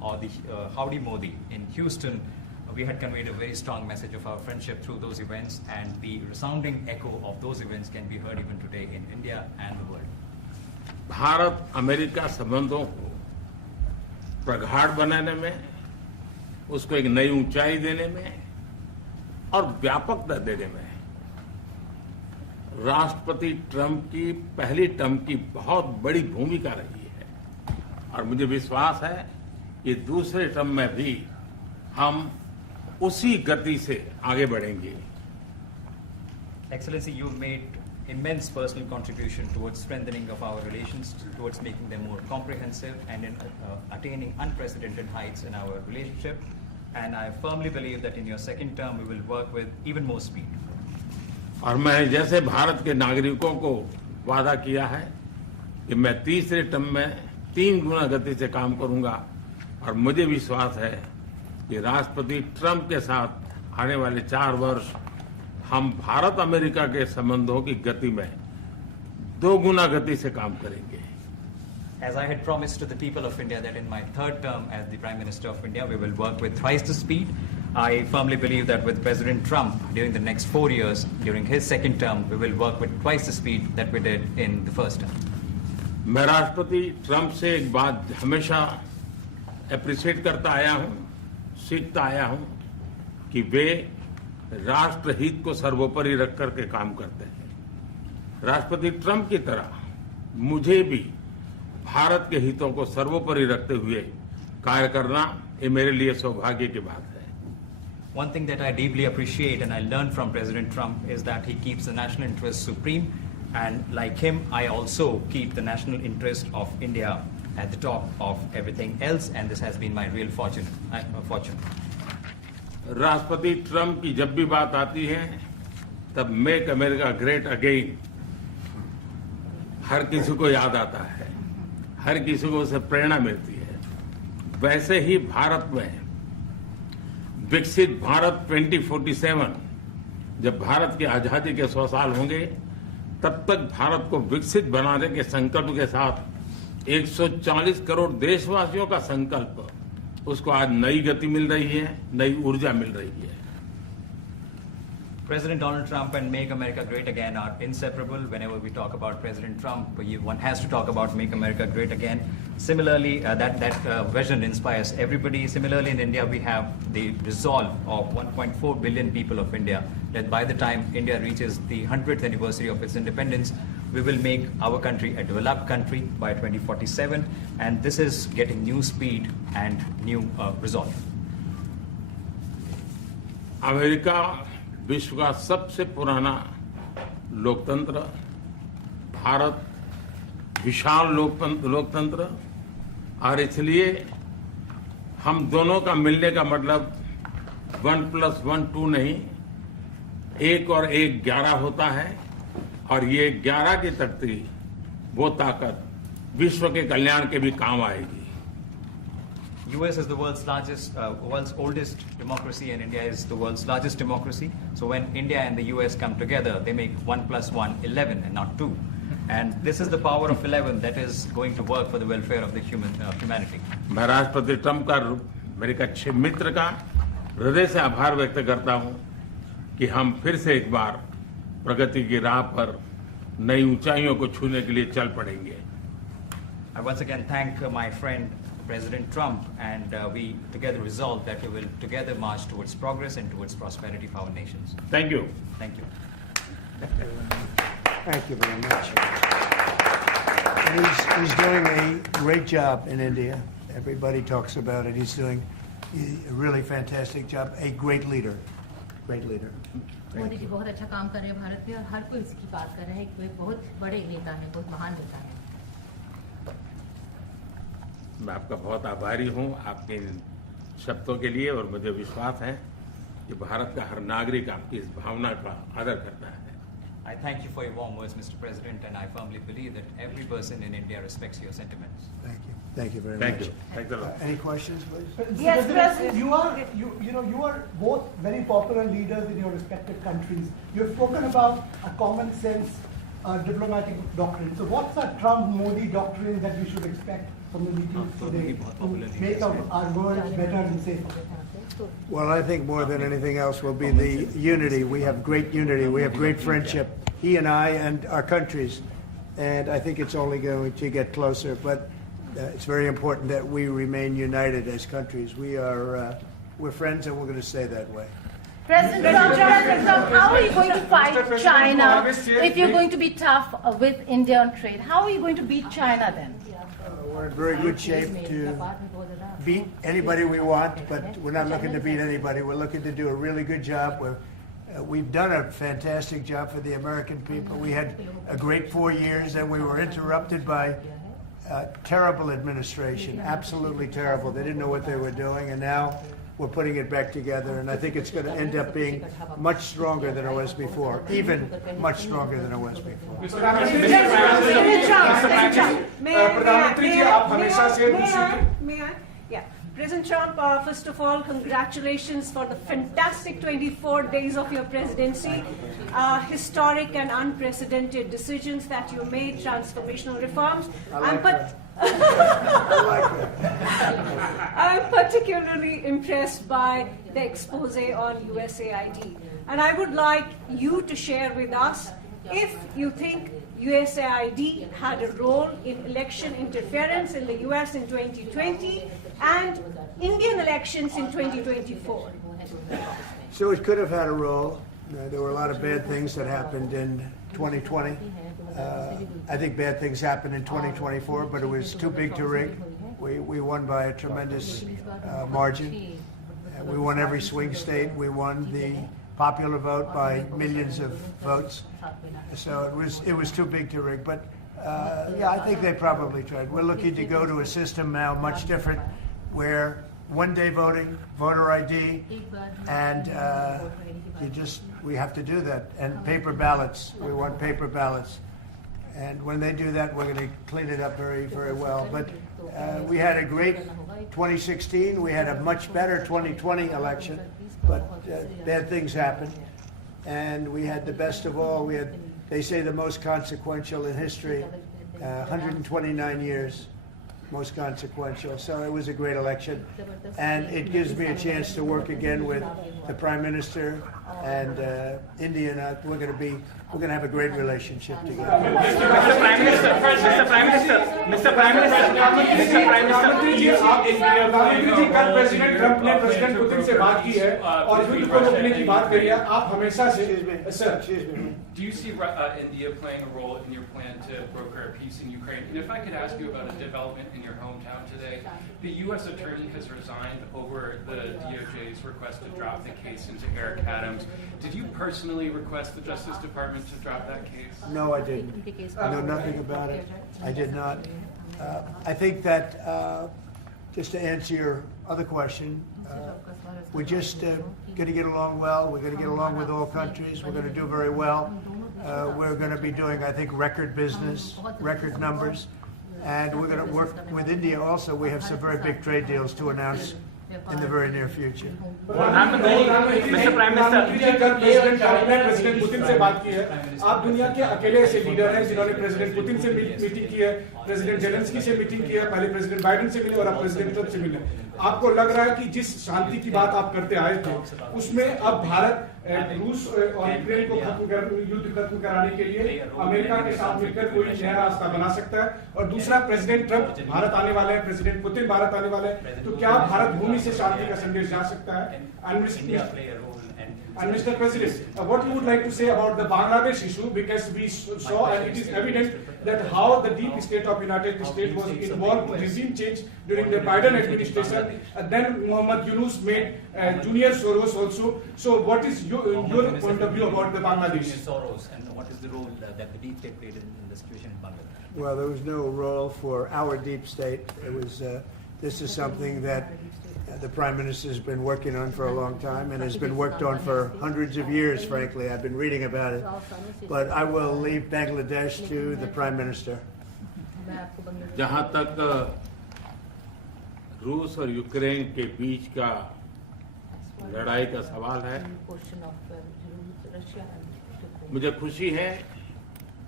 or the Howdy Modi in Houston, we had conveyed a very strong message of our friendship through those events, and the resounding echo of those events can be heard even today in India and the world. Bharat America संबंधों को प्रगाढ़ बनाने में, उसको एक नई ऊंचाई देने में और व्यापकता देने में राष्ट्रपति ट्रंप की पहली टर्म की बहुत बड़ी भूमिका रही है और मुझे विश्वास है कि दूसरे टर्म में भी हम उसी गति से आगे बढ़ेंगे. Excellency, you made immense personal contribution towards strengthening of our relations, towards making them more comprehensive and in attaining unprecedented heights in our relationship. And I firmly believe that in your second term, we will work with even more speed. और मैं जैसे भारत के नागरिकों को वादा किया है कि मैं तीसरे टर्म में 3 गुना गति से काम करूंगा और मुझे विश्वास है कि राष्ट्रपति ट्रंप के साथ आने वाले 4 वर्ष हम भारत अमेरिका के संबंधों की गति में 2 गुना गति से काम करेंगे. As I had promised to the people of India that in my third term as the Prime Minister of India, we will work with thrice the speed. I firmly believe that with President Trump, during the next 4 years, during his second term, we will work with twice the speed that we did in the first term. मैं राष्ट्रपति Trump से एक बात हमेशा appreciate करता आया हूं, सीखता आया हूं कि वे राष्ट्रहित को सर्वोपरि रख करके काम करते हैं. राष्ट्रपति ट्रंप की तरह मुझे भी भारत के हितों को सर्वोपरि रखते हुए कार्य करना ये मेरे लिए सौभाग्य की बात है. One thing that I deeply appreciate and I learned from President Trump is that he keeps the national interest supreme, and like him, I also keep the national interest of India at the top of everything else, and this has been my real fortune. राष्ट्रपति Trump की जब भी बात आती है तब make America great again हर किसी को याद आता है, हर किसी को उससे प्रेरणा मिलती है. वैसे ही भारत में विकसित भारत 2047, जब भारत की आजादी के 100 साल होंगे तब तक भारत को विकसित बनाने के संकल्प के साथ 140 करोड़ देशवासियों का संकल्प, उसको आज नई गति मिल रही है, नई ऊर्जा मिल रही है. President Donald Trump and Make America Great Again are inseparable. Whenever we talk about President Trump, one has to talk about Make America Great Again. Similarly, that vision inspires everybody. Similarly, in India, we have the resolve of 1.4 billion people of India that by the time India reaches the 100th anniversary of its independence, we will make our country a developed country by 2047. And this is getting new speed and new resolve. America विश्व का सबसे पुराना लोकतंत्र, भारत विशाल लोकतंत्र, और इसलिए हम दोनों का मिलने का मतलब 1+1 2 नहीं, 1 और 1 11 होता है, और ये 11 की तख्ती वो ताकत विश्व के कल्याण के भी काम आएगी. US is the world's oldest democracy, and India is the world's largest democracy. So when India and the US come together, they make 1+1 11 and not 2. And this is the power of 11 that is going to work for the welfare of the humanity. मैं राष्ट्रपति Trump का, मेरे अच्छे मित्र का हृदय से आभार व्यक्त करता हूं कि हम फिर से एक बार प्रगति की राह पर नई ऊंचाइयों को छूने के लिए चल पड़ेंगे. I once again thank my friend President Trump, and we together resolve that we will together march towards progress and towards prosperity for our nations. Thank you. Thank you. Thank you very much. And he's doing a great job in India. Everybody talks about it. He's doing a really fantastic job. A great leader. Great leader. Modi ji बहुत अच्छा काम कर रहे हैं भारत में, और हर कोई इसकी बात कर रहा है कि वे बहुत बड़े नेता हैं, बहुत महान नेता हैं. मैं आपका बहुत आभारी हूं आपके इन शब्दों के लिए, और मुझे विश्वास है कि भारत का हर नागरिक आपकी इस भावना का आदर करता है. I thank you for your warm words, Mr. President, and I firmly believe that every person in India respects your sentiments. Thank you. Thank you very Thank much. you. Thanks a lot. Any questions, please? Yes, President. You are both very popular leaders in your respective countries. You have spoken about a common sense diplomatic doctrine. So what's the Trump-Modi doctrine that we should expect from the meetings today to make our world better and safer? Well, I think more than anything else will be the unity. We have great unity. We have great friendship, he and I and our countries. And I think it's only going to get closer. But it's very important that we remain united as countries. We're friends and we're going to stay that way. President Trump, how are you going to fight China if you're going to be tough with India on trade? How are you going to beat China then? We're in very good shape to beat anybody we want, but we're not looking to beat anybody. We're looking to do a really good job. We've done a fantastic job for the American people. We had a great 4 years, and we were interrupted by terrible administration, absolutely terrible. They didn't know what they were doing, and now we're putting it back together, and I think it's going to end up being much stronger than it was before, even much stronger than it was before. May I? Yeah. President Trump, first of all, congratulations for the fantastic 24 days of your presidency. Historic and unprecedented decisions that you made, transformational reforms. I'm particularly impressed by the expose on USAID. And I would like you to share with us if you think USAID had a role in election interference in the US in 2020 and Indian elections in 2024. So it could have had a role. There were a lot of bad things that happened in 2020. I think bad things happened in 2024, but it was too big to rig. We won by a tremendous margin. We won every swing state. We won the popular vote by millions of votes. So it was too big to rig. But yeah, I think they probably tried. We're looking to go to a system now much different, where one-day voting, voter ID, and we have to do that. And paper ballots. We want paper ballots. And when they do that, we're going to clean it up very, very well. But we had a great 2016. We had a much better 2020 election. But bad things happened. And we had the best of all. We had, they say, the most consequential in history, 129 years. Most consequential. So it was a great election, and it gives me a chance to work again with the Prime Minister and India. We're going to have a great relationship together. Mr. Prime Minister, प्रधानमंत्री जी कल president Trump ने president Putin से बात की है और युद्ध को रोकने की बात करी है. आप हमेशा से Do you see India playing a role in your plan to broker a peace in Ukraine? And if I could ask you about a development in your hometown today, the U.S. attorney has resigned over the DOJ's request to drop the case into Eric Adams. Did you personally request the Justice Department to drop that case? No, I didn't. I know nothing about it. I did not. I think that, just to answer your other question, we're just going to get along well. We're going to get along with all countries. We're going to do very well. We're going to be doing, I think, record business, record numbers. And we're going to work with India also. We have some very big trade deals to announce in the very near future. Mr. Prime Minister, president Putin से बात की है. आप दुनिया के अकेले ऐसे leader हैं जिन्होंने प्रेसिडेंट पुतिन से मीटिंग की है, प्रेसिडेंट जेलेंस्की से मीटिंग की है, पहले प्रेसिडेंट बाइडेन से मिले और अब प्रेसिडेंट ट्रंप से मिले. आपको लग रहा है कि जिस शांति की बात आप करते आए थे, उसमें अब भारत रूस और यूक्रेन को युद्ध खत्म कराने के लिए अमेरिका के साथ मिलकर कोई नया रास्ता बना सकता है? और दूसरा, प्रेसिडेंट ट्रंप भारत आने वाले हैं, प्रेसिडेंट पुतिन भारत आने वाले हैं, तो क्या भारत भूमि से शांति का संदेश जा सकता है? And Mr. President, what you would like to say about the Bangladesh issue, because we saw and it is evident that how the deep state of United States was involved in regime change during the Biden administration, and then Muhammad Yunus made Junior Soros also. So what is your point of view about the Bangladesh? Soros, and what is the role that the deep state played in the situation in Bangladesh? Well, there was no role for our deep state. It was. This is something that the Prime Minister has been working on for a long time and has been worked on for hundreds of years, frankly. I've been reading about it. But I will leave Bangladesh to the Prime Minister. जहाँ तक रूस और Ukraine के बीच का लड़ाई का सवाल है, मुझे खुशी है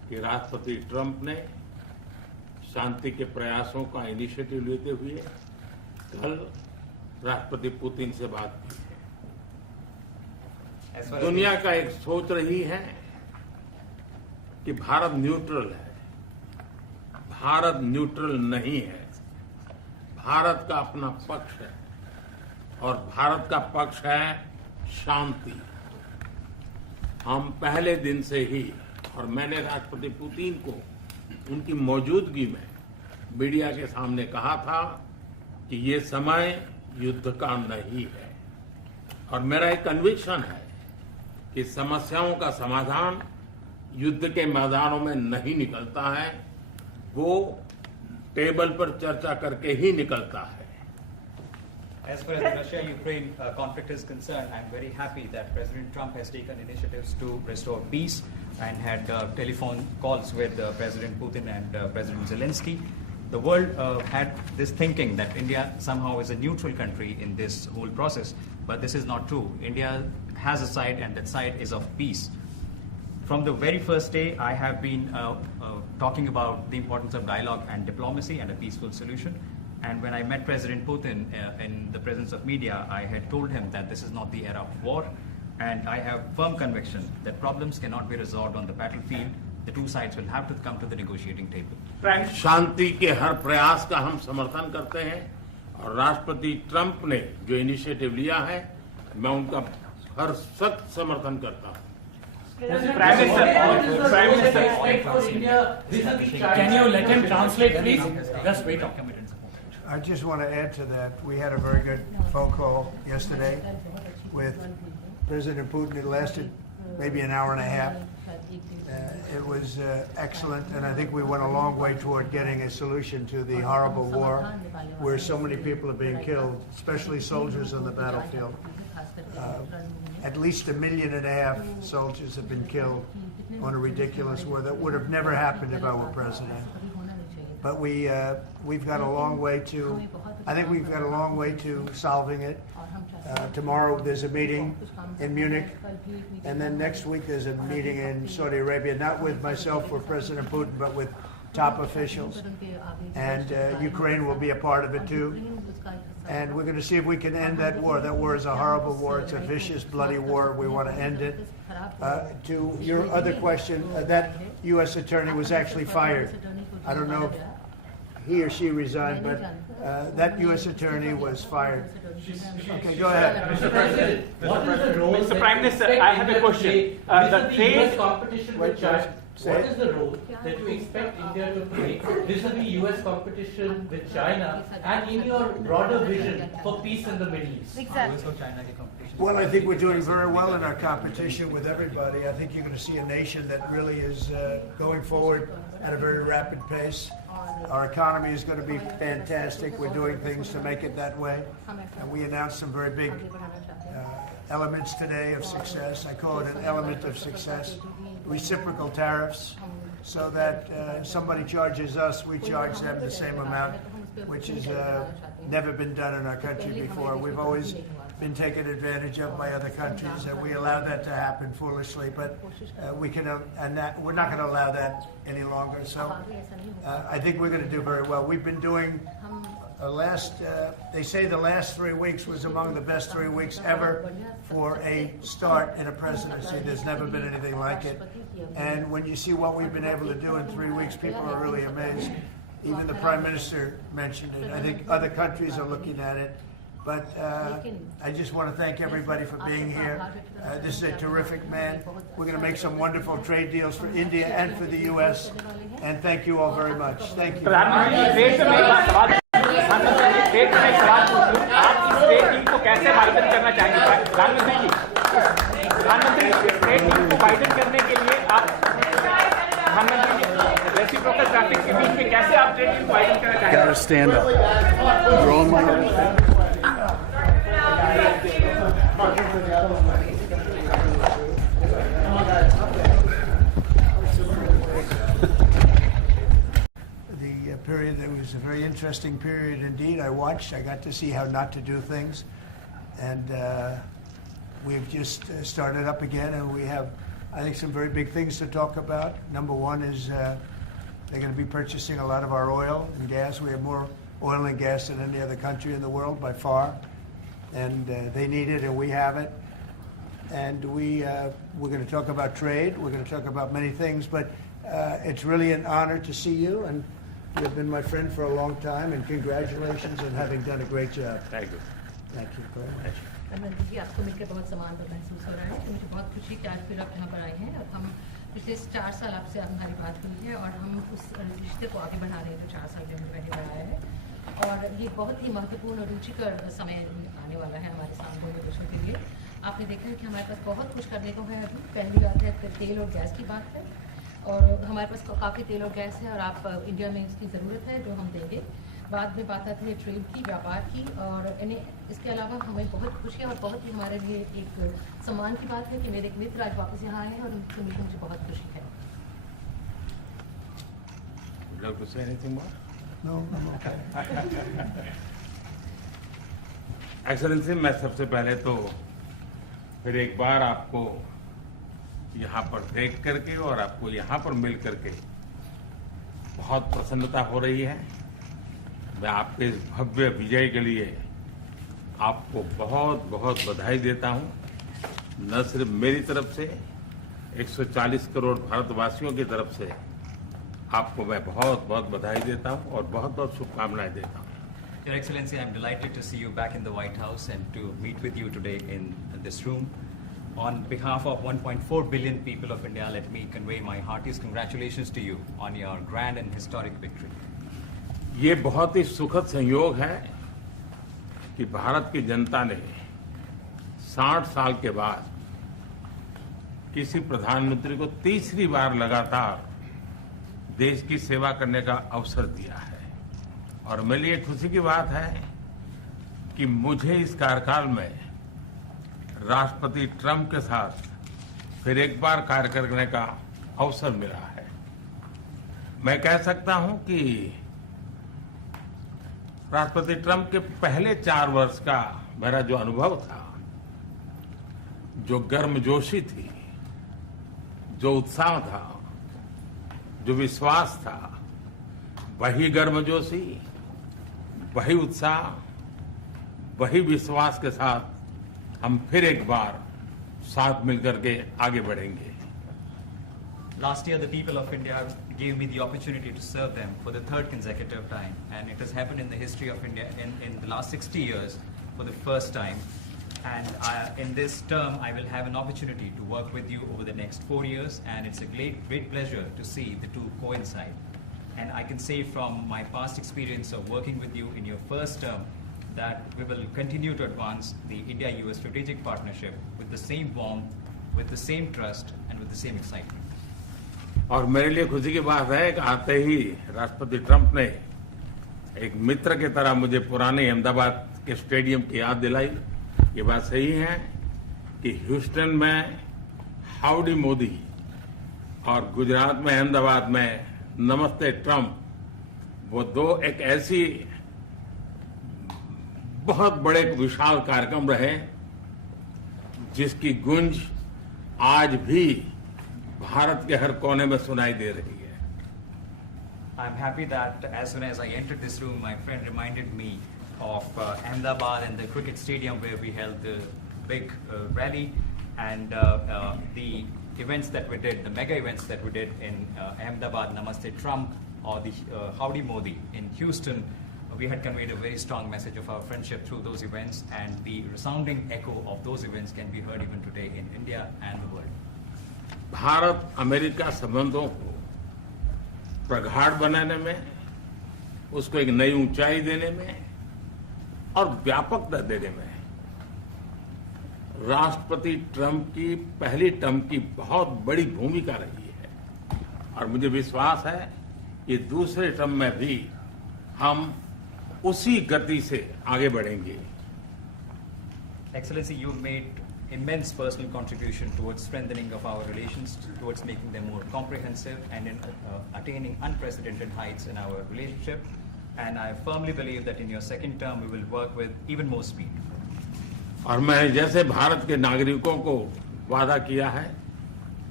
कि राष्ट्रपति ट्रंप ने शांति के प्रयासों का इनिशिएटिव लेते हुए कल राष्ट्रपति पुतिन से बात की है। दुनिया का एक सोच रही है कि भारत न्यूट्रल है। भारत न्यूट्रल नहीं है। भारत का अपना पक्ष है और भारत का पक्ष है शांति। हम पहले दिन से ही, और मैंने राष्ट्रपति पुतिन को उनकी मौजूदगी में मीडिया के सामने कहा था कि ये समय युद्ध का नहीं है, और मेरा एक कन्विक्शन है कि समस्याओं का समाधान युद्ध के मैदानों में नहीं निकलता है, वो टेबल पर चर्चा करके ही निकलता है। As far as the Russia-Ukraine conflict is concerned, I'm very happy that President Trump has taken initiatives to restore peace and had telephone calls with President Putin and President Zelensky. The world had this thinking that India somehow is a neutral country in this whole process, but this is not true. India has a side, and that side is of peace. From the very first day, I have been talking about the importance of dialogue and diplomacy and a peaceful solution. And when I met President Putin in the presence of media, I had told him that this is not the era of war, and I have firm conviction that problems cannot be resolved on the battlefield. The two sides will have to come to the negotiating table. शांति के हर प्रयास का हम समर्थन करते हैं, और राष्ट्रपति Trump ने जो इनिशिएटिव लिया है, मैं उनका हर सख्त समर्थन करता हूं। Prime Minister, can you let him translate, please? Just wait. I just want to add to that. We had a very good phone call yesterday with President Putin. It lasted maybe an hour and a half. It was excellent, and I think we went a long way toward getting a solution to the horrible war where so many people are being killed, especially soldiers on the battlefield. At least 1.5 million soldiers have been killed on a ridiculous war that would have never happened if I were president. But we've got a long way to, I think we've got a long way to solving it. Tomorrow there's a meeting in Munich, and then next week there's a meeting in Saudi Arabia, not with myself or President Putin, but with top officials. And Ukraine will be a part of it too. And we're going to see if we can end that war. That war is a horrible war. It's a vicious, bloody war. We want to end it. To your other question, that U.S. attorney was actually fired. I don't know if he or she resigned, but that U.S. attorney was fired. Okay, go ahead. Mr. President, what is the role? Mr. Prime Minister, I have a question. The U.S. competition with China. What Say is the role that you expect India to play vis-a-vis U.S. competition with China and in your broader vision for peace in the Middle East? Exactly. Well, I think we're doing very well in our competition with everybody. I think you're going to see a nation that really is going forward at a very rapid pace. Our economy is going to be fantastic. We're doing things to make it that way. And we announced some very big elements today of success. I call it an element of success. Reciprocal tariffs, so that somebody charges us, we charge them the same amount, which has never been done in our country before. We've always been taken advantage of by other countries, and we allow that to happen foolishly, but we're not going to allow that any longer. So I think we're going to do very well. We've been doing they say the last 3 weeks was among the best 3 weeks ever for a start in a presidency. There's never been anything like it. And when you see what we've been able to do in 3 weeks, people are really amazed. Even the Prime Minister mentioned it. I think other countries are looking at it. But I just want to thank everybody for being here. This is a terrific man. We're going to make some wonderful trade deals for India and for the U.S. And thank you all very much. Thank you. State में सवाल पूछूं, आप इस state team को कैसे widen करना चाहेंगे? प्रधानमंत्री जी, प्रधानमंत्री स्टेट टीम को वाइडन करने के लिए आप प्रधानमंत्री जी रेसिप्रोकल ट्रैफिक के बीच में कैसे आप स्टेट टीम को वाइडन करना चाहेंगे? Gotta stand up. You're on my period. It was a very interesting period indeed. I got to see how not to do things. And we've just started up again, and we have I think some very big things to talk about. Number one is they're going to be purchasing a lot of our oil and gas. We have more oil and gas than any other country in the world by far, and they need it and we have it. And we're going to talk about trade. We're going to talk about many things, but it's really an honor to see you, and you've been my friend for a long time, and congratulations on having done a great job. Thank you. Thank you very much. Narendra जी, आपको मिलकर बहुत सम्मानित महसूस हो रहा है कि मुझे बहुत खुशी कि आज फिर आप यहाँ पर आए हैं और हम पिछले 4 साल आपसे हमारी बात हुई है और हम उस रिश्ते को आगे बढ़ा रहे हैं जो 4 साल में पहले बढ़ाया है। और ये बहुत ही महत्वपूर्ण और रुचिकर समय आने वाला है हमारे साथ दोनों देशों के लिए। आपने देखा है कि हमारे पास बहुत कुछ करने को है। अभी पहली बात है तेल और गैस की बात है, और हमारे पास काफ़ी तेल और गैस है और आप इंडिया में इसकी ज़रूरत है जो हम देंगे। बाद में बात आती है ट्रेड की, व्यापार की, और इसके अलावा हमें बहुत खुशी है और बहुत ही हमारे लिए एक सम्मान की बात है कि मेरे एक मित्र आज वापस यहाँ आए हैं और उनसे मिलकर मुझे बहुत खुशी है। Would you like to say anything more? No, I'm okay. Excellency, मैं सबसे पहले तो फिर एक बार आपको यहाँ पर देख करके और आपको यहाँ पर मिल करके बहुत प्रसन्नता हो रही है। मैं आपके इस भव्य विजय के लिए आपको बहुत बहुत बधाई देता हूँ। न सिर्फ मेरी तरफ से, 140 करोड़ भारतवासियों की तरफ से आपको मैं बहुत बहुत बधाई देता हूँ और बहुत बहुत शुभकामनाएं देता हूँ। Your Excellency, I'm delighted to see you back in the White House and to meet with you today in this room. On behalf of 1.4 billion people of India, let me convey my heartiest congratulations to you on your grand and historic victory. ये बहुत ही सुखद संयोग है कि भारत की जनता ने 60 साल के बाद किसी प्रधानमंत्री को तीसरी बार लगातार देश की सेवा करने का अवसर दिया है। और मेरे लिए खुशी की बात है कि मुझे इस कार्यकाल में राष्ट्रपति ट्रंप के साथ फिर एक बार कार्य करने का अवसर मिला है। मैं कह सकता हूं कि राष्ट्रपति ट्रंप के पहले 4 वर्ष का मेरा जो अनुभव था, जो गर्मजोशी थी, जो उत्साह था, जो विश्वास था, वही गर्मजोशी, वही उत्साह, वही विश्वास के साथ हम फिर एक बार साथ मिलकर के आगे बढ़ेंगे। Last year, the people of India gave me the opportunity to serve them for the 3rd consecutive time, and it has happened in the history of India in the last 60 years for the first time. And in this term, I will have an opportunity to work with you over the next 4 years, and it's a great pleasure to see the two coincide. And I can say from my past experience of working with you in your first term that we will continue to advance the India-US strategic partnership with the same warmth, with the same trust, and with the same excitement. और मेरे लिए खुशी की बात है कि आते ही राष्ट्रपति ट्रंप ने एक मित्र की तरह मुझे पुराने अहमदाबाद के स्टेडियम की याद दिलाई। ये बात सही है कि ह्यूस्टन में हाउडी मोदी और गुजरात में अहमदाबाद में नमस्ते ट्रंप, वो दो एक ऐसी बहुत बड़े विशाल कार्यक्रम रहे जिसकी गूंज आज भी भारत के हर कोने में सुनाई दे रही है। I'm happy that as soon as I entered this room, my friend reminded me of Ahmedabad and the cricket stadium where we held the big rally, and the events that we did, the mega events that we did in Ahmedabad, Namaste Trump, or the Howdy Modi in Houston. We had conveyed a very strong message of our friendship through those events, and the resounding echo of those events can be heard even today in India and the world. Bharat America संबंधों को प्रगाढ़ बनाने में, उसको एक नई ऊंचाई देने में और व्यापकता देने में राष्ट्रपति ट्रंप की पहली टर्म की बहुत बड़ी भूमिका रही है। और मुझे विश्वास है कि दूसरे टर्म में भी हम उसी गति से आगे बढ़ेंगे। Excellency, you made immense personal contribution towards strengthening of our relations, towards making them more comprehensive, and in attaining unprecedented heights in our relationship. And I firmly believe that in your second term, we will work with even more speed. और मैं जैसे भारत के नागरिकों को वादा किया है,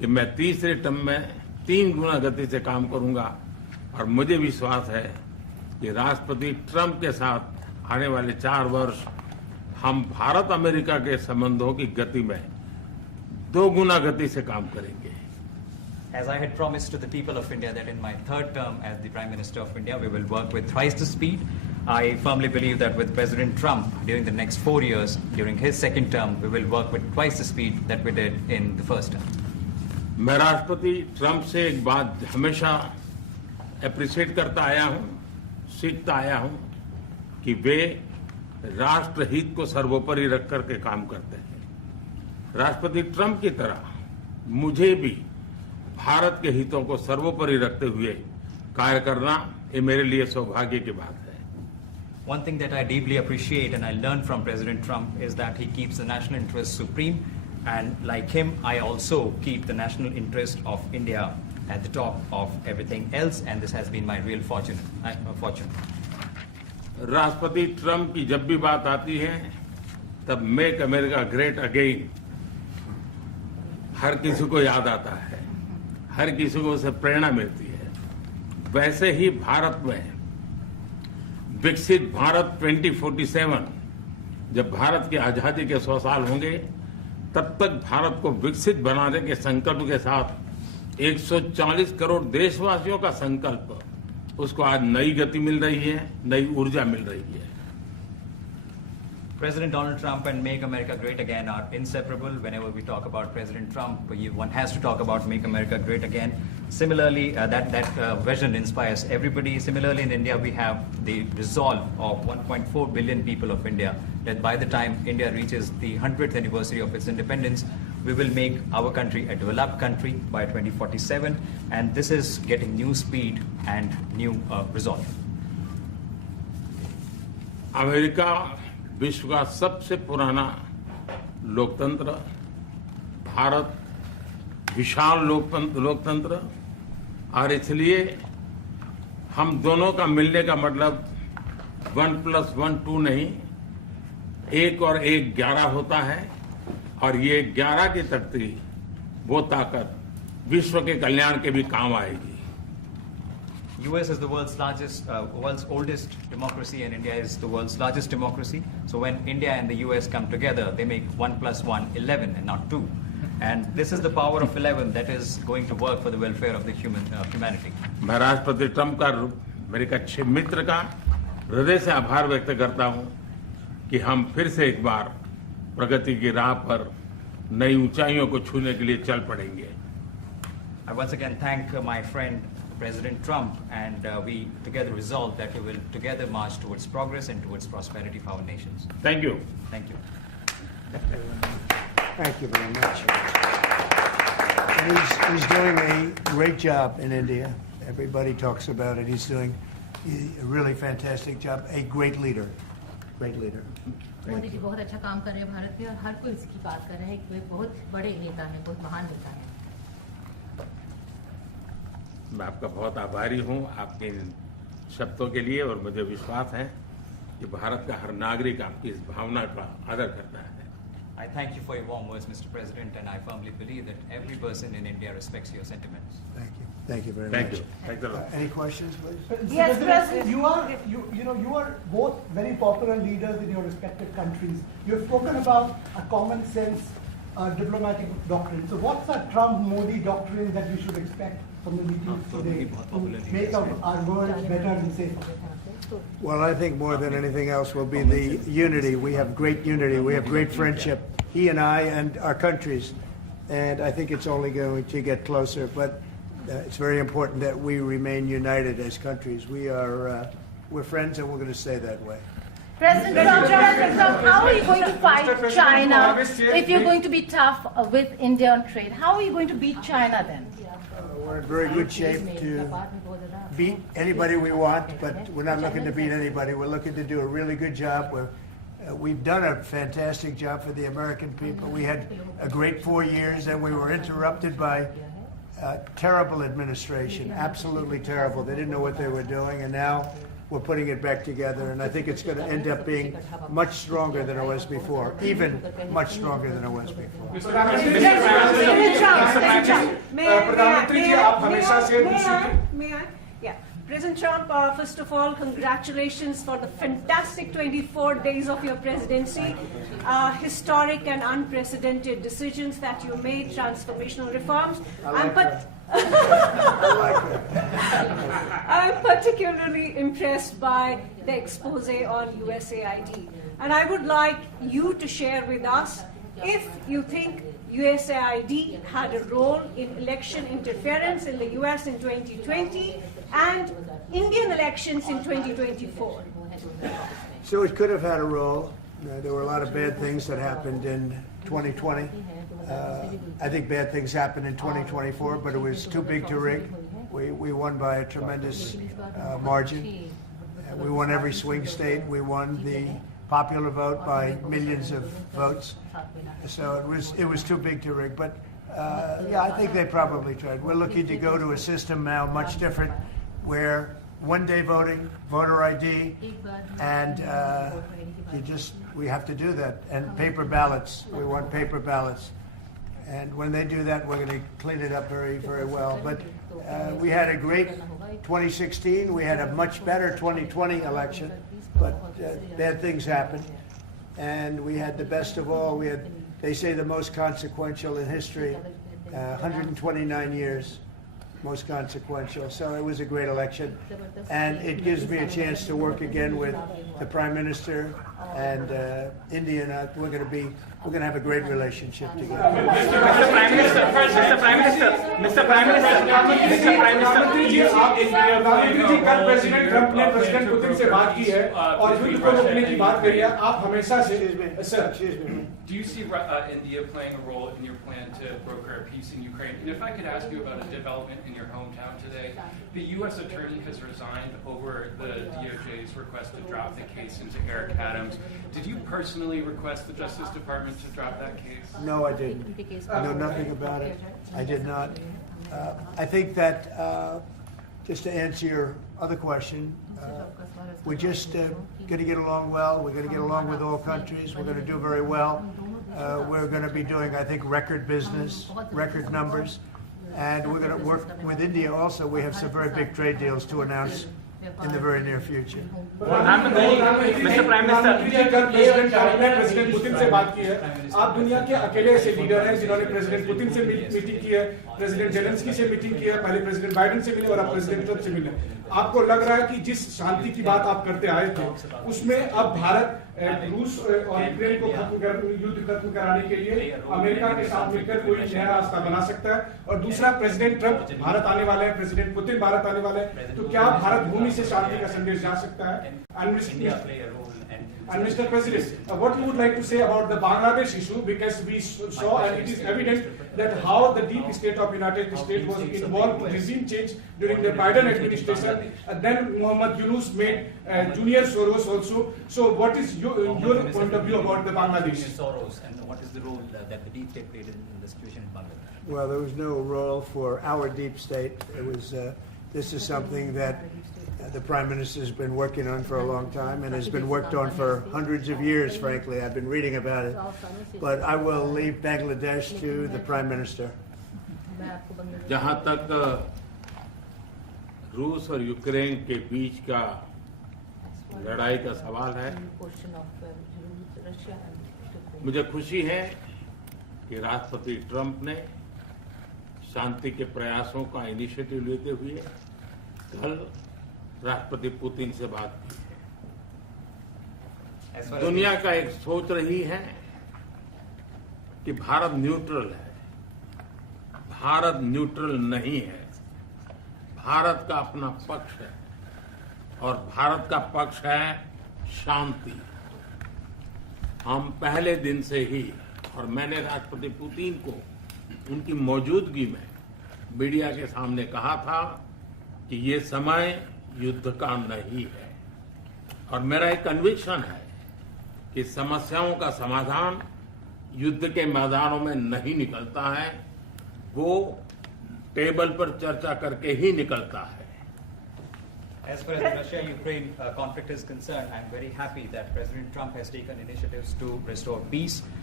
कि मैं तीसरे टर्म में 3 गुना गति से काम करूंगा और मुझे विश्वास है कि राष्ट्रपति ट्रंप के साथ आने वाले 4 वर्ष हम भारत अमेरिका के संबंधों की गति में 2 गुना गति से काम करेंगे। As I had promised to the people of India that in my 3rd term as the Prime Minister of India, we will work with thrice the speed. I firmly believe that with President Trump, during the next 4 years, during his 2nd term, we will work with twice the speed that we did in the 1st term. मैं राष्ट्रपति Trump से एक बात हमेशा appreciate करता आया हूं, सीखता आया हूं कि वे राष्ट्रहित को सर्वोपरि रख करके काम करते हैं। राष्ट्रपति ट्रंप की तरह मुझे भी भारत के हितों को सर्वोपरि रखते हुए कार्य करना ये मेरे लिए सौभाग्य की बात है। One thing that I deeply appreciate and I learned from President Trump is that he keeps the national interest supreme, and like him, I also keep the national interest of India at the top of everything else, and this has been my real fortune. राष्ट्रपति Trump की जब भी बात आती है तब make America great again हर किसी को याद आता है, हर किसी को उससे प्रेरणा मिलती है। वैसे ही भारत में विकसित भारत 2047 जब भारत की आजादी के 100 साल होंगे तब तक भारत को विकसित बनाने के संकल्प के साथ 140 करोड़ देशवासियों का संकल्प, उसको आज नई गति मिल रही है, नई ऊर्जा मिल रही है। President Donald Trump and Make America Great Again are inseparable. Whenever we talk about President Trump, one has to talk about Make America Great Again. Similarly, that vision inspires everybody. Similarly, in India, we have the resolve of 1.4 billion people of India that by the time India reaches the 100th anniversary of its independence, we will make our country a developed country by 2047. And this is getting new speed and new resolve. America विश्व का सबसे पुराना लोकतंत्र, भारत विशाल लोकतंत्र, और इसलिए हम दोनों का मिलने का मतलब 1+1 2 नहीं, 1 और 1 11 होता है, और ये 11 की तख्ती वो ताकत विश्व के कल्याण के भी काम आएगी। US is the world's oldest democracy, and India is the world's largest democracy. So when India and the US come together, they make 1+1 11 and not 2. And this is the power of 11 that is going to work for the welfare of the humanity. मैं राष्ट्रपति Trump का, मेरे एक अच्छे मित्र का हृदय से आभार व्यक्त करता हूं कि हम फिर से एक बार प्रगति की राह पर नई ऊंचाइयों को छूने के लिए चल पड़ेंगे। I once again thank my friend President Trump, and we together resolve that we will together march towards progress and towards prosperity for our nations. Thank you. Thank you. Thank you very much. And he's doing a great job in India. Everybody talks about it. He's doing a really fantastic job. A great leader. Great leader. Modi ji बहुत अच्छा काम कर रहे हैं भारत में, और हर कोई इसकी बात कर रहा है कि वे बहुत बड़े नेता हैं, बहुत महान नेता हैं। मैं आपका बहुत आभारी हूं आपके इन शब्दों के लिए, और मुझे विश्वास है कि भारत का हर नागरिक आपकी इस भावना का आदर करता है। I thank you for your warm words, Mr. President, and I firmly believe that every person in India respects your sentiments. Thank you. Thank you very Thank much. you. Thanks a lot. Any questions, please? Yes, President. You are both very popular leaders in your respective countries. You have spoken about a common sense diplomatic doctrine. So what's a Trump-Modi doctrine that we should expect from the meetings today to make our world better and safer? Well, I think more than anything else will be the unity. We have great unity. We have great friendship, he and I and our countries. And I think it's only going to get closer. But it's very important that we remain united as countries. We're friends, and we're going to stay that way. President Trump, how are you going to fight China if you're going to be tough with India on trade? How are you going to beat China then? We're in very good shape to beat anybody we want, but we're not looking to beat anybody. We're looking to do a really good job. We've done a fantastic job for the American people. We had a great 4 years, and we were interrupted by terrible administration, absolutely terrible. They didn't know what they were doing, and now we're putting it back together, and I think it's going to end up being much stronger than it was before, even much stronger than it was before. Mr. Trump. प्रधानमंत्री जी आप हमेशा से May I? Yeah. President Trump, first of all, congratulations for the fantastic 24 days of your presidency. Historic and unprecedented decisions that you made, transformational reforms. I'm particularly impressed by the expose on USAID. And I would like you to share with us if you think USAID had a role in election interference in the US in 2020 and Indian elections in 2024. So it could have had a role. There were a lot of bad things that happened in 2020. I think bad things happened in 2024, but it was too big to rig. We won by a tremendous margin. We won every swing state. We won the popular vote by millions of votes. So it was too big to rig. But yeah, I think they probably tried. We're looking to go to a system now much different, where one-day voting, voter ID, and we have to do that. And paper ballots. We want paper ballots. And when they do that, we're going to clean it up very, very well. But we had a great 2016. We had a much better 2020 election. But bad things happened. And we had the best of all. We had, they say, the most consequential in history, 129 years. Most consequential. So it was a great election, and it gives me a chance to work again with the Prime Minister and India. And we're going to have a great relationship together. Mr. Prime Minister, प्रधानमंत्री जी कल president Trump ने president Putin से बात की है और युद्ध को रोकने की बात करी है. आप हमेशा से Do you see India playing a role in your plan to broker a peace in Ukraine? And if I could ask you about a development in your hometown today, the U.S. attorney has resigned over the DOJ's request to drop the case into Eric Adams. Did you personally request the Justice Department to drop that case? No, I didn't. I know nothing about it. I did not. I think that, just to answer your other question, we're just going to get along well. We're going to get along with all countries. We're going to do very well. We're going to be doing, I think, record business, record numbers. And we're going to work with India also. We have some very big trade deals to announce in the very near future. Mr. Prime Minister, कल president Trump ने president Putin से बात की है. आप दुनिया के अकेले ऐसे लीडर हैं जिन्होंने प्रेसिडेंट पुतिन से मीटिंग की है, प्रेसिडेंट जेलेंस्की से मीटिंग की है, पहले प्रेसिडेंट बाइडेन से मिले और अब प्रेसिडेंट ट्रंप से मिले. आपको लग रहा है कि जिस शांति की बात आप करते आए थे, उसमें अब भारत रूस और यूक्रेन को युद्ध खत्म कराने के लिए अमेरिका के साथ मिलकर कोई नया रास्ता बना सकता है. और दूसरा, प्रेसिडेंट ट्रंप भारत आने वाले हैं, प्रेसिडेंट पुतिन भारत आने वाले हैं, तो क्या भारत भूमि से शांति का संदेश जा सकता है? And Mr. President, what you would like to say about the Bangladesh issue, because we saw and it is evident that how the deep state of United States was involved in regime change during the Biden administration, and then Muhammad Yunus made Junior Soros also. So what is your point of view about the Bangladesh? Soros, and what is the role that the deep state played in the situation in Bangladesh? Well, there was no role for our deep state. It was, this is something that the Prime Minister has been working on for a long time and has been worked on for hundreds of years, frankly. I've been reading about it. But I will leave Bangladesh to the Prime Minister. जहाँ तक रूस और Ukraine के बीच का लड़ाई का सवाल है, मुझे खुशी है कि राष्ट्रपति ट्रंप ने शांति के प्रयासों का इनिशिएटिव लेते हुए कल राष्ट्रपति पुतिन से बात की है. दुनिया का एक सोच रही है कि भारत न्यूट्रल है. भारत न्यूट्रल नहीं है. भारत का अपना पक्ष है और भारत का पक्ष है शांति. हम पहले दिन से ही, और मैंने राष्ट्रपति पुतिन को उनकी मौजूदगी में मीडिया के सामने कहा था कि ये समय युद्ध का नहीं है. और मेरा एक कन्विक्शन है कि समस्याओं का समाधान युद्ध के मैदानों में नहीं निकलता है, वो टेबल पर चर्चा करके ही निकलता है. As far as the Russia-Ukraine conflict is concerned, I'm very happy that President Trump has taken initiatives to restore peace.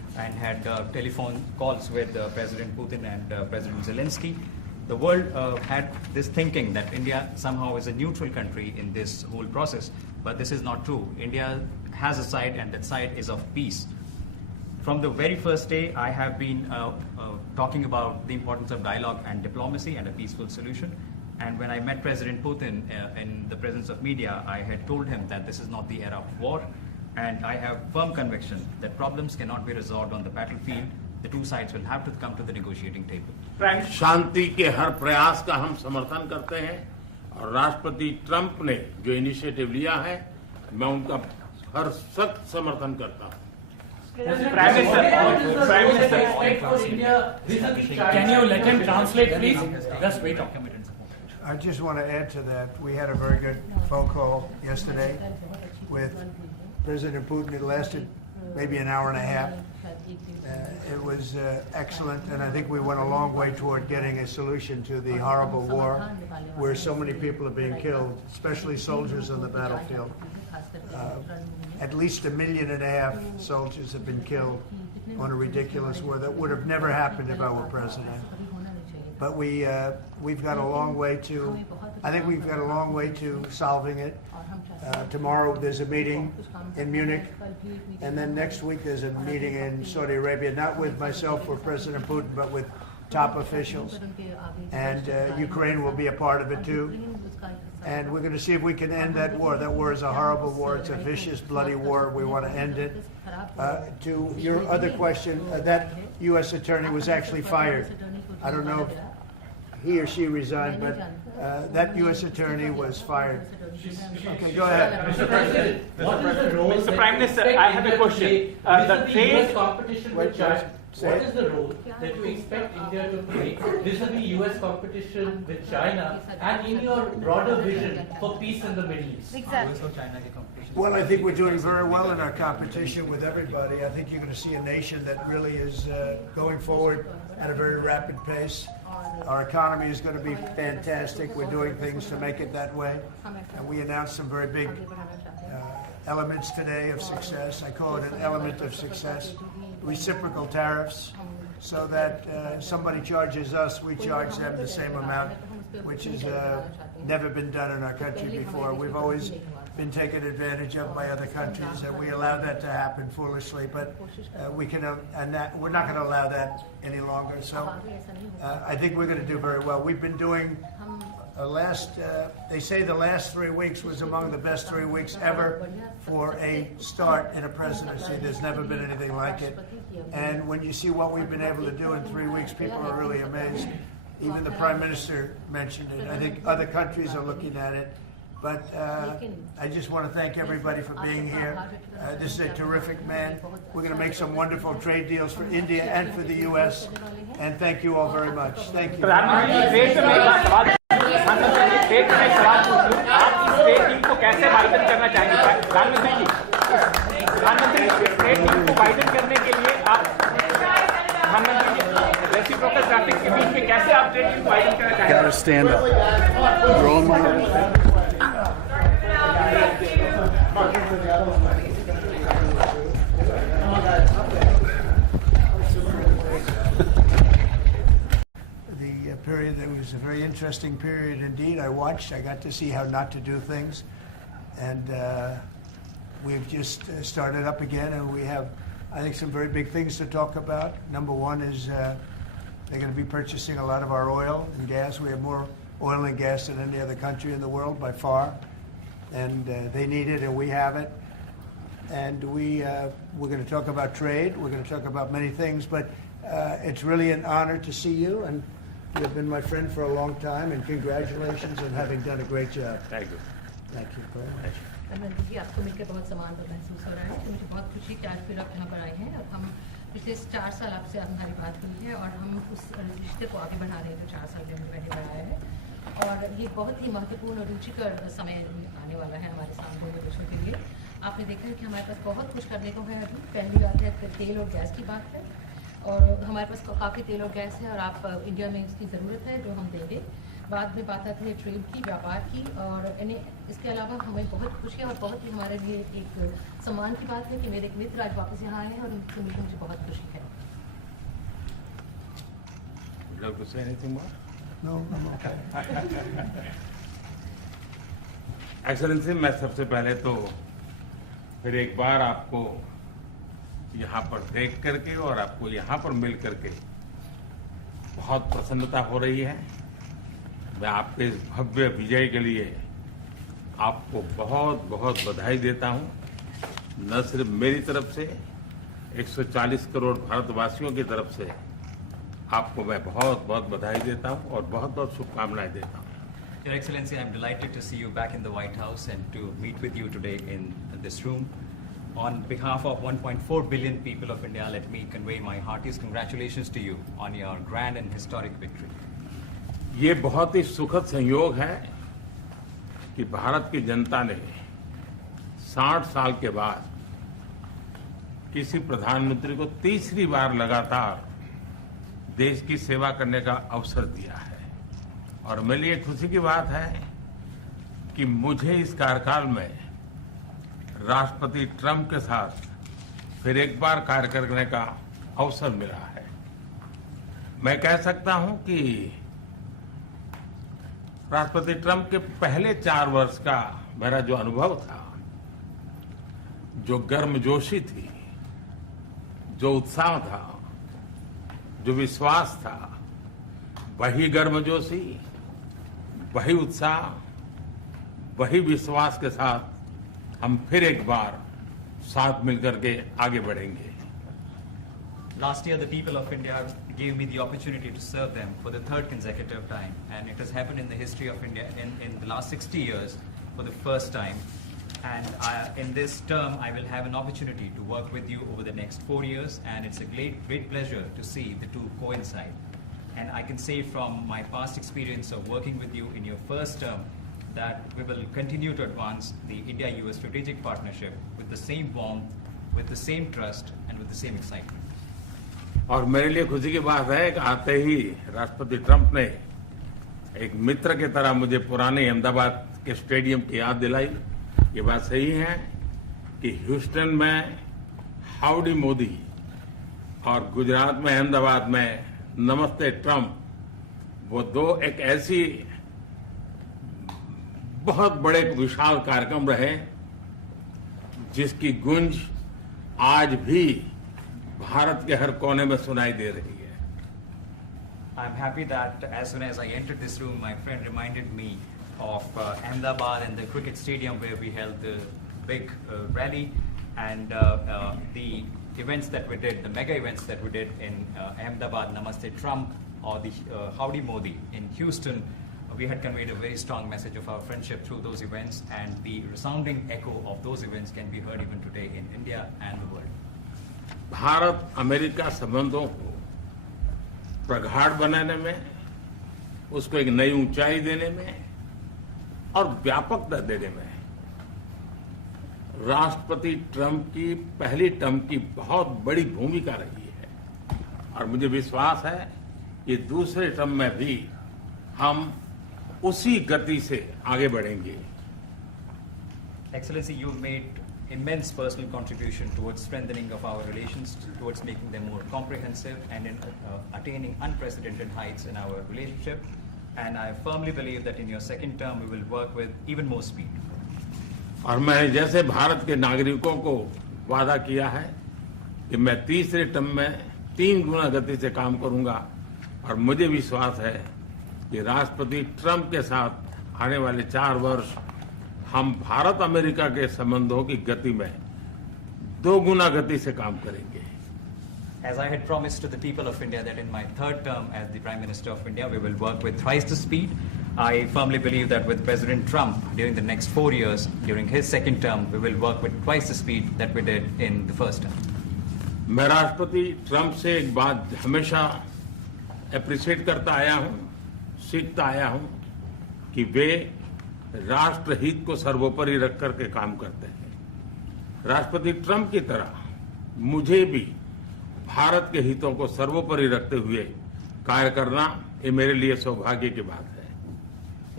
and had telephone calls with President Putin and President Zelensky. The world had this thinking that India somehow is a neutral country in this whole process, but this is not true. India has a side, and that side is of peace. From the very first day, I have been talking about the importance of dialogue and diplomacy and a peaceful solution. And when I met President Putin in the presence of media, I had told him that this is not the era of war, and I have firm conviction that problems cannot be resolved on the battlefield. The two sides will have to come to the negotiating table. शांति के हर प्रयास का हम समर्थन करते हैं और राष्ट्रपति Trump ने जो इनिशिएटिव लिया है, मैं उनका हर सख्त समर्थन करता हूं। Can you let him translate, please? Just wait. I just want to add to that. We had a very good phone call yesterday with President Putin. It lasted maybe an hour and a half. It was excellent, and I think we went a long way toward getting a solution to the horrible war where so many people are being killed, especially soldiers on the battlefield. At least 1.5 million soldiers have been killed on a ridiculous war that would have never happened if I were president. But we've got a long way to, I think we've got a long way to solving it. Tomorrow there's a meeting in Munich, and then next week there's a meeting in Saudi Arabia, not with myself or President Putin, but with top officials. And Ukraine will be a part of it too. And we're going to see if we can end that war. That war is a horrible war. It's a vicious, bloody war. We want to end it. To your other question, that U.S. attorney was actually fired. I don't know if he or she resigned, but that U.S. attorney was fired. Okay, go ahead. Mr. President, what is the role? Mr. Prime Minister, I have a question. The U.S. competition with China. What is the role that you expect India to play vis-a-vis U.S. competition with China and in your broader vision for peace in the Middle East? Exactly. Well, I think we're doing very well in our competition with everybody. I think you're going to see a nation that really is going forward at a very rapid pace. Our economy is going to be fantastic. We're doing things to make it that way. And we announced some very big elements today of success. I call it an element of success. Reciprocal tariffs, so that somebody charges us, we charge them the same amount, which has never been done in our country before. We've always been taken advantage of by other countries, and we allow that to happen foolishly, but we're not going to allow that any longer. So I think we're going to do very well. We've been doing they say the last 3 weeks was among the best 3 weeks ever for a start in a presidency. There's never been anything like it. And when you see what we've been able to do in 3 weeks, people are really amazed. Even the Prime Minister mentioned it. I think other countries are looking at it. But I just want to thank everybody for being here. This is a terrific man. We're going to make some wonderful trade deals for India and for the U.S. And thank you all very much. Thank you. आप इस state team को कैसे widen करना चाहेंगे प्रधानमंत्री जी? प्रधानमंत्री state team को widen करने के लिए आप प्रधानमंत्री जी रेसिप्रोकल ट्रैफिक के बीच में कैसे आप ट्रेड टीम को वाइडन करना चाहेंगे? Gotta stand up. You're on my Period. It was a very interesting period indeed. I got to see how not to do things, and we've just started up again, and we have, I think, some very big things to talk about. Number one is they're going to be purchasing a lot of our oil and gas. We have more oil and gas than any other country in the world by far, and they need it, and we have it. And we're going to talk about trade. We're going to talk about many things, but it's really an honor to see you, and you've been my friend for a long time, and congratulations on having done a great job. Thank you. Thank you very much. Narendra जी, आपको मिलकर बहुत सम्मान महसूस हो रहा है। तो मुझे बहुत खुशी कि आज फिर आप यहाँ पर आए हैं और हम पिछले 4 साल आपसे हमारी बात हुई है और हम उस रिश्ते को आगे बढ़ा रहे हैं जो 4 साल से हमने पहले बढ़ाया है। और ये बहुत ही महत्वपूर्ण और रुचिकर समय आने वाला है हमारे साथ दोनों देशों के लिए। आपने देखा है कि हमारे पास बहुत कुछ करने को है अभी। पहली बात है तेल और गैस की बात है, और हमारे पास काफ़ी तेल और गैस है और आप इंडिया में इसकी ज़रूरत है जो हम देंगे। बाद में बात आती है ट्रेड की, व्यापार की, और इसके अलावा हमें बहुत खुशी है और बहुत ही हमारे लिए एक सम्मान की बात है कि मेरे एक मित्र आज वापस यहाँ आए हैं और उनसे मिलकर मुझे बहुत खुशी है। Would you like to say anything more? No, I'm okay. Excellency, मैं सबसे पहले तो फिर एक बार आपको यहाँ पर देख करके और आपको यहाँ पर मिल करके बहुत प्रसन्नता हो रही है। मैं आपके इस भव्य विजय के लिए आपको बहुत बहुत बधाई देता हूँ। न सिर्फ मेरी तरफ से, 140 करोड़ भारतवासियों की तरफ से आपको मैं बहुत बहुत बधाई देता हूँ और बहुत बहुत शुभकामनाएं देता हूँ। Your Excellency, I'm delighted to see you back in the White House and to meet with you today in this room. On behalf of 1.4 billion people of India, let me convey my heartiest congratulations to you on your grand and historic victory. ये बहुत ही सुखद संयोग है कि भारत की जनता ने 60 साल के बाद किसी प्रधानमंत्री को तीसरी बार लगातार देश की सेवा करने का अवसर दिया है। और मेरे लिए खुशी की बात है कि मुझे इस कार्यकाल में राष्ट्रपति ट्रंप के साथ फिर एक बार कार्य करने का अवसर मिला है। मैं कह सकता हूं कि राष्ट्रपति ट्रंप के पहले 4 वर्ष का मेरा जो अनुभव था, जो गर्मजोशी थी, जो उत्साह था, जो विश्वास था, वही गर्मजोशी, वही उत्साह, वही विश्वास के साथ हम फिर एक बार साथ मिलकर के आगे बढ़ेंगे। Last year, the people of India gave me the opportunity to serve them for the 3rd consecutive time, and it has happened in the history of India in the last 60 years for the first time. And in this term, I will have an opportunity to work with you over the next 4 years, and it's a great pleasure to see the two coincide. And I can say from my past experience of working with you in your first term that we will continue to advance the India-US strategic partnership with the same warmth, with the same trust, and with the same excitement. और मेरे लिए खुशी की बात है कि आते ही राष्ट्रपति ट्रंप ने एक मित्र की तरह मुझे पुराने अहमदाबाद के स्टेडियम की याद दिलाई। ये बात सही है कि ह्यूस्टन में हाउडी मोदी और गुजरात में अहमदाबाद में नमस्ते ट्रंप, वो दो एक ऐसी बहुत बड़े विशाल कार्यक्रम रहे जिसकी गूंज आज भी भारत के हर कोने में सुनाई दे रही है। I'm happy that as soon as I entered this room, my friend reminded me of Ahmedabad and the cricket stadium where we held the big rally, and the events that we did, the mega events that we did in Ahmedabad, Namaste Trump, or the Howdy Modi in Houston. We had conveyed a very strong message of our friendship through those events, and the resounding echo of those events can be heard even today in India and the world. Bharat America संबंधों को प्रगाढ़ बनाने में, उसको एक नई ऊंचाई देने में और व्यापकता देने में राष्ट्रपति ट्रंप की पहली टर्म की बहुत बड़ी भूमिका रही है। और मुझे विश्वास है कि दूसरे टर्म में भी हम उसी गति से आगे बढ़ेंगे। Excellency, you've made immense personal contribution towards strengthening of our relations, towards making them more comprehensive, and in attaining unprecedented heights in our relationship. And I firmly believe that in your second term, we will work with even more speed. और मैं जैसे भारत के नागरिकों को वादा किया है कि मैं तीसरे टर्म में 3 गुना गति से काम करूंगा, और मुझे विश्वास है कि राष्ट्रपति ट्रंप के साथ आने वाले 4 वर्ष हम भारत अमेरिका के संबंधों की गति में 2 गुना गति से काम करेंगे। As I had promised to the people of India that in my 3rd term as the Prime Minister of India, we will work with thrice the speed. I firmly believe that with President Trump during the next 4 years, during his second term, we will work with twice the speed that we did in the first term. मैं राष्ट्रपति Trump से एक बात हमेशा appreciate करता आया हूं, सीखता आया हूं कि वे राष्ट्रहित को सर्वोपरि रख करके काम करते हैं। राष्ट्रपति ट्रंप की तरह मुझे भी भारत के हितों को सर्वोपरि रखते हुए कार्य करना, ये मेरे लिए सौभाग्य की बात है।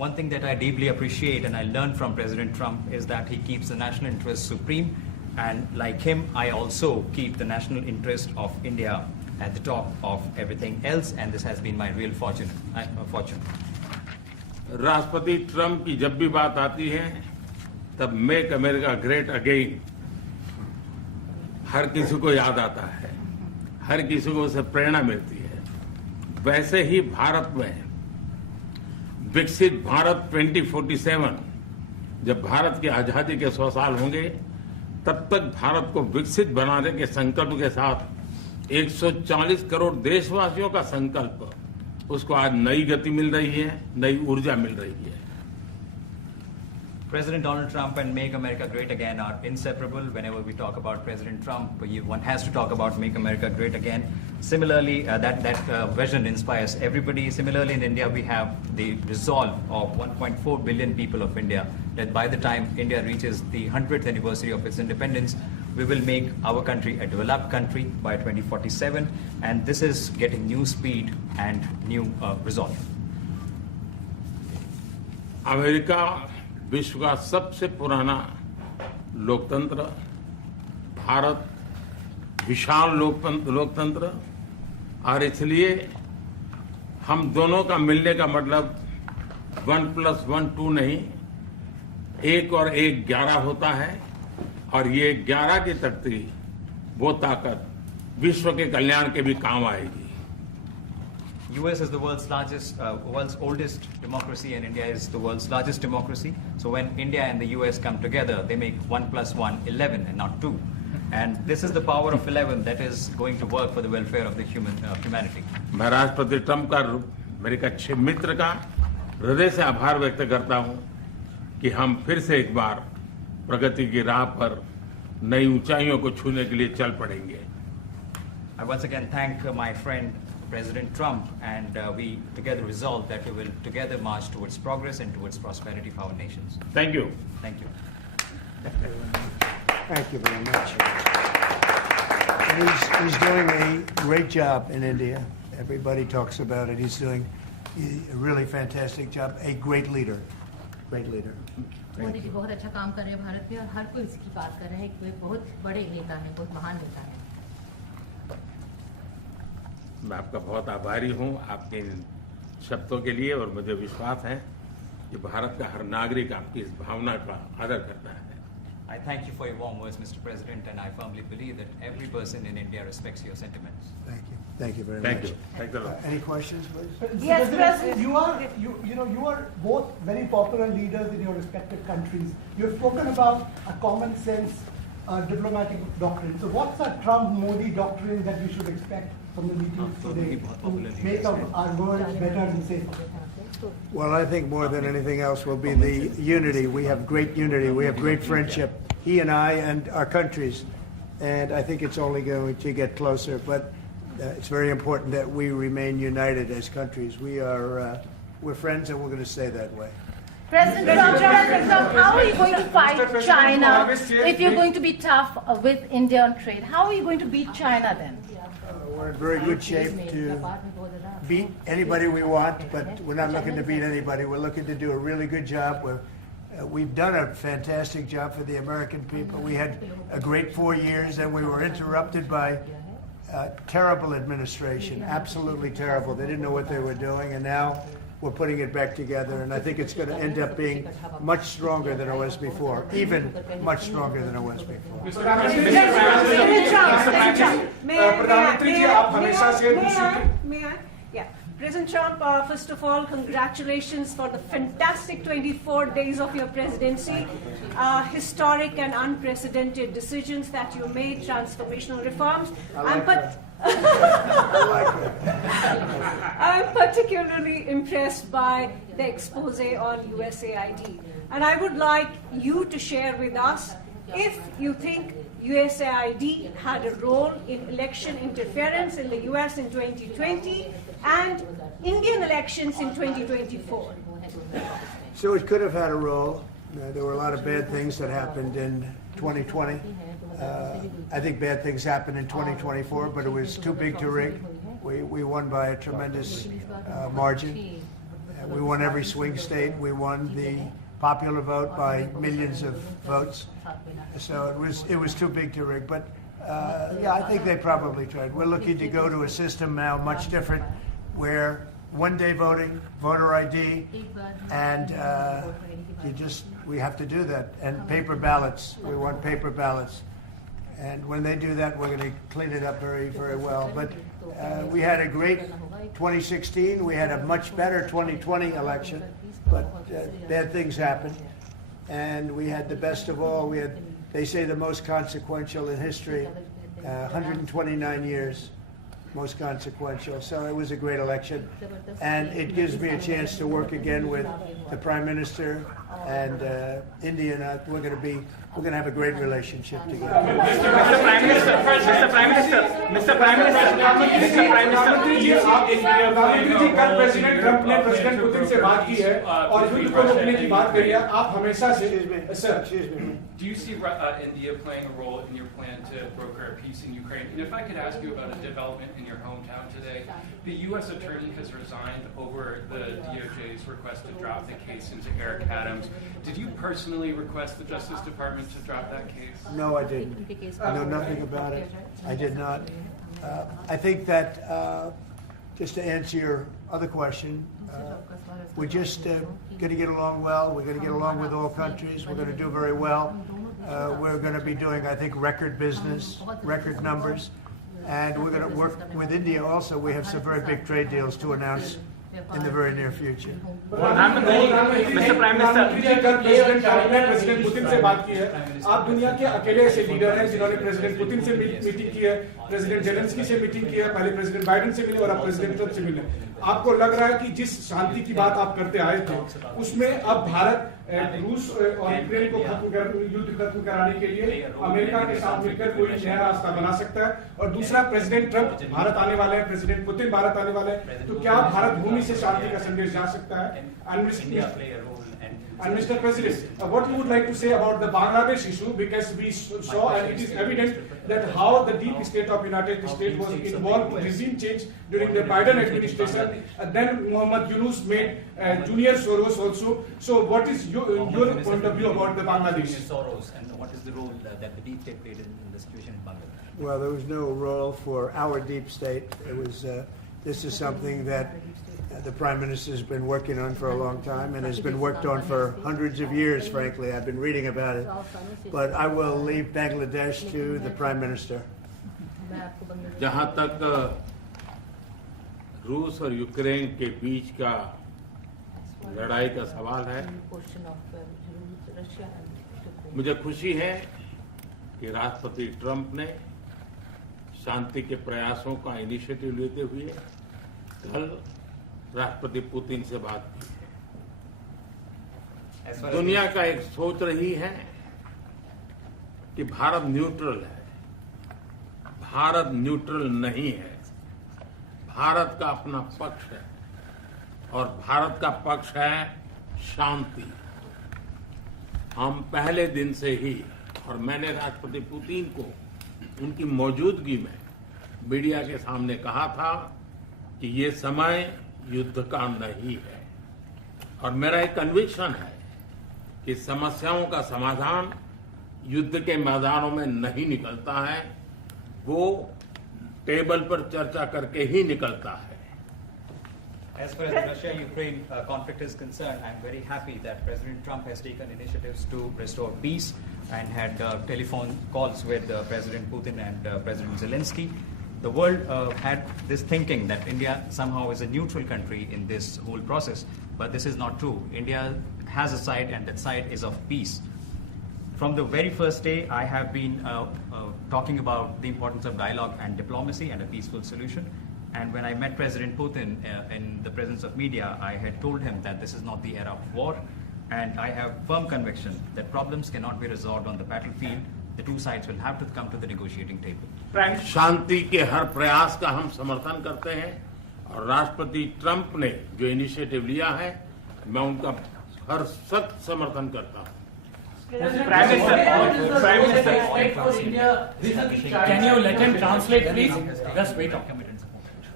one thing that I deeply appreciate and I learned from President Trump is that he keeps the national interest supreme. And like him, I also keep the national interest of India at the top of everything else. And this has been my real fortune. राष्ट्रपति Trump की जब भी बात आती है तब make America great again हर किसी को याद आता है, हर किसी को उससे प्रेरणा मिलती है। वैसे ही भारत में विकसित भारत 2047 जब भारत की आजादी के 100 साल होंगे तब तक भारत को विकसित बनाने के संकल्प के साथ 140 करोड़ देशवासियों का संकल्प, उसको आज नई गति मिल रही है, नई ऊर्जा मिल रही है। President Donald Trump and Make America Great Again are inseparable. Whenever we talk about President Trump, one has to talk about Make America Great Again. Similarly, that vision inspires everybody. Similarly, in India, we have the resolve of 1.4 billion people of India that by the time India reaches the 100th anniversary of its independence, we will make our country a developed country by 2047. And this is getting new speed and new resolve. America विश्व का सबसे पुराना लोकतंत्र, भारत विशाल लोकतंत्र, और इसलिए हम दोनों का मिलने का मतलब 1+1 2 नहीं, 1 और 1 11 होता है, और ये 11 की तख्ती वो ताकत विश्व के कल्याण के भी काम आएगी। US is the world's oldest democracy, and India is the world's largest democracy. So when India and the US come together, they make 1+1 11 and not 2. And this is the power of 11 that is going to work for the welfare of the humanity. मैं राष्ट्रपति Trump का, मेरे एक अच्छे मित्र का हृदय से आभार व्यक्त करता हूं कि हम फिर से एक बार प्रगति की राह पर नई ऊंचाइयों को छूने के लिए चल पड़ेंगे। I once again thank my friend President Trump, and we together resolve that we will together march towards progress and towards prosperity for our nations. Thank you. Thank you. Thank you very much. And he's doing a great job in India. Everybody talks about it. He's doing a really fantastic job. A great leader. Great leader. Modi ji बहुत अच्छा काम कर रहे हैं भारत में, और हर कोई इसकी बात कर रहा है कि वे बहुत बड़े नेता हैं, बहुत महान नेता हैं। मैं आपका बहुत आभारी हूं आपके इन शब्दों के लिए, और मुझे विश्वास है कि भारत का हर नागरिक आपकी इस भावना का आदर करता है। I thank you for your warm words, Mr. President, and I firmly believe that every person in India respects your sentiments. Thank you. Thank you very Thank much. you. Thank you. Any questions, please? Yes, President. You are both very popular leaders in your respective countries. You have spoken about a common sense diplomatic doctrine. So what's a Trump-Modi doctrine that we should expect from the meetings today to make our world better and safer? Well, I think more than anything else will be the unity. We have great unity. We have great friendship, he and I and our countries. And I think it's only going to get closer. But it's very important that we remain united as countries. We're friends, and we're going to stay that way. President Trump, how are you going to fight China if you're going to be tough with India on trade? How are you going to beat China then? We're in very good shape to beat anybody we want, but we're not looking to beat anybody. We're looking to do a really good job. We've done a fantastic job for the American people. We had a great 4 years, and we were interrupted by terrible administration, absolutely terrible. They didn't know what they were doing, and now we're putting it back together, and I think it's going to end up being much stronger than it was before, even much stronger than it was before. May I? Yeah. President Trump, first of all, congratulations for the fantastic 24 days of your presidency. Historic and unprecedented decisions that you made, transformational reforms. I'm particularly impressed by the expose on USAID. And I would like you to share with us if you think USAID had a role in election interference in the US in 2020 and Indian elections in 2024. So it could have had a role. There were a lot of bad things that happened in 2020. I think bad things happened in 2024, but it was too big to rig. We won by a tremendous margin. We won every swing state. We won the popular vote by millions of votes. So it was too big to rig. But yeah, I think they probably tried. We're looking to go to a system now much different, where one-day voting, voter ID, and we have to do that. And paper ballots. We want paper ballots. And when they do that, we're going to clean it up very, very well. But we had a great 2016. We had a much better 2020 election. But bad things happened. And we had the best of all. We had, they say, the most consequential in history, 129 years, most consequential. So it was a great election. And it gives me a chance to work again with the Prime Minister and India. And we're going to have a great relationship together. Mr. Prime Minister, प्रधानमंत्री जी कल president Trump ने president Putin से बात की है और युद्ध को रोकने की बात करी है. आप हमेशा से Do you see India playing a role in your plan to broker a peace in Ukraine? And if I could ask you about a development in your hometown today, the U.S. attorney has resigned over the DOJ's request to drop the case into Eric Adams. Did you personally request the Justice Department to drop that case? No, I didn't. I know nothing about it. I did not. I think that, just to answer your other question, we're just going to get along well. We're going to get along with all countries. We're going to do very well. We're going to be doing, I think, record business, record numbers. And we're going to work with India also. We have some very big trade deals to announce in the very near future. Mr. Prime Minister, president Trump ने president Putin से बात की है. आप दुनिया के अकेले ऐसे लीडर हैं जिन्होंने प्रेसिडेंट पुतिन से मीटिंग की है, प्रेसिडेंट जेलेंस्की से मीटिंग की है, पहले प्रेसिडेंट बाइडेन से मिले और अब प्रेसिडेंट ट्रंप से मिले. आपको लग रहा है कि जिस शांति की बात आप करते आए थे, उसमें अब भारत रूस और यूक्रेन को युद्ध खत्म कराने के लिए अमेरिका के साथ मिलकर कोई नया रास्ता बना सकता है? और दूसरा, प्रेसिडेंट ट्रंप भारत आने वाले हैं, प्रेसिडेंट पुतिन भारत आने वाले हैं, तो क्या भारत भूमि से शांति का संदेश जा सकता है? And Mr. President, what you would like to say about the Bangladesh issue, because we saw and it is evident that how the deep state of United States was involved in regime change during the Biden administration, and then Muhammad Yunus made Junior Soros also. So what is your point of view about the Bangladesh? Soros, and what is the role that the deep state played in the situation in Bangladesh? Well, there was no role for our deep state. It was, this is something that the Prime Minister has been working on for a long time and has been worked on for hundreds of years, frankly. I've been reading about it. But I will leave Bangladesh to the Prime Minister. जहां तक रूस और Ukraine के बीच का लड़ाई का सवाल है, मुझे खुशी है कि राष्ट्रपति ट्रंप ने शांति के प्रयासों का इनिशिएटिव लेते हुए कल राष्ट्रपति पुतिन से बात की है. दुनिया का एक सोच रही है कि भारत न्यूट्रल है. भारत न्यूट्रल नहीं है. भारत का अपना पक्ष है और भारत का पक्ष है शांति. हम पहले दिन से ही, और मैंने राष्ट्रपति पुतिन को उनकी मौजूदगी में मीडिया के सामने कहा था कि ये समय युद्ध का नहीं है, और मेरा एक कन्विक्शन है कि समस्याओं का समाधान युद्ध के मैदानों में नहीं निकलता है, वो टेबल पर चर्चा करके ही निकलता है. As far as the Russia-Ukraine conflict is concerned, I'm very happy that President Trump has taken initiatives to restore peace and had telephone calls with President Putin and President Zelensky. The world had this thinking that India somehow is a neutral country in this whole process, but this is not true. India has a side, and that side is of peace. From the very first day, I have been talking about the importance of dialogue and diplomacy and a peaceful solution. And when I met President Putin in the presence of media, I had told him that this is not the era of war, and I have firm conviction that problems cannot be resolved on the battlefield. The two sides will have to come to the negotiating table. शांति के हर प्रयास का हम समर्थन करते हैं, और राष्ट्रपति Trump ने जो इनिशिएटिव लिया है, मैं उनका हर सख्त समर्थन करता हूं. Can you let him translate, please? Just wait.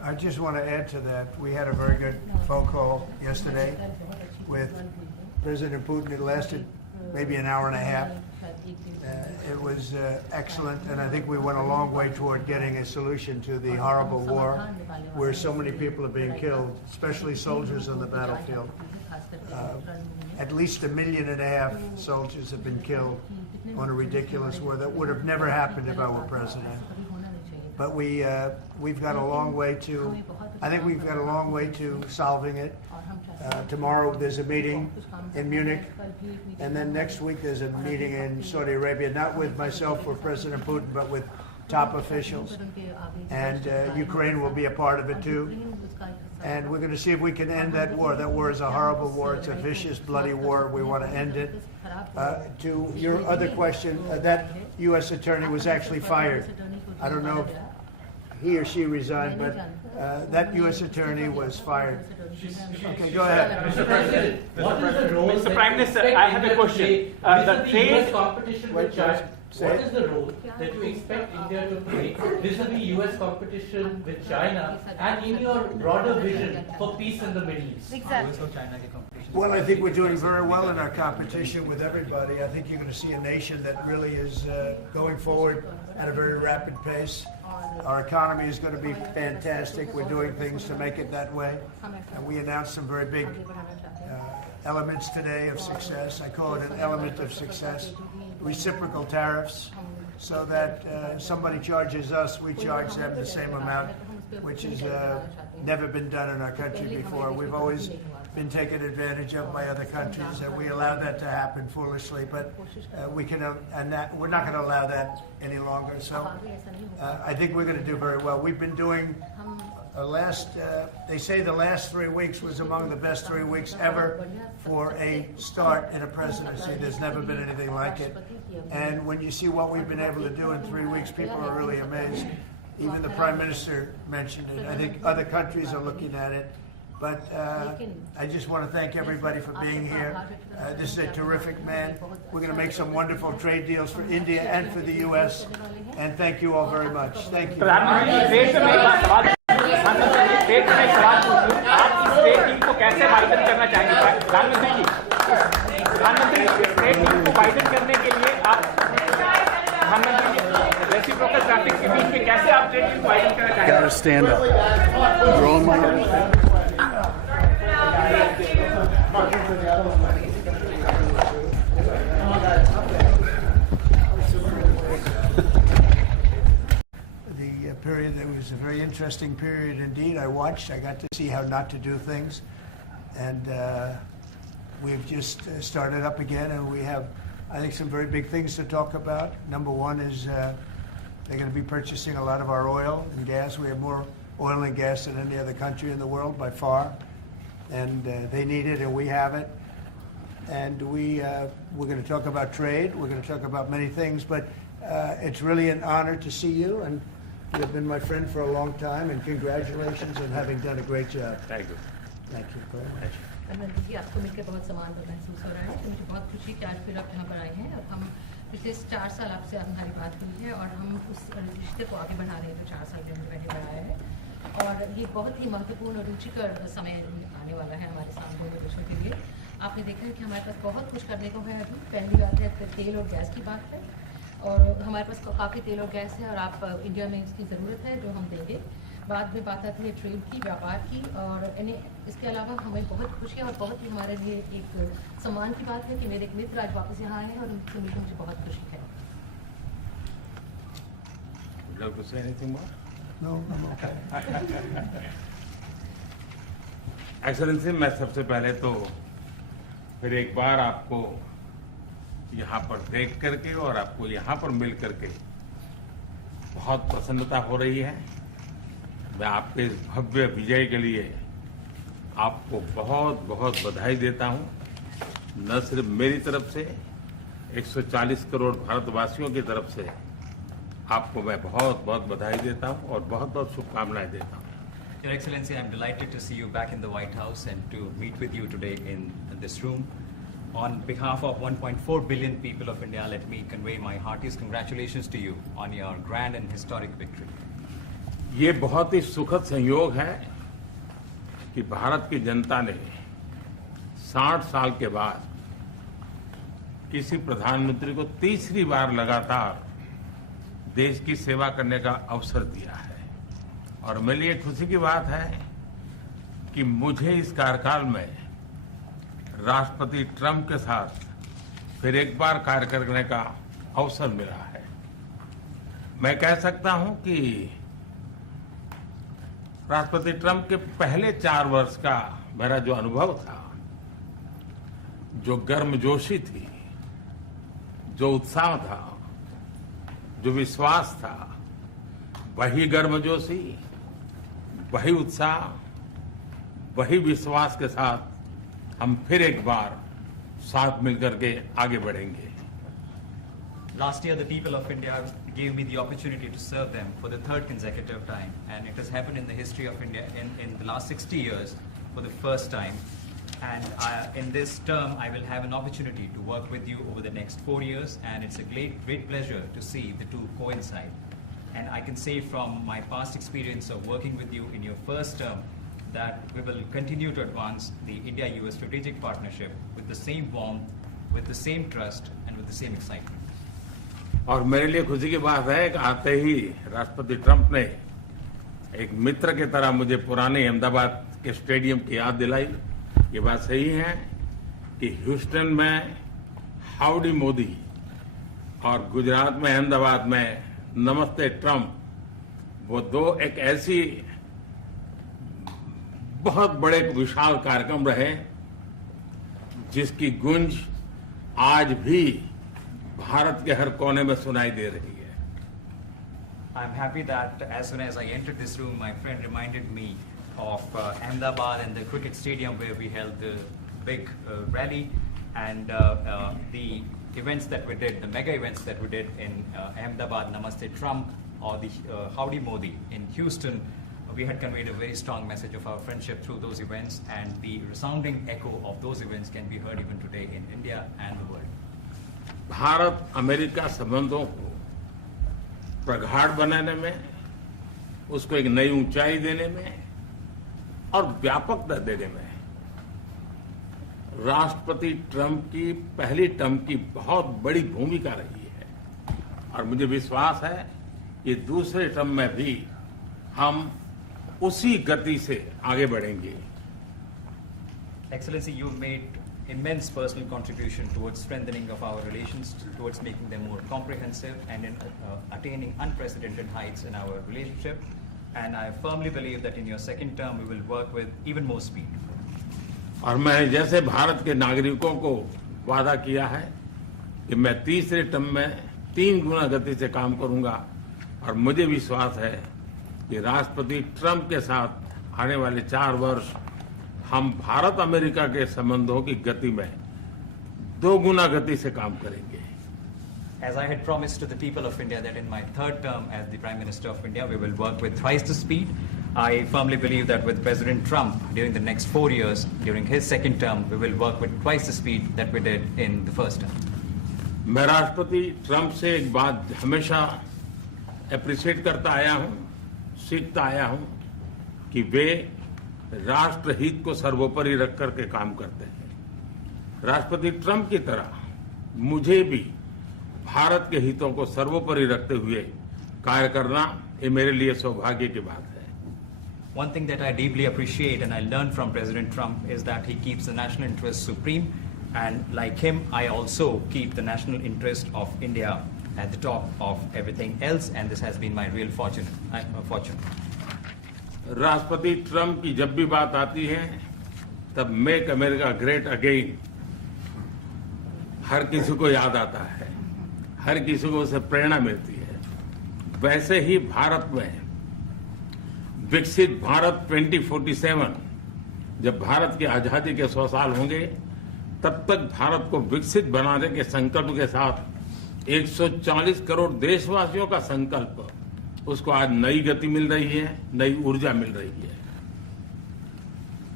I just want to add to that. We had a very good phone call yesterday with President Putin. It lasted maybe an hour and a half. It was excellent, and I think we went a long way toward getting a solution to the horrible war where so many people are being killed, especially soldiers on the battlefield. At least 1.5 million soldiers have been killed on a ridiculous war that would have never happened if I were president. But we've got a long way to, I think we've got a long way to solving it. Tomorrow there's a meeting in Munich, and then next week there's a meeting in Saudi Arabia, not with myself or President Putin, but with top officials. And Ukraine will be a part of it too. And we're going to see if we can end that war. That war is a horrible war. It's a vicious, bloody war. We want to end it. To your other question, that U.S. attorney was actually fired. I don't know if he or she resigned, but that U.S. attorney was fired. Okay, go ahead. Mr. President, what is the role Mr. Prime Minister, I have a question. The US competition with China. What is the role that you expect India to play vis-a-vis US competition with China and in your broader vision for peace in the Middle East? Exactly. Well, I think we're doing very well in our competition with everybody. I think you're going to see a nation that really is going forward at a very rapid pace. Our economy is going to be fantastic. We're doing things to make it that way. And we announced some very big elements today of success. I call it an element of success. Reciprocal tariffs, so that somebody charges us, we charge them the same amount, which has never been done in our country before. We've always been taken advantage of by other countries, and we allow that to happen foolishly, but we're not going to allow that any longer. So I think we're going to do very well. We've been doing they say the last 3 weeks was among the best 3 weeks ever for a start in a presidency. There's never been anything like it. And when you see what we've been able to do in 3 weeks, people are really amazed. Even the Prime Minister mentioned it. I think other countries are looking at it. But I just want to thank everybody for being here. This is a terrific man. We're going to make some wonderful trade deals for India and for the U.S. And thank you all very much. Thank you. State में सवाल पूछूं, आप इस state team को कैसे widen करना चाहेंगे? प्रधानमंत्री जी, स्टेट टीम को वाइडन करने के लिए आप प्रधानमंत्री जी रेसिप्रोकल ट्रैफिक के बीच में कैसे आप स्टेट टीम को वाइडन करना चाहेंगे? Gotta stand up. You're on my head. Period. It was a very interesting period indeed. I got to see how not to do things, and we've just started up again, and we have, I think, some very big things to talk about. Number one is they're going to be purchasing a lot of our oil and gas. We have more oil and gas than any other country in the world by far, and they need it, and we have it. And we're going to talk about trade. We're going to talk about many things, but it's really an honor to see you, and you've been my friend for a long time, and congratulations on having done a great job. Thank you. Thank you very much. Narendra जी, आपको मिलकर बहुत सम्मान महसूस हो रहा है। तो मुझे बहुत खुशी कि आज फिर आप यहाँ पर आए हैं और हम पिछले 4 साल आपसे हमारी बात हुई है और हम उस रिश्ते को आगे बढ़ा रहे हैं जो 4 साल में हमने बढ़ाया है। और ये बहुत ही महत्वपूर्ण और रुचिकर समय आने वाला है हमारे साथ दोनों देशों के लिए। आपने देखा है कि हमारे पास बहुत कुछ करने को है अभी। पहली बात है तेल और गैस की बात है, और हमारे पास काफ़ी तेल और गैस है और आप इंडिया में इसकी ज़रूरत है जो हम देंगे। बाद में बात आती है ट्रेड की, व्यापार की, और इसके अलावा हमें बहुत खुशी है और बहुत ही हमारे लिए एक सम्मान की बात है कि मेरे एक मित्र आज वापस यहाँ आए हैं और उनसे मिलकर मुझे बहुत खुशी है। Would you like to say anything more? No, I'm okay. Excellency, मैं सबसे पहले तो फिर एक बार आपको यहाँ पर देख करके और आपको यहाँ पर मिल करके बहुत प्रसन्नता हो रही है। मैं आपके इस भव्य विजय के लिए आपको बहुत बहुत बधाई देता हूँ। न सिर्फ मेरी तरफ से, 140 करोड़ भारतवासियों की तरफ से आपको मैं बहुत बहुत बधाई देता हूँ और बहुत बहुत शुभकामनाएं देता हूँ। Your Excellency, I'm delighted to see you back in the White House and to meet with you today in this room. On behalf of 1.4 billion people of India, let me convey my heartiest congratulations to you on your grand and historic victory. ये बहुत ही सुखद संयोग है कि भारत की जनता ने 60 साल के बाद किसी प्रधानमंत्री को तीसरी बार लगातार देश की सेवा करने का अवसर दिया है। और मेरे लिए खुशी की बात है कि मुझे इस कार्यकाल में राष्ट्रपति ट्रंप के साथ फिर एक बार कार्य करने का अवसर मिला है। मैं कह सकता हूं कि राष्ट्रपति ट्रंप के पहले 4 वर्ष का मेरा जो अनुभव था, जो गर्मजोशी थी, जो उत्साह था, जो विश्वास था, वही गर्मजोशी, वही उत्साह, वही विश्वास के साथ हम फिर एक बार साथ मिलकर के आगे बढ़ेंगे। Last year, the people of India gave me the opportunity to serve them for the 3rd consecutive time, and it has happened in the history of India in the last 60 years for the first time. And in this term, I will have an opportunity to work with you over the next 4 years, and it's a great pleasure to see the two coincide. And I can say from my past experience of working with you in your first term that we will continue to advance the India-US strategic partnership with the same warmth, with the same trust, and with the same excitement. और मेरे लिए खुशी की बात है कि आते ही राष्ट्रपति ट्रंप ने एक मित्र की तरह मुझे पुराने अहमदाबाद के स्टेडियम की याद दिलाई। ये बात सही है कि ह्यूस्टन में हाउडी मोदी और गुजरात में अहमदाबाद में नमस्ते ट्रंप, वो दो एक ऐसी बहुत बड़े विशाल कार्यक्रम रहे जिसकी गूंज आज भी भारत के हर कोने में सुनाई दे रही है। I'm happy that as soon as I entered this room, my friend reminded me of Ahmedabad and the cricket stadium where we held the big rally, and the events that we did, the mega events that we did in Ahmedabad, Namaste Trump, or the Howdy Modi in Houston. We had conveyed a very strong message of our friendship through those events, and the resounding echo of those events can be heard even today in India and the world. Bharat America संबंधों को प्रगाढ़ बनाने में, उसको एक नई ऊंचाई देने में और व्यापकता देने में राष्ट्रपति ट्रंप की पहली टर्म की बहुत बड़ी भूमिका रही है। और मुझे विश्वास है कि दूसरे टर्म में भी हम उसी गति से आगे बढ़ेंगे। Excellency, you made immense personal contribution towards strengthening of our relations, towards making them more comprehensive, and in attaining unprecedented heights in our relationship. And I firmly believe that in your second term, we will work with even more speed. और मैं जैसे भारत के नागरिकों को वादा किया है कि मैं तीसरे टर्म में 3 गुना गति से काम करूंगा, और मुझे विश्वास है कि राष्ट्रपति ट्रंप के साथ आने वाले 4 वर्ष हम भारत अमेरिका के संबंधों की गति में 2 गुना गति से काम करेंगे। As I had promised to the people of India that in my 3rd term as the Prime Minister of India, we will work with thrice the speed. I firmly believe that with President Trump during the next 4 years, during his second term, we will work with twice the speed that we did in the first term. मैं राष्ट्रपति Trump से एक बात हमेशा appreciate करता आया हूं, सीखता आया हूं कि वे राष्ट्रहित को सर्वोपरि रख करके काम करते हैं। राष्ट्रपति ट्रंप की तरह मुझे भी भारत के हितों को सर्वोपरि रखते हुए कार्य करना, ये मेरे लिए सौभाग्य की बात है। One thing that I deeply appreciate and I learned from President Trump is that he keeps the national interest supreme, and like him, I also keep the national interest of India at the top of everything else, and this has been my real fortune. राष्ट्रपति Trump की जब भी बात आती है तब make America great again हर किसी को याद आता है, हर किसी को उससे प्रेरणा मिलती है। वैसे ही भारत में विकसित भारत 2047, जब भारत की आजादी के 100 साल होंगे, तब तक भारत को विकसित बनाने के संकल्प के साथ 140 करोड़ देशवासियों का संकल्प, उसको आज नई गति मिल रही है, नई ऊर्जा मिल रही है।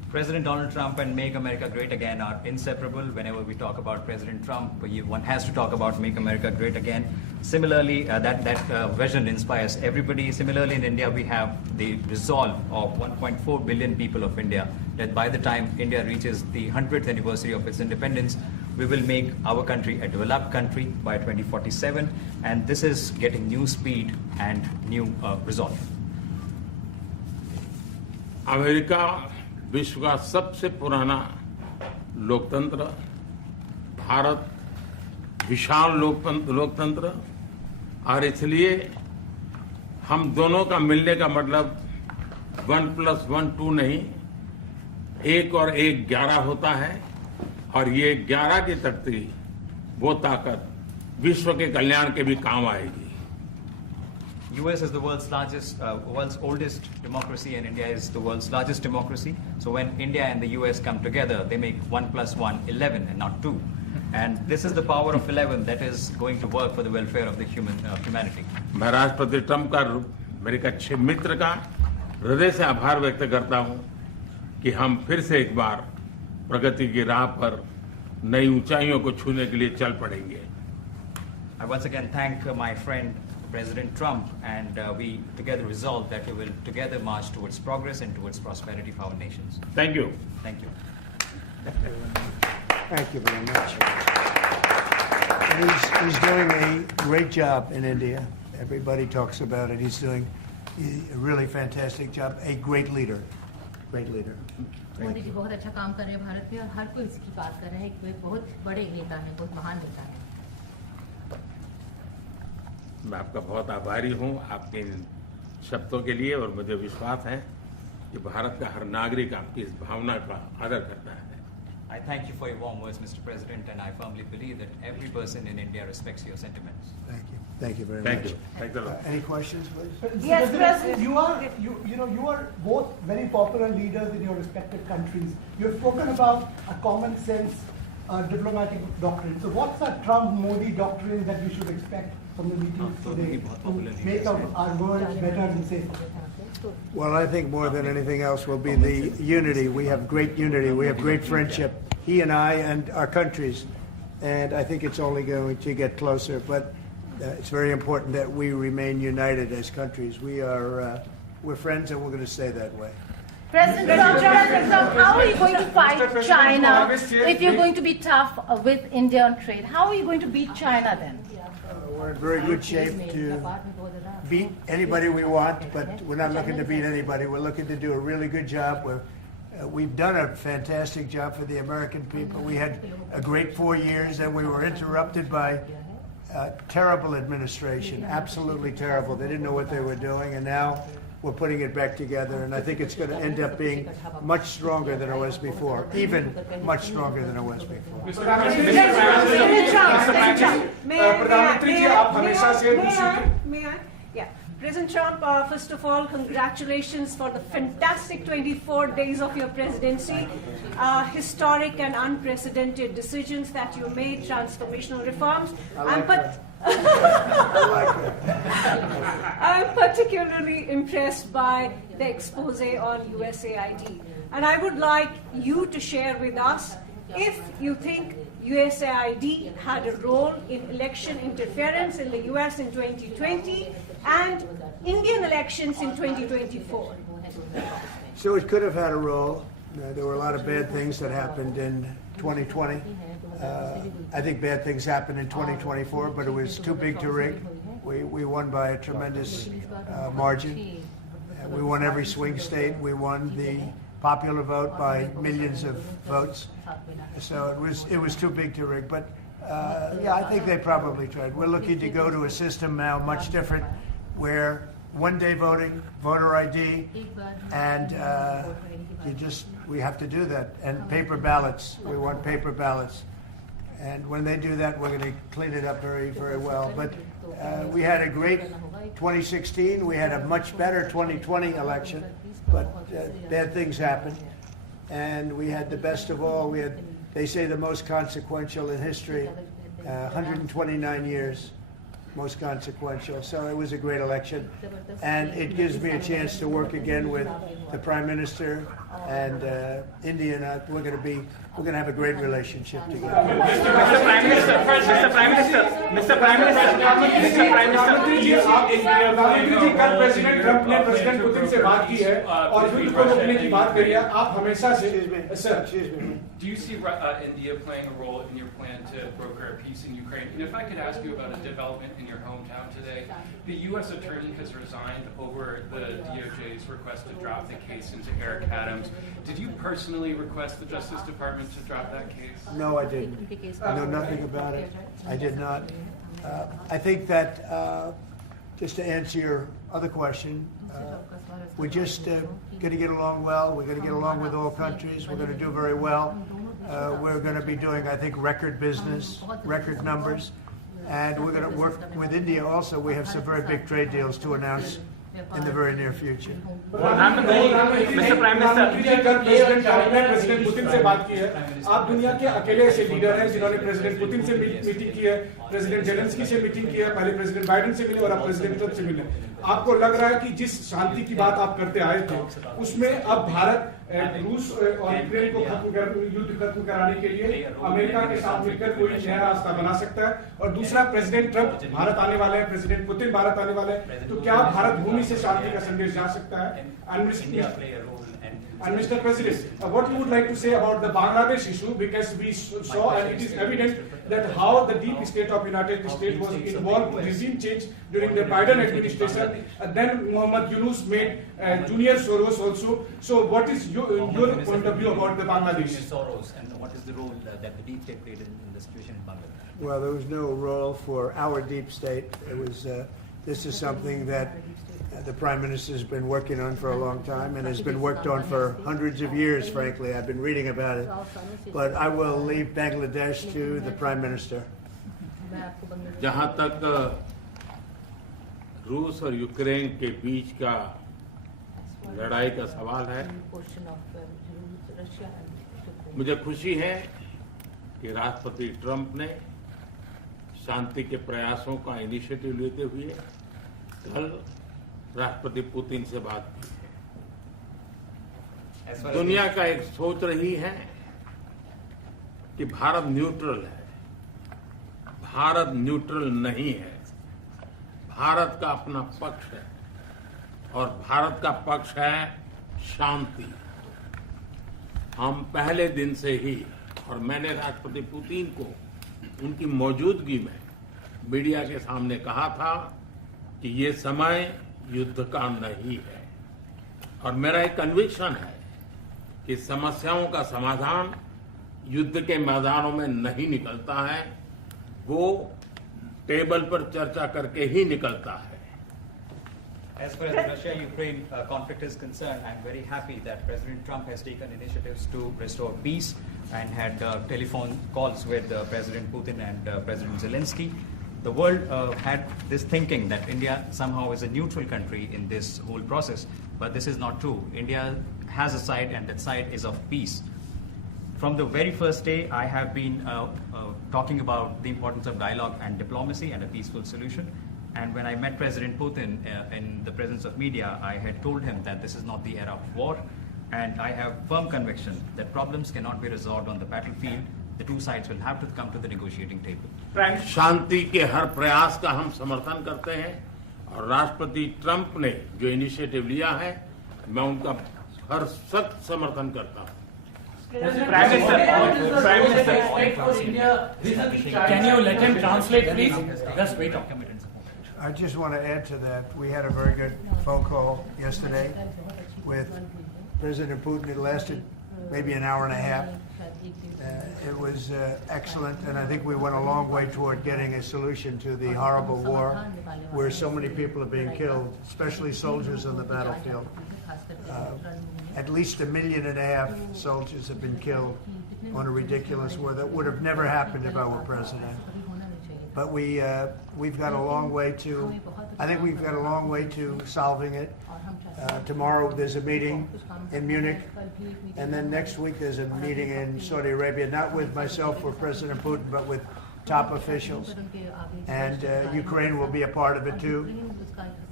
President Donald Trump and Make America Great Again are inseparable. Whenever we talk about President Trump, one has to talk about Make America Great Again. Similarly, that vision inspires everybody. Similarly, in India, we have the resolve of 1.4 billion people of India that by the time India reaches the 100th anniversary of its independence, we will make our country a developed country by 2047. And this is getting new speed and new resolve. America विश्व का सबसे पुराना लोकतंत्र, भारत विशाल लोकतंत्र, और इसलिए हम दोनों का मिलने का मतलब 1+1 2 नहीं, 1 और 1 11 होता है, और ये 11 की तख्ती वो ताकत विश्व के कल्याण के भी काम आएगी. US is the world's oldest democracy, and India is the world's largest democracy. So when India and the US come together, they make 1+1 11 and not 2. And this is the power of 11 that is going to work for the welfare of the humanity. मैं राष्ट्रपति Trump का मेरे एक अच्छे मित्र का हृदय से आभार व्यक्त करता हूं कि हम फिर से एक बार प्रगति की राह पर नई ऊंचाइयों को छूने के लिए चल पड़ेंगे. I once again thank my friend President Trump, and we together resolve that we will together march towards progress and towards prosperity for our nations. Thank you. Thank you. Thank you very much. And he's doing a great job in India. Everybody talks about it. He's doing a really fantastic job. A great leader. Great leader. Modi ji बहुत अच्छा काम कर रहे हैं भारत में, और हर कोई इसकी बात कर रहा है कि वे बहुत बड़े नेता हैं, बहुत महान नेता हैं. मैं आपका बहुत आभारी हूं आपके इन शब्दों के लिए, और मुझे विश्वास है कि भारत का हर नागरिक आपकी इस भावना का आदर करता है. I thank you for your warm words, Mr. President, and I firmly believe that every person in India respects your sentiments. Thank you. Thank you very Thank much. you. Thanks a lot. Any questions, please? Yes, President. You are both very popular leaders in your respective countries. You have spoken about a common sense diplomatic doctrine. So what's the Trump-Modi doctrine that we should expect from the meetings today to make our world better and safer? Well, I think more than anything else will be the unity. We have great unity. We have great friendship, he and I and our countries. And I think it's only going to get closer. But it's very important that we remain united as countries. We're friends, and we're going to stay that way. President Trump, how are you going to fight China if you're going to be tough with India on trade? How are you going to beat China then? We're in very good shape to beat anybody we want, but we're not looking to beat anybody. We're looking to do a really good job. We've done a fantastic job for the American people. We had a great 4 years, and we were interrupted by terrible administration, absolutely terrible. They didn't know what they were doing, and now we're putting it back together, and I think it's going to end up being much stronger than it was before, even much stronger than it was before. May I? Yeah. President Trump, first of all, congratulations for the fantastic 24 days of your presidency. Historic and unprecedented decisions that you made, transformational reforms. I'm particularly impressed by the expose on USAID. And I would like you to share with us if you think USAID had a role in election interference in the US in 2020 and Indian elections in 2024. So it could have had a role. There were a lot of bad things that happened in 2020. I think bad things happened in 2024, but it was too big to rig. We won by a tremendous margin. We won every swing state. We won the popular vote by millions of votes. So it was too big to rig. But yeah, I think they probably tried. We're looking to go to a system now much different, where one-day voting, voter ID, and we have to do that. And paper ballots. We want paper ballots. And when they do that, we're going to clean it up very, very well. But we had a great 2016. We had a much better 2020 election. But bad things happened. And we had the best of all. We had, they say, the most consequential in history, 129 years, most consequential. So it was a great election. And it gives me a chance to work again with the Prime Minister And India and I, we're going to have a great relationship together. Mr. Prime Minister, प्रधानमंत्री जी कल president Trump ने president Putin से बात की है और युद्ध को रोकने की बात करी है. आप हमेशा से Do you see India playing a role in your plan to broker a peace in Ukraine? And if I could ask you about a development in your hometown today, the U.S. attorney has resigned over the DOJ's request to drop the case into Eric Adams. Did you personally request the Justice Department to drop that case? No, I didn't. I know nothing about it. I did not. I think that, just to answer your other question, we're just going to get along well. We're going to get along with all countries. We're going to do very well. We're going to be doing, I think, record business, record numbers. And we're going to work with India also. We have some very big trade deals to announce in the very near future. Mr. Prime Minister, कल president Trump ने president Putin से बात की है. आप दुनिया के अकेले ऐसे लीडर हैं जिन्होंने प्रेसिडेंट पुतिन से मीटिंग की है, प्रेसिडेंट जेलेंस्की से मीटिंग की है, पहले प्रेसिडेंट बाइडेन से मिले और अब प्रेसिडेंट ट्रंप से मिले. आपको लग रहा है कि जिस शांति की बात आप करते आए थे उसमें अब भारत रूस और यूक्रेन को युद्ध खत्म कराने के लिए अमेरिका के साथ मिलकर कोई नया रास्ता बना सकता है. और दूसरा, प्रेसिडेंट ट्रंप भारत आने वाले हैं, प्रेसिडेंट पुतिन भारत आने वाले हैं, तो क्या भारत भूमि से शांति का संदेश जा सकता है? And Mr. President, what you would like to say about the Bangladesh issue, because we saw and it is evident that how the deep state of United States was involved in regime change during the Biden administration. Then Mohammed Yunus made Junior Soros also. So what is your point of view about the Bangladesh? Soros, and what is the role that the deep state played in the situation in Bangladesh? Well, there was no role for our deep state. It was, this is something that the Prime Minister has been working on for a long time and has been worked on for hundreds of years, frankly. I've been reading about it. But I will leave Bangladesh to the Prime Minister. जहां तक रूस और Ukraine के बीच का लड़ाई का सवाल है, मुझे खुशी है कि राष्ट्रपति ट्रंप ने शांति के प्रयासों का इनिशिएटिव लेते हुए कल राष्ट्रपति पुतिन से बात की है. दुनिया का एक सोच रही है कि भारत न्यूट्रल है. भारत न्यूट्रल नहीं है. भारत का अपना पक्ष है और भारत का पक्ष है शांति. हम पहले दिन से ही, और मैंने राष्ट्रपति पुतिन को उनकी मौजूदगी में मीडिया के सामने कहा था कि ये समय युद्ध का नहीं है. और मेरा एक कन्विक्शन है कि समस्याओं का समाधान युद्ध के मैदानों में नहीं निकलता है, वो टेबल पर चर्चा करके ही निकलता है. As far as the Russia-Ukraine conflict is concerned, I'm very happy that President Trump has taken initiatives to restore peace and had telephone calls with President Putin and President Zelensky. The world had this thinking that India somehow is a neutral country in this whole process, but this is not true. India has a side, and that side is of peace. From the very first day, I have been talking about the importance of dialogue and diplomacy and a peaceful solution. And when I met President Putin in the presence of media, I had told him that this is not the era of war, and I have firm conviction that problems cannot be resolved on the battlefield. The two sides will have to come to the negotiating table. शांति के हर प्रयास का हम समर्थन करते हैं और राष्ट्रपति Trump ने जो इनिशिएटिव लिया है, मैं उनका हर सख्त समर्थन करता हूं. Prime Minister, can you let him translate, please? Just wait. I just want to add to that. We had a very good phone call yesterday with President Putin. It lasted maybe an hour and a half. It was excellent, and I think we went a long way toward getting a solution to the horrible war where so many people are being killed, especially soldiers on the battlefield. At least 1.5 million soldiers have been killed on a ridiculous war that would have never happened if I were president. But we've got a long way to, I think we've got a long way to solving it. Tomorrow there's a meeting in Munich, and then next week there's a meeting in Saudi Arabia, not with myself or President Putin, but with top officials. And Ukraine will be a part of it too.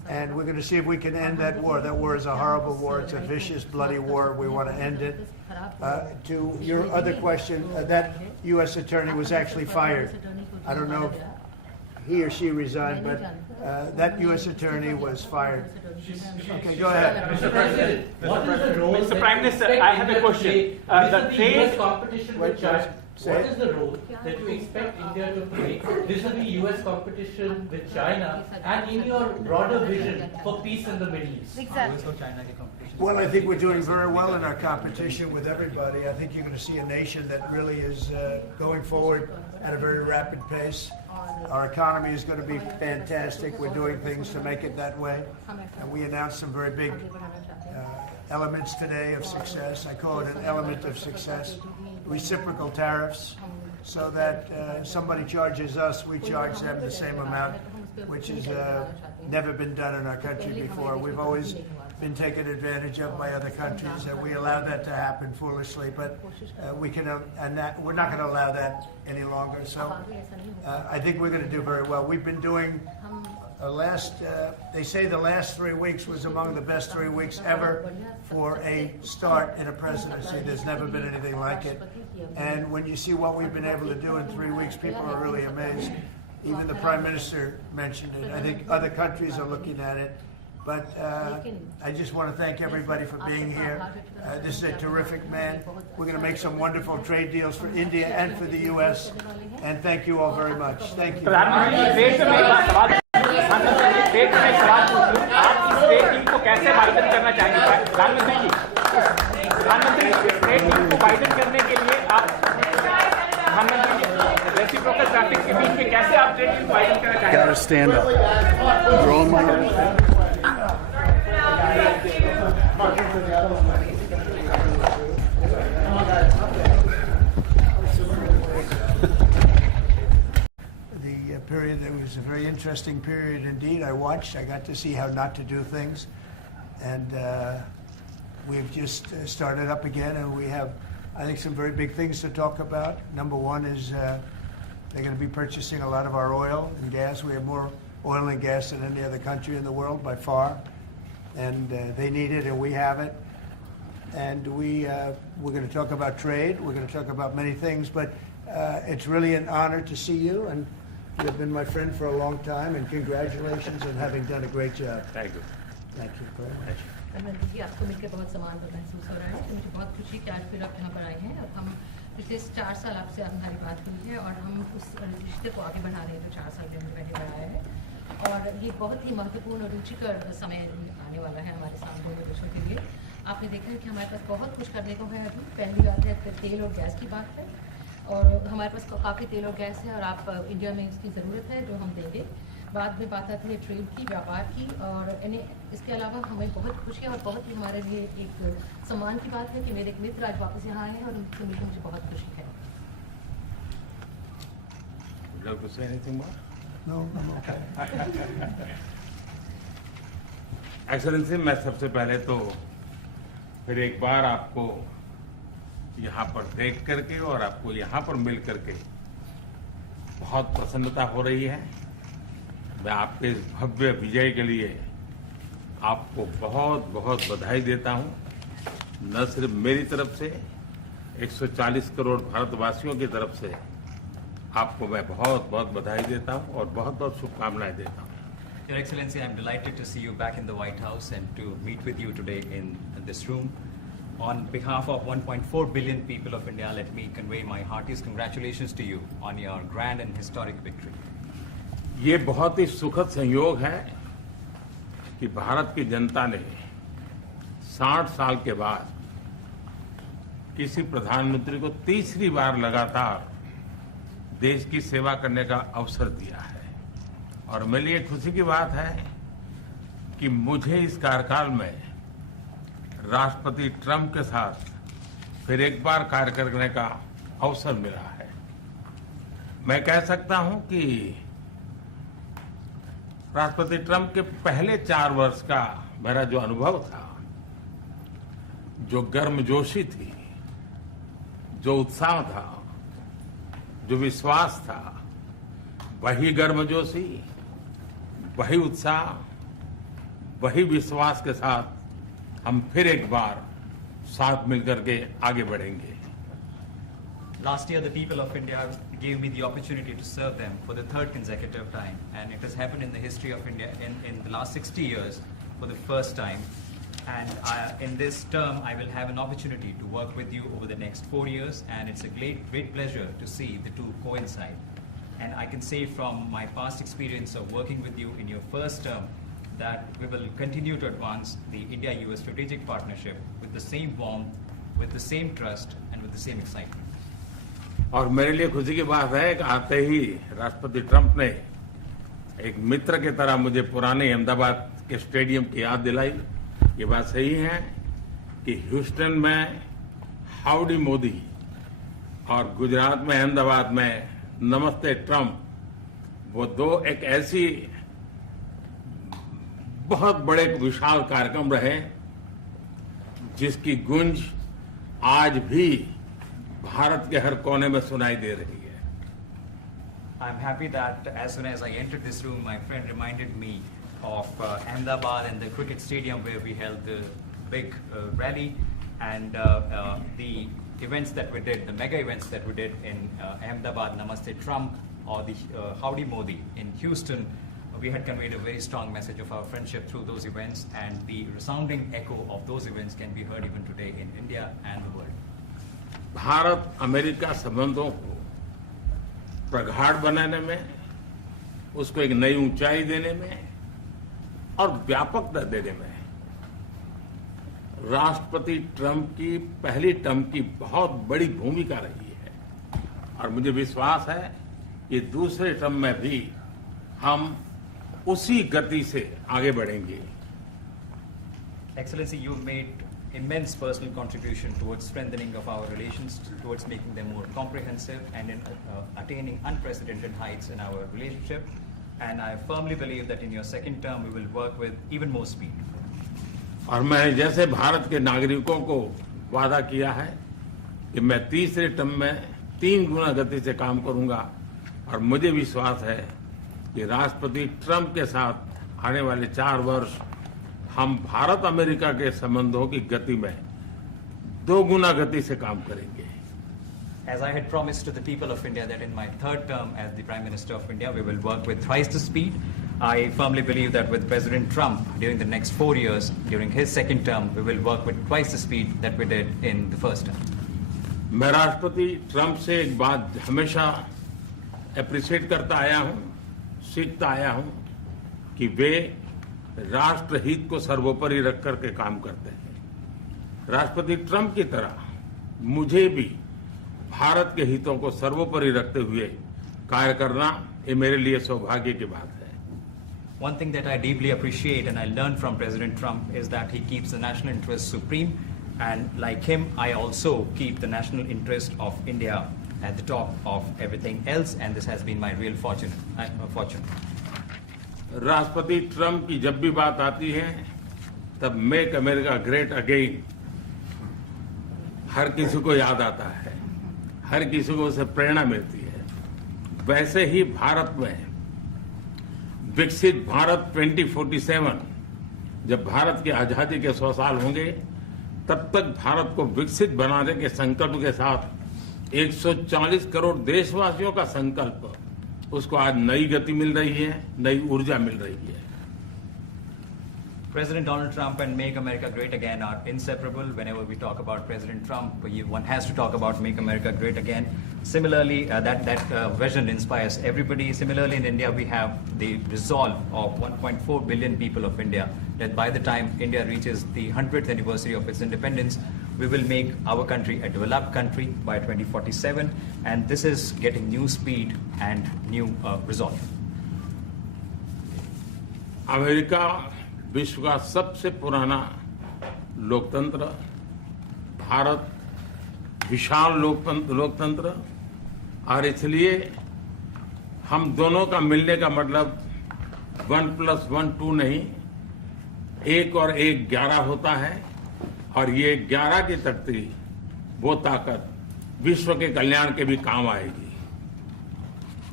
And we're going to see if we can end that war. That war is a horrible war. It's a vicious, bloody war. We want to end it. To your other question, that U.S. attorney was actually fired. I don't know if he or she resigned, but that U.S. attorney was fired. Okay, go ahead. Mr. President, what is the role Mr. Prime Minister, I have a question. The US competition with China. Say What it. is the role that you expect India to play vis-a-vis US competition with China and in your broader vision for peace in the Middle East? Exactly. Well, I think we're doing very well in our competition with everybody. I think you're going to see a nation that really is going forward at a very rapid pace. Our economy is going to be fantastic. We're doing things to make it that way. And we announced some very big elements today of success. I call it an element of success. Reciprocal tariffs, so that somebody charges us, we charge them the same amount, which has never been done in our country before. We've always been taken advantage of by other countries, and we allow that to happen foolishly. But we're not going to allow that any longer. So I think we're going to do very well. We've been doing they say the last 3 weeks was among the best 3 weeks ever for a start in a presidency. There's never been anything like it. And when you see what we've been able to do in 3 weeks, people are really amazed. Even the Prime Minister mentioned it. I think other countries are looking at it. But I just want to thank everybody for being here. This is a terrific man. We're going to make some wonderful trade deals for India and for the U.S. And thank you all very much. Thank you. State में सवाल पूछूं, आप इस state team को कैसे widen करना चाहेंगे? प्रधानमंत्री जी, प्रधानमंत्री स्टेट टीम को वाइडन करने के लिए आप प्रधानमंत्री जी रेसिप्रोकल ट्रैफिक के बीच में कैसे आप ट्रेड टीम को वाइडन करना चाहेंगे? Gotta stand up. Drawing my head. Period. It was a very interesting period indeed. I got to see how not to do things. And we've just started up again, and we have, I think, some very big things to talk about. Number one is they're going to be purchasing a lot of our oil and gas. We have more oil and gas than any other country in the world by far. And they need it, and we have it. And we're going to talk about trade. We're going to talk about many things. But it's really an honor to see you. And you've been my friend for a long time, and congratulations on having done a great job. Thank you. Thank you very much. Narendra जी, आपको मिलकर बहुत सम्मान महसूस हो रहा है। तो मुझे बहुत खुशी कि आज फिर आप यहाँ पर आए हैं और हम पिछले 4 साल आपसे हमारी बात हुई है और हम उस रिश्ते को आगे बढ़ा रहे हैं जो 4 साल में पहले बढ़ाया है। और ये बहुत ही महत्वपूर्ण और रुचिकर समय आने वाला है हमारे साथ दोनों देशों के लिए। आपने देखा है कि हमारे पास बहुत कुछ करने को है अभी। पहली बात है तेल और गैस की बात है, और हमारे पास काफ़ी तेल और गैस है और आप इंडिया में इसकी ज़रूरत है जो हम देंगे। बाद में बात आती है ट्रेड की, व्यापार की, और इसके अलावा हमें बहुत खुशी है और बहुत ही हमारे लिए एक सम्मान की बात है कि मेरे एक मित्र आज वापस यहाँ आए हैं और उनसे मिलकर मुझे बहुत खुशी है। Would you like to say anything more? No, I'm okay. Excellency, मैं सबसे पहले तो फिर एक बार आपको यहाँ पर देख करके और आपको यहाँ पर मिल करके बहुत प्रसन्नता हो रही है। मैं आपके इस भव्य विजय के लिए आपको बहुत बहुत बधाई देता हूँ। न सिर्फ मेरी तरफ से, 140 करोड़ भारतवासियों की तरफ से आपको मैं बहुत बहुत बधाई देता हूँ और बहुत बहुत शुभकामनाएं देता हूँ। Your Excellency, I'm delighted to see you back in the White House and to meet with you today in this room. On behalf of 1.4 billion people of India, let me convey my heartiest congratulations to you on your grand and historic victory. ये बहुत ही सुखद संयोग है कि भारत की जनता ने 60 साल के बाद किसी प्रधानमंत्री को तीसरी बार लगातार देश की सेवा करने का अवसर दिया है। और मेरे लिए खुशी की बात है कि मुझे इस कार्यकाल में राष्ट्रपति ट्रंप के साथ फिर एक बार कार्य करने का अवसर मिला है। मैं कह सकता हूं कि राष्ट्रपति ट्रंप के पहले 4 वर्ष का मेरा जो अनुभव था, जो गर्मजोशी थी, जो उत्साह था, जो विश्वास था, वही गर्मजोशी, वही उत्साह वही विश्वास के साथ हम फिर एक बार साथ मिलकर के आगे बढ़ेंगे। Last year, the people of India gave me the opportunity to serve them for the third consecutive time, and it has happened in the history of India in the last 60 years for the first time. And in this term, I will have an opportunity to work with you over the next 4 years, and it's a great pleasure to see the two coincide. And I can say from my past experience of working with you in your first term that we will continue to advance the India-US strategic partnership with the same warmth, with the same trust, and with the same excitement. और मेरे लिए खुशी की बात है कि आते ही राष्ट्रपति ट्रंप ने एक मित्र की तरह मुझे पुराने अहमदाबाद के स्टेडियम की याद दिलाई। ये बात सही है कि ह्यूस्टन में हाउडी मोदी और गुजरात में अहमदाबाद में नमस्ते ट्रंप, वो दो एक ऐसी बहुत बड़े विशाल कार्यक्रम रहे जिसकी गूंज आज भी भारत के हर कोने में सुनाई दे रही है। I'm happy that as soon as I entered this room, my friend reminded me of Ahmedabad and the cricket stadium where we held the big rally, and the events that we did, the mega events that we did in Ahmedabad, Namaste Trump, or the Howdy Modi in Houston. We had conveyed a very strong message of our friendship through those events, and the resounding echo of those events can be heard even today in India and the world. Bharat America संबंधों को प्रगाढ़ बनाने में, उसको एक नई ऊंचाई देने में और व्यापकता देने में राष्ट्रपति ट्रंप की पहली टर्म की बहुत बड़ी भूमिका रही है। और मुझे विश्वास है कि दूसरे टर्म में भी हम उसी गति से आगे बढ़ेंगे। Excellency, you've made immense personal contribution towards strengthening of our relations, towards making them more comprehensive, and in attaining unprecedented heights in our relationship. And I firmly believe that in your second term, we will work with even more speed. और मैं जैसे भारत के नागरिकों को वादा किया है कि मैं तीसरे टर्म में 3 गुना गति से काम करूंगा, और मुझे विश्वास है कि राष्ट्रपति ट्रंप के साथ आने वाले 4 वर्ष हम भारत अमेरिका के संबंधों की गति में 2 गुना गति से काम करेंगे। As I had promised to the people of India that in my third term as the Prime Minister of India, we will work with thrice the speed. I firmly believe that with President Trump during the next 4 years, during his second term, we will work with twice the speed that we did in the first term. मैं राष्ट्रपति Trump से एक बात हमेशा appreciate करता आया हूं, सीखता आया हूं कि वे राष्ट्रहित को सर्वोपरि रख करके काम करते हैं। राष्ट्रपति ट्रंप की तरह मुझे भी भारत के हितों को सर्वोपरि रखते हुए कार्य करना ये मेरे लिए सौभाग्य की बात है। One thing that I deeply appreciate and I learned from President Trump is that he keeps the national interest supreme, and like him, I also keep the national interest of India at the top of everything else, and this has been my real fortune. राष्ट्रपति Trump की जब भी बात आती है तब make America great again हर किसी को याद आता है, हर किसी को उससे प्रेरणा मिलती है। वैसे ही भारत में विकसित भारत 2047, जब भारत की आजादी के 100 साल होंगे, तब तक भारत को विकसित बनाने के संकल्प के साथ 140 करोड़ देशवासियों का संकल्प, उसको आज नई गति मिल रही है, नई ऊर्जा मिल रही है। President Donald Trump and Make America Great Again are inseparable. Whenever we talk about President Trump, one has to talk about Make America Great Again. Similarly, that vision inspires everybody. Similarly, in India, we have the resolve of 1.4 billion people of India that by the time India reaches the 100th anniversary of its independence, we will make our country a developed country by 2047. And this is getting new speed and new resolve. America विश्व का सबसे पुराना लोकतंत्र, भारत विशाल लोकतंत्र, और इसलिए हम दोनों का मिलने का मतलब 1+1 2 नहीं, 1 और 1 11 होता है, और ये 11 की तख्ती, वो ताकत विश्व के कल्याण के भी काम आएगी।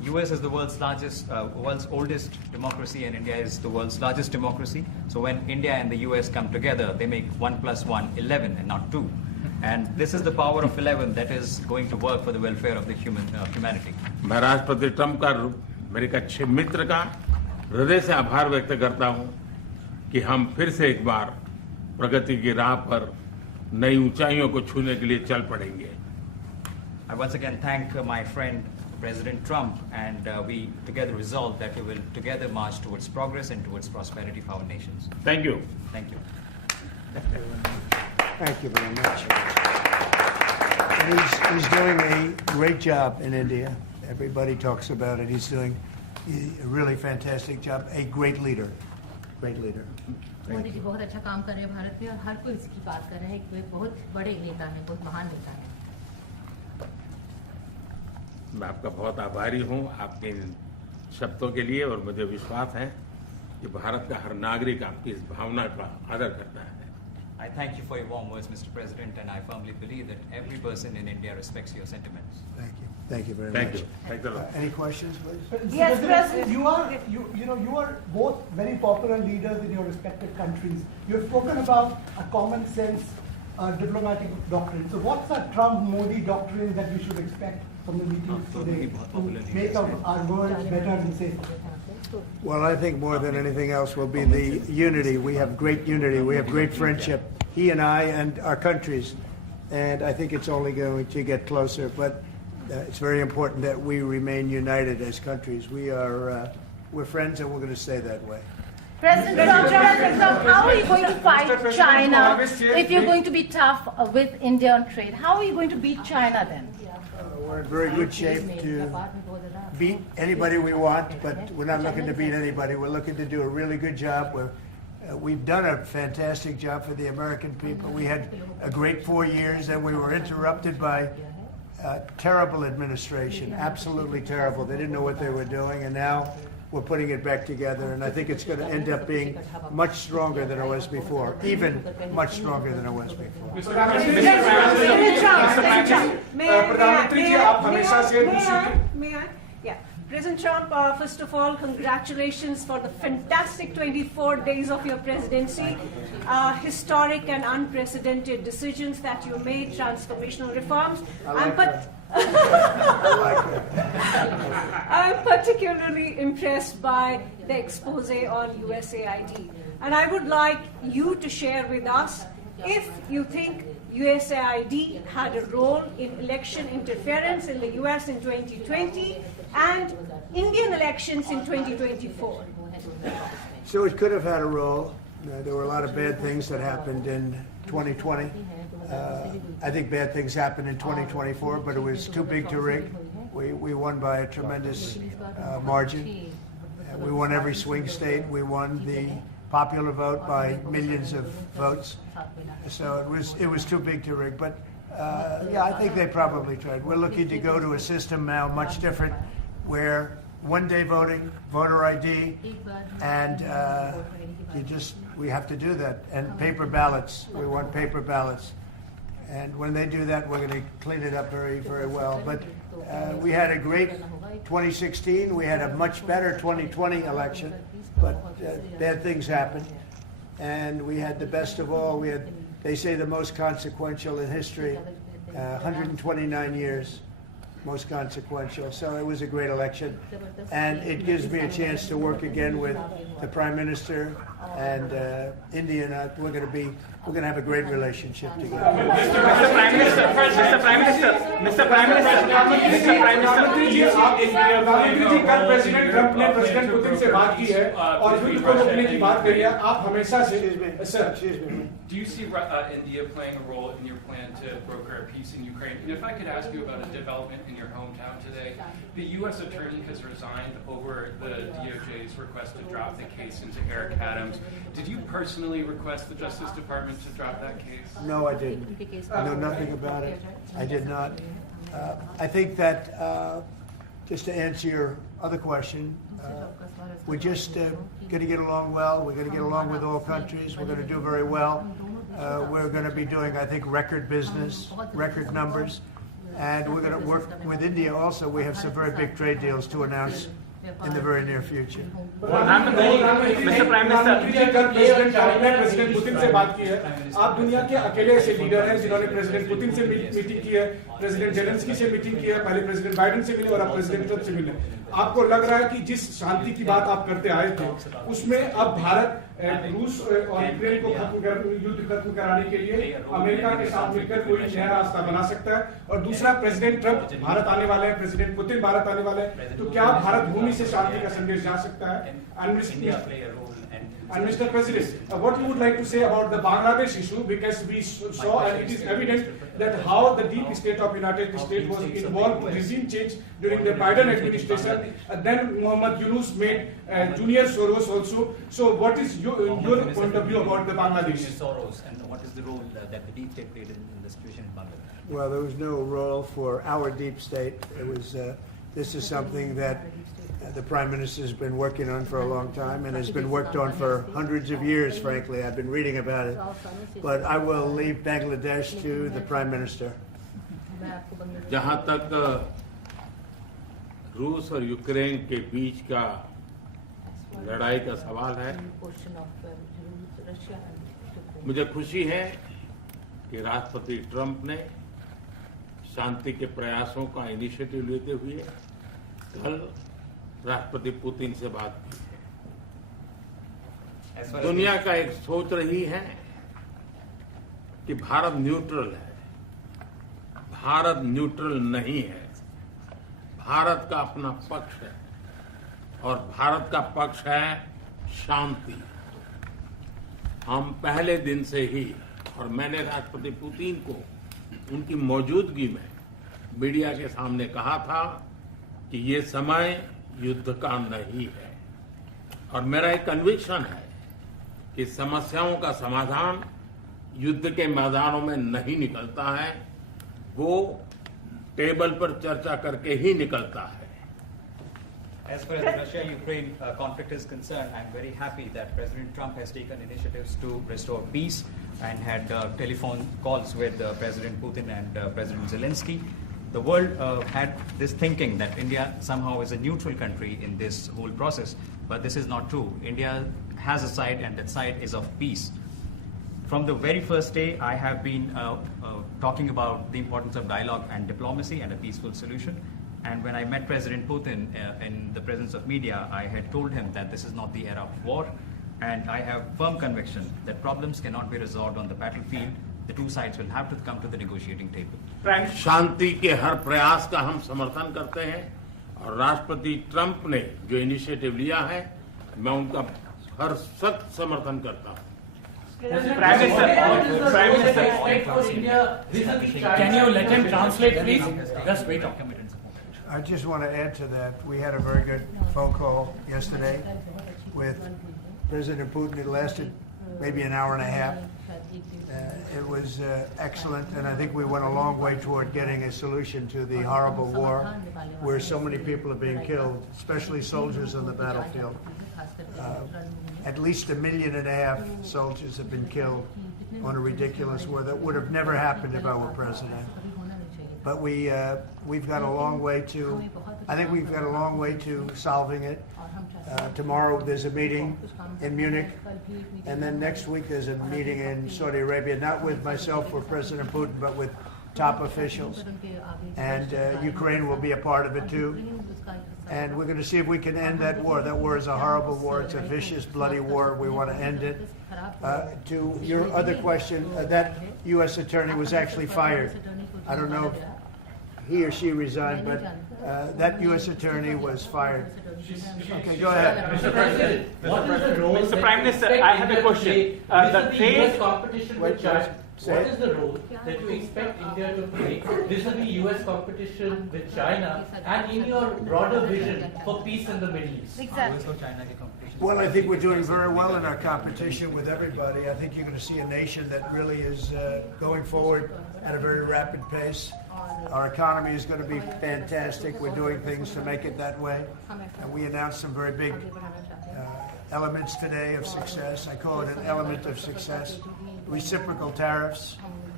US is the world's oldest democracy, and India is the world's largest democracy. So when India and the US come together, they make 1 + 1 = 11 and not 2. And this is the power of 11 that is going to work for the welfare of the humanity. मैं राष्ट्रपति Trump का मेरे एक अच्छे मित्र का हृदय से आभार व्यक्त करता हूं कि हम फिर से एक बार प्रगति की राह पर नई ऊंचाइयों को छूने के लिए चल पड़ेंगे. I once again thank my friend President Trump, and we together resolve that we will together march towards progress and towards prosperity for our nations. Thank you. Thank you. Thank you very much. And he's doing a great job in India. Everybody talks about it. He's doing a really fantastic job. A great leader. Great leader. Modi ji बहुत अच्छा काम कर रहे हैं भारत में, और हर कोई इसकी बात कर रहा है कि वे बहुत बड़े नेता हैं, बहुत महान नेता हैं. मैं आपका बहुत आभारी हूं आपके इन शब्दों के लिए, और मुझे विश्वास है कि भारत का हर नागरिक आपकी इस भावना का आदर करता है. I thank you for your warm words, Mr. President, and I firmly believe that every person in India respects your sentiments. Thank you. Thank you very Thank much. you. Thanks a lot. Any questions, please? Yes, President. You are both very popular leaders in your respective countries. You have spoken about a common sense diplomatic doctrine. So what's a Trump-Modi doctrine that we should expect from the meetings today to make our world better and safer? Well, I think more than anything else will be the unity. We have great unity. We have great friendship, he and I and our countries. And I think it's only going to get closer. But it's very important that we remain united as countries. We're friends, and we're going to stay that way. President Trump, how are you going to fight China if you're going to be tough with India on trade? How are you going to beat China then? We're in very good shape to beat anybody we want, but we're not looking to beat anybody. We're looking to do a really good job. We've done a fantastic job for the American people. We had a great 4 years, and we were interrupted by terrible administration, absolutely terrible. They didn't know what they were doing, and now we're putting it back together, and I think it's going to end up being much stronger than it was before, even much stronger than it was before. May I? Yeah. President Trump, first of all, congratulations for the fantastic 24 days of your presidency. Historic and unprecedented decisions that you made, transformational reforms. I'm particularly impressed by the expose on USAID. And I would like you to share with us if you think USAID had a role in election interference in the US in 2020 and Indian elections in 2024. So it could have had a role. There were a lot of bad things that happened in 2020. I think bad things happened in 2024, but it was too big to rig. We won by a tremendous margin. We won every swing state. We won the popular vote by millions of votes. So it was too big to rig. But yeah, I think they probably tried. We're looking to go to a system now much different, where one-day voting, voter ID, and we have to do that. And paper ballots. We want paper ballots. And when they do that, we're going to clean it up very, very well. But we had a great 2016. We had a much better 2020 election. But bad things happened. And we had the best of all. We had, they say, the most consequential in history, 129 years. Most consequential. So it was a great election, and it gives me a chance to work again with the Prime Minister and India. And we're going to have a great relationship together. Mr. Prime Minister, प्रधानमंत्री जी, कल president Trump ने president Putin से बात की है और युद्ध को रोकने की बात करी है. आप हमेशा से Do you see India playing a role in your plan to broker a peace in Ukraine? And if I could ask you about a development in your hometown today, the U.S. attorney has resigned over the DOJ's request to drop the case into Eric Adams. Did you personally request the Justice Department to drop that case? No, I didn't. I know nothing about it. I did not. I think that, just to answer your other question, we're just going to get along well. We're going to get along with all countries. We're going to do very well. We're going to be doing, I think, record business, record numbers. And we're going to work with India also. We have some very big trade deals to announce in the very near future. Mr. Prime Minister, president Putin से बात की है. आप दुनिया के अकेले ऐसे leader हैं जिन्होंने प्रेसिडेंट पुतिन से मीटिंग की है, प्रेसिडेंट जेलेंस्की से मीटिंग की है, पहले प्रेसिडेंट बाइडेन से मिले और अब प्रेसिडेंट ट्रंप से मिले. आपको लग रहा है कि जिस शांति की बात आप करते आए थे उसमें अब भारत रूस और यूक्रेन को युद्ध खत्म कराने के लिए अमेरिका के साथ मिलकर कोई नया रास्ता बना सकता है? और दूसरा, प्रेसिडेंट ट्रंप भारत आने वाले हैं, प्रेसिडेंट पुतिन भारत आने वाले हैं, तो क्या भारत भूमि से शांति का संदेश जा सकता है? And Mr. President, what you would like to say about the Bangladesh issue, because we saw and it is evident that how the deep state of United States was involved in regime change during the Biden administration. Then Mohammed Yunus made Junior Soros also. So what is your point of view about the Bangladesh? Soros, and what is the role that the deep state played in the situation in Bangladesh? Well, there was no role for our deep state. It was. This is something that the Prime Minister has been working on for a long time and has been worked on for hundreds of years, frankly. I've been reading about it. But I will leave Bangladesh to the Prime Minister. जहाँ तक रूस और Ukraine के बीच का लड़ाई का सवाल है, मुझे खुशी है कि राष्ट्रपति ट्रंप ने शांति के प्रयासों का इनिशिएटिव लेते हुए कल राष्ट्रपति पुतिन से बात की है. दुनिया का एक सोच रही है कि भारत न्यूट्रल है. भारत न्यूट्रल नहीं है. भारत का अपना पक्ष है और भारत का पक्ष है शांति. हम पहले दिन से ही, और मैंने राष्ट्रपति पुतिन को उनकी मौजूदगी में मीडिया के सामने कहा था कि ये समय युद्ध का नहीं है, और मेरा एक कन्विक्शन है कि समस्याओं का समाधान युद्ध के मैदानों में नहीं निकलता है, वो टेबल पर चर्चा करके ही निकलता है. As far as the Russia-Ukraine conflict is concerned, I'm very happy that President Trump has taken initiatives to restore peace and had telephone calls with President Putin and President Zelensky. The world had this thinking that India somehow is a neutral country in this whole process, but this is not true. India has a side, and that side is of peace. From the very first day, I have been talking about the importance of dialogue and diplomacy and a peaceful solution. And when I met President Putin in the presence of media, I had told him that this is not the era of war, and I have firm conviction that problems cannot be resolved on the battlefield. The two sides will have to come to the negotiating table. शांति के हर प्रयास का हम समर्थन करते हैं, और राष्ट्रपति Trump ने जो इनिशिएटिव लिया है, मैं उनका हर सख्त समर्थन करता हूं. Prime Minister, can you let him translate, please? Just wait. I just want to add to that. We had a very good phone call yesterday with President Putin. It lasted maybe an hour and a half. It was excellent, and I think we went a long way toward getting a solution to the horrible war where so many people are being killed, especially soldiers on the battlefield. At least 1.5 million soldiers have been killed on a ridiculous war that would have never happened if I were president. But we've got a long way to, I think we've got a long way to solving it. Tomorrow there's a meeting in Munich, and then next week there's a meeting in Saudi Arabia, not with myself or President Putin, but with top officials. And Ukraine will be a part of it too. And we're going to see if we can end that war. That war is a horrible war. It's a vicious, bloody war. We want to end it. To your other question, that U.S. attorney was actually fired. I don't know if he or she resigned, but that U.S. attorney was fired. Okay, go ahead. Mr. President, what is the role Mr. Prime Minister, I have a question. The U.S. competition with China. What is the role that you expect India to play vis-a-vis U.S. competition with China, and in your broader vision for peace in the Middle East? Exactly. Well, I think we're doing very well in our competition with everybody. I think you're going to see a nation that really is going forward at a very rapid pace. Our economy is going to be fantastic. We're doing things to make it that way. And we announced some very big elements today of success. I call it an element of success. Reciprocal tariffs,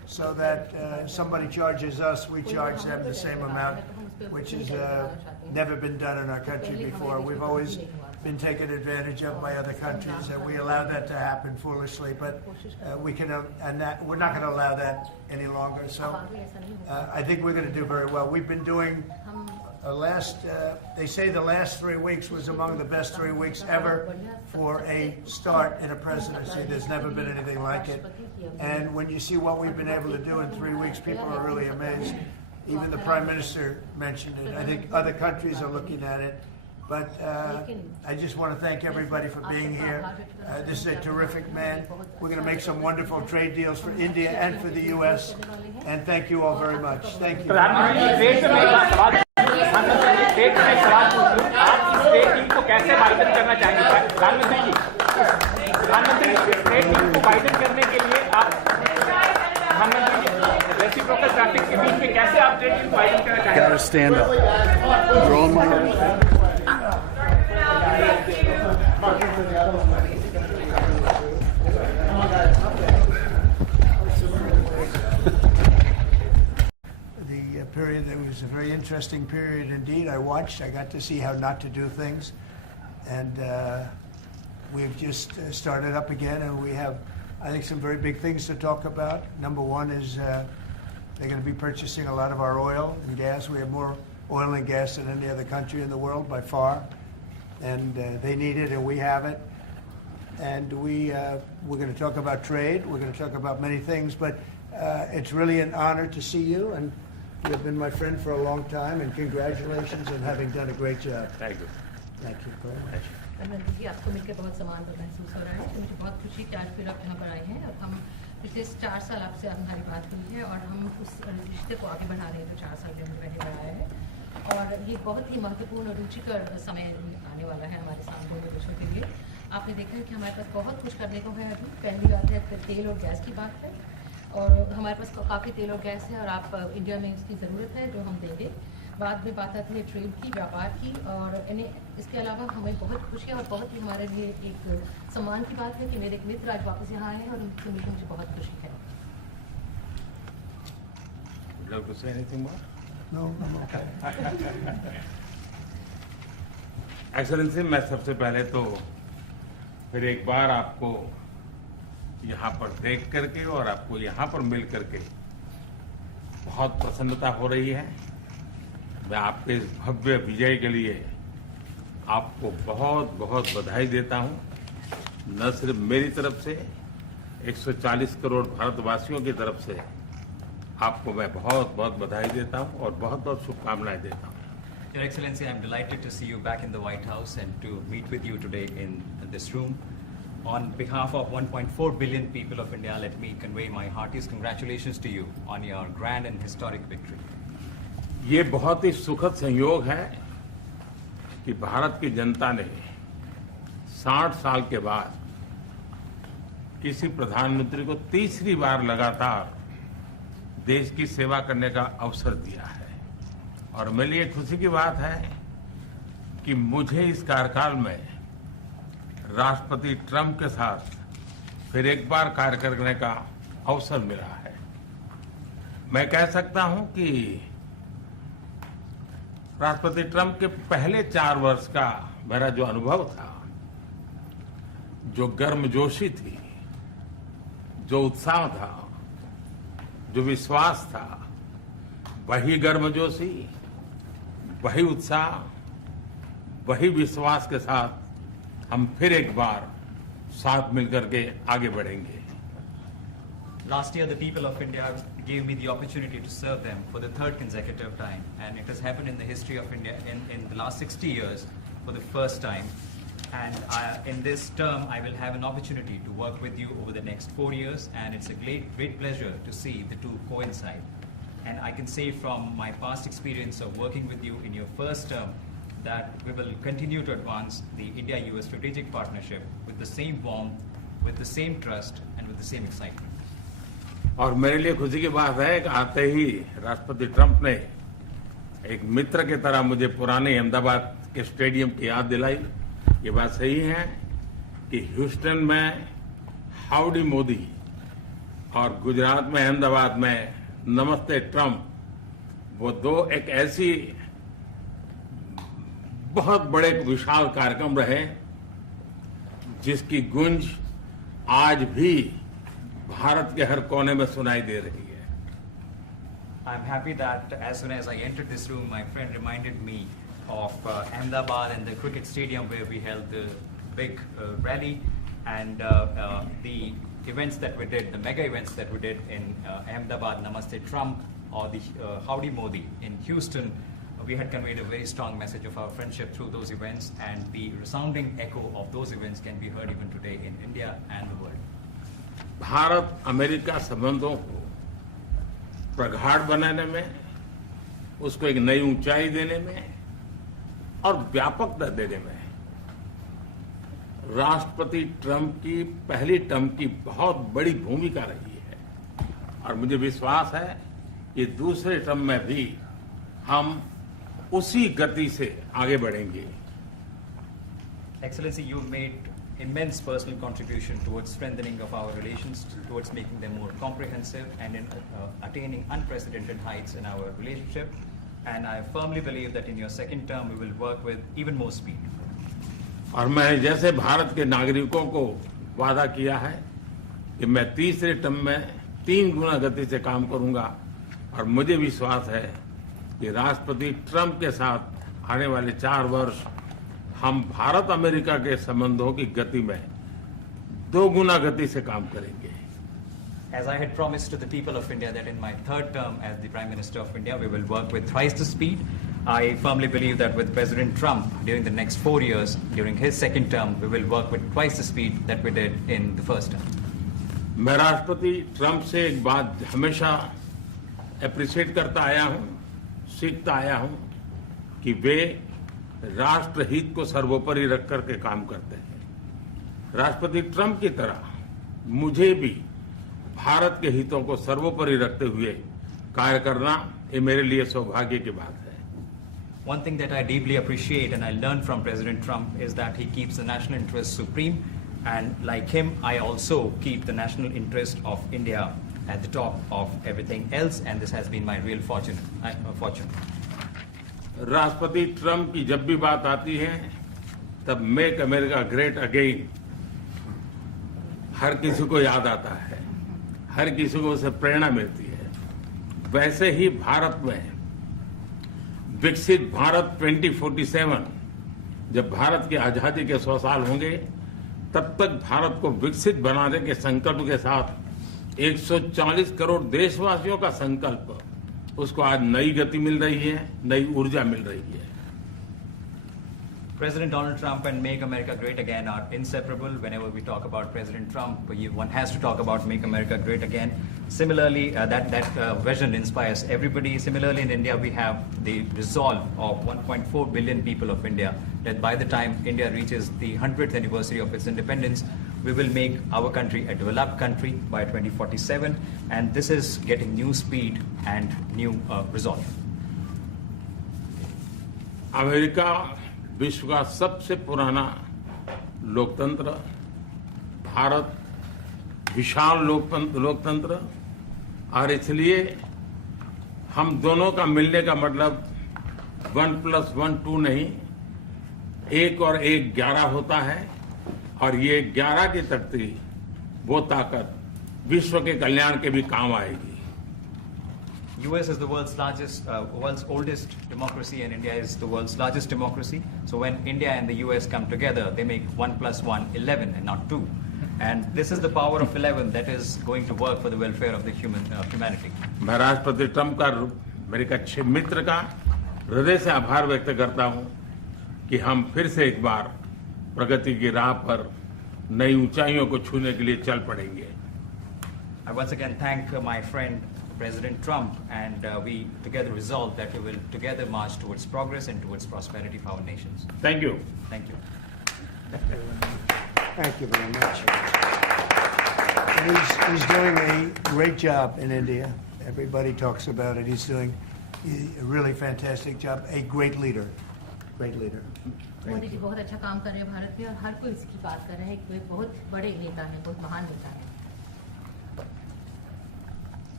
so that somebody charges us, we charge them the same amount, which has never been done in our country before. We've always been taken advantage of by other countries, and we allow that to happen foolishly. But we're not going to allow that any longer. So I think we're going to do very well. We've been doing they say the last 3 weeks was among the best 3 weeks ever for a start in a presidency. There's never been anything like it. And when you see what we've been able to do in 3 weeks, people are really amazed. Even the Prime Minister mentioned it. I think other countries are looking at it. But I just want to thank everybody for being here. This is a terrific man. We're going to make some wonderful trade deals for India and for the U.S. And thank you all very much. Thank you. State में सवाल पूछूं, आप इस state team को कैसे widen करना चाहेंगे प्रधानमंत्री जी? प्रधानमंत्री स्टेट टीम को वाइडन करने के लिए आप प्रधानमंत्री जी रेसिप्रोकल ट्रैफिक के बीच में कैसे आप स्टेट टीम को वाइडन करना चाहेंगे? Gotta stand up. You're on my own. Period. It was a very interesting period indeed. I watched. I got to see how not to do things, and we've just started up again, and we have, I think, some very big things to talk about. Number one is they're going to be purchasing a lot of our oil and gas. We have more oil and gas than any other country in the world by far, and they need it, and we have it. And we're going to talk about trade. We're going to talk about many things, but it's really an honor to see you, and you've been my friend for a long time, and congratulations on having done a great job. Thank you. Thank you very much. Narendra जी, आपको मिलकर बहुत सम्मान महसूस हो रहा है। तो मुझे बहुत खुशी कि आज फिर आप यहाँ पर आए हैं और हम पिछले 4 साल आपसे हमारी बात हुई है और हम उस रिश्ते को आगे बढ़ा रहे हैं जो 4 साल में हमने पहले बढ़ाया है। और ये बहुत ही महत्वपूर्ण और रुचिकर समय आने वाला है हमारे साथ दोनों देशों के लिए। आपने देखा है कि हमारे पास बहुत कुछ करने को है अभी। पहली बात है तेल और गैस की बात है, और हमारे पास काफ़ी तेल और गैस है और आप इंडिया में इसकी ज़रूरत है जो हम देंगे। बाद में बात आती है ट्रेड की, व्यापार की, और इसके अलावा हमें बहुत खुशी है और बहुत ही हमारे लिए एक सम्मान की बात है कि मेरे एक मित्र आज वापस यहाँ आए हैं और उनसे मिलकर मुझे बहुत खुशी है। Would you like to say anything more? No, I'm okay. Excellency, मैं सबसे पहले तो फिर एक बार आपको यहाँ पर देख करके और आपको यहाँ पर मिल करके बहुत प्रसन्नता हो रही है। मैं आपके इस भव्य विजय के लिए आपको बहुत बहुत बधाई देता हूँ। न सिर्फ मेरी तरफ से, 140 करोड़ भारतवासियों की तरफ से आपको मैं बहुत बहुत बधाई देता हूँ और बहुत बहुत शुभकामनाएं देता हूँ। Your Excellency, I am delighted to see you back in the White House and to meet with you today in this room. On behalf of 1.4 billion people of India, let me convey my heartiest congratulations to you on your grand and historic victory. ये बहुत ही सुखद संयोग है कि भारत की जनता ने 60 साल के बाद किसी प्रधानमंत्री को तीसरी बार लगातार देश की सेवा करने का अवसर दिया है। और मेरे लिए खुशी की बात है कि मुझे इस कार्यकाल में राष्ट्रपति ट्रंप के साथ फिर एक बार कार्य करने का अवसर मिला है। मैं कह सकता हूं कि राष्ट्रपति ट्रंप के पहले 4 वर्ष का मेरा जो अनुभव था, जो गर्मजोशी थी, जो उत्साह था, जो विश्वास था, वही गर्मजोशी, वही उत्साह, वही विश्वास के साथ हम फिर एक बार साथ मिलकर के आगे बढ़ेंगे। Last year, the people of India gave me the opportunity to serve them for the 3rd consecutive time, and it has happened in the history of India in the last 60 years for the first time. And in this term, I will have an opportunity to work with you over the next 4 years, and it's a great pleasure to see the two coincide. And I can say from my past experience of working with you in your first term that we will continue to advance the India-US strategic partnership with the same warmth, with the same trust, and with the same excitement. और मेरे लिए खुशी की बात है कि आते ही राष्ट्रपति ट्रंप ने एक मित्र की तरह मुझे पुराने अहमदाबाद के स्टेडियम की याद दिलाई। ये बात सही है कि ह्यूस्टन में हाउडी मोदी और गुजरात में अहमदाबाद में नमस्ते ट्रम्प, वो दो एक ऐसी बहुत बड़े विशाल कार्यक्रम रहे जिसकी गूंज आज भी भारत के हर कोने में सुनाई दे रही है। I'm happy that as soon as I entered this room, my friend reminded me of Ahmedabad and the cricket stadium where we held the big rally, and the events that we did, the mega events that we did in Ahmedabad, Namaste Trump, or the Howdy Modi in Houston. We had conveyed a very strong message of our friendship through those events, and the resounding echo of those events can be heard even today in India and the world. Bharat America संबंधों को प्रगाढ़ बनाने में, उसको एक नई ऊंचाई देने में और व्यापकता देने में राष्ट्रपति ट्रंप की पहली टर्म की बहुत बड़ी भूमिका रही है, और मुझे विश्वास है कि दूसरे टर्म में भी हम उसी गति से आगे बढ़ेंगे। Excellency, you've made immense personal contribution towards strengthening of our relations, towards making them more comprehensive, and in attaining unprecedented heights in our relationship. And I firmly believe that in your second term, we will work with even more speed. और मैं जैसे भारत के नागरिकों को वादा किया है कि मैं तीसरे टर्म में 3 गुना गति से काम करूंगा, और मुझे विश्वास है कि राष्ट्रपति ट्रंप के साथ आने वाले 4 वर्ष हम भारत अमेरिका के संबंधों की गति में 2 गुना गति से काम करेंगे। As I had promised to the people of India that in my third term as the Prime Minister of India, we will work with thrice the speed. I firmly believe that with President Trump, during the next 4 years, during his second term, we will work with twice the speed that we did in the first term. मैं राष्ट्रपति Trump से एक बात हमेशा appreciate करता आया हूं, सीखता आया हूं कि वे राष्ट्रहित को सर्वोपरि रख करके काम करते हैं। राष्ट्रपति ट्रंप की तरह मुझे भी भारत के हितों को सर्वोपरि रखते हुए कार्य करना, ये मेरे लिए सौभाग्य की बात है। One thing that I deeply appreciate and I learned from President Trump is that he keeps the national interest supreme, and like him, I also keep the national interest of India at the top of everything else, and this has been my real fortune. राष्ट्रपति Trump की जब भी बात आती है तब make America great again हर किसी को याद आता है, हर किसी को उससे प्रेरणा मिलती है। वैसे ही भारत में विकसित भारत 2047, जब भारत की आजादी के 100 साल होंगे, तब तक भारत को विकसित बनाने के संकल्प के साथ 140 करोड़ देशवासियों का संकल्प, उसको आज नई गति मिल रही है, नई ऊर्जा मिल रही है। President Donald Trump and Make America Great Again are inseparable. Whenever we talk about President Trump, one has to talk about Make America Great Again. Similarly, that vision inspires everybody. Similarly, in India, we have the resolve of 1.4 billion people of India that by the time India reaches the 100th anniversary of its independence, we will make our country a developed country by 2047. And this is getting new speed and new resolve. America विश्व का सबसे पुराना लोकतंत्र, भारत विशाल लोकतंत्र, और इसलिए हम दोनों का मिलने का मतलब 1+1 2 नहीं, 1 और 1 11 होता है, और ये 11 की तख्ती वो ताकत विश्व के कल्याण के भी काम आएगी। US is the world's oldest democracy, and India is the world's largest democracy. So when India and the US come together, they make 1+1 11 and not 2. And this is the power of 11 that is going to work for the welfare of the humanity. मैं राष्ट्रपति Trump का, मेरे एक अच्छे मित्र का हृदय से आभार व्यक्त करता हूं कि हम फिर से एक बार प्रगति की राह पर नई ऊंचाइयों को छूने के लिए चल पड़ेंगे। I once again thank my friend President Trump, and we together resolve that we will together march towards progress and towards prosperity for our nations. Thank you. Thank you. Thank you very much. He's doing a great job in India. Everybody talks about it. He's doing a really fantastic job. A great leader. Great leader. Modi ji बहुत अच्छा काम कर रहे हैं भारत में, और हर कोई इसकी बात कर रहा है कि वे बहुत बड़े नेता हैं, बहुत महान नेता हैं।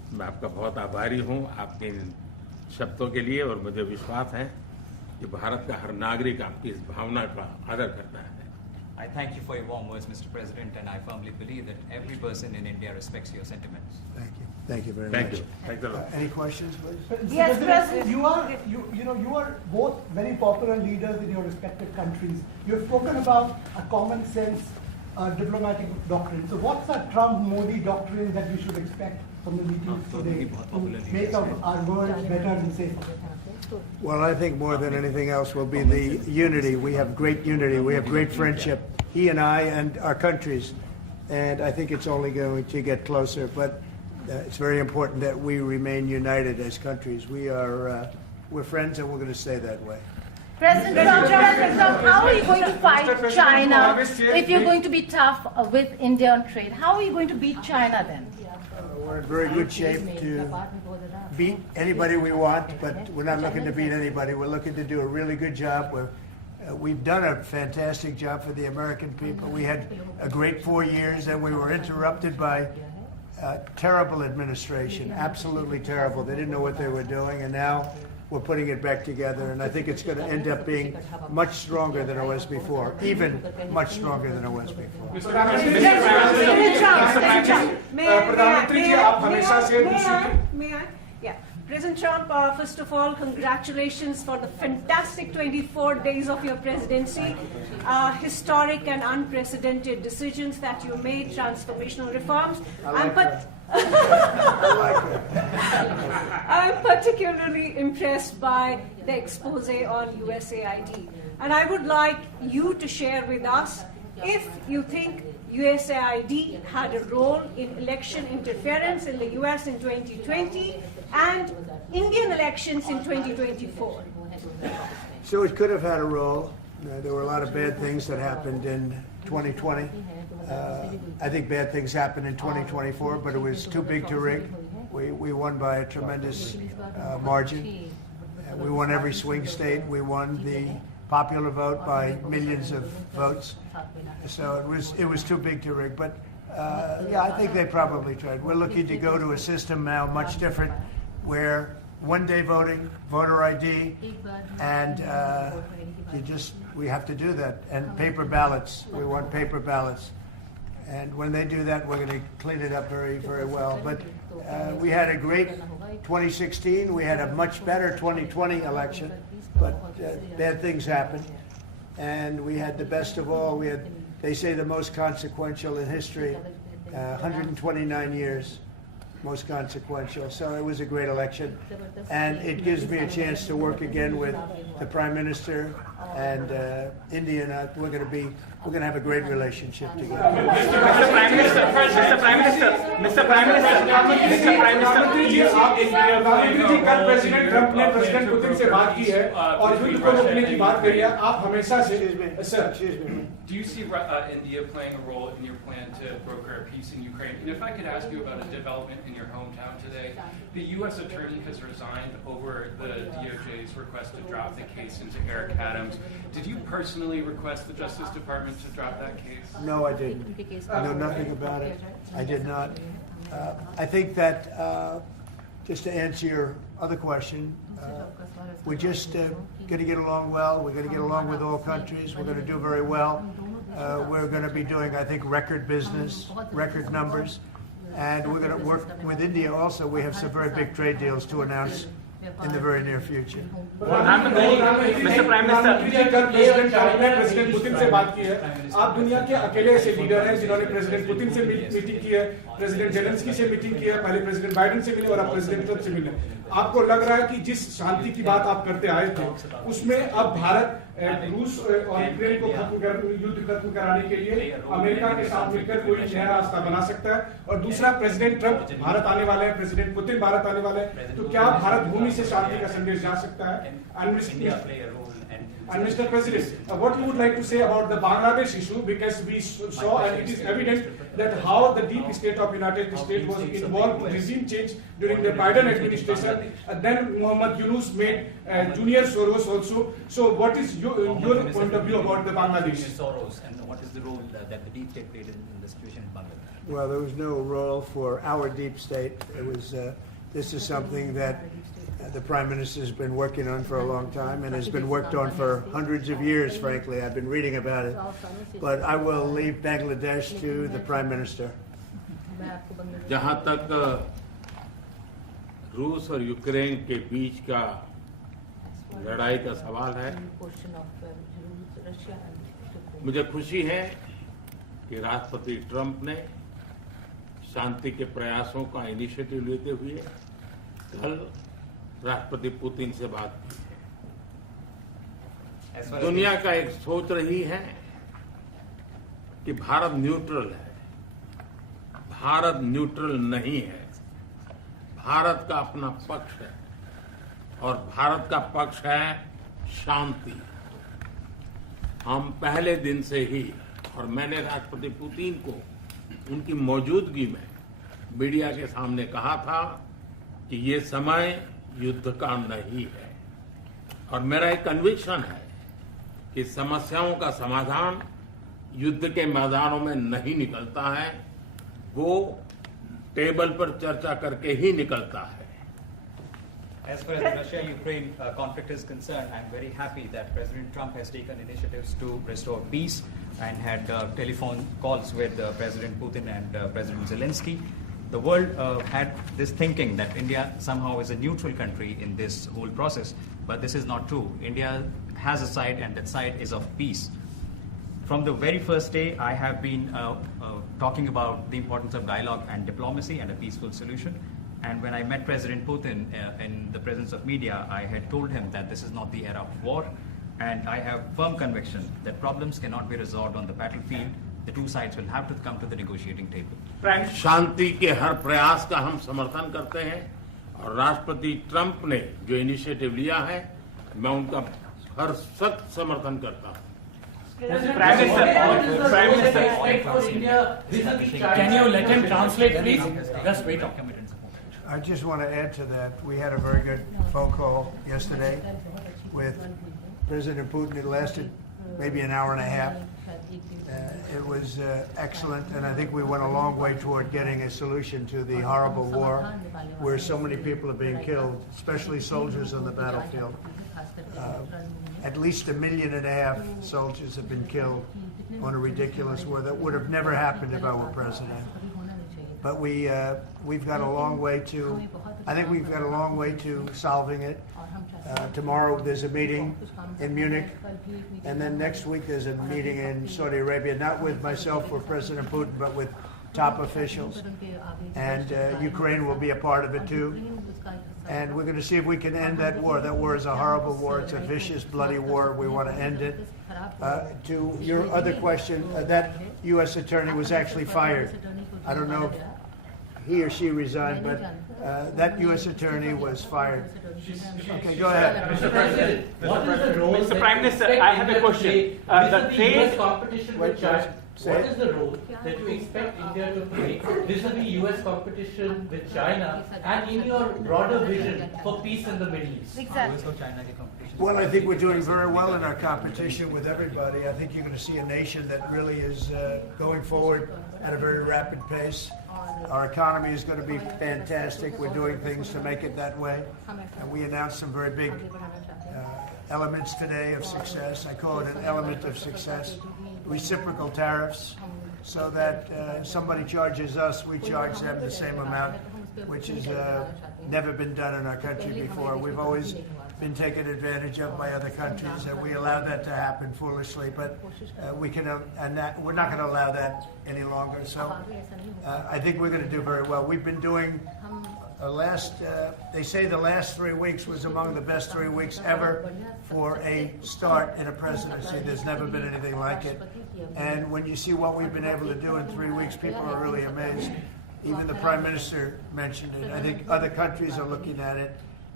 मैं आपका बहुत आभारी हूं आपके इन शब्दों के लिए, और मुझे विश्वास है कि भारत का हर नागरिक आपकी इस भावना का आदर करता है। I thank you for your warm words, Mr. President, and I firmly believe that every person in India respects your sentiments. Thank you. Thank you very Thank much. you. Thanks a lot. Any questions, please? Yes, President. You are both very popular leaders in your respective countries. You have spoken about a common sense diplomatic doctrine. So what's the Trump-Modi doctrine that we should expect from the meetings today to make our world better and safer? Well, I think more than anything else will be the unity. We have great unity. We have great friendship, he and I and our countries. And I think it's only going to get closer. But it's very important that we remain united as countries. We're friends and we're going to stay that way. President Trump, how are you going to fight China if you're going to be tough with India on trade? How are you going to beat China then? We're in very good shape to beat anybody we want, but we're not looking to beat anybody. We're looking to do a really good job. We've done a fantastic job for the American people. We had a great 4 years, and we were interrupted by terrible administration, absolutely terrible. They didn't know what they were doing, and now we're putting it back together, and I think it's going to end up being much stronger than it was before, even much stronger than it was before. May I? Yeah. President Trump, first of all, congratulations for the fantastic 24 days of your presidency. Historic and unprecedented decisions that you made, transformational reforms. I'm particularly impressed by the expose on USAID. And I would like you to share with us if you think USAID had a role in election interference in the US in 2020 and Indian elections in 2024. So it could have had a role. There were a lot of bad things that happened in 2020. I think bad things happened in 2024, but it was too big to rig. We won by a tremendous margin. We won every swing state. We won the popular vote by millions of votes. So it was too big to rig. But yeah, I think they probably tried. We're looking to go to a system now much different, where one-day voting, voter ID, and we have to do that. And paper ballots. We want paper ballots. And when they do that, we're going to clean it up very, very well. But we had a great 2016. We had a much better 2020 election. But bad things happened. And we had the best of all. We had, they say, the most consequential in history, 129 years. Most consequential. So it was a great election, and it gives me a chance to work again with the Prime Minister and India. And we're going to have a great relationship together. Mr. Prime Minister, प्रधानमंत्री कल president Trump ने president Putin से बात की है और युद्ध को रोकने की बात करी है. आप हमेशा से Do you see India playing a role in your plan to broker a peace in Ukraine? And if I could ask you about a development in your hometown today, the U.S. attorney has resigned over the DOJ's request to drop the case into Eric Adams. Did you personally request the Justice Department to drop that case? No, I didn't. I know nothing about it. I did not. I think that, just to answer your other question, we're just going to get along well. We're going to get along with all countries. We're going to do very well. We're going to be doing, I think, record business, record numbers. And we're going to work with India also. We have some very big trade deals to announce in the very near future. Mr. Prime Minister, कल president Trump ने president Putin से बात की है. आप दुनिया के अकेले ऐसे लीडर हैं जिन्होंने प्रेसिडेंट पुतिन से मीटिंग की है, प्रेसिडेंट जेलेंस्की से मीटिंग की है, पहले प्रेसिडेंट बाइडेन से मिले और अब प्रेसिडेंट ट्रंप से मिले. आपको लग रहा है कि जिस शांति की बात आप करते आए थे, उसमें अब भारत रूस और यूक्रेन को युद्ध खत्म कराने के लिए अमेरिका के साथ मिलकर कोई नया रास्ता बना सकता है? और दूसरा, प्रेसिडेंट ट्रंप भारत आने वाले हैं, प्रेसिडेंट पुतिन भारत आने वाले हैं, तो क्या भारत भूमि से शांति का संदेश जा सकता है? And Mr. President, what you would like to say about the Bangladesh issue, because we saw and it is evident that how the deep state of United States was involved in regime change during the Biden administration. Then Muhammad Yunus made Junior Soros also. So what is your point of view about the Bangladesh? Soros, and what is the role that the deep state played in the situation in Bangladesh? Well, there was no role for our deep state. It was. This is something that the Prime Minister has been working on for a long time and has been worked on for hundreds of years, frankly. I've been reading about it. But I will leave Bangladesh to the Prime Minister. जहां तक रूस और Ukraine के बीच का लड़ाई का सवाल है, मुझे खुशी है कि राष्ट्रपति ट्रंप ने शांति के प्रयासों का इनिशिएटिव लेते हुए कल राष्ट्रपति पुतिन से बात की है। दुनिया का एक सोच रही है कि भारत न्यूट्रल है। भारत न्यूट्रल नहीं है। भारत का अपना पक्ष है और भारत का पक्ष है शांति। हम पहले दिन से ही, और मैंने राष्ट्रपति पुतिन को उनकी मौजूदगी में मीडिया के सामने कहा था कि ये समय युद्ध का नहीं है, और मेरा एक कन्विक्शन है कि समस्याओं का समाधान युद्ध के मैदानों में नहीं निकलता है, वो टेबल पर चर्चा करके ही निकलता है। As far as the Russia-Ukraine conflict is concerned, I'm very happy that President Trump has taken initiatives to restore peace and had telephone calls with President Putin and President Zelensky. The world had this thinking that India somehow is a neutral country in this whole process, but this is not true. India has a side, and that side is of peace. From the very first day, I have been talking about the importance of dialogue and diplomacy and a peaceful solution. And when I met President Putin in the presence of media, I had told him that this is not the era of war, and I have firm conviction that problems cannot be resolved on the battlefield. The two sides will have to come to the negotiating table. शांति के हर प्रयास का हम समर्थन करते हैं, और राष्ट्रपति Trump ने जो इनिशिएटिव लिया है, मैं उनका हर सख्त समर्थन करता हूं। Prime Minister, can you let him translate, please? Just wait. I just want to add to that. We had a very good phone call yesterday with President Putin. It lasted maybe an hour and a half. It was excellent, and I think we went a long way toward getting a solution to the horrible war where so many people are being killed, especially soldiers on the battlefield. At least 1.5 million soldiers have been killed on a ridiculous war that would have never happened if I were president. But we've got a long way to, I think we've got a long way to solving it. Tomorrow there's a meeting in Munich, and then next week there's a meeting in Saudi Arabia, not with myself or President Putin, but with top officials. And Ukraine will be a part of it too. And we're going to see if we can end that war. That war is a horrible war. It's a vicious, bloody war. We want to end it. To your other question, that U.S. attorney was actually fired. I don't know if he or she resigned, but that U.S. attorney was fired. Okay, go ahead. Mr. President, what is the role? Mr. Prime Minister, I have a question. The trade competition with China. What is the role that you expect India to play vis-a-vis U.S. competition with China, and in your broader vision for peace in the Middle East? Exactly. Well, I think we're doing very well in our competition with everybody. I think you're going to see a nation that really is going forward at a very rapid pace. Our economy is going to be fantastic. We're doing things to make it that way. And we announced some very big elements today of success. I call it an element of success. Reciprocal tariffs, so that somebody charges us, we charge them the same amount, which has never been done in our country before. We've always been taken advantage of by other countries, and we allow that to happen foolishly, but we're not going to allow that any longer. So I think we're going to do very well. We've been doing they say the last 3 weeks was among the best 3 weeks ever for a start in a presidency. There's never been anything like it. And when you see what we've been able to do in 3 weeks, people are really amazed. Even the Prime Minister mentioned it. I think other countries are looking at it.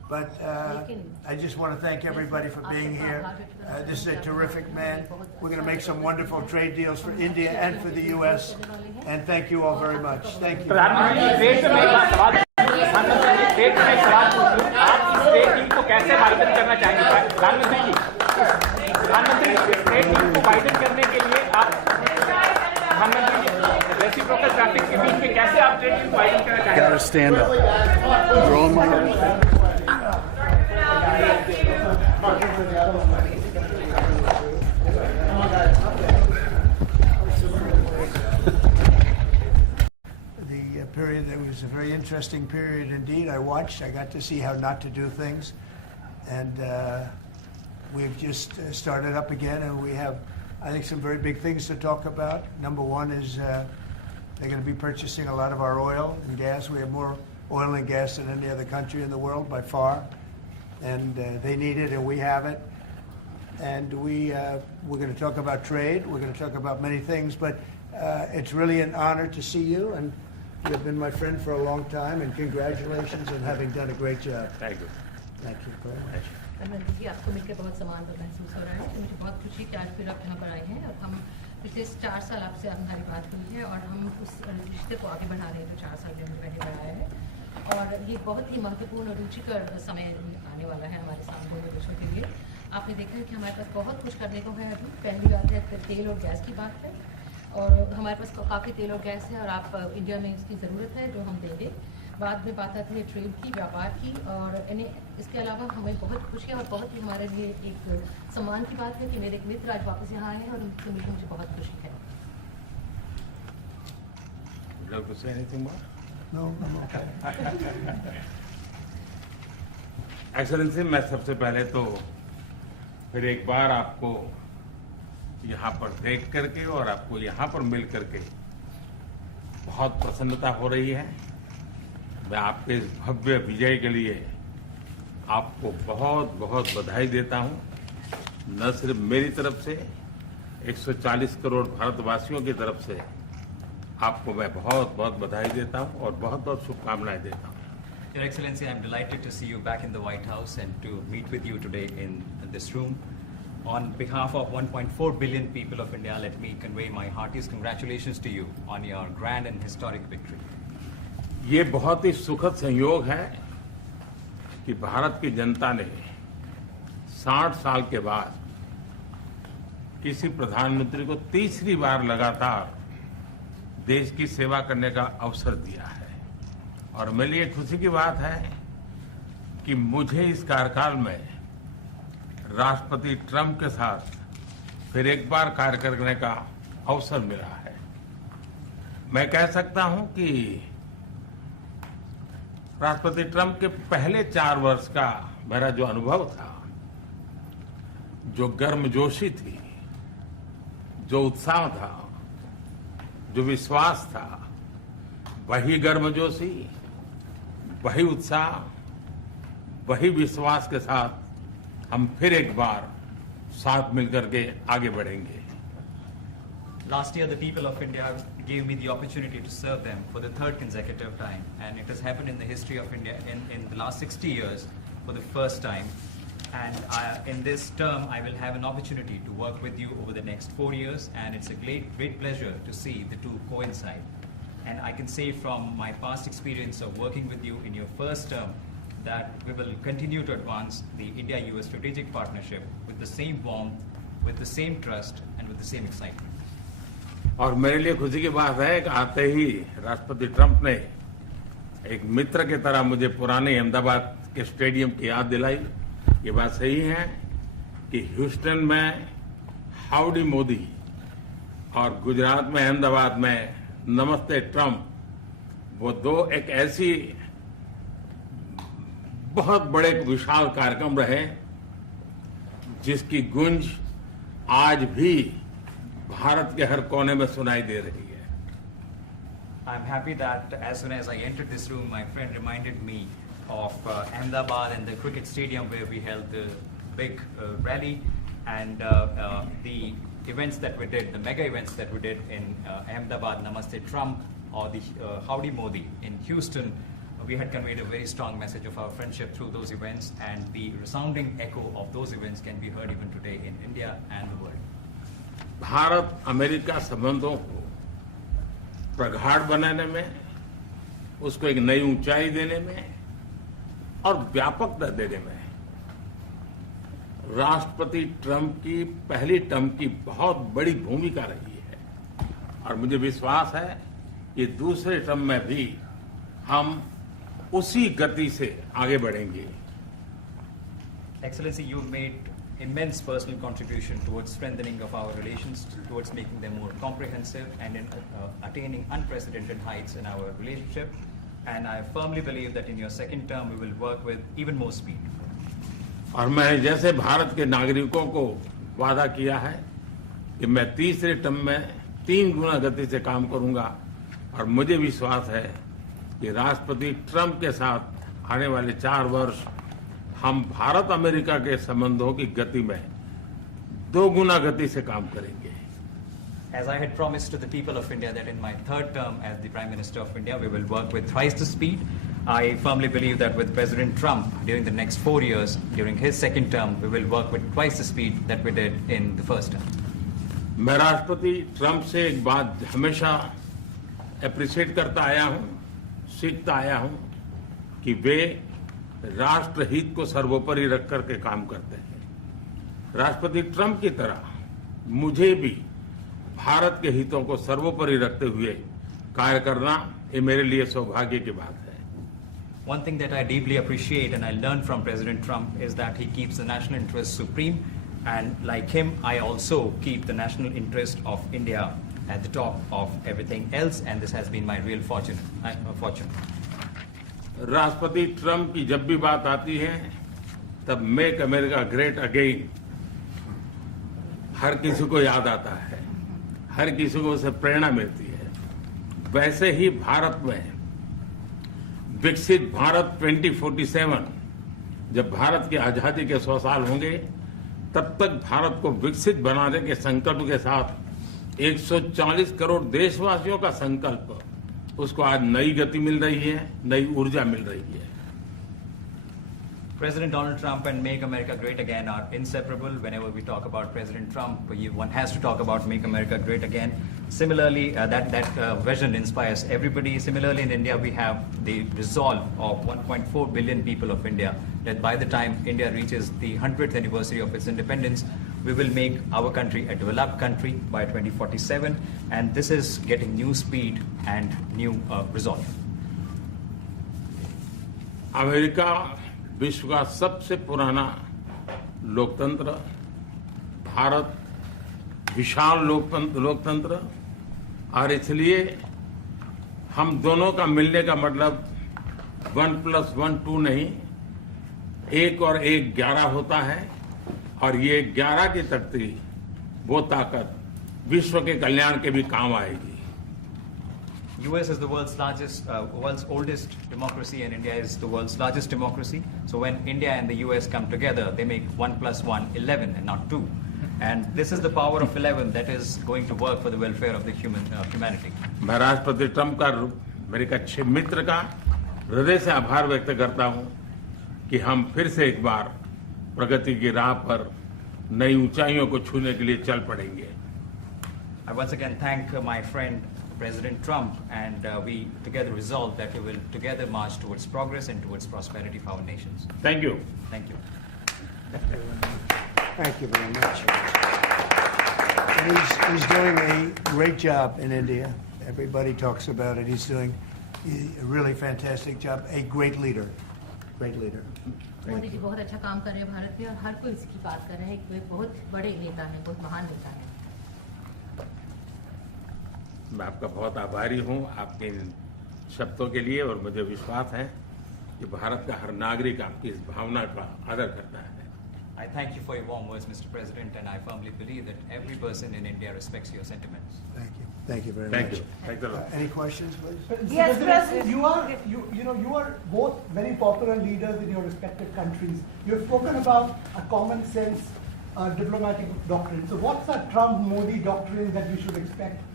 But I just want to thank everybody for being here. This is a terrific man. We're going to make some wonderful trade deals for India and for the U.S. And thank you all very much. Thank you. प्रधानमंत्री trade में सवाल पूछूं, आप इस trade deal को कैसे widen करना चाहेंगे? प्रधानमंत्री जी, ट्रेड डील को वाइडन करने के लिए आप प्रधानमंत्री जी रेसिप्रोकल ट्रैफिक के बीच में कैसे आप ट्रेड डील को वाइडन करना चाहेंगे? Gotta stand up. Drawing my head. The period that was a very interesting period indeed. I watched. I got to see how not to do things, and we've just started up again, and we have, I think, some very big things to talk about. Number one is they're going to be purchasing a lot of our oil and gas. We have more oil and gas than any other country in the world by far, and they need it, and we have it. And we're going to talk about trade. We're going to talk about many things, but it's really an honor to see you, and you've been my friend for a long time, and congratulations on having done a great job. Thank you. Thank you very much. Narendra जी, आपको मिलकर बहुत सम्मान महसूस हो रहा है। तो मुझे बहुत खुशी कि आज फिर आप यहाँ पर आए हैं और हम पिछले 4 साल आपसे हमारी बात हुई है और हम उस रिश्ते को आगे बढ़ा रहे हैं जो 4 साल में पहले बढ़ाया है। और ये बहुत ही महत्वपूर्ण और रुचिकर समय आने वाला है हमारे साथ दोनों देशों के लिए। आपने देखा है कि हमारे पास बहुत कुछ करने को है। अभी पहली बात है तेल और गैस की बात है, और हमारे पास काफ़ी तेल और गैस है और आप इंडिया में इसकी ज़रूरत है जो हम देंगे। बाद में बात आती है ट्रेड की, व्यापार की, और इसके अलावा हमें बहुत खुशी है और बहुत ही हमारे लिए एक सम्मान की बात है कि मेरे एक मित्र आज वापस यहाँ आए हैं और उनसे मिलकर मुझे बहुत खुशी है। Would you like to say anything more? No, I'm okay. Excellency, मैं सबसे पहले तो फिर एक बार आपको यहाँ पर देख करके और आपको यहाँ पर मिल करके बहुत प्रसन्नता हो रही है। मैं आपके इस भव्य विजय के लिए आपको बहुत बहुत बधाई देता हूँ। न सिर्फ मेरी तरफ से, 140 करोड़ भारतवासियों की तरफ से आपको मैं बहुत बहुत बधाई देता हूँ और बहुत बहुत शुभकामनाएं देता हूँ। Your Excellency, I'm delighted to see you back in the White House and to meet with you today in this room. On behalf of 1.4 billion people of India, let me convey my heartiest congratulations to you on your grand and historic victory. ये बहुत ही सुखद संयोग है कि भारत की जनता ने 60 साल के बाद किसी प्रधानमंत्री को तीसरी बार लगातार देश की सेवा करने का अवसर दिया है। और मेरे लिए खुशी की बात है कि मुझे इस कार्यकाल में राष्ट्रपति ट्रंप के साथ फिर एक बार कार्य करने का अवसर मिला है। मैं कह सकता हूं कि राष्ट्रपति ट्रंप के पहले 4 वर्ष का मेरा जो अनुभव था, जो गर्मजोशी थी, जो उत्साह था, जो विश्वास था, वही गर्मजोशी, वही उत्साह, वही विश्वास के साथ हम फिर एक बार साथ मिलकर के आगे बढ़ेंगे। Last year, the people of India gave me the opportunity to serve them for the 3rd consecutive time, and it has happened in the history of India in the last 60 years for the first time. And in this term, I will have an opportunity to work with you over the next 4 years, and it's a great pleasure to see the two coincide. And I can say from my past experience of working with you in your first term that we will continue to advance the India-US strategic partnership with the same warmth, with the same trust, and with the same excitement. और मेरे लिए खुशी की बात है कि आते ही राष्ट्रपति ट्रंप ने एक मित्र की तरह मुझे पुराने अहमदाबाद के स्टेडियम की याद दिलाई। ये बात सही है कि ह्यूस्टन में हाउडी मोदी और गुजरात में अहमदाबाद में नमस्ते ट्रंप, वो दो एक ऐसी बहुत बड़े विशाल कार्यक्रम रहे जिसकी गूंज आज भी भारत के हर कोने में सुनाई दे रही है। I'm happy that as soon as I entered this room, my friend reminded me of Ahmedabad and the cricket stadium where we held the big rally, and the events that we did, the mega events that we did in Ahmedabad, Namaste Trump, or the Howdy Modi in Houston, we had conveyed a very strong message of our friendship through those events, and the resounding echo of those events can be heard even today in India and the world. Bharat America संबंधों को प्रगाढ़ बनाने में, उसको एक नई ऊंचाई देने में और व्यापकता देने में राष्ट्रपति ट्रंप की पहली टर्म की बहुत बड़ी भूमिका रही है, और मुझे विश्वास है कि दूसरे टर्म में भी हम उसी गति से आगे बढ़ेंगे. Excellency, you've made immense personal contribution towards strengthening of our relations, towards making them more comprehensive and in attaining unprecedented heights in our relationship. And I firmly believe that in your second term we will work with even more speed. और मैं जैसे भारत के नागरिकों को वादा किया है कि मैं तीसरे टर्म में 3 गुना गति से काम करूंगा, और मुझे विश्वास है कि राष्ट्रपति ट्रंप के साथ आने वाले 4 वर्ष हम भारत अमेरिका के संबंधों की गति में 2 गुना गति से काम करेंगे. As I had promised to the people of India that in my third term as the Prime Minister of India, we will work with thrice the speed. I firmly believe that with President Trump during the next 4 years, during his second term, we will work with twice the speed that we did in the first term. मैं राष्ट्रपति Trump से एक बात हमेशा appreciate करता आया हूं, सीखता आया हूं कि वे राष्ट्रहित को सर्वोपरि रख करके काम करते हैं. राष्ट्रपति ट्रंप की तरह मुझे भी भारत के हितों को सर्वोपरि रखते हुए कार्य करना ये मेरे लिए सौभाग्य की बात है. One thing that I deeply appreciate and I learned from President Trump is that he keeps the national interest supreme, and like him, I also keep the national interest of India at the top of everything else, and this has been my real fortune. राष्ट्रपति Trump की जब भी बात आती है तब make America great again हर किसी को याद आता है, हर किसी को उससे प्रेरणा मिलती है. वैसे ही भारत में विकसित भारत 2047, जब भारत की आजादी के 100 साल होंगे, तब तक भारत को विकसित बनाने के संकल्प के साथ 140 करोड़ देशवासियों का संकल्प, उसको आज नई गति मिल रही है, नई ऊर्जा मिल रही है. President Donald Trump and Make America Great Again are inseparable. Whenever we talk about President Trump, one has to talk about Make America Great Again. Similarly, that vision inspires everybody. Similarly, in India, we have the resolve of 1.4 billion people of India that by the time India reaches the 100th anniversary of its independence, we will make our country a developed country by 2047. And this is getting new speed and new resolve. America विश्व का सबसे पुराना लोकतंत्र, भारत विशाल लोकतंत्र, और इसलिए हम दोनों का मिलने का मतलब 1+1 2 नहीं, 1 और 1 11 होता है, और ये 11 की तख्ती, वो ताकत विश्व के कल्याण के भी काम आएगी. US is the world's oldest democracy, and India is the world's largest democracy. So when India and the US come together, they make 1+1 11 and not 2. And this is the power of 11 that is going to work for the welfare of the humanity. मैं राष्ट्रपति Trump का, मेरे एक अच्छे मित्र का हृदय से आभार व्यक्त करता हूं कि हम फिर से एक बार प्रगति की राह पर नई ऊंचाइयों को छूने के लिए चल पड़ेंगे. I once again thank my friend President Trump, and we together resolve that we will together march towards progress and towards prosperity for our nations. Thank you. Thank you. Thank you very much. And he's doing a great job in India. Everybody talks about it. He's doing a really fantastic job. A great leader. Great leader. Modi ji बहुत अच्छा काम कर रहे हैं भारत में, और हर कोई इसकी बात कर रहा है कि बहुत बड़े नेता हैं, बहुत महान नेता हैं. मैं आपका बहुत आभारी हूं आपके इन शब्दों के लिए, और मुझे विश्वास है कि भारत का हर नागरिक आपकी इस भावना का आदर करता है. I thank you for your warm words, Mr. President, and I firmly believe that every person in India respects your sentiments. Thank you. Thank you very Thank much. you. Thanks a lot. Any questions, please? Yes, President. You are both very popular leaders in your respective countries. You have spoken about a common sense diplomatic doctrine. So what's the Trump-Modi doctrine that we should expect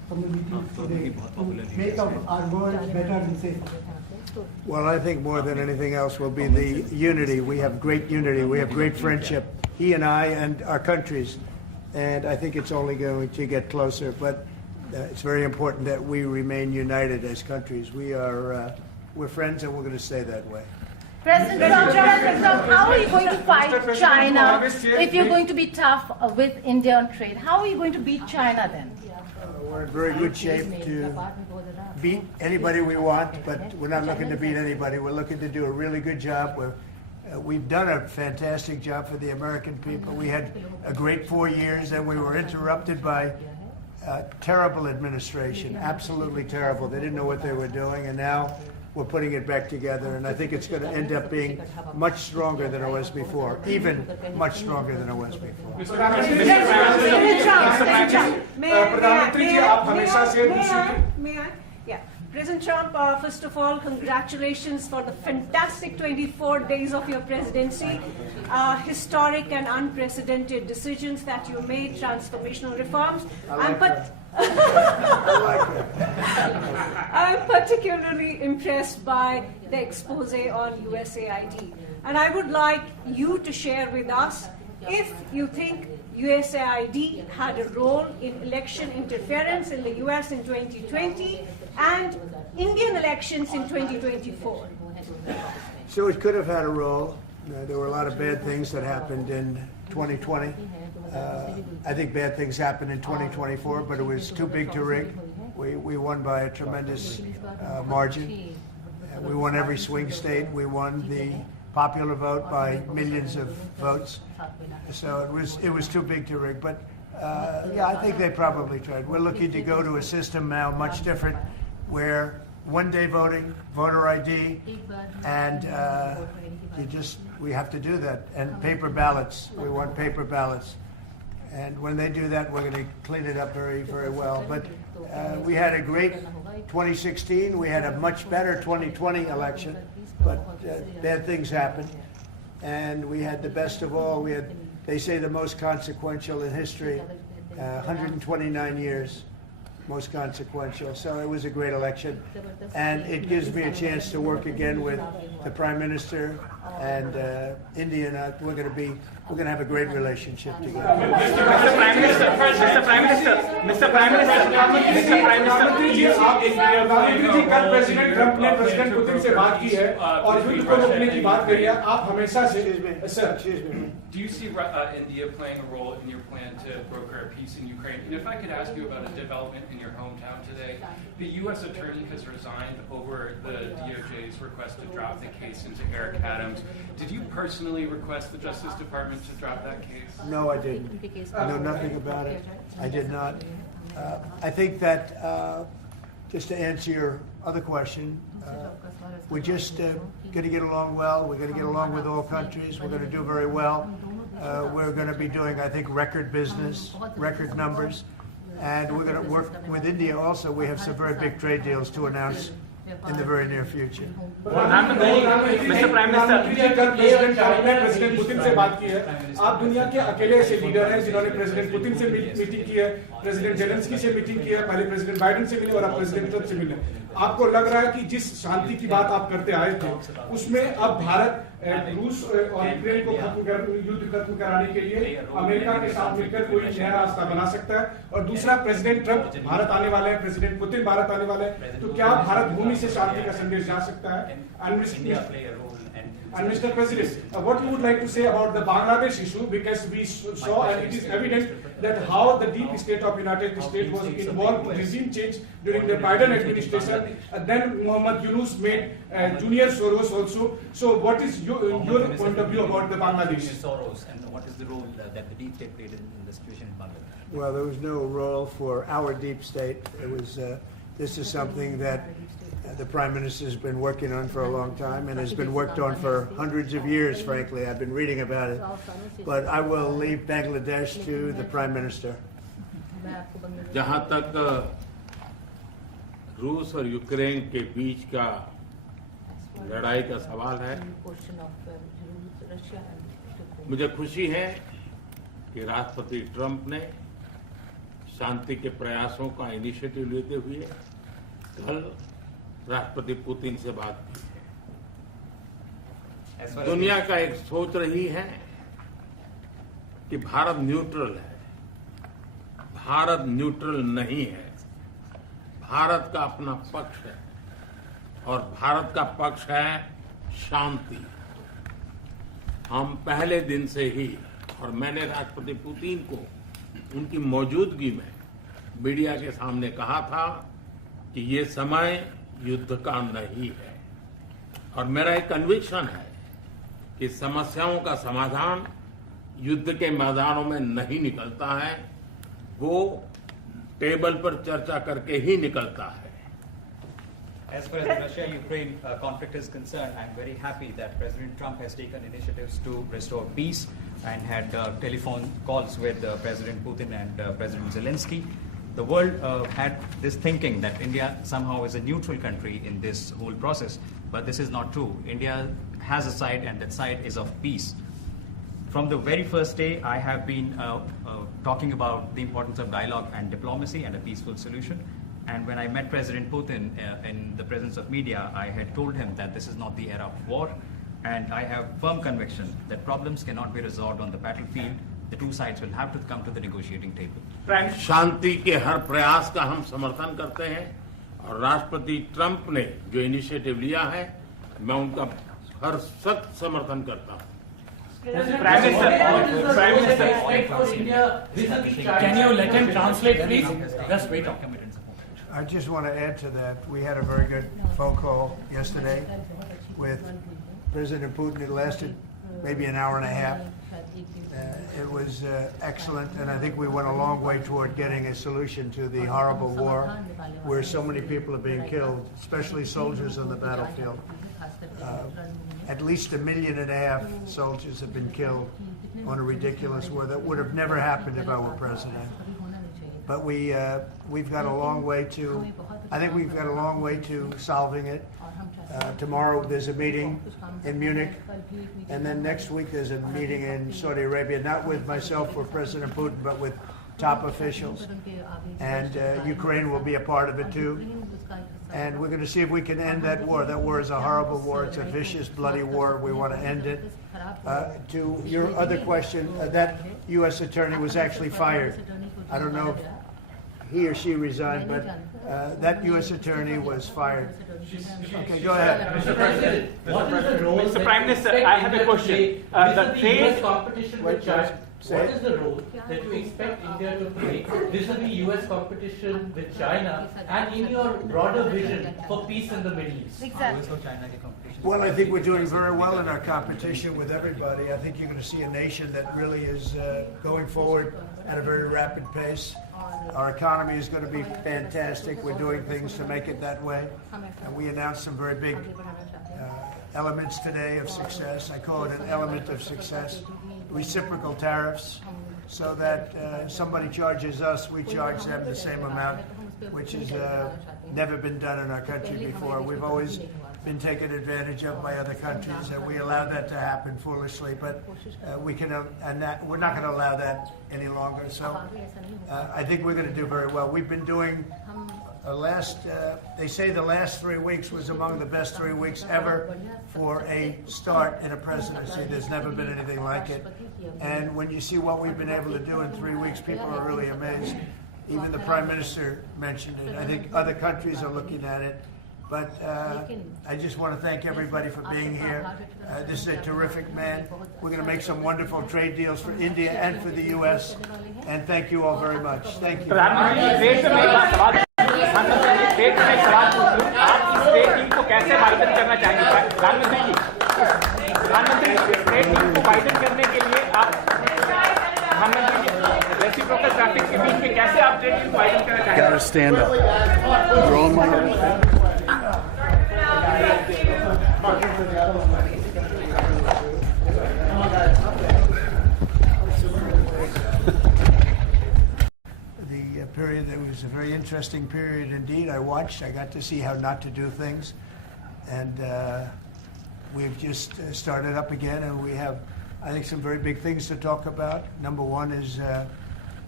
from the meetings today to make our world better and safer? Well, I think more than anything else will be the unity. We have great unity. We have great friendship, he and I and our countries. And I think it's only going to get closer. But it's very important that we remain united as countries. We're friends and we're going to stay that way. President Trump, how are you going to fight China if you're going to be tough with India on trade? How are you going to beat China then? We're in very good shape to beat anybody we want, but we're not looking to beat anybody. We're looking to do a really good job. We've done a fantastic job for the American people. We had a great 4 years, and we were interrupted by terrible administration, absolutely terrible. They didn't know what they were doing, and now we're putting it back together, and I think it's going to end up being much stronger than it was before, even much stronger than it was before. May I? Yeah. President Trump, first of all, congratulations for the fantastic 24 days of your presidency. Historic and unprecedented decisions that you made, transformational reforms. I'm particularly impressed by the expose on USAID. And I would like you to share with us if you think USAID had a role in election interference in the US in 2020 and Indian elections in 2024. So it could have had a role. There were a lot of bad things that happened in 2020. I think bad things happened in 2024, but it was too big to rig. We won by a tremendous margin. We won every swing state. We won the popular vote by millions of votes. So it was too big to rig. But yeah, I think they probably tried. We're looking to go to a system now much different, where one-day voting, voter ID, and we have to do that. And paper ballots. We want paper ballots. And when they do that, we're going to clean it up very, very well. But we had a great 2016. We had a much better 2020 election. But bad things happened. And we had the best of all. We had, they say, the most consequential in history, 129 years. Most consequential. So it was a great election, and it gives me a chance to work again with the Prime Minister and India. And we're going to have a great relationship together. Mr. Prime Minister, प्रधानमंत्री जी कल president Trump ने president Putin से बात की है और युद्ध को रोकने की बात करी है. आप हमेशा से Do you see India playing a role in your plan to broker a peace in Ukraine? And if I could ask you about a development in your hometown today, the U.S. attorney has resigned over the DOJ's request to drop the case into Eric Adams. Did you personally request the Justice Department to drop that case? No, I didn't. I know nothing about it. I did not. I think that, just to answer your other question, we're just going to get along well. We're going to get along with all countries. We're going to do very well. We're going to be doing, I think, record business, record numbers. And we're going to work with India also. We have some very big trade deals to announce in the very near future. Mr. Prime Minister, president Putin से बात की है. आप दुनिया के अकेले ऐसे leader हैं जिन्होंने प्रेसिडेंट पुतिन से मीटिंग की है, प्रेसिडेंट जेलेंस्की से मीटिंग की है, पहले प्रेसिडेंट बाइडेन से मिले और अब प्रेसिडेंट ट्रंप से मिले. आपको लग रहा है कि जिस शांति की बात आप करते आए थे, उसमें अब भारत रूस और यूक्रेन को युद्ध खत्म कराने के लिए अमेरिका के साथ मिलकर कोई नया रास्ता बना सकता है. और दूसरा, प्रेसिडेंट ट्रंप भारत आने वाले हैं, प्रेसिडेंट पुतिन भारत आने वाले हैं, तो क्या भारत भूमि से शांति का संदेश जा सकता है? And Mr. President, what you would like to say about the Bangladesh issue, because we saw and it is evident that how the deep state of United States was involved in regime change during the Biden administration. Then Mohammed Yunus made Junior Soros also. So what is your point of view about the Bangladesh? Soros, and what is the role that the deep state played in the situation in Bangladesh? Well, there was no role for our deep state. It was. This is something that the Prime Minister has been working on for a long time and has been worked on for hundreds of years, frankly. I've been reading about it. But I will leave Bangladesh to the Prime Minister. जहाँ तक रूस और Ukraine के बीच का लड़ाई का सवाल है, मुझे खुशी है कि राष्ट्रपति ट्रंप ने शांति के प्रयासों का इनिशिएटिव लेते हुए कल राष्ट्रपति पुतिन से बात की है। दुनिया का एक सोच रही है कि भारत न्यूट्रल है। भारत न्यूट्रल नहीं है। भारत का अपना पक्ष है और भारत का पक्ष है शांति। हम पहले दिन से ही, और मैंने राष्ट्रपति पुतिन को उनकी मौजूदगी में मीडिया के सामने कहा था कि ये समय युद्ध का नहीं है, और मेरा एक कन्विक्शन है कि समस्याओं का समाधान युद्ध के मैदानों में नहीं निकलता है, वो टेबल पर चर्चा करके ही निकलता है। As far as the Russia-Ukraine conflict is concerned, I'm very happy that President Trump has taken initiatives to restore peace and had telephone calls with President Putin and President Zelensky. The world had this thinking that India somehow is a neutral country in this whole process, but this is not true. India has a side, and that side is of peace. From the very first day, I have been talking about the importance of dialogue and diplomacy and a peaceful solution. And when I met President Putin in the presence of media, I had told him that this is not the era of war, and I have firm conviction that problems cannot be resolved on the battlefield. The two sides will have to come to the negotiating table. शांति के हर प्रयास का हम समर्थन करते हैं, और राष्ट्रपति Trump ने जो इनिशिएटिव लिया है, मैं उनका हर सख्त समर्थन करता हूं। Can you let him translate, please? Just wait. I just want to add to that. We had a very good phone call yesterday with President Putin. It lasted maybe an hour and a half. It was excellent, and I think we went a long way toward getting a solution to the horrible war where so many people are being killed, especially soldiers on the battlefield. At least 1.5 million soldiers have been killed on a ridiculous war that would have never happened if I were president. But we've got a long way to, I think we've got a long way to solving it. Tomorrow there's a meeting in Munich, and then next week there's a meeting in Saudi Arabia, not with myself or President Putin, but with top officials. And Ukraine will be a part of it too. And we're going to see if we can end that war. That war is a horrible war. It's a vicious, bloody war. We want to end it. To your other question, that U.S. attorney was actually fired. I don't know if he or she resigned, but that U.S. attorney was fired. Okay, go ahead. Mr. President, what is the role? Mr. Prime Minister, I have a question. The trade competition with China. What is the role that you expect India to play vis-a-vis U.S. competition with China, and in your broader vision for peace in the Middle East? Exactly. Well, I think we're doing very well in our competition with everybody. I think you're going to see a nation that really is going forward at a very rapid pace. Our economy is going to be fantastic. We're doing things to make it that way. And we announced some very big elements today of success. I call it an element of success. Reciprocal tariffs, so that somebody charges us, we charge them the same amount, which has never been done in our country before. We've always been taken advantage of by other countries, and we allow that to happen foolishly, but we're not going to allow that any longer. So I think we're going to do very well. We've been doing they say the last 3 weeks was among the best 3 weeks ever for a start in a presidency. There's never been anything like it. And when you see what we've been able to do in 3 weeks, people are really amazed. Even the Prime Minister mentioned it. I think other countries are looking at it. But I just want to thank everybody for being here. This is a terrific man. We're going to make some wonderful trade deals for India and for the U.S. And thank you all very much. Thank you. State में सवाल पूछूं, आप state team को कैसे Biden करना चाहेंगे? प्रधानमंत्री जी, प्रधानमंत्री स्टेट टीम को बाइडन करने के लिए आप प्रधानमंत्री जी रेसिप्रोकल ट्रैफिक के बीच में कैसे आप स्टेट टीम को बाइडन करना चाहेंगे? Gotta stand up. You're on my own. Period. It was a very interesting period indeed. I watched. I got to see how not to do things, and we've just started up again, and we have, I think, some very big things to talk about. Number one is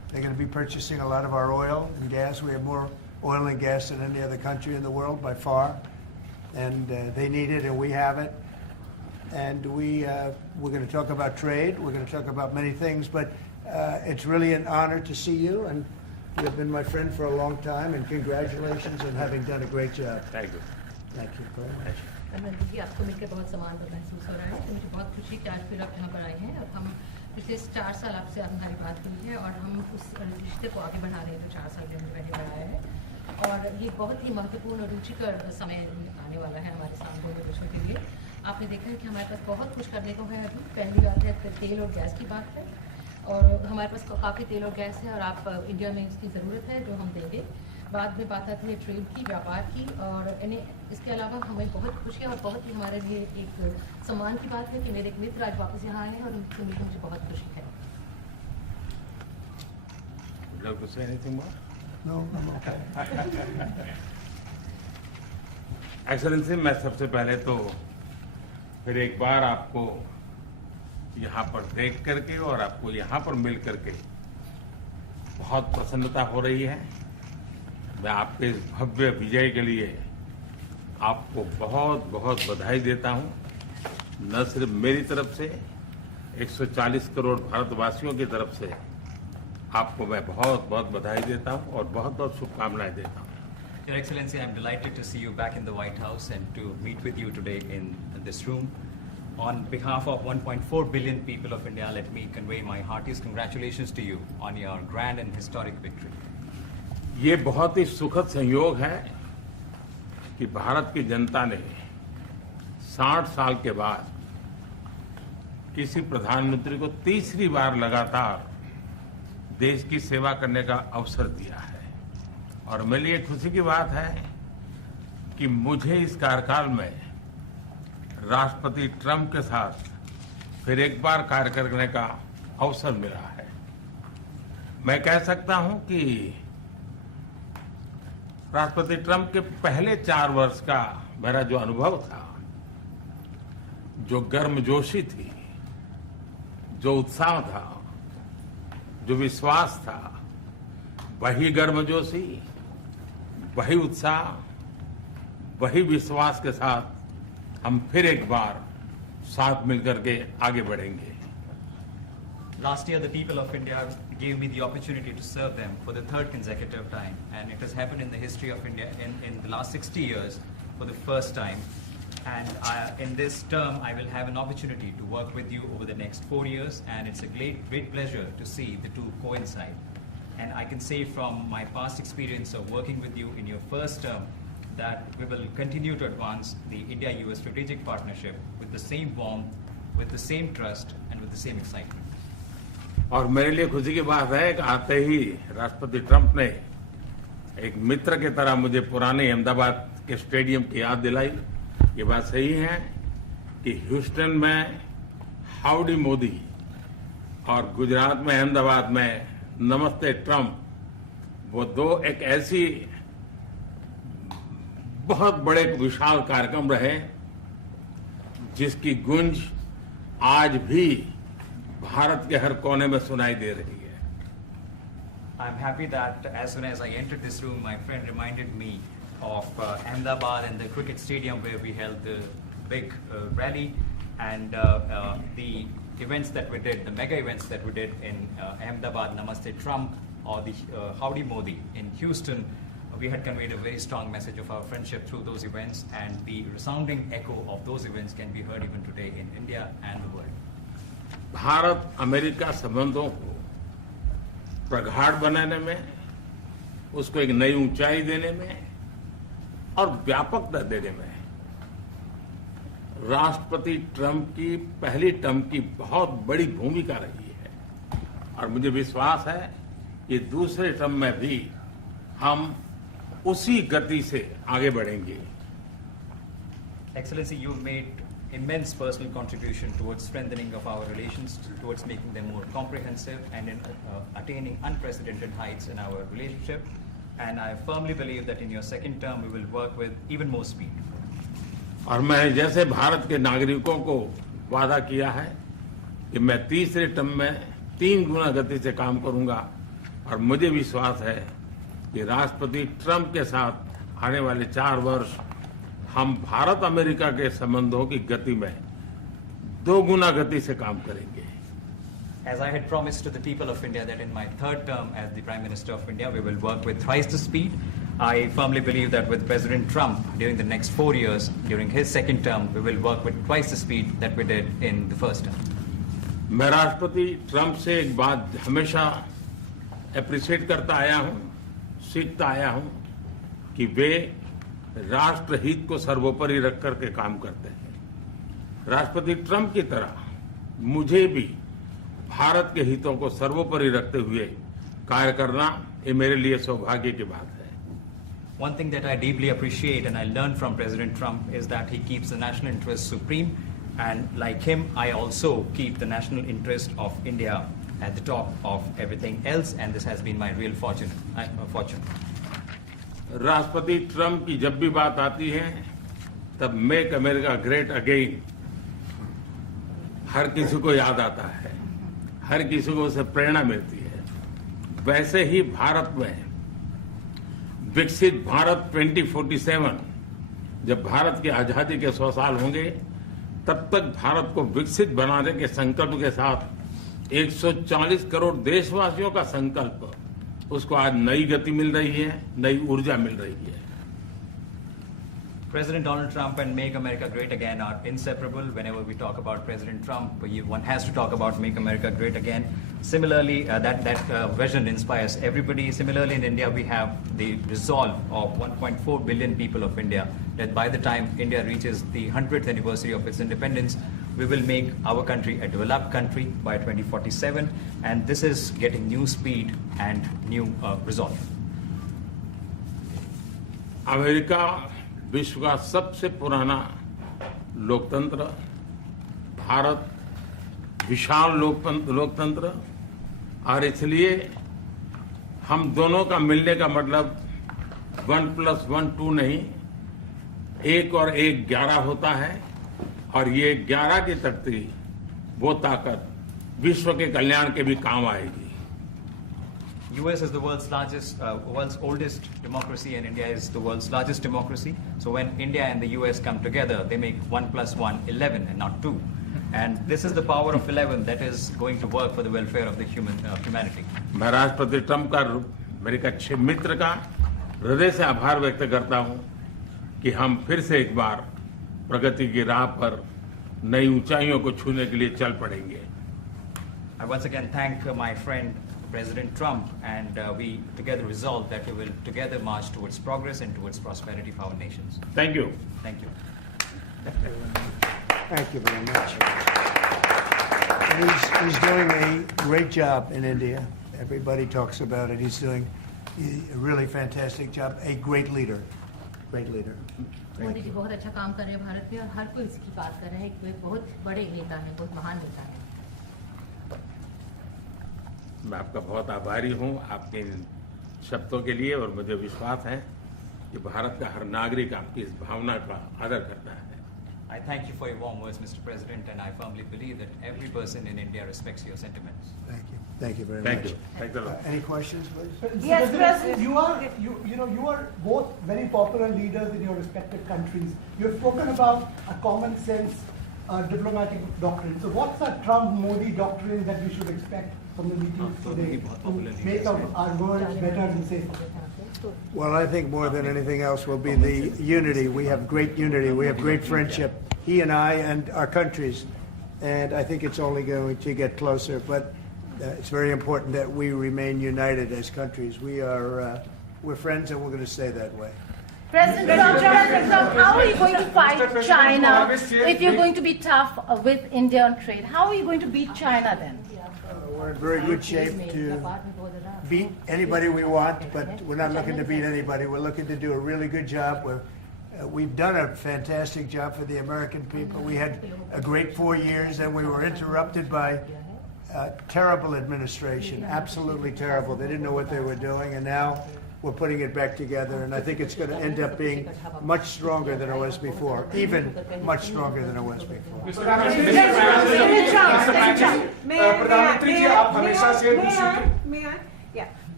They're going to be purchasing a lot of our oil and gas. We have more oil and gas than any other country in the world by far. And they need it, and we have it. And we're going to talk about trade. We're going to talk about many things. But it's really an honor to see you. And you've been my friend for a long time. And congratulations on having done a great job. Thank you. Thank you very much. Narendra जी, आपको मिलकर बहुत सम्मान महसूस हो रहा है। तो मुझे बहुत खुशी कि आज फिर आप यहाँ पर आए हैं और हम पिछले 4 साल आपसे हमारी बात हुई है और हम उस रिश्ते को आगे बढ़ा रहे हैं जो 4 साल में हमने पहले बढ़ाया है। और ये बहुत ही महत्वपूर्ण और रुचिकर समय आने वाला है हमारे साथ दोनों देशों के लिए। आपने देखा है कि हमारे पास बहुत कुछ करने को है। अभी पहली बात है तेल और गैस की बात है और हमारे पास काफ़ी तेल और गैस है और आप इंडिया में इसकी ज़रूरत है जो हम देंगे। बाद में बात आती है ट्रेड की, व्यापार की और इसके अलावा हमें बहुत खुशी है और बहुत ही हमारे लिए एक सम्मान की बात है कि मेरे एक मित्र आज वापस यहाँ आए हैं और उनसे मिलकर मुझे बहुत खुशी है। Would you like to say anything more? No, I'm okay. Excellency, मैं सबसे पहले तो फिर एक बार आपको यहाँ पर देख करके और आपको यहाँ पर मिल करके बहुत प्रसन्नता हो रही है। मैं आपके इस भव्य विजय के लिए आपको बहुत बहुत बधाई देता हूँ। न सिर्फ मेरी तरफ से 140 करोड़ भारतवासियों की तरफ से आपको मैं बहुत बहुत बधाई देता हूँ और बहुत बहुत शुभकामनाएं देता हूँ। Your Excellency, I am delighted to see you back in the White House and to meet with you today in this room. On behalf of 1.4 billion people of India, let me convey my heartiest congratulations to you on your grand and historic victory. ये बहुत ही सुखद संयोग है कि भारत की जनता ने 60 साल के बाद किसी प्रधानमंत्री को तीसरी बार लगातार देश की सेवा करने का अवसर दिया है। और मेरे लिए खुशी की बात है कि मुझे इस कार्यकाल में राष्ट्रपति ट्रंप के साथ फिर एक बार कार्य करने का अवसर मिला है। मैं कह सकता हूं कि राष्ट्रपति ट्रंप के पहले 4 वर्ष का मेरा जो अनुभव था, जो गर्मजोशी थी, जो उत्साह था, जो विश्वास था, वही गर्मजोशी, वही उत्साह, वही विश्वास के साथ हम फिर एक बार साथ मिलकर के आगे बढ़ेंगे। Last year, the people of India gave me the opportunity to serve them for the 3rd consecutive time, and it has happened in the history of India in the last 60 years for the first time. And in this term, I will have an opportunity to work with you over the next 4 years, and it's a great pleasure to see the two coincide. And I can say from my past experience of working with you in your first term that we will continue to advance the India-US strategic partnership with the same warmth, with the same trust, and with the same excitement. और मेरे लिए खुशी की बात है कि आते ही राष्ट्रपति ट्रंप ने एक मित्र की तरह मुझे पुराने अहमदाबाद के स्टेडियम की याद दिलाई। ये बात सही है कि ह्यूस्टन में हाउडी मोदी और गुजरात में अहमदाबाद में नमस्ते ट्रंप, वो दो एक ऐसी बहुत बड़े विशाल कार्यक्रम रहे जिसकी गूंज आज भी भारत के हर कोने में सुनाई दे रही है। I'm happy that as soon as I entered this room, my friend reminded me of Ahmedabad and the cricket stadium where we held the big rally and the events that we did, the mega events that we did in Ahmedabad, Namaste Trump, or the Howdy Modi in Houston. We had conveyed a very strong message of our friendship through those events, and the resounding echo of those events can be heard even today in India and the world. Bharat America संबंधों को प्रगाढ़ बनाने में, उसको एक नई ऊंचाई देने में और व्यापकता देने में राष्ट्रपति ट्रंप की पहली टर्म की बहुत बड़ी भूमिका रही है। और मुझे विश्वास है कि दूसरे टर्म में भी हम उसी गति से आगे बढ़ेंगे। Excellency, you made immense personal contribution towards strengthening of our relations, towards making them more comprehensive, and in attaining unprecedented heights in our relationship. And I firmly believe that in your second term, we will work with even more speed. और मैं जैसे भारत के नागरिकों को वादा किया है कि मैं तीसरे टर्म में 3 गुना गति से काम करूंगा, और मुझे विश्वास है कि राष्ट्रपति ट्रंप के साथ आने वाले 4 वर्ष हम भारत अमेरिका के संबंधों की गति में 2 गुना गति से काम करेंगे। As I had promised to the people of India that in my 3rd term as the Prime Minister of India, we will work with thrice the speed. I firmly believe that with President Trump, during the next 4 years, during his 2nd term, we will work with twice the speed that we did in the 1st term. मैं राष्ट्रपति Trump से एक बात हमेशा appreciate करता आया हूं, सीखता आया हूं कि वे राष्ट्रहित को सर्वोपरि रख करके काम करते हैं। राष्ट्रपति ट्रंप की तरह मुझे भी भारत के हितों को सर्वोपरि रखते हुए कार्य करना ये मेरे लिए सौभाग्य की बात है। One thing that I deeply appreciate and I learned from President Trump is that he keeps the national interest supreme, and like him, I also keep the national interest of India at the top of everything else, and this has been my real fortune. राष्ट्रपति Trump की जब भी बात आती है तब make America great again हर किसी को याद आता है, हर किसी को उससे प्रेरणा मिलती है। वैसे ही भारत में विकसित भारत 2047 जब भारत की आजादी के 100 साल होंगे तब तक भारत को विकसित बनाने के संकल्प के साथ 140 करोड़ देशवासियों का संकल्प, उसको आज नई गति मिल रही है, नई ऊर्जा मिल रही है। President Donald Trump and Make America Great Again are inseparable. Whenever we talk about President Trump, one has to talk about Make America Great Again. Similarly, that vision inspires everybody. Similarly, in India, we have the resolve of 1.4 billion people of India that by the time India reaches the 100th anniversary of its independence, we will make our country a developed country by 2047. And this is getting new speed and new resolve. America विश्व का सबसे पुराना लोकतंत्र, भारत विशाल लोकतंत्र, और इसलिए हम दोनों का मिलने का मतलब 1+1 2 नहीं, 1 और 1 11 होता है, और ये 11 की तख्ती वो ताकत विश्व के कल्याण के भी काम आएगी। US is the world's oldest democracy, and India is the world's largest democracy. So when India and the US come together, they make 1+1 11 and not 2. And this is the power of 11 that is going to work for the welfare of the humanity. मैं राष्ट्रपति Trump का मेरे एक अच्छे मित्र का हृदय से आभार व्यक्त करता हूं कि हम फिर से एक बार प्रगति की राह पर नई ऊंचाइयों को छूने के लिए चल पड़ेंगे। I once again thank my friend President Trump, and we together resolve that we will together march towards progress and towards prosperity for our nations. Thank you. Thank you. Thank you very much. He's doing a great job in India. Everybody talks about it. He's doing a really fantastic job. A great leader. Great leader. Modi ji बहुत अच्छा काम कर रहे हैं भारत में, और हर कोई इसकी बात कर रहा है कि वे बहुत बड़े नेता हैं, बहुत महान नेता हैं। मैं आपका बहुत आभारी हूं आपके इन शब्दों के लिए, और मुझे विश्वास है कि भारत का हर नागरिक आपकी इस भावना का आदर करता है। I thank you for your warm words, Mr. President, and I firmly believe that every person in India respects your sentiments. Thank you. Thank you very Thank much. you. Thanks a lot. Any questions, please? Yes, President. You are both very popular leaders in your respective countries. You have spoken about a common sense diplomatic doctrine. So what's the Trump-Modi doctrine that we should expect from the meetings today to make our world better and safer? Well, I think more than anything else will be the unity. We have great unity. We have great friendship, he and I and our countries. And I think it's only going to get closer. But it's very important that we remain united as countries. We're friends, and we're going to stay that way. President Trump, how are you going to fight China if you're going to be tough with India on trade? How are you going to beat China then? We're in very good shape to beat anybody we want, but we're not looking to beat anybody. We're looking to do a really good job. We've done a fantastic job for the American people. We had a great 4 years, and we were interrupted by terrible administration, absolutely terrible. They didn't know what they were doing, and now we're putting it back together, and I think it's going to end up being much stronger than it was before, even much stronger than it was before. May I? Yeah.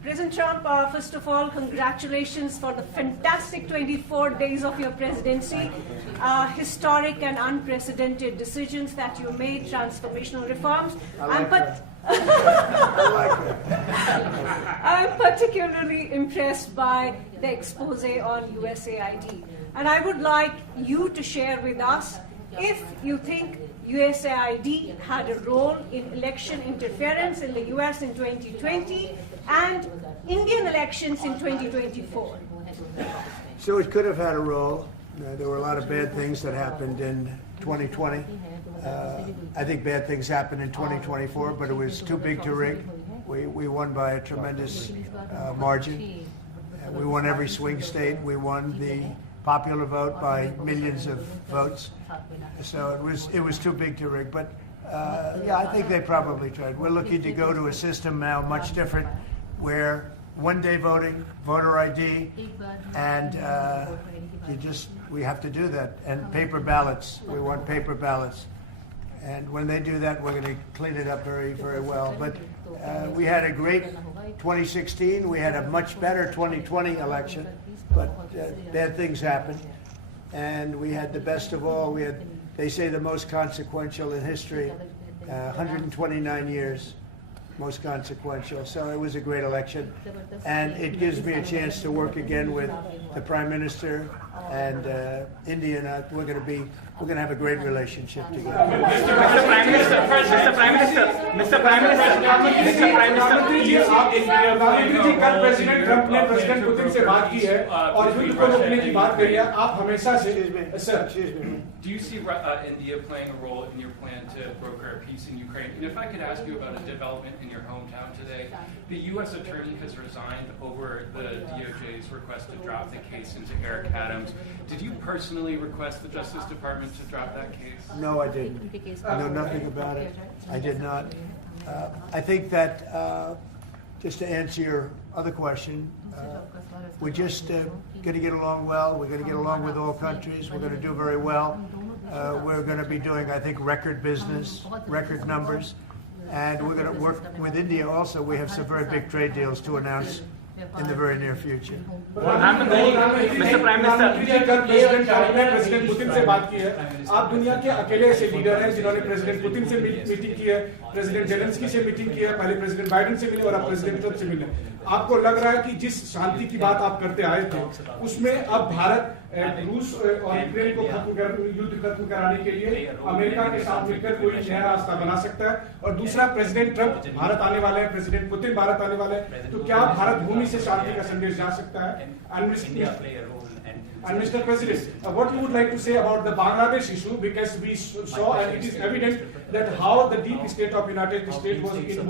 President Trump, first of all, congratulations for the fantastic 24 days of your presidency. Historic and unprecedented decisions that you made, transformational reforms. I'm particularly impressed by the expose on USAID. And I would like you to share with us if you think USAID had a role in election interference in the US in 2020 and Indian elections in 2024. So it could have had a role. There were a lot of bad things that happened in 2020. I think bad things happened in 2024, but it was too big to rig. We won by a tremendous margin. We won every swing state. We won the popular vote by millions of votes. So it was too big to rig. But yeah, I think they probably tried. We're looking to go to a system now much different, where one-day voting, voter ID, and we have to do that. And paper ballots. We want paper ballots. And when they do that, we're going to clean it up very, very well. But we had a great 2016. We had a much better 2020 election. But bad things happened. And we had the best of all. We had, they say, the most consequential in history, 129 years. Most consequential. So it was a great election, and it gives me a chance to work again with the Prime Minister and India. And we're going to have a great relationship together. Mr. Prime Minister, कल president Trump ने president Putin से बात की है और युद्ध को रोकने की बात करी है. आप हमेशा से Do you see India playing a role in your plan to broker a peace in Ukraine? And if I could ask you about a development in your hometown today, the U.S. attorney has resigned over the DOJ's request to drop the case into Eric Adams. Did you personally request the Justice Department to drop that case? No, I didn't. I know nothing about it. I did not. I think that, just to answer your other question, we're just going to get along well. We're going to get along with all countries. We're going to do very well. We're going to be doing, I think, record business, record numbers. And we're going to work with India also. We have some very big trade deals to announce in the very near future. Mr. Prime Minister, कल president Trump ने president Putin से बात की है. आप दुनिया के अकेले ऐसे लीडर हैं जिन्होंने प्रेसिडेंट पुतिन से मीटिंग की है, प्रेसिडेंट जेलेंस्की से मीटिंग की है, पहले प्रेसिडेंट बाइडेन से मिले और अब प्रेसिडेंट ट्रंप से मिले. आपको लग रहा है कि जिस शांति की बात आप करते आए थे, उसमें अब भारत रूस और यूक्रेन को युद्ध खत्म कराने के लिए अमेरिका के साथ मिलकर कोई नया रास्ता बना सकता है? और दूसरा, प्रेसिडेंट ट्रंप भारत आने वाले हैं, प्रेसिडेंट पुतिन भारत आने वाले हैं, तो क्या भारत भूमि से शांति का संदेश जा सकता है? And Mr. President, what you would like to say about the Bangladesh issue, because we saw and it is evident that how the deep state of United States was involved